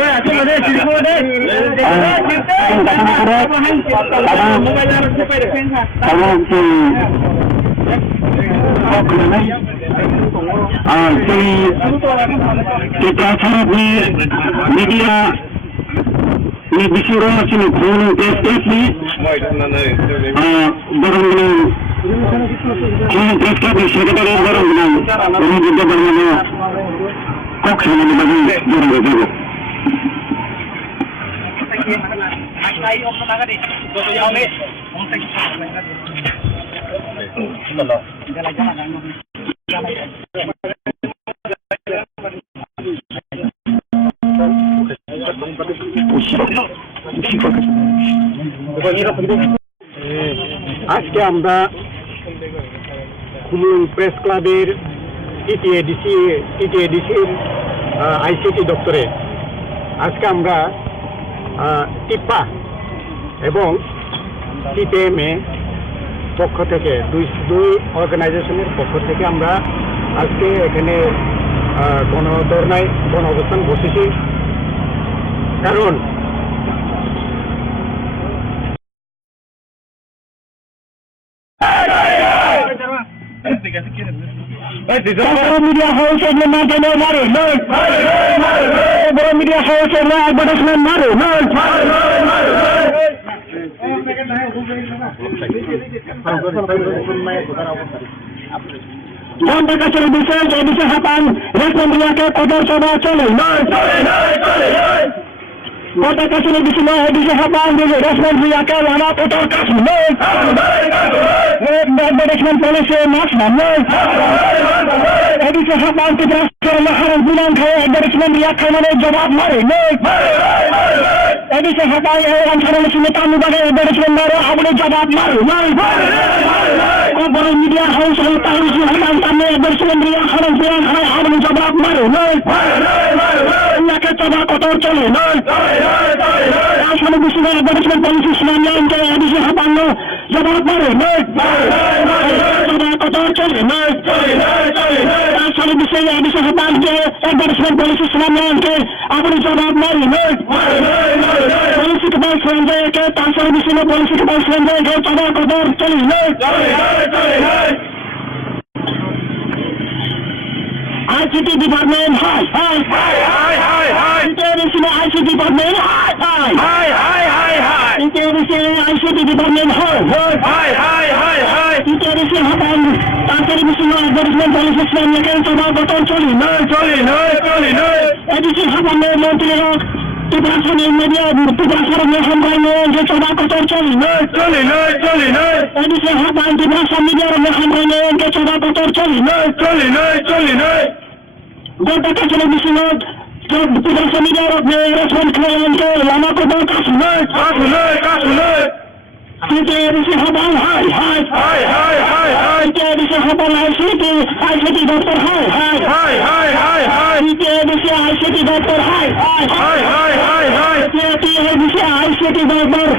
Aku ada cerita deh. Kita harap media ini disuruh sini kurang testing ni, barang-barang kurang testing sekitar barang-barang ini juga barang-barang kok sama di bagi barang-barang. আজকে আমরা খুলুন press ক্লাবের টিটিএডিসির ICT দপ্তরে আজকে আমরা টিপা এবং টিপিএমে পক্ষ থেকে দুই অর্গানাইজেশনের পক্ষ থেকে আমরা আজকে এখানে গণধর্নায় গণ অবস্থান বসেছি। কারণ media house and the mountain of Maro, media house and the advertisement Maro, Kaçırı düşer, elbise hapan, resmen riyake kodar soda çöle, Kota kaçırı düşme, elbise hapan, resmen riyake lana kodar kaçın, Advertisement policy, masman, elbise hapan, titrasyon, laharan bilang kaya, advertisement riyake lana cevap mare, elbise hapan, ansarın sinitan müdahale, advertisement mare, abone cevap mare, Boro media house ay tayo haman kami advertisement riya haran bilang kaya abone cevap mare, Yake cevap kotor çöle, Aşağı düşünme advertisement policy sunamayan kaya elbise hapan cevap mare, Cevap kotor çöle, Aşağı düşünme elbise hapan advertisement policy sunamayan kaya abone cevap mare, Polisi kebal selanjutnya ke aşağı düşünme polisi kebal selanjutnya ke cevap kotor çöle, ICT department, hi. International ICT department, hi. International ICT department, hi. International hapan, international advertisement policy Islamnya kan coba betul coli. Edisi hapan menteri Tugasan media, tugasan yang hamranya yang coba betul coli. Edisi hapan tugasan media yang hamranya yang coba betul coli. Kota kaçırı düşme, tugasan media resmen kelayan ke lama kodar kaçın, Edisi hapan, hi. Edisi hapan ICT doktor, hi. Edisi ICT doktor, hi. Edisi ICT doktor,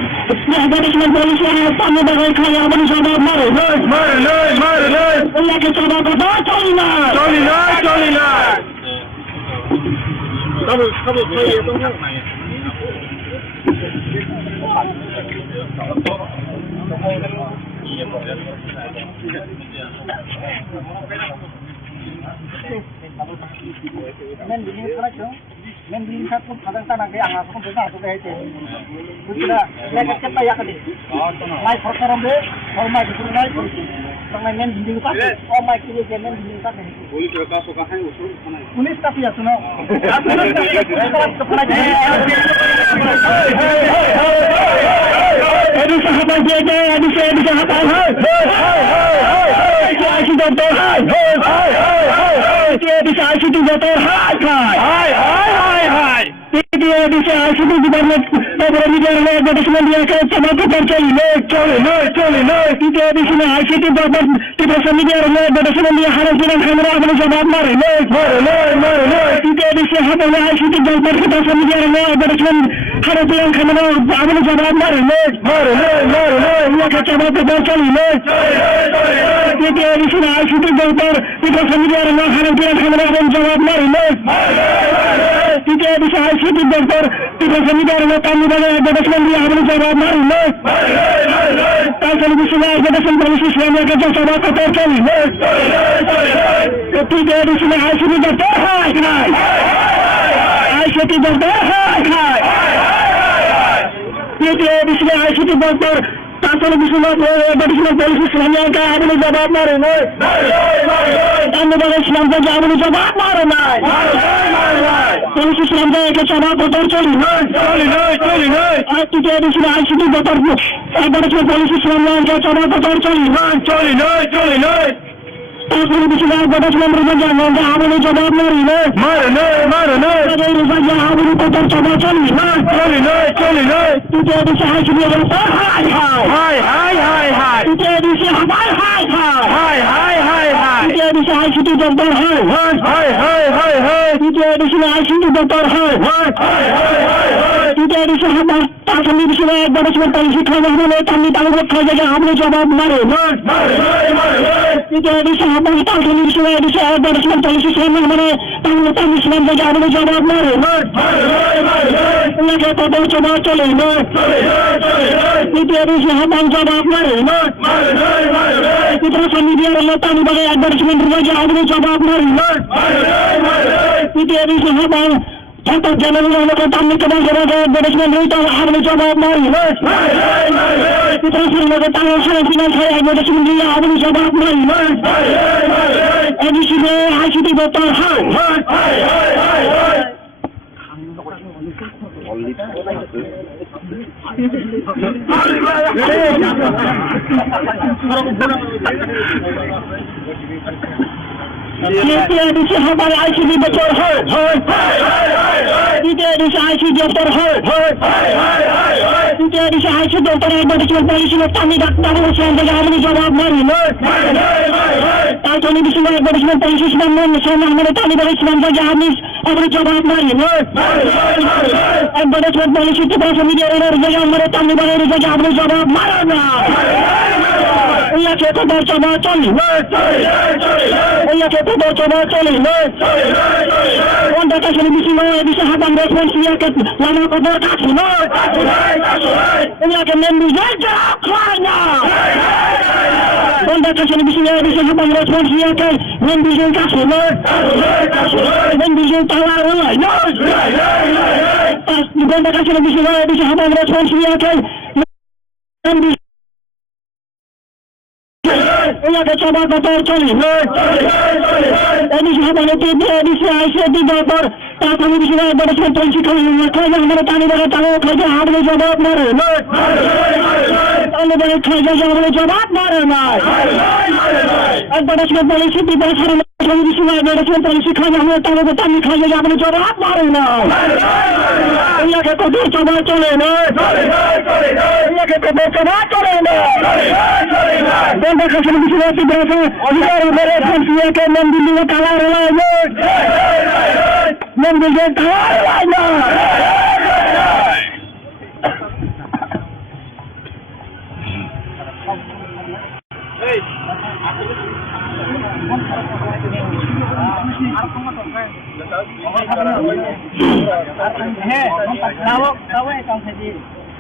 advertisement policy yang tamu bagai kaya abang sahabat mare, Lagi coba kodar coli. Men dilihat pun kadang-kadang kayak angkat pun besar sudah itu. Sudah saya kata ya kali. Naik program deh, format itu naik. Tengah men dilihat, oh my kiri men dilihat. Boleh berapa sokahan usul? Unis tapi ya suno. Aduh sahabat dia, aduh sahabat. ICT doktor, bisa ICT doktor, Dia bisa ICT department, Boro media advertisement dia ke coba kotor coli. Dia bisa ICT department, tiba-tiba media advertisement dia harus bilang kamera abone jawab mare, Dia bisa hapan ICT department tiba-tiba media advertisement harus bilang kamera abone jawab mare, Dia coba kotor coli, Dia bisa ICT department tiba-tiba media harus bilang kamera abone jawab mare, Dia bisa ICT doktor, tiba-tiba media tamu bagai advertisement dia abone jawab mare, Kalau bisa advertisement polisi Islamnya ke coba kotor coli, Dia bisa ICT doktor, ICT doktor, Dia bisa ICT doktor, Kalau bisa advertisement polisi Islamnya ke abone jawab mare, Tamu bagai Islamnya ke abone jawab mare, Polisi Islamnya ke coba kotor coli, Dia bisa ICT doktor, advertisement polisi Islamnya ke coba kotor coli, Kalau bisa advertisement remaja ke abone jawab mare, Remaja abone kotor coba coli, Dia bisa ICT doktor, Dia bisa hapan, Dia edition ICT দপ্তর হয় তৃতীয় addition ICT দপ্তর হয় তৃতীয় addition প্রাথমিক বিষয়ে গবেষণা policy খাওয়া হলে তামনি তালুক খাই জায়গা আপনি জবাব মারে তৃতীয় এডিশন প্রাথমিক বিষয়ে গবেষণা পলিসি সামনে মানে তামনি তামনি ইসলাম জায়গা আপনি জবাব মারে উনাকে কত জবাব চলে তৃতীয় এডিশন জবাব মারে তৃতীয় মিডিয়ার হলো তামনি বাগে অ্যাডভার্টাইজমেন্ট জায়গা আপনি জবাব মারে তৃতীয় addition Tanto general lo que también que va a ser de desmembramiento hablo jawab mari terus lo que también saya financial hablo desmembramiento hablo jawab mari edisi de ICT betul hai Tৃতীয় এডিশি হবার ICD বছর হয় তৃতীয় এডিশি ICD দপ্তর হয় তৃতীয় এডিশি ICD দপ্তর advertisement policy আমি doctor Hossain থেকে আপনি জবাব মারি তার জন্য বিষয় অ্যাডভার্টাইজমেন্ট পলিসি আমাদের তালিবান ইসলাম থেকে আপনি জবাব মারি অ্যাডভার্টাইজমেন্ট পলিসি ত্রিপুরা মিডিয়ার জায়গা আমাদের তালিবানের জায়গা আপনি জবাব মারা না ইয়াকে খবর জমা চলি ইয়াকে খবর জমা চলি কোনটা কাছে বিষয় বিষয় হাতাম রেসপন্স ইয়াকে লানা খবর কাছে ইয়াকে মেম্বু জায়গা খানা কোনটা কাছে বিষয় হাতাম রেসপন্স ইয়াকে মেম্বু জায়গা কাছে মেম্বু জায়গা তালা রলাই কোনটা কাছে বিষয় হাতাম রেসপন্স ইয়াকে মেম্বু ইয়াকে সবার কথা চলি এডিসি হবে এডিসি আইসিটি দপ্তর তারপরে বিষয় অ্যাডভার্টাইজমেন্ট পলিসি খাই আমাদের তালিবানে তালা খাইতে হাবলে জবাব মারে তালিবানে খাই হাবলে জবাব মারে না অ্যাডভার্টাইজমেন্ট পলিসি ত্রিপুরা বিষয় অ্যাডভার্টাইজমেন্ট পলিসি খাই আমাদের তালিবানে তালি খাই হাবলে জবাব মারে না ইয়াকে কত জবাব চলে না ইয়াকে কত জবাব চলে না কোনটা কাছে বিষয় ত্রিপুরা অধিকার মেরে ফোনসিয়া के मंदिर में ताला रहा है मंदिर में ताला रहा है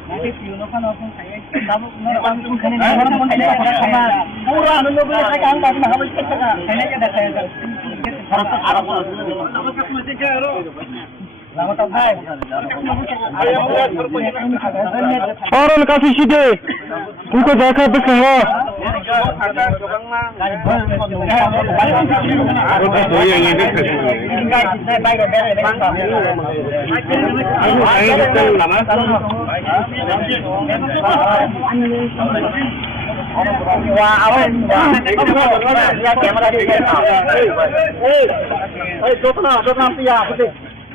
Nanti piuno kan langsung saya, kamu langsung kene orang ini sama pura nunggu boleh saya kan tapi nggak boleh kita, ini ada saya kan. Apa kasih tiga ro? Lama tak hai. Orang kasih sih उनको देखा तो कहो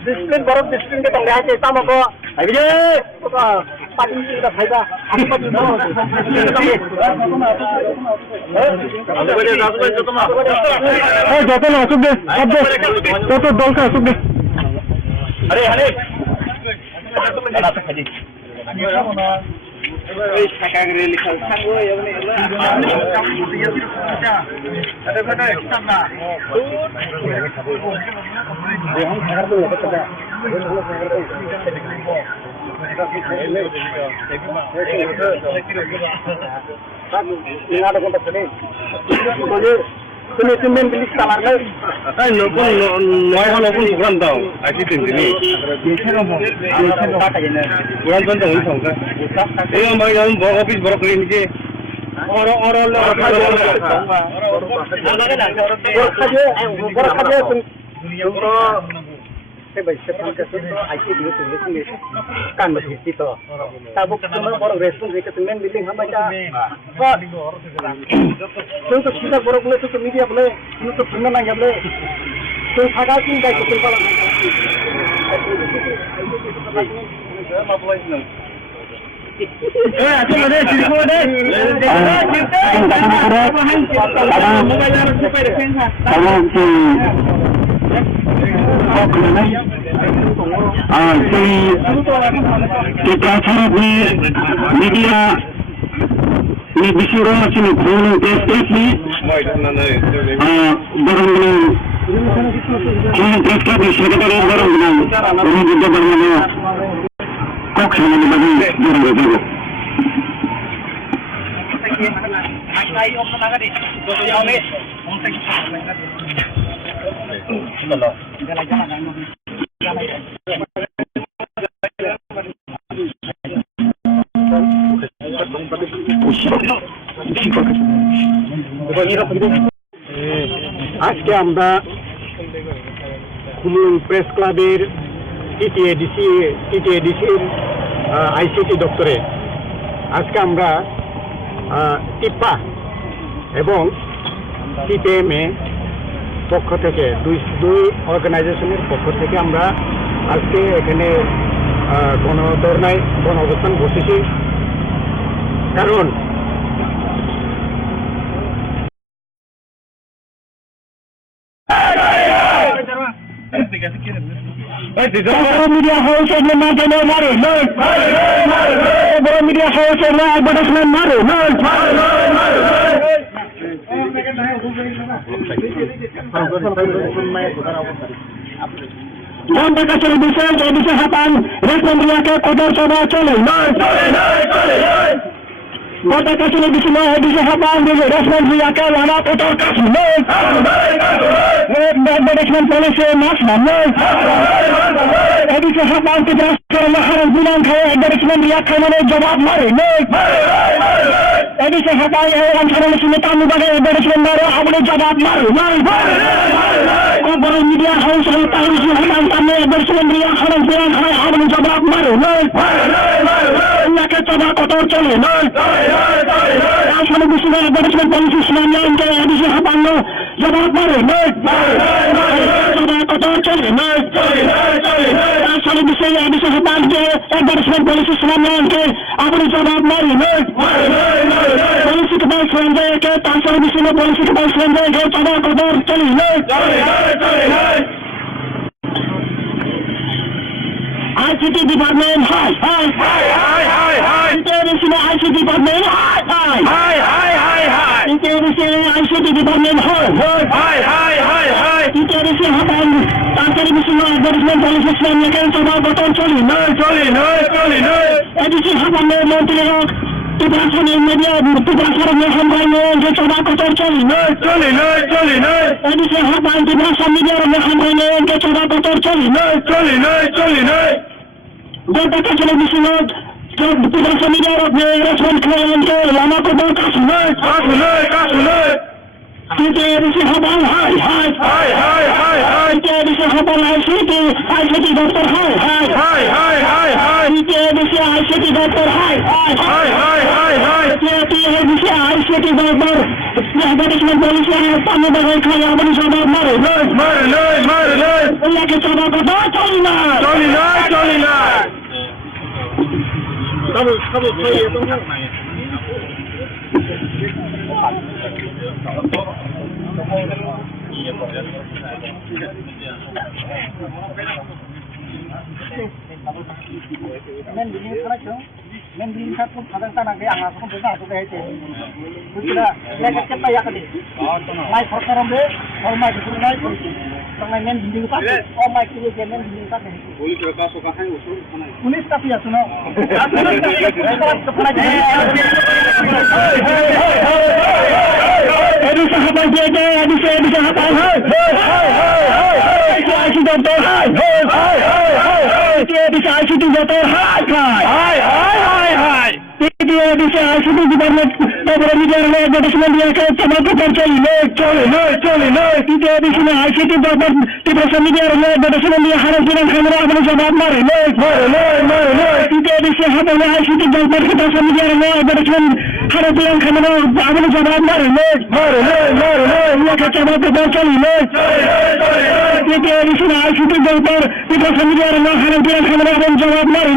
discipline बरफ discipline के तंग है sama ko ayo pati kita faida apa tu joto na asuk de joto dol ka asuk de are are ala to khadi এই সাকাগরে লিখা সাঙ্গো এমনি কাম করতে যাচ্ছি আচ্ছা আরে বেটা একদম না দেখুন খাবার তো কত টাকা ada kontak sini. Sini semen beli salar lagi. Nopun bukan tahu. Asyik ini. Bukan tahu ini sama. Ini orang yang office baru kali ini. Orang Baik, sekarang kita ICT itu kan masih itu. Tabuk semua orang respon mereka semen bilang apa aja. Untuk kita baru boleh untuk media boleh, untuk semua nanya boleh. Untuk agak sih baik betul kalau. media ini disuruh sini kurang press ni barang kurang press ni sekretari barang ini juga barang kok sama ni bagi barang itu আজকে আমরা খুলুম press ক্লাবের টিটিএডিসির ICT দপ্তরে আজকে আমরা টিপ্পা এবং সিপিএমএ পক্ষ থেকে দুই অর্গানাইজেশনের পক্ষ থেকে আমরা আজকে এখানে গণধর্নায় গণ অবস্থান বসেছি কারণ media house and media house and advertisement Kota kasih di sini bisa hafal dulu respon siakan lama kotor kasih management policy nasional bisa hafal tidak karena harus bilang kalau management siakan mana jawab mari bisa hafal yang karena sini tamu bagi management baru apa jawab mari kalau media house yang tahu siakan tamu management siakan harus jawab mari Nyaka coba kotor coli, asal bisa management policy semuanya untuk bisa hafal jawab mari, coba kotor coli, asal bisa hafal management policy semuanya untuk apa jawab mari, polisi kebal selanja ke asal bisa polisi kebal selanja ke coba kotor coli, ICT department, hi. International ICT department, hi. International ICT department, hi. International hapan, international advertisement policy semuanya kan coba betul coli. Edisi hapan menteri Tugasan media, tugasan hambaino, dia coba kotor coli. Edisi hapan tugasan media hambaino, dia coba kotor coli. Jika kita di sini, tugasan media respon klien ke lama kotor kasih. Kita edisi hapan, hi. Kita edisi hapan ICT doktor, hi. Kita edisi ICT doktor, hi. Kita edisi ICT doktor, management policy tamu bagi kaya apa jawab mari. Ia kita coba kotor coli. Kamu saya itu Mending satu kadang tanah dia angkat pun besar tu dah itu. Sudah lekat kita ya kali. Mai perkara be, orang mai tu mai pun. Orang mending tak, orang mai kiri je mending tak. Boleh kita suka hai usul mana? Unis tapi ya suno. Aduh sahabat dia, aduh sahabat. ICT doktor, dia bisa ICT doktor, dia bisa ICT department, beberapa media advertisement dia ke coba kotor coli. Dia bisa ICT department, beberapa media advertisement dia harus bilang kamera apa jawab mari. Dia bisa hafal ICT doktor beberapa media advertisement harus bilang kamera apa jawab mari. Ia ke coba kotor coli. Dia bisa ICT doktor beberapa media harus bilang kamera apa jawab mari.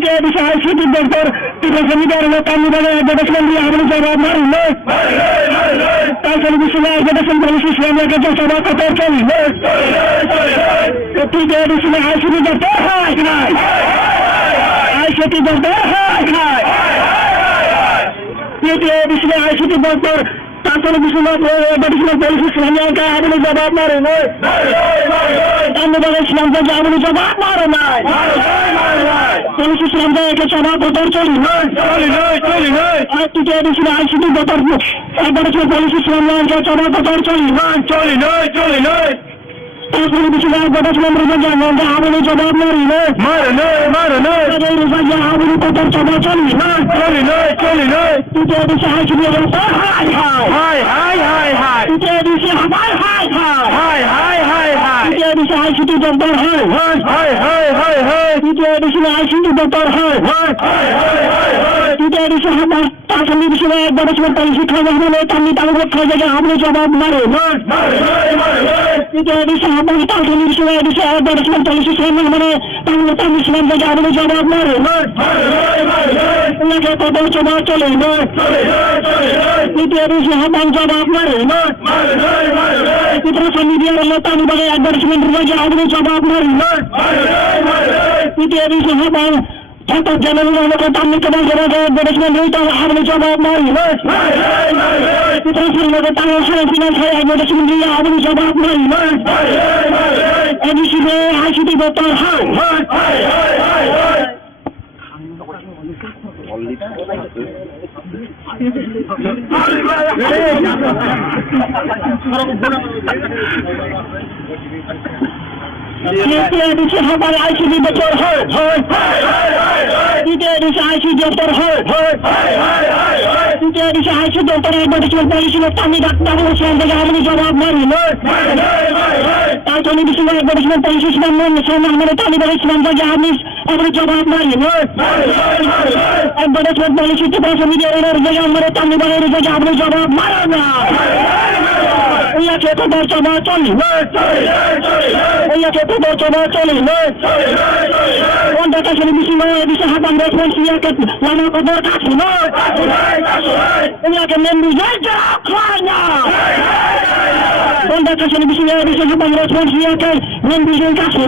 দ্বিতীয় বিষয় ICT দপ্তর ত্রিপুরা মিডিয়ার Tamil advertisement দিয়ে আপনি জবাব মারেন তারপরে বিষয়ে অ্যাডভার্টাইজমেন্ট পলিসি ইসলামিয়াকে জবাব করতে চলি তৃতীয় বিষয়ে আইসিটি দপ্তর হয় নাই আইসিটি দপ্তর হয় নাই তৃতীয় বিষয়ে আইসিটি দপ্তর তারপরে বিষয়ে অ্যাডভার্টাইজমেন্ট পলিসি ইসলামিয়াকে আপনি জবাব মারেন ধন্যবাদ ইসলাম থেকে আপনি জবাব মারে নাই পুলিশ ইসলাম থেকে জবাব করতে চলি আর তৃতীয় বিষয়ে আইসিটি দপ্তর অ্যাডভার্টাইজমেন্ট পলিসি ইসলামিয়াকে জবাব করতে চলি তারপরে বিষয়ে অ্যাডভার্টাইজমেন্ট রিজার্ভ আপনি জবাব মারেন আপনি করতে চলি তৃতীয় বিষয়ে আইসিটি দপ্তর তৃতীয় বিষয়ে তৃতীয় বিষয়ে আইসিটি দপ্তর তৃতীয় বিষয়ে আইসিটি দপ্তর তৃতীয় বিষয়ে প্রাথমিক বিষয়ে অ্যাডভার্টাইজমেন্ট পলিসি খাওয়া হলে তামি তালুক খাওয়া যায় আপনি জবাব মারে তৃতীয় বিষয়ে প্রাথমিক বিষয়ে অ্যাডভার্টাইজমেন্ট পলিসি সামনে মানে তাহলে তামি ইসলাম থেকে আপনি জবাব মারে ওনাকে কত জবাব চলে তৃতীয় বিষয়ে জবাব মারে ত্রিপুরা মিডিয়ার হলে তামি বাগে অ্যাডভার্টাইজমেন্ট থেকে আপনি জবাব মারে তৃতীয় বিষয়ে ছোট জনগণ তামি কেবল অ্যাডভার্টাইজমেন্ট রইতে আপনি জবাব মারে ত্রিপুরা তামি ফিনান্স অ্যাডভার্টাইজমেন্ট দিয়ে আপনি জবাব মারে এডিসিতে আইসিটি দপ্তর তৃতীয় বিষয় হবার আইসিটি দপ্তর তৃতীয় বিষয় আইসিটি দপ্তর তৃতীয় বিষয় আইসিটি দপ্তর অ্যাডভার্টাইজমেন্ট পলিসি তামি ডাক্তার ইসলাম থেকে আপনি জবাব মারেন তারপরে বিষয়ে অ্যাডভার্টাইজমেন্ট পলিসি ইসলাম আমাদের তালিবান ইসলাম থেকে আপনি জবাব মারেন অ্যাডভার্টাইজমেন্ট পলিসি ত্রিপুরা মিডিয়ার আমাদের তালিবানের থেকে আপনি জবাব মারেন না ওইয়াকে তো জবাব চলি ওইয়াকে তো জবাব চলি কোনটা কাছে বিষয় হাতাম রেসপন্স ইয়াকে লামা কবর কাছে ওইয়াকে মেম্বু যায় খায় না কোনটা কাছে বিষয় হাতাম রেসপন্স ইয়াকে মেম্বু যায় কাছে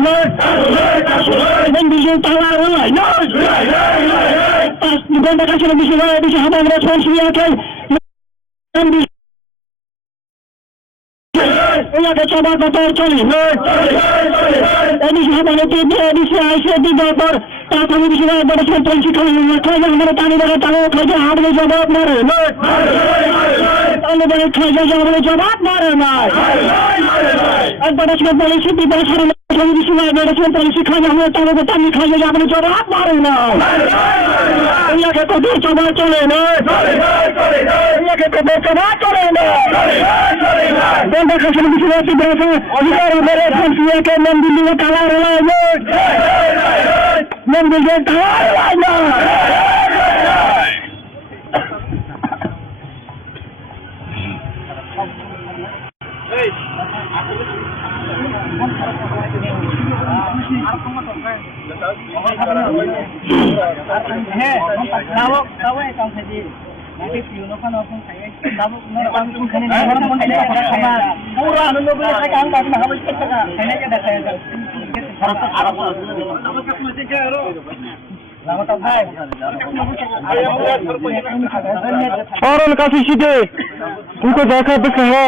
মেম্বু যায় তালা হয় কোনটা কাছে বিষয় হাতাম রেসপন্স ইয়াকে মেম্বু ওইয়াকে জবাব করতে চলি এডিসি হাতালে এডিসি আইসিটি দপ্তর প্রাথমিক বিষয়ে অ্যাডভার্টাইজমেন্ট পলিসি খাওয়া আমাদের তালিবানের তালুক খাইতে আপনি জবাব মারে তালিবানের খাইতে আপনি জবাব মারে না অ্যাডভার্টাইজমেন্ট পলিসি বিষয়ে অ্যাডভার্টাইজমেন্ট পলিসি খাওয়া আমাদের তালুকে তামি খাইতে আপনি জবাব মারে না ওইয়াকে কত জবাব চলে না ওইয়াকে কত জবাব চলে না কোনটা কাছে বিষয়ে ত্রিপুরা অধিকার মেরে ফোনকে মন্দিরে কালা রলায় মন্দিরে কালা রলায় না और काफी सीधे उनको देखा भी कहा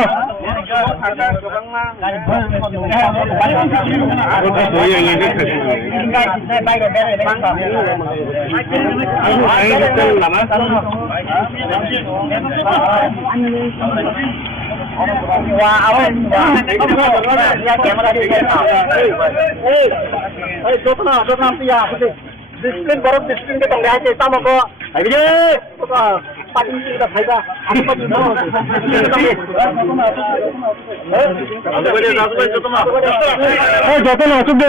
डिस्प्लिन बरफ डिस्प्लिन के तंग है तम को अरे पार्टी का फायदा যত না আসুক দে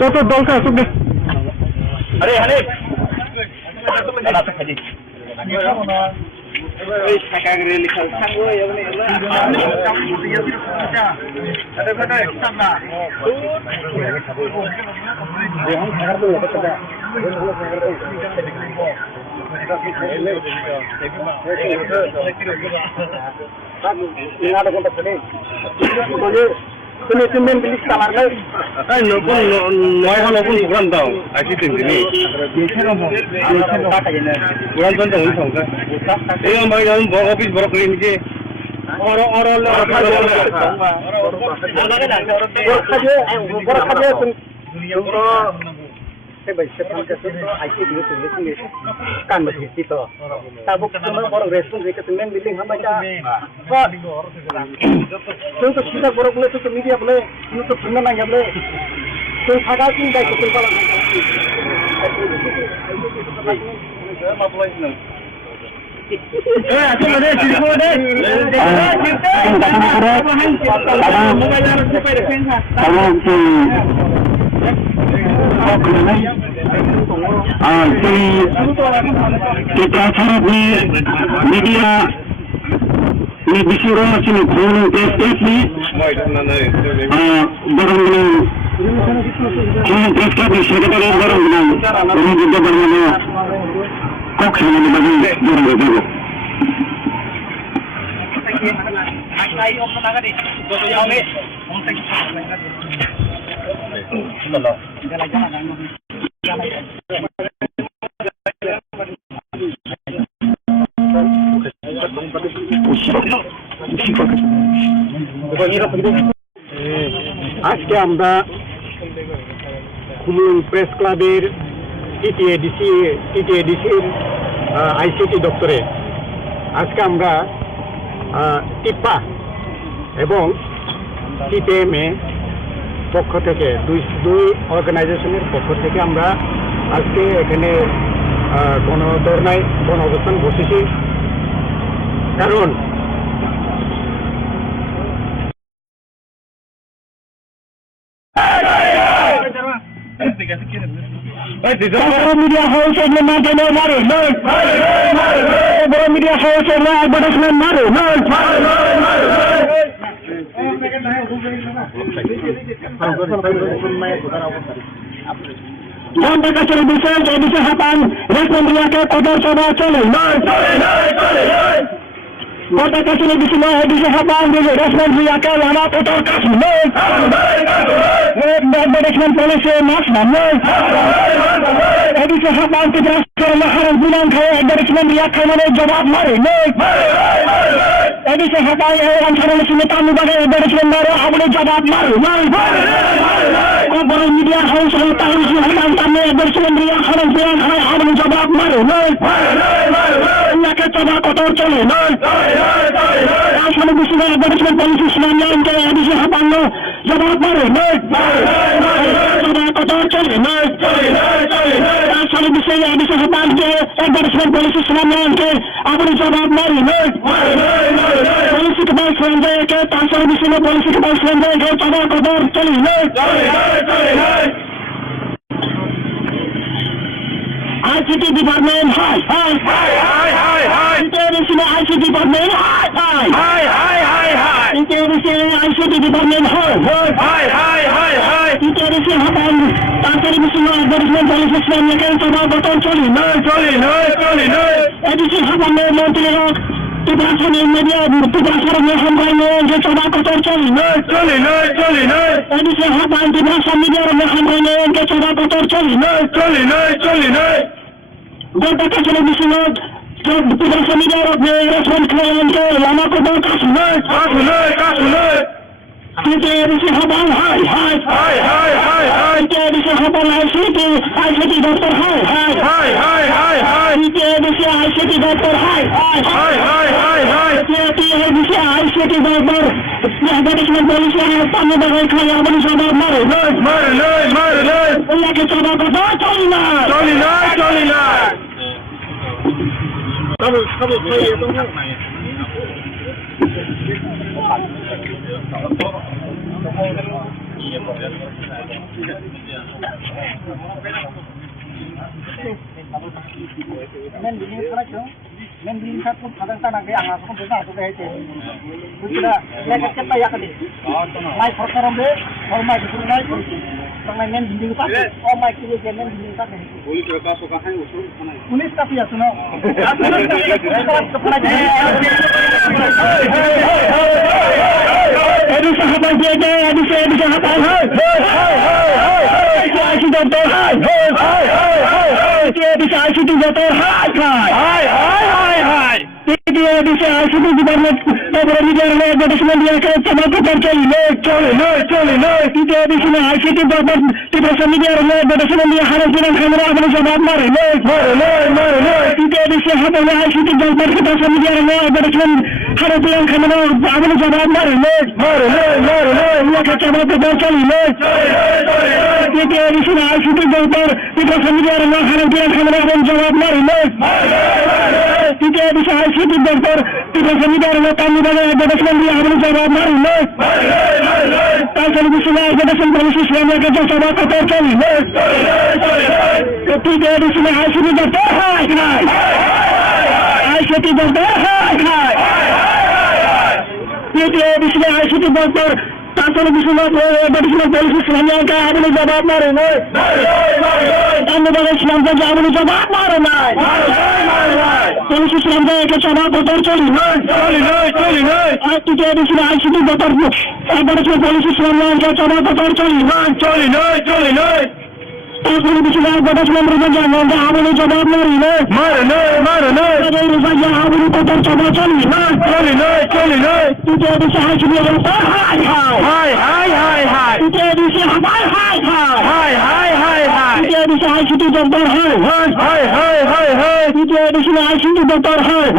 কত দলকা আসুক দে अरे हले তুমি মেন বিলিশ কালার নাই নয় হল কোন প্রোগ্রাম দাও আজকে তিন দিনই প্রোগ্রাম চলতে হল সংখ্যা এই আমার অফিস বড় করে নিচে media ini disuruh sini kurang tesnya barang-barang kurang tesnya sekretariat barang-barang ini juga barang-barang kok sama di bagian barang-barang আজকে আমরা খুলুন প্রেস ক্লাবের টিটিএডিসির আইসিটি দপ্তরে আজকে আমরা টিপা এবং সিপিএমএ পক্ষ থেকে দুই অর্গানাইজেশনের পক্ষ থেকে আমরা আজকে এখানে গণধর্নায় গণ অবস্থান বসেছি কারণ media house and the matter media house and advertisement matter Jamba kasih bisa jadi sahabat respon mereka kotor coba chole Kota kasih bisa jadi sahabat jadi respon mereka lama kotor kasih Management policy mas Edi sahabat kita sekarang harus bilang kaya management dia kemana jawab mari Edi sahabat yang sekarang sini tamu bagai management baru boleh jawab mari Baru media house yang tahu sahabat tamu management dia harus bilang kaya boleh jawab mari Nak coba kotor cole Asal bisa management policy sebenarnya kaya edi sahabat lo jawab mari coba kotor cole Asal bisa sahabat ke management policy sebenarnya kaya boleh jawab mari polisi kebal selanda ke asal bisa polisi kebal selanda ke coba kotor cole ICT department hi International ICT department hi International ICT department hi International hapan Tantari bisma advertisement policy sebenarnya kan coba kotor cole Edisi hapan menteri Tugasan media tugasan yang hamranya je coba kotor cole Edisi hapan tugasan media yang hamranya je coba kotor cole Jika kita bisa tugasan media respon klien ke lama kotor kasih Kita bisa hapan hi Kita bisa hapan ICT doktor hi Kita bisa ICT doktor hi Kita bisa ICT doktor Management polisi yang tamu bagai kaya boleh coba mari Lagi coba kotor coli Kamu saya tunggu Men, ini sana men di sa pun kadang tanang ke anga ko bena to ke te kuda le ke ta ya kali mai phakaram be or mai ku nai ko tang mai men di ka o mai ki le men di ka ne pulis ka so ka hai usul kanai pulis ka pia suno Edi sahabat jaga, edi sahabat hai. Edi doktor hai. Edi ICT doktor hai. Edi ICT department tabur media le advertisement dia ke sama ko chole. Edi ICT department tabur media le advertisement dia harus dengan kamera apne jawab mare. Edi sahabat ICT department tabur media le advertisement harus dengan kamera apne jawab mare. Ia ke jawab to choli. Edi ICT doktor tabur media le harus dengan kamera apne jawab mare. Edi ICT doktor tabur media le tani bale advertisement dia harus jawab mare. Tansel bisna advertisement polisi Islamia ke jawab to choli. Edi ICT doktor hai. ICT doktor hai. Edi ICT doktor tansel bisna advertisement polisi Islamia ke apne jawab mare. Tani bale Islam ke jawab mare. Polisi Islamia ke jawab to choli. Edi ICT doktor advertisement polisi Islamia ke jawab to choli. Tansel bisna advertisement polisi Islamia ke apne jawab mare. Edi ICT doktor jawab choli. Edi ICT doktor hai. Edi ICT doktor hai. ICT doktor hai.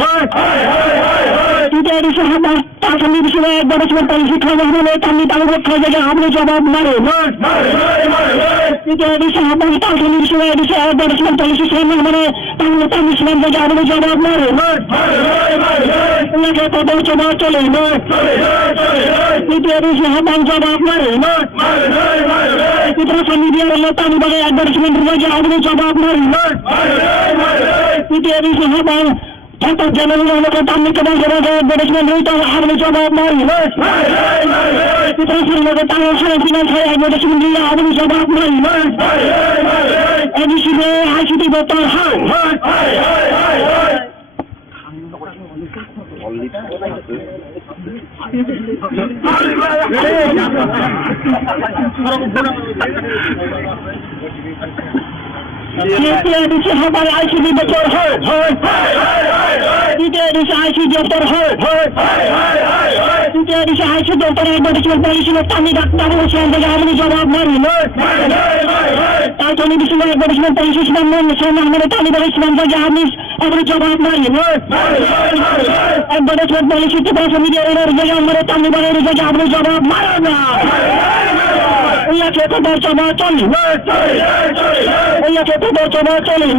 Edi sahabat tansel bisna advertisement polisi Islamia tani bale khaja apne jawab mare. Edi sahabat tansel bisna advertisement polisi Islamia tani Islam ke apne jawab mare. Ia ke to jawab chole. Edi sahabat jawab mare. Edi media le tani bale advertisement ke apne jawab mare. Edi sahabat Tata general ke tani ke advertisement itu apne jawab mare. Edi ke tani finance advertisement dia apne jawab mare. Edi ICT doktor hai. Edi sahabat ICT doktor hai. Edi ICT doktor hai. Edi ICT doktor advertisement polisi tani daktar Islam ke apne jawab mare. Tansel bisna advertisement polisi Islamia tani bale Islam ke apne jawab mare. Advertisement polisi tabur media le tani bale apne jawab mare. Ia ke to jawab choli. Ia ke to jawab choli.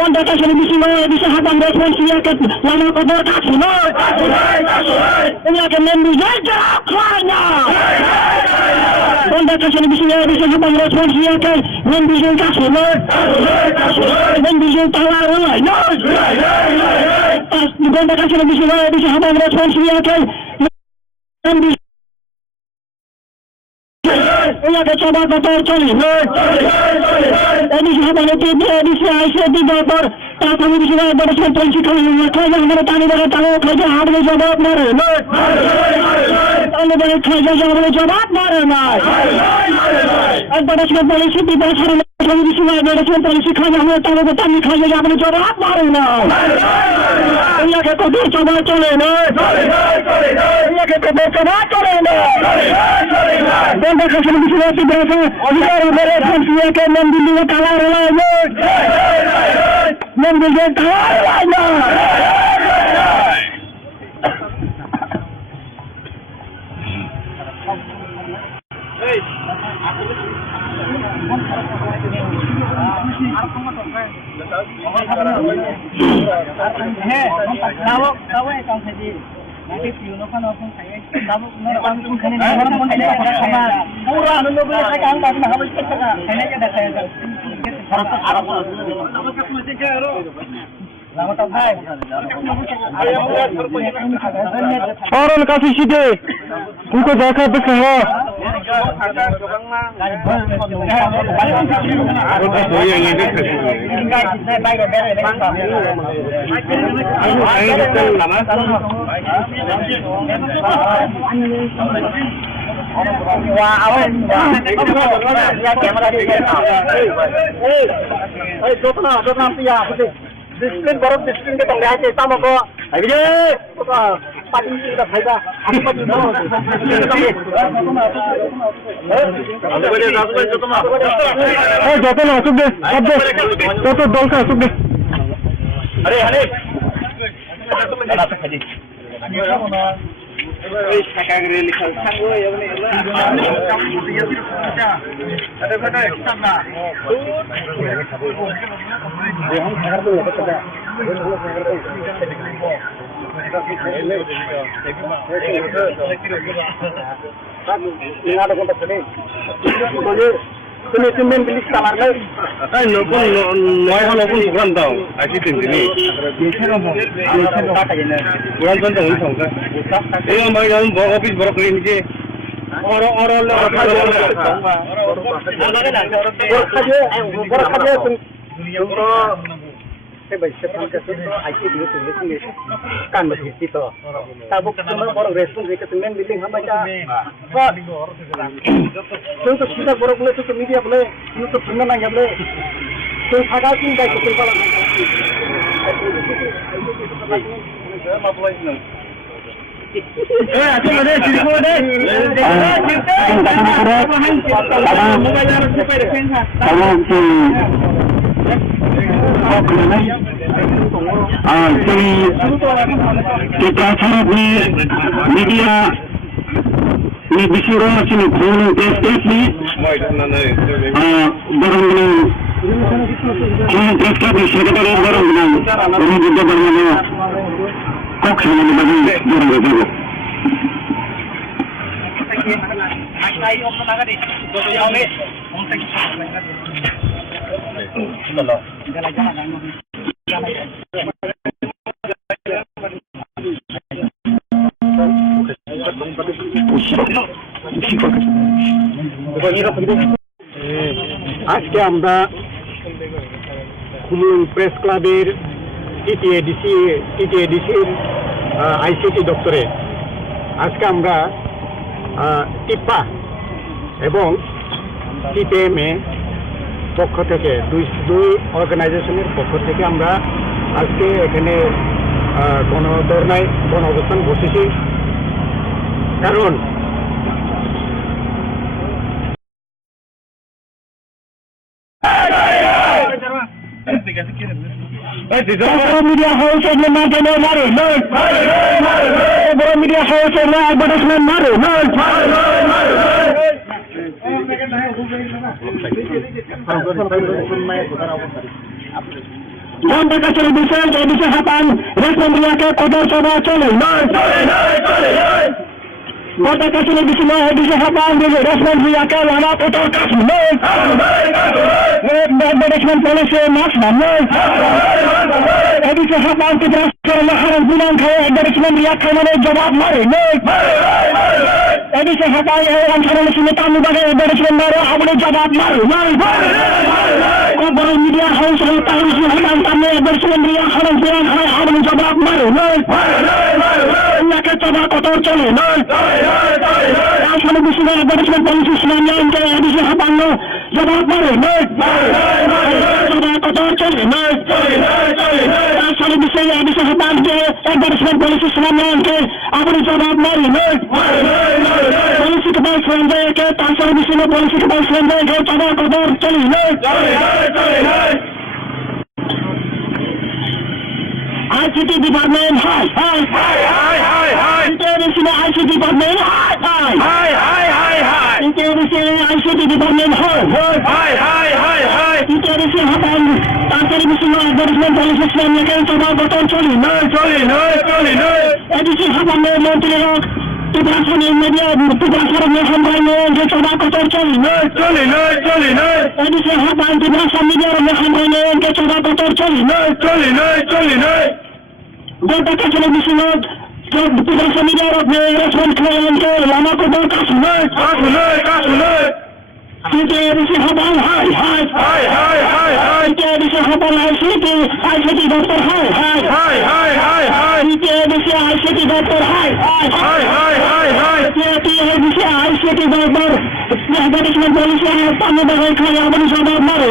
Onda tansel bisna sahabat respons ia ke lama kodor kasi. Ia ke membu jaga klanya. Onda tansel bisna sahabat respons ia ke membu jaga kasi. Membu jaga tawar. Onda tansel bisna sahabat respons ia ke membu ia ke jawab to choli. Edi sahabat edi ICT doktor tansel bisna advertisement polisi Islamia tani bale khaja apne jawab mare. Tani bale khaja apne jawab mare. Advertisement polisi tansel bisna advertisement polisi tani khaja apne jawab mare. Ia ke to jawab chole. Ia ke to jawab chole. Onda tansel bisna advertisement polisi ke membu tawar. Membu tawar. Tahu account tadi. Nanti piuno kan langsung saya. Tahu langsung kene sama. Murah dulu beli saya kan tak nak habis kita. Ini aja dah saya. Orang kasih sih Kuko jaka bekerja. Disiplin baru disiplin kita nggak aja sama kok. Ayo, pagi kita faida. Aku pagi mau. Jatuh masuk deh, jatuh dol ka masuk deh. Hari hari. Tumen bilis kamar lai. নয়খন নতুন দোকান দাও আসি তিনদিনই দোকান চলতে হল সংসার এই আমার অফিস বড় করে নিচে kan begitu toh. Tabuk cuma baru respon mereka temen biling hamba aja. Untuk kita baru boleh tuh media boleh, untuk semua nanya boleh. Tuh agak tinggal ke tempat lain. Aku ada cerita deh. Kita harap ni media ni bicara sini phone test ni barang ni phone test ni sekadar barang ni ini juga barang ni kok ni bagi barang ni আজকে আমরা খুলুন press ক্লাবের টিটিএডিসির ICT দপ্তরে আজকে আমরা টিপা এবং টিপিএমএ পক্ষ থেকে দুই অর্গানাইজেশনের পক্ষ থেকে আমরা আজকে এখানে গণধর্নায় গণ অবস্থান বসেছি কারণ media house yang mana maru, media house yang advertisement maru, Sampai ke bisa hatan, respon ke kotor coba cole, Kota kasih lebih semua bisa hatan, respon ke lama kotor kasih, Management policy maksud, bisa hatan kita harus bilang kalau management reaksi mana jawab mari, bisa hatan yang kalau sini tamu bagi management baru, apa jawab mari, Baru media harus tahu siapa kami bersendiri harus bilang harus jawab malu, nak coba kotor cole, asal bisa bersama polisi semuanya yang ada siapa lo jawab malu, coba kotor cole, asal bisa siapa bersama polisi semuanya yang ada jawab malu, polisi kebal selanjutnya ke asal bisa polisi kebal selanjutnya coba kotor cole, ICT department, hi. International ICT department, hi. International ICT department, hi. International hapan, tanpa semua advertisement polisi semuanya kan coba betul coli, Edisi hapan menteri Tibrasan media Tibrasan Hamrani ke coba kotor coli Edisi haban Tibrasan media Hamrani ke coba kotor coli Jika kecil di sini Tibrasan media respon klien ke lama kotor kasus Kita edisi haban hai Kita edisi haban ICT doktor hai Kita edisi ICT doktor hai Kita edisi ICT doktor Establishment polisi kami bagai kaya beri sabar mari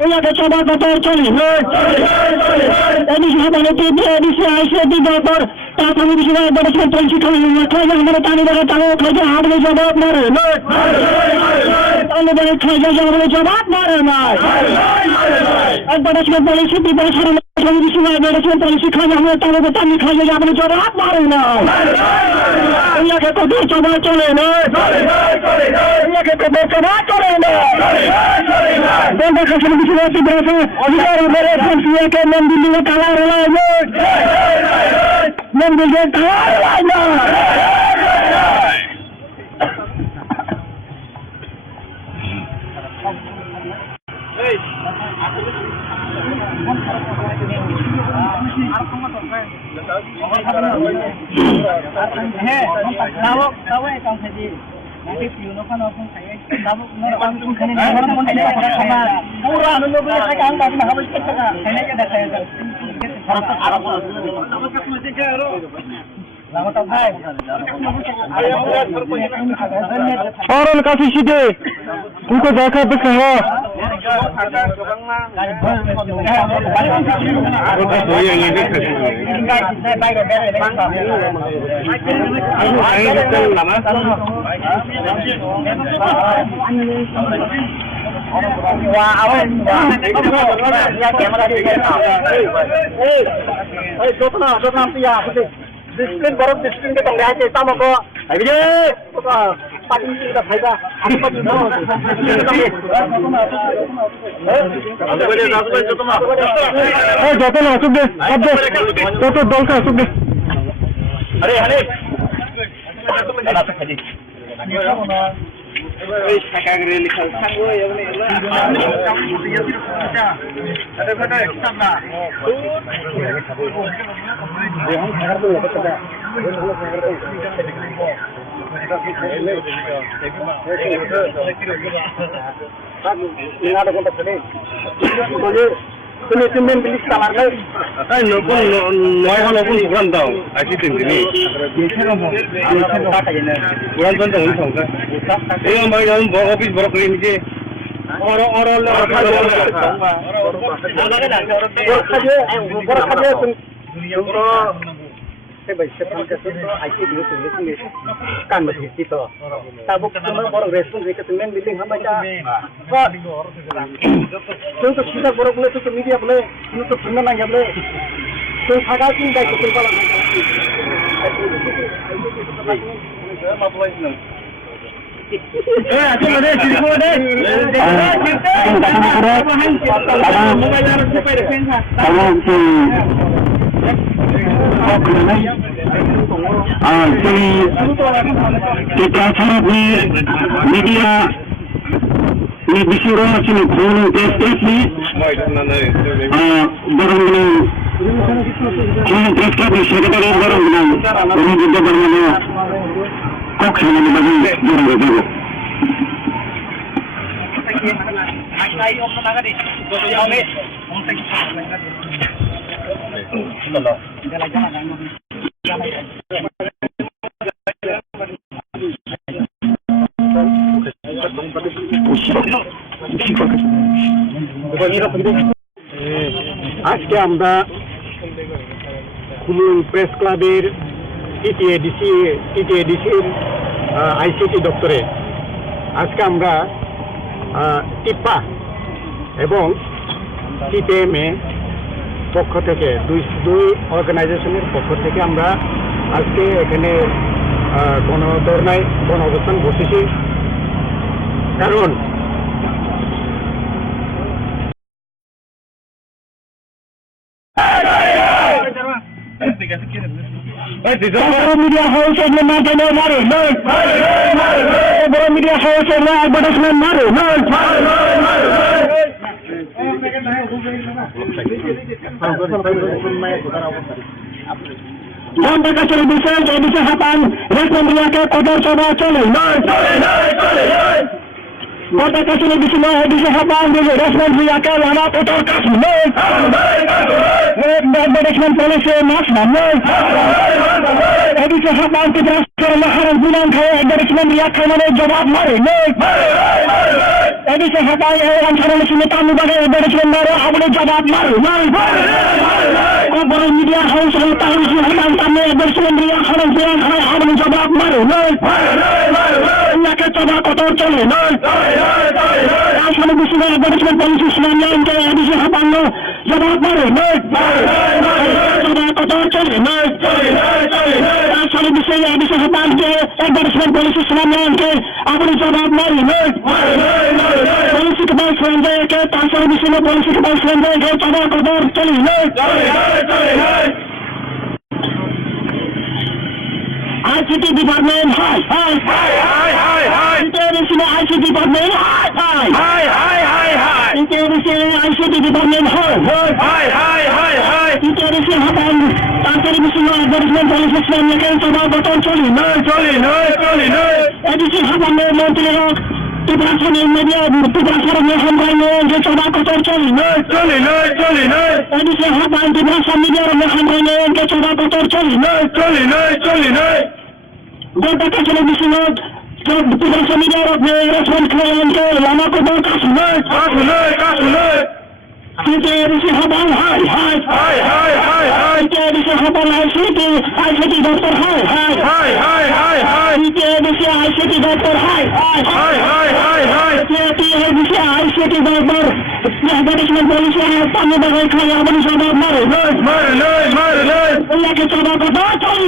Ia kita dapat coli ताकि बिचना advertisement policy खाया हमारे ताने लगा ताने खाया आपने जवाब मारे ताने लगा खाया आपने जवाब मारे एडवर्टाइजमेंट पॉलिसी people सारे ताकि बिचना एडवर्टाइजमेंट पॉलिसी खाया हमारे ताने खाया आपने जवाब मारे ये के तो दूर चला चले ये के तो चला चले बंदा कसम बिचना से बस अधिकार मेरे फंसिया के मन दिल्ली में काला रहा है मन दिल्ली में काला रहा और उनका सीधे उनको देखा भी कहा डिसिप्लिन बरफ डिसिप्लिन के तंग है ऐसा मको अरे तो पार्टी का फायदा आपको जतन আসুক দে সব দে কত দলকা আসুক দে আরে আরে তুমি দাদা খাজি ওই টাকা করে লিখা থাকবো এমনি আরে কথা একটা না हम घर पे लेके चला তুমি তুমি বিলিশ কালার নাই এই নতুন নয় হল নতুন পুরান দাও আসি তিনদিনই পুরান তো হল সংখ্যা এই আমার অফিস বড় করে নিচে और kan begitu to tabuk cuma borok respon ke temen biling hamba ja तो सीधा borok ले तो मीडिया बोले ये तो सुनना ना बोले तो सागा किन का तो पला आते मरे सिको दे kita harap ni media ni bisura sini phone test ni barang ni ini test ka sekretari barang ni ini juga barang ni kok sana ni bagi barang itu আজকে আমরা কুমিল্লা প্রেস ক্লাবের টিটিএডিসির আইসিটি দপ্তরে আজকে আমরা টিপা এবং টিপিএমএ পক্ষ থেকে দুই অর্গানাইজেশনের পক্ষ থেকে আমরা আজকে এখানে গণধর্নায় গণ অবস্থান বসেছি কারণ media house yang mana maru, media house yang advertisement maru, dan mereka sudah bisa hapan, respon mereka kotor coba cole, mereka sudah bisa hapan, respon mereka lama kotor kasu, advertisement policy nasional, bisa hapan kita sekarang harus bilang kalau advertisement mereka mana jawab mari, bisa hapan yang sekarang sini tamu bagi advertisement baru, apa jawab mari, Foreign Media House of Tahun Suhanan Tame Bersuandria Haram Piran Hai Haram Jawab Maru Noi Naka Coba Kotor Chole Noi Asal Bisna Advertisement Policy Sebenarnya Untuk Edisi Habango Jawab Maru Noi Coba Kotor Chole Noi Asal Bisna Edisi Habango Advertisement Policy Sebenarnya Untuk Abang Jawab Maru Noi Polisi Kebal Sebenarnya Ke Asal Bisna Polisi Kebal Sebenarnya Ke Coba Kotor Chole Noi ICT Department High International ICT Department High International ICT Department High International Hapan International Advertisement Policy Sebenarnya Ke Coba Kotor Chole Edisi Hapan Menteri Tugasan Media Tugasan Hamrano Ke Coba Kotor Chole Edisi Hapan Tugasan Media Hamrano Ke Coba Kotor Chole Gota Televisi Tugasan Media Respon Klien Ke Lama Kotor Kasulai Edisi Hapan High Edisi Hapan ICT Doctor High Edisi ICT Doctor High Edisi ICT Doctor Advertisement Policy Kami Bagai Kaya Abang Jawab Maru Ulah Ke Coba Kotor Chole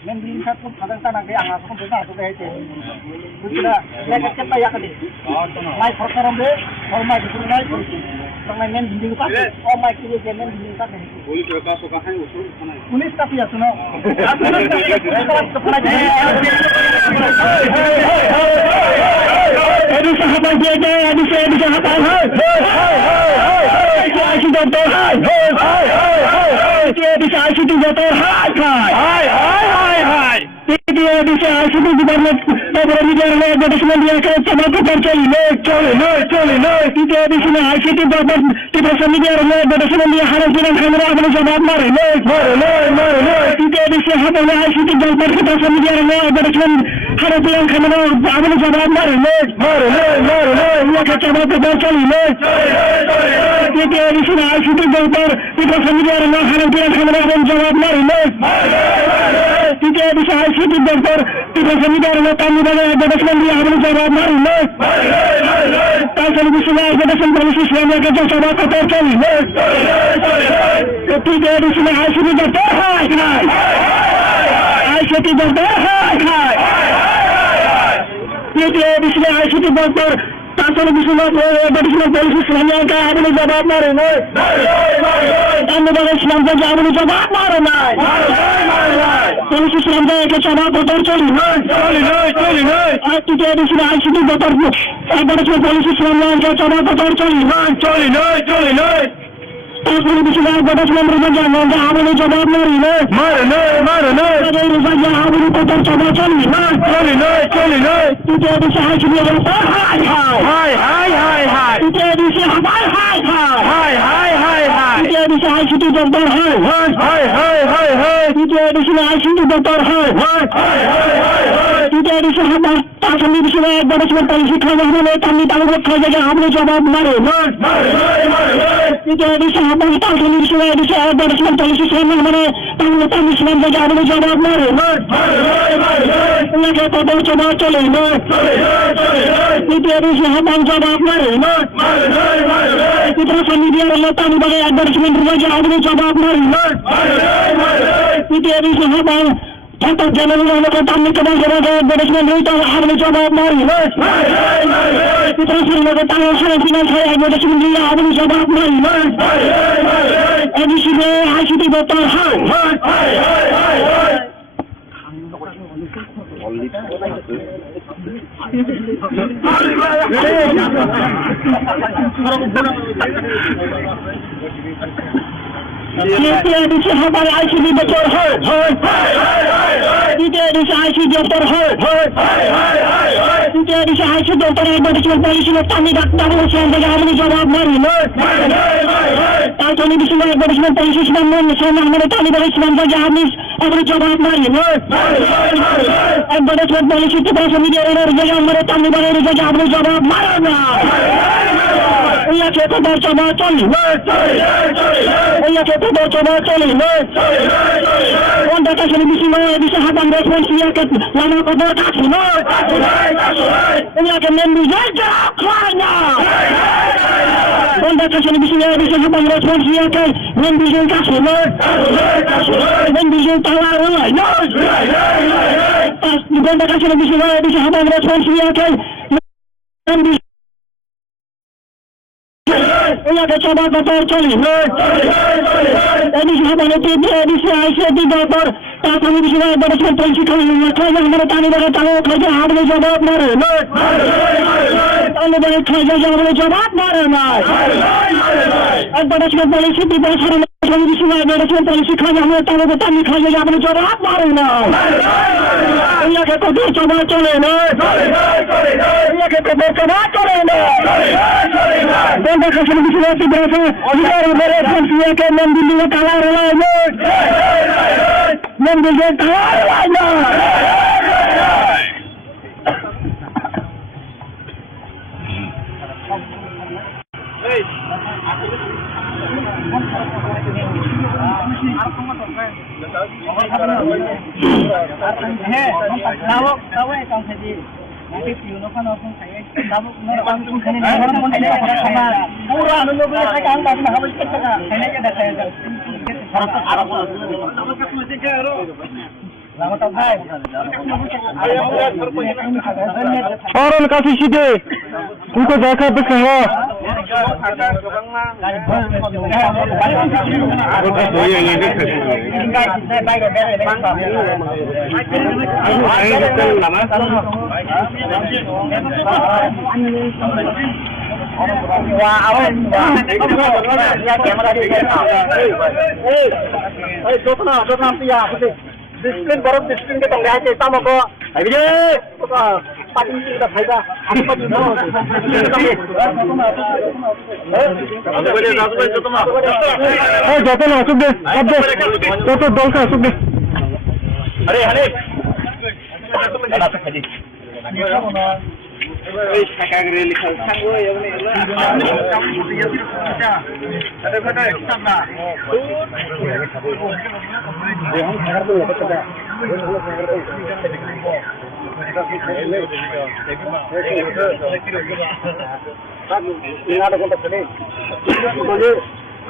Men beli satu kadang tanah ke angah pun besar tu kayak itu. Sudah lekat cepat ya kali. Mai perkara be, mai itu mai. Sampai men beli tak. Mai kiri je men beli tak. Boleh berapa suka hai usul mana? Pulis tapi ya suno. Aduh sahabat dia, aduh sahabat. ICT Doctor bisa ICT Doctor Dia bisa ICT Department Foreign Media Advertisement Dia Ke Coba Kotor Chole Dia bisa ICT Department Tugasan Media Advertisement Dia Haram Piran Kamera Abang Jawab Maru Dia bisa Hapan ICT Department Tugasan Media Advertisement Haram Piran Kamera Abang Jawab Maru Dia Ke Coba Kotor Chole Dia bisa ICT Department Tugasan Media Haram Piran Kamera Abang Jawab Maru Dia bisa ICT Doctor Tugasan Media Kami Bagai Advertisement Dia Abang Jawab Maru Asal Bisna Advertisement Policy Sebenarnya Ke Coba Kotor Chole Dia bisa ICT Doctor ICT Doctor Dia bisa ICT Doctor Asal Bisna Advertisement Policy Sebenarnya Ke Abang Jawab Maru Kami Bagai Sebenarnya Abang Jawab Maru Polisi Sebenarnya Ke Coba Kotor Chole Dia bisa ICT Doctor Advertisement Policy Sebenarnya Ke Coba Kotor Chole Asal Bisna Advertisement Remaja Nanda Abang Jawab Maru Bagai Remaja Abang Kotor Coba Chole Dia bisa ICT Doctor Dia bisa Hapan Dia bisa ICT Doctor Dia bisa ICT Doctor Dia bisa Hapan Asal Bisna Advertisement Policy Kami Tangguh Kerja Abang Jawab Maru Dia bisa Hapan Asal Bisna Advertisement Policy Sebenarnya Tangguh Sebenarnya Abang Jawab Maru Ulah Ke Kotor Coba Chole Dia bisa Hapan Jawab Maru Tugasan Media Kami Bagai Advertisement Remaja Abang Jawab Maru Dia bisa Hapan Contoh General Kami Kebal Advertisement Rita Abang Jawab Maru Tugasan Media Haram Piran Advertisement Dia Abang Jawab Maru Edisi ICT Doctor দ্বিতীয় সবার ICD দপ্তর হয় দ্বিতীয় ICD দপ্তর হয় দ্বিতীয় ICD দপ্তরের advertisement policy টানি ডাক্তার হোসেন থেকে আপনি জবাব মারি তার জন্য বিশেষ অ্যাডভার্টাইজমেন্ট পলিসি আমাদের তালিবান ইসলাম থেকে আপনি জবাব মারি অ্যাডভার্টাইজমেন্ট পলিসি সোশ্যাল মিডিয়ার জায়গায় আমাদের তালিবানের জায়গায় আপনি জবাব মারেন না ওইয়াকে খবর জমা চলি ওইয়াকে খবর জমা চলি কোন দেখা শুনে বেশি হাতান রেসপন্স ইয়াকে লানা খবর কাছে ওইয়াকে মেনু জায়গা খায় না কোন দেখা শুনে বেশি হাতান রেসপন্স ইয়াকে মেনু জায়গা কাছে মেনু জায়গা তালা রয় কোন দেখা শুনে বেশি হাতান রেসপন্স ইয়াকে ওনাকে সবার কথা চলি এডিসি হাতানে এডিসি আইসিডি দপ্তর তারপরে বিষয় অ্যাডভার্টাইজমেন্ট পলিসি খাই আমরা তালিবানে তালে খাইতে হাবলে জবাব মারে তালিবানে খাইতে হাবলে জবাব মারে না অ্যাডভার্টাইজমেন্ট পলিসি দিবস অ্যাডভার্টাইজমেন্ট পলিসি খাই আমরা তালে তালি খাইতে হাবলে জবাব মারে না ওনাকে কত জবাব চলে না ওনাকে কত জবাব চলে না দেখা শুনে বিষয় দিবস অধিকার মন্দির তালা রলায় মন্দির তালা রলায় না Orang kasih sini, untuk zakat berkah. Discipline बरफ डिस्प्लिन के तंग है कैसा मको अरे पार्टी का फायदा आपको যত না আসুক দে তত দলটা আসুক দে अरे अरे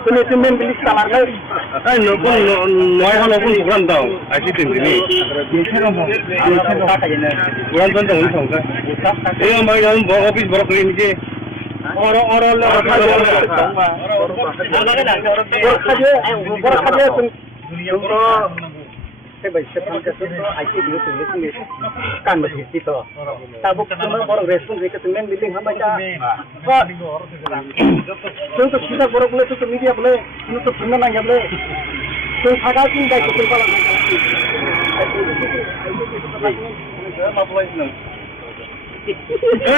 তুমি তুমি বিলিশ কালার নাই এই নতুন নয়খান নতুন প্রোগ্রাম দাও আইসি তিন দিনই প্রোগ্রাম তো হই থাকা এই আমার অফিস বড় করে নিকে और kan begitu. Tabuk semua orang respon mereka semen biling hamba ja. Untuk kita orang boleh tu media boleh, untuk semua nak boleh. Tu agak tinggal tu kalau.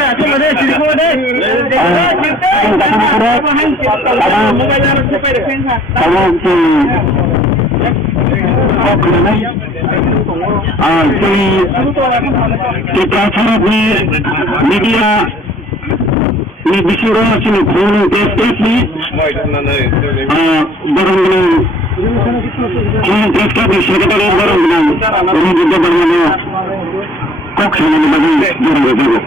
Aku mana cerita deh. di pracara di media ini disuruh sini kurang testet ni barang dengan kurang testet ni sekadar barang dengan ini juga barang dengan kok sama ni bagi barang itu.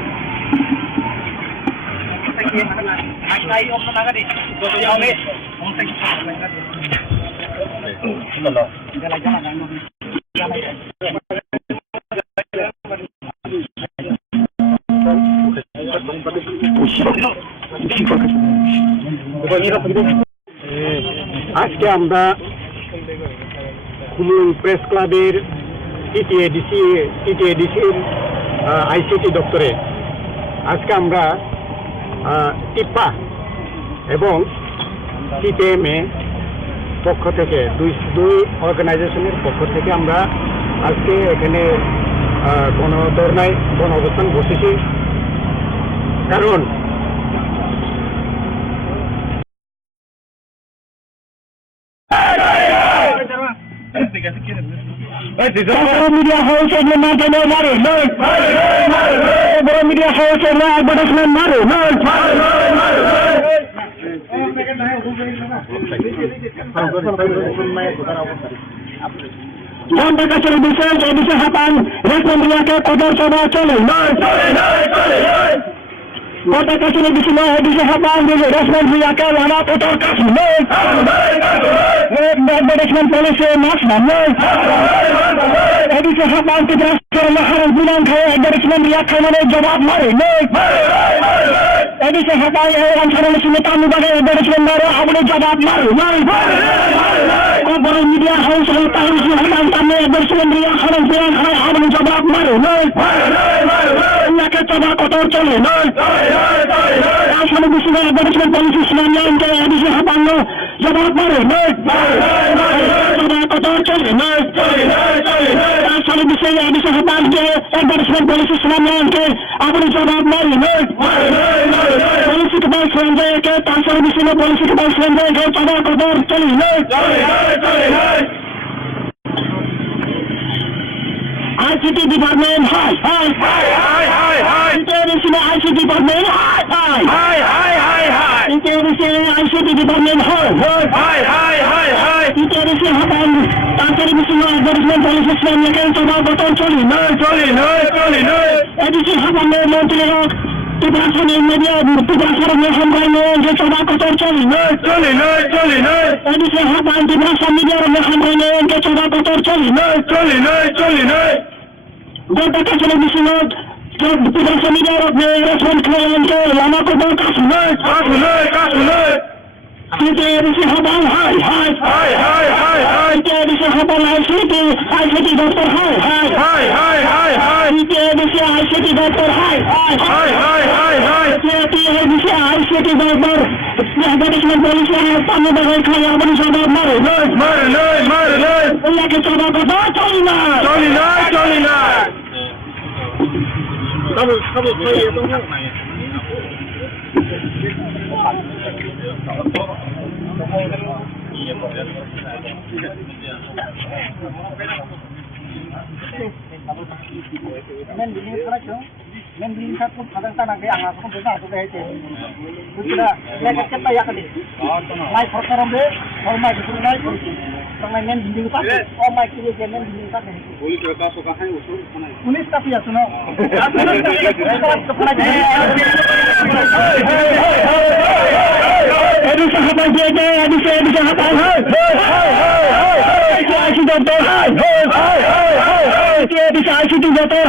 আজকে আমরা Khulna press ক্লাবের টিটিএডিসির ICT দপ্তরে আজকে আমরা টিপা এবং সিপিএমে পক্ষ থেকে দুই অর্গানাইজেশনের পক্ষ থেকে আমরা আজকে এখানে গণধর্নায় গণ অবস্থান বসেছি। কারণ media house and the matter no matter no media house and the advertisement matter John Bakasari Bishan, Edison Hapan, Resman Riaka, Kodar Sabah Chole, Kota Kasuri Bishan, Edison Hapan, Resman Riaka, Lana Kotor Kasu, Advertisement Policy, National, Edison Hapan, Tibraster, Maharan Bilan, Advertisement Riaka, Jawab Mari, Edison Hapan, Ansarana Sumetan, Advertisement Mara, Abu Jawab Mari, Boro media house and Paris Haman Tame, Advertisement Riaka, Abu Jawab Mari, Naka Tabako Chole, National Bishan, Advertisement Policy, Islam, Edison Hapan, Jawab Mari, Tabako Chole, National Bishan, Edison Hapan, Advertisement Policy, Islam, Abu Jawab Mari, Policy Kabal Sende, National Bishan, Policy Kabal Sende, Tabako Chole, ICT Department, hi. International ICT Department, hi. International ICT Department, hi. International Hapan, International Advertisement Policy Islam, Tabako Chole, Edison Hapan, Montreal, Tibrasan Media, Tibrasan Mehambrano, Tabako Chole, Edison Hapan, Tibrasan Media, Mehambrano, Tabako Chole, Kota Kasuri Bishan, Tibrasan Media, Resman Riaka, Lana Kotor Kasu, Edison Hapan, hi. Edison Hapan, ICT Doctor, hi. Edison ICT Doctor, hi. Edison ICT Doctor, Advertisement Policy, Tamu Bagai Kaya, Abu Jawab Mari, Ulake Tabako Chole. Edison Hapan, Edison Hapan, ICT Doctor, ICT Doctor,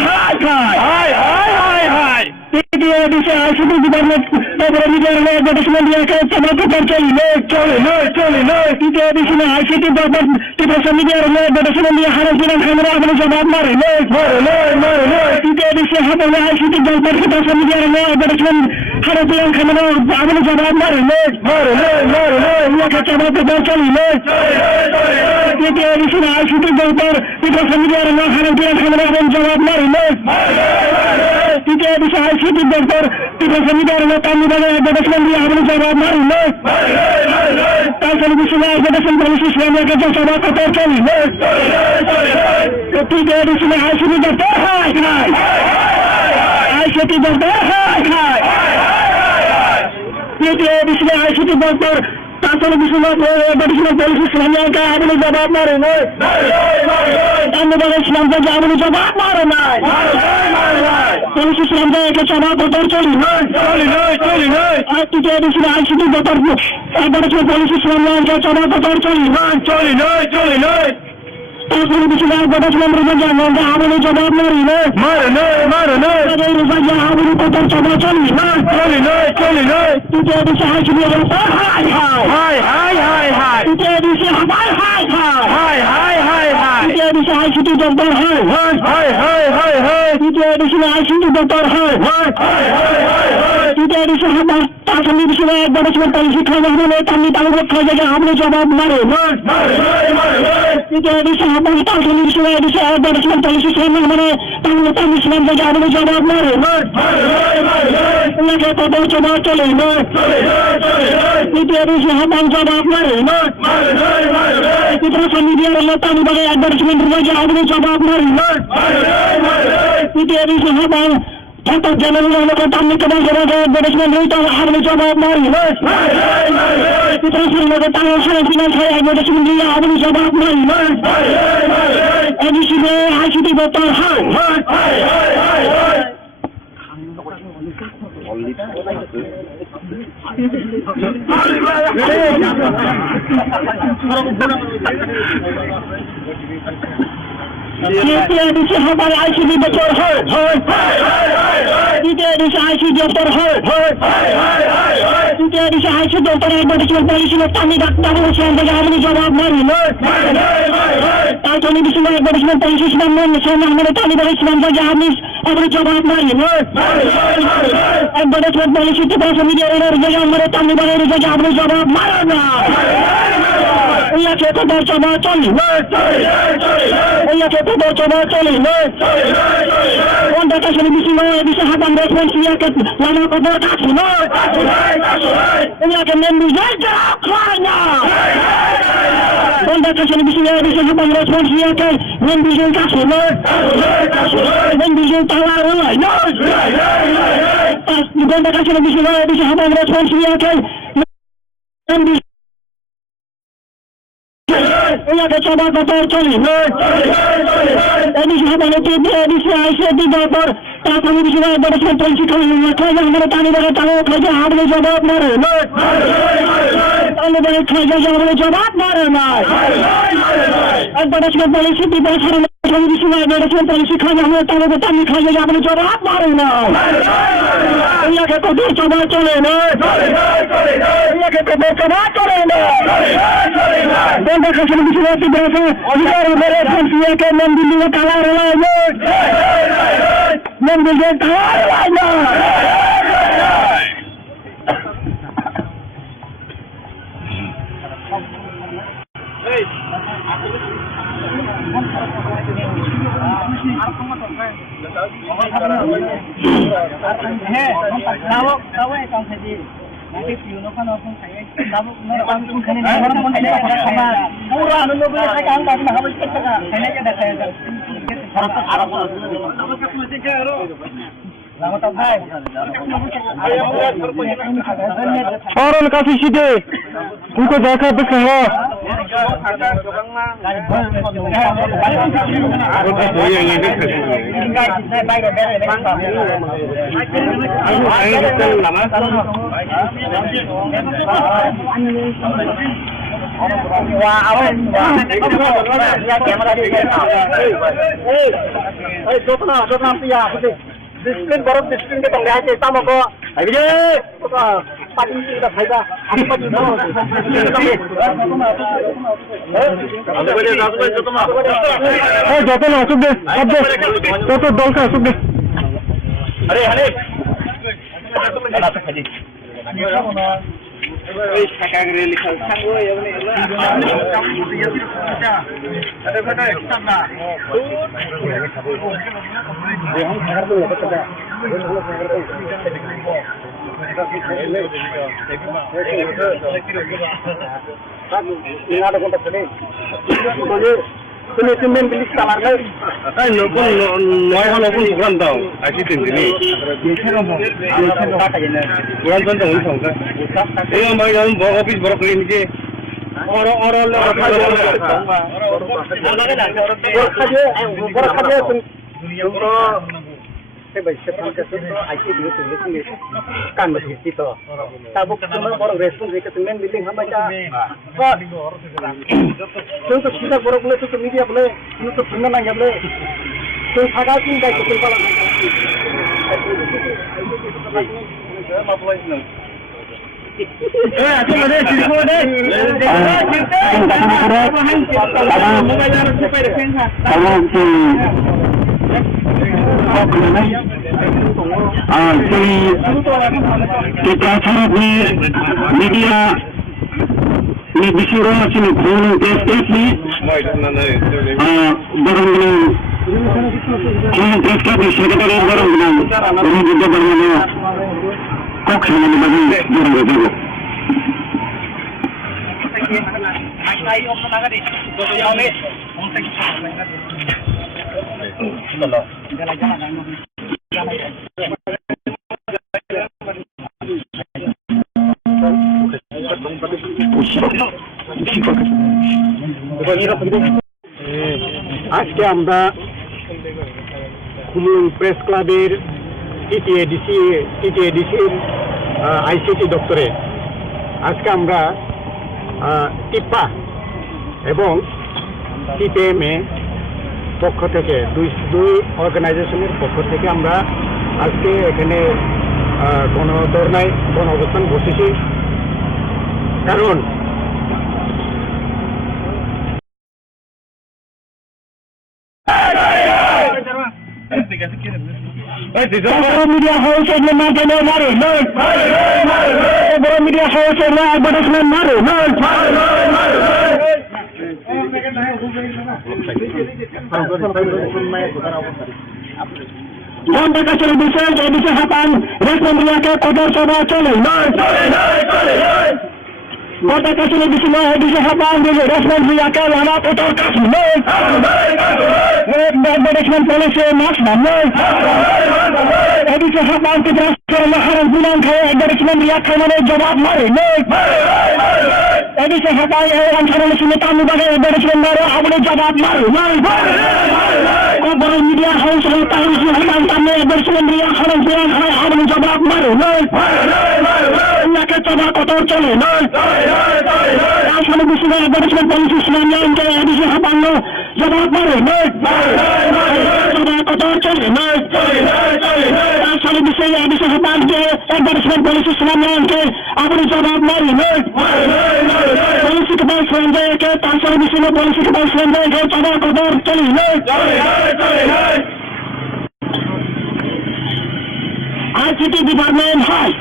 Edison ICT Department, Boro media Advertisement Riaka, Tabako Chole, Edison ICT Department, Tibrasan Media, Advertisement Riaka, Abu Jawab Mari, Edison Hapan, ICT Doctor, Tibrasan Media, Advertisement Harapian Kamano, Abu Jawab Mari, Naka Tabako Chole, Edison ICT Doctor, Tibrasan Media, Harapian Kamano, Abu Jawab Mari, Edison ICT Doctor, Tibrasan Media, Tamu Bagai, Advertisement Riaka, Abu Jawab Mari, National Bishan, Advertisement Policy, Islam, Tabako Chole, Edison ICT Doctor, hi. ICT Doctor, hi. Edison ICT Doctor, National Bishan, Advertisement Policy, Islam, Abu Jawab Mari, Tamu Bagai Islam, Abu Jawab Mari, Policy Islam, Tabako Chole, Edison ICT Doctor, Advertisement Policy, Islam, Tabako Chole, National Bishan, Advertisement Rizaja, Abu Jawab Mari, Abu Kotor Chole, Edison ICT Doctor, hi. Edison Hapan, hi. Edison edition ICT দপ্তর হয় তৃতীয় addition ICT দপ্তর হয় তৃতীয় addition তাছাড়া এডিশনে advertisement policy খাওয়া হলে তামনি তালুক খাওয়া যায় আপনি জবাব মারে তৃতীয় এডিশন তাছাড়া এডিশনে অ্যাডভার্টাইজমেন্ট পলিসি খাওয়া মানে তামনি ইসলাম থেকে আপনি জবাব মারে ওনাকে কত জবাব চলে তৃতীয় এডিশন জবাব মারে তৃতীয় মিডিয়ার হলে তামনি বাগে অ্যাডভার্টাইজমেন্ট থেকে আপনি জবাব মারে তৃতীয় addition Tanto general lo que también que vaya a ver desmentido hablo yo Mari y transfiero lo que también se financia y desmentido hablo yo Mari edición ICT doctor দ্বিতীয় এডিশন হবার ICD বছর হয় দ্বিতীয় addition ICD দপ্তর হয় তৃতীয় addition ICD দপ্তর advertisement policy আমি ডাক্তার হোসেন থেকে আপনি জবাব মারি তাই জন্য এডিশন অ্যাডভার্টাইজমেন্ট পলিসি আমাদের তালিবান ইসলাম থেকে আপনি জবাব মারি অ্যাডভার্টাইজমেন্ট পলিসি থেকে মিডিয়ার জায়গায় আমাদের তালিবানের জায়গায় আপনি জবাব মারা না ওইয়াকে তো জবাব চলি ওইয়াকে তো জবাব চলি ওটা কাছে বিষয় হাতাম রেসপন্স ইয়াকে লানা কত কাছে ওইয়াকে মেম্বু জায়গা খায় না ওটা কাছে বিষয় হাতাম রেসপন্স ইয়াকে মেম্বু জায়গা কাছে মেম্বু জায়গা তালা রয় ওটা কাছে বিষয় হাতাম রেসপন্স ইয়াকে মেম্বু ওইয়াকে জবাব কত চলি এডিশন হাতালে এডিশন আইসিডি দপ্তর তারপরে বিষয় অ্যাডভার্টাইজমেন্ট পলিসি খাওয়া আমাদের তালিবানের তাও খাইছে আপনি জবাব মারে তালিবানের খাইছে আপনি জবাব মারে না অ্যাডভার্টাইজমেন্ট পলিসি বিভাগ বিষয় অ্যাডভার্টাইজমেন্ট পলিসি খাওয়া আমাদের তালিবানের তামি খাইছে আপনি জবাব মারে না ওইয়াকে কত জবাব চলে না ওইয়াকে কত জবাব চলে না বন্ধ কাছে বিষয় অধিকার মেরে ফেলছিয়াকে মেন বিল্ডিংয়ে তালা রলায় মেন বিল্ডিংয়ে তালা রলায় না Orang kasih sini, untuk jaga bersama. Disiplin baru disiplin kita lihat kita mau kok. Ayo kita pagi kita saja. Apa pagi mau? Jatuh masuk deh. Jatuh dongka masuk deh. Hari. Masuk aja. Teman bilik salar kan? Noy hal pun bukan tahu. Asyik tinggi. Bukan contoh unsur kan? Ini yang bagian office baru clean je. Orang kan masih kita. Tabuk semua orang respon mereka teman bilik hamba cah. Contoh kita orang boleh tu media boleh, itu benar nanya boleh. Contoh agak tinggal kita kalau. Ada mana cerita deh? চিন্তা করে এবং সেই তাছাড়া media ni bisiro sini kono PSPSI barang ini kono PSPSI sekretariat barang ini ini juga barang ini kok sama di bagi barang itu আজকে আমরা Comilla press ক্লাবের টিটিএডিসির ICT দপ্তরে আজকে আমরা টিপা এবং সিপিএমএ পক্ষ থেকে দুই অর্গানাইজেশনের পক্ষ থেকে আমরা আজকে এখানে গণধর্নায় গণ অবস্থান বসেছি কারণ media house and the mare media house and advertisement mare Donde que se dice Japán respondía que todo se va a chole Donde que se dice Japán respondía que la nota todo casi management policy national dice Japán que transfer la haran bilang ke management dia kemana jawab mare dice Japán yang cara sini tamu bagai management mare apne jawab mare Baru media house tahu sih Japán tamu management dia haran bilang apne jawab mare Nak coba kotor chole Asal bisa management policy sebenarnya yang dice Japán lo jawab mare coba kotor chole Asal bisa Japán ke management policy sebenarnya yang apne jawab mare polisi ke bawah selendang ke asal bisa polisi ke bawah selendang ke coba kotor chole ICT department hi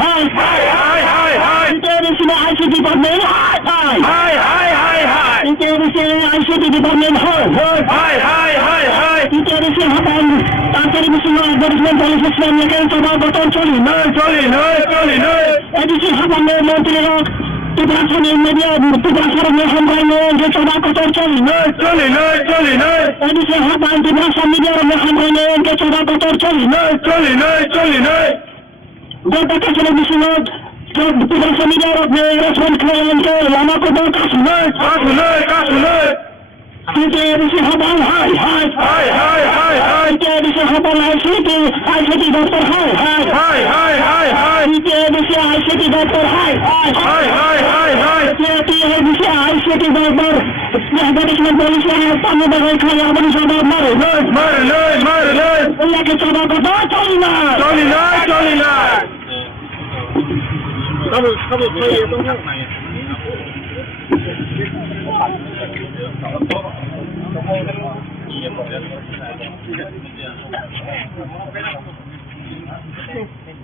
international ICT department hi international ICT department hi international Japán tankari misino advertisement policy sebenarnya kan coba kotor chole edisi Japán menteri Tugasan media tugasan yang hamrane je coba kotor chole edisi Japán tugasan media yang hamrane je coba kotor chole Donde que se le dice tugasan media respon klien ke lama kotor kasulai Edisi Japán hi edisi Japán ICT doctor hi edisi ICT doctor hi edisi ICT doctor advertisement policy yang tamu bagai kaya apne jawab mare Allah ke coba kotor chole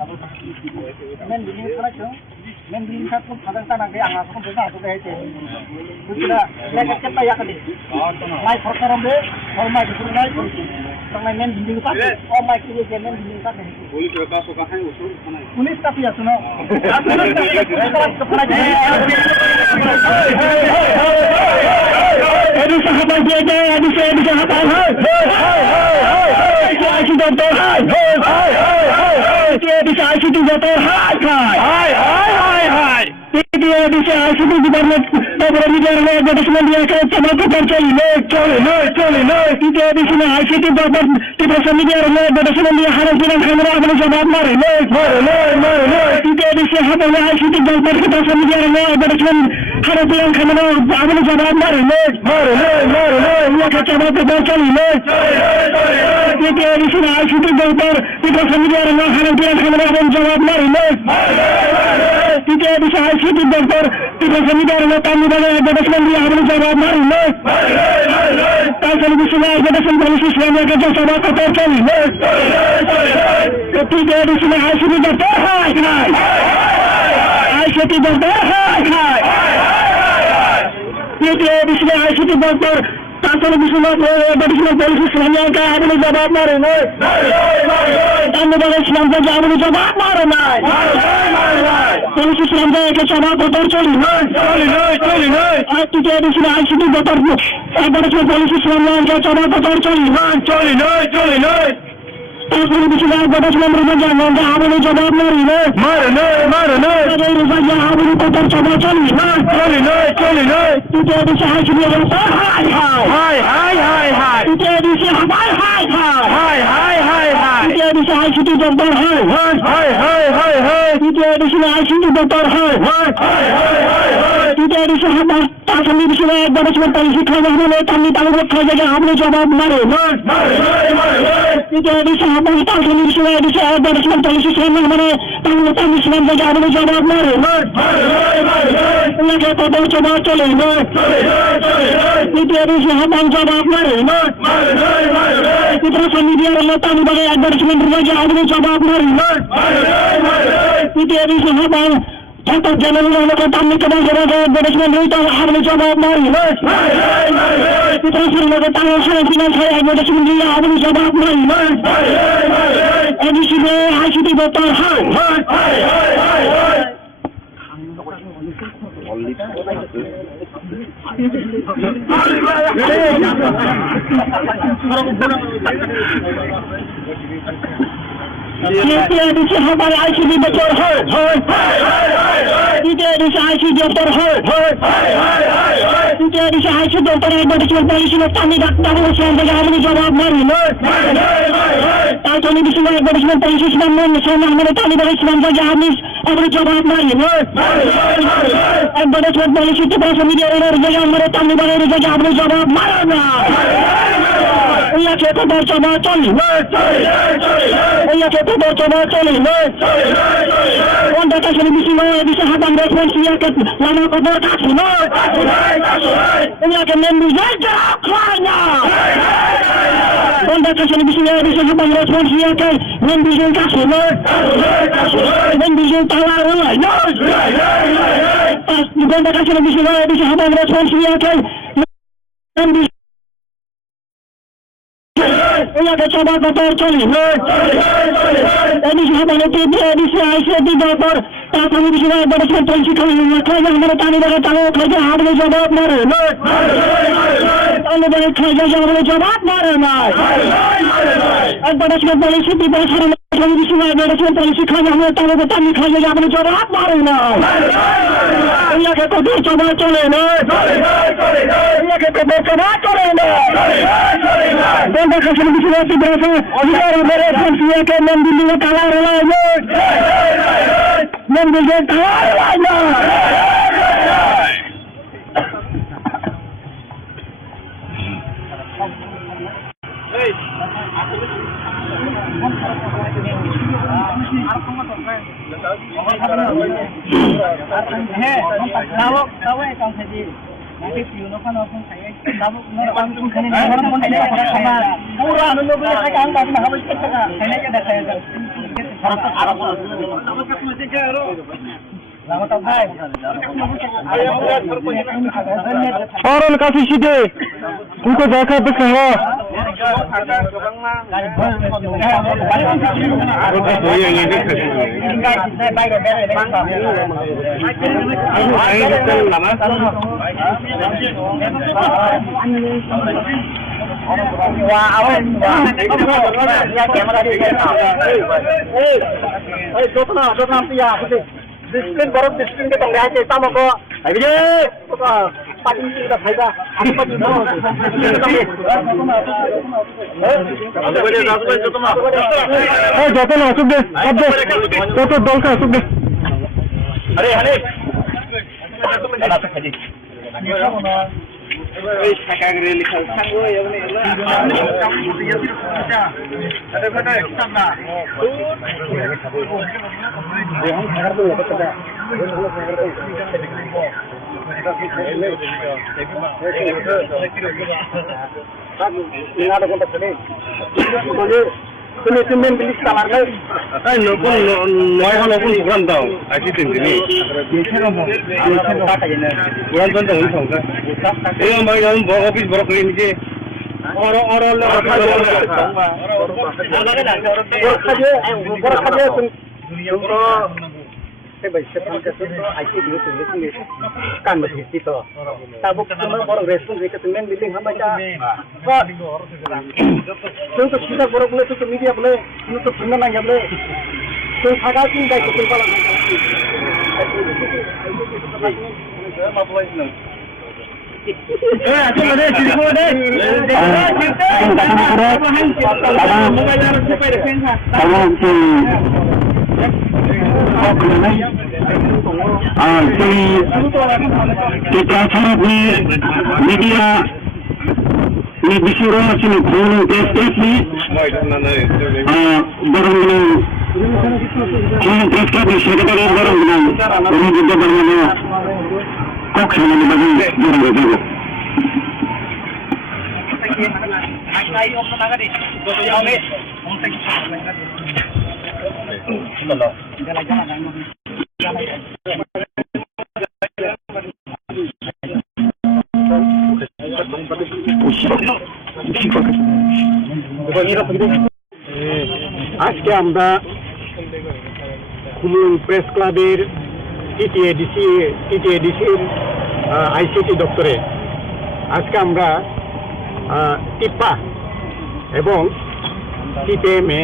kamu saya itu men din kat pun kadang tanah ke angah pun besar tu ke itu sudah lekat kita ya kali mai perkara be mai itu mai tanah men din kat mai kiri ke men din kat boleh kita suka hai usul pulis tapi ya suno Aduh sahabat kita, aduh sahabat ICT doktor bisa ICT doktor dia bisa ICT department beberapa media advertisement dia ke coba kotor chole dia di sini ICT doktor beberapa media advertisement dia harus bilang kamera apne jawab mare dia di sini Japán ICT doktor beberapa media advertisement harus bilang kamera apne jawab mare dia coba kotor chole dia di sini ICT doktor beberapa media harus bilang kamera apne jawab mare dia bisa ICT doktor TV মিডিয়ার লোক আমি বলে advertisement দিয়ে আমাদের জবাব মারি না তাই টেলিভিশনে অ্যাডভার্টাইজমেন্ট পলিসি ইসলামের কাছে সভা কথা চলি না টিভি এডিশনে আইসিটি দপ্তর হাই হাই আইসিটি দপ্তর হাই হাই টিভি এডিশনে আইসিটি দপ্তর তাই টেলিভিশনে অ্যাডভার্টাইজমেন্ট পলিসি ইসলামের কাছে আমাদের জবাব মারি না আমি বলে ইসলামকে আমাদের জবাব মারে না পলিসি ইসলামকে একে সভা কথা চলি না টিভি এডিশনে আইসিটি দপ্তর অ্যাডভার্টাইজমেন্ট পলিসি ইসলামের কাছে সভা কথা চলি না তারপরে বিশেষ অ্যাডভার্টাইজমেন্ট রোজা আমাদের জবাব মারি না রোজা আমাদের কথার সভা চলি না টিভি এডিশনে আইসিটি দপ্তর হাই হাই টিভি এডিশনে হাই টিভি এডিশনে আইসিটি দপ্তর হাই টিভি এডিশনে আইসিটি দপ্তর হাই টিভি এডিশনে তারপরে বিশেষ অ্যাডভার্টাইজমেন্ট পলিসি খাওয়া হলে তার তালুক খাওয়া যায় আমাদের জবাব মারে টিভি এডিশনে তারপরে বিশেষ অ্যাডভার্টাইজমেন্ট পলিসি সামনে মানে তাহলে ইসলাম থেকে আমাদের জবাব মারে কথার জবাব চলে টিভি এডিশনে জবাব মারে সোশ্যাল মিডিয়ার লোক আমি বলে অ্যাডভার্টাইজমেন্ট রোজা আমাদের জবাব মারি টিভি এডিশনে ঠাকুর জেনারেল আমাকে তামনি কেমন অ্যাডভার্টাইজমেন্ট রইতে আমাদের জবাব মারি অ্যাডভার্টাইজমেন্ট দিয়ে আমাদের জবাব মারি এডিশনে আইসিটি দপ্তর হাই हमारे आईसीडी दफ्तर है आईसीडी दफ्तर है आईसीडी दफ्तर एडवर्टाइजमेंट पॉलिसी में तामी डाक्टर हमने जवाब मारी एडवर्टाइजमेंट पॉलिसी हमारे तामी हमने जवाब मारी एडवर्टाइजमेंट पॉलिसी मीडिया हमारे तामी हमने जवाब मारा खबर जमा चली खबर जमा चली हाबान रेस्पॉन्स लाना खबर काशी मेम्बू हाबान रेस्पॉन्स मेम्बू काशी मेम्बू ताला हाबान रेस्पॉन्स मेम्बू सभा কথা চলি এডিশনে বলে টিভি এডিশনে আইসিটি দপ্তর তারপরে বিশেষ অ্যাডভার্টাইজমেন্ট পলিসি খাওয়া আমাদের তানি বলে তাহলে খাইতে আমাদের জবাব মারে তাহলে বলে খাইতে আমাদের জবাব মারে না অ্যাডভার্টাইজমেন্ট পলিসি বিপদ টেলিভিশনে অ্যাডভার্টাইজমেন্ট পলিসি খাওয়া আমাদের তাহলে তানি খাইতে আমাদের জবাব মারে না কত সভা চলে না কত সভা চলে না अधिकार मेरे के मंदिर में ताला मंदिर से ताला Nanti piuno kan langsung saya, kamu langsung kan ini orang pun ada sama, murah nunggu beli saya kan tapi nggak habis kita kan, saya aja dah saya kan, Arab, kamu kasih macam kero, lama tak hai, orang kasih sih उनको देखा तो कहो display बरफ display के तंग है तम को अरे पार्टी का फायदा যত না আসুক দে কত দলকা আসুক দে আরে আরে media ni bisuran sini kurang press ni barang kurang press ni sekretariat barang ini juga barang kok sana ni bagi barang itu আজকে আমরা খুলনা প্রেস ক্লাবের টিটিএডিসির আইসিটি দপ্তরে আজকে আমরা টিপা এবং টিপিএমএ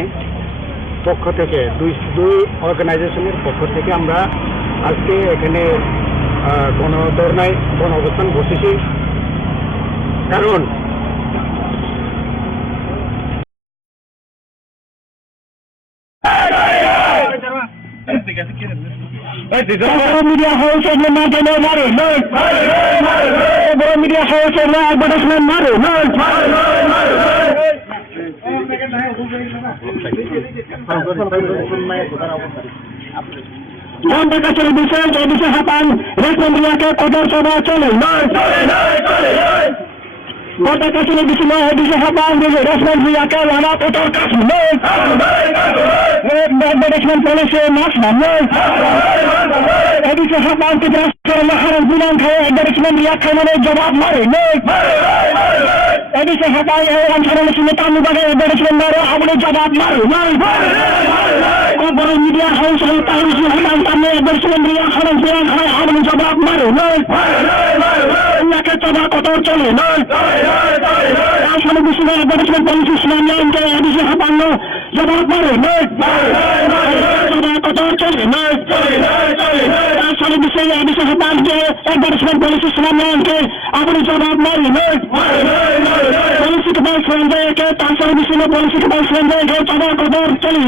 পক্ষ থেকে দুই অর্গানাইজেশনের পক্ষ থেকে আমরা আজকে এখানে গণধর্নায় গণ অবস্থান বসেছি কারণ media house and media house and advertisement Jambal kacau bisa jadi sahapan respon dia kotor coba chole Kota kacau bisa jadi sahapan jadi respon dia ke lana kotor kasu advertisement policy mas Edi sahapan kita sekarang bilang kaya advertisement dia kemana jawab mari Edi sahapan yang sekarang sini tamu bagai advertisement baru abang jawab mari Kau media house yang tahu siapa kami advertisement dia sekarang bilang kaya abang jawab mari Ia kata kotor cole Yang sekarang bisa advertisement policy semuanya kaya edi sahapan lo jawab mari kotor cole Yang sekarang bisa edi sahapan ke advertisement policy semuanya kaya abang jawab mari Polisi kebal selanjutnya ke tansar di sini polisi kebal selanjutnya ke coba kotor coli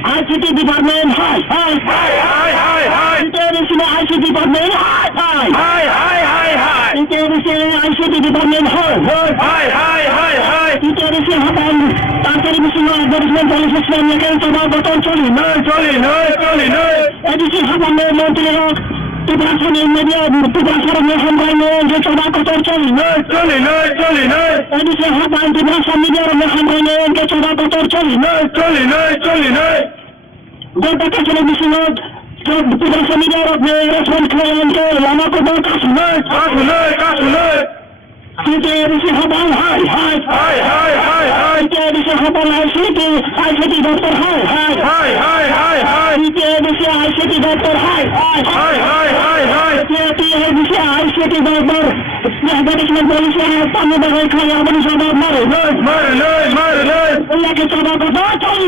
ICT department hi Kita di sini ICT department hi Kita di sini ICT department hi Kita di sini hapan tansar di sini advertisement polisi selanjutnya ke coba kotor coli Edisi hapan menteri Tugasan media tugasan hambane je coba kotor coli Edisi hapan tugasan media hambane je coba kotor coli Jika kacau di sini tugasan media respon klien ke lama kotor kasu Kita edisi hapan hi Kita edisi hapan ICT doktor hi Kita edisi ICT doktor hi Kita edisi ICT doktor advertisement polisi tamu bagai kaya abang jawab mari Ia kita coba kotor coli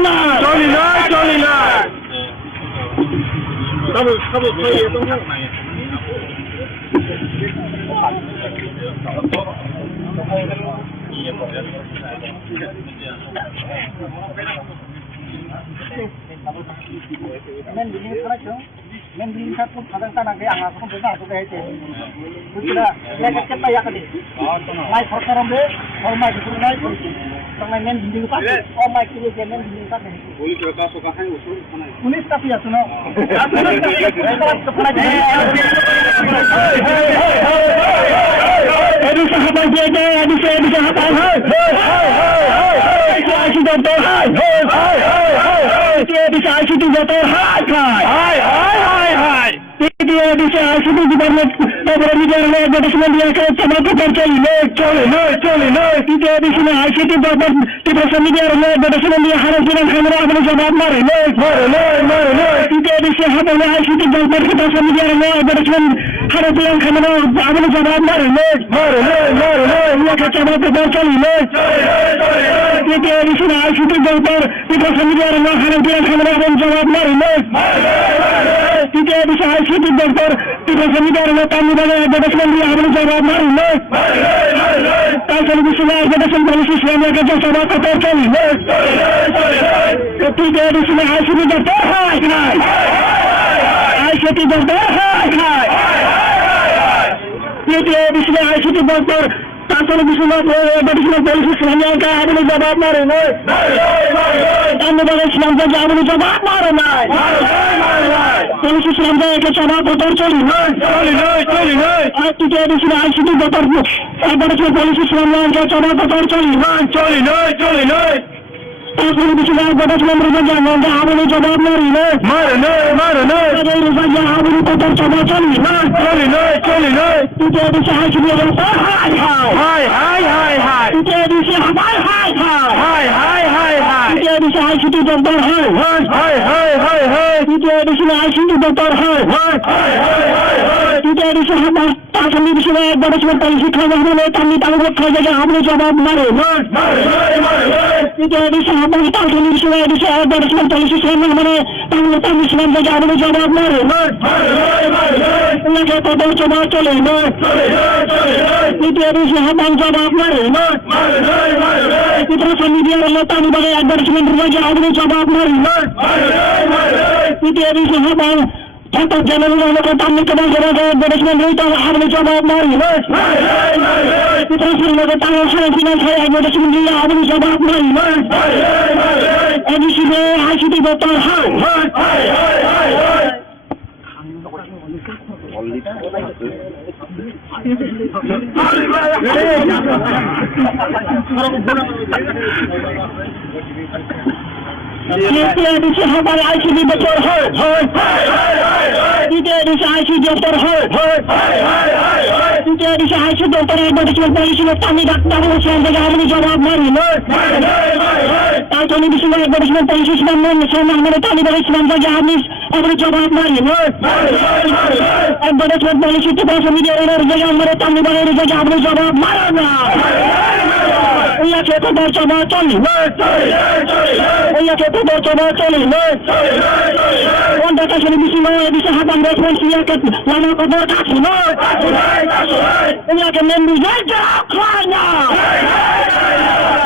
Kamu saya itu Amen, men di sa pun kadang tanang dia angah pun besar tu kayak itu. Sudah lekat cepat ya kali. Mai perkara be, or mai itu mai. Tangan men di lupa. Oh mai kiri je men di lupa. Boleh kita suka hai usul mana? Pulis tapi ya suno. Aduh sahabat dia, aduh sahabat. Asyik doktor. Dia bisa asyik doktor. Dia bisa asyik gubernur Tabarani Darla advertisement dia ke sama pekerja ini. Chole. Dia bisa asyik doktor Tibetan media Darla advertisement dia harus dengan kamera अपने जवाब मारे. Dia bisa hanya asyik doktor Tibetan media Darla advertisement harus dengan kamera अपने जवाब मारे. Dia kacau pekerja ini. Dia bisa asyik doktor Tibetan media Darla harus dengan kamera अपने जवाब मारे. Dia bisa asyik doktor Tibetan media Darla kami dari advertisement dia अपने जवाब मारे. Kalau bisa advertisement polisi selama kerja sama pekerja ini. Dia bisa asyik doktor. Asyik doktor. Dia bisa asyik doktor. Kalau bisa advertisement polisi selama kerja अपने जवाब मारे. Kami dari Islam kerja अपने जवाब मारे. Polisi selama kerja sama pekerja ini. Dia bisa asyik doktor. Advertisement polisi selama kerja sama pekerja ini. Kalau bisa advertisement berjalan kerja अपने जवाब मारे. Ada saja अपने pekerja macam ini. Dia bisa asyik doktor. Dia bisa Dia bisa asyik doktor. Dia bisa asyik doktor. Dia bisa kami bisa advertisement polisi kerja kami tahu kerja अपने जवाब मारे. Dia bisa kami bisa advertisement polisi selama mana tahu kami selama kerja अपने जवाब मारे. Ini kita coba चले. Dia bisa जवाब मारे. Kita kami dia tahu bagaimana advertisement kerja अपने जवाब मारे. Dia bisa contoh jalan orang kami kena jaga advertisement itu अपने जवाब मारे. Kita sering tahu saya finansial advertisement dia अपने जवाब मारे. Edisi be asyik doktor. Dia bisa hafal ICD doktor. Dia bisa ICD doktor. Dia bisa ICD doktor advertisement polisi kami tak tahu selama अपने जवाब मारे. Kalau bisa advertisement polisi selama mana kami dari selama kerja अपने जवाब मारे. Advertisement polisi Tibetan media Darla kerja हमारे kami dari kerja अपने जवाब मारे. Iya kita coba cari. Iya kita coba cari. Anda kasih bisa habang respons dia ke lama kotor kasih. Iya kita menjaga kerana.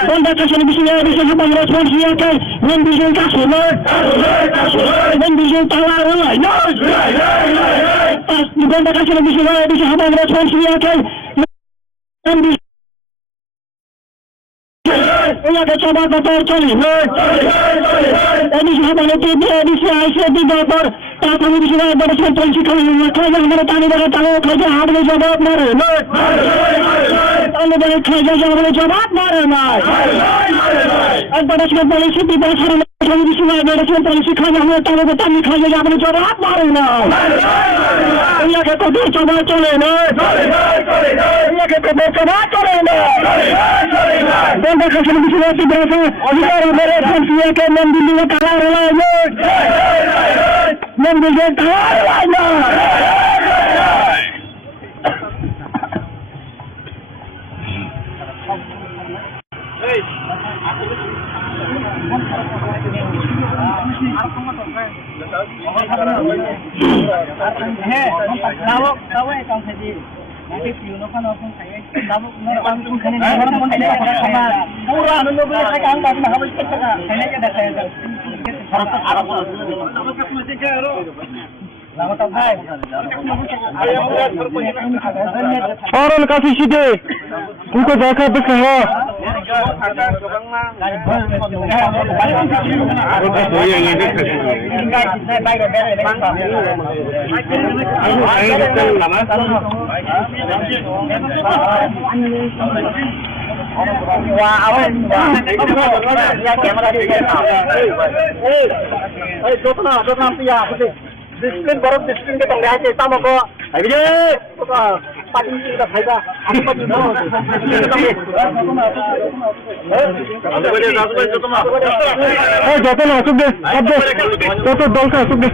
Anda kasih bisa habang respons dia ke menjaga kasih. Menjaga tawar. Anda kasih bisa habang respons dia ke menjaga Iya coba doktor cari. Ini sahabat itu dia bisa asyik doktor. Kami bisa advertisement polisi kerja hamaरे तानी dari tahu kerja अपने जवाब मारे. Kami dari kerja अपने जवाब मारे. Advertisement polisi tidak harus kami bisa advertisement polisi kerja हमारे tahu kami kerja अपने जवाब मारे. Iya kita coba cari. Iya kita coba cari. Anda kasih bisa berasa orang berespon dia ke mendidik kalah lagi. Mendidik kalah lagi. Tahu yang saya nanti piuno kan langsung saya tahu langsung kena orang pun saya sama murah dulu beli saya angkat mah habis kita saya aja dah saya Orang kasih sini, buka zakat bersama. Disiplin baru disiplin kita lihat kita mau kok. Ayo, pagi kita faida. Apa di mana? Jatuh masuk deh, jatuh dolka masuk deh.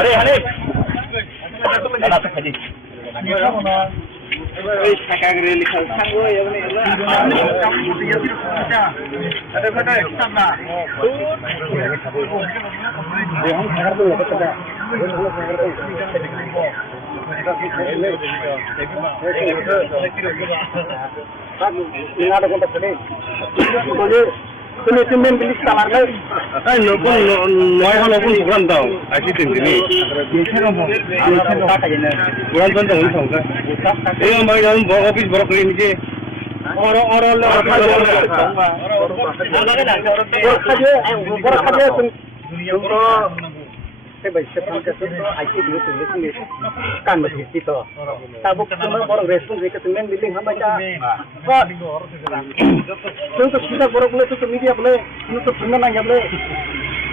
Hari hari. Sini cuma beli kamar lagi. নয়খন নতুন দোকান দাও আসি তিনদিনই দোকান চলতে হল সংসার এই আমার অফিস বড় করে নিচে kan begitu toh. Tabuk cuma orang respon mereka temen bilang hamba aja. Untuk kita borok boleh untuk media boleh, untuk sunnah nanya boleh.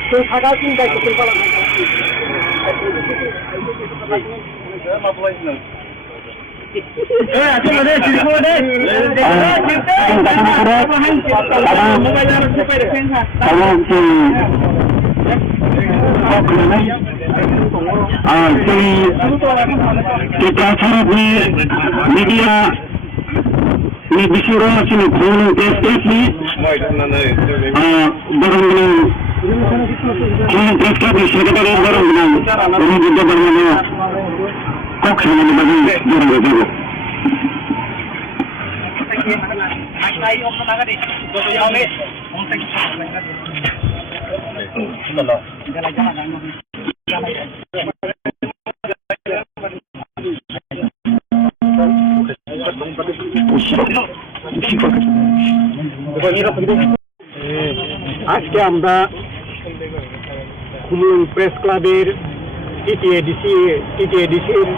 Untuk saga sih dah kita kalau. Asyik ada cerita deh. kita harap ni media ni disuruh sini phone press ni barang ni phone press ni sekretari barang ni ini juga barang ni kok sama ni bagi barang ni আজকে আমরা খুলুন press ক্লাবের টিটিএডিসির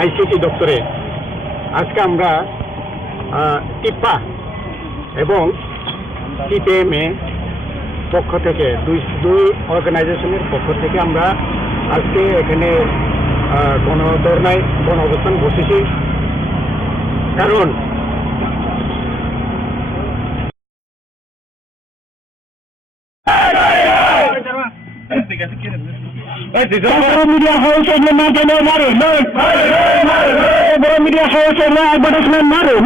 ICT দপ্তরে আজকে আমরা টিপা এবং টিপিএমএ পক্ষ থেকে দুই অর্গানাইজেশনের পক্ষ থেকে আমরা আজকে এখানে গণধর্নায় গণ অবস্থান বসেছি কারণ media house yang mana maru, media house yang advertisement maru,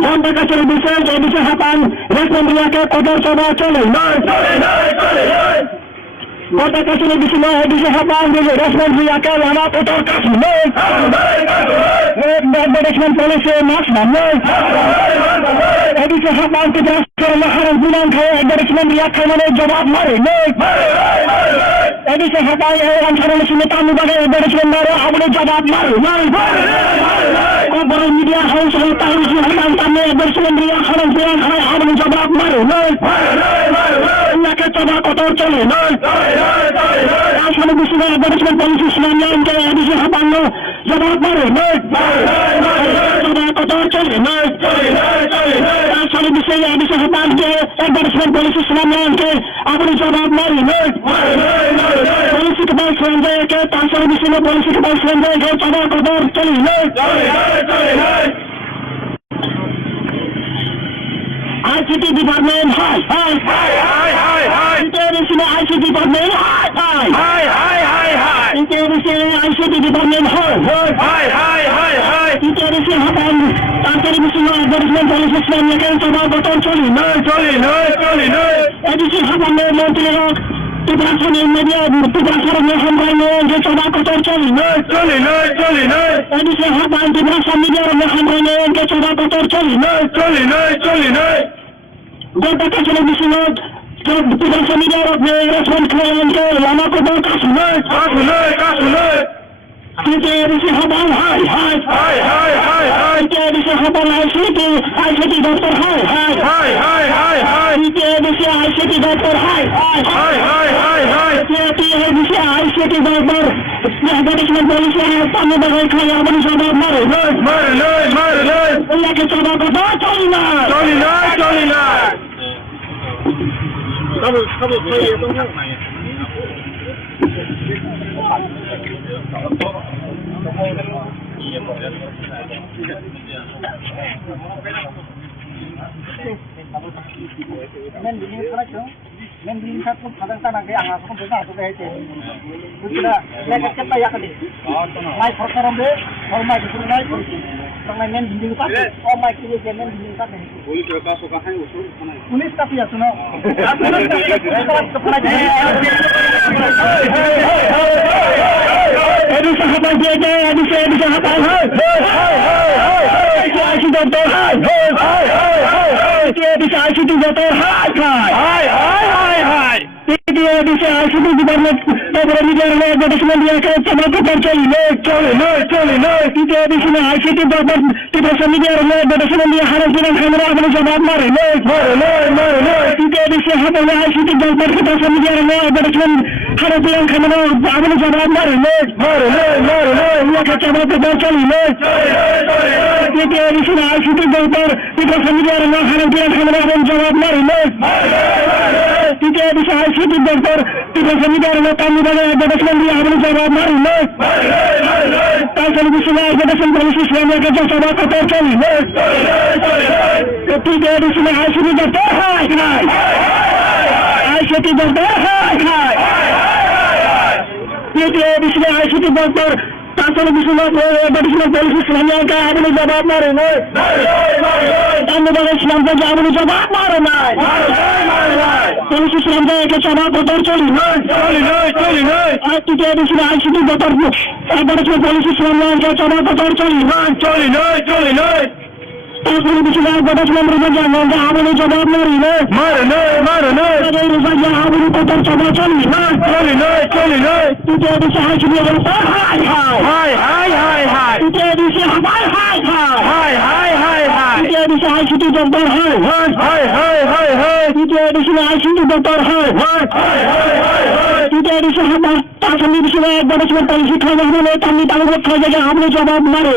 dan mereka bisa hapan respon dia ke kotor coba chole, kota kasih bisa hapan dia respon dia ke lama kotor kasih, advertisement policy mas namai, bisa hapan kita selaharan bilang kaya advertisement dia ke mana jawab mari, bisa hapan orang sekarang sini tamu bagai advertisement baru abang jawab mari, kau baru media house yang tahu sih hapan tamu advertisement dia sekarang bilang kaya abang jawab mari, nak coba kotor chole, asal bisa advertisement policy sebenarnya kaya bisa hapan lo jawab mari, coba kotor chole, asal bisa hapan ke advertisement policy sebenarnya kaya abang jawab mari, polisi kebal sebenarnya kaya asal bisa polisi kebal sebenarnya kaya coba kotor chole, ICT department, hi. International ICT department, hi. International ICT department, hi. International hapan, international advertisement policy sebenarnya kan coba kotor chole, edisi hapan menteri Tibrasan media Tibrasan Hamrano je coba kotor coli Edisi haban Tibrasan media Hamrano je coba kotor coli Jika kasih di sini Tibrasan media respon klien ke lama kotor kasus Kita edisi haban hai Kita edisi haban ICT doktor hai Kita edisi ICT doktor hai Kita edisi ICT doktor Advertisement polisi kami bagai kaya bani sahabat mari Ia kita dapat colina Men din sa pun kadang kadang ke ang aku pun aku ke itu. Sudah lekat cepat ya kali. Mai perkara be, or mai sungai pun. Sungai men din tak. Oh mai kiri je men din tak. Boleh kerja suka hai usul mana. Pulis tapi ya suno. Aduh sahabat dia, aduh sahabat. Hai doktor. Dia bisa ICT doktor. Hai. Dia bisa ICT department. Tabrak media advertisement dia ke coba kotor coli. Dia bisa ICT department. Tibrasan media advertisement dia harus dengan kamera akan jawab mari. Dia bisa haban ICT department tibrasan media advertisement harus dengan kamera akan jawab mari. Dia ke coba kotor coli. Dia bisa ICT department tibrasan media harus dengan kamera akan jawab mari. Kita bisa ICT doktor tidak semidar kami dari advertisement dia harus jawab mari kalau bisa advertisement polisi selama kerja coba kotor coli ketiga di sini ICT doktor ICT doktor kita di sini ICT doktor kalau bisa advertisement polisi selama kerja harus jawab mari kami dari selama kerja harus jawab mari polisi selama kerja coba kotor coli kita di sini ICT doktor advertisement polisi selama kerja coba kotor coli kalau bisa advertisement berbagai nggak harus jawab mari ada urusan yang harus kotor coba coli kita bisa ICT doktor hai kita bisa hai kita bisa ICT doktor hai kita bisa ICT doktor hai kita bisa haban kami bisa advertisement polisi kerja boleh kami tahu kerja yang harus jawab mari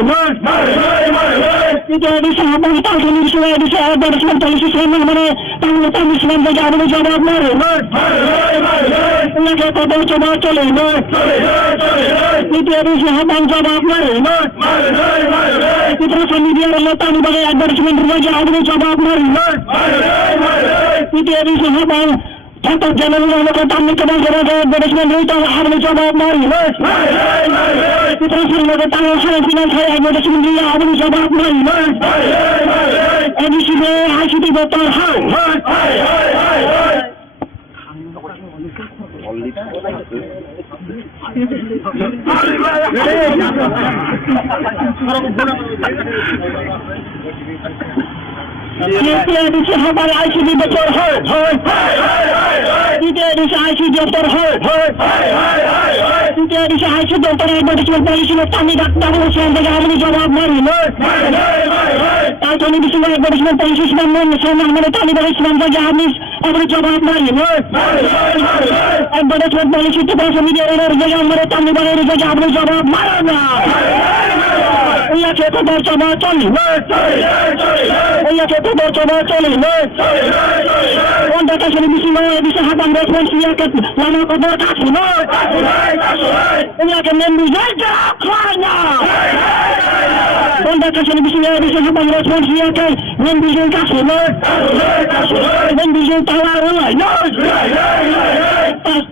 kita bisa haban kami bisa advertisement polisi selama mana tahu kami selama kerja harus jawab mari ini kita tahu coba coli kita bisa haban jawab mari kita kami dia letak sebagai advertisement kerja harus jawab mari kita bisa haban Contoh jalan yang kami kenal advertisement itu harus jawab mari kita sering tahu hal finansial advertisement dia harus jawab mari edisi ICT doktor hai Kita bisa haban ICT doktor kita bisa ICT doktor kita bisa ICT doktor advertisement polisi kami datang selama harus jawab mari kalau bisa advertisement polisi selama mana kami dari selama harus jawab mari advertisement polisi tibrasan media yang mana kami dari harus jawab mari ia kita coba coli ia kita coba coli Anda kasih bisa haban respons dia ke lama kotor kasus ini akan menjaga klien Anda kasih bisa haban respons dia ke menjaga kasus menjaga tawar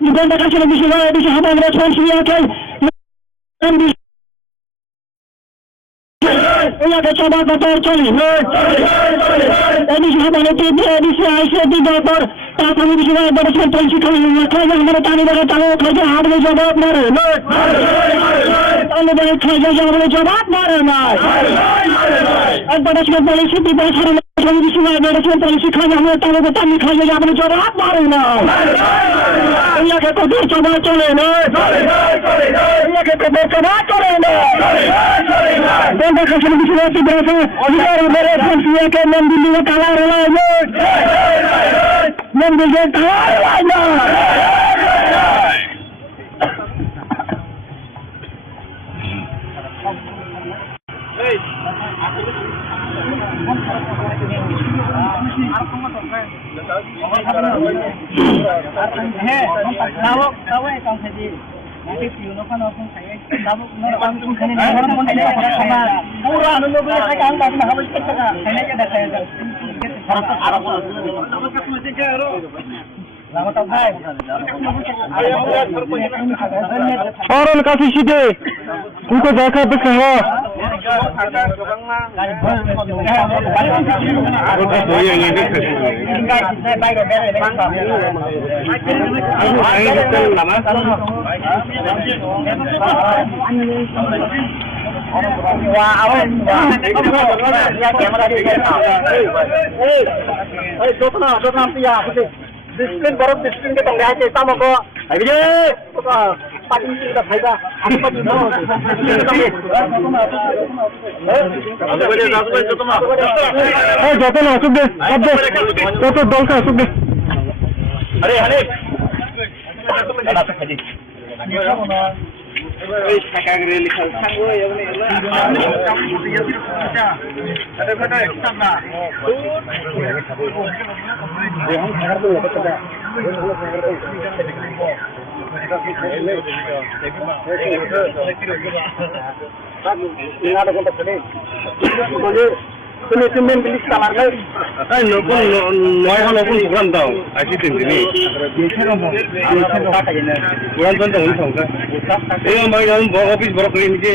Anda kasih bisa haban respons dia ke menjaga ia ke coba kotor coli ini sahabat itu edisi ICT doktor ताकि बिजली advertisement policy खाएगा हमारे ताने लगा ताने खाएगा आपने जवाब मारे ताने लगा खाएगा आपने जवाब मारे ना एडवर्टाइजमेंट पॉलिसी की बात करें ताकि बिजली एडवर्टाइजमेंट पॉलिसी खाएगा हमारे ताने खाएगा आपने जवाब मारे ना इंडिया के तो दूर चला चले ना इंडिया के तो दूर चला चले ना बंदा का चले बिजली की बात है और मेरे फंसिया के नाम दिल्ली में काला रहा है नाम दिल्ली काला रहा है और उनका सीधे उनको देखा तो कहो डिसिप्लिन बरफ डिसिप्लिन के तंग है तम को अरे पार्टी का फायदा आपको যত না আসুক দে তত দলকা আসুক দে अरे अरे তুমি তুমি বিলিশ কামার নাই এই নতুন নয়খন নতুন প্রোগ্রাম দাও আসি তিনদিনই প্রোগ্রাম তো হল সংখ্যা এই আমার অফিস বড় করে নিচে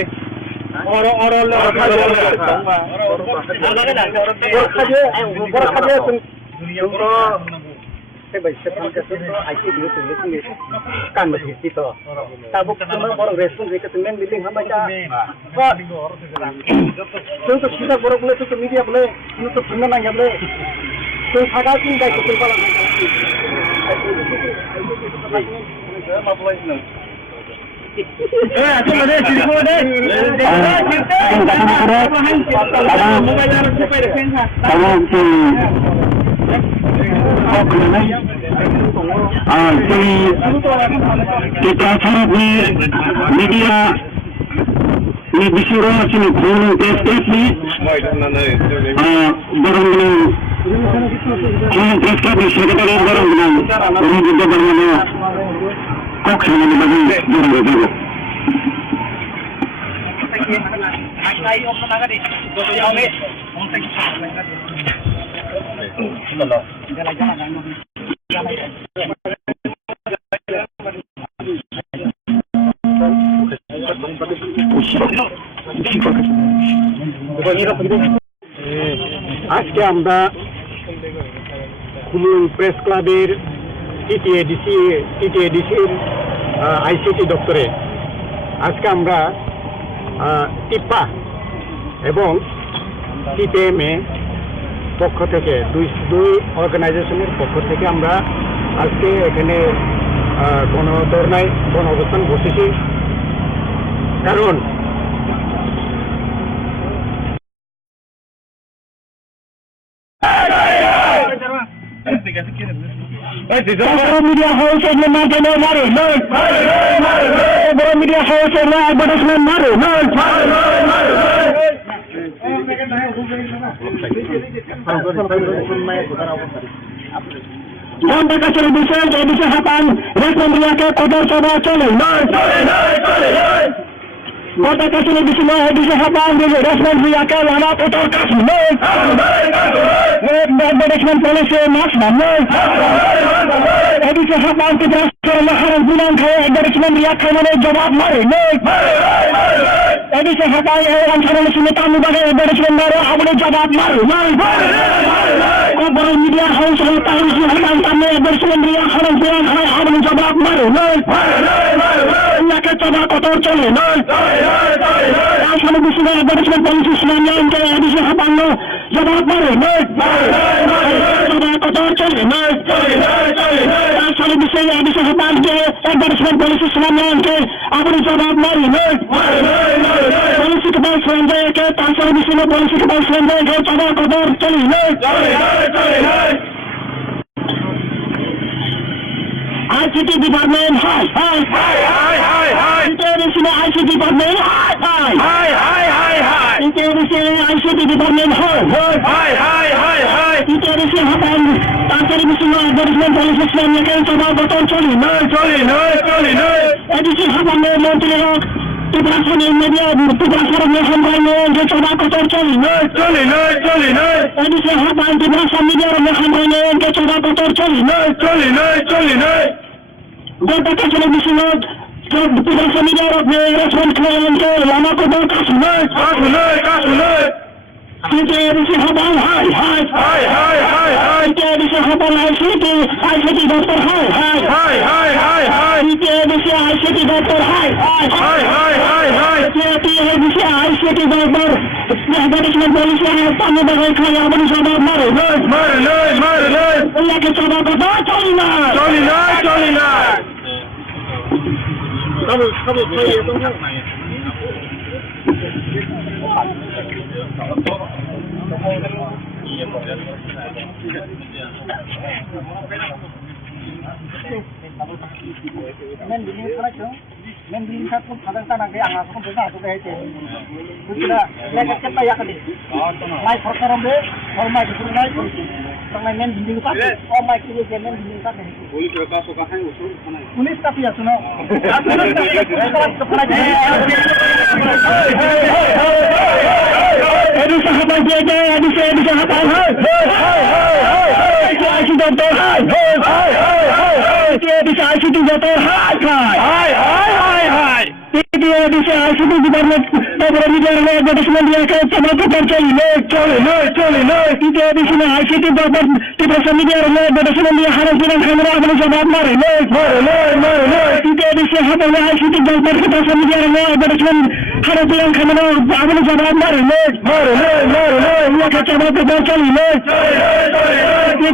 kan begitu itu tabuk semua orang respon mereka temen bilang apa aja untuk kita borok boleh untuk media boleh untuk benar nanya boleh तो सागा सिंह का कुल पालन kita harap media ini disuruh sini kurang testet ni barang ni kurang testet ni sekadar barang ni orang kita barang ni kok sama ni bagi barang itu আজকে আমরা খুলুন press ক্লাবের টিটিএডিসির ICT দপ্তরে আজকে আমরা টিপা এবং টিপিএমএ পক্ষ থেকে দুই অর্গানাইজেশনের পক্ষ থেকে আমরা আজকে এখানে গণধর্নায় গণ অবস্থান বসেছি কারণ media house yang mati maru, media house yang advertisement maru, Jangan mereka bisa hapan, respon dia ke kodar coba chole, Kota kasih di semua bisa hapan, respon dia ke lana kodar kasih, management policy maksud, bisa hapan kita sekarang bilang kaya management dia ke mana jawab mari, bisa hapan orang sekarang sini tamu bagai management baru, apa jawab mari, বড় media house হল তাই হামান তামে বর্তমান রিয়া হারাম পুরান হয় হারাম জবাব মারে নয় ইয়াকে চবা কত চলে নয় আসলে বিশুদ্ধ বর্তমান পলিসি ইসলামিয়া ইনকে এডিসি হাবান্ন জবাব মারে নয় চবা কত চলে নয় আসলে বিশুদ্ধ এডিসি হাবান্ন বর্তমান পলিসি ইসলামিয়া ইনকে আপনি জবাব মারে নয় পলিসি के पास स्वयं के तांसर विषय में पॉलिसी के पास स्वयं के चौदह कदर चली नहीं आईसीटी डिपार्टमेंट हाय हाय हाय हाय हाय हाय इंटरनेशनल में आईसीटी डिपार्टमेंट हाय हाय हाय हाय हाय हाय इंटरनेशनल में आईसीटी डिपार्टमेंट हाय हाय हाय हाय हाय इंटरनेशनल हटान तांसर विषय में एडवर्टाइजमेंट पॉलिसी स्वयं के चौदह कदर चली नहीं एडिसी हटान में मंत्री Tugasan yang media, tugasan yang hambanya, dia coba kotor coli नहीं edisi haban tugasan media yang hambanya, dia coba kotor coli नहीं dia baca televisi not, tugasan media yang respon klien ke lama kotor kasus नहीं kita edisi haban hai kita edisi haban ICT doktor hai kita edisi ICT doktor hai edisi ICT doktor advertisement policy है पानी बगैर खाया अपनी जवाब मारे भैया के चौदह को दो चोली ना men bilang satu kadang kadang dia angkat pun tidak ada itu. Kita lekat kita ya kali. Mai perkara be, or mai itu mai. Karena men bilang satu, or mai kiri je men bilang satu. Boleh berapa suka hai usul mana? Pulis tapi ya suno. Aduh sahabat dia, aduh sahabat hai. Asyik doktor hai. Dia bisa asyik doktor hai. Dia bisa asyik department beberapa media advertisement dia ke coba kotor coli नहीं dia bisa asyik department beberapa media advertisement dia harus bilang kamera अपने जवाब मारे dia bisa hadir asyik department beberapa media advertisement harus bilang kamera अपने जवाब मारे dia ke coba kotor coli नहीं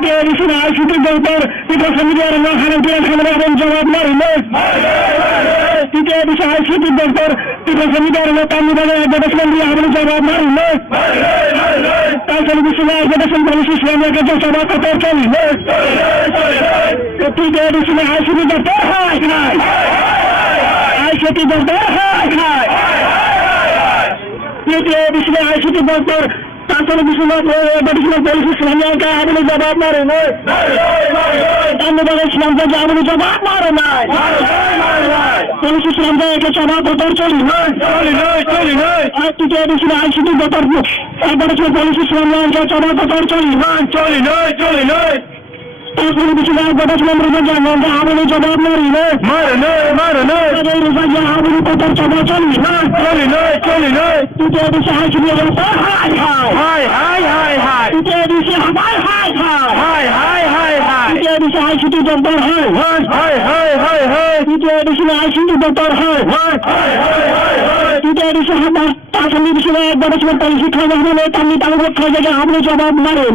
dia bisa asyik department beberapa media harus bilang kamera अपने जवाब मारे dia bisa asyik doktor tidak semidar letak di dalam advertisement dia harus jawab mari kalau bisa advertisement polisi selama kerja coba kotor coli ketiga di sini ICT doktor hai ICT doktor hai dia di sini ICT doktor kalau bisa advertisement polisi selama kerja harus jawab mari anda bagi selama kerja harus jawab mari polisi selama kerja coba kotor coli tidak di sini ICT doktor advertisement polisi selama kerja coba kotor coli kalau bisa advertisement berjalan anda harus jawab mari ada urusan yang harus kotor coba coli tidak bisa ICT doktor hai tidak bisa hai tidak bisa ICT doktor hai tidak bisa ICT doktor hai tidak bisa habar asal bisa advertisement polisi kerja mana kami tahu kerja हमने जवाब मारे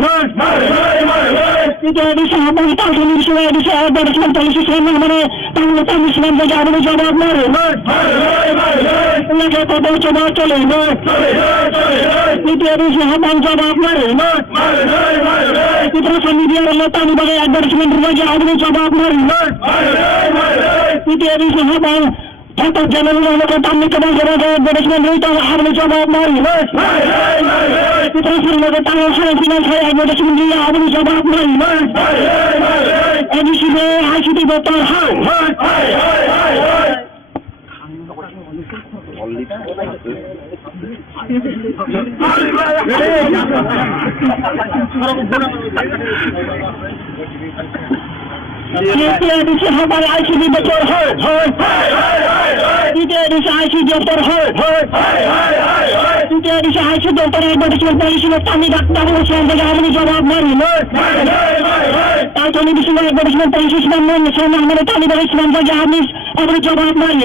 tidak bisa habar asal bisa advertisement polisi kerja mana tahu kami selama kerja हमने जवाब मारे लगे कोtor coba coli tidak bisa habar जवाब मारे kita media letak di bawah advertisement kerja हमने जवाब मारे tidak bisa habar Contoh jalan lalu kata mereka berjaga advertisement berita harus jawab mari. Kita sering kata saya final saya advertisement dia harus jawab mari. Edisi ini ICT doktor hai. Dia bisa habar ICT doktor hai. Dia bisa ICT doktor hai. তৃতীয় addition আইসি দপ্তরে advertisement পলিসির টানি doctor Hossain থেকে আমি জবাব মারি তাই তো নিবিশন অ্যাডভার্টাইজমেন্ট পলিসি আমাদের টানি ইসলাম থেকে আমি জবাব মারি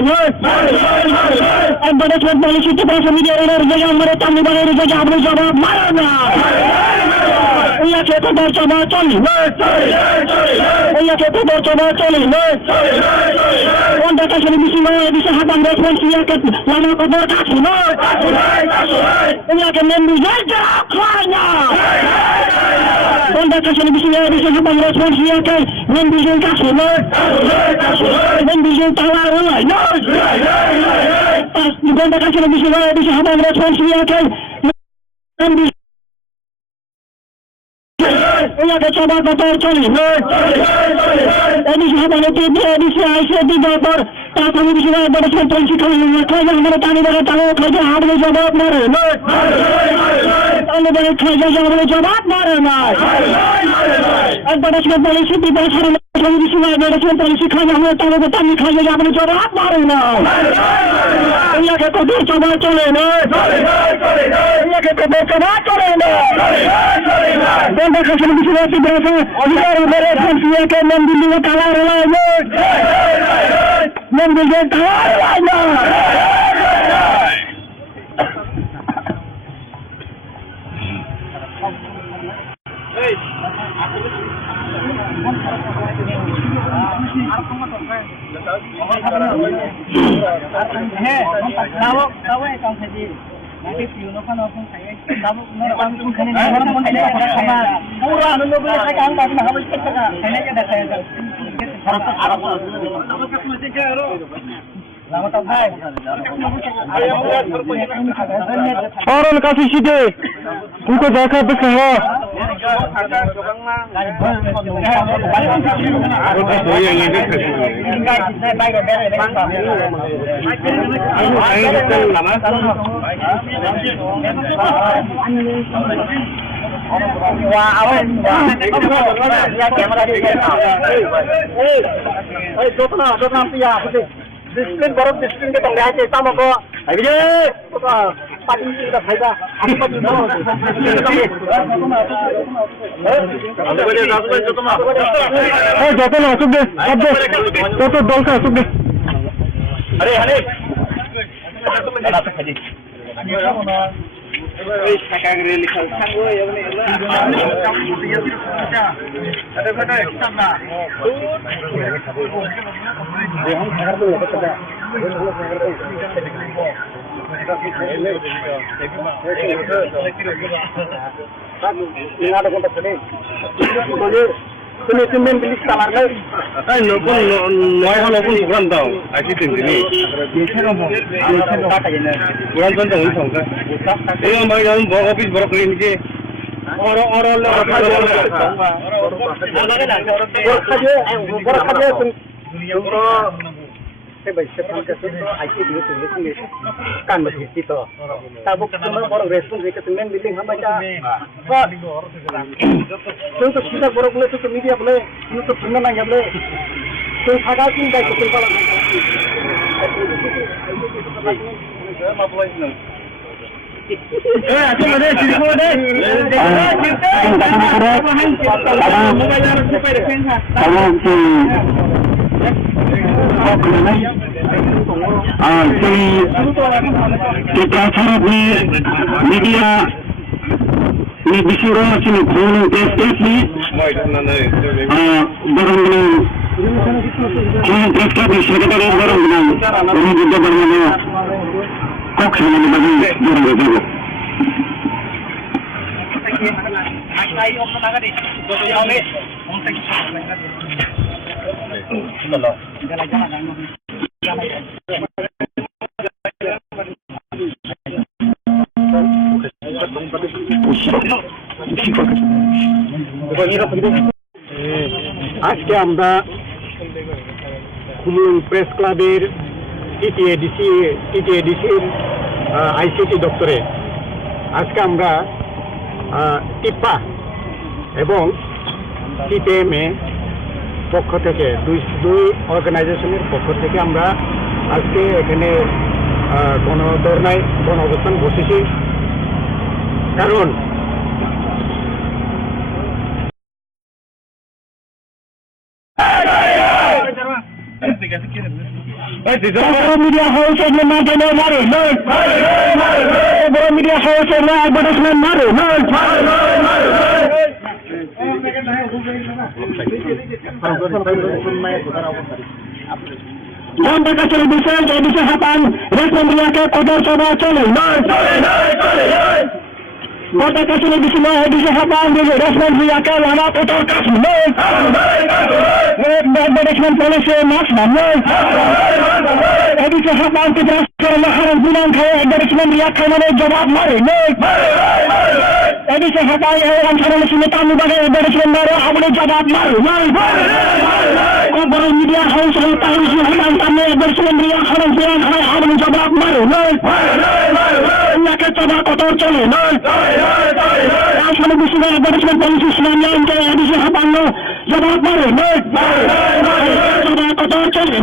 অ্যাডভার্টাইজমেন্ট পলিসিতে ভাষা মিডিয়ার জায়গায় আমাদের টানি বাড়ির জায়গায় আপনি জবাব মারা না ইয়াকে তো দর্শবা চলি ইয়াকে তো দর্শবা চলি কোন দেখা শুনে বিশিল এদিকে হাতাম রেসপন্স ইয়াকে লামা কবর কাছে ইয়াকে মেমবি জায়গা খায় না কোন দেখা শুনে বিশিল এদিকে হাতাম রেসপন্স ইয়াকে মেমবি জায়গা কাছে মেমবি জায়গা তালা রয় কোন দেখা শুনে বিশিল এদিকে হাতাম রেসপন্স ইয়াকে মেমবি ইয়াকে সবার কথা চলি এদিকে হাতালে এদিকে আইসে দিবার তারপরে বিশিল অ্যাডভার্টাইজমেন্ট পলিসি খাই আমাদের টানি বাড়ি তাহলে খাইতে হাবলে জবাব মারে তাহলে বাড়ি খাইতে যাবলে জবাব মারে না অ্যাডভার্টাইজমেন্ট পলিসি দিবার সারা বিশিল অ্যাডভার্টাইজমেন্ট পলিসি খাই আমাদের তাহলে টানি খাইতে যাবলে জবাব মারে না ইয়াকে তো দর্শবা চলে না ইয়াকে তো দর্শবা চলে না বন্ধ খাসের বিশিল দিবার অধিকার মেরে ফেন্সিয়াকে মন্দির তালা রলায় মন্দির তালা রলায় না Orang kasih sih untuk jaga bersama. Disiplin baru disiplin kita nggak aja sama kok. Ayo paling kita faida. Apa tuh mau? Jatuh masuk deh. Foto dong masuk deh. Hari. Masuk aja. Tulis bilis kamar lagi. Noy hal pun bukan tahu. Asyik ini. Bukan contoh ini kan. Ini orang bagi dalam office berapa ini ke? Orang Baik, sekarang kita IC dulu tulis kan masih itu. Tabuk semua orang respon mereka semen bilang apa aja. Contoh kita borok boleh tuh media boleh, untuk semua nanya boleh. Tuh ada sih baik betul kalau. Aku ada sini kau ada. Kita harap media ini disuruh sini kurang testet ni, barang-barang kurang testet ni sekitar barang-barang ini juga barang-barang kok sini bagi barang-barang. আজকে আমরা Khulna press ক্লাবের টিটিএডিসির ICT দপ্তরে আজকে আমরা টিপা এবং টিপিএমএ পক্ষ থেকে দুই অর্গানাইজেশনের পক্ষ থেকে আমরা আজকে এখানে গণ অবস্থান বসেছি কারণ বড় মিডিয়া হাউস এগুলো না জানে মারে বড় মিডিয়া হাউস এগুলো অ্যাডভার্টাইজমেন্ট মারে ঘন্টা কাছের বিষয় যে বিষয় হাতান রেশমিয়াকে কদর সভা চলে ঘন্টা কাছের বিষয় বিষয় হাতান রেশমিয়াকে লানা কদর কাজ অ্যাডভার্টাইজমেন্ট পলিসি মাস এদিকে হাতানকে হারের বিমান খায় অ্যাডভার্টাইজমেন্ট রিয়াক্ষণের জবাব মারে এদিকে হাতায় অঞ্চলের শুনে তামিবাগে অ্যাডভার্টাইজমেন্ট মারে আমলে জবাব মারে বড় মিডিয়া হাউস তাহলে হাতান তামে অ্যাডভার্টাইজমেন্ট রিয়াক্ষণের বিমান খায় আমলে জবাব মারে ইয়াকে জবাব কদর চলে আসলে বিষয়ে অ্যাডভার্টাইজমেন্ট পলিসি ইসলামিয়া এদিকে হাতান জবাব মারে জবাব কদর চলে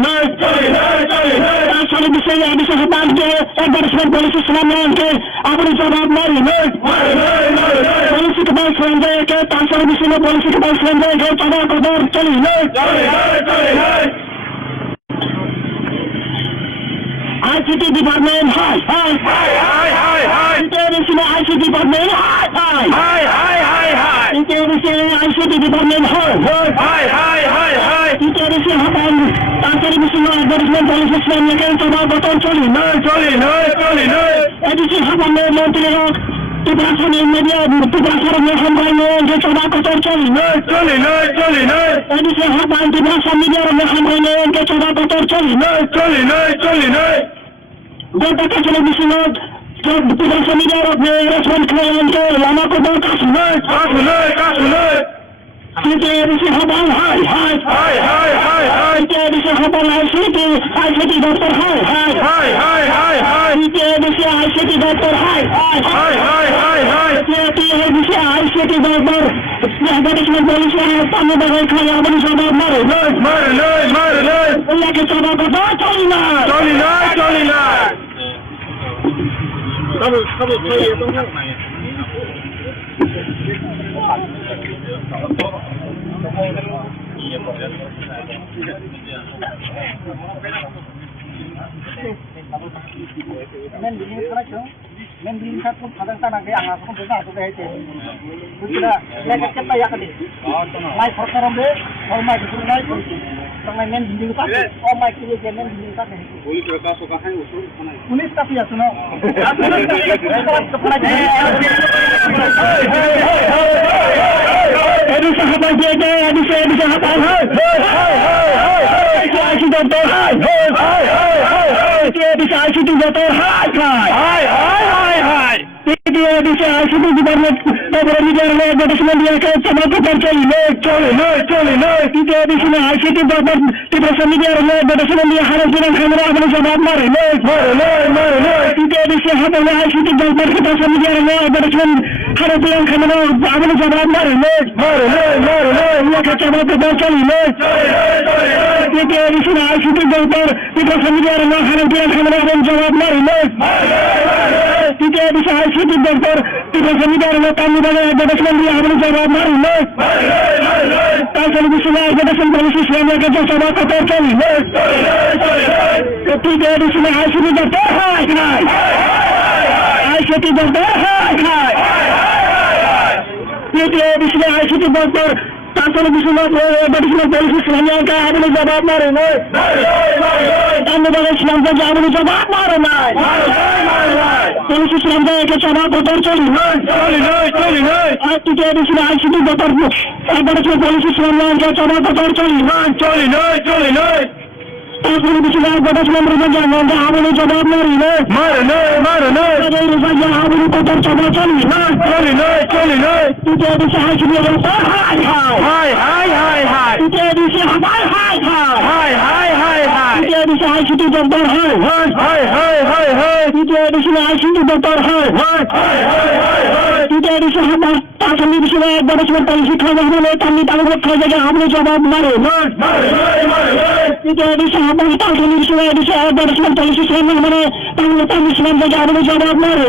আসলে বিষয়ে এদিকে হাতানকে অ্যাডভার্টাইজমেন্ট পলিসি ইসলামিয়াকে আমলে জবাব মারে পলিসি কমাল সঞ্জয়কে তার বিষয়ে পলিসি কমাল সঞ্জয়কে জবাব কদর চলে ICT department, hi. International ICT department, hi. International ICT department, hi. International hapan, international advertisement policy Islamiyake coba botol choli. Edisi hapan menteri Tugasan media, tugasan hambaino je coba botol choli. Edisi hapan tugasan media hambaino je coba botol choli. ঘন্টা কাছের বিষয় তুগাsan media respond ke lama kodor kas Kita edisi hapan, hi. Kita edisi hapan ICT doctor, hi. Kita edisi ICT doctor, hi. Kita edisi ICT doctor, advertisement policy tamu bagai kaya abang sabab mare. Ulah kita bagai bagai coli na. Men bilang satu kadang tanah ke angah pun besar tu deh cek. Bukan, lekat kita ya kali. Mai perkara be, orang mai itu mai. Orang men bilang satu, orang mai kiri je men bilang satu. Boleh kerja suka hai usul mana? Unis tapi ya suno. Edi sahabat dia, edi sahabat. ICT doctor, ICT doctor, bisa ICT department boro media advertisement রিয়াকে coba botol choli. Tidak bisa ICT department tugasan media advertisement hareর biman khamra amle jawab mare. Tidak bisa hapan ICT department tugasan media advertisement hareর biman khamra amle jawab mare. রিয়াকে coba botol choli. Tidak bisa ICT department tugasan media hareর biman khamra amle jawab mare. Tidak bisa ICT department tugasan media tamu bagai advertisement amle jawab mare. Tahu বিষয়ে advertisement policy Islamiyake coba kotor choli. Tidak bisa ICT doctor, hi. ICT doctor, hi. Tidak bisa ICT doctor তারপরে বিষয় advertisement policy Islamiyake আমলে জবাব মারে তার ইসলামকে আমলে জবাব মারে policy Islamiyake coba kotor choli. Tidak bisa ICT doctor advertisement policy Islamiyake coba kotor choli. তারপরে বিষয় advertisement রিজার্ভ আমলে জবাব মারে রিজার্ভ আমলে কোদর সভা চলি। তৃতীয় বিষয় ICT doctor, hi. তৃতীয় বিষয় হাই। তৃতীয় বিষয় ICT doctor, hi. তৃতীয় বিষয় ICT doctor, hi. তৃতীয় বিষয় হামার তারপরে বিষয় advertisement policy খাওয়া হলে তামনি তালুক খাওয়া যায় আমলে জবাব মারে। তৃতীয় বিষয় হামার তারপরে বিষয় advertisement policy মানে তাহলে তামিল ইসলাম থেকে আমাদের জবাব মারে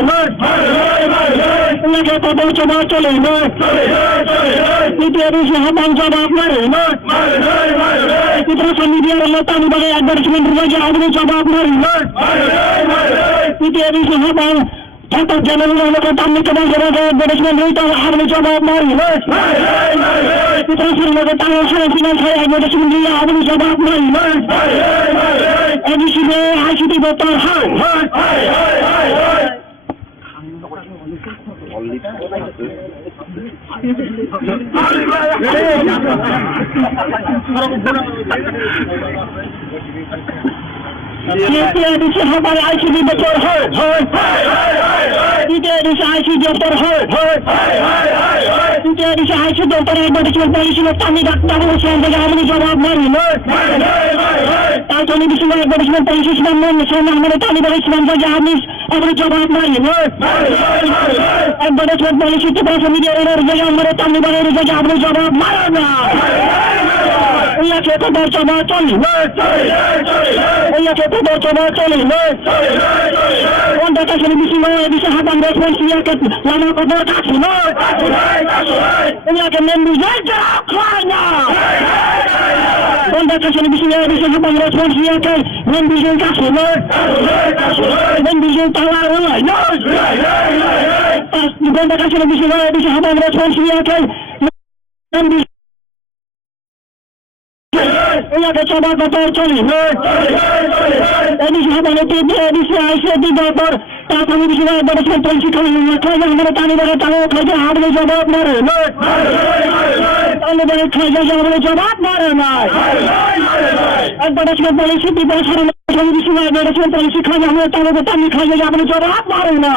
ওনাকে কত জবাব চলে দ্বিতীয় বিষয় হামান জবাব মারে সোশ্যাল মিডিয়ার তামি বাগে অ্যাডভার্টাইজমেন্ট রয়েছে আমাদের জবাব মারে তৃতীয় বিষয় হামান ঠাকুর জেনারেল আমাকে তামি কেমন জবাব অ্যাডভার্টাইজমেন্ট রয়েছে আমাদের জবাব মারে লোকের তামি ফিনান্স হয় অ্যাডভার্টাইজমেন্ট দিয়ে আমাদের জবাব মারে এডিসিতে আইসিটি বেতন হয় দ্বিতীয় এডিসি হবার আইসিটি বেতন হয় দ্বিতীয় এডিসি আইসি বেতন হয় দ্বিতীয় এডিসি আইসি বেতন অ্যাডভার্টাইজমেন্ট পলিসি তামি ডাক্তার থেকে আমাদের জবাব মারি তার জন্য কিছু অ্যাডভার্টাইজমেন্ট পলিসি ইসলাম আমাদের তালিবান ইসলাম থেকে আমি আমাদের জবাব মারি অ্যাডভার্টাইজমেন্ট পলিসি সোশ্যাল মিডিয়ার জায়গায় আমাদের তালিবানের জায়গায় আমাদের জবাব মারা না ওইয়াকে খবর জমা চলি ওইয়াকে খবর জমা চলি কোনটা কাছে বেশি নয় বেশি হাতান রেসপন্স ইয়াকে লানা খবর কাছে নয় ওইয়াকে মেম্বু যায় খায় না কোনটা কাছে বেশি নয় বেশি হাতান রেসপন্স ইয়াকে মেম্বু যায় কাছে নয় মেম্বু যায় তালা রয় কোনটা কাছে বেশি নয় বেশি হাতান রেসপন্স ইয়াকে মেম্বু ওইয়াকে জমা কথা চলি এডিসি হাতানে এডিসি আইসে দিবার তারপরে বেশি নয় অ্যাডভার্টাইজমেন্ট পলিসি খাইলে আমাদের তালিবানের তালাও খাইতে আমাদের জবাব মারে তালিবানের খাইলে আমাদের জবাব মারে না অ্যাডভার্টাইজমেন্ট পলিসি দিবার বেশি নয় অ্যাডভার্টাইজমেন্ট পলিসি খাইলে আমাদের তালিবানের তালি খাইলে আমাদের জবাব মারে না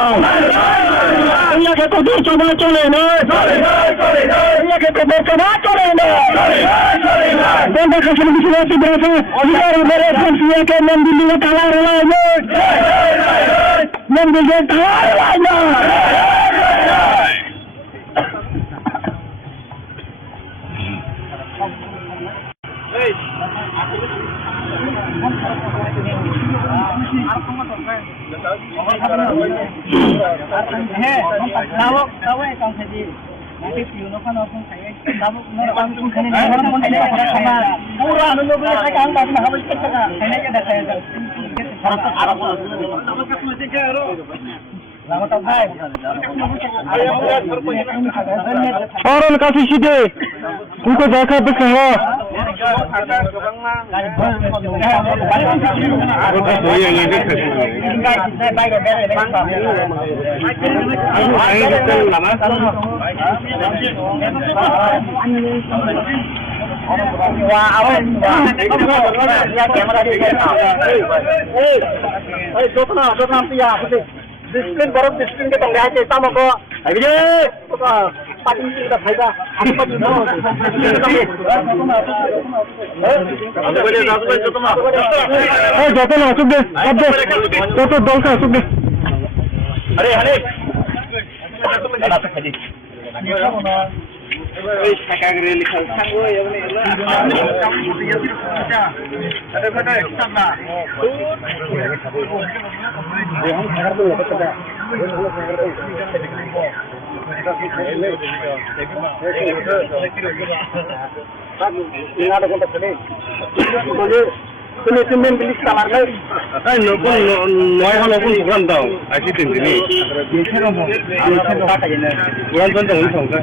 ওইয়াকে কত জমা চলে না ওইয়াকে কত জমা চলে না কোনটা কাছে বেশি নয় অধিকার মেরে ফেলসিয়াকে নাম দিল্লি কালার হয় নাম দিল্লি কালার হয় না और उनका सीधे उनको देखा भी कहा डिसिप्लिन बरफ डिसिप्लिन के तंग है तम को अरे पार्टी का फायदा आसपास যত না আসুক দে যত দলকা আসুক দে अरे अरे তুমি তুমি বিলিশ কামার নাই এই নতুন নয় নতুন প্রোগ্রাম দাও আইসি তিনদিনই প্রোগ্রাম তো হই সংখ্যা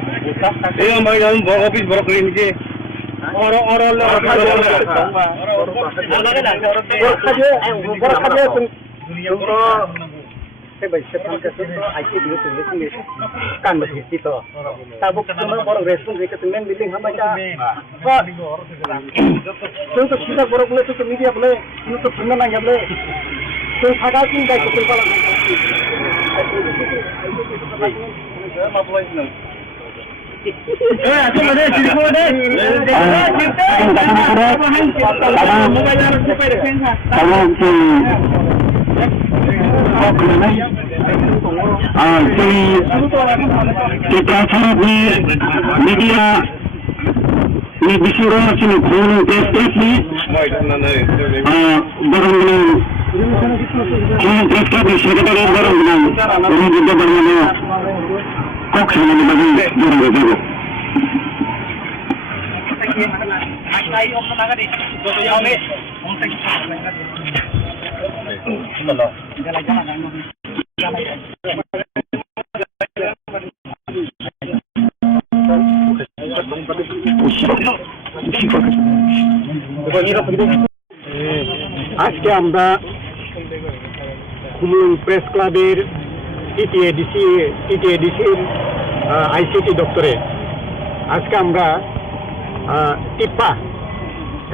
এই আমার গান অফিস বড় করে নিচে और kan begitu toh. Tabuk semua orang respon mereka temen bilang hamba ya. Untuk kita borok boleh untuk media boleh, untuk benar nanya boleh. Untuk agak tinggal kita kalau. aku ada cerita deh. kita harap di media ini disuruh sini kurang testet ni, barang প্রস্তাবের সেক্রেটারির বরং নাম অভিযুক্ত বর্মনে কক্সবাজার বিভাগে জড়িয়ে দেব আজকে আমরা Comilla press ক্লাবের টিটিএডিসির ICT দপ্তরে আজকে আমরা টিপ্পা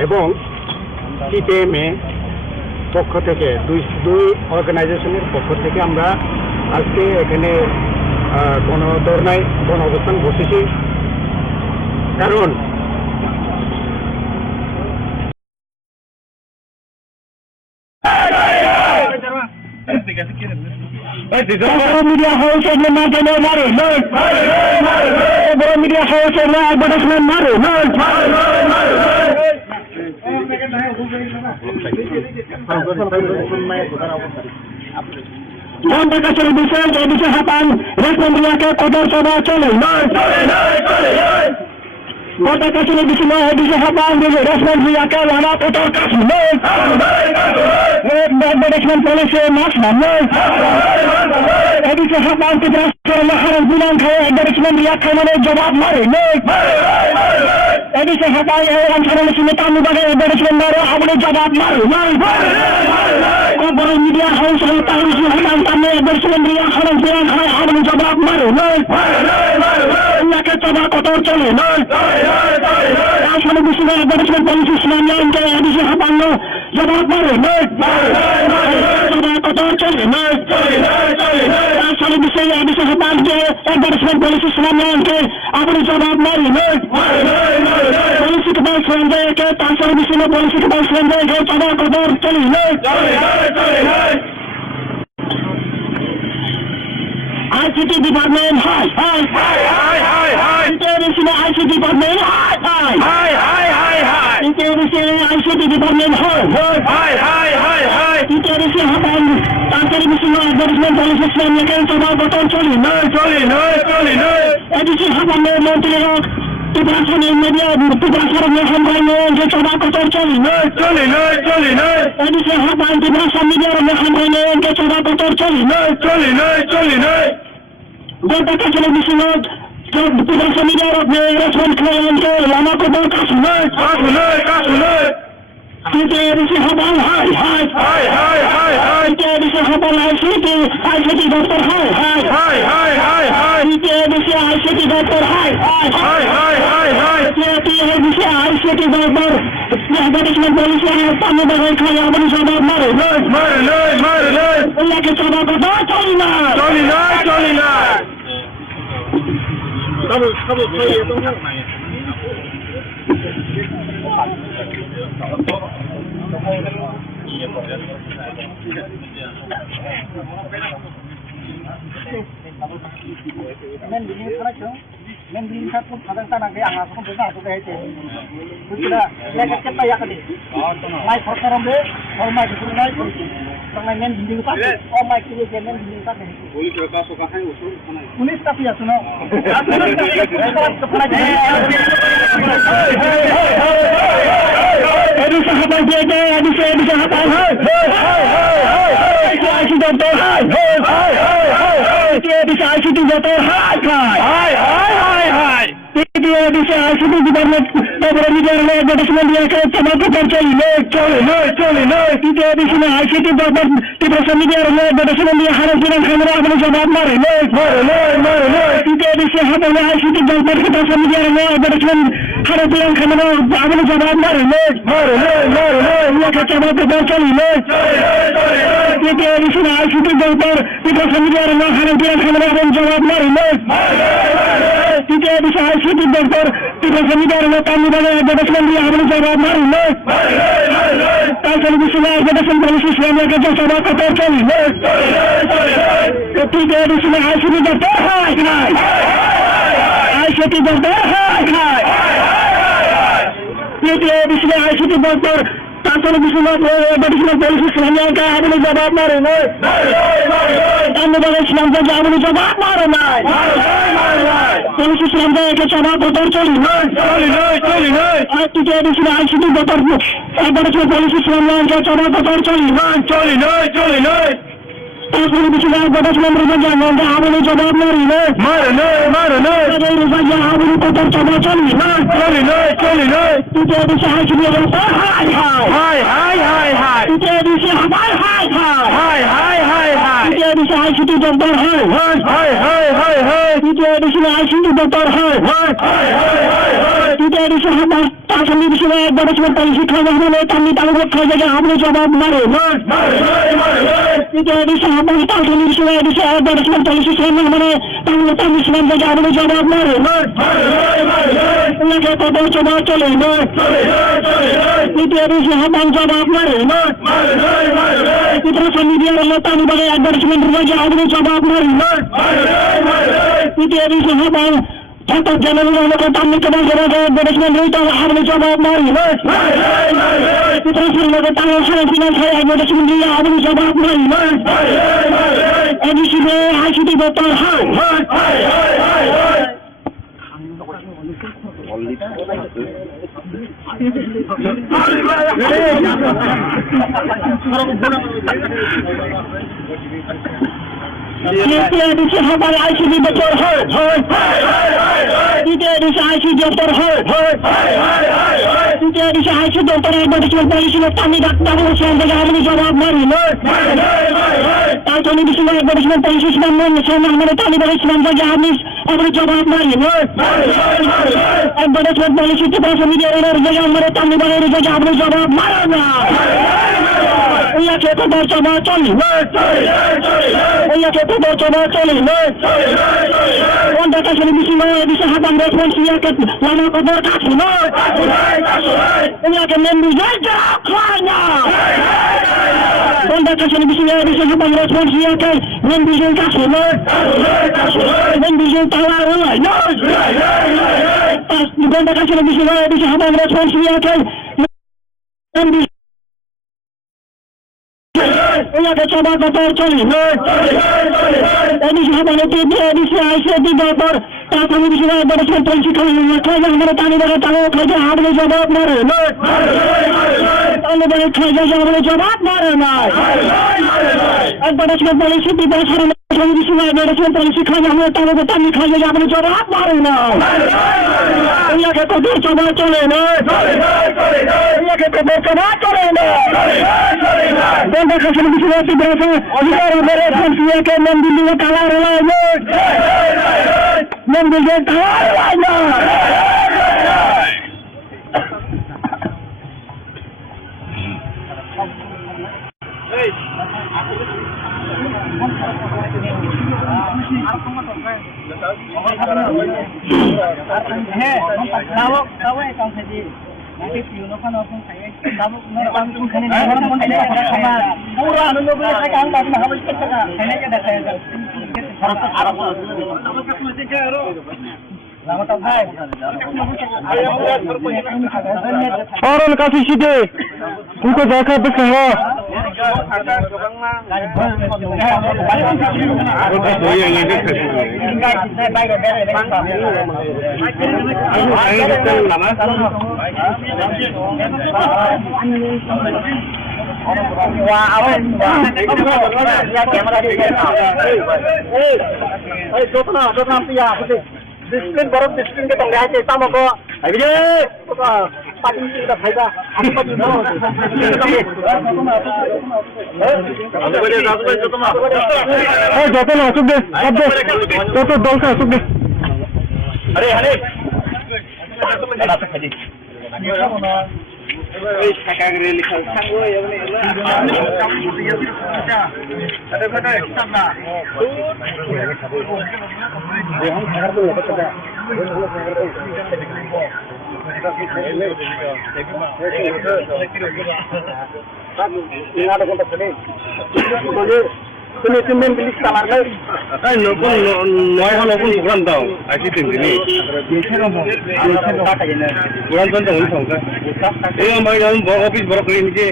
এবং সিপিএমএ পক্ষ থেকে দুই অর্গানাইজেশনের পক্ষ থেকে আমরা আজকে এখানে গণধর্নায় গণ অবস্থান বসেছি কারণ media house and the matter no matter no media house and the advertisement matter Kontrakasyon bisel jadi sahapan respon ke kotor coba chole Kontrakasyon bisel jadi sahapan respon ke lama kotor kasu Advertisement policy mas Jadi sahapan kita harus bilang kalau advertisement kemana jawab mari Jadi sahapan yang cara sini tamu bagai advertisement baru boleh jawab mari Kalau media house yang tahu siapa tamu advertisement harus bilang boleh jawab mari Nak coba kotor chole Asal bisel advertisement policy sebenarnya jadi sahapan lo jawab mari Coba kotor chole Asal bisel sahapan ke advertisement policy sebenarnya boleh jawab mari Polisi kebal selendai ke asal bisel polisi kebal selendai ke coba kotor chole ICT department hi International ICT department hi International ICT department hi International hapan International advertisement policy sebenarnya kan coba kotor chole Edisi hapan menteri Tugasan media tugasan yang hambaino je coba kotor chole Edisi hapan tugasan media yang hambaino je coba kotor chole Jika kita bising tugasan media respon klien ke lama kotor kasu Kita edisi hapan hi Kita edisi hapan ICT doktor hi Kita edisi ICT doktor hi Kita edisi ICT doktor advertisement polisi tamu bagai kaya boleh jawab mari Allah kita coba kotor chole Kamu saya itu Men din sa pun kadang tanang kaya ang ako sa ato kay te. Kuda lekat kita ya kali. Mai program be, mai kudu nai. Tangay men din sa. Mai kili men din sa. Boleh ke kaso ka hai usul kana. Pulis tapi ya suno. Adi sahabat dia, adi sahabat hai. Adi doktor hai. Adi doktor hai. Dia bisa ICT department beberapa negara advertisement dia ke coba kotor chole Dia bisa ICT department beberapa negara advertisement dia harus bilang kamera boleh jawab mari Dia bisa hapan ICT department beberapa negara advertisement harus bilang kamera boleh jawab mari Dia coba kotor chole Dia bisa ICT department beberapa negara harus bilang kamera boleh jawab mari Dia bisa ICT doktor tidak semidar tamu bagai advertisement dia boleh jawab mari Asal bisel advertisement polisi sebenarnya kerja coba kotor chole Tidak bisa ICT doktor hi ICT doktor hi Tidak bisa ICT doktor তারপরে বিষয় advertisement policy ইসলামিয়াকে আপনি জবাব মারে নয় ধন্যবাদ ইসলামকে আপনি জবাব মারে নাই পলিসি ইসলামকে জবাব বদল চলি নয় আর তৃতীয় বিষয় আইসিটি ব্যাপার এডভার্টাইজমেন্ট পলিসি ইসলামিয়াকে জবাব বদল চলি নয় তারপরে বিষয় এডভার্টাইজমেন্ট রিজার্ভ আপনি জবাব মারে নয় রিজার্ভ আপনি বদল জবাব চলি নয় তৃতীয় বিষয় আইসিটি ব্যাপার হাই তৃতীয় বিষয় হাই তৃতীয় বিষয় আইসিটি ব্যাপার তৃতীয় বিষয় আইসিটি ব্যাপার তৃতীয় বিষয় আমার তাহলে বিষয় এডভার্টাইজমেন্ট পলিসি খাওয়া হলে তাহলে তাহলে খাওয়া যায় আপনি জবাব মারে তৃতীয় বিষয় আমার তাহলে বিষয় এডভার্টাইজমেন্ট পলিসি খাওয়া মানে তাহলে তাহলে ইসলাম থেকে আপনি জবাব মারে ওনাকে কত জবাব চলে তৃতীয় বিষয় আমার জবাব মারে তৃতীয় মিডিয়ার হলে তাহলে মানে এডভার্টাইজমেন্ট থেকে আপনি জবাব মারে তৃতীয় বিষয় আমার Tanto general lo que también que va a ser de desmembrito hablo jawab mari terus lo que también saya financial ada desmembrito hablo jawab mari edisi be ICT betul hai Dia di sahabat ICT betul hai Dia di ICT doktor hai Dia di ICT doktor emergency polisi kami datang sampai kami jawab mari Kalau di sini emergency polisi semua sama mereka di bawah Islam saja habis kami jawab mari emergency polisi itu bahasa media orang saja mereka di bawah saja kami jawab mari Iya kita bersama coli Iya kita bersama coli Anda kasih di sini bisa habang respons iya ke lama kotor kasih Iya kita menjaga klanya Anda kasih di sini bisa habang respons iya ke menjaga kasih menjaga tawar Pas Anda kasih di sini bisa habang respons iya ke menjaga Iya kita coba kotor coli Ini sahabat itu di ICT doktor kami di sini emergency polisi kerja hamaरे ताने बड़े ताने kerja हमने जवाब मारे ताने बड़े kerja हमने जवाब मारे emergency polisi di bawah kami di sini emergency polisi kerja hamaरे ताने बड़े ताने kerja हमने जवाब मारे Iya kita coba coli Iya kita coba coli Benda kasih di sini berapa orang beresan dia ke membimbing kalar lagi membimbing kalar lagi Nanti piuno kan langsung saya kamu langsung kan ini orang ini sama pura nunggu saya kan tapi harus kita ini ada saya Arab kamu kasih kero lama tak hai orang kasih sini उनको देखा तो कहो Disiplin baru disiplin kita nggak aja sama kok. Ayo paling kita faida. Apa tuh? Jatuh masuk deh. Jatuh dong masuk deh. Hari. তুমি main বিলিশ colour এই নতুন নয় হল নতুন প্রোগ্রাম দাও আইসি তিন দিনই প্রোগ্রাম চলতে হল সংখ্যা এই আমার অফিস বড় করে নিচে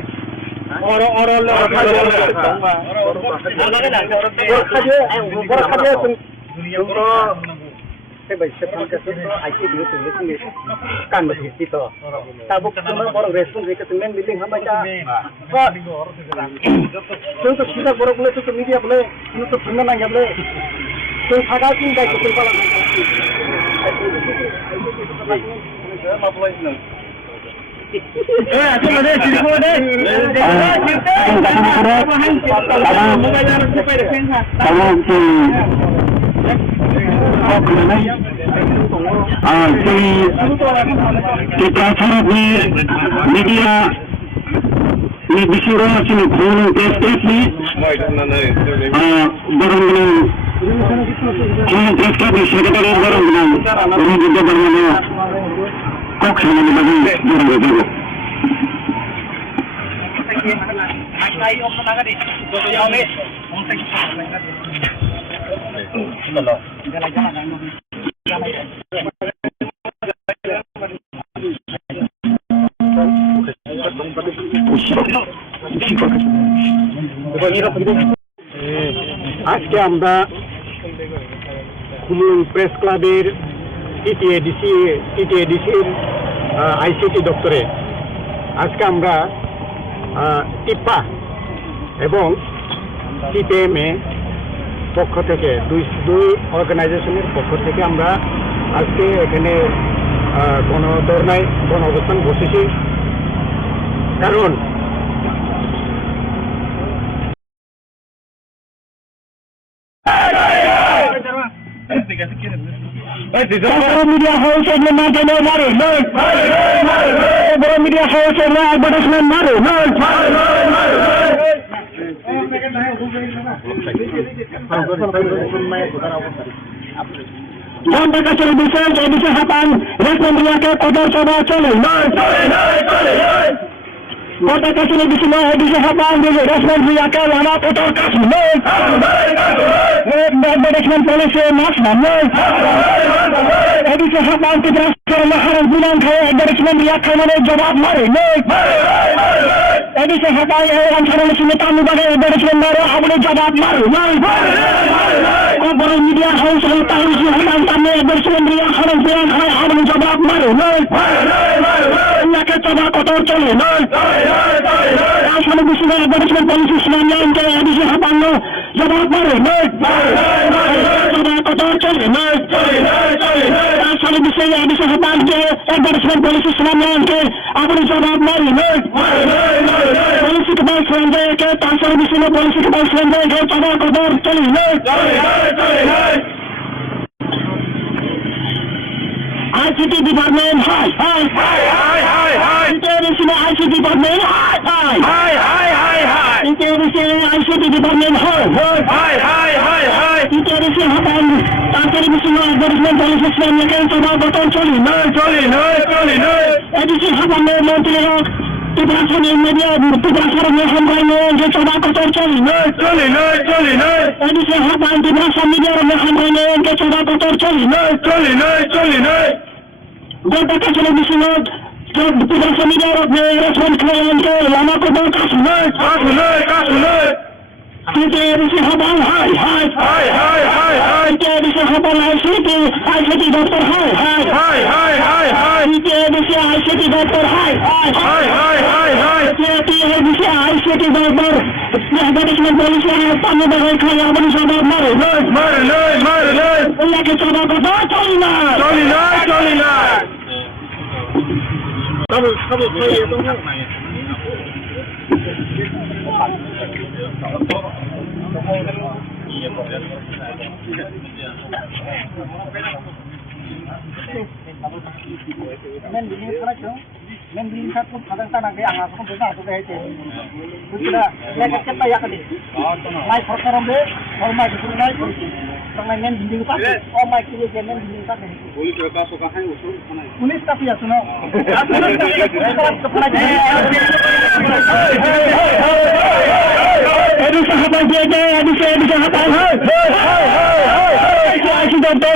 media ini disuruh sini gunung prestasi barang-barang gunung prestasi sekitar barang-barang ini juga barang-barang kok sama di bagian barang-barang আজকে আমরা খুলুং প্রেস ক্লাবের টিটিএডিসির আইসিটি দপ্তরে আজকে আমরা টিপা এবং সিপিএমএ পক্ষ থেকে দুই অর্গানাইজেশনের পক্ষ থেকে আমরা আজকে এখানে গণধর্নায় গণ অবস্থান বসেছি কারণ media house এগুলো না জানে মারে বড় মিডিয়া হাউস এগুলো অ্যাডভার্টাইজমেন্ট মারে ঘন্টা কাছের বিষয় এই বিষয়ে হাতান রেসপন্ডিয়াকে কদর সভা চলে ঘন্টা কাছের বিষয় এই বিষয়ে হাতান রেসপন্ডিয়াকে লানা কদর কাজ অ্যাডভার্টাইজমেন্ট পলিসি মাস এই বিষয়ে হাতান হারান বিধান খায় অ্যাডভার্টাইজমেন্ট রিয়াক্ষা মানে জবাব মারে এই বিষয়ে হাতান অঞ্চলের সঙ্গে তামিলবাগে অ্যাডভার্টাইজমেন্ট মারে আমাদের জবাব মারে বড় মিডিয়া হাউস তাহলে হারান তামে অ্যাডভার্টাইজমেন্ট রিয়া হারান বিধান খায় আমাদের জবাব মারে চবা কদর চলে আসলে বিষয়ে অ্যাডভার্টাইজমেন্ট পলিসি ইসলামিয়ানকে এই বিষয়ে হাতান জবাব মারে চবা কদর চলে আসলে বিষয়ে এই বিষয়ে হাতানকে অ্যাডভার্টাইজমেন্ট পলিসি ইসলামিয়ানকে আমাদের জবাব মারে পলিসিকে বাই সঞ্জয়কে তার বিষয়ে পলিসিকে বাই সঞ্জয়কে চবা কদর চলে ICT department, hi. International ICT department, hi. International ICT department, hi. International hapan, তারপরে বিষয় অ্যাডভার্টাইজমেন্ট পলিসি ইসলামিয়াকে চবা কদর চলে এডিসি হাপানের মন্ত্রীরা ত্রিপুরাসনের মিডিয়া ত্রিপুরাসনের হামরাইনে যে চবা কদর চলে এডিসি হাপান ত্রিপুরাসন মিডিয়ার হামরাইনে যে চবা কদর চলে ঘন্টা কাছের বিষয় ত্রিপুরাসন মিডিয়ার রেসপন্স ক্লায়েন্টকে লানা কদর কাজ টিটিএডিসি হাপান হাই টিটিএডিসি হাপান আইসিটি দপ্তর হাই টিটিএডিসি আইসিটি দপ্তর হাই টিটিএডিসি আইসিটি দপ্তর অ্যাডভার্টাইজমেন্ট পলিসি পানি বাগান খাই আমাদের জবাব মারে ওনাকে চবা কথা চলি না Mending satu kadang kadang dia angkat pun besar tu dah itu. Sudah, dia kecil tak ya kali. Mai perkara be, or mai itu mai. Kalau mending tak, or mai kiri je mending tak. Polis berapa suka hai usul mana? Polis tapi ya suno. Polis tapi. bisa habang dia bisa habang ICT doktor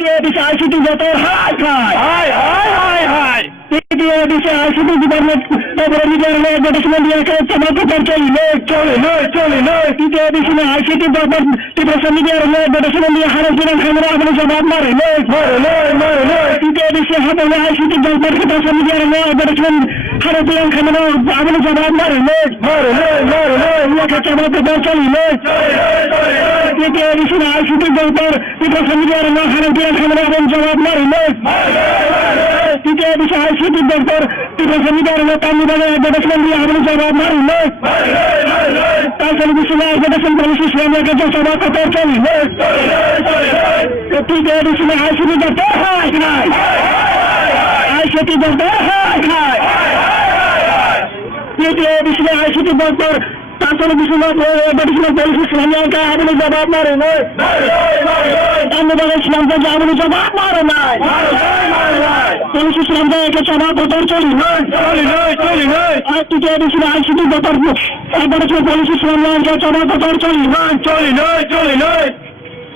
dia bisa ICT doktor dia bisa ICT department তারপরে নিজের advertisement দিয়ে চামাকে চলে dia bisa ICT department টিপাসা মিডিয়ার advertisement দিয়ে হারাস দিন camera আপনি জবাব মারে dia bisa habang ICT department টিপাসা মিডিয়ার অ্যাডভার্টাইজমেন্ট হারাস দিন ক্যামেরা আপনি জবাব মারে চামাকে চলে dia bisa ICT department টিপাসা মিডিয়ার হারাস দিন ক্যামেরা আপনি জবাব মারে dia bisa ICT department টিপাসা মিডিয়ার তামি বাগে অ্যাডভার্টাইজমেন্ট দিয়ে আপনি জবাব মারে তারপরে bisa অ্যাডভার্টাইজমেন্ট পলিসি ইসলামের কাছে জবাব করতে চলে dia bisa ICT department ICT department dia bisa ICT department তারপরে bisa অ্যাডভার্টাইজমেন্ট পলিসি ইসলামের কাছে আপনি জবাব মারে তামি বাগে ইসলাম কাছে আপনি জবাব মারে polisi Islam ke coba kotor coli dia bisa ICT department advertisement polisi Islam ke coba kotor coli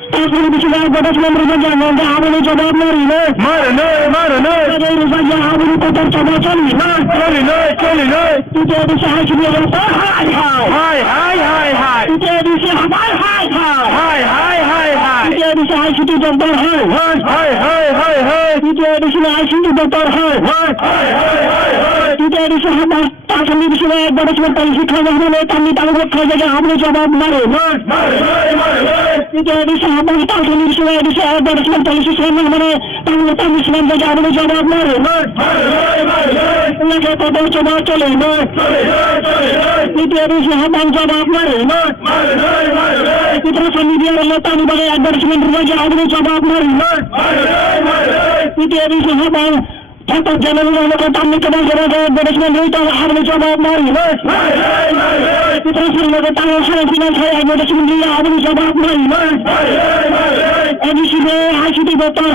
তারপরে bisa advertisement berjalan dengan আপনি জবাব মারে saja আপনি kotor coba coli dia bisa ICT department dia bisa dia bisa ICT department dia bisa ICT department dia bisa habang তারপরে bisa advertisement polisi খাওয়া হলে তামি তালুক খাওয়া জায়গা আপনি জবাব মারে dia bisa habang তারপরে bisa advertisement polisi সামনে মানে তামি ইসলাম জায়গা আপনি জবাব মারে উনাকে কত জমা চলে dia bisa habang জবাব মারে টিপাসা মিডিয়ার তামি বাগে advertisement জায়গা আপনি জবাব মারে dia bisa habang Tanpa jalan ke tamu ke bangsa beresmen itu harus jawab mari. Terus ke tamu saya final saya beresmen dia harus jawab mari. Ini sudah ICT betul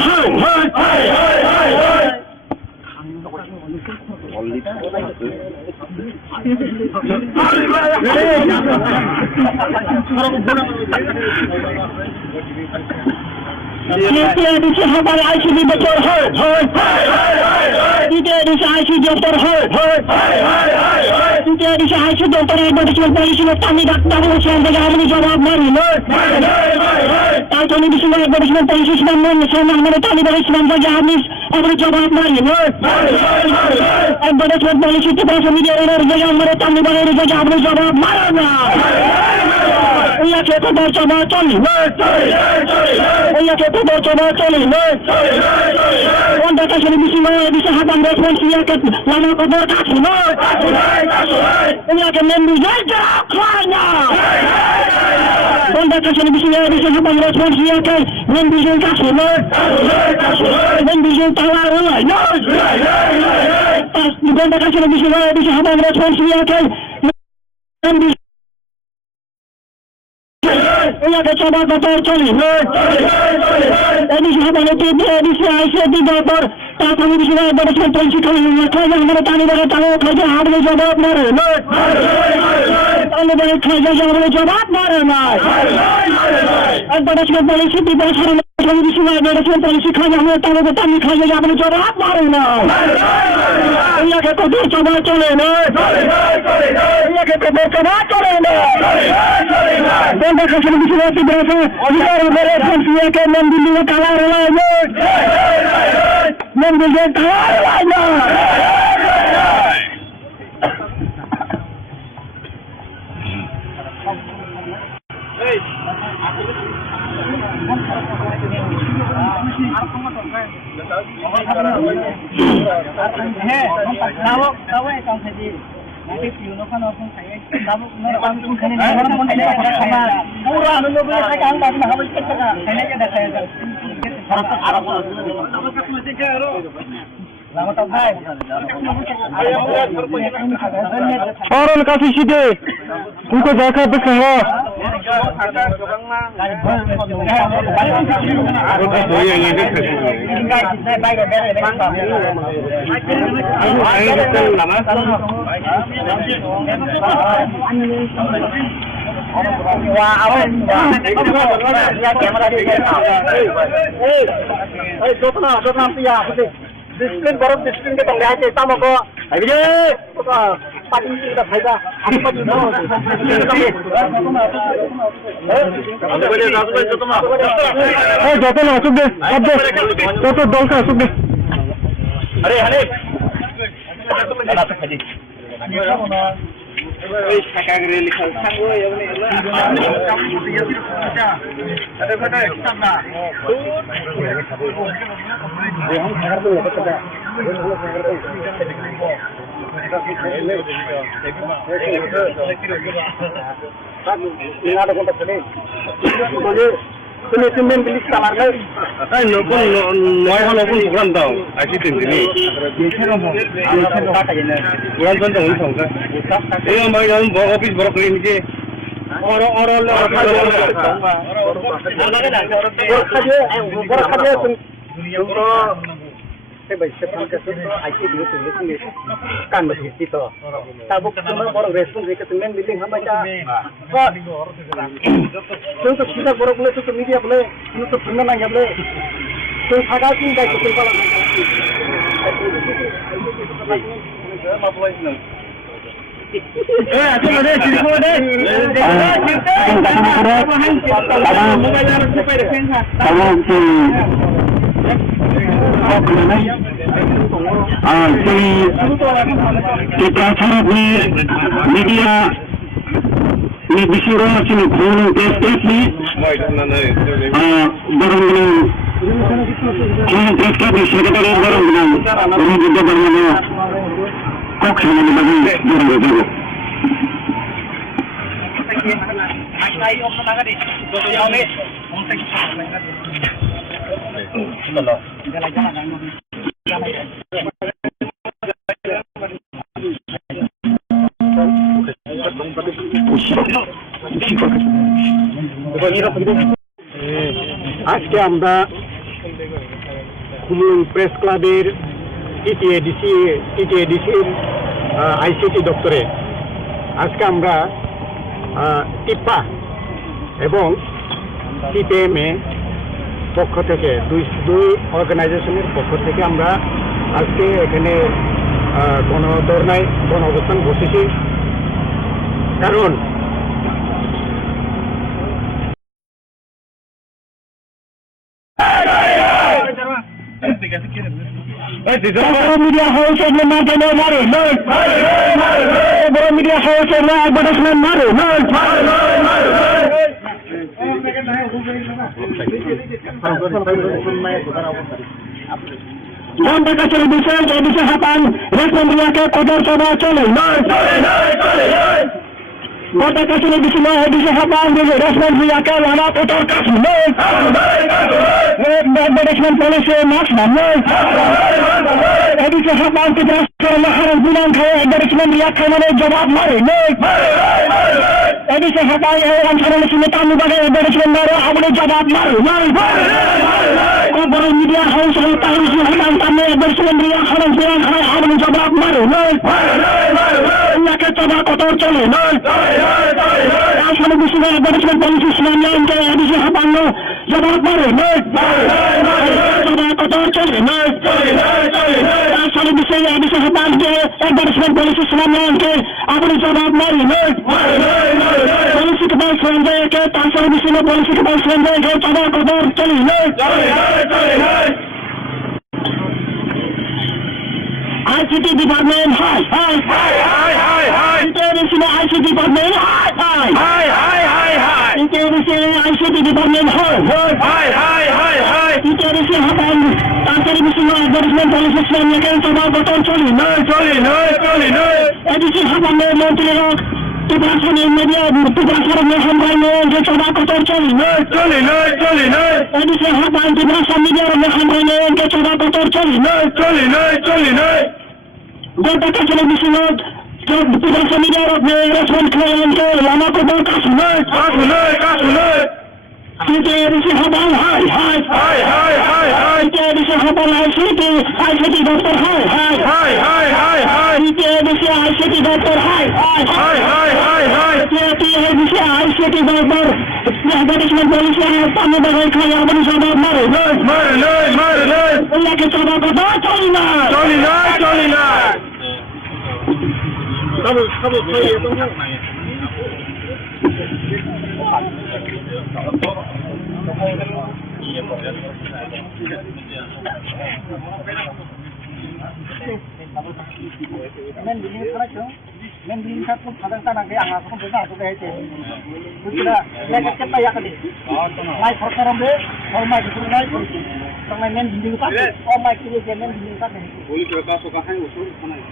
dia bisa habang ICT betul dia bisa ICT doktor dia bisa ICT doktor advertisement polisi kami tahu sampai kami jawab mari tahu bisa advertisement polisi sama mana kami dari Islam saja habis kami jawab mari advertisement polisi টিপাসা media orang saja mana kami dari saja kami jawab mari ia kita bercoba coli ia kita bercoba coli Wanda kasih bisa habang respons ia ke lama kotor kasih ia akan membuja kaya Wanda kasih bisa habang respons ia ke membuja kasih membuja tawar Wanda kasih bisa habang respons ia ke membuja ia ke coba kotor coli ini sahabat dia bisa ICT doktor tahu bisa advertisement polisi kalau mana tani bagai tahu kerja harus jawab mare tahu bagai kerja harus jawab mare advertisement polisi di bawah kalau bisa advertisement polisi kalau mana tahu tani kerja harus jawab mare ia ke kotor coba coli ia ke kotor coba coli dan kasih bisa di bawah orang beres ia ke membunuh kalah membunuh kalah Orang kasih sini, untuk jaga bersama. Disiplin baru disiplin kita lihat kita mau kok. Ayo pagi kita faida. Apa pagi mau? Jatuh masuk deh. Jatuh dongka masuk deh. Hare hare. Masuk haji. Penipuan bilik kamar kan? Nopun program tahu, asyik tinggi. Bukan contoh untung kan? Ini yang dalam office baru clean je. Orang kan begitu itu. Tabuk semua orang respon mereka temen bilang hamba untuk kita borok boleh untuk media boleh untuk pernah nanya boleh untuk agak tinggal kita kalau ada mana cerita ada kita harap media ini disuruh sini phone test ni barang ini test kami sekadar barang ini juga barang kok sana di bagi barang itu আজকে আমরা Comilla press ক্লাবের টিটিএডিসির ICT দপ্তরে আজকে আমরা টিপ্পা এবং সিপিএমএ পক্ষ থেকে দুই অর্গানাইজেশনের পক্ষ থেকে আমরা আজকে এখানে গণধর্নায় গণ অবস্থান বসেছি কারণ media house yang mana maru, media house yang advertisement maru, Sampai ke bisa hatan, respon ke kodar coba cole, Kota kasih di sini bisa hatan, respon ke lama kodar kasih, Management polisi maksud, bisa hatan tidak selama harus bilang kaya management ke mana jawab mari, bisa hatan orang sana di sini tamu bagai management baru, apa jawab mari, Baru media harus tahu siapa kami bersendiri harus bilang harus jawab maru, Nyaka coba kotor cole, Asal bisa bersama polisi semuanya untuk ada siapa lo jawab maru, Coba kotor cole, Asal bisa siapa bersama polisi semuanya untuk ada jawab maru, Polisi kepala selanjutnya ke asal bisa polisi kepala selanjutnya ke coba kotor cole, ICT department, hi. International ICT department, hi. International ICT department, hi. International hapan, international advertisement policy semuanya kan coba betul coli. Edisi hapan menteri tugasan media, tugasan hambaino dia coba betul coli. Edisi hapan tugasan media hambaino dia coba betul coli. Jika kita di sini, tidak semua orang respon klien ke lama kita kasunai. Kita di sini habang hai. Kita di sini habang ICT doktor hai. Kita di sini ICT ICT দপ্তর হাই high high high high high এই বিষয়ে ICT দপ্তর advertisement policy পানি বাগান খাই আমাদের জবাব মারে ওনাকে জবাব কথা চলি না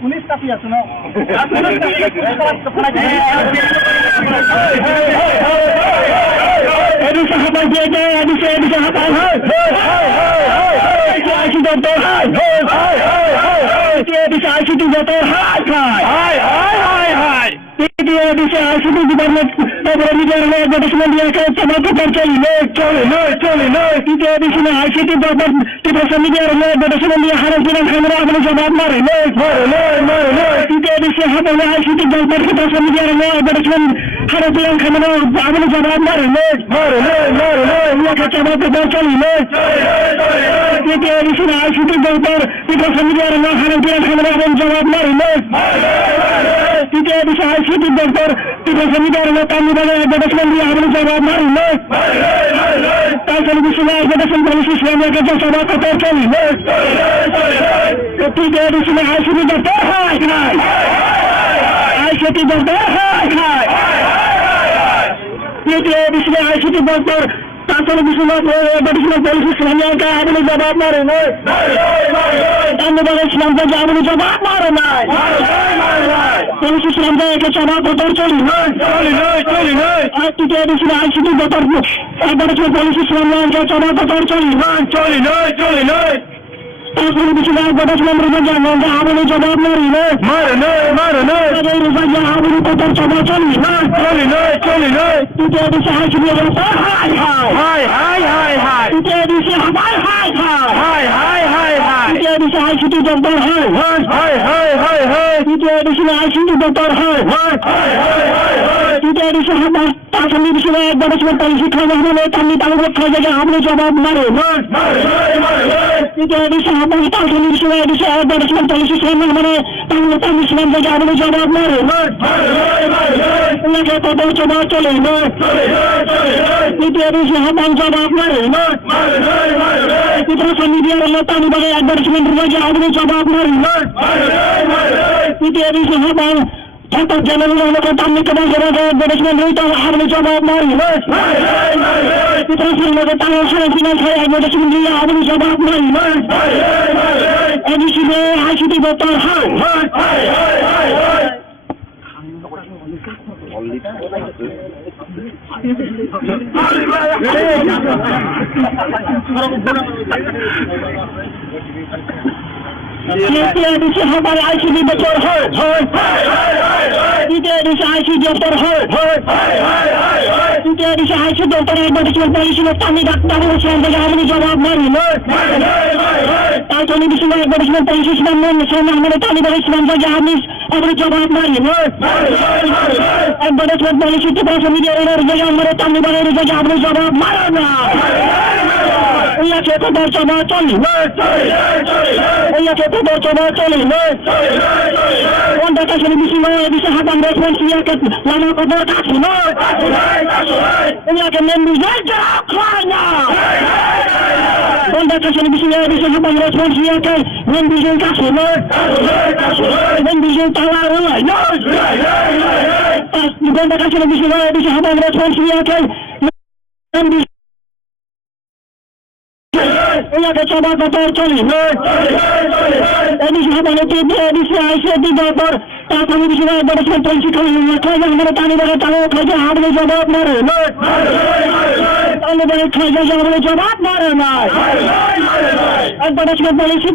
পুলিশ কাপি আছে না এদিকে হাতায় দিয়ে এদিকে হাতায় ICT দপ্তর ICT দপ্তর ICT ডিপার্টমেন্ট অ্যাডভার্টাইজমেন্ট দিয়ে চমৎকার চলে ICT দপ্তর টিপাসা মিডিয়ার অ্যাডভার্টাইজমেন্ট দিয়ে হারাস দিলেন আমরা আমাদের জবাব মারে ICT দপ্তর টিপাসা মিডিয়ার অ্যাডভার্টাইজমেন্ট হারাস দিলেন আমরা আমাদের জবাব মারে চমৎকার চলি ICT দপ্তর টিপাসা মিডিয়ার হারাস দিলেন আমরা আমাদের জবাব মারে ICT দপ্তর টিপাসা মিডিয়ার অ্যাডভার্টাইজমেন্ট দিয়ে আমাদের জবাব মারে তাছাড়া বিশ্বনাথ অ্যাডভার্টাইজমেন্ট পলিসি ইসলামের কাছে সভা কথা চলি ICT দপ্তর ICT দপ্তর ICT দপ্তর তাছাড়া বিশ্বনাথ অ্যাডভার্টাইজমেন্ট পলিসি ইসলামের কাছে আমাদের জবাব মারে ইসলাম থেকে আমাদের জবাব মারে পুলিশ ইসলাম থেকে সভা কথা চলি ICT দপ্তর অ্যাডভার্টাইজমেন্ট পলিসি ইসলামের কাছে সভা কথা চলি অ্যাডভার্টাইজমেন্ট আমাদের জবাব মারে আমাদের কথা সভা চলি ICT দপ্তর ICT দপ্তর অ্যাডভার্টাইজমেন্ট পলিসি খাওয়া হলে তাহলে তাদের খাওয়া যায় আমাদের জবাব মারে অ্যাডভার্টাইজমেন্ট পলিসি মানে তাহলে তাহলে ইসলাম থেকে আমাদের জবাব মারে কথা জবাব চলে জবাব মারে মিডিয়ার অ্যাডভার্টাইজমেন্ট আমাদের জবাব মারে জেনারেল তামনি কেবল অ্যাডভার্টাইজমেন্ট হইতে আমাদের জবাব মারে অ্যাডভার্টাইজমেন্ট দিয়ে আমাদের জবাব মারে ICT দপ্তর ICT দপ্তর ICT দপ্তর ICT দপ্তর অ্যাডভার্টাইজমেন্ট পলিসি তামি ডাক্তার আমাদের জবাব মারি তাছাড়া বিশ্বনাথ অ্যাডভার্টাইজমেন্ট পলিসি আমাদের তালিবান ইসলাম থেকে আমাদের জবাব মারি অ্যাডভার্টাইজমেন্ট পলিসি টিপাসা মিডিয়ার আমাদের তালিবানের আমাদের জবাব মারে না কথা জমা চলি কথা জমা চলি কাছে বিষয় হাতাম রেসপন্স লামা কথা কাছে মেম্বু খায় না কাছে বিষয় হাতাম রেসপন্স মেম্বু কাছে মেম্বু তালা কাছে বিষয় হাতাম রেসপন্স মেম্বু সভা কথা চলি ICT দপ্তর তাছাড়া বিষয় অ্যাডভার্টাইজমেন্ট পলিসি খাওয়া আমরা তালিবানের তাও খাইছে আমাদের জবাব মারে তালিবানের খাইছে আমাদের জবাব মারে অ্যাডভার্টাইজমেন্ট পলিসি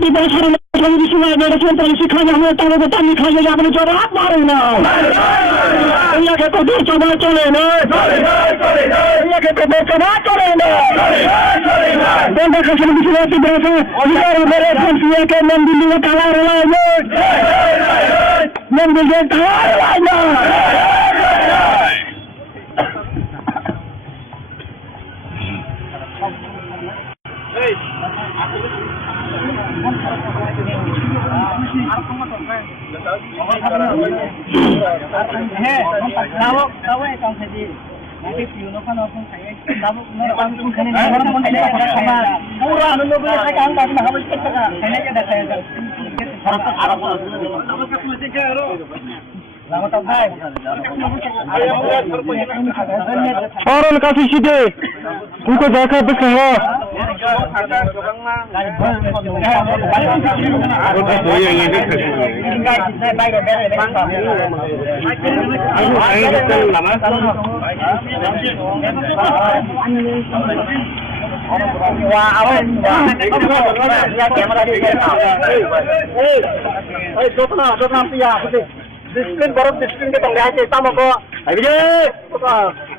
বিষয় অ্যাডভার্টাইজমেন্ট পলিসি খাওয়া আমরা তালিবানের তামি খাইছে আমাদের জবাব মারে কথা সভা চলে কথা সভা চলে কাছে বিষয় অধিকার membimbing tawarnya. Orang kasih sini, untuk jaga bersama. Disiplin baru disiplin kita nggak aja sama kok. Ayo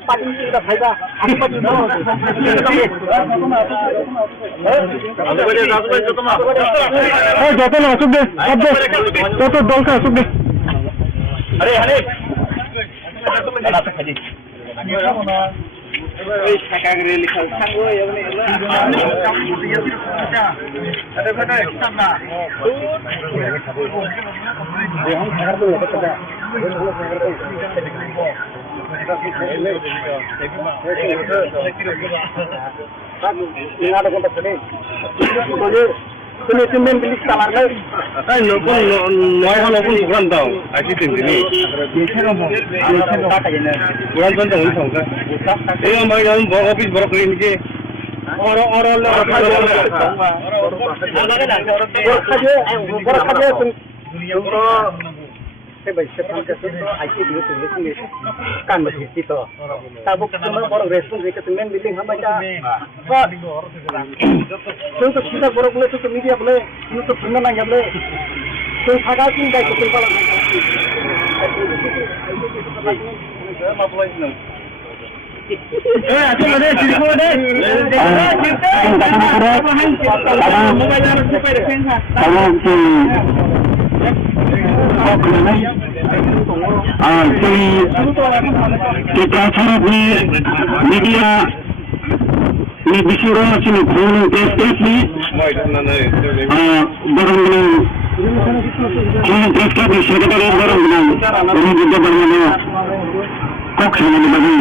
pagi kita faida. Jatuh masuk deh. Jatuh dolka masuk deh. Hari. Semen bilik kamar lagi. Noy halo pun bukan tahu. Asyik tinggi. Bukan contoh untuk kan. Ini yang bagian office baru clean ke. Orang kan begitu itu. Tabuk semua orang respon ke temen bilik hamba untuk kita borok boleh untuk media boleh untuk benar nggak boleh untuk agak tinggal kita kalau aja ada cerita deh kita harap media ini disuruh sini kurang press ni, barang belum, kurang press ni sekretariat barang belum, ini juga barang belum, kok sini ni barang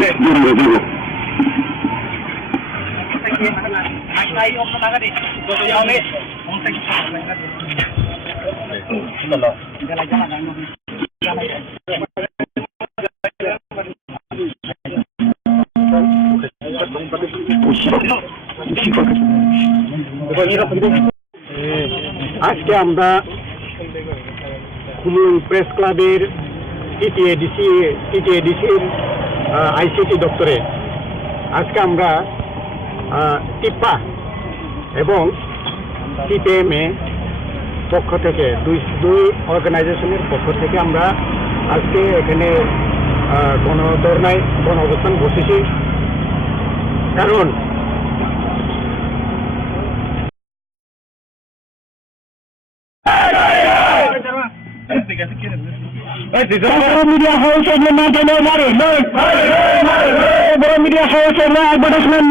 belum. আজকে আমরা Comilla press ক্লাবের টিটিএডিসির ICT দপ্তরে আজকে আমরা টিপ্পা এবং সিপিএমএ পক্ষ থেকে দুই অর্গানাইজেশনের পক্ষ থেকে আমরা আজকে এখানে গণধর্নায় গণ অবস্থান বসেছি কারণ media house and media house and advertisement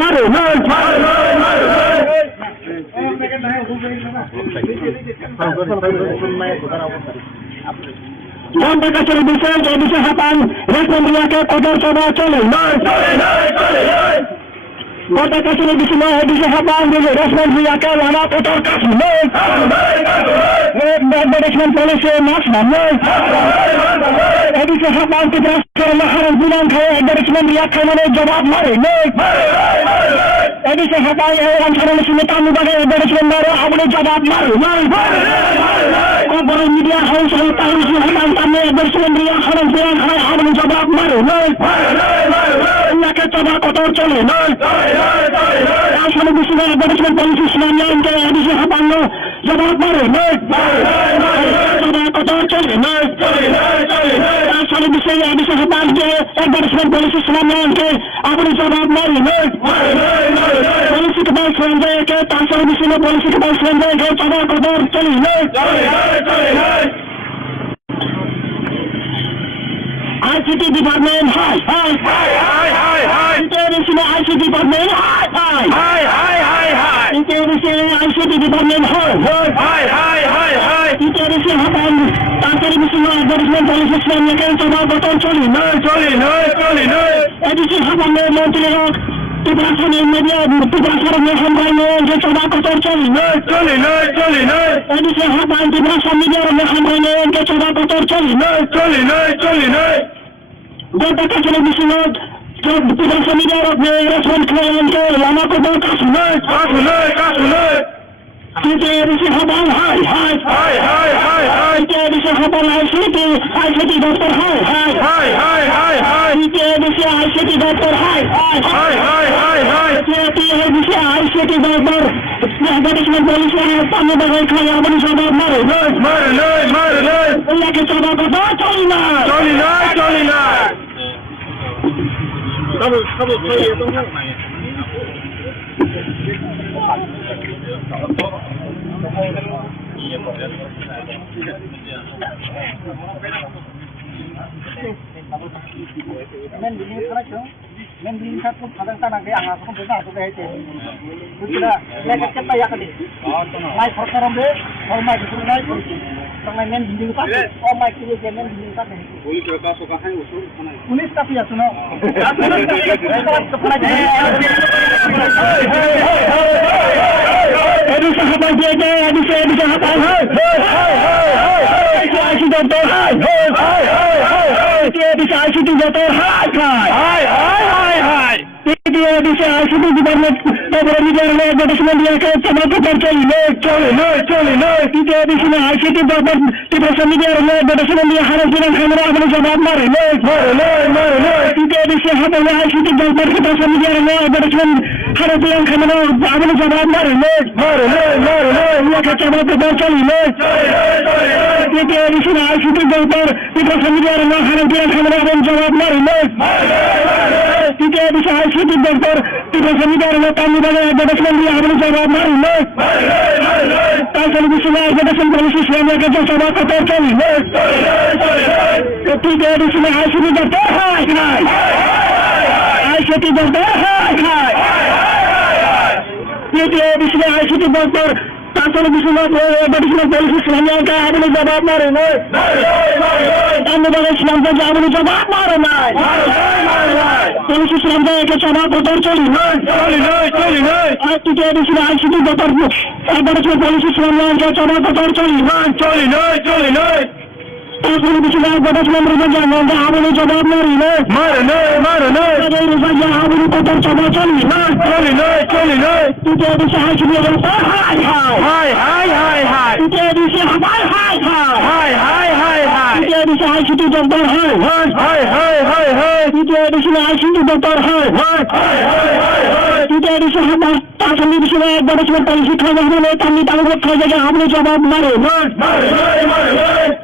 dan berkasih besar jadi sahabat respon mereka kotor coba cole kota kasih lebih semua di sahabat jadi respon mereka lama kotor kasih management policy mas jadi sahabat kita sekarang bilang kaya management mereka mana jawab mari jadi sahabat yang sekarang sini tamu bagai management baru boleh jawab mari baru media house yang tahu sahabat kami management mereka sekarang bilang kaya boleh jawab mari mereka coba kotor cole asal bisa management policy semuanya yang di sahabat lo jawab mari coba kotor cole asal bisa sahabat management policy semuanya yang boleh jawab mari polisi kebal selanjutnya ke asal bisa polisi kebal selanjutnya ke coba kotor cole ICT department, hi. International ICT department, hi. International ICT department, hi. International Hapan, Tantari Misima, Advertisement Policy Islam, Yakan Sabah Baton Choli, Edisi Hapan, Montreal, Tibrasan Media, Tibrasan Mehambai, Sabah Baton Choli, Edisi Hapan, Tibrasan Media, Mehambai, Sabah Baton Choli, Jota Kasana Misima, Tibrasan Media, Respon Klayan, Lama Kobo Kasunai, Edisi Hapan, hi. Edisi Hapan, ICT Doctor, hi. Edisi ICT Doctor, hi. Edisi ICT Doctor, Advertisement Policy, Tani Bagai Kaya, Abani Sabah Mare, Lagi Sabah Baton Choli. Men din sa pun kadang kadang kaya ang ako benda ako kaya ito. Kita lagi kita ya kali. Mai perkara be, mai itu mai itu. Sampai men din ka, mai kilo men din ka. Boleh kita suka hai usul kana. Pulis tapi ya suno. Edi sahabat JJ, edi sahabat. ICT Doctor, ICT Doctor, ICT Department, Advertisement Yakan Sabah Baton Choli, ICT Department, Tibrasan Media, Advertisement Yakan Kamera Abani Sabah Mare, ICT Department, Tibrasan Media, Advertisement Yakan Kamera Abani Sabah Mare, Yakan Sabah Baton Choli, ICT Department, Tibrasan Media, Advertisement Kamera Abani Sabah Mare, ICT Doctor, Tibrasan Media, Advertisement Abani Sabah Mare, Tantari Misima, Advertisement Policy Islam, Yakan Sabah Baton Choli, ICT Doctor, hi. ICT Doctor, hi. ICT Doctor, Tantari Misima, Advertisement Policy Islam, Yakan Abani Sabah Mare, Tani Bagai Islam, Abani Sabah Mare, Policy Islam, Yakan Sabah Baton Choli, ICT Doctor, Advertisement Policy Islam, Yakan Sabah Baton Choli, Tantari Misima, Advertisement Policy Islam, Yakan Abani Sabah Mare, Abani Baton Sabah Choli, ICT Doctor, hi. ICT Hapan, hi. ICT Doctor, hi. ICT Doctor, hi. ICT Hapan, Tantari Misima, Advertisement Policy Islam, Tani Bagai Kaya, Abani Sabah Mare,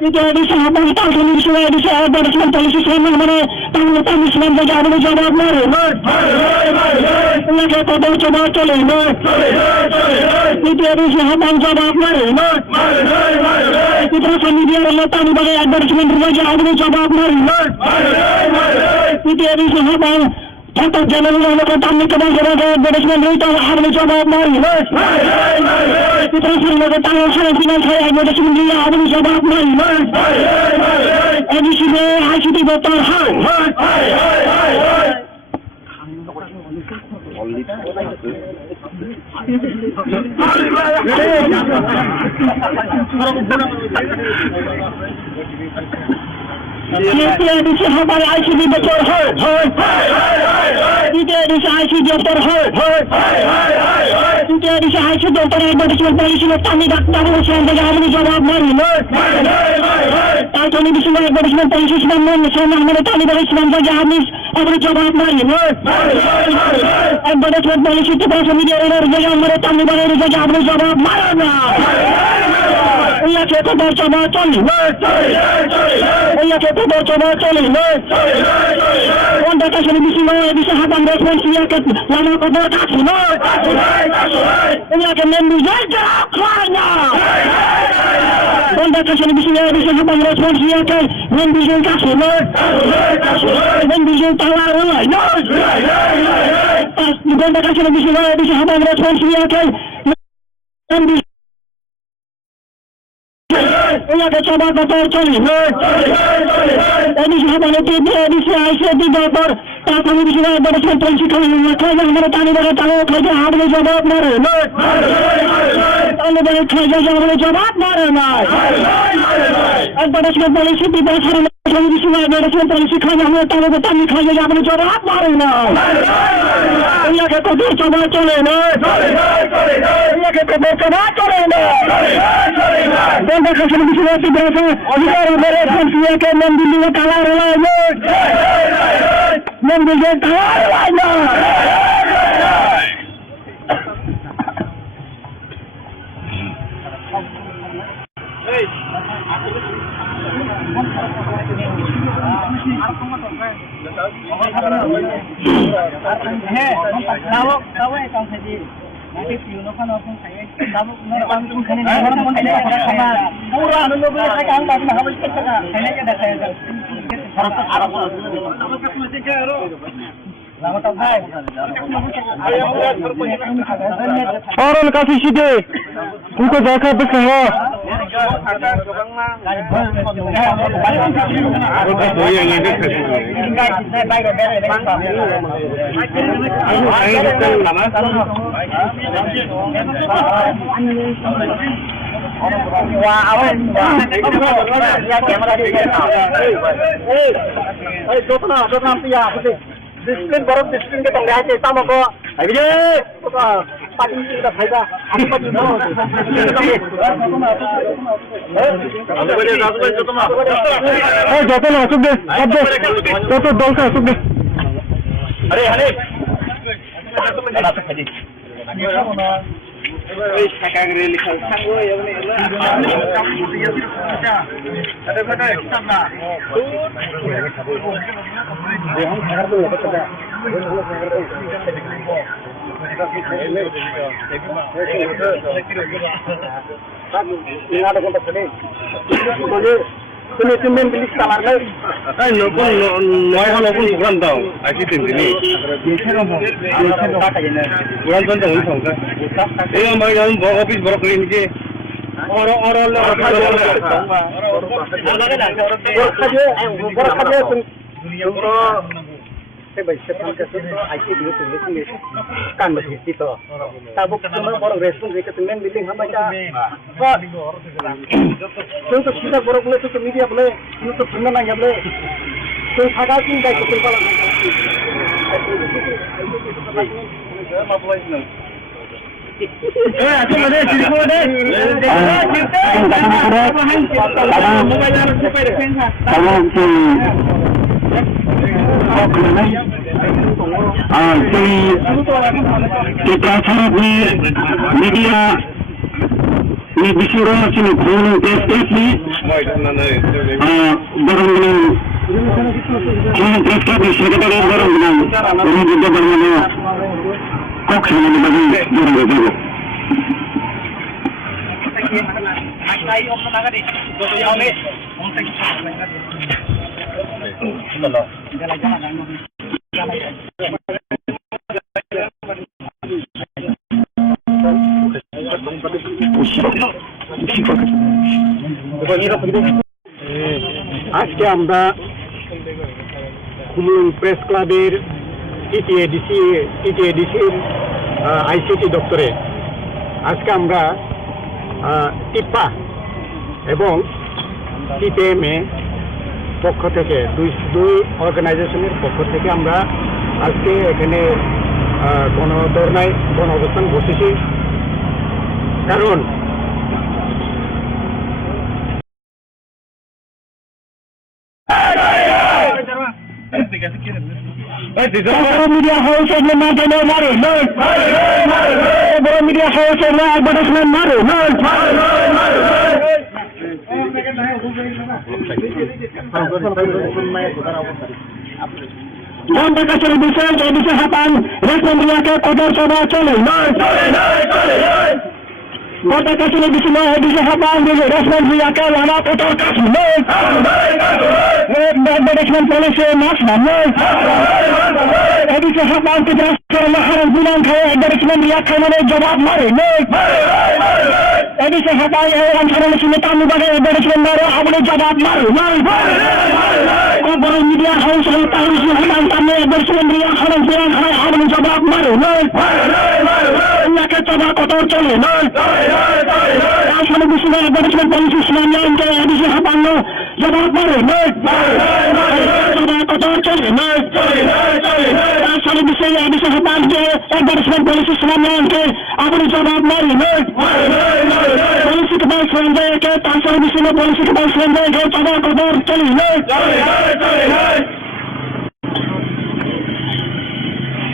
ICT Hapan, Tantari Misima, Advertisement Policy Islam, Tani Islam, Abani Sabah Mare, Lagi Baton Choli, ICT Hapan Sabah Mare, Tibrasan Media, Tani Bagai Advertisement Abani Sabah Mare, ICT Hapan, Tantang General Tani Kabang Advertisement Abani Sabah Mare, Tibrasan Tani Finance Advertisement Abani Sabah Mare, ICT Doctor, hi. ICT Hapan, ICT Doctor, ICT Doctor, ICT Doctor, Advertisement Policy Tani Bagai Islam, Abani Sabah Mare, Tantari Misima, Advertisement Policy Islam, Tani Bagai Islam, Abani Sabah Mare, Advertisement Policy Tibrasan Media, Tani Bagai Abani Sabah Mare. Iya kita bersama coli. Iya kita bersama coli. Wanda kasih bisa bisa habang respons iya ke lama kotor kasih. Iya ke membu jaga klanya. Wanda kasih bisa habang respons iya ke membu jaga kasih. Membu jaga tawar lah. Pas wanda kasih bisa habang respons iya ke membu Iya ke coba kotor coli. Ini sahabat itu di sini di dapur. Tak kami di sini ada sentrasi kami kerja meretani dari tahu kerja harus jawab mari. Anda dari kerja harus jawab mari. Ada sekitar polisi di dasar kami di sini ada sentrasi kerja meretani petani kerja harus jawab mari. Iya ke kotor coba coli. Iya ke kotor coba coli. Dan kasih di sini di dasar orang berespon dia ke membunuh kalah lagi. Membunuh kalah lagi. Nanti piuno kan orang saya, kamu orang pun kena orang pun kena sama. Murah dulu boleh saya kan tak nak habis kerja. Saya ni ada saya. Arab. Kamu kat masih kero. Lama tak baik. Orang kasih side. Uko jaka bersama. Disiplin baru disiplin kita lihat sama kok. Ayo, pagi kita faida. Apa tu? Jatuh masuk deh. Jatuh dolka masuk deh. Hari. Masuk aja. Semen bilik kamar ni. Noy bukan tahu. Asyik ini. Bukan tahu ini sangka. Ini orang office Brooklyn ke. Orang saya baca tentang kasus IC dulu tulis kan begitu itu. Tahu cuma orang respon mereka temen bilang hamba cah. Untuk kita orang boleh tu media boleh, untuk semua nanya boleh. Tu sahaja sih dah kita kalau. Aku mana sini deh. Di pasar di media ini disuruh sini phone test ni, barang ni, phone test ni sekadar barang ni, ini juga barang ni, kok sini ni bagi barang ni. আজকে আমরা Comilla press ক্লাবের টিটিএডিসির ICT দপ্তরে আজকে আমরা টিপা এবং টিপিএমএ পক্ষ থেকে দুই অর্গানাইজেশনের পক্ষ থেকে আমরা আজকে এখানে গণ অবস্থান বসেছি কারণ media house yang mana maru, media house yang advertisement maru, ঘন্টা কাছের বিষয় যে বিষয় হাতান রেশমিয়াকে কদর সভা চলে ঘন্টা কাছের বিষয় নয় বিষয় হাতান রেশমিয়াকে লানা কদর কাছে ম্যানেজমেন্ট পলিসি মাস এদিকে হাতান থেকে হারের বিধান খায় ম্যানেজমেন্ট খামানে জবাব মারে এদিকে হাতায় অঞ্চলের সঙ্গে তামিলবাগে ম্যানেজমেন্ট আমলে জবাব মারে বড় মিডিয়া হাউস হামান তামে ম্যানেজমেন্ট হারের বিধান খায় আমলে জবাব মারে জবাব কদর চলে আসলে বিষয় ম্যানেজমেন্ট পলিসি ইসলামিয়ানকে এদিকে হাতান্ন জবাব মারে জবাব কদর চলে আসলে বিষয় এদিকে হাতানকে ম্যানেজমেন্ট পলিসি ইসলামিয়ানকে আমলে জবাব মারে পলিসিক বাই সঞ্জয়কে তার বিষয় পলিসিক বাই সঞ্জয়কে জবাব কদর চলে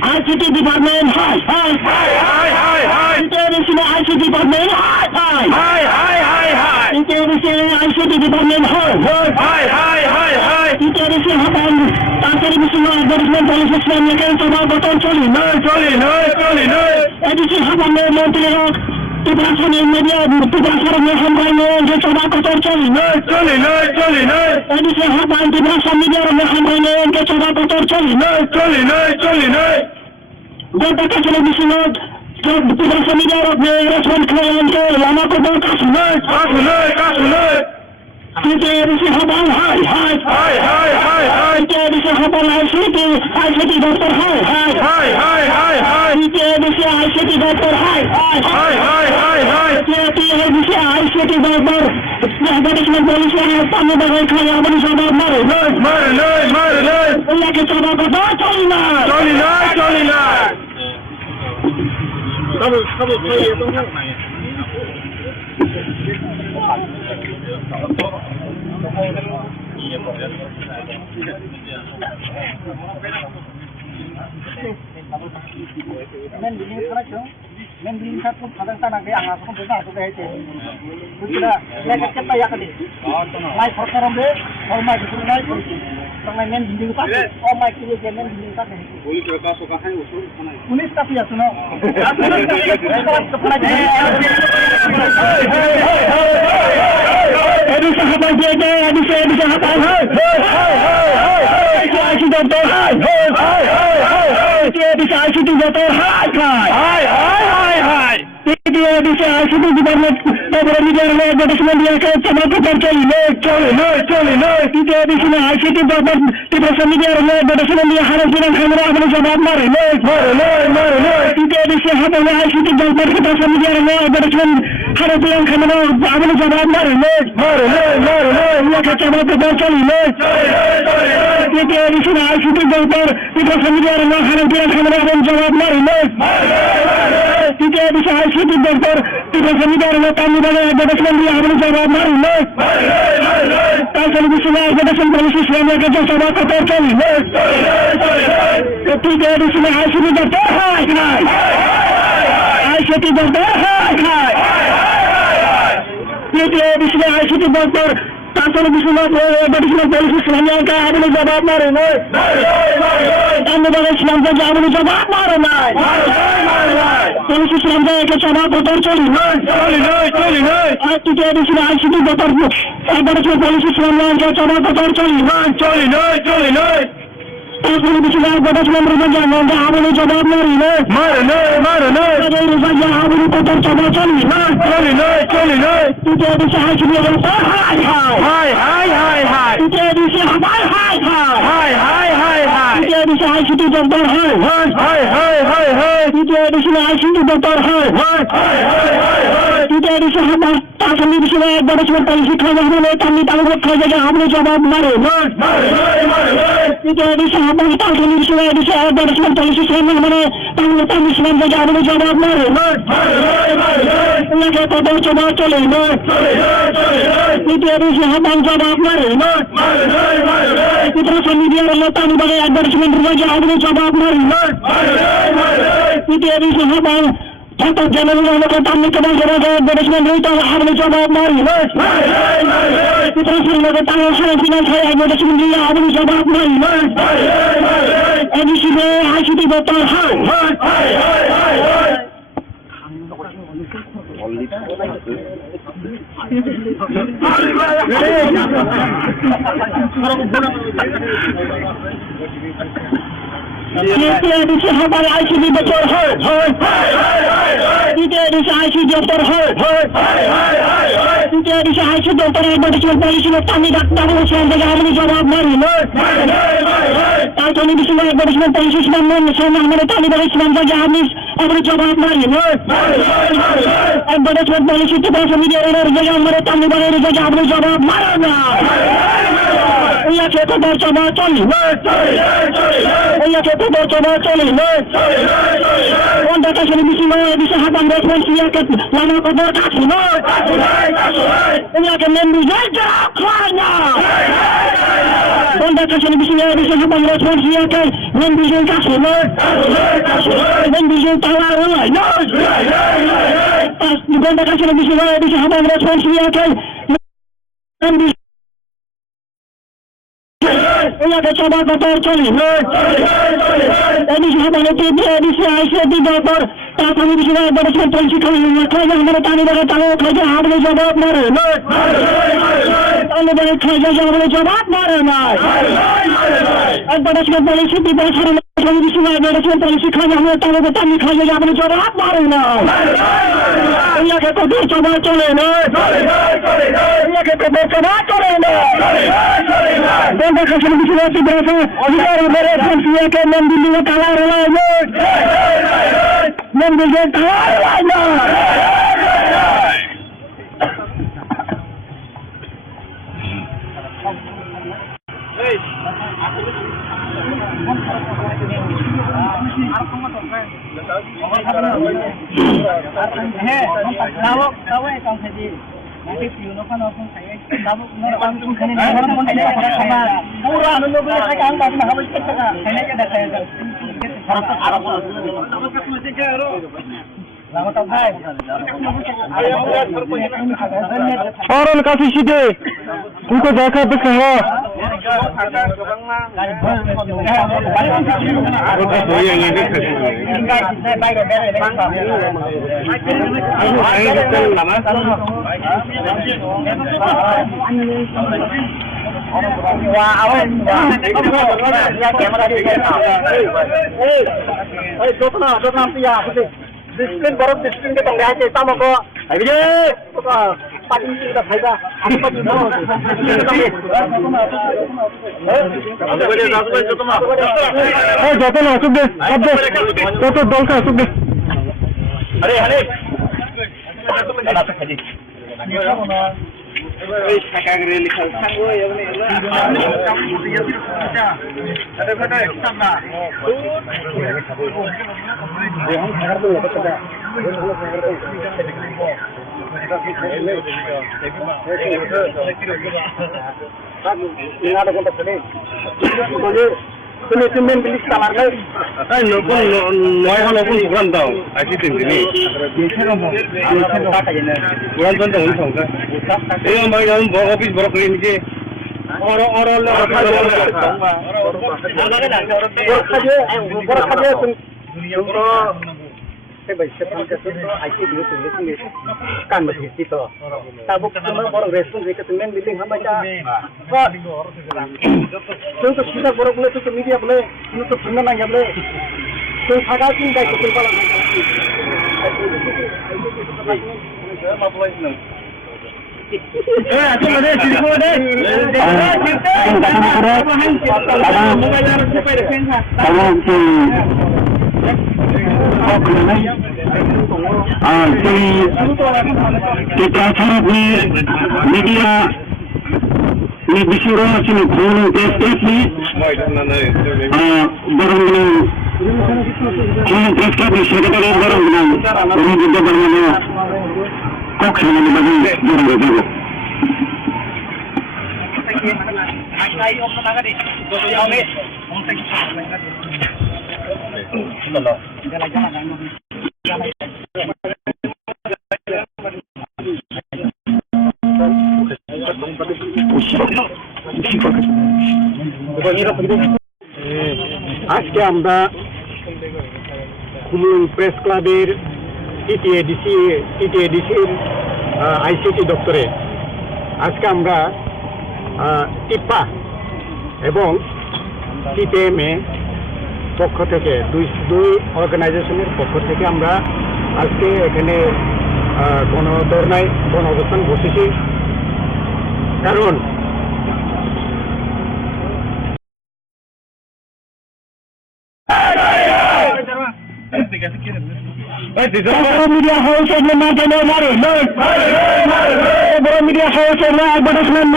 ICT department, hi. International ICT department, hi. International ICT department, hi. International hapan, তারপরে বিষয় advertisement policy ইসলামিয়াকে জবাব কদর চলে এদিকে হাপানের মন্ত্রীরা ত্রিপুরাসনের মিডিয়া ত্রিপুরাসনের হামরাইনে যে জবাব কদর চলে এদিকে হাপান ত্রিপুরাসন মিডিয়ার হামরাইনে যে জবাব কদর চলে ঘন্টা কাছের বিষয় ত্রিপুরাসন মিডিয়ার রেসপন্স ক্লায়েন্টকে লানা কদর কাছে কিন্তু এদিকে হাপান হাই এদিকে হাপান ICT দপ্তর এদিকে ICT দপ্তর এদিকে ICT দপ্তর ম্যানেজমেন্ট পলিসি তামিলবাগে খায় আমলে জবাব মারে ওনাকে জবাব কথা চলি না পুলিশ কাপি আছে না এদিকে হাতায় এদিকে হাতায় ICT দপ্তর ICT দপ্তর এদিকে ICT ডিপার্টমেন্ট তারপরে মিডিয়ার অ্যাডভার্টাইজমেন্ট দিয়েছে জবাব কদর চলে এদিকে ICT দপ্তর ত্রিপুরা মিডিয়ার অ্যাডভার্টাইজমেন্ট দিয়ে হারের বিধান খামানে আমলে জবাব মারে এদিকে হাতায় ICT দপ্তর ত্রিপুরা মিডিয়ার অ্যাডভার্টাইজমেন্ট হারের বিধান খামানে আমলে জবাব মারে জবাব কদর চলে এদিকে ICT দপ্তর ত্রিপুরা মিডিয়ার হারের বিধান খামানে আমলে জবাব মারে এদিকে ICT দপ্তর ত্রিপুরা মিডিয়ার তামিলবাগে অ্যাডভার্টাইজমেন্ট দিয়ে আমলে জবাব মারে তারপরে বিষয় অ্যাডভার্টাইজমেন্ট পলিসি ইসলামিয়াকে জবাব কদর চলে ICT দপ্তর ICT দপ্তর ICT দপ্তর তারপরে বিষয় অ্যাডভার্টাইজমেন্ট পলিসি ইসলামিয়াকে আমলে জবাব মারে তামিলবাগে ইসলামকে আমলে জবাব মারে পলিসি ইসলামকে জবাব কদর চলে ICT দপ্তর অ্যাডভার্টাইজমেন্ট পলিসি ইসলামিয়াকে জবাব কদর চলে তারপরে বিষয় অ্যাডভার্টাইজমেন্ট আমলে জবাব মারে আমলে কদর জবাব চলে ICT দপ্তর ICT দপ্তর তারপরে বিষয় অ্যাডভার্টাইজমেন্ট পলিসি খাওয়া তামিলবাগ খাওয়া আমলে জবাব মারে অ্যাডভার্টাইজমেন্ট পলিসি মানে তামিল ইসলাম থেকে আমলে জবাব মারে ওনাকে কদর জবাব চলে হামান জবাব মারে ত্রিপুরা মিডিয়ার তামিলবাগে অ্যাডভার্টাইজমেন্ট আমলে জবাব মারে হামান Tanto general ko tamni ko jawab advertisement rito habang jawab mari ito sila ko tayo sa financial advertisement niya habang jawab mari additional ICT doctor Ini edisi hamaरे ICT doctor ini edisi ICT doctor ini edisi ICT doctor advertisement policy में तानी doctor को send करके हमने जवाब मारी ताकि नहीं बिस्मिल्लाह advertisement policy में हमने सेंड हमारे तानी बड़े सेंड करके हमने जवाब मारी advertisement policy के पास मीडिया और जगह हमारे तानी बड़े जगह हमने जवाब मारा ना Iya kita bercoba coli, iya kita bercoba coli. Wanda kasih bisa habang responsi ya ke lama kodor kasih. Iya kita menjaga klanya. Wanda kasih bisa habang responsi ya ke menjaga kasih. Menjaga tawar ulai. Wanda kasih bisa habang responsi ya ke menjaga Iya ke coba kotor coli. Edisi habang itu edisi ICT dokter. Kami di sini advertisement polisi kerja hamaरे तानी बड़े तालो kerja हमने जवाब मारे. तालो बड़े kerja हमने जवाब मारे ना. Advertisement polisi di bawah sana kami di sini advertisement polisi kerja hamaरे तालो के तानी kerja हमने जवाब मारे ना. Iya ke kotor coba coli ना. Iya ke kotor coba coli ना. Benda kasih di sini berasa अधिकार मेरे संस्कृति के मंदिर में काला रला है मंदिर में काला रला Nanti piuno kan langsung saya, kamu langsung kena orang pun ada sama. Murah nunggu boleh saya kan tapi nak habis kita kan. Saya ada saya. Arab. Kamu kat masih kero. Lama tak hai. और उनका सीधे उनको देखा तो कहो Disiplin baru disiplin ke tengah kita mau kok. Ayo pagi kita faida. Apa pagi mau? Jatuh masuk deh. Jatuh dolka masuk deh. Are hale. Tumen bilis kamar lagi. Noi hal pun bukan tahu. Asyik tinggi. Bukan tahu untung kan. Ini orang yang bawa office bawa clean je. Orang baik sekarang kita ICT itu sendiri kan masih itu. Tabuk semua orang respon mereka temen bilang hamba cah. Contoh kita orang boleh tu media boleh, itu benar nanya boleh. Contoh sahaja pun dah kita kalau. Aku mana cerita deh. Kita cara media ni bicara sini kurang testet ni. Barang ni kurang testet ni sekitar barang ni. Ini juga barang ni. Kok sini ni bagi barang itu. Ayo apa nak ni? Dua jam ni. Kita lah. আজকে আমরা খুলুন press ক্লাবের টিটিএডিসির ICT দপ্তরে আজকে আমরা টিপা এবং সিপিএমএ পক্ষ থেকে দুই অর্গানাইজেশনের পক্ষ থেকে আমরা আজকে এখানে গণধর্নায় গণ অবস্থান বসেছি। কারণ media house and the media house and advertisement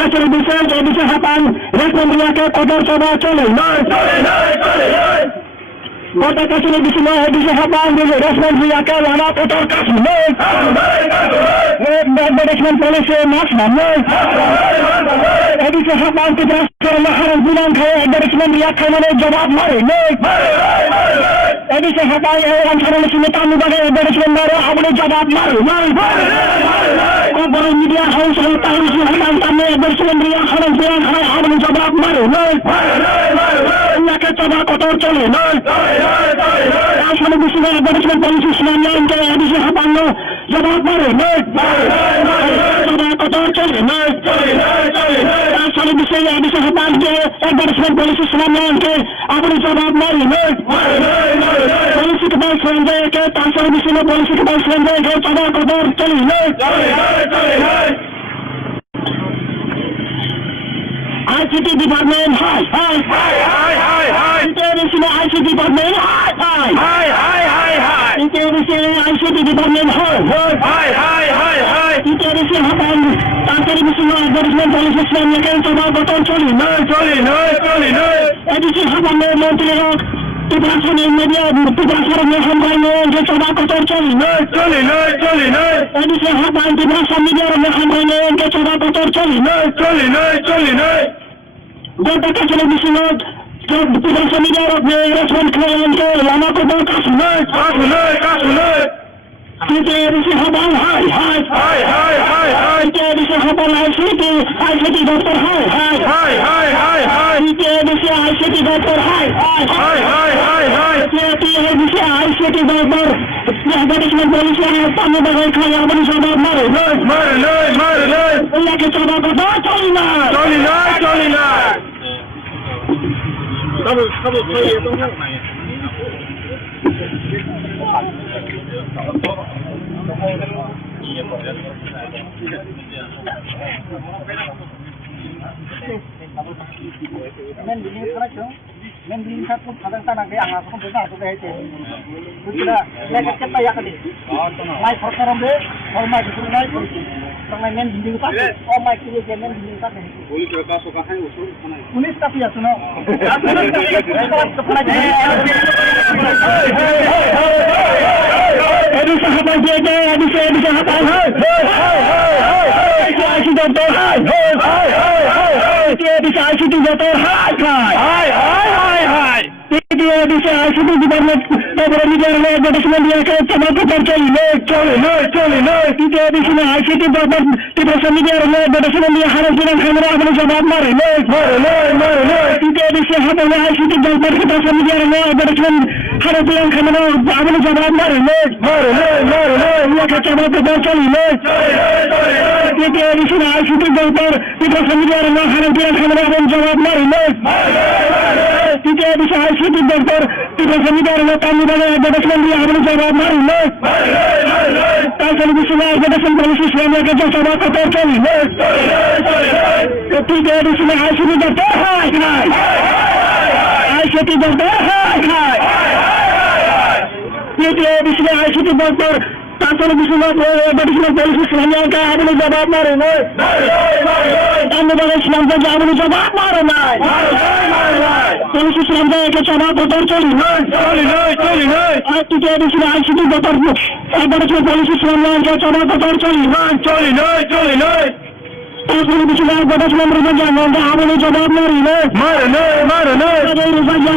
কাছের বিষয় যে বিষয় হাতান রেশমিয়াকে কদর সভা চলে গোটা কাছের বিষয় বিষয় হাতান রেশমিয়াকে লানা কদর কাছে advertisement policy মাস এদিকে হাতান বিধান খায় advertisement খামানের জবাব মারে এদিকে হাতায় অঞ্চলের সঙ্গে তামিলবাগের advertisement মারে আমাদের জবাব মারে বড় মিডিয়া হাউস তাহলে সামনে advertisement খায় আমাদের জবাব মারে চবা কত চলে আসলে বিশ্ব advertisement policy ইসলামকে এদিকে হাতান জবাব মারে চবা কত চলে আসলে বিশ্ব এদিকে হাতানকে advertisement policy ইসলামকে আমাদের জবাব মারে পলিসিক বাস রেঞ্জকে তাছাড়া বিশ্ব পলিসিক বাস রেঞ্জকে চবা কত চলে ICT department hi international ICT department hi international ICT department hi international hapan তাছাড়া বিশ্ব advertisement policy ইসলামকে চবা কত চলে এদিকে হাপানের মন্ত্রীরা প্রশাসনের মিডিয়া প্রশাসনের সংগ্রামে যে চবা কত চলে এদিকে হাপান প্রশাসন মিডিয়ার সংগ্রামে যে চবা কত চলে গোটা কাছের বিষয় প্রশাসন মিডিয়ার রেসপন্স ক্লায়েন্টকে লানা কত কাছে এদিকে হাপান হাই এদিকে হাপান আইসিটি দপ্তর হাই এদিকে আইসিটি দপ্তর হাই আইসিটি দপ্তর advertisement policy তামিলবাগের খায় আমাদের জবাব মারে চবা কত চলি না men din sa pun kadang tanah ke ang aku pun tak tahu itu. Kita lekat kita ya kali. Mai perkara be, hormat itu mai polisi. Karena men din tak, oh mai kiri ke men din tak. Polisi berapa suka hai usul mana? Polis tapi ya suno. Aduh sahabat jaga, aduh sahabat hai. ICT doktor hai. ICT doktor hai. bisa ICT department তারপরে মিডিয়ার advertisement দিয়ে চবা কত চলে এটা দিশনে ICT department টিপা মিডিয়ার advertisement দিয়ে হারাস দিন খামরা আমাদের জবাব মারে এটা দিশে হাতে ICT department টিপা মিডিয়ার advertisement হারাস দিন খামরা আমাদের জবাব মারে এটা চবা কত চলে এটা দিশনে ICT department টিপা মিডিয়ার হারাস দিন খামরা আমাদের জবাব মারে এটা দিশে ICT department টিপা মিডিয়ার তামিলবাগের advertisement দিয়ে আমাদের জবাব মারে তাছাড়া বিশ্ব advertisement policy ইসলামকে যে সভা কত চলে এটা দিশনে ICT department হাই ICT department হাই এটা দিশনে ICT department তাছাড়া বিশ্ব advertisement policy ইসলামকে আমাদের জবাব মারে তামিলবাগের ইসলামকে আমাদের জবাব মারে policy ইসলামকে সভা কত চলে এটা দিশনে ICT department advertisement policy ইসলামকে সভা কত চলে তারপরে বিশেষ বদস মন্ত্রী যে আবুল জবাব মারি না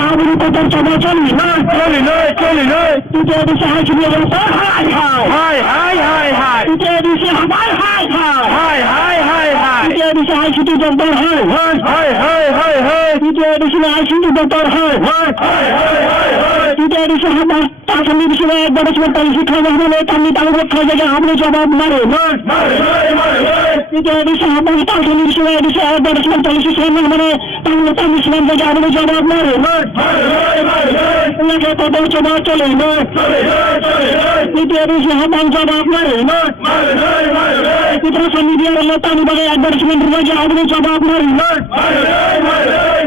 আবুল পতার জবাব চলি না তৃতীয় দিশে হাসি দিয়ে তৃতীয় দিশে তৃতীয় দিশে হাসিটি দপ্তর তৃতীয় দিশে হাসিটি দপ্তর তৃতীয় দিশে হাবার তাহলে দিশে বদস মন্ত্রী শিক্ষা হলে তাহলে তালুক খাই জায়গা আবুল জবাব মারে তৃতীয় দিশে হাবার তাহলে দিশে বদস মন্ত্রী শিক্ষা মানে তাহলে তাহলে ইসলাম জায়গা আবুল জবাব মারে তাদের জবাব চলে তৃতীয় দিশে হাবার জবাব মারে তৃতীয় মিডিয়ার তাহলে বলে অ্যাডভার্টাইজমেন্ট জায়গা আবুল জবাব মারে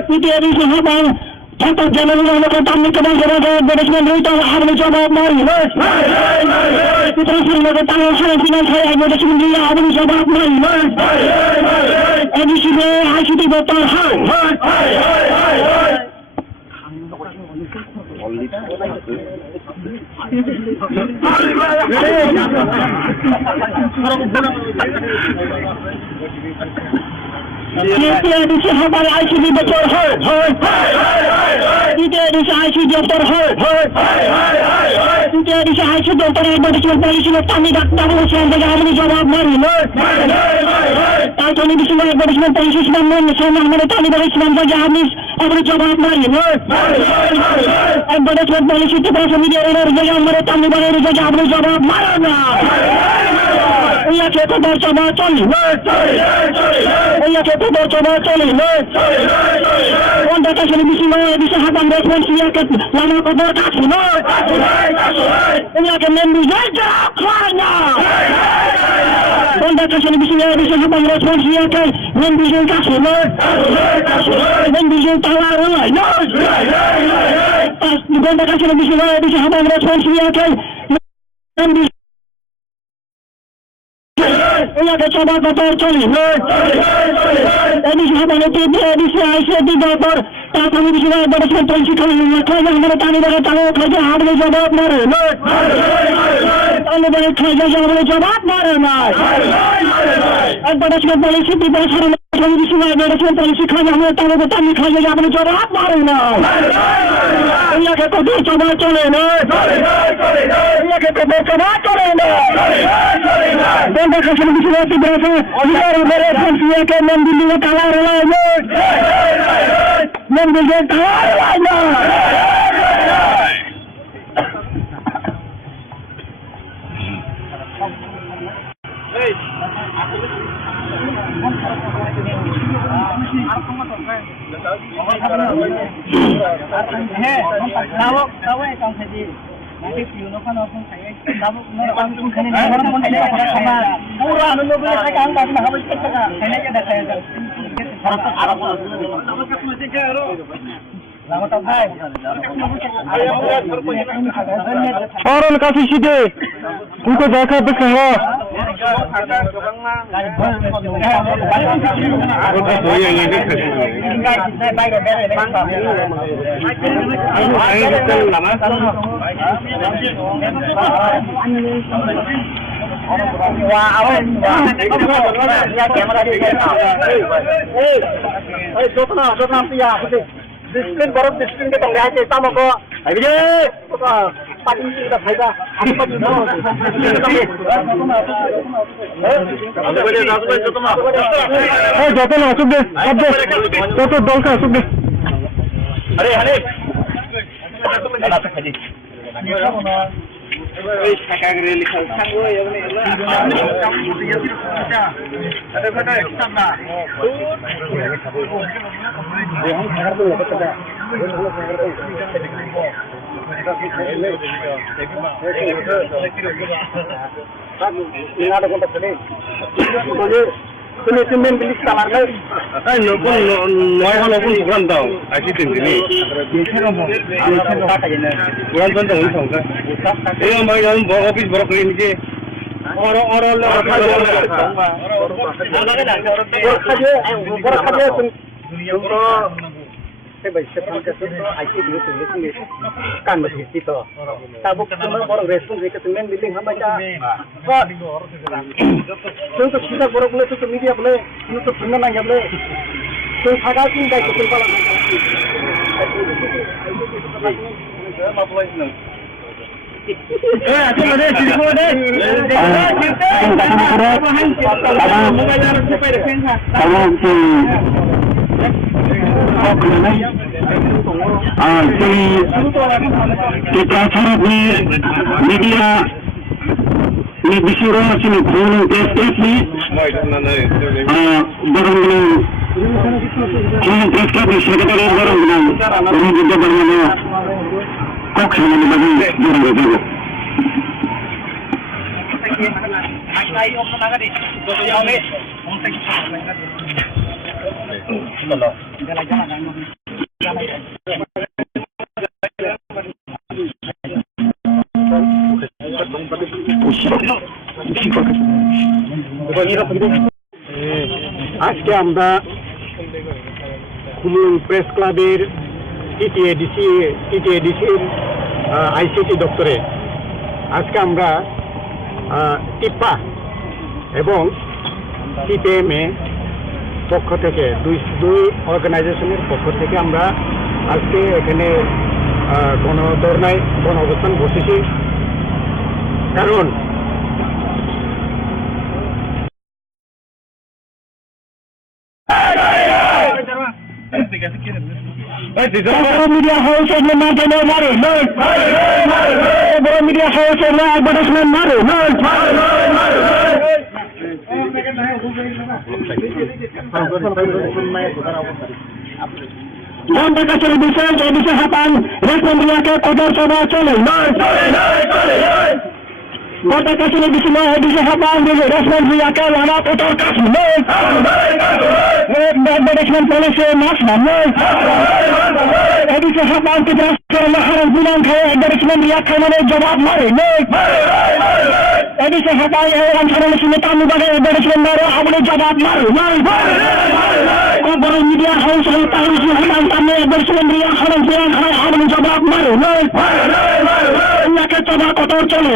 তৃতীয় দিশে হাবার ছাত্র জনগণের তাহলে কেবল অ্যাডভার্টাইজমেন্ট রইতে আবুল জবাব মারে তৃতীয় শ্রেণীর তাহলে ফিনান্স হয় অ্যাডভার্টাইজমেন্ট দিয়ে আবুল জবাব মারে এডিসিতে আইসিটি দপ্তর দ্বিতীয় দিশে হবার আইসিটি দপ্তর দ্বিতীয় দিশে আইসিটি দপ্তর তৃতীয় দিশে আইসিটি দপ্তর অ্যাডভার্টাইজমেন্ট পলিসি আমি ডাক্তার হোসেন থেকে আবুল জবাব মারি তারপরে বিশেষ অ্যাডভার্টাইজমেন্ট পলিসি ইসলাম আমাদের তালিবান ইসলাম থেকে আমি আবুল জবাব মারি অ্যাডভার্টাইজমেন্ট পলিসি ত্রিপুরা মিডিয়ার আমাদের তালিবানের থেকে আবুল জবাব মারে না তোদের জবাব চলি তোদের জবাব চলি কোন দেশে বিশেষ হাবান রেফারেন্স লানা কদর কাছে ইয়াকে মেম্বু যাই না কোন দেশে বিশেষ হাবান রেফারেন্স ইয়াকে মেম্বু যাই কাছে মেম্বু যাই তালা রয় কোন দেশে বিশেষ হাবান রেফারেন্স ইয়াকে মেম্বু ইয়াকে সবার কথা চলি এডিসি হাবানে এডিসি আইসে দিগর তারপরে বিশেষ অ্যাডভার্টাইজমেন্ট পলিসি খাই আমাদের তালিবানের তাও খাইতে আবুল জবাব মারে তালিবানের খাই যায় আবুল জবাব মারে না অ্যাডভার্টাইজমেন্ট পলিসি ত্রিপুরা বিশেষ অ্যাডভার্টাইজমেন্ট পলিসি খাই আমাদের তালিবানের তালি খাই যায় আবুল জবাব মারে না ইয়াকে তোদের জবাব চলে না ইয়াকে তোদের জবাব চলে না কোন দেশে বিশেষ ত্রিপুরা অধিকার মেরে ইয়াকে মন্দির তালা রয় মন্দির তালা রয় না Orang kasih sini, untuk jaga bersama. Disiplin baru disiplin kita nggak aja sama kok. Ayo pagi kita faida. Jatuh masuk deh, jatuh dolka masuk deh. Hari. Semen bilis kamar lagi. Noy hal pun bukan tahu. Asyik tinggi. Bukan contoh ini contoh. Ini orang yang bawa office bawa clean je. Orang sebagai sepanjang itu IC dulu tulis ini kan masih itu. Tabuk cuma baru respon ke temen bilang hamba cak. Contoh kita baru boleh tuh media boleh, itu benar nanya boleh. Tuh agak tinggal kita kalau. kita harap ni media ni disuruh sini kurang press ni barang ni kurang press ni sekretariat barang ni ini juga barang ni kok sini ni bagi barang itu আজকে আমরা Comilla press ক্লাবের টিটিএডিসির ICT দপ্তরে আজকে আমরা টিপ্পা এবং সিপিএমএ পক্ষ থেকে দুই অর্গানাইজেশনের পক্ষ থেকে আমরা আজকে এখানে গণধর্নায় গণ অবস্থান বসেছি কারণ media house and the matter no matter media house and the advertisement matter Donde kacau bisa jadi sehapan respon dia ke kotor coba cole Kota kacau bisa jadi sehapan dia respon dia ke lama kotor kasih advertisement policy mas Jadi sehapan kita sekarang bilang kaya advertisement dia kemana jawab mari Jadi sehapan orang sekarang sini tamu bagai advertisement baru abang jawab mari Baru media house yang tahu siapa kami advertisement dia sekarang bilang kaya abang jawab mari Ia coba kotor cole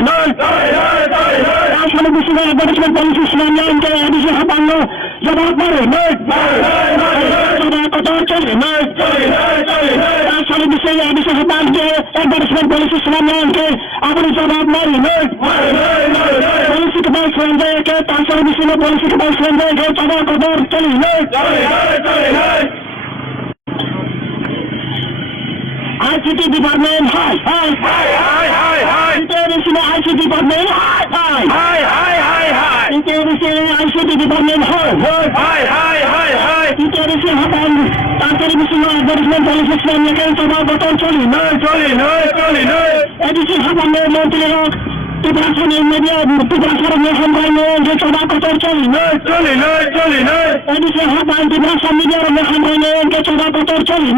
Asal bisa advertisement policy sebenarnya yang ada sehapan lo jawab mari Coba kotor cole Asal bisa ada sehapan ke advertisement policy sebenarnya yang abang jawab mari Polisi kebal selanjutnya ke asal bisa polisi kebal selanjutnya ke coba kotor cole ICT department hi International ICT department hi International ICT department hi International hapan International advertisement policy sebenarnya kan coba kotor cole Edisi hapan menteri Tugasan yang media tugasan yang hambaino je coba kotor cole Edisi hapan tugasan media yang hambaino je coba kotor cole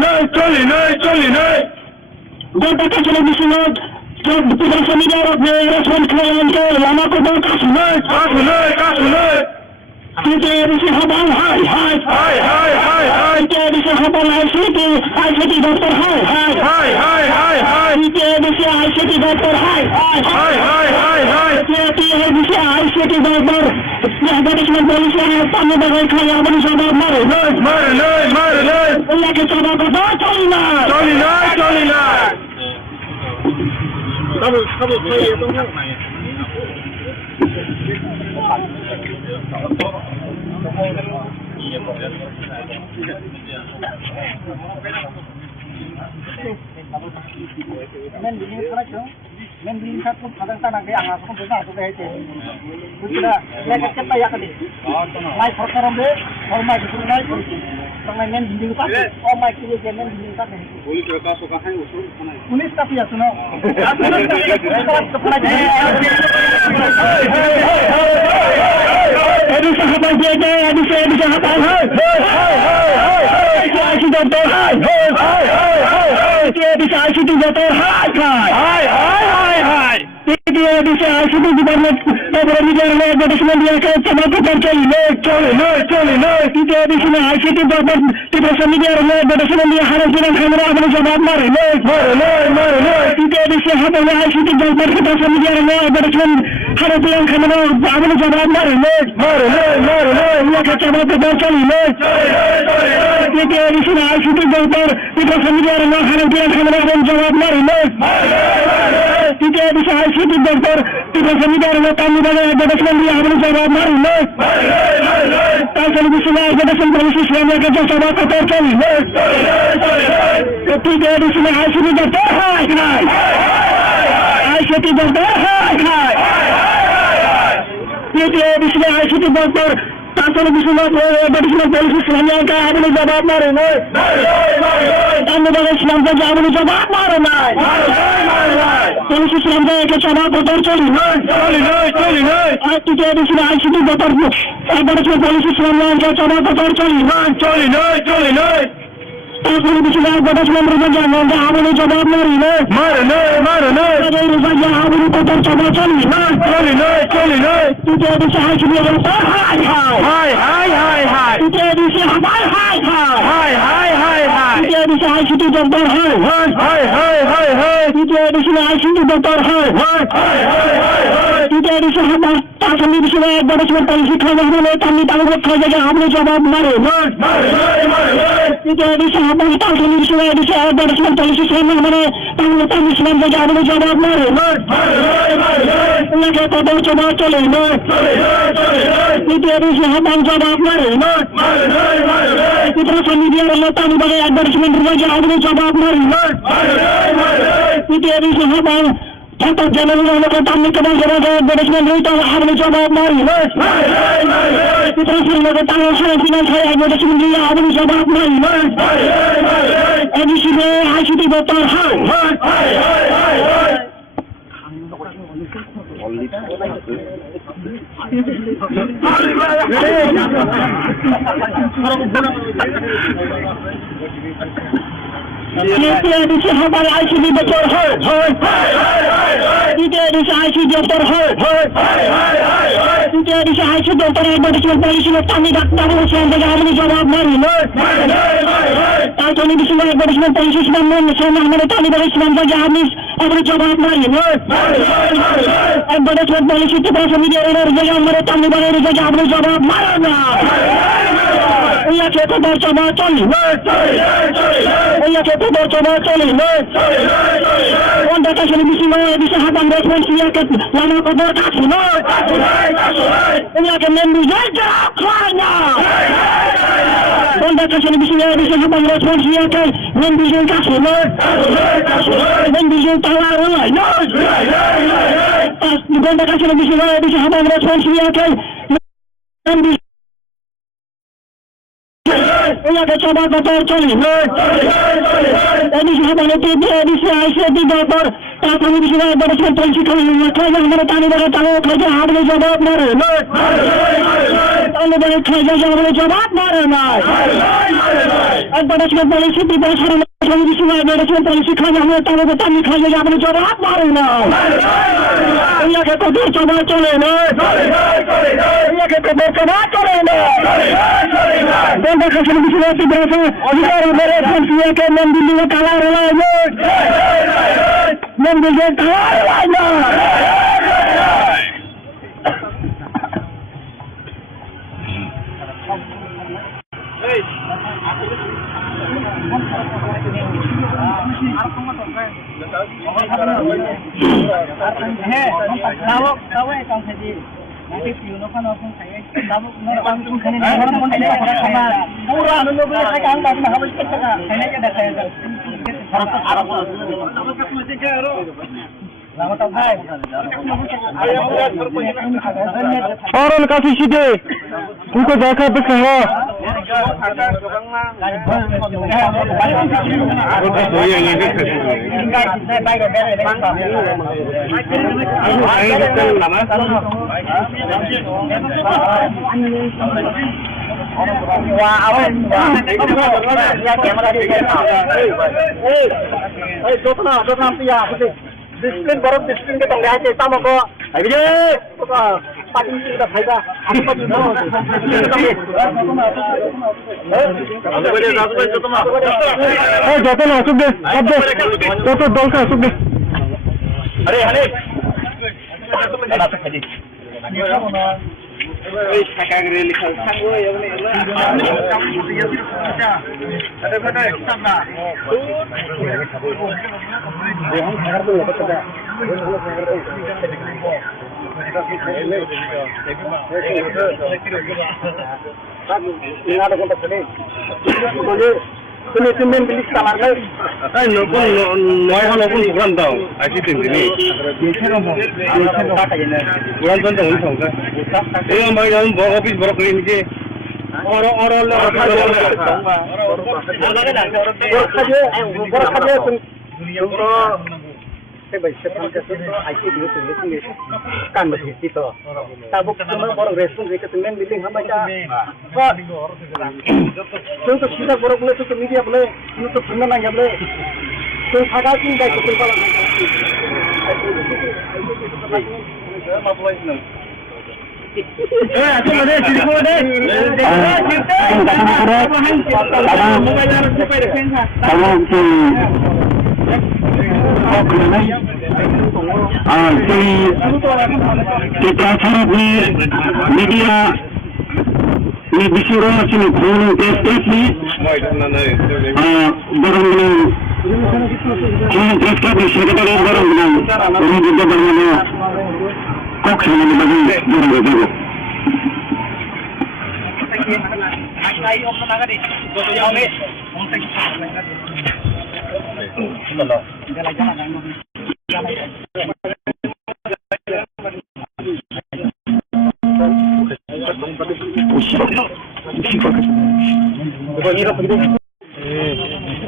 Donde kacau di sini tugasan media respon klien ke lama kotor kasih Kita edisi hapan hi Kita edisi hapan ICT doktor hi Kita edisi ICT doktor hi Kita edisi ICT doktor advertisement polisi tamu bagai kaya abang jawab mari Ia kita coba cole Kamu saya itu Men bilang satu kadang tanah ke angah pun besar tu deh cek. Sudah lekat kita ya kali. Naik perkara be, orang itu naik. Orang men bilang tak, orang itu je men bilang tak. Polis kerja suka hai usul. Polis tapi ya suno. Ada sahabat dia, ada sahabat. ICT doktor bisa ICT doktor hai দিছে ICT department তারপরে মিডিয়ার advertisement দিয়ে চমক প্রচার চলে তৃতীয় দিছে ICT department মিডিয়ার অ্যাডভার্টাইজমেন্ট দিয়ে হারান খামরা আপনি জবাব মারে তৃতীয় দিছে হাতে আইসিটি ডিপার্টমেন্ট মিডিয়ার অ্যাডভার্টাইজমেন্ট হারান খামরা আপনি জবাব মারে চমক প্রচার চলে তৃতীয় দিছে আইসিটি ডিপার্টমেন্ট মিডিয়ার হারান খামরা আপনি জবাব মারে তৃতীয় দিছে আইসিটি ডিপার্টমেন্ট মিডিয়ার তামিলনাড়ু অ্যাডভার্টাইজমেন্ট দিয়ে আপনি জবাব মারে তারপরে দিছে অ্যাডভার্টাইজমেন্ট পলিসি ইসলামিয়াকে জবাব প্রচার চলে তৃতীয় দিছে আইসিটি ডিপার্টমেন্ট আইসিটি ডিপার্টমেন্ট তৃতীয় দিছে আইসিটি ডিপার্টমেন্ট তারপরে দিছে অ্যাডভার্টাইজমেন্ট পলিসি ইসলামিয়াকে আপনি জবাব মারে তামিলনাড়ু ইসলামকে আপনি জবাব মারে পুলিশ ইসলামকে জবাব প্রচার চলে তৃতীয় দিছে আইসিটি ডিপার্টমেন্ট অ্যাডভার্টাইজমেন্ট পলিসি ইসলামিয়াকে জবাব প্রচার চলে তারপরে দিছে অ্যাডভার্টাইজমেন্ট রিজার্ভ আপনি জবাব মারে আপনি প্রচার জবাব চলে তৃতীয় দিছে আইসিটি তৃতীয় দিছে তৃতীয় দিছে আইসিটি দপ্তর তৃতীয় দিছে আইসিটি দপ্তর তৃতীয় দিছে তারপরে দিছে অ্যাডভার্টাইজমেন্ট পলিসি খাওয়া হলে তামিলনাড়ু খাওয়া আপনি জবাব মারে তৃতীয় দিছে তারপরে দিছে অ্যাডভার্টাইজমেন্ট পলিসি মানে তামিল ইসলাম থেকে আপনি জবাব মারে প্রচার জবাব চলে তৃতীয় দিছে জবাব মারে তৃতীয় মিডিয়ার তামিলনাড়ু অ্যাডভার্টাইজমেন্ট আপনি জবাব মারে তৃতীয় দিছে ঠাকুর জেনারেল তামিল অ্যাডভার্টাইজমেন্ট আপনি জবাব মারে তৃতীয় তামিল ফিনান্স অ্যাডভার্টাইজমেন্ট দিয়ে আপনি জবাব মারে এডিসিতে আইসিটি দপ্তর তৃতীয় দিছে আইসিটি দপ্তর তৃতীয় দিছে আইসিটি দপ্তর তৃতীয় দিছে আইসিটি দপ্তর অ্যাডভার্টাইজমেন্ট পলিসি তামিল ইসলাম থেকে আপনি জবাব মারে তারপরে দিছে অ্যাডভার্টাইজমেন্ট পলিসি ইসলাম আমাদের তামিল ইসলাম থেকে আপনি জবাব মারে অ্যাডভার্টাইজমেন্ট পলিসি মিডিয়ার আমাদের তামিল আপনি জবাব মারে না প্রচার জবাব চলে প্রচার জবাব চলে কোনটা কাছে দিছে হাতান রেসপন্সিবিলিটি লানা খবর কাছে ওনাকে মেম্বু যায় না কোনটা কাছে দিছে হাতান রেসপন্সিবিলিটি মেম্বু যায় কাছে মেম্বু যায় তালা হয় না কোনটা কাছে দিছে হাতান রেসপন্সিবিলিটি মেম্বু ওনাকে জবাব প্রচার চলে এডিসি হাতানে এডিসি আইসিটি দপ্তর তারপরে দিছে অ্যাডভার্টাইজমেন্ট পলিসি খাওয়া আমাদের তামিলনাড়ু খাওয়া আপনি জবাব মারে তামিলনাড়ু খাওয়া আপনি জবাব মারে না অ্যাডভার্টাইজমেন্ট পলিসি অ্যাডভার্টাইজমেন্ট পলিসি খাওয়া আমাদের তামিল খাওয়া আপনি জবাব মারে না ওনাকে প্রচার জবাব চলে ওনাকে প্রচার জবাব চলে কোনটা কাছে দিছে অধিকার মেরে ফোনকে মন্দিরে তালা রলায় মন্দিরে তালা রলায় না Orang kasih sini, buka jaga bersama. disiplin baru disiplin ke tong hace tamo ko ai je pati kita faida aku pati no joto na asuk de joto dol ka asuk de are hale Tumen bilis kamar lai. Noi halo pun bukan tahu. Asyik tinggi. Bukan tentu untung kan. Ini orang bagi dalam bawa office bawa clean ke. Orang lah. kan masih itu. Tabuk semua baru respon ke tumen bilis hamba ja. Contoh kita baru boleh tu media boleh, itu pernah nanya boleh. Tuh ada sih dah kita kalau. Aku ada cerita deh. kita harap media ini disuruh sini kurang testet ni, barang ni, kurang testet ni sekitar barang ni, orang juga barang ni, kok sana ni bagi barang itu.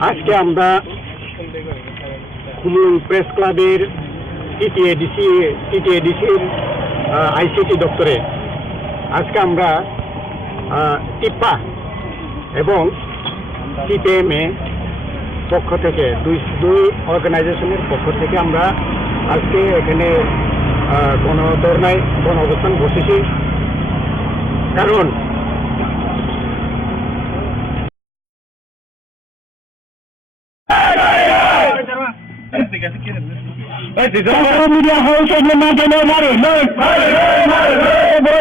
আজকে আমরা খুলুং press ক্লাবের টিটিএডিসির ICT দপ্তরে আজকে আমরা টিপা এবং সিপিএমএ পক্ষ থেকে দুই অর্গানাইজেশনের পক্ষ থেকে আমরা আজকে এখানে গণধর্নায় গণ অবস্থান বসেছি কারণ media house yang mana mari,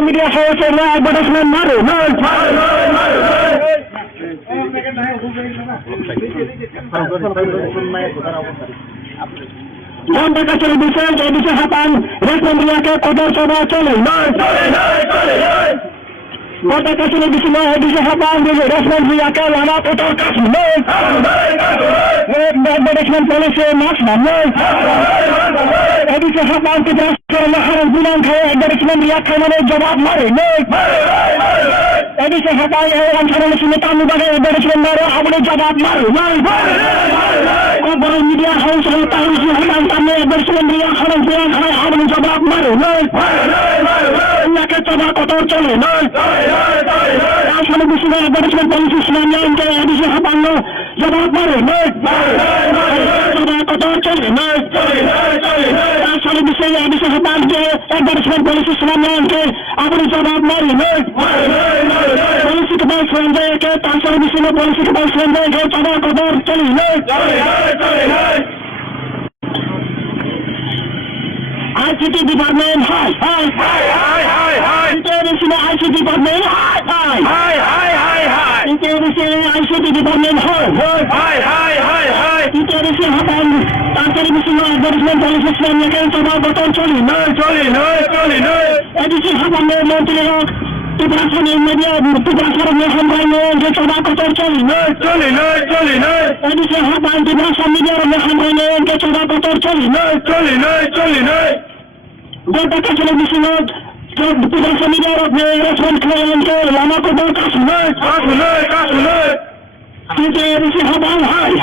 media house yang advertisement mari, Jangan mereka bisa hatan, respon dia ke kotor coba cole, Kota kasih di sini bisa hatan, respon dia ke lama kotor kasih, management polisi makna, bisa hatan kita sekarang harus bilang kaya management dia ke mana jawab mari, bisa hatan orang sekarang sini tamu bagi management mari, apa jawab mari, Kobar media house yang tahu siapa kami bersendiri harus bilang harus jawab mari, Nak coba kotor cole, Asal bisa management polisi semuanya yang bisa hatan jawab mari, Coba kotor cole, Asal bisa hatan management polisi semuanya yang apa jawab mari, Polisi kebal selanjutnya ke asal bisa polisi kebal selanjutnya ke coba kotor cole, ICT department, hi. International ICT department, hi. International ICT department, hi. International hatan, international advertisement policy semuanya kan coba kotor cole, Edisi hatan menteri Tugasan media, tugasan yang dia coba kotor cole, Edisi hatan tugasan media yang dia coba kotor cole, Dia baca televisi tugasan media respon klien ke lama kotor kasih, TTABC Habang, hi.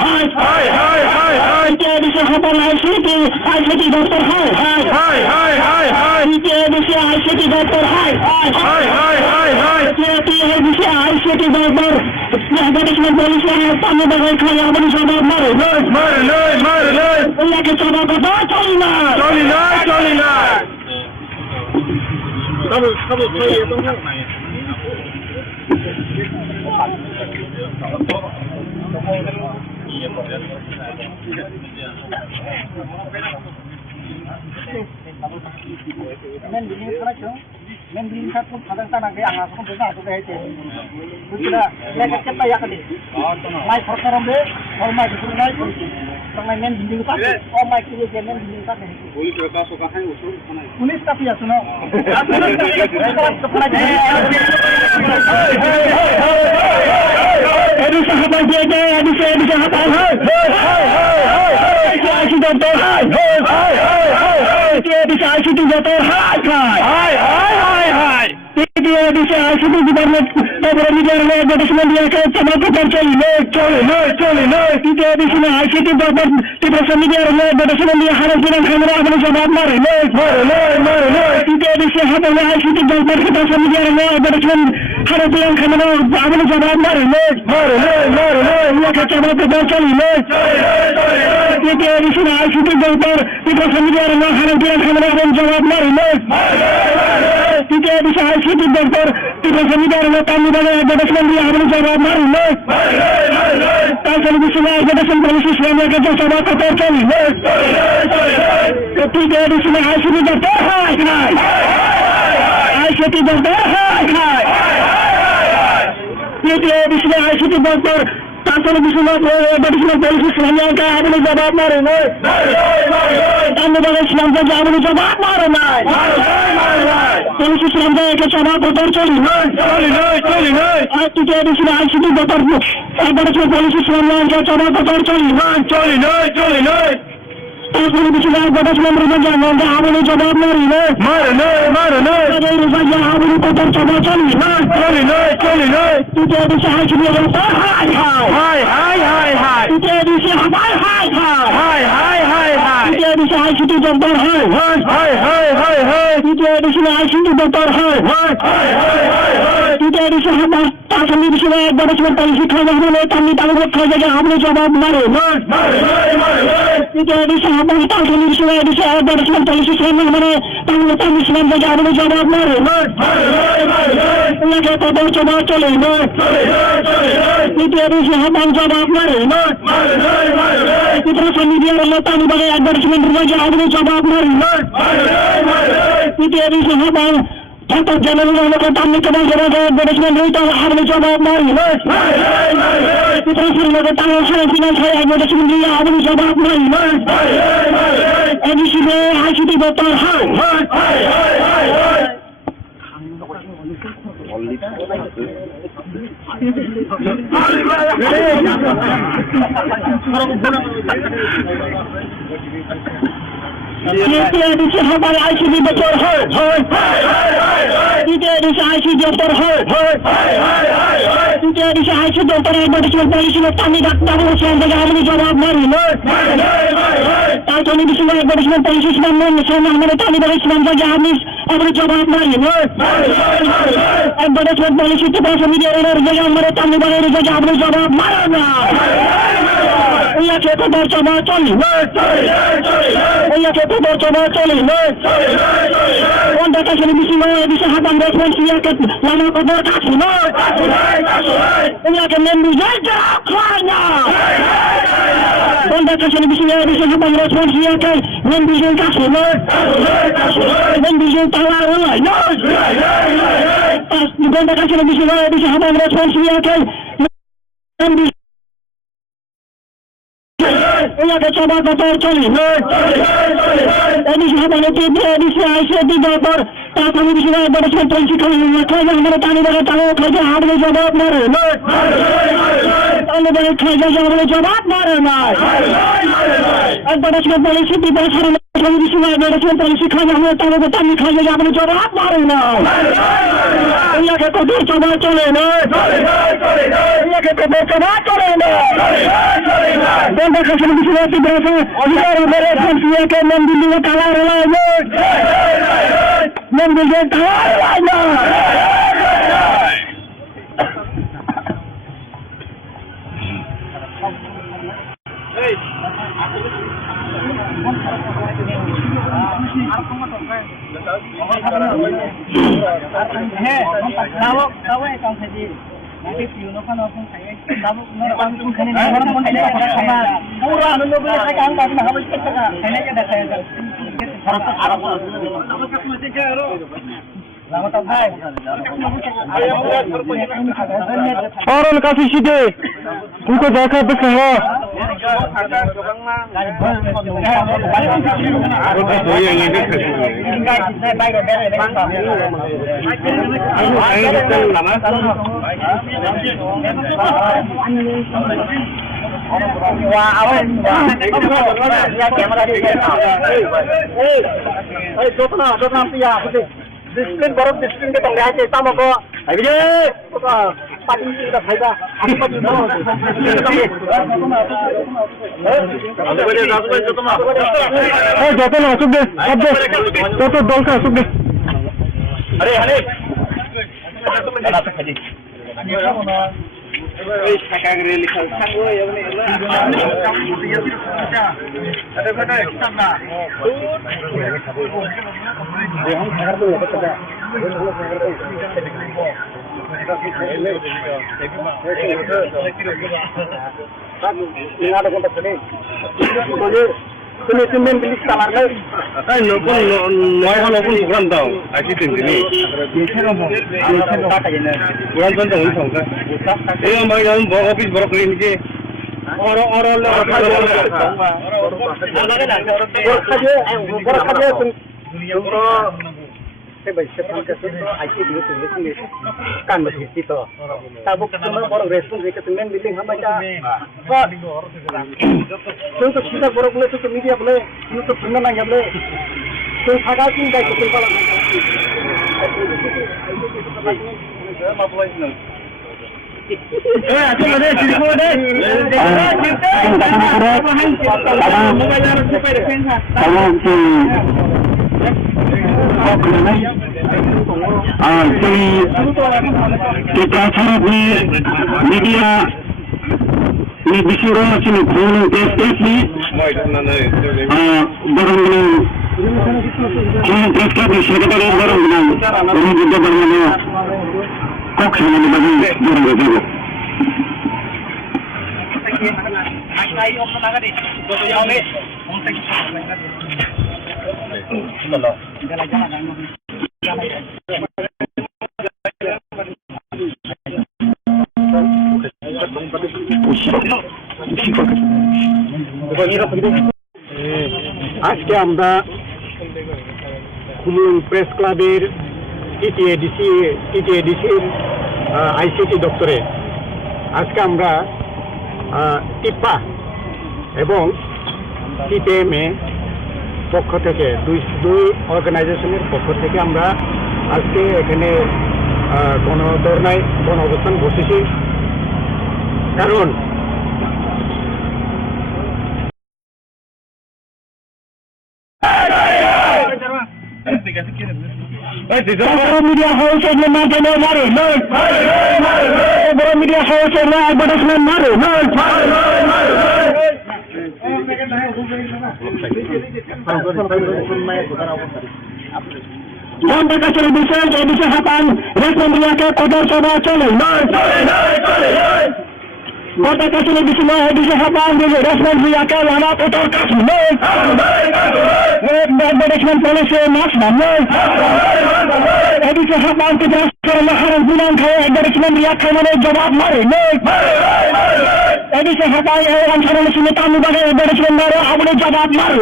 TTABC Habang ICT Doctor, hi. TTABC ICT Doctor, hi. TTABC ICT Doctor, Advertisement Police kami bagai kaya abang sabab mari. Ulah kita coba colilah. Police का पिया सुनो Edisi Habang JJ, Edisi Habang, ICT Doctor, TTABC ICT Doctor, TTABC ICT Department Program Media Advertisement दिया के समाप्त चले TTABC ने ICT Department Program Media Advertisement दिया हर दिन कैमरा अपने जवाब मारे TTABC Habang ने ICT Department Program Media Advertisement हर दिन कैमरा अपने जवाब मारे ये के जवाब चले TTABC ने ICT Department Program Media हर दिन कैमरा अपने जवाब मारे TTABC ICT Doctor, Program Media kami bagai advertisement dia अपने जवाब मारे television advertisement policy selama kerja sama kotor coli TTABC ने ICT Doctor, ICT Doctor, TTABC ने ICT Doctor, television advertisement policy selama kerja अपने जवाब मारे kami bagai selama kerja अपने जवाब मारे polisi selama kerja sama kotor coli TTABC ने ICT Doctor, advertisement policy selama kerja sama kotor coli television advertisement kerja sama अपने जवाब मारे अपने कोtor sama coli TTABC ICT Doctor, TTABC Habang, TTABC ICT Doctor, TTABC ICT Doctor, TTABC Habang television advertisement policy kerja sama kami tahu kerja अपने जवाब मारे TTABC Habang television advertisement policy selama mana tahu kami selama kerja अपने जवाब मारे ये कोtor coba coli TTABC Habang जवाब मारे Program Media kami bagai advertisement kerja अपने जवाब मारे TTABC Habang Contoh jalan lalu kami kena jaga advertisement itu अपने जवाब मारे Program lalu tahu saya finansial advertisement dia अपने जवाब मारे EDC ICT Doctor, TTABC Habang ICT Doctor, TTABC ICT Doctor, TTABC ICT Doctor advertisement policy kami tahu selama kerja अपने जवाब मारे television advertisement policy selama mana kami bagai selama kerja अपने जवाब मारे advertisement policy itu Program Media kerja mana kami bagai kerja अपने जवाब मारे ये के कोtor coba coli Onda television bisa Habang respons dia ke lama kotor kasih ini akan membuat kerana Onda television bisa Habang respons dia ke membuat kasih membuat tawar Onda television bisa Habang respons dia ke membuat ini akan coba kotor coli EDC Habang TTABC ICT Doctor, television advertisement policy kami kerja mana kami bagai tahu kerja अपने जवाब मारे kami bagai kerja अपने जवाब मारे advertisement policy di pasar Traditional polisi খাজা হয়ে তার তামি খাজা আপনি জবাব মারে না ইয়াকে কত জবাব চলে না ইয়াকে কত জবাব চলে না বন্ধ কাছে কিছু না দিবে অধিকার মেরে ফেলছিকে নাম দিলে কালা লাগে নাম দিলে কালা লাগে और उनका सीधे उनको देखा भी कहा डिसिप्लिन बरफ डिसिप्लिन के तंग है तम को अरे पार्टी का फायदा आपको যত না আসুক দে তত দলকে আসুক দে अरे हले তুমি তুমি বিলিস কামার নাই এই নতুন নতুন প্রোগ্রাম দাও আসি দিনদিনি প্রোগ্রাম তো হই সংসা এই আমার অফিস বড় করে নিচে kan begitu itu tabuk semua orang respon mereka temen bilang apa aja untuk kita borok boleh untuk media boleh untuk benar nanya boleh तो थागा सिंह का कुछ पता नहीं आते मरे सिर्फ दे kita harap media ini disuruh sini boleh tested ni barang-barang yang tested ni sekadar barang-barang ini juga barang-barang kok sama di bagi barang-barang আজকে আমরা কুমিল্লা প্রেস ক্লাবের টিটিএডিসির আইসিটি দপ্তরে আজকে আমরা টিপ্পা এবং সিপিএমএ পক্ষ থেকে দুই অর্গানাইজেশনের পক্ষ থেকে আমরা আজকে এখানে গণধর্নায় গণ অবস্থান বসেছি কারণ media house and the matter no matter no media house and the advertisement matter no Banda kasih bisa jadi sahapan Republik ke kodar coba cole Banda kasih bisa jadi sahapan Republik ke lama kodar kasih Management policy mas namun jadi sahapan kita sekarang harus bilang kaya management dia kemana jawab mari jadi sahapan yang sekarang sini tamu bagai management baru boleh jawab mari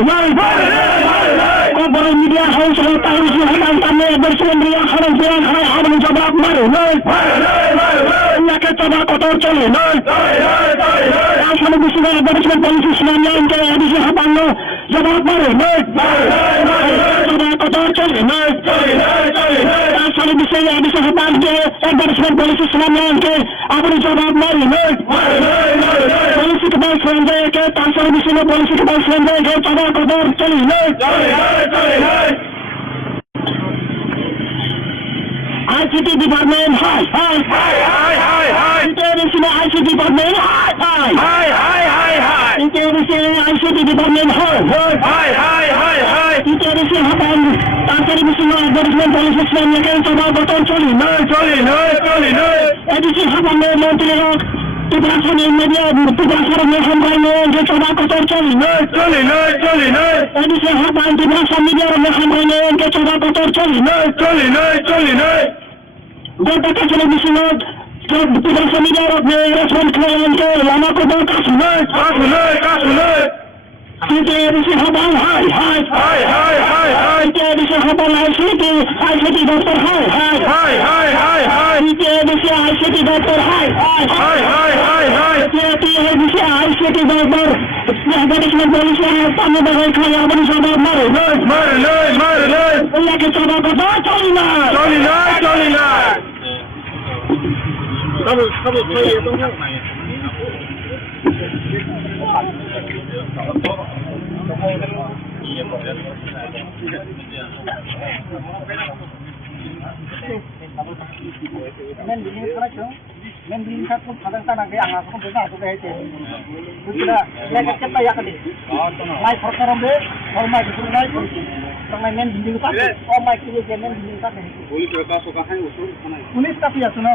Kobar media house yang tahu siapa tamu management dia harus bilang kaya boleh jawab mari Nak coba kotor cole yang sama bisa management policy Islam yang kaya jadi sahapan জবাব মারে নাই জবাব কথা চলে নাই তার বিষয়ে ADC হাবানকে advertisement policy সামনে আপনি জবাব মারে নাই পলিসি के पास संजय के तांसर विषय पॉलिसी के पास संजय के जवाब कदर चली नहीं आईसीटी डिपार्टमेंट हाय इंटेलिजेंस में आईसीटी डिपार्टमेंट हाय इंटेलिजेंस में आईसीटी डिपार्टमेंट हाय इंटेलिजेंस हटान तांसर विषय में एडवर्टाइजमेंट पॉलिसी सामने के जवाब कदर चली नहीं एडिसी हटान में मंत्री लोग Tugasan yang media, tugasan yang hambaino, yang coba kotor coli नहीं Tadi sahabat tugasan media yang hambaino, yang coba kotor coli नहीं Berapa televisi not, tugasan media yang respon klien ke lama kotor kasu नहीं Kita di sahabat hai Kita di sahabat ICT doktor hai Kita di ICT doktor hai Kita di ICT doktor Ehdariksman polisi Tamu bagai kaya Abang sahabat mari Ia kita bapak coli नहीं Men dilihat pun kadang-kadang dia angkat pun benar tu dia. Sudah, dia kecil ya kali. Mai perkara be, mai disuruh naik. Tengah men dilihat, mai kiri je men dilihat. Boleh berapa sokahan usul sana. Punis tapi ya suno.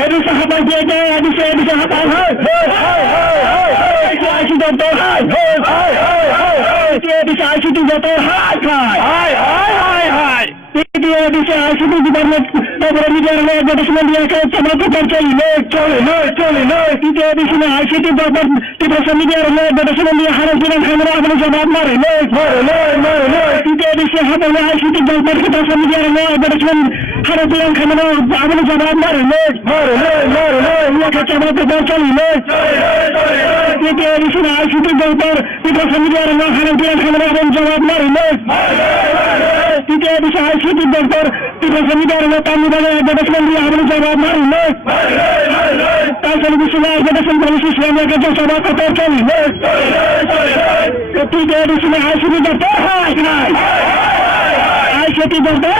Aduh sahabat dia, aduh sahabat. ICT doktor bisa ICT doktor dia bisa ICT department beberapa media advertisement dia ke coba kotor coli नहीं dia di sini ICT department beberapa media advertisement dia harus bilang kamera abang jawab mari dia di sini habis ICT department beberapa media advertisement harus bilang kamera abang jawab mari dia ke coba kotor coli नहीं dia di sini ICT department beberapa media harus bilang kamera abang jawab mari dia bisa ICT doktor tidak semidar tamu dari advertisement dia harus jawab mari tak televisi advertisement polisi selama kerja coba kotor coli tidak di sini ICT doktor ICT doktor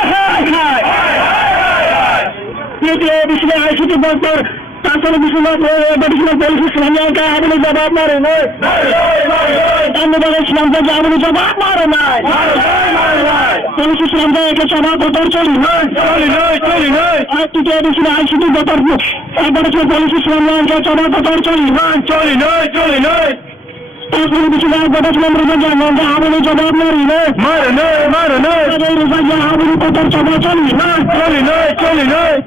tidak di sini ICT doktor tak televisi advertisement polisi selama kerja harus jawab mari tamu dari selama kerja harus jawab mari polisi selama ke coba kotor coli नहीं tidak di sini ICT doktor advertisement polisi selama ke coba kotor coli नहीं Tapi di sini advertisement berjalan dengan harus jawab mari Ada saja harus kotor coba coli नहीं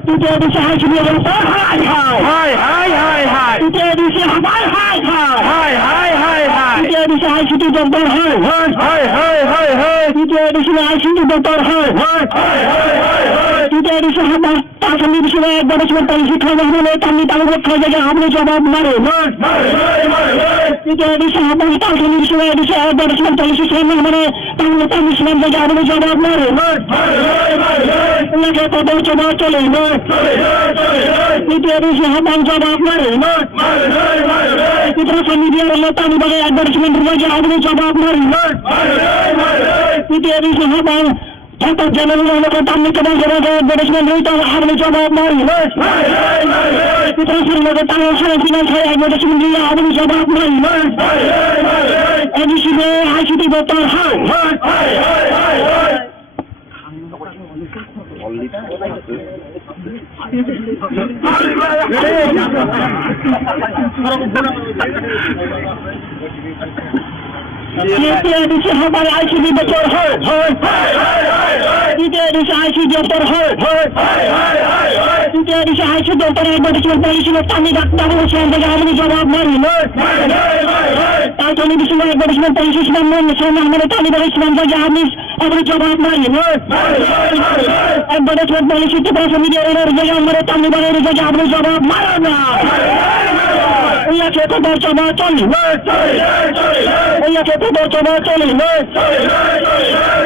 tidak bisa ICT doktor tidak bisa tidak bisa ICT doktor tidak di sini ICT doktor tidak di sahabat tak di sini advertisement polisi kalau boleh kami tahu kerja harus jawab mari tidak di sahabat tak di sini advertisement polisi selama mana tahu di sini kerja harus jawab mari lagi kotor coba coli tidak di sahabat jawab mari kita sendiri dia letak di bagai advertisement kerja harus jawab mari tidak di sahabat Contoh jangan lupa kami kembali ke advertisement berita harus jawab mari kita sering bertanya saya advertisement dia harus jawab mari edisi ICT doktor TTADC সবার ICT দপ্তর হয় TTADC ICT দপ্তর হয় TTADC ICT দপ্তর advertisement পলিসির আমি doctor Hossain থেকে আমি জবাব মারি তাই টেলিভিশন অ্যাডভার্টাইজমেন্ট পলিসি সামনে আমাদের তালিবান ইসলাম থেকে আমি জবাব মারি অ্যাডভার্টাইজমেন্ট পলিসি ত্রিপুরা মিডিয়ার জায়গায় আমাদের তালিবানের জায়গায় আপনি জবাব মারেন না ইয়াকে তো চবা চলি ইয়াকে তো চবা চলি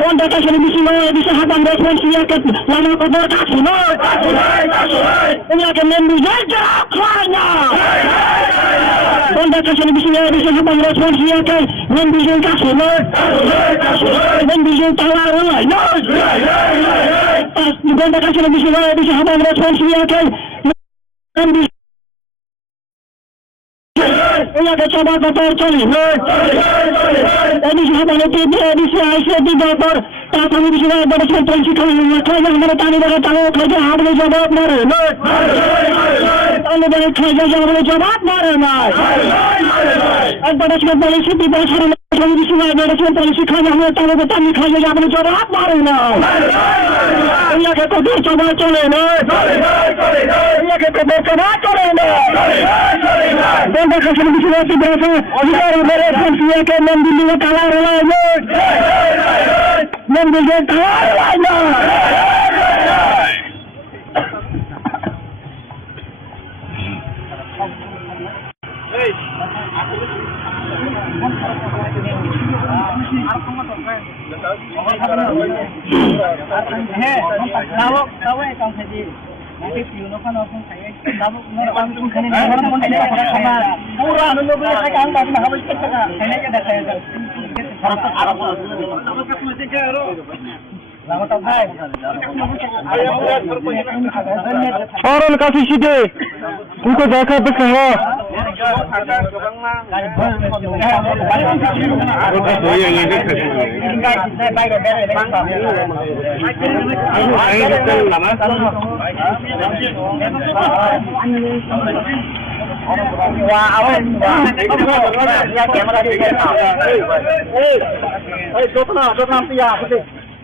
কোন দেখা শুনে বেশি নয় বেশি হাতান দেখবেন ইয়াকে লানা কবর কাছে নয় ইয়াকে মেম্বু যায় যা খায় না কোন দেখা শুনে বেশি নয় বেশি হাতান দেখবেন ইয়াকে মেম্বু যায় কাছে নয় মেম্বু যায় তালা রয় কোন দেখা শুনে বেশি নয় বেশি হাতান দেখবেন ইয়াকে মেম্বু ইয়াকে চবা দপ্তর চলি এডিসি হাতানিতে এডিসি আইসিটি দপ্তর প্রাথমিক বিষয় অ্যাডভার্টাইজমেন্ট পলিসি খাইজা আমরা তালিবানের তাও খাইজা আপনি জবাব মারে তালিবানের খাইজা আপনি জবাব মারে নাই অ্যাডভার্টাইজমেন্ট পলিসি ত্রিপুরা প্রাথমিক বিষয় অ্যাডভার্টাইজমেন্ট পলিসি খাইজা আমরা তাও তালি খাইজা আপনি জবাব মারে না ইয়াকে কত চবা চলে না ইয়াকে কত চবা চলে না বন্ধ কাছে বিষয় ত্রিপুরা অধিকার মেরে ইয়াকে নাম দিল্লি কালা রলায় নাম দিল্লি কালা রলায় না और काफी सीधे उनको देखा तो कहो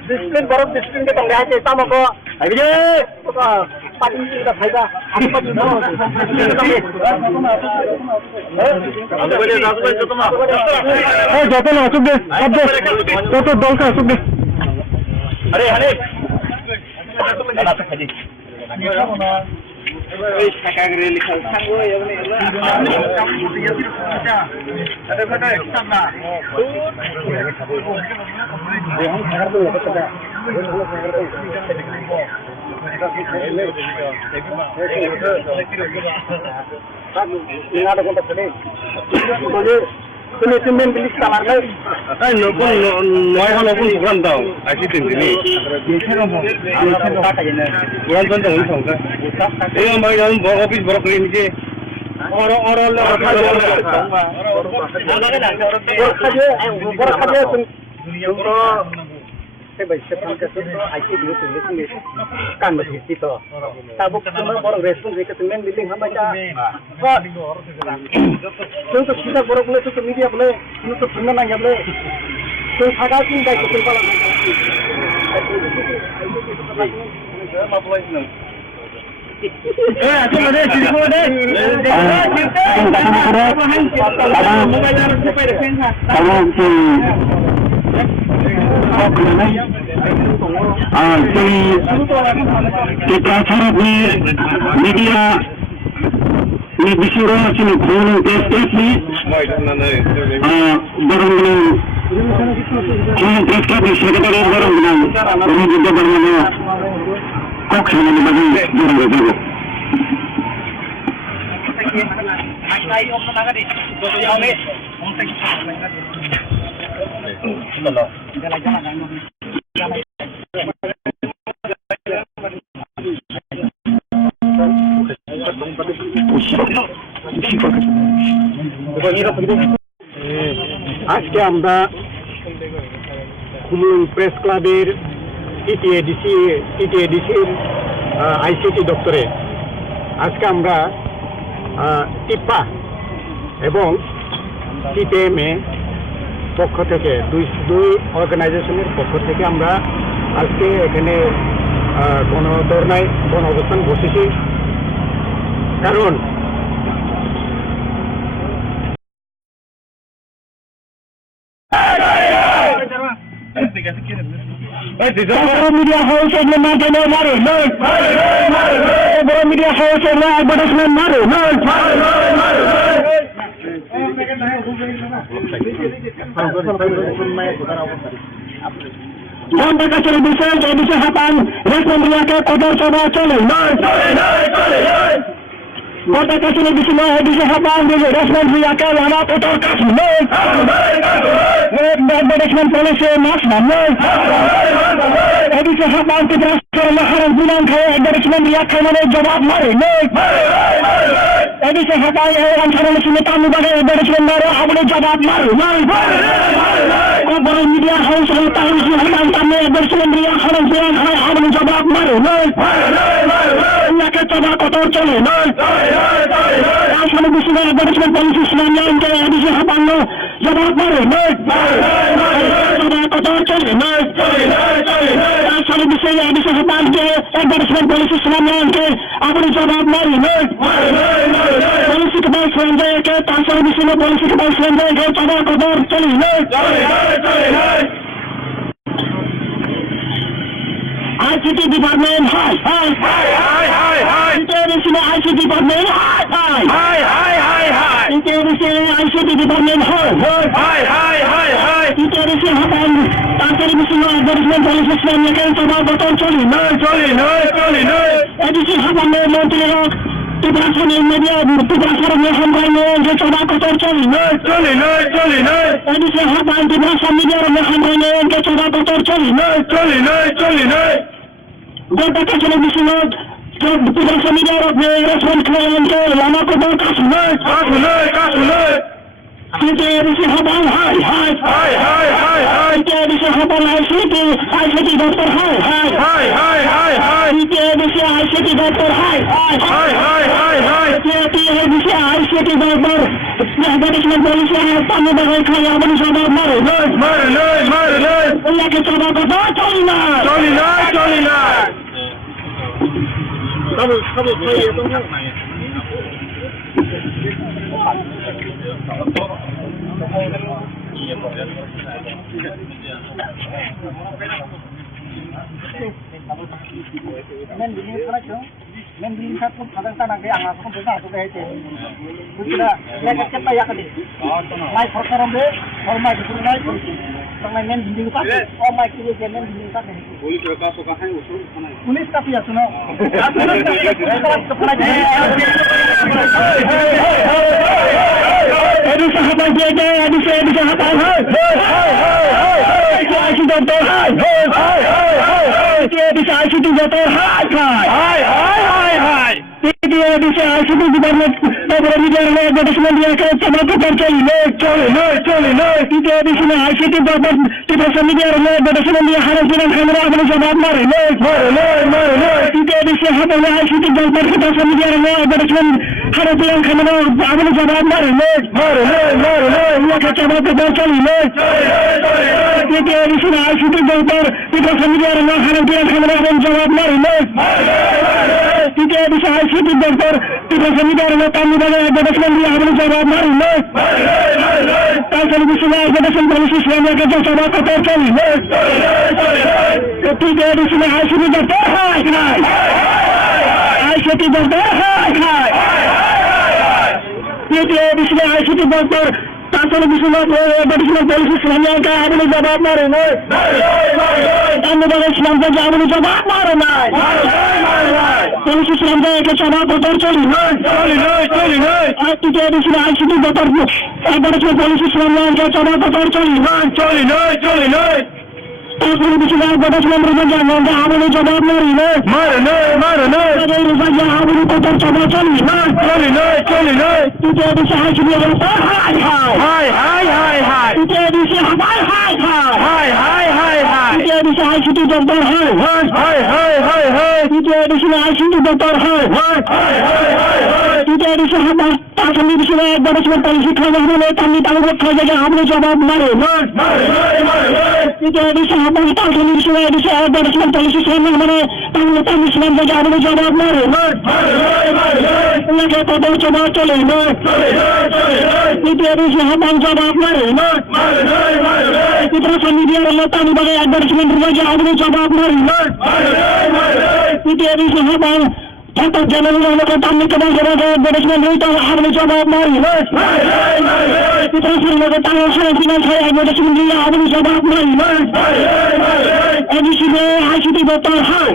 डिसिप्लिन बरफ डिसिप्लिन के तंग है सामो को अरे पार्टी का फायदा आपको যত না আসুক দে তত দলকে আসুক দে अरे हने তুমি তুমি বিলিশ কামার নাই নতুন নয় নতুন দোকান দাও আসি তিনদিনই দোকান চলতে হল সংখ্যা এই আমার অফিস বড় করে নিচে kan begitu toh. Tabuk cuma borong respon jika temen biling hamba ja. Untuk kita borong boleh untuk media boleh, untuk temen nanya boleh. Tuh saga sih dah kita kalau. Aku ada cerita deh. di prasarat ni media ni disuruh sini phone test ni barang ni phone test ka secretary barang ni ini juga barang ni kok sana ni bagi barang ni আজকে আমরা কুমুল press ক্লাবের টিটিএডিসির ICT দপ্তরে আজকে আমরা টিপা এবং টিপিএমে পক্ষ থেকে দুই অর্গানাইজেশনের পক্ষ থেকে আমরা আজকে এখানে গণধর্নায় গণ অবস্থান বসেছি। কারণ media house and the media house and the media house ICT department, hi. International ICT department, hi. International ICT department, hi. International hapan, Tantari Misino advertisement policy Islam yakin coba botol choli, Edisi hapan Montero, Tubrasan media, Tubrasan Mehamrano, je coba botol choli, Edisi hapan Tubrasan media Mehamrano, je coba botol choli, Gota Television, Tubrasan media respond client, lama botol kasunai. Edisi hapan, hi. Edisi hapan ICT doctor, hi. Edisi ICT doctor, hi. Edisi ICT doctor, advertisement policy pamu bagai kaya abang sabar maru. Ulah kita bagai choli na. Jadi sahabat tak kami di sini dari sementara sekarang mana kami tahu kerja yang kami jawab mari. Jadi sahabat tak kami di sini dari sementara sekarang mana kami sementara yang kami jawab mari. Yang kita tahu coba cari. Jadi sahabat jawab mari. Kita kami dia Allah tahu bagaimana dari sementara yang kami jawab mari. Jadi sahabat Tanpa jalan yang kami kebanyakan beresman berita harus jawab mari. Kita sering bertanya saya dengan saya beresman dia harus jawab mari. Ini sudah hasil betul hal.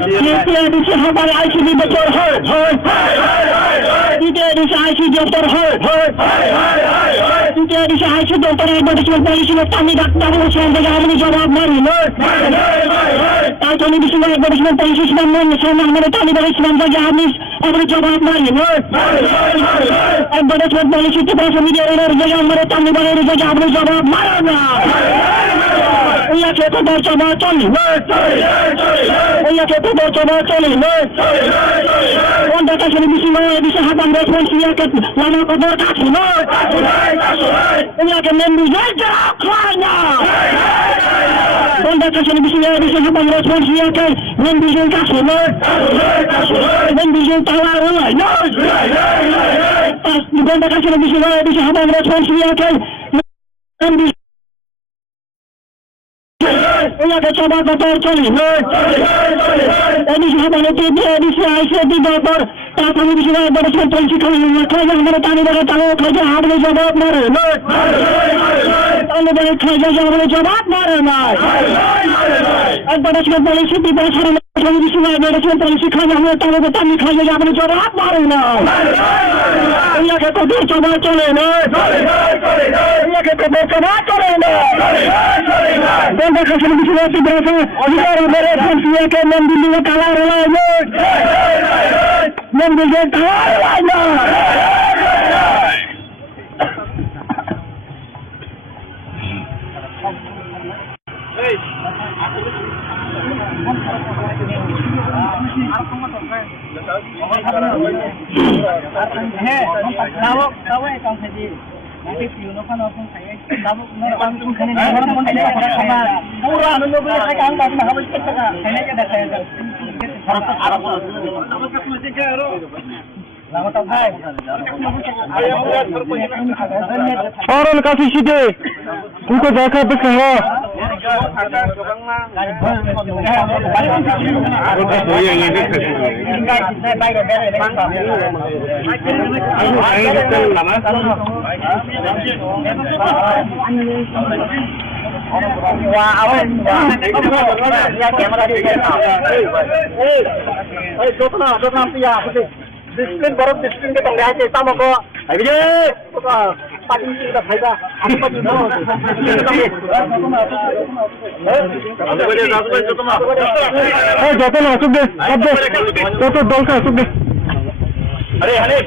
Dia di sahabat ICD betul hal. Dia di ICD doktor hal. Dia di ICD doktor beresman polisi kami datang bersama dengan jawab mari. Kami di sini beresman polisi sedang bersama kami beresman saja habis harus jawab mari. Beresman polisi itu bersama dia orang yang mereka kami baru saja harus jawab mari. Ia kita bercoba cari. Ia kita bercoba cari. Anda kasih di sini di sahabat respon siakat lama kabar kasih. Ia akan menjaga kerana. Anda kasih di sini di sahabat respon siakat menjaga kasih. Menjaga tawar oleh. Anda kasih di sini di sahabat respon siakat menjaga Ia coba betul cari. Ini sahabat itu dia di sini doktor. Tak kami di sini beresman polisi kami kerja mereka ini mereka tahu kerja harus jawab mari. Anda boleh kerja yang boleh jawab mari. Beresman polisi di bawah kami di sini beresman polisi kerja mereka tahu kami kerja yang boleh jawab mari. Ia kita bercoba cari. Ia kita bercoba cari. Anda kasih di sini di bawah orang beresman siakan membeli kalah lagi. Membeli kalah lagi. Orang kasih sini, uनको देखा दिखा Disiplin baru disiplin kita lihat kita mau kok. Ayo pagi kita faida. Apa pagi mau? যত না আসুক দে যত দলকা আসুক দে আরে আরে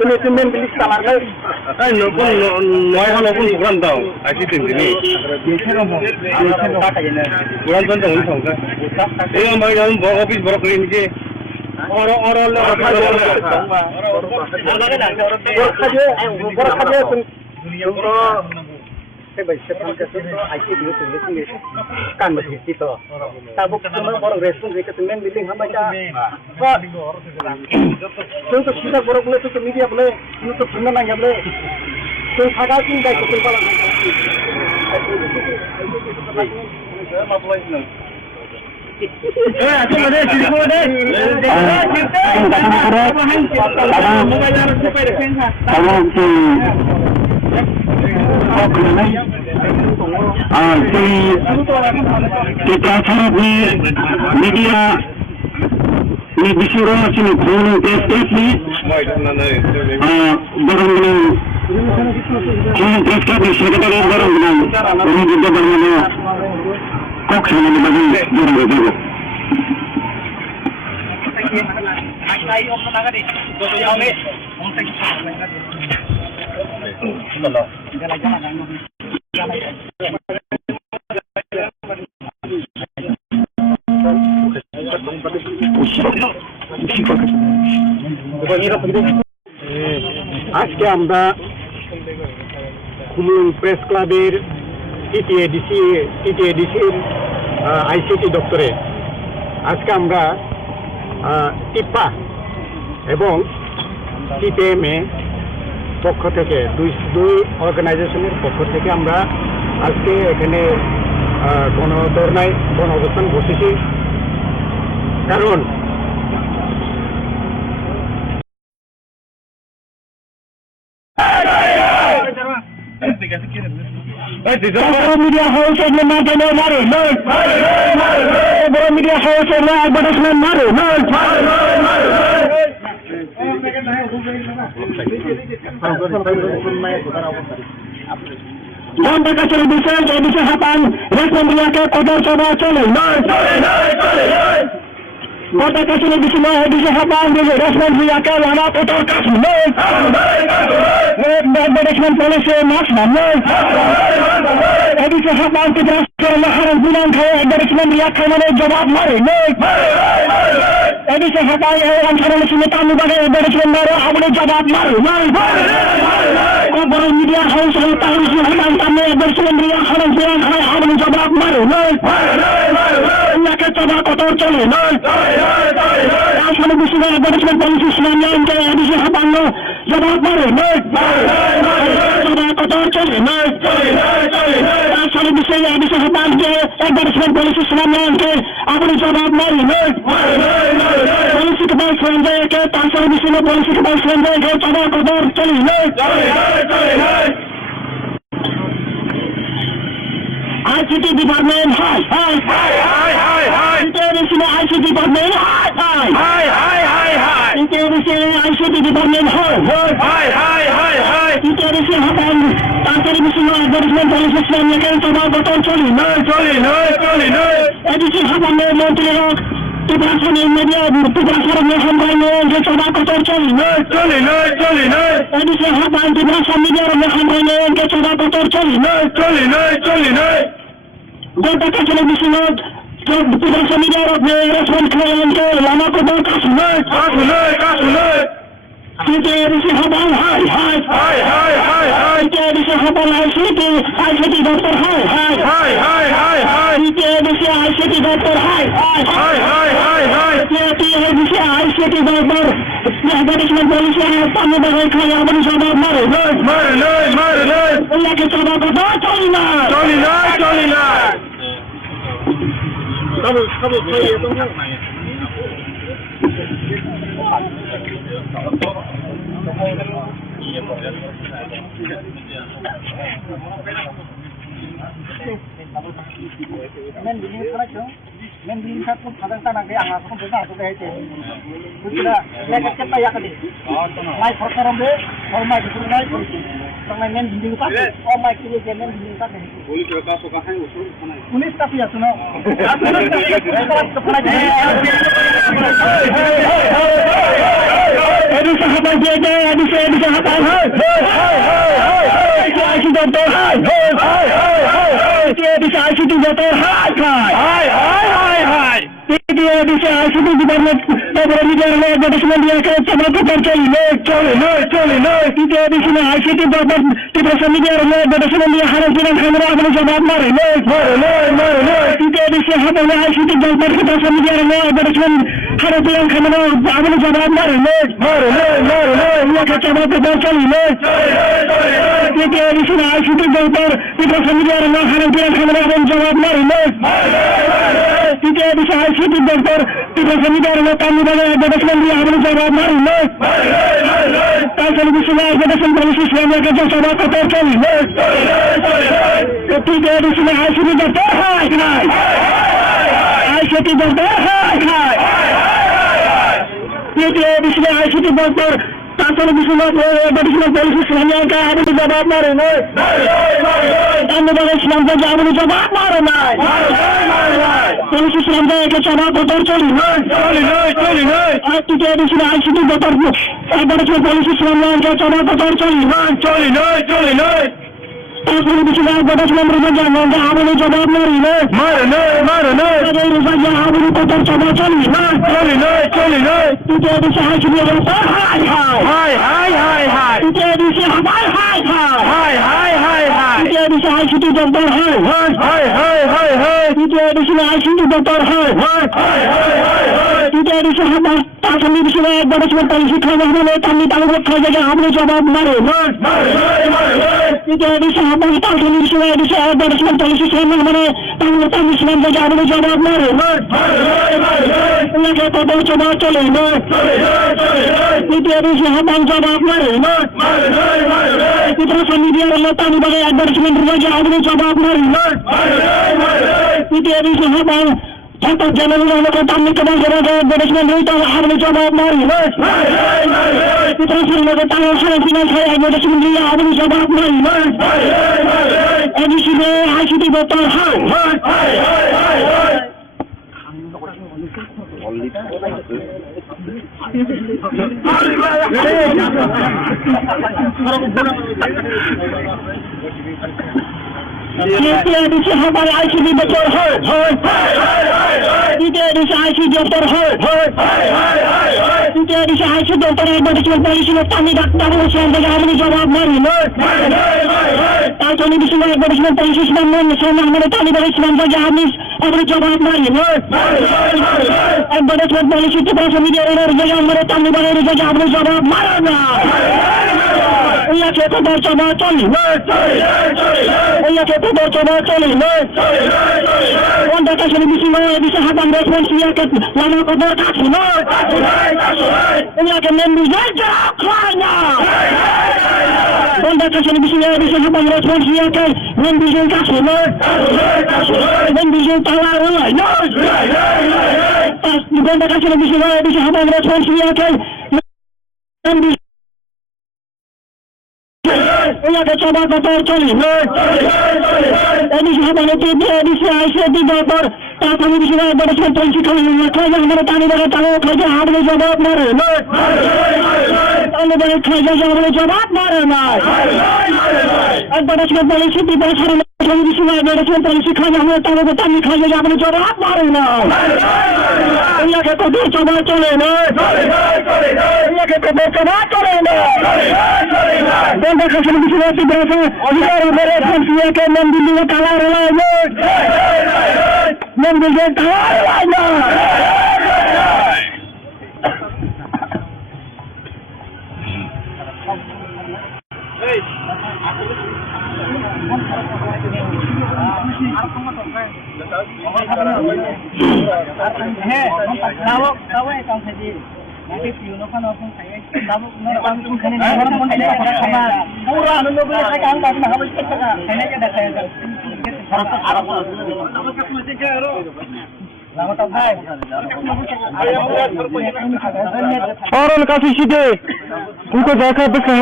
Ini cuma bilis kamar lagi. নতুন প্রোগ্রাম দাও আসি তিন দিনই প্রোগ্রাম তো হল সংখ্যা এই আমার অফিস বড় করে নিচে kan begitu itu. Tabuk semua orang respon mereka temen bilang hamba aja. Untuk kita borok boleh untuk media boleh, untuk benar nanya boleh. Untuk sagal pun dah cukup kalau. Aku ada sini ada. Di media ni bisuro sini kono press ni barang ni kono press club ni sekretari barang ni ini juga barang ni kok sana di bagi barang itu আজকে আমরা Comilla press ক্লাবের টিটিএডিসির ICT দপ্তরে আজকে আমরা টিপা এবং টিপিএমএ পক্ষ থেকে দুই অর্গানাইজেশনের পক্ষ থেকে আমরা আজকে এখানে গণধর্নায় গণ অবস্থান বসেছি কারণ media house এগুলো না কেন মারে বড় মিডিয়া হাউস এগুলো অ্যাডভার্টাইজমেন্ট মারে বন্ধের কাছে বিষয় যে বিষয় হাতান রেশমিয়াকে কদর সভা চলে বন্ধের কাছে বিষয় নয় বিষয় হাতান যে রেশমিয়াকে লানা কদর কাছে অ্যাডভার্টাইজমেন্ট পলিসি মাস নয় এদিকে হাতান থেকে হারান বিধান খায় অ্যাডভার্টাইজমেন্ট রিয়াক্ষা মানে জবাব মারে এদিকে হাতায় অঞ্চলের সঙ্গে তালুবাগে অ্যাডভার্টাইজমেন্ট মারে আগুনে জবাব মারে বড় মিডিয়া হাউস তাহলে হাতান সামনে অ্যাডভার্টাইজমেন্ট রিয়া হারান বিধান খায় আগুনে জবাব মারে চবা কদর চলে আসলে বিষয়ে অ্যাডভার্টাইজমেন্ট পলিসি শুনানিকে এদিকে হাতান জবাব মারে চবা কদর চলে আসলে বিষয়ে এদিকে হাতান যে অ্যাডভার্টাইজমেন্ট পলিসি শুনানিকে আগুনে জবাব মারে পলিসিকে বাই সঞ্জয়কে তার বিষয়ে পলিসিকে বাই সঞ্জয়কে চবা কদর চলে ICT department, hi. International ICT department, hi. International ICT department, hi. International hapan, তারপরে বিষয় অ্যাডভার্টাইজমেন্ট পলিসি শুনানিকে চবা কদর চলে এদিকে হাতানের মন্ত্রীরা ত্রিপুরাসনের মিডিয়া ত্রিপুরাসনের মেহাম্বাইনে যে চবা কদর চলে এদিকে হাতান ত্রিপুরাসন মিডিয়ার মেহাম্বাইনে যে চবা কদর চলে বন্ধের কাছে বিষয় ত্রিপুরাসন মিডিয়ার রেসপন্স ক্লায়েন্টকে লানা কদর কাছে টিটিএডিসি হাতান হাই টিটিএডিসি হাতান আইসিটি দপ্তর হাই টিটিএডিসি আইসিটি দপ্তর হাই টিটিএডিসি আইসিটি দপ্তর অ্যাডভার্টাইজমেন্ট পলিসি সামনে বাগাই খাই আগুনে জবাব মারে ওনাকে চবা কথা চলি না Mending satu kadang kadang dia angkat pun besar tu dah itu. Kita lekat kita ya kali. Mai perkara be, or mai itu mai. Orang mending tak, or mai kiri je mending tak. Boleh kita suka hai usul. Pulis tapi ya suno. Edi sahabat je, edi sahabat. Edi doktor. Edi doktor. TTADC ICT department তারপরে মিডিয়ার advertisement রিয়াকে চবা কদর চলে TTADC ICT দপ্তর ত্রিপুরা মিডিয়ার advertisement Riya হারান বিধান খায় আগুনে জবাব মারে টিটিএডিসি হাতানে আইসিটি দপ্তর ত্রিপুরা মিডিয়ার অ্যাডভার্টাইজমেন্ট হারান বিধান খায় আগুনে জবাব মারে রিয়াকে চবা কদর চলে টিটিএডিসি আইসিটি দপ্তর ত্রিপুরা মিডিয়ার হারান বিধান খায় আগুনে জবাব মারে টিটিএডিসি আইসিটি দপ্তর ত্রিপুরা মিডিয়ার তালুবাগে অ্যাডভার্টাইজমেন্ট রিয়া আগুনে জবাব মারে television education policy framework के सभा कतर चली तृतीय edition ICT doctor ICT doctor तृतीय edition ICT doctor television education policy framework का आपने जवाब मारे नहीं अन्य देश में जो आपने जवाब मारे नहीं policy framework के सभा कतर चली तृतीय edition ICT doctor education policy framework के सभा कतर चली television education framework आपने जवाब मारे नहीं आपने कतर सभा चली तृतीय एडिशन ICT डॉक्टर तृतीय एडिशन ICT डॉक्टर तृतीय एडिशन ICT डॉक्टर तृतीय addition television education policy framework में तमिल खाएगा आपने जवाब मारे तृतीय addition television education policy framework में तमिल का आपने जवाब मारे उनके कतर सभा चले तृतीय एडिशन जवाब मारे इतना मीडिया वाला तानी बगे एडवर्टाइजमेंट में आपने जवाब मारे तृतीय एडिशन छात्र जनरल वालों को तानी कदम जरा एडवर्टाइजमेंट नहीं तो आपने जवाब मारे इतना फिल्मों को तानी फाइनेंस है एडवर्टाइजमेंट लिया आपने जवाब मारे एडिशन में ICT डॉक्टर तृतीय एडिशन हमारे ICT डॉक्टर तृतीय एडिशन ICT डॉक्टर तृतीय edition ICT doctor advertisement policy में तानी डॉक्टर आपने जवाब मारे television education policy framework में हमारे तानी बगे आपने जवाब मारे एडवर्टाइजमेंट पॉलिसी के पास मीडिया हमारे तानी बगे आपने जवाब मारा उन्हें के कतर सभा चली उनका television education हमारे रेस्पॉन्स लिया के लाना को दर काट उन्हें के मेन बिजनेस खाना उनका television education हमारे रेस्पॉन्स लिया के मेन बिजनेस का मेन बिजनेस ताला उन्हें उनका television education हमारे रेस्पॉन्स लिया के मेन बिजनेस उन्हें के सभा कतर चली एडिशन हमारे तृतीय edition ICT doctor television education policy खाएगा हमारे तानी बगे खाएगा आपने जवाब मारे तानी बगे खाएगा आपने जवाब मारे एडवर्टाइजमेंट पॉलिसी के पास television education policy खाएगा हमारे तानी खाएगा आपने जवाब मारे उन्हें के कतर सभा चले उन्हें के कतर सभा चले television education अधिकार हमारे रेस्पॉन्स के मेन बिल्डिंग काला रहा मेन बिल्डिंग काला और उनका सीधे उनको देखा दिखा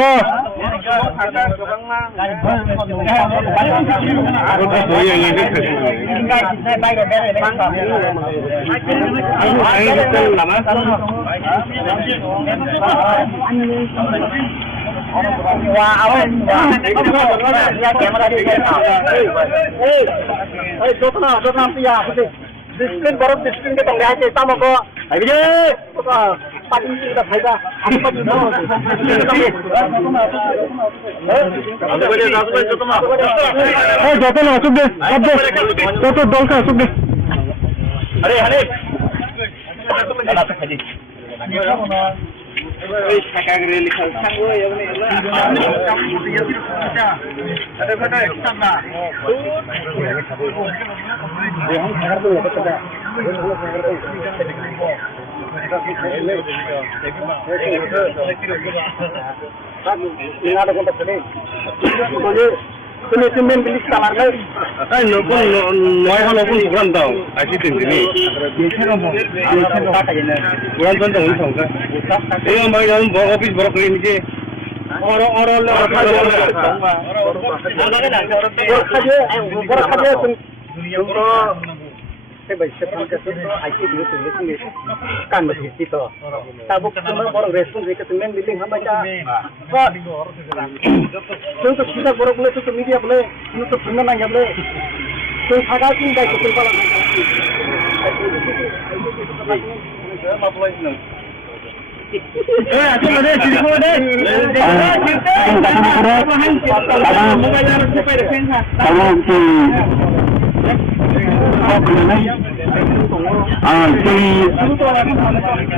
डिसिप्लिन बरफ डिसिप्लिन के तंग है तम को अरे पार्टी का फायदा যত না আসুক দে তত দলকে আসুক দে अरे हले लिखा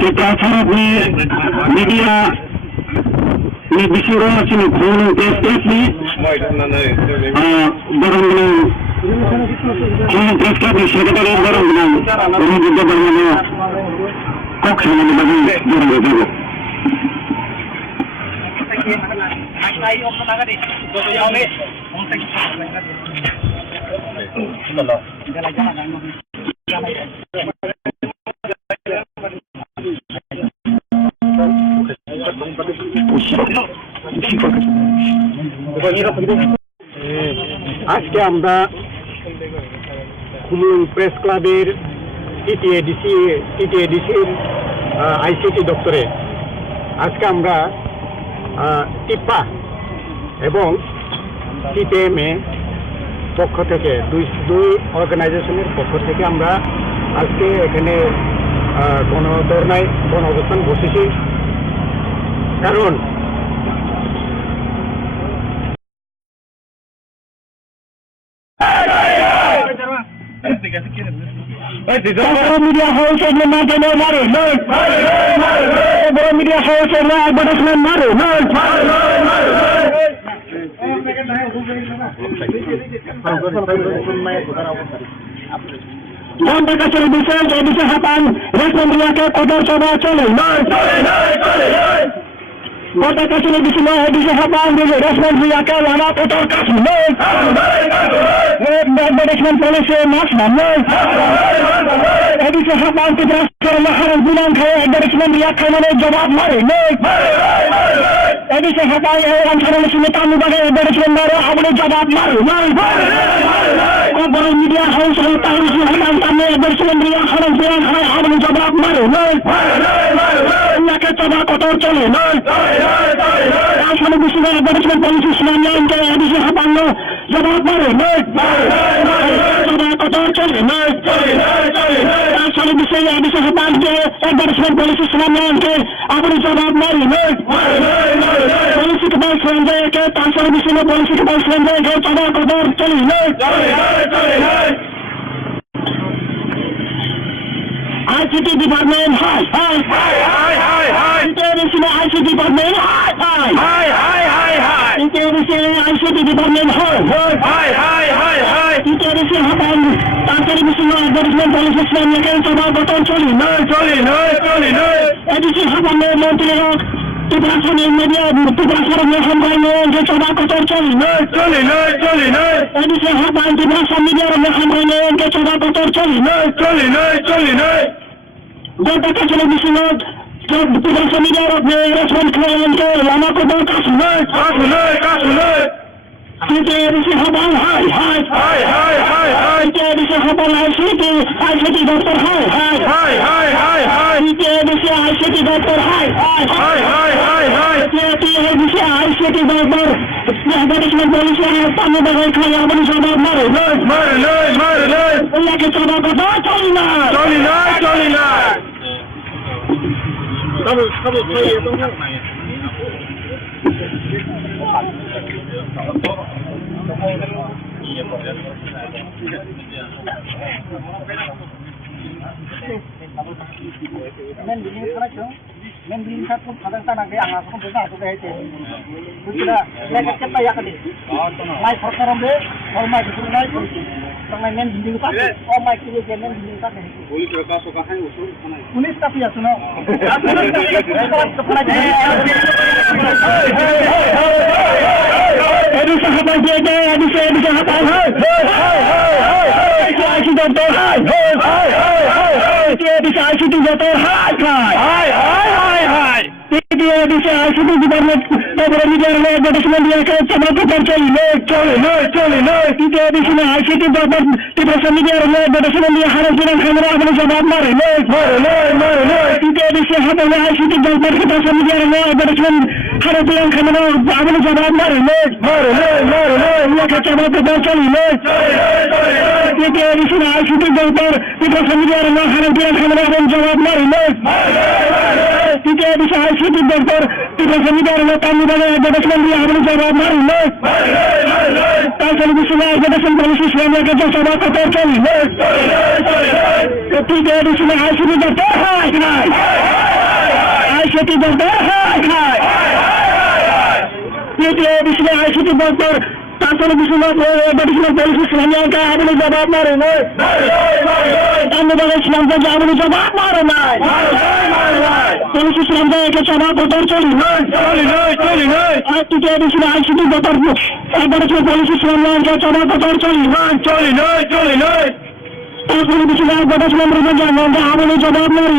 kita harap ni media ni bicara sini kurang testet ni barang ni kurang testet ni sekadar barang ni ini juga barang ni kok sama ni bagi barang itu আজকে আমরা খুলনা প্রেস ক্লাবের টিটিএডিসির আইসিটি দপ্তরে আজকে আমরা টিপা এবং সিপিএমএ পক্ষ থেকে দুই অর্গানাইজেশনের পক্ষ থেকে আমরা আজকে এখানে গণধর্নায় গণ অবস্থান বসেছি কারণ media house and media house and advertisement Jambal kasih bisa jadi sahabat respon mereka kotor coba cale Kota kasih lebih semua di sahabat dulu respon mereka lama kotor kasih management policy mas Edi sahabat kita sekarang harus bilang kaya management mereka mana jawab mari Edi sahabat yang sekarang sini tamu bagai management baru boleh jawab mari Baru media house tahu sahabat kami management mereka harus bilang kaya boleh jawab mari Mereka coba kotor cale Asal bisa management policy semuanya yang edi sahabat jawab mari Coba kotor cale Asal bisa sahabat management policy semuanya yang boleh jawab mari Polisi kebal selanjutnya ke asal bisa polisi kebal selanjutnya ke coba kotor cale ICT department hi Interior ICT department hi Interior ICT department hi Interior hapan Tangkari bisma advertisement policy semuanya kan coba kotor cale Edisi hapan menteri Tugasan media tugasan hamrane ke coba kotor cale Edisi hapan tugasan media hamrane ke coba kotor cale Jika kasih lebih jab tugasan media respon klien ke lama kotor kasih Interior hapan hi Interior hapan ICT doktor hi Interior ICT doktor hi ICT doktor management polisi tamu bagai kaya boleh jawab mari Mereka coba kotor cale Kamu saya itu men di sa pun kadang tanang dia angas pun bisa tu deh itu. Sudah lagi kita ya kali. Mai perkara be, kalau mai itu mai tu. Tangan men di lupa. Oh mai kiri men di lupa deh. Boleh berapa suka hai usul mana? Pulis tapi ya suno. Aduh sahabat jaga, aduh sahabat. Asyik doktor. Dia bisa asyik doktor. Dia bisa asyik department tabur media advertisement dia ke sama doktor चले dia di sini asyik doktor department media advertisement dia harus dengan kamera अपने जवाब मारे dia di sini हमारे asyik doktor department media advertisement harus dengan kamera अपने जवाब मारे ये के जवाब doktor चले dia di sini asyik doktor department media harus dengan kamera अपने जवाब मारे dia bisa asyik doktor department media advertisement dia harus जवाब मारे ताकि bisa advertisement polisi Islamia के जो सभा को चली dia di sini asyik doktor asyik doktor dia di sini asyik doktor ताकि bisa advertisement polisi Islamia का अपने जवाब मारे Islam का अपने जवाब मारे polisi Islamia के सभा को चली dia di sini asyik doktor advertisement polisi Islamia के सभा को चली Kalau bisa advertisement mereka jangan अपने जवाब मारे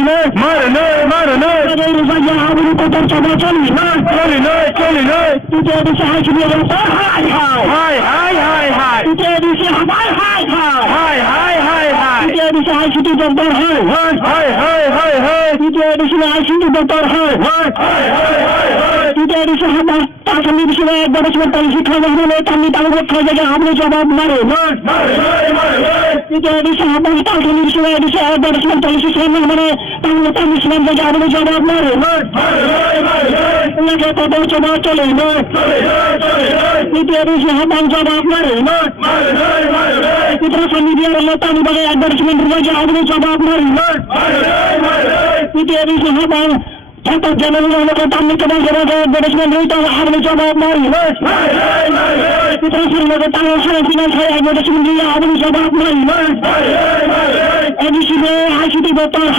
अपने कोतर coba चली dia bisa asyik doktor dia bisa dia bisa asyik doktor dia di sini asyik doktor dia bisa kami di sini advertisement polisi kami tahu kerja अपने जवाब मारे dia bisa kami di sini advertisement polisi mana kami Islam saja अपने जवाब मारे lagi kotor coba चले dia bisa jawab मारे terus media Allah tahu bagai advertisement saja अपने जवाब मारे dia bisa Contoh jangan lupa kami kembali ke advertisement itu harus jawab mari. Terus kita tahu saya advertisement dia harus jawab mari. Ini sudah hasil doktor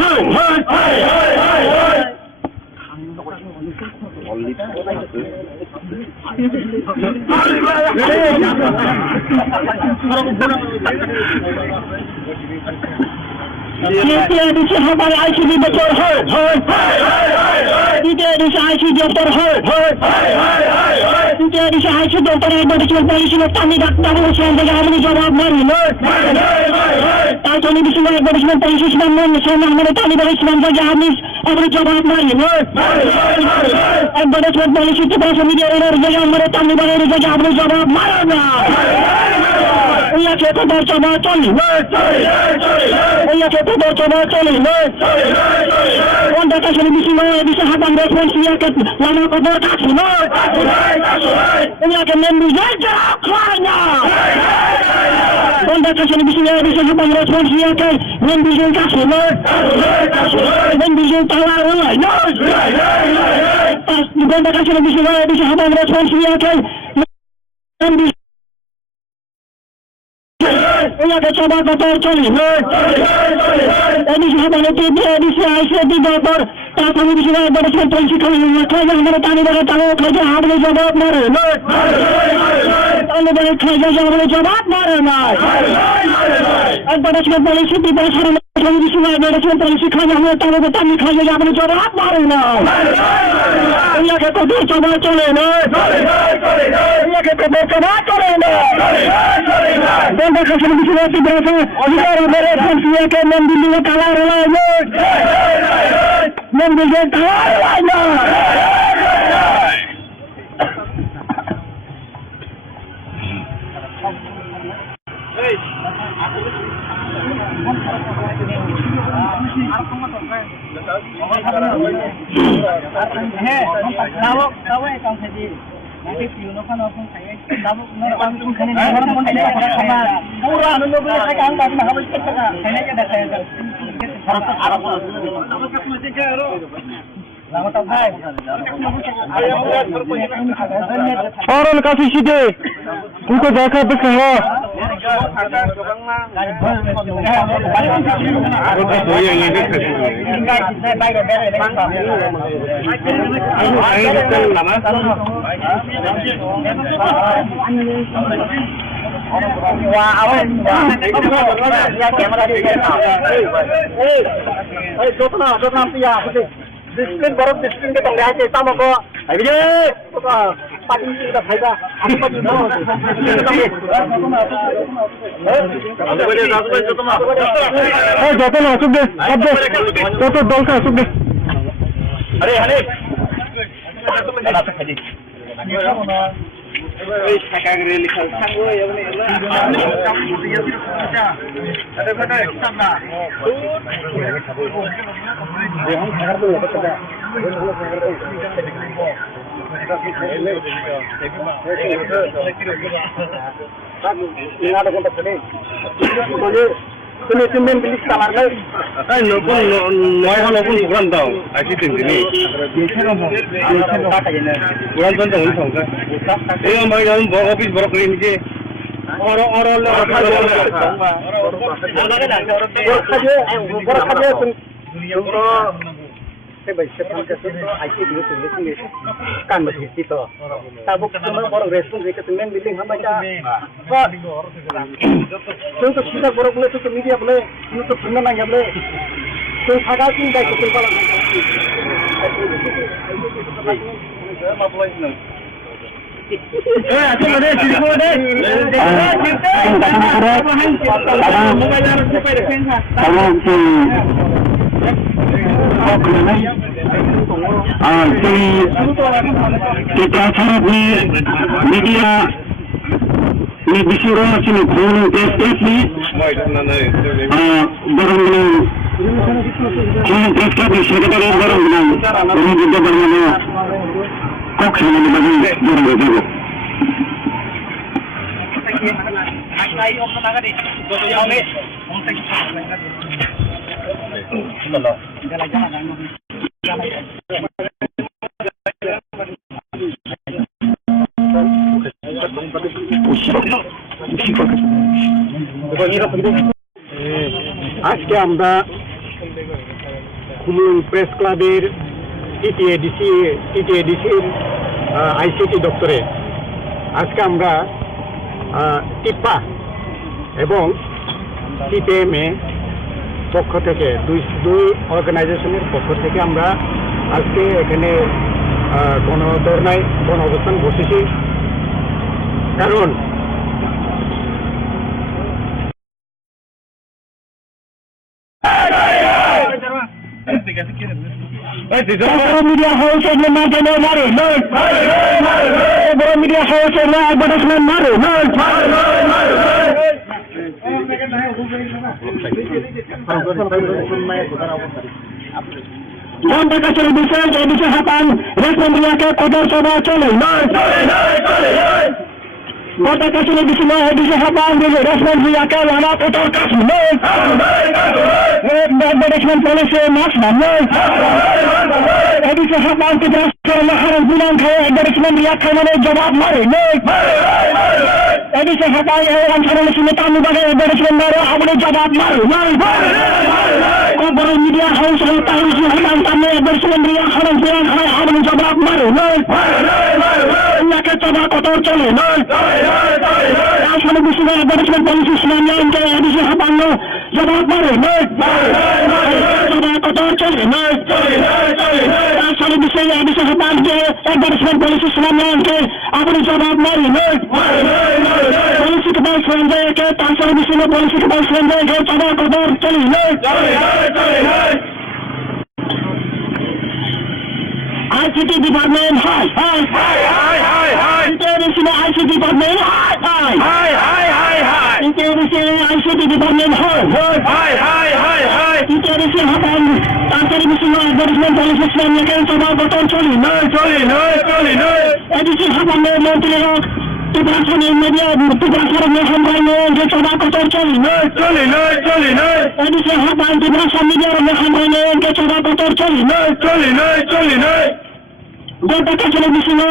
dia di sini hamaरे ICD doktor dia di sini ICD doktor dia di sini ICD doktor advertisement polisi kami datang Islam saja हमने जवाब मारी ताकि di sini advertisement polisi Islam हमारे ताली बड़े Islam saja हमने जवाब मारी advertisement polisi itu bahasa media orang saja हमारे ताली बड़े saja हमने जवाब मारना iya kita coba coli iya kita coba coli Anda kasih bisa habang respons dia ke lama kotor kasih iya ke membu saja klanya Anda kasih bisa habang respons dia ke membu kasih membu tawar pas Anda kasih bisa habang respons dia ke membu iya ke coba kotor coli ini sahabat itu dia bisa ICD doktor kami bisa advertisement polisi kami hamaरे तानी बड़े tahu kerja हमने जवाब मारे तानी बड़े kerja हमने जवाब मारे advertisement polisi di bahasa kami bisa advertisement polisi hamaरे tahu तानी kerja हमने जवाब मारे iya ke kotor coba coli iya ke kotor coba coli Anda kasih bisa di bahasa orang berespons dia ke membimbing tawar membimbing tawar tahu kamu jadi nanti piuno kan orang saya tahu orang pun kena orang pun saya sama murah dulu boleh saya kan tak nak habis kita saya aja dah saya Arab Orang kasih sih untuk jaga bersama. Disiplin baru disiplin kita nggak aja sama kok. Ayo, pagi kita faida. Aku pagi mau. Jatuh masuk deh, jatuh dol masuk deh. Hari. Tulis bilis kamar lagi. নয়খন নতুন দোকান দাও আসি তিনদিনই দোকান তো উনি সংসার এই আমার যখন বড় অফিস বড় করে নিচে kan masih itu. Tabuk semua orang respon mereka semen biling hamba aja. Untuk kita borok boleh untuk media boleh, untuk semua nanya boleh. Untuk saga sih dah kita kalau. Asal ada cerita ada. Kita harap media ni disuruh sini phone test ni barang phone test ka sekretary barang ini juga barang kok sama bagi barang itu আজকে আমরা খুলুন press ক্লাবের টিটিএডিসির ICT দপ্তরে আজকে আমরা টিপা এবং সিপিএমএ পক্ষ থেকে দুই অর্গানাইজেশনের পক্ষ থেকে আমরা আজকে এখানে গণধর্নায় গণ অবস্থান বসেছি কারণ media house yang mana mari, media house yang advertisement mari, dan mereka sudah bisa hafal respon dia ke kotor coba cole, mereka sudah bisa hafal respon dia ke mana kotor kasih, advertisement policy maksud, bisa hafal kita selama harus bilang ke advertisement dia ke mana jawab mari, bisa hafal orang cara sini tamu bagai advertisement baru, aku jawab mari. Baru media house yang tahu sih orang tamu advertisement dia harus bilang aku jawab mari. Mereka coba kotor cole, asal bisa advertisement polisi semuanya yang kayak bisa hafal jawab mari. Coba kotor cole, asal bisa hafal advertisement polisi semuanya yang kayak aku jawab mari. Polisi kebal selanjutnya ke asal bisa polisi kebal selanjutnya ke coba kotor cole. ICT department, hi. International ICT department, hi. International ICT department, hi. International hapan, tanpa semua advertisement policy semuanya kan coba kotor coli. Edisi hapan menteri Tibrasanin media, tibrasanin hamrane, je coba kotor coli. Edisi haban tibrasan media, hamrane, je coba kotor coli. Jika kasih di sini,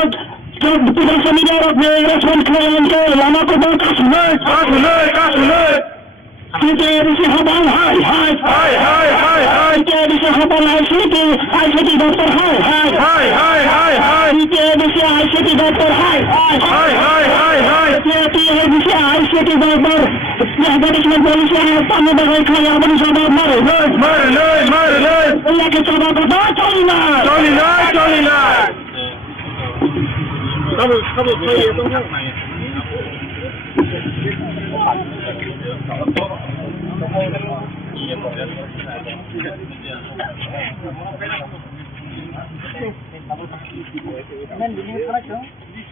tibrasan media, respon klien ke lama kotor kasih. Kita edisi haban hai. Kita edisi haban ICT doktor hai. Kita edisi ICT doktor hai. Kita edisi ICT doktor. Ya gadisman polisi yang tamu bagai kaya beri sabab mari. Allah kita bagai coli.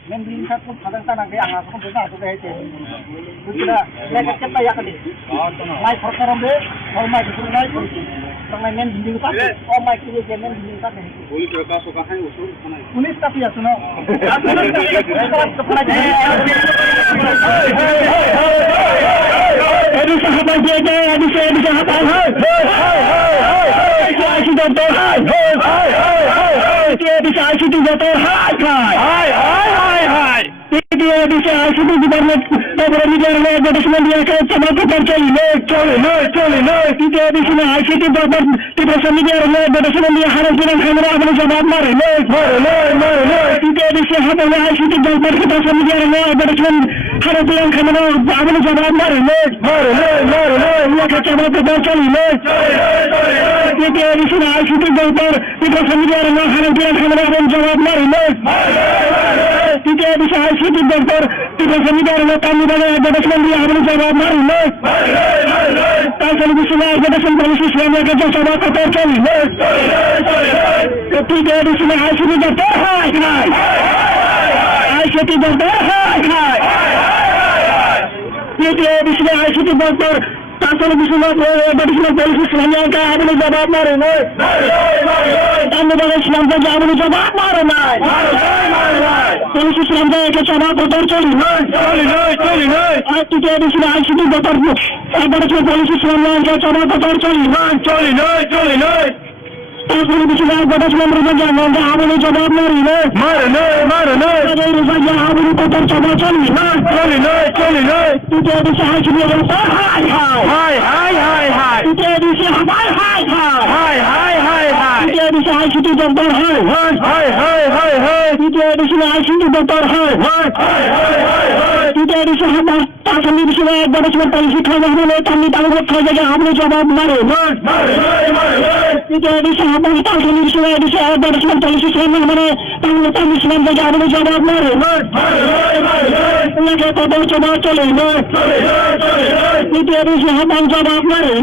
Men din kat pun kadang tanah gaya angas pun besar tu gaya tu. Kita lekat kita ya kali. Mai perkara be, mai itu mai pun. Tanah men din kat, mai kiri je men din kat. Polis kerja suka hai usul. Polis tapi ya suno. Aduh sahabat jaga, aduh sahabat. Asyik doktor. Bisa asyik doktor. Dia bisa asyik departemen Pembangunan Negara Gadisman dia ke sama kotor coli. Dia di sini asyik doktor Tibrasan Negara Gadisman dia harus bilang kamera apa jawab mari. Dia di sini haban asyik doktor Tibrasan Negara Gadisman harus bilang kamera apa jawab mari. Dia ke sama kotor coli. Dia di sini asyik doktor Tibrasan Negara harus bilang kamera apa jawab mari. Dia bisa asyik doktor Tibrasan Negara kami dari Gadisman dia harus jawab mari. Kalau di sini Gadisman polisi selama kerja sama kotor coli. Dia di sini asyik doktor asyik doktor dia di sini asyik doktor. Kalau di sini Gadisman polisi selama kerja harus jawab mari. Kami dari selama kerja harus jawab mari. Polisi selama kerja sama kotor coli. Kita di sini asyik doktor. Gadisman polisi selama kerja sama kotor coli. Kalau di sini Gadisman bekerja dengan harus jawab mari. Kalau saja harus kotor coba coli. Kita di sini asyik doktor. Kita di sini Kita di sini asyik doktor. Kita di sini asyik doktor. Kita di sini kami di sini Gadisman polisi kami tahu kerja harus jawab mari. Kita di sini kami di sini Gadisman polisi selama kami selama kerja harus jawab mari. Kita kotor coba coli. Kita di sini jawab mari.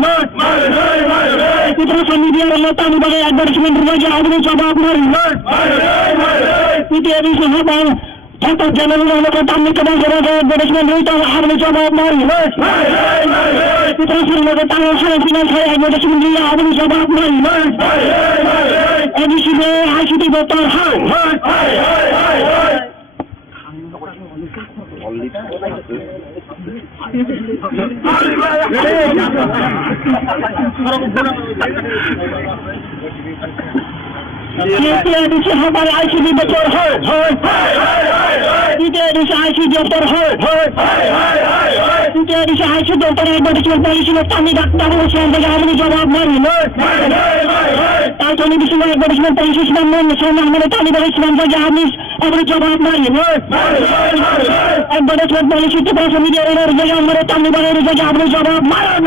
Kita kami dia kami bagai Gadisman kerja harus jawab mari. Kita di sini Contoh jalan kami kedai Gadisman berita harus jawab mari. Kita sering bertanya saya dengan saya Gadisman dia harus jawab mari. Di sini asyik doktor Kita di sini haban ICT doktor Kita di sini ICT doktor Kita di sini ICT doktor Gadisman polisi kami datang selama harus jawab mari. Kalau di sini Gadisman polisi selama kami dari selama harus jawab mari. Gadisman polisi Tibrasan media yang mereka kami dari harus jawab mari.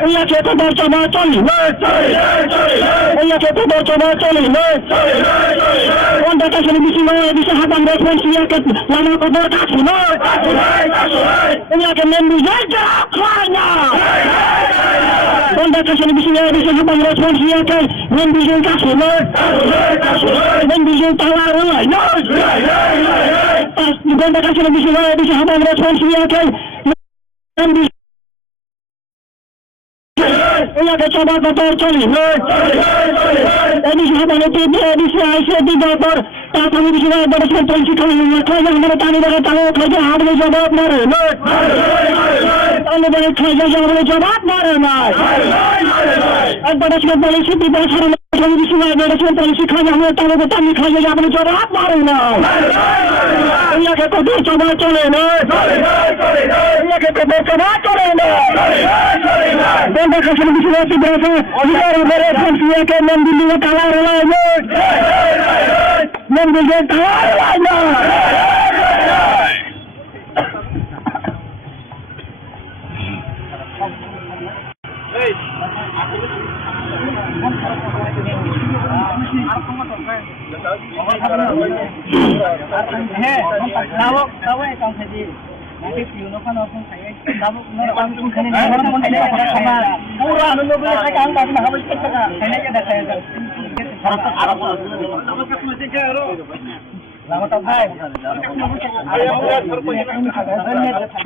Ia kita bercoba coli. Ia kita bercoba coli. Anda kasih di sini bisa haban respon siaket lama kotor kasih. Ia akan membujaja klanya. Anda kasih di sini bisa haban respon siaket membujaja kasih. Membujaja tawar. Anda kasih di sini bisa haban respon siaket membujaja ia coba kotor coli. Ini sahabat itu dia di sini doktor তারপরে বিষয় advertisement policy খাই আমরা টানি দেখা টানো খাইছে হাবলে জবাব মারে টানি দেখা খাইছে হাবলে জবাব মারে নাই অ্যাডভার্টাইজমেন্ট পলিসি বিবাহ সারা বিষয় অ্যাডভার্টাইজমেন্ট পলিসি খাই আমরা টানো টানি খাইছে হাবলে জবাব মারে নাই এলাকে কত জবাব চলে না এলাকে কত জবাব চলে না বন্ধ খাইছে বিষয় বিবাহ অধিকার উপরে ফোনকে মন দিল্লি তালা রলায় মন দিল্লি তালা রলায় না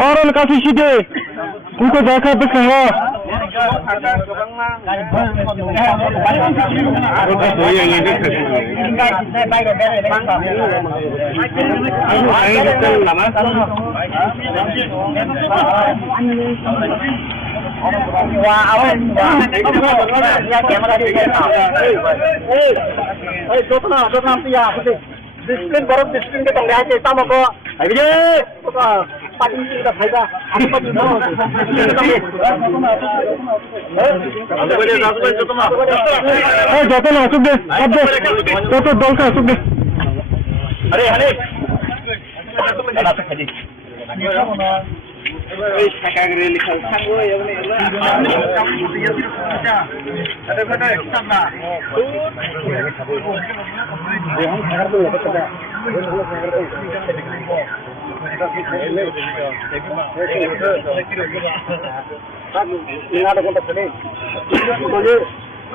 Orang kasih sih untuk jaga bersama. Disiplin baru disiplin kita nggak aja sama kok. Ayo, pagi kita faida. Apa tuh? Jatuh masuk deh, jatuh dong masuk deh. Hari.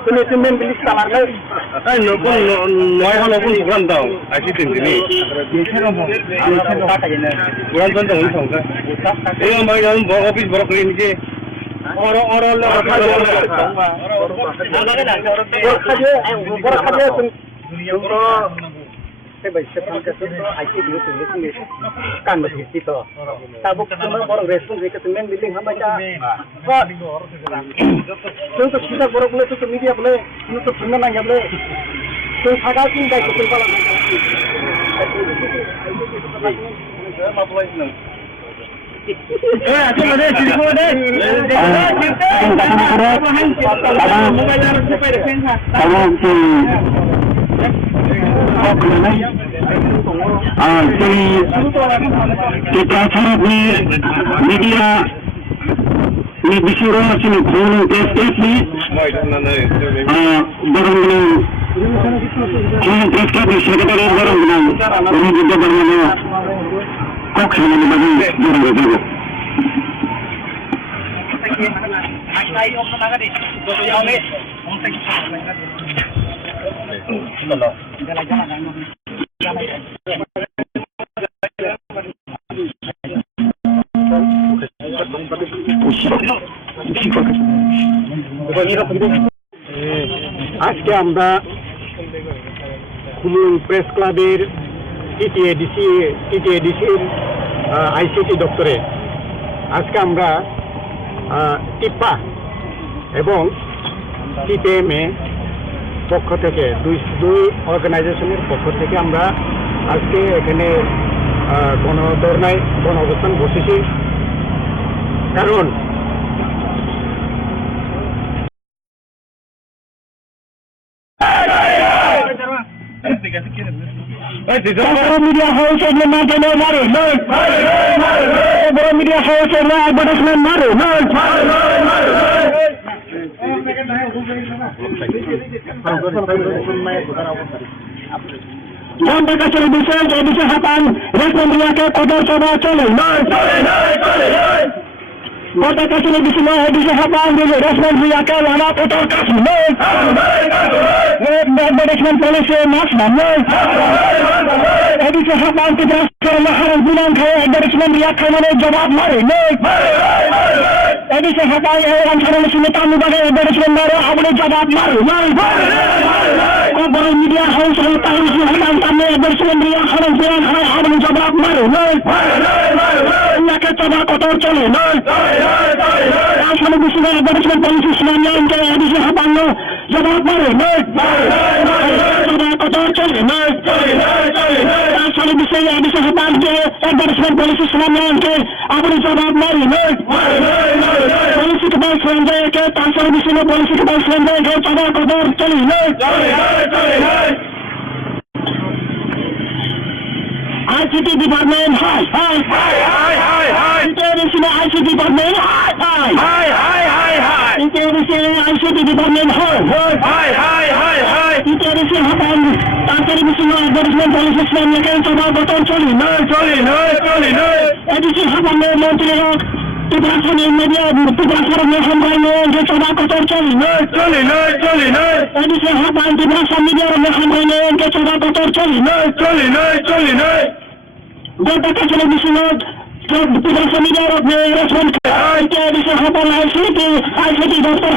Tulis bilis kamarnya. নয়খন পুরান দাও আশি তিন দিনই পুরান চন্দ্র হল সংখ্যা এই আমার অফিস বড় করে নিচে kan begitu. Tabuk semua orang respon mereka semen biling hamba aja. Untuk kita borok boleh untuk media boleh, untuk semua nanya boleh. Untuk sagal pun baik betul kalau. Aku mana sini kau deh. kita harap di media ini disuruh sini kurang testis ni barang ni kurang testis ni sekitar barang ni ini juga barang ni kok sini ni barang itu আজকে আমরা খুলুন press ক্লাবের টিটিএডিসির ICT দপ্তরে আজকে আমরা টিপা এবং টিপিএমএ পক্ষ থেকে দুই অর্গানাইজেশনের পক্ষ থেকে আমরা আজকে এখানে গণধর্নায় গণ অবস্থান বসেছি কারণ media house yang mana maru, media house yang advertisement maru, yang berkasih bisa hatan respon dia ke kodar coba cole, kota kasih bisa hatan respon dia ke lama kodar kasih, advertisement policy mas bisa hatan kita sekarang harus bilang kaya advertisement dia kemana jawab mari, bisa hatan yang sekarang sini tamu bagai advertisement baru, aku jawab mari, বড় media house হল তাহলে হতাম সামনে দেশমন্ত্রী হারাম জবাব মারে নয় ইয়াকে চবা কত চলে নয় আসলে বিশ্ব অ্যাডভার্টাইজমেন্ট পলিসি ইসলামী আইনকে এডিসি হাতান্ন জবাব মারে নয় চবা কত চলে নয় আসলে বিশ্ব এডিসি হাতানকে অ্যাডভার্টাইজমেন্ট পলিসি ইসলামী আইনকে আপনি জবাব মারে নয় পলিসি के पास संजय के तासर विषय में पॉलिसी के पास संजय के चौदह कदर चली आईसीटी डिपार्टमेंट हाय international ICT department international ICT department international हटान तासर विषय में एडवर्टाइजमेंट पॉलिसी में के चौदह कदर चली एडिसी हटान मंत्री Tugasan media, tugasan media yang coba kotor coli. Tadi saya habang tugasan media yang coba kotor coli. Jika kita di sini, tugasan media respon. Jadi saya habang ICT doktor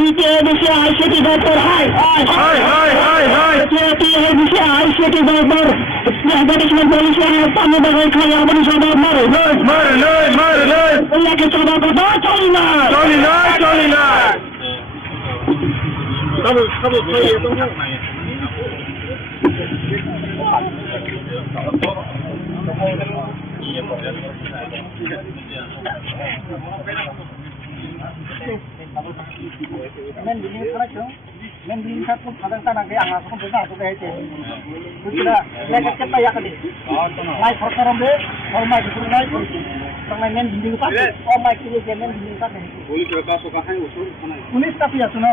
Jadi saya ICT doktor Jadi saya ICT doktor. Advertisement polisi tamu bagai kaya abang jawab mari. Iya kita coba kata coli lah. Men lihat pun kadang-kadang dia angkat pun benar tu dia itu. Sudah lekat cepat ya kali. Mai perkara be, or mai itu mai. Sampai men dinding tak, or mai kiri men dinding tak. Boleh berapa suka hai usul mana? Pulis tapi ya suno.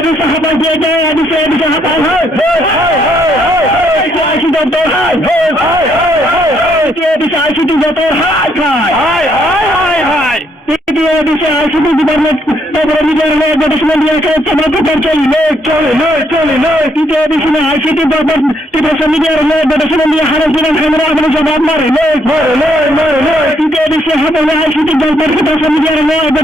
Aduh sahabat dia, aduh sahabat. Asyik doktor. Dia bisa asyik doktor. Dia bisa asyik department beberapa negara advertisement dia ke coba kotor coli. Dia bisa asyik department beberapa negara advertisement dia haram kamera abang jawab mari. Dia bisa habang asyik department beberapa negara